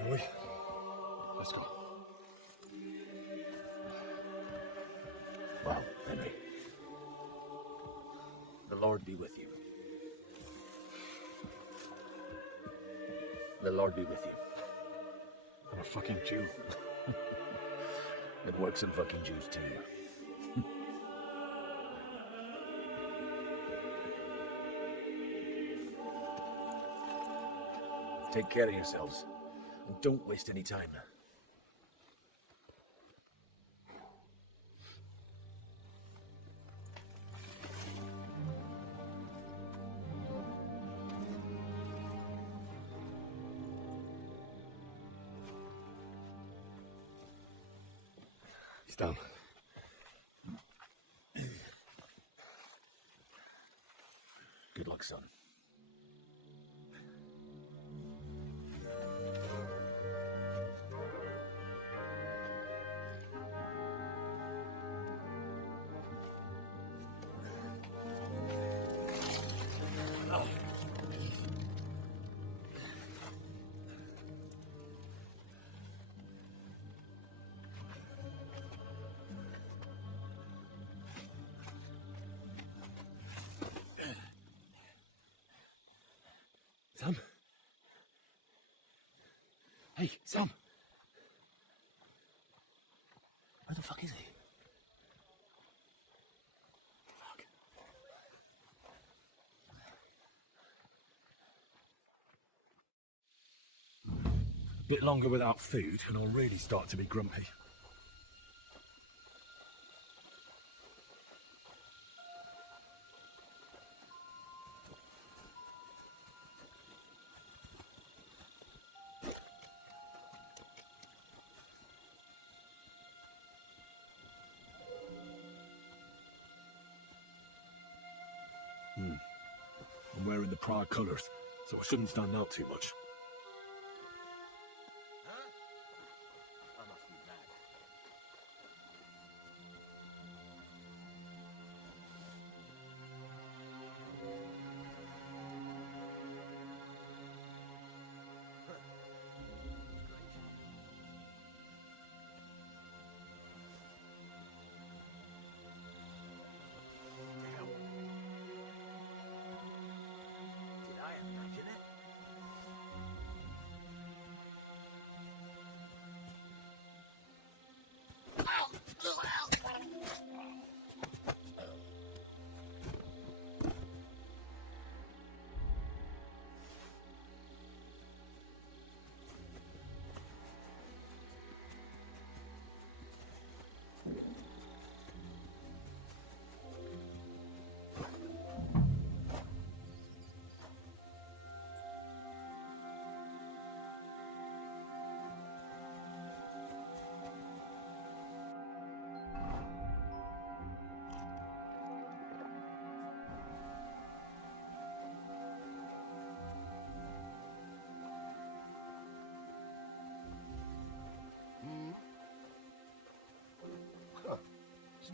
Shall we? Let's go. Well, Henry. The Lord be with you. The Lord be with you. I'm a fucking Jew. It works in fucking Jews too. Take care of yourselves, and don't waste any time. He's down. Good luck, son. Sam? Hey, Sam! Where the fuck is he? Fuck. A bit longer without food and I'll really start to be grumpy. I'm wearing the Prague colours, so I shouldn't stand out too much.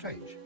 page.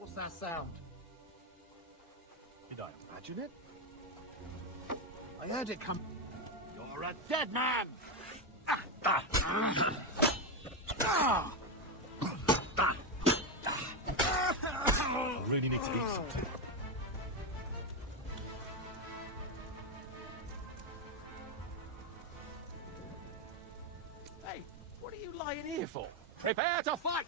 What's that sound? Did I imagine it? I heard it come... You're a dead man! I really need to eat something. Hey, what are you lying here for? Prepare to fight!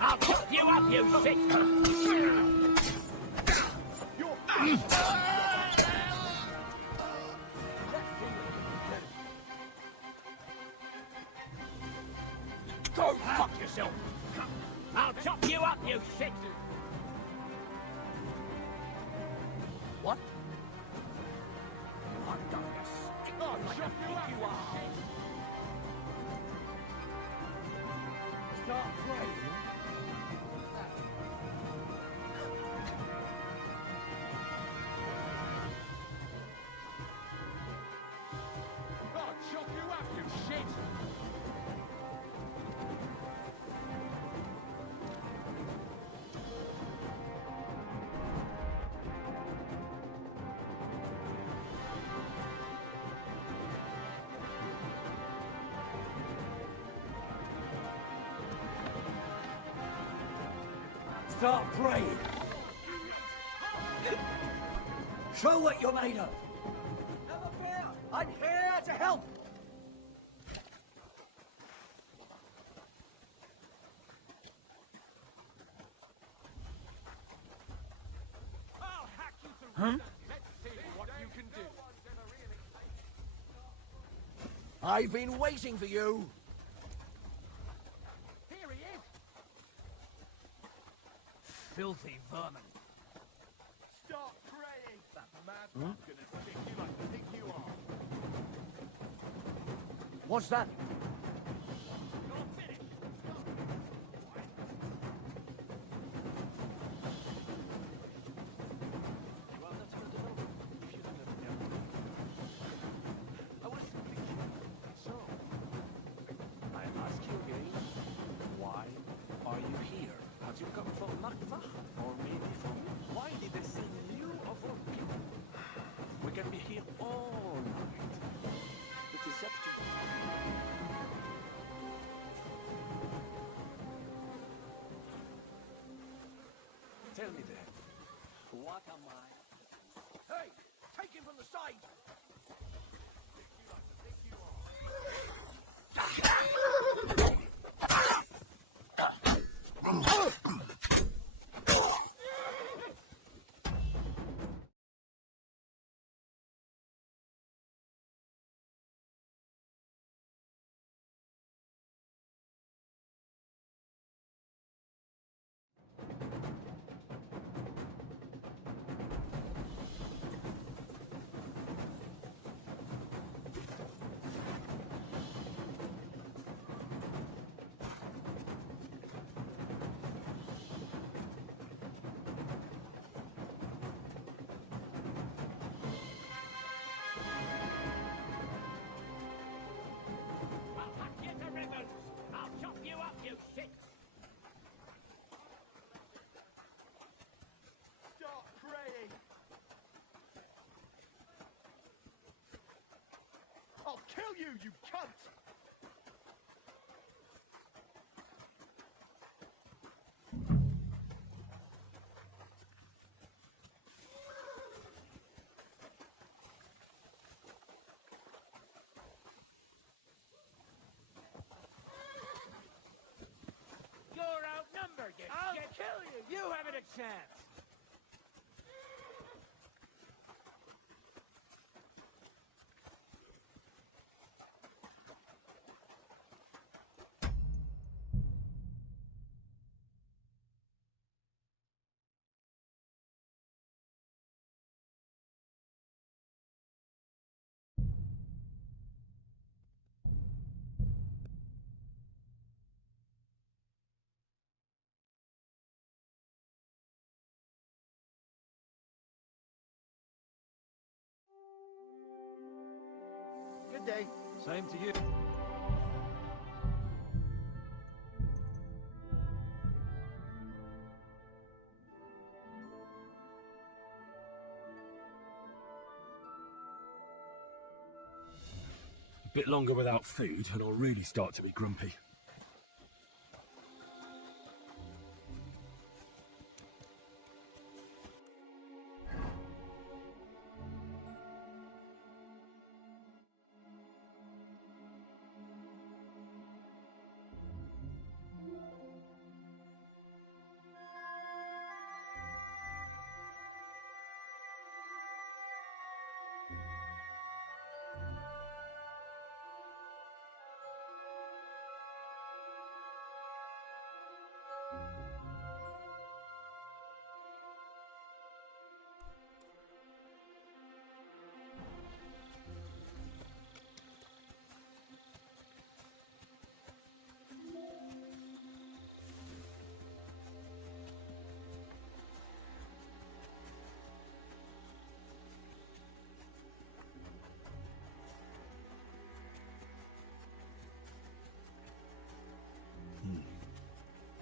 I'll chop you up, you shit! Go fuck yourself! I'll chop you up, you shit! What? I'm going to stick you like a pig you are! Start praying. I'll chop you up, you shit! Start praying. Show what you're made of. Never fear. I'm here to help. Huh? I've been waiting for you. Here he is. Filthy vermin. Stop praying! That madman's gonna stick you like the pig you are. What's that? Tell me then, what am I? Hey, take him from the side! I'll kill you, you cunt! You're outnumbered, I'll kill you! You haven't a chance! Good day. Same to you. A bit longer without food, and I'll really start to be grumpy.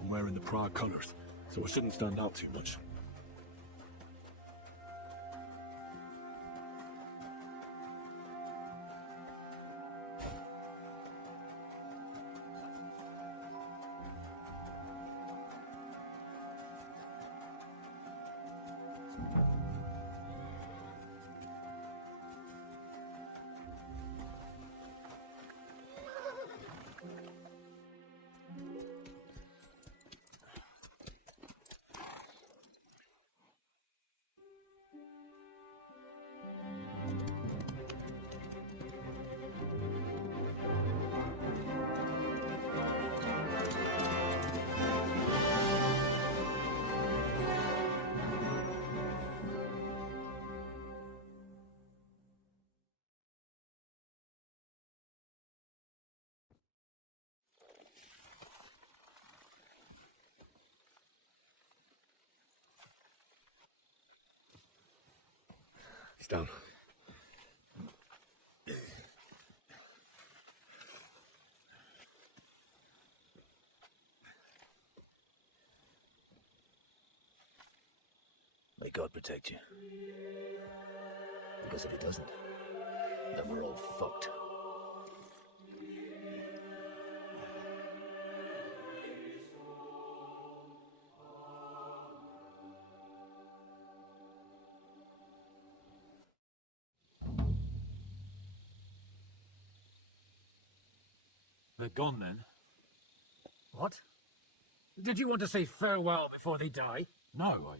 I'm wearing the Prague colours, so I shouldn't stand out too much. He's down. May God protect you. Because if he doesn't, then we're all fucked. They're gone then? What? Did you want to say farewell before they die? No,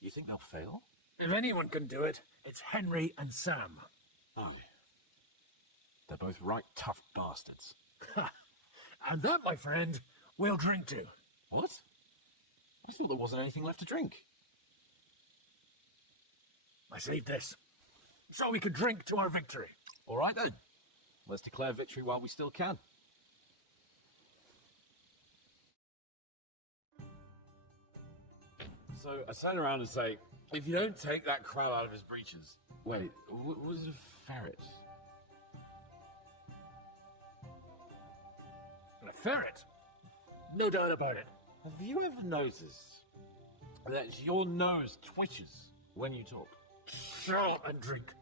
You think they'll fail? If anyone can do it, it's Henry and Sam. Oh. They're both right tough bastards. And that, my friend, we'll drink to. What? I thought there wasn't anything left to drink. I saved this, so we could drink to our victory. All right then. Let's declare victory while we still can. So I turn around and say, if you don't take that crow out of his breeches... Wait, was it a ferret? A ferret? No doubt about it. Have you ever noticed that your nose twitches when you talk? Shut up and drink.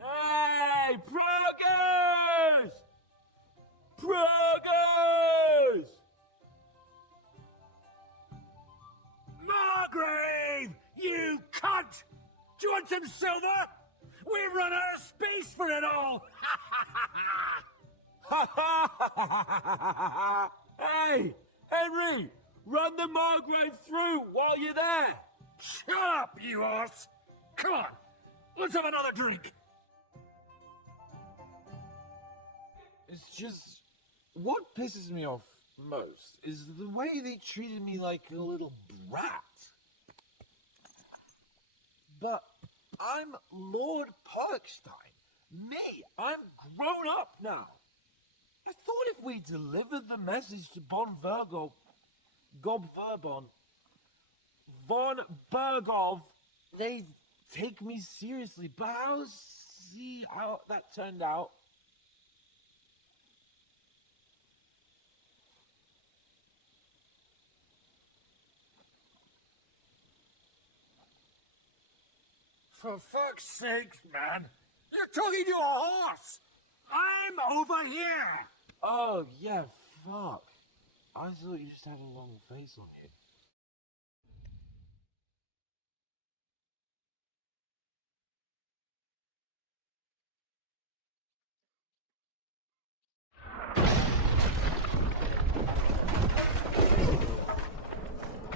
Hey, progress! Progress! Margrave! You cunt! Do you want some silver? We've run out of space for it all! Hey, Henry! Run the Margrave through while you're there! Shut up, you arse! Come on, let's have another drink! It's just... What pisses me off most is the way they treated me like a little brat. But I'm Lord Perkstein. Me, I'm grown up now. I thought if we delivered the message to Von Vergov, Von Bergov, they'd take me seriously. But I'll see how that turned out. For fuck's sake, man! You're talking to a horse! I'm over here! Oh, yeah, fuck. I thought you just had a long face on you.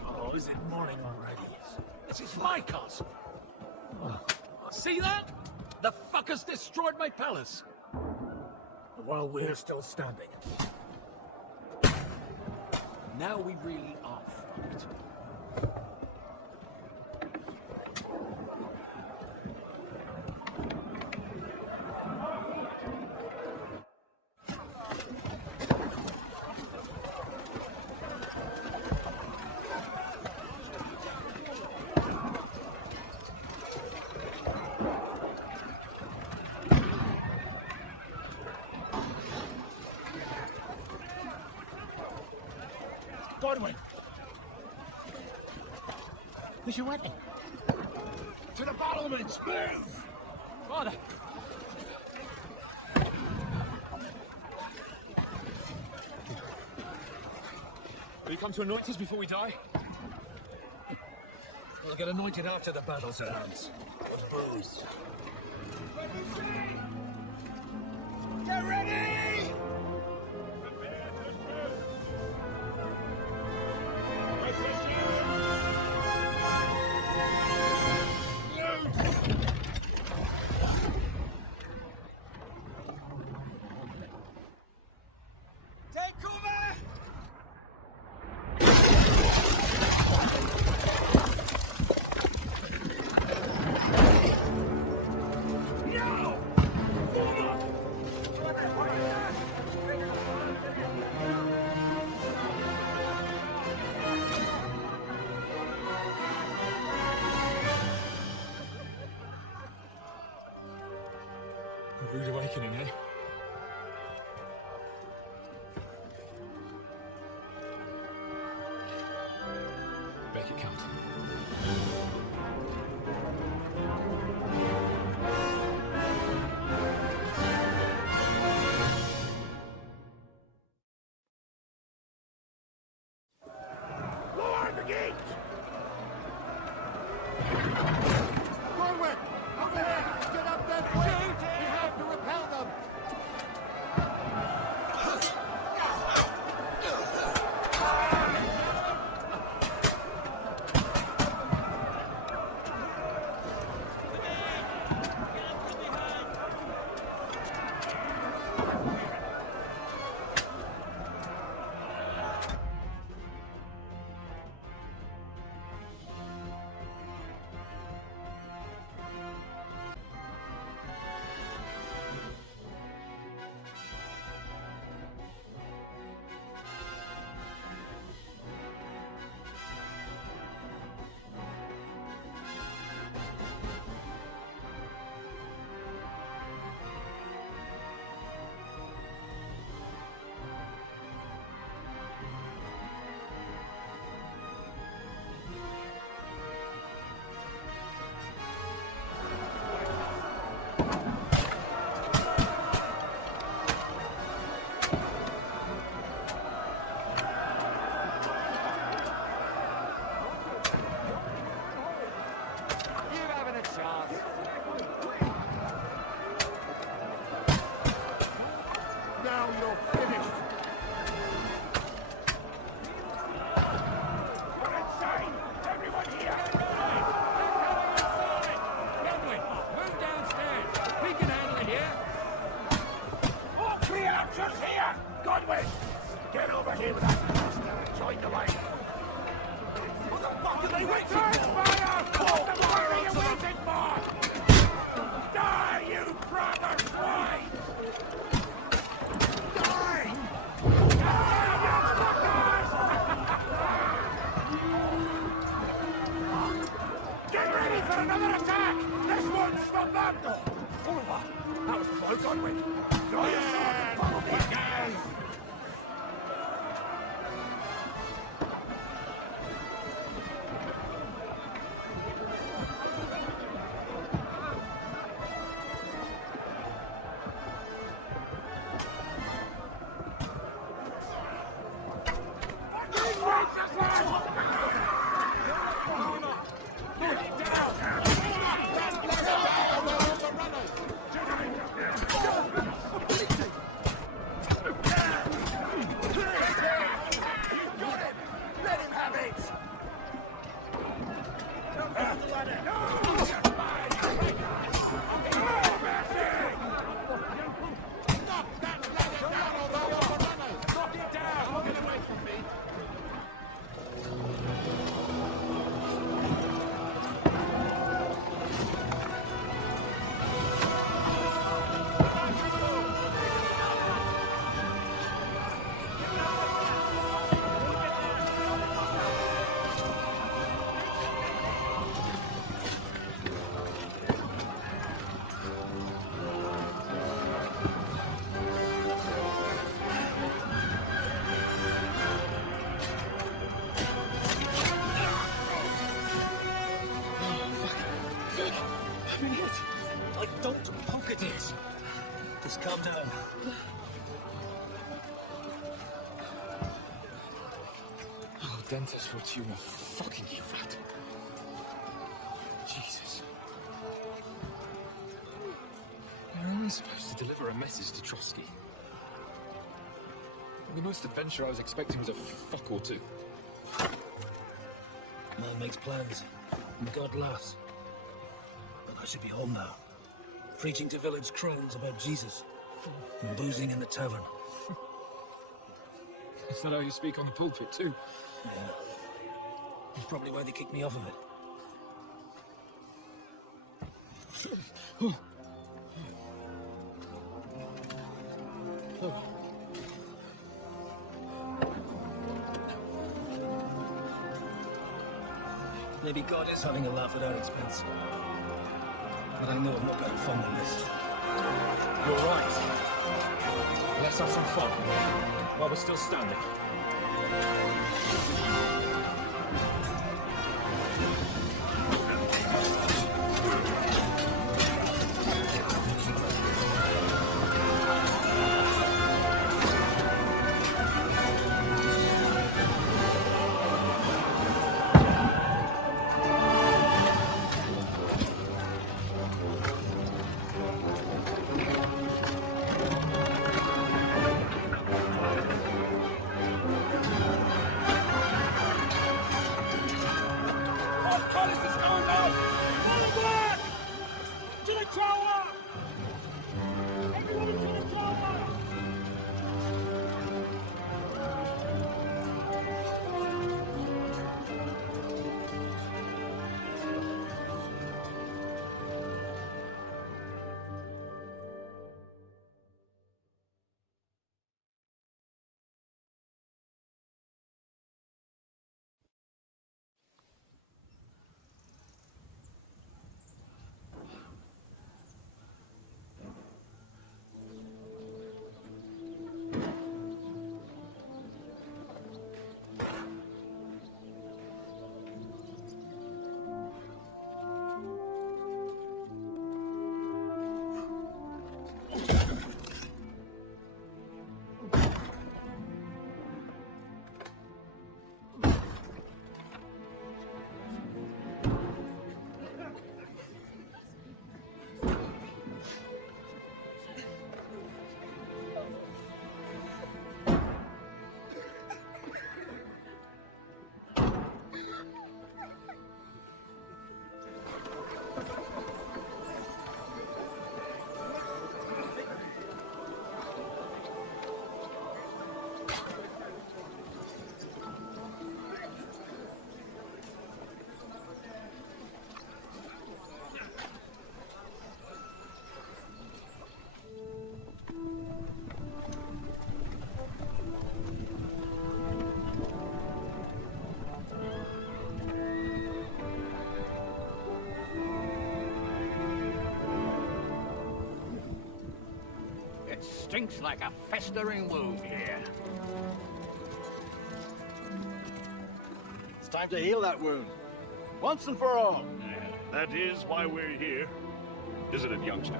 Oh, is it morning already? This is my castle! See that? The fuckers destroyed my palace! While we're still standing. Now we really are fucked. Godwin! Where's your weapon? To the battlements! Move! Father! you come to anoint us before we die? We'll get anointed after the battle's at hand. With booze. Get ready! Take cover! A rude awakening, eh? Make it count. Lower the gate! Forward! Over here! Get up that shoot! We have to repel them! Now you're finished! We're inside! Everyone here! Godwin, move downstairs! We can handle it here! All three archers here! Godwin! Get over here with that bastard and join the line! What the fuck are they waiting for? Fire! What the fuck are you waiting for? Die, you proper swine! Die! Die, you fuckers! Get ready for another attack! This won't stop them! Oh, that was close, Godwin! Draw your sword and follow these guys! Don't poke at it. Just calm down. Stentus Fortuna, fucking you, rat. Jesus. We're only supposed to deliver a message to Trotsky. The most adventure I was expecting was a fuck or two. Man makes plans, and God laughs. But I should be home now, preaching to village crones about Jesus, and boozing in the tavern. Is that how you speak on the pulpit, too? Yeah. That's probably why they kicked me off of it. Oh. Maybe God is having a laugh at our expense. But I know I'm not better fun than this. You're right. Let's have some fun while we're still standing. Stinks like a festering wound here. It's time to heal that wound. Once and for all. That is why we're here, isn't it, youngster?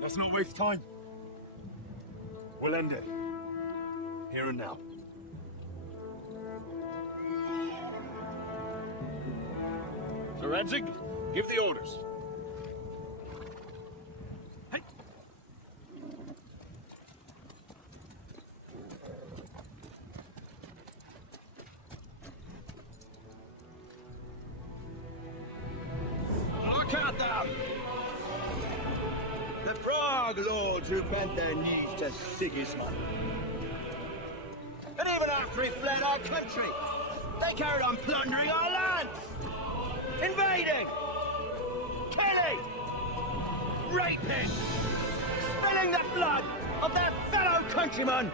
Let's not waste time. We'll end it. Here and now. Sir Edzig, give the orders. Look at them! The Prague lords who bent their knees to Sigismund. And even after he fled our country, they carried on plundering our lands, invading, killing, raping, spilling the blood of their fellow countrymen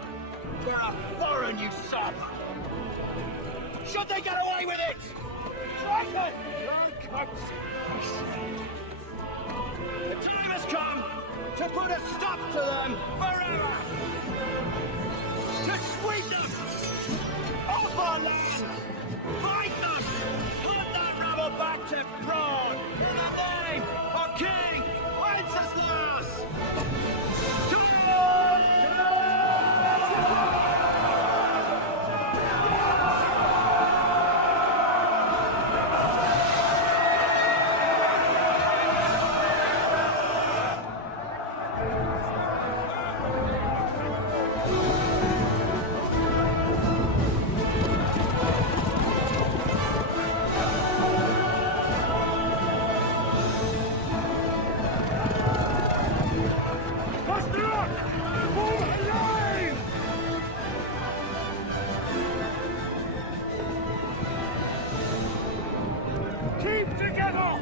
for a foreign usurper. Should they get away with it? Traitor! The time has come to put a stop to them forever! To sweep them off our land! Fight them! Put that rabble back to Prague! In the name of King Wenceslas! Keep together!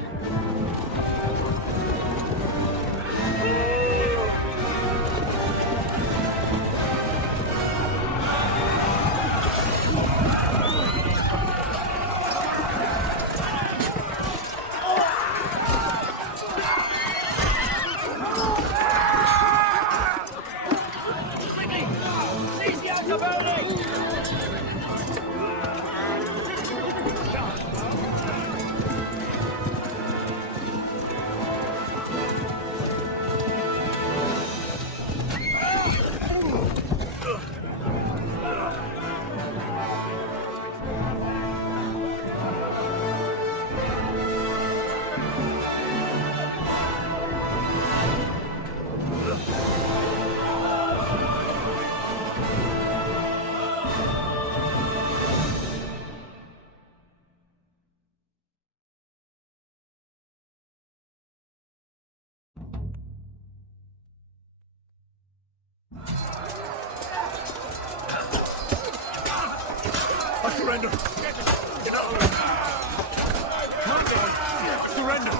I surrender! Get out of there! Surrender!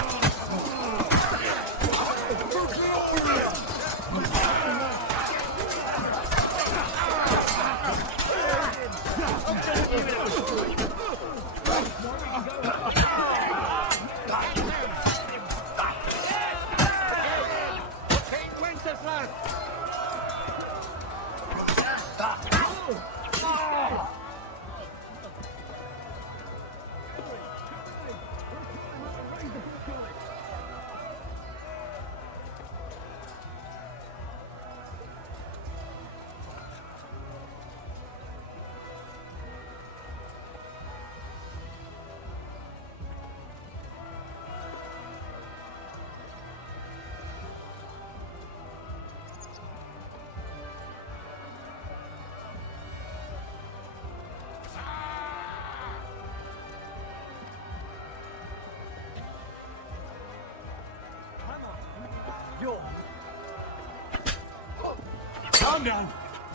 Calm down.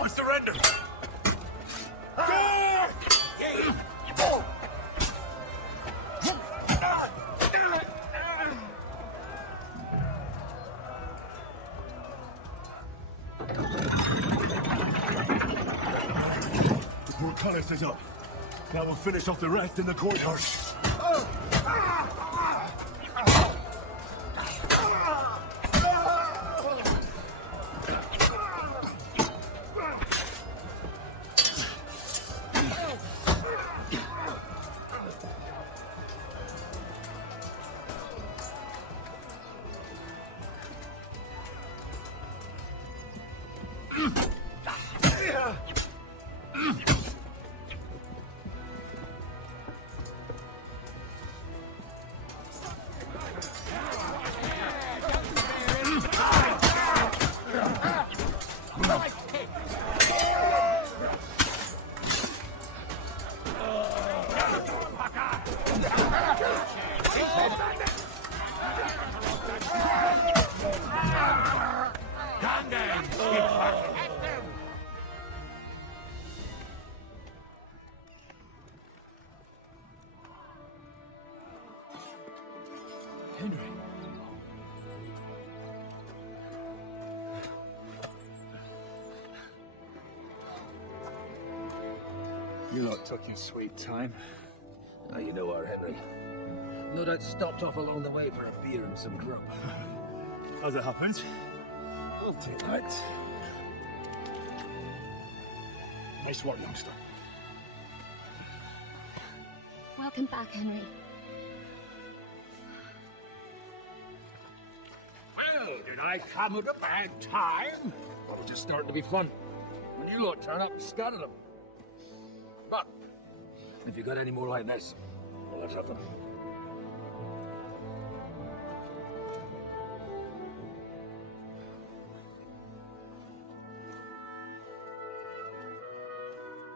I surrender. Portcullis is up. Now we'll finish off the rest in the courtyard. Henry. You lot took your sweet time. Now you know our Henry. No doubt stopped off along the way for a beer and some grub. As it happens. I'll take that. Nice work, youngster. Welcome back, Henry. Well, did I come at a bad time? Well, we're just starting to be fun. When you lot turn up, scatter them. But, if you got any more like this, well, let's have them.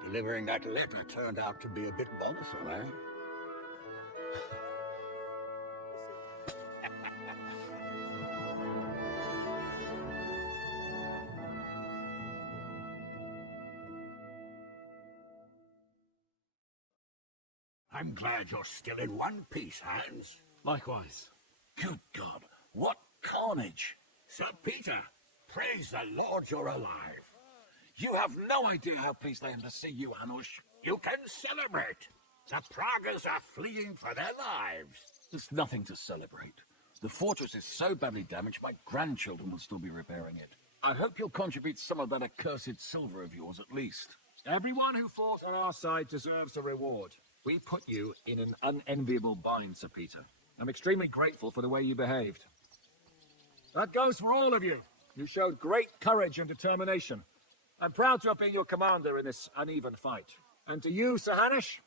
Delivering that letter turned out to be a bit bothersome, eh? I'm glad you're still in one piece, Hans. Likewise. Good God, what carnage! Sir Peter, praise the Lord you're alive. You have no idea how pleased I am to see you, Hanush. You can celebrate. The Pragas are fleeing for their lives. There's nothing to celebrate. The fortress is so badly damaged, my grandchildren will still be repairing it. I hope you'll contribute some of that accursed silver of yours at least. Everyone who fought on our side deserves a reward. We put you in an unenviable bind, Sir Peter. I'm extremely grateful for the way you behaved. That goes for all of you. You showed great courage and determination. I'm proud to have been your commander in this uneven fight. And to you, Sir Hanush,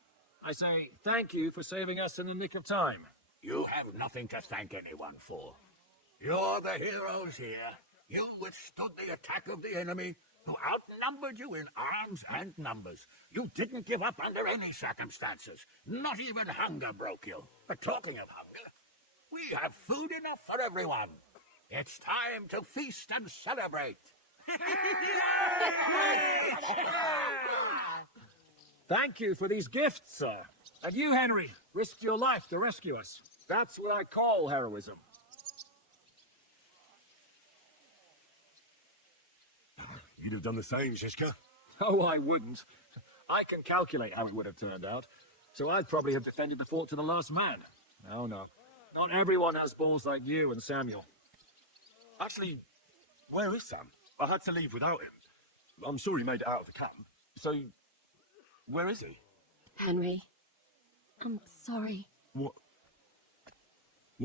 I say thank you for saving us in the nick of time. You have nothing to thank anyone for. You're the heroes here. You withstood the attack of the enemy, who outnumbered you in arms and numbers. You didn't give up under any circumstances. Not even hunger broke you. But talking of hunger, we have food enough for everyone. It's time to feast and celebrate. Thank you for these gifts, sir. And you, Henry, risked your life to rescue us. That's what I call heroism. You'd have done the same, Shishka. Oh, I wouldn't. I can calculate how it would have turned out. So I'd probably have defended the fort to the last man. Oh, no. Not everyone has balls like you and Samuel. Actually, where is Sam? I had to leave without him. I'm sure he made it out of the camp. So, where is he? Henry, I'm sorry. What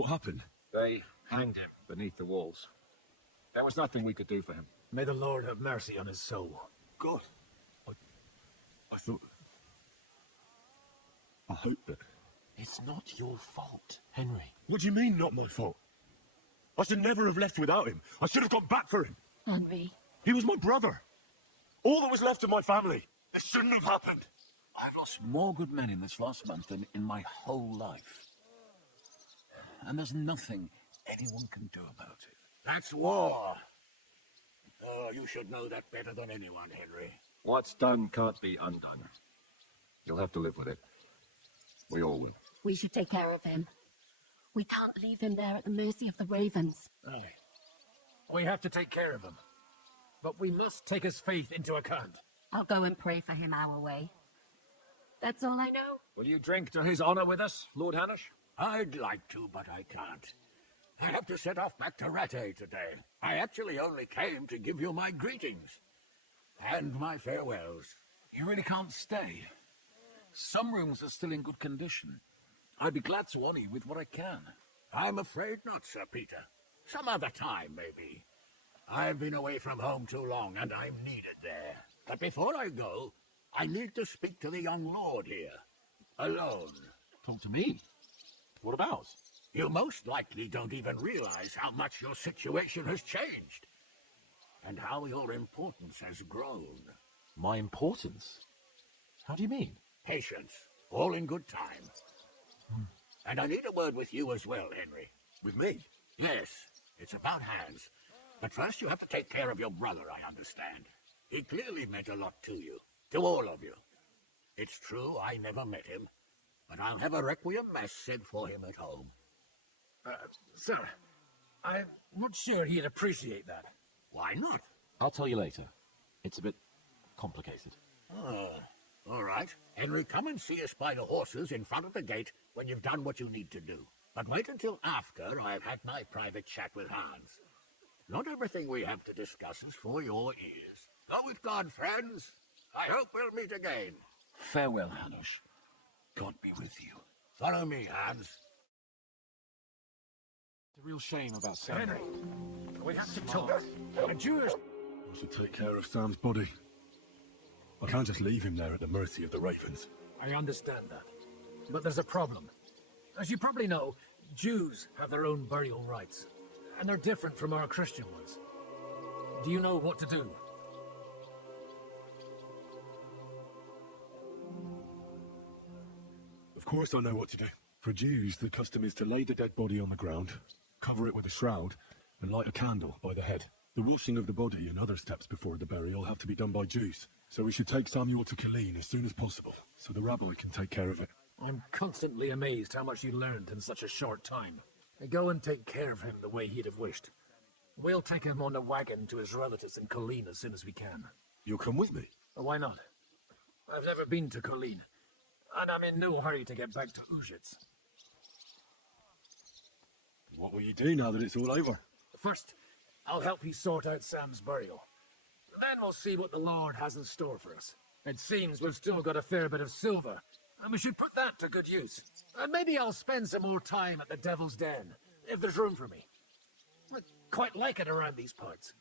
happened? They hanged him beneath the walls. There was nothing we could do for him. May the Lord have mercy on his soul. God. I thought... I hope that... It's not your fault, Henry. What do you mean, not my fault? I should never have left without him. I should have gone back for him. Henry. He was my brother. All that was left of my family. It shouldn't have happened. I've lost more good men in this last month than in my whole life. And there's nothing anyone can do about it. That's war. Oh, you should know that better than anyone, Henry. What's done can't be undone. You'll have to live with it. We all will. We should take care of him. We can't leave him there at the mercy of the ravens. Aye. We have to take care of him. But we must take his faith into account. I'll go and pray for him our way. That's all I know. Will you drink to his honor with us, Lord Hanush? I'd like to, but I can't. I have to set off back to Rate today. I actually only came to give you my greetings. And my farewells. You really can't stay. Some rooms are still in good condition. I'd be glad to honor you with what I can. I'm afraid not, Sir Peter. Some other time, maybe. I've been away from home too long, and I'm needed there. But before I go, I need to speak to the young lord here. Alone. Talk to me? What about? You most likely don't even realize how much your situation has changed. And how your importance has grown. My importance? How do you mean? Patience. All in good time. And I need a word with you as well, Henry. With me? Yes. It's about Hans. But first you have to take care of your brother, I understand. He clearly meant a lot to you. To all of you. It's true I never met him. But I'll have a requiem mass said for him at home. Sir, I'm not sure he'd appreciate that. Why not? I'll tell you later. It's a bit complicated. All right. Henry, come and see us by the horses in front of the gate when you've done what you need to do. But wait until after I've had my private chat with Hans. Not everything we have to discuss is for your ears. Go with God, friends. I hope we'll meet again. Farewell, Hanush. God be with you. Follow me, Hans. It's a real shame about Sam. Henry, we have to talk. A Jewish... I should take care of Sam's body. I can't just leave him there at the mercy of the ravens. I understand that. But there's a problem. As you probably know, Jews have their own burial rites. And they're different from our Christian ones. Do you know what to do? Of course I know what to do. For Jews, the custom is to lay the dead body on the ground, cover it with a shroud, and light a candle by the head. The washing of the body and other steps before the burial have to be done by Jews. So we should take Samuel to Killeen as soon as possible, so the rabbi can take care of it. I'm constantly amazed how much you learned in such a short time. Go and take care of him the way he'd have wished. We'll take him on a wagon to his relatives in Colleen as soon as we can. You'll come with me? Why not? I've never been to Colleen, and I'm in no hurry to get back to Ujits. What will you do now that it's all over? First, I'll help you sort out Sam's burial. Then we'll see what the Lord has in store for us. It seems we've still got a fair bit of silver, and we should put that to good use. And maybe I'll spend some more time at the Devil's Den, if there's room for me. I quite like it around these parts.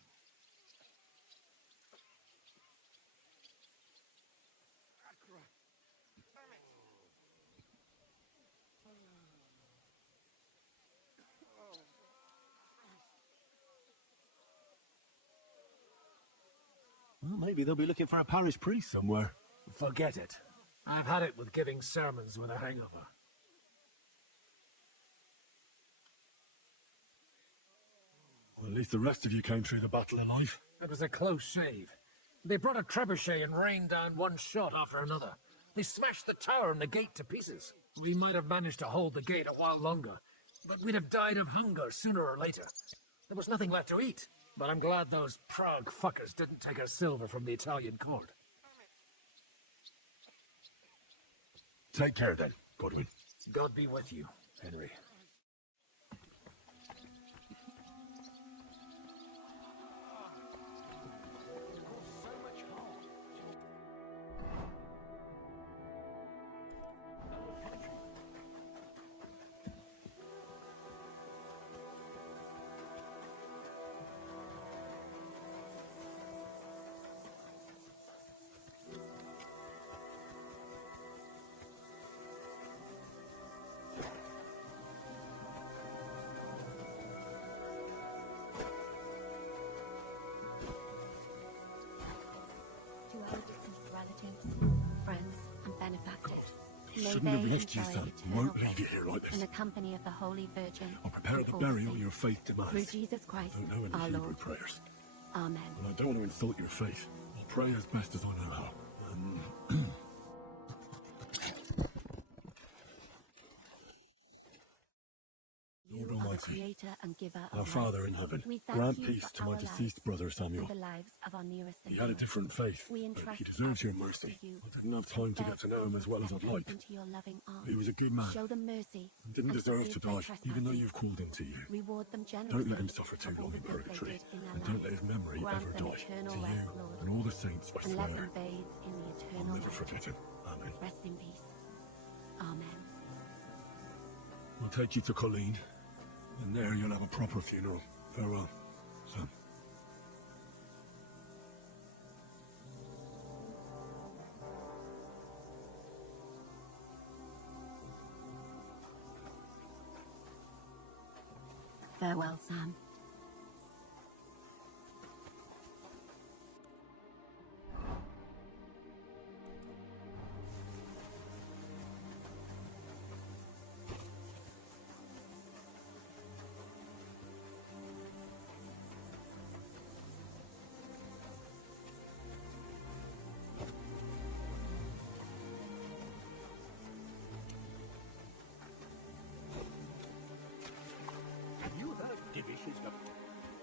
Well, maybe they'll be looking for a parish priest somewhere. Forget it. I've had it with giving sermons with a hangover. Well, at least the rest of you came through the battle alive. It was a close shave. They brought a trebuchet and rained down one shot after another. They smashed the tower and the gate to pieces. We might have managed to hold the gate a while longer, but we'd have died of hunger sooner or later. There was nothing left to eat, but I'm glad those Prague fuckers didn't take our silver from the Italian court. Take care then, Godwin. God be with you, Henry. Shouldn't have left you, son. I won't leave you here like this. In the company of the Holy Virgin. I'll prepare the burial your faith demands. Through Jesus Christ, I don't know any Hebrew prayers. Amen. And I don't want to insult your faith. I'll pray as best as I know how. Lord Almighty, Creator and giver our of Father life. in heaven, We thank grant you peace for to my our deceased brother lives Samuel. and the lives of our nearest and He had a dearest. different faith, We but entrust he deserves your our mercy. gifts to you. I didn't have time to get to know him as well as I'd like. Into your loving arms. He was a good man. Show them mercy. He didn't and deserve to forgive their die, trespasses. even though you've called him to you. Reward them generously. Don't let him suffer too long in purgatory, and don't let his memory Grant ever them die. eternal To rest, you Lord. and all the saints, I And let swear, them bathe in the I'll eternal never light. forget him. Amen. Rest in peace. Amen. I'll take you to Colleen, and there you'll have a proper funeral. Farewell, son. Farewell, Sam.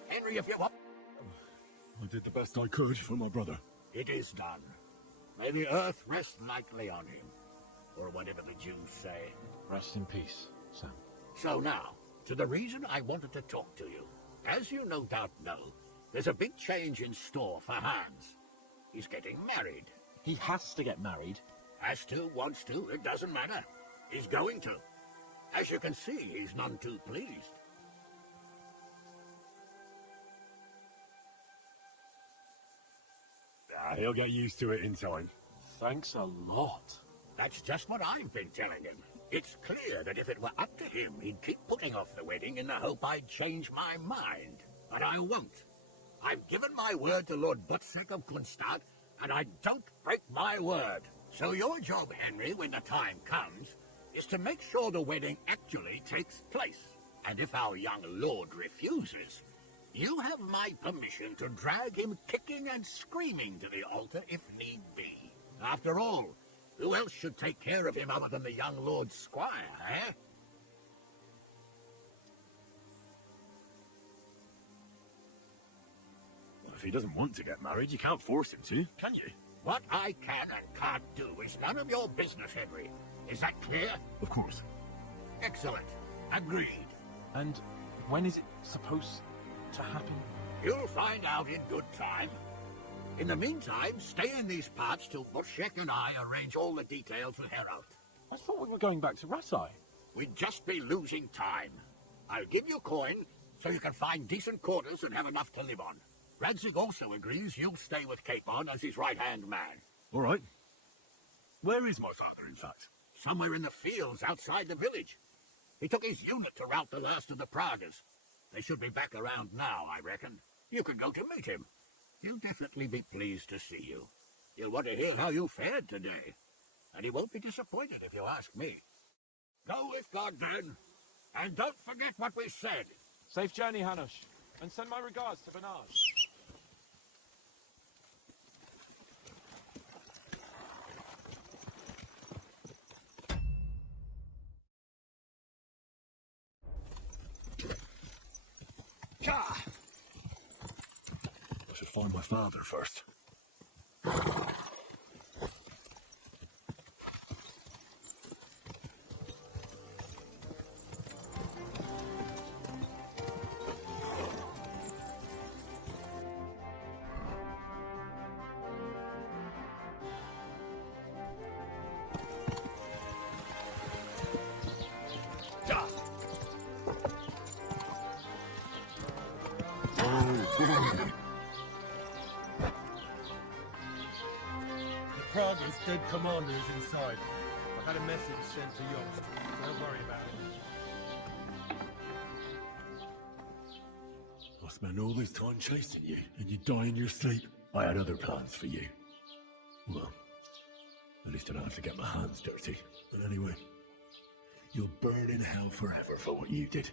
Henry, if you want. I did the best I could for my brother. It is done. May the earth rest lightly on him, or whatever the Jews say. Rest in peace, Sam. So now, to the reason I wanted to talk to you. As you no doubt know, there's a big change in store for Hans. He's getting married. He has to get married. Has to, wants to, it doesn't matter. He's going to. As you can see, he's none too pleased. He'll get used to it in time. Thanks a lot. That's just what I've been telling him. It's clear that if it were up to him, he'd keep putting off the wedding in the hope I'd change my mind. But I won't. I've given my word to Lord Butzek of Kunstad, and I don't break my word. So your job, Henry, when the time comes, is to make sure the wedding actually takes place. And if our young lord refuses, you have my permission to drag him kicking and screaming to the altar if need be. After all, Who else should take care of him other than the young Lord Squire, eh? Well, if he doesn't want to get married, you can't force him to, can you? What I can and can't do is none of your business, Henry. Is that clear? Of course. Excellent. Agreed. And when is it supposed to happen? You'll find out in good time. In the meantime, stay in these parts till Bushek and I arrange all the details with Herald. I thought we were going back to Rasai. We'd just be losing time. I'll give you coin so you can find decent quarters and have enough to live on. Radzig also agrees you'll stay with Capon as his right-hand man. All right. Where is my father, in fact? Somewhere in the fields outside the village. He took his unit to rout the last of the Pragas. They should be back around now, I reckon. You could go to meet him. He'll definitely be pleased to see you. He'll want to hear how you fared today. And he won't be disappointed if you ask me. Go with God, then. And don't forget what we said. Safe journey, Hanush. And send my regards to Bernard. I should find my father first. The Prague's dead commander is inside. I've had a message sent to Yost, so don't worry about it. I spent all this time chasing you, and you die in your sleep. I had other plans for you. Well, at least I don't have to get my hands dirty. But anyway, you'll burn in hell forever for what you did.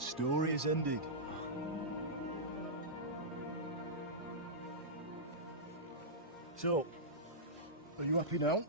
The story is ended. So, are you happy now?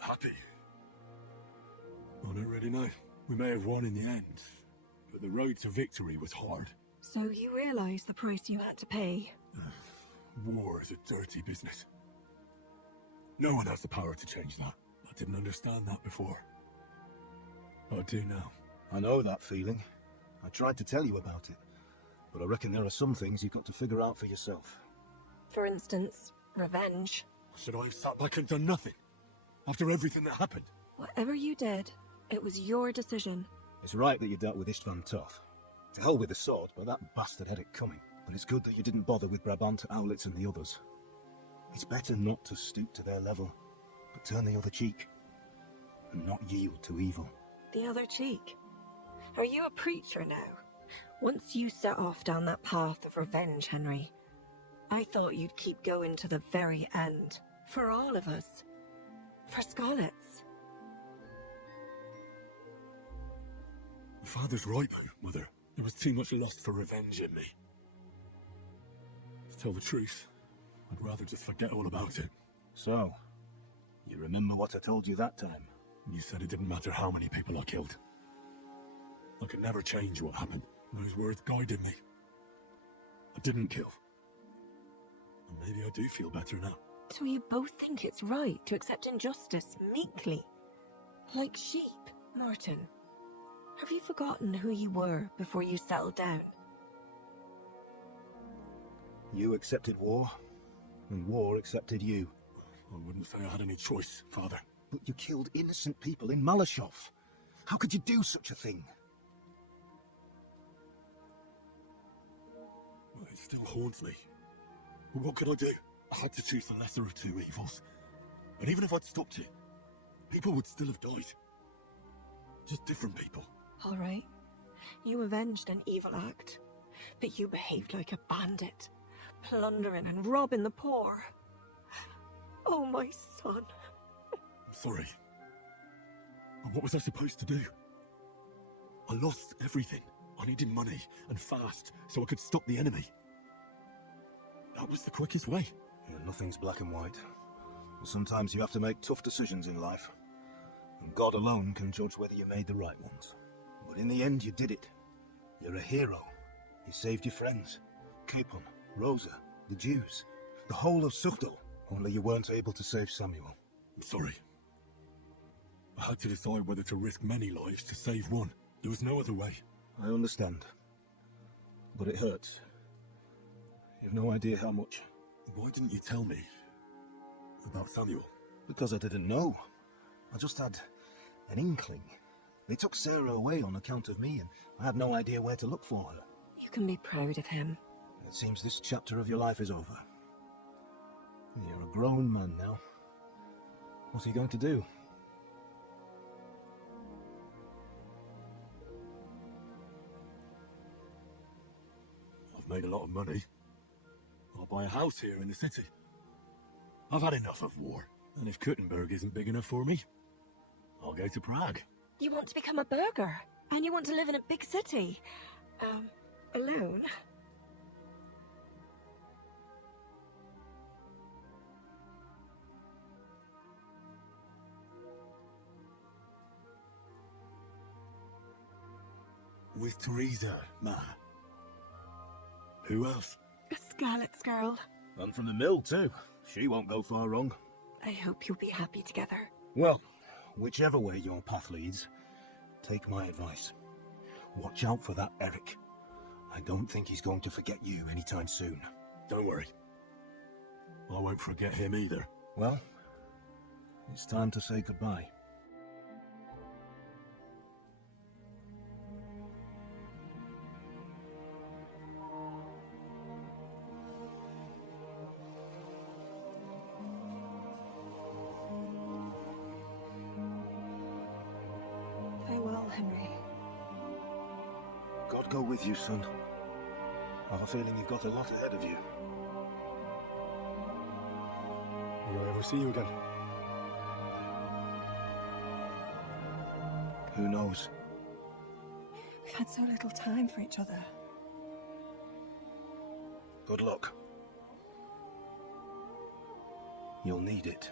Happy? I don't really know. We may have won in the end, but the road to victory was hard. So you realize the price you had to pay? War is a dirty business. No one has the power to change that. I didn't understand that before. I do now. I know that feeling. I tried to tell you about it. But I reckon there are some things you've got to figure out for yourself. For instance, revenge. Should I have sat back and done nothing? After everything that happened? Whatever you did, it was your decision. It's right that you dealt with Istvan tough. To hell with the sword, but that bastard had it coming. But it's good that you didn't bother with Brabant, Owlitz and the others. It's better not to stoop to their level, but turn the other cheek. And not yield to evil. The other cheek? Are you a preacher now? Once you set off down that path of revenge, Henry, I thought you'd keep going to the very end. For all of us. For Scarlet's. My father's right, Mother. There was too much lust for revenge in me. To tell the truth, I'd rather just forget all about it. So, you remember what I told you that time? You said it didn't matter how many people I killed. I could never change what happened. Those words guided me. I didn't kill. And maybe I do feel better now. So you both think it's right to accept injustice meekly? Like sheep, Martin? Have you forgotten who you were before you settled down? You accepted war, and war accepted you. I wouldn't say I had any choice, Father. But you killed innocent people in Malashov. How could you do such a thing? It still haunts me. But what could I do? I had to choose the lesser of two evils. But even if I'd stopped it, people would still have died. Just different people. All right. You avenged an evil act, but you behaved like a bandit, plundering and robbing the poor. Oh, my son. I'm sorry. But what was I supposed to do? I lost everything. I needed money, and fast, so I could stop the enemy. That was the quickest way. Yeah, nothing's black and white. Sometimes you have to make tough decisions in life. And God alone can judge whether you made the right ones. But in the end, you did it. You're a hero. You saved your friends. Capon, Rosa, the Jews, the whole of Suchtel. Only you weren't able to save Samuel. I'm sorry. I had to decide whether to risk many lives to save one. There was no other way. I understand. But it hurts. You've no idea how much. Why didn't you tell me about Samuel? Because I didn't know. I just had an inkling. They took Sarah away on account of me, and I had no idea where to look for her. You can be proud of him. It seems this chapter of your life is over. You're a grown man now. What's he going to do? I've made a lot of money. I'll buy a house here in the city. I've had enough of war. And if Kuttenberg isn't big enough for me, I'll go to Prague. You want to become a burgher, and you want to live in a big city. Alone? With Teresa, Ma. Who else? A Scarlet's girl. And from the mill, too. She won't go far wrong. I hope you'll be happy together. Well, whichever way your path leads, take my advice. Watch out for that Eric. I don't think he's going to forget you anytime soon. Don't worry. I won't forget him either. Well, it's time to say goodbye. Farewell, Henry. God go with you, son. I have a feeling you've got a lot ahead of you. Will I ever see you again? Who knows? We've had so little time for each other. Good luck. You'll need it.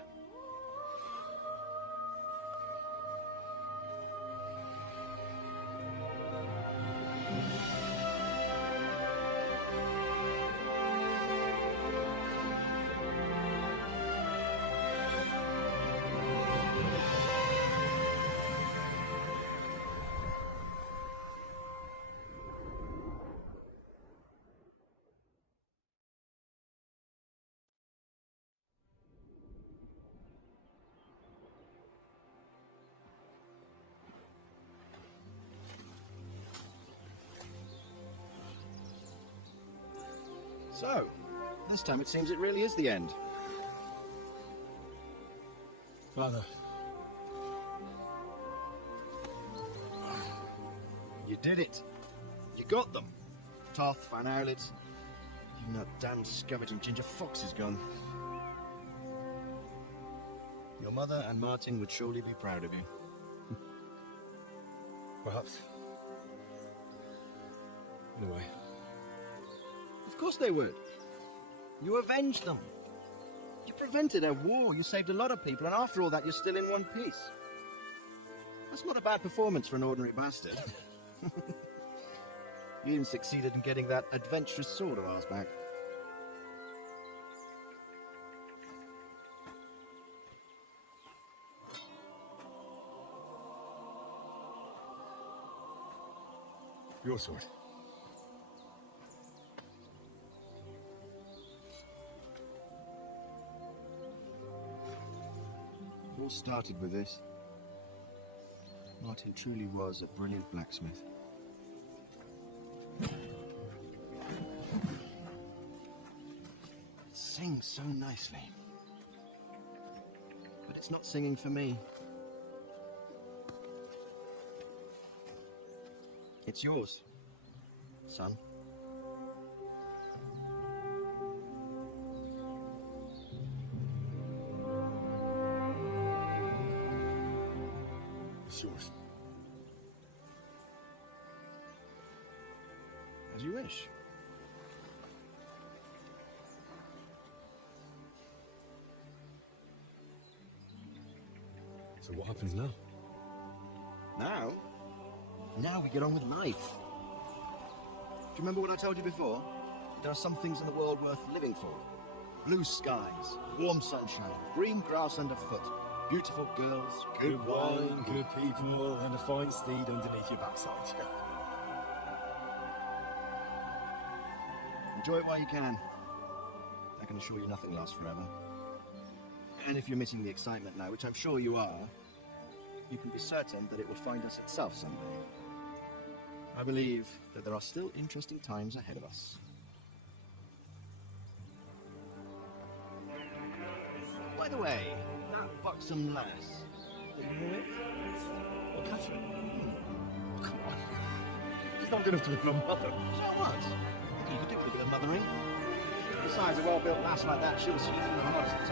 So, this time it seems it really is the end. Father. You did it. You got them. Toth, Van Owlets. Even that damn scavenging ginger fox is gone. Your mother and Martin would surely be proud of you. Perhaps. Anyway. Of course they would. You avenged them. You prevented a war. You saved a lot of people, and after all that, you're still in one piece. That's not a bad performance for an ordinary bastard. You even succeeded in getting that adventurous sword of ours back. Your sword. It all started with this. Martin truly was a brilliant blacksmith. It sings so nicely. But it's not singing for me. It's yours, son. It's yours. As you wish. So what happens now? Now? Now we get on with life. Do you remember what I told you before? There are some things in the world worth living for. Blue skies, warm sunshine, green grass underfoot, beautiful girls, good wine, good people, and a fine steed underneath your backside. Enjoy it while you can. I can assure you nothing lasts forever. And if you're missing the excitement now, which I'm sure you are, you can be certain that it will find us itself someday. I believe that there are still interesting times ahead of us. By the way, that buxom lass, that you were with? Well, Catherine. Come on. She's not good enough to be your mother. So what? You could do with a bit of mothering. Besides, a well-built lass like that, she'll see you through the hardest at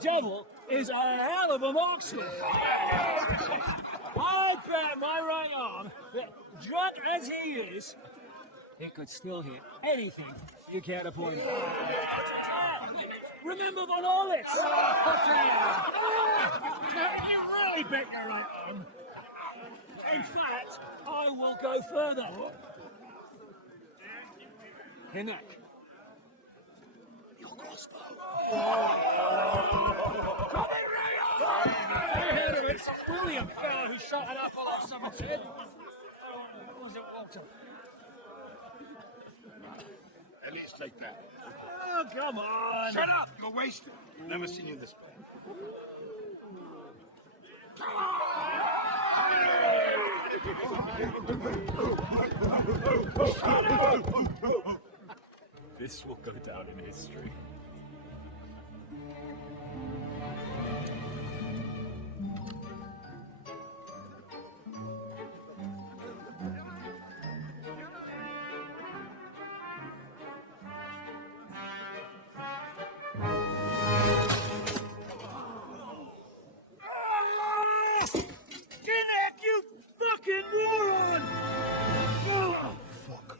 devil is a hell of a marksman. I bet my right arm that, drunk as he is, he could still hit anything you care to point out. Remember Von Orlitz? You really bet your right arm. In fact, I will go further. Hinnock. Your crossbow. It's William who shot an apple off someone's head. Or was it Walter? At least take that. Oh, come on. Shut up! You're wasted. Never seen you this bad. This will go down in history. You fucking moron! Oh, fuck.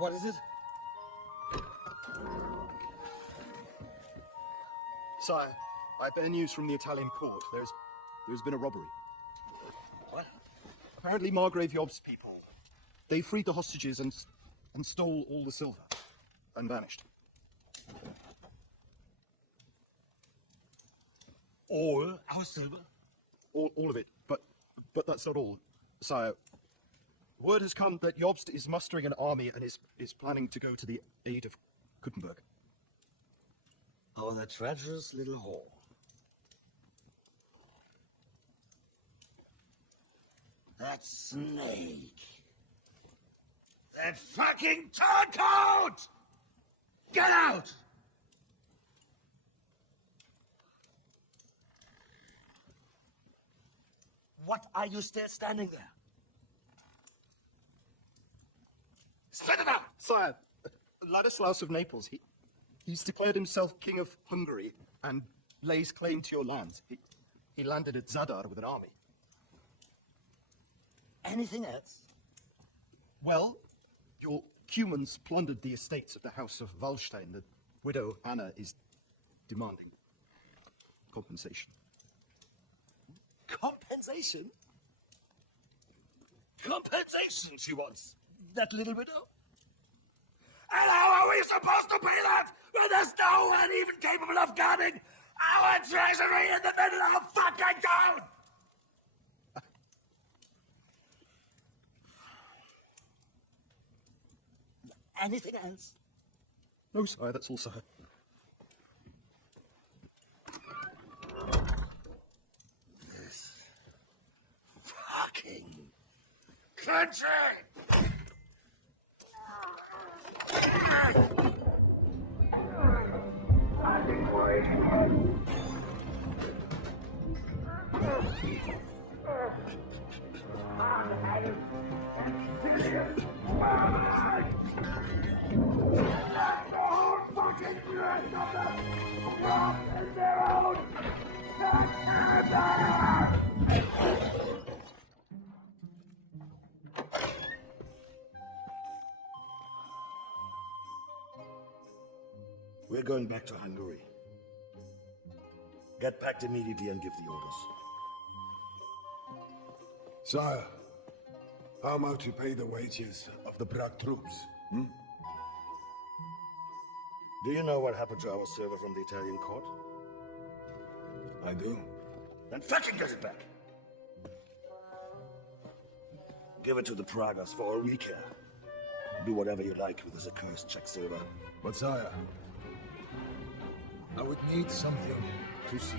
What is it? Sire, I bear news from the Italian court. There's been a robbery. What? Apparently Margrave Yob's people, they freed the hostages and stole all the silver and vanished. All our silver? All of it, but that's not all. Sire, word has come that Jobst is mustering an army and is planning to go to the aid of Kuttenberg. Oh, that treacherous little whore. That snake. That fucking turncoat! Get out! What are you still standing there? Spit it out! Sire, Ladislaus of Naples, he's declared himself King of Hungary and lays claim to your lands. He landed at Zadar with an army. Anything else? Well, your Cumans plundered the estates of the House of Wallstein. The widow Anna is demanding compensation. Compensation? Compensation she wants, that little widow? And how are we supposed to pay that when there's no one even capable of guarding our treasury in the middle of fucking town? Anything else? No, sire, that's all, sire. This fucking country! We're going back to Hungary. Get packed immediately and give the orders. Sire, how am I to pay the wages of the Prague troops? Do you know what happened to our silver from the Italian court? I do. Then fucking get it back! Give it to the Pragas for all we care. Do whatever you like with this accursed Czech silver. But sire, I would need something to see.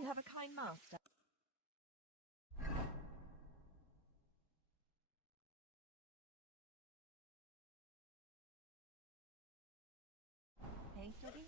You have a kind master. Hey, Toby.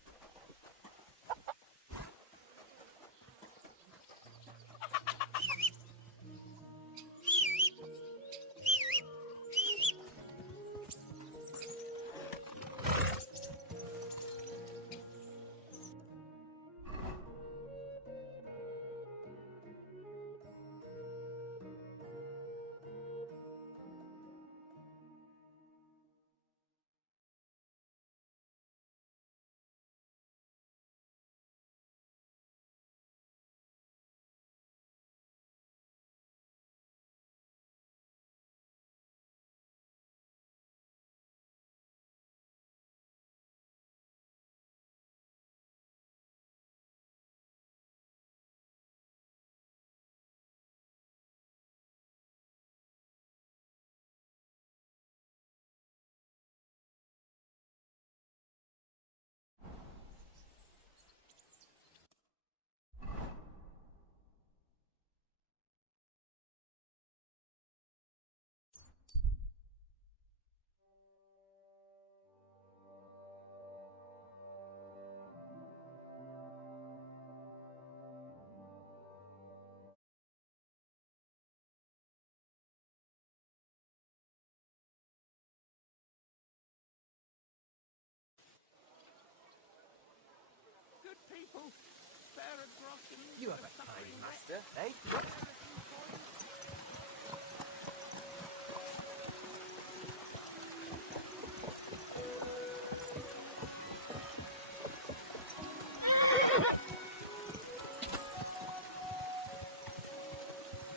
You have a kind master, eh?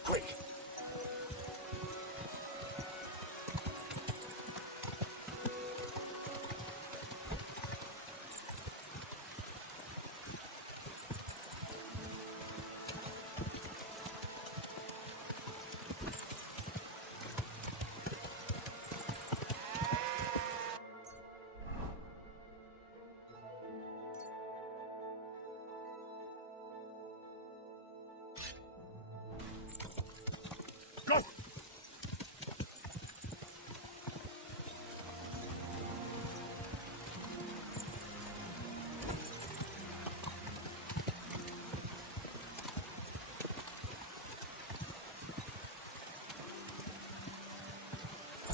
Quick! Go!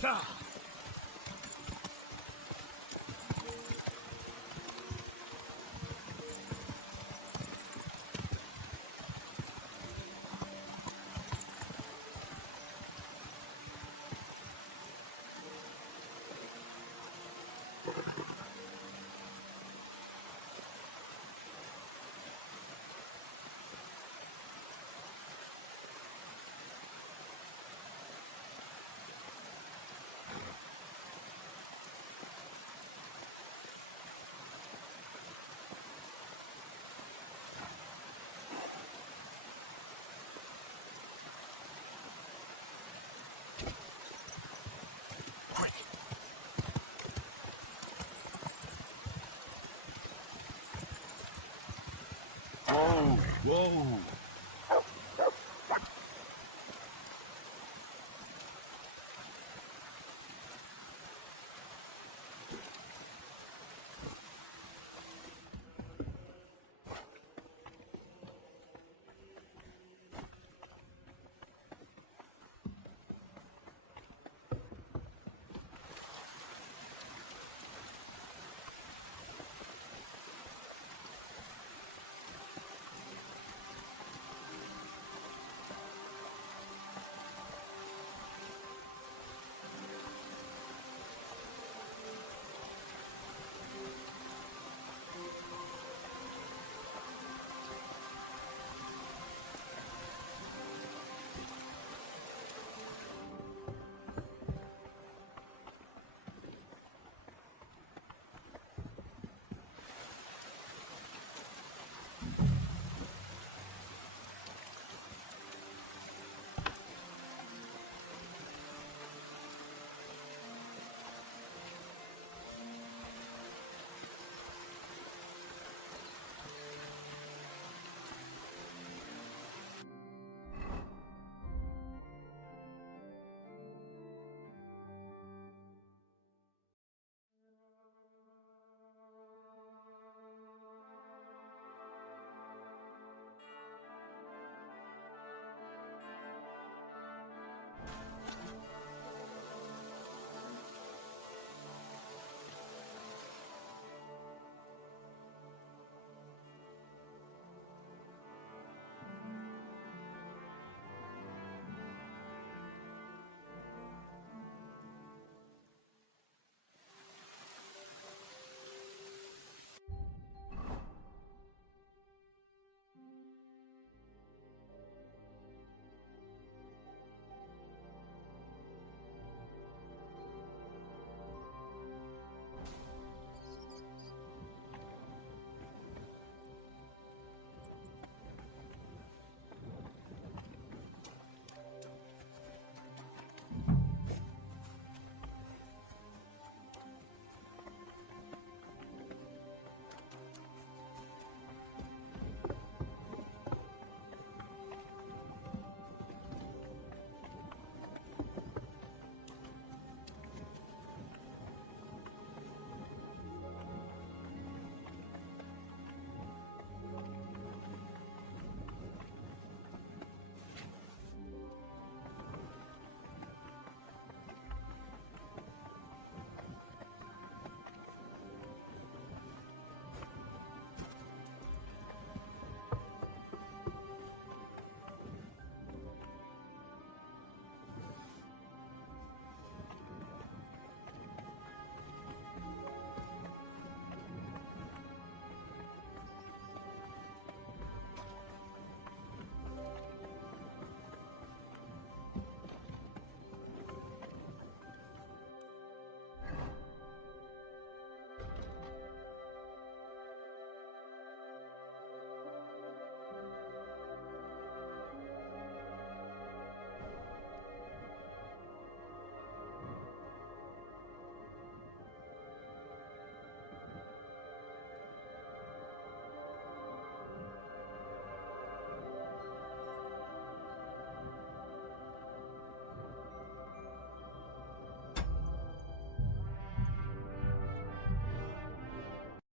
Ah!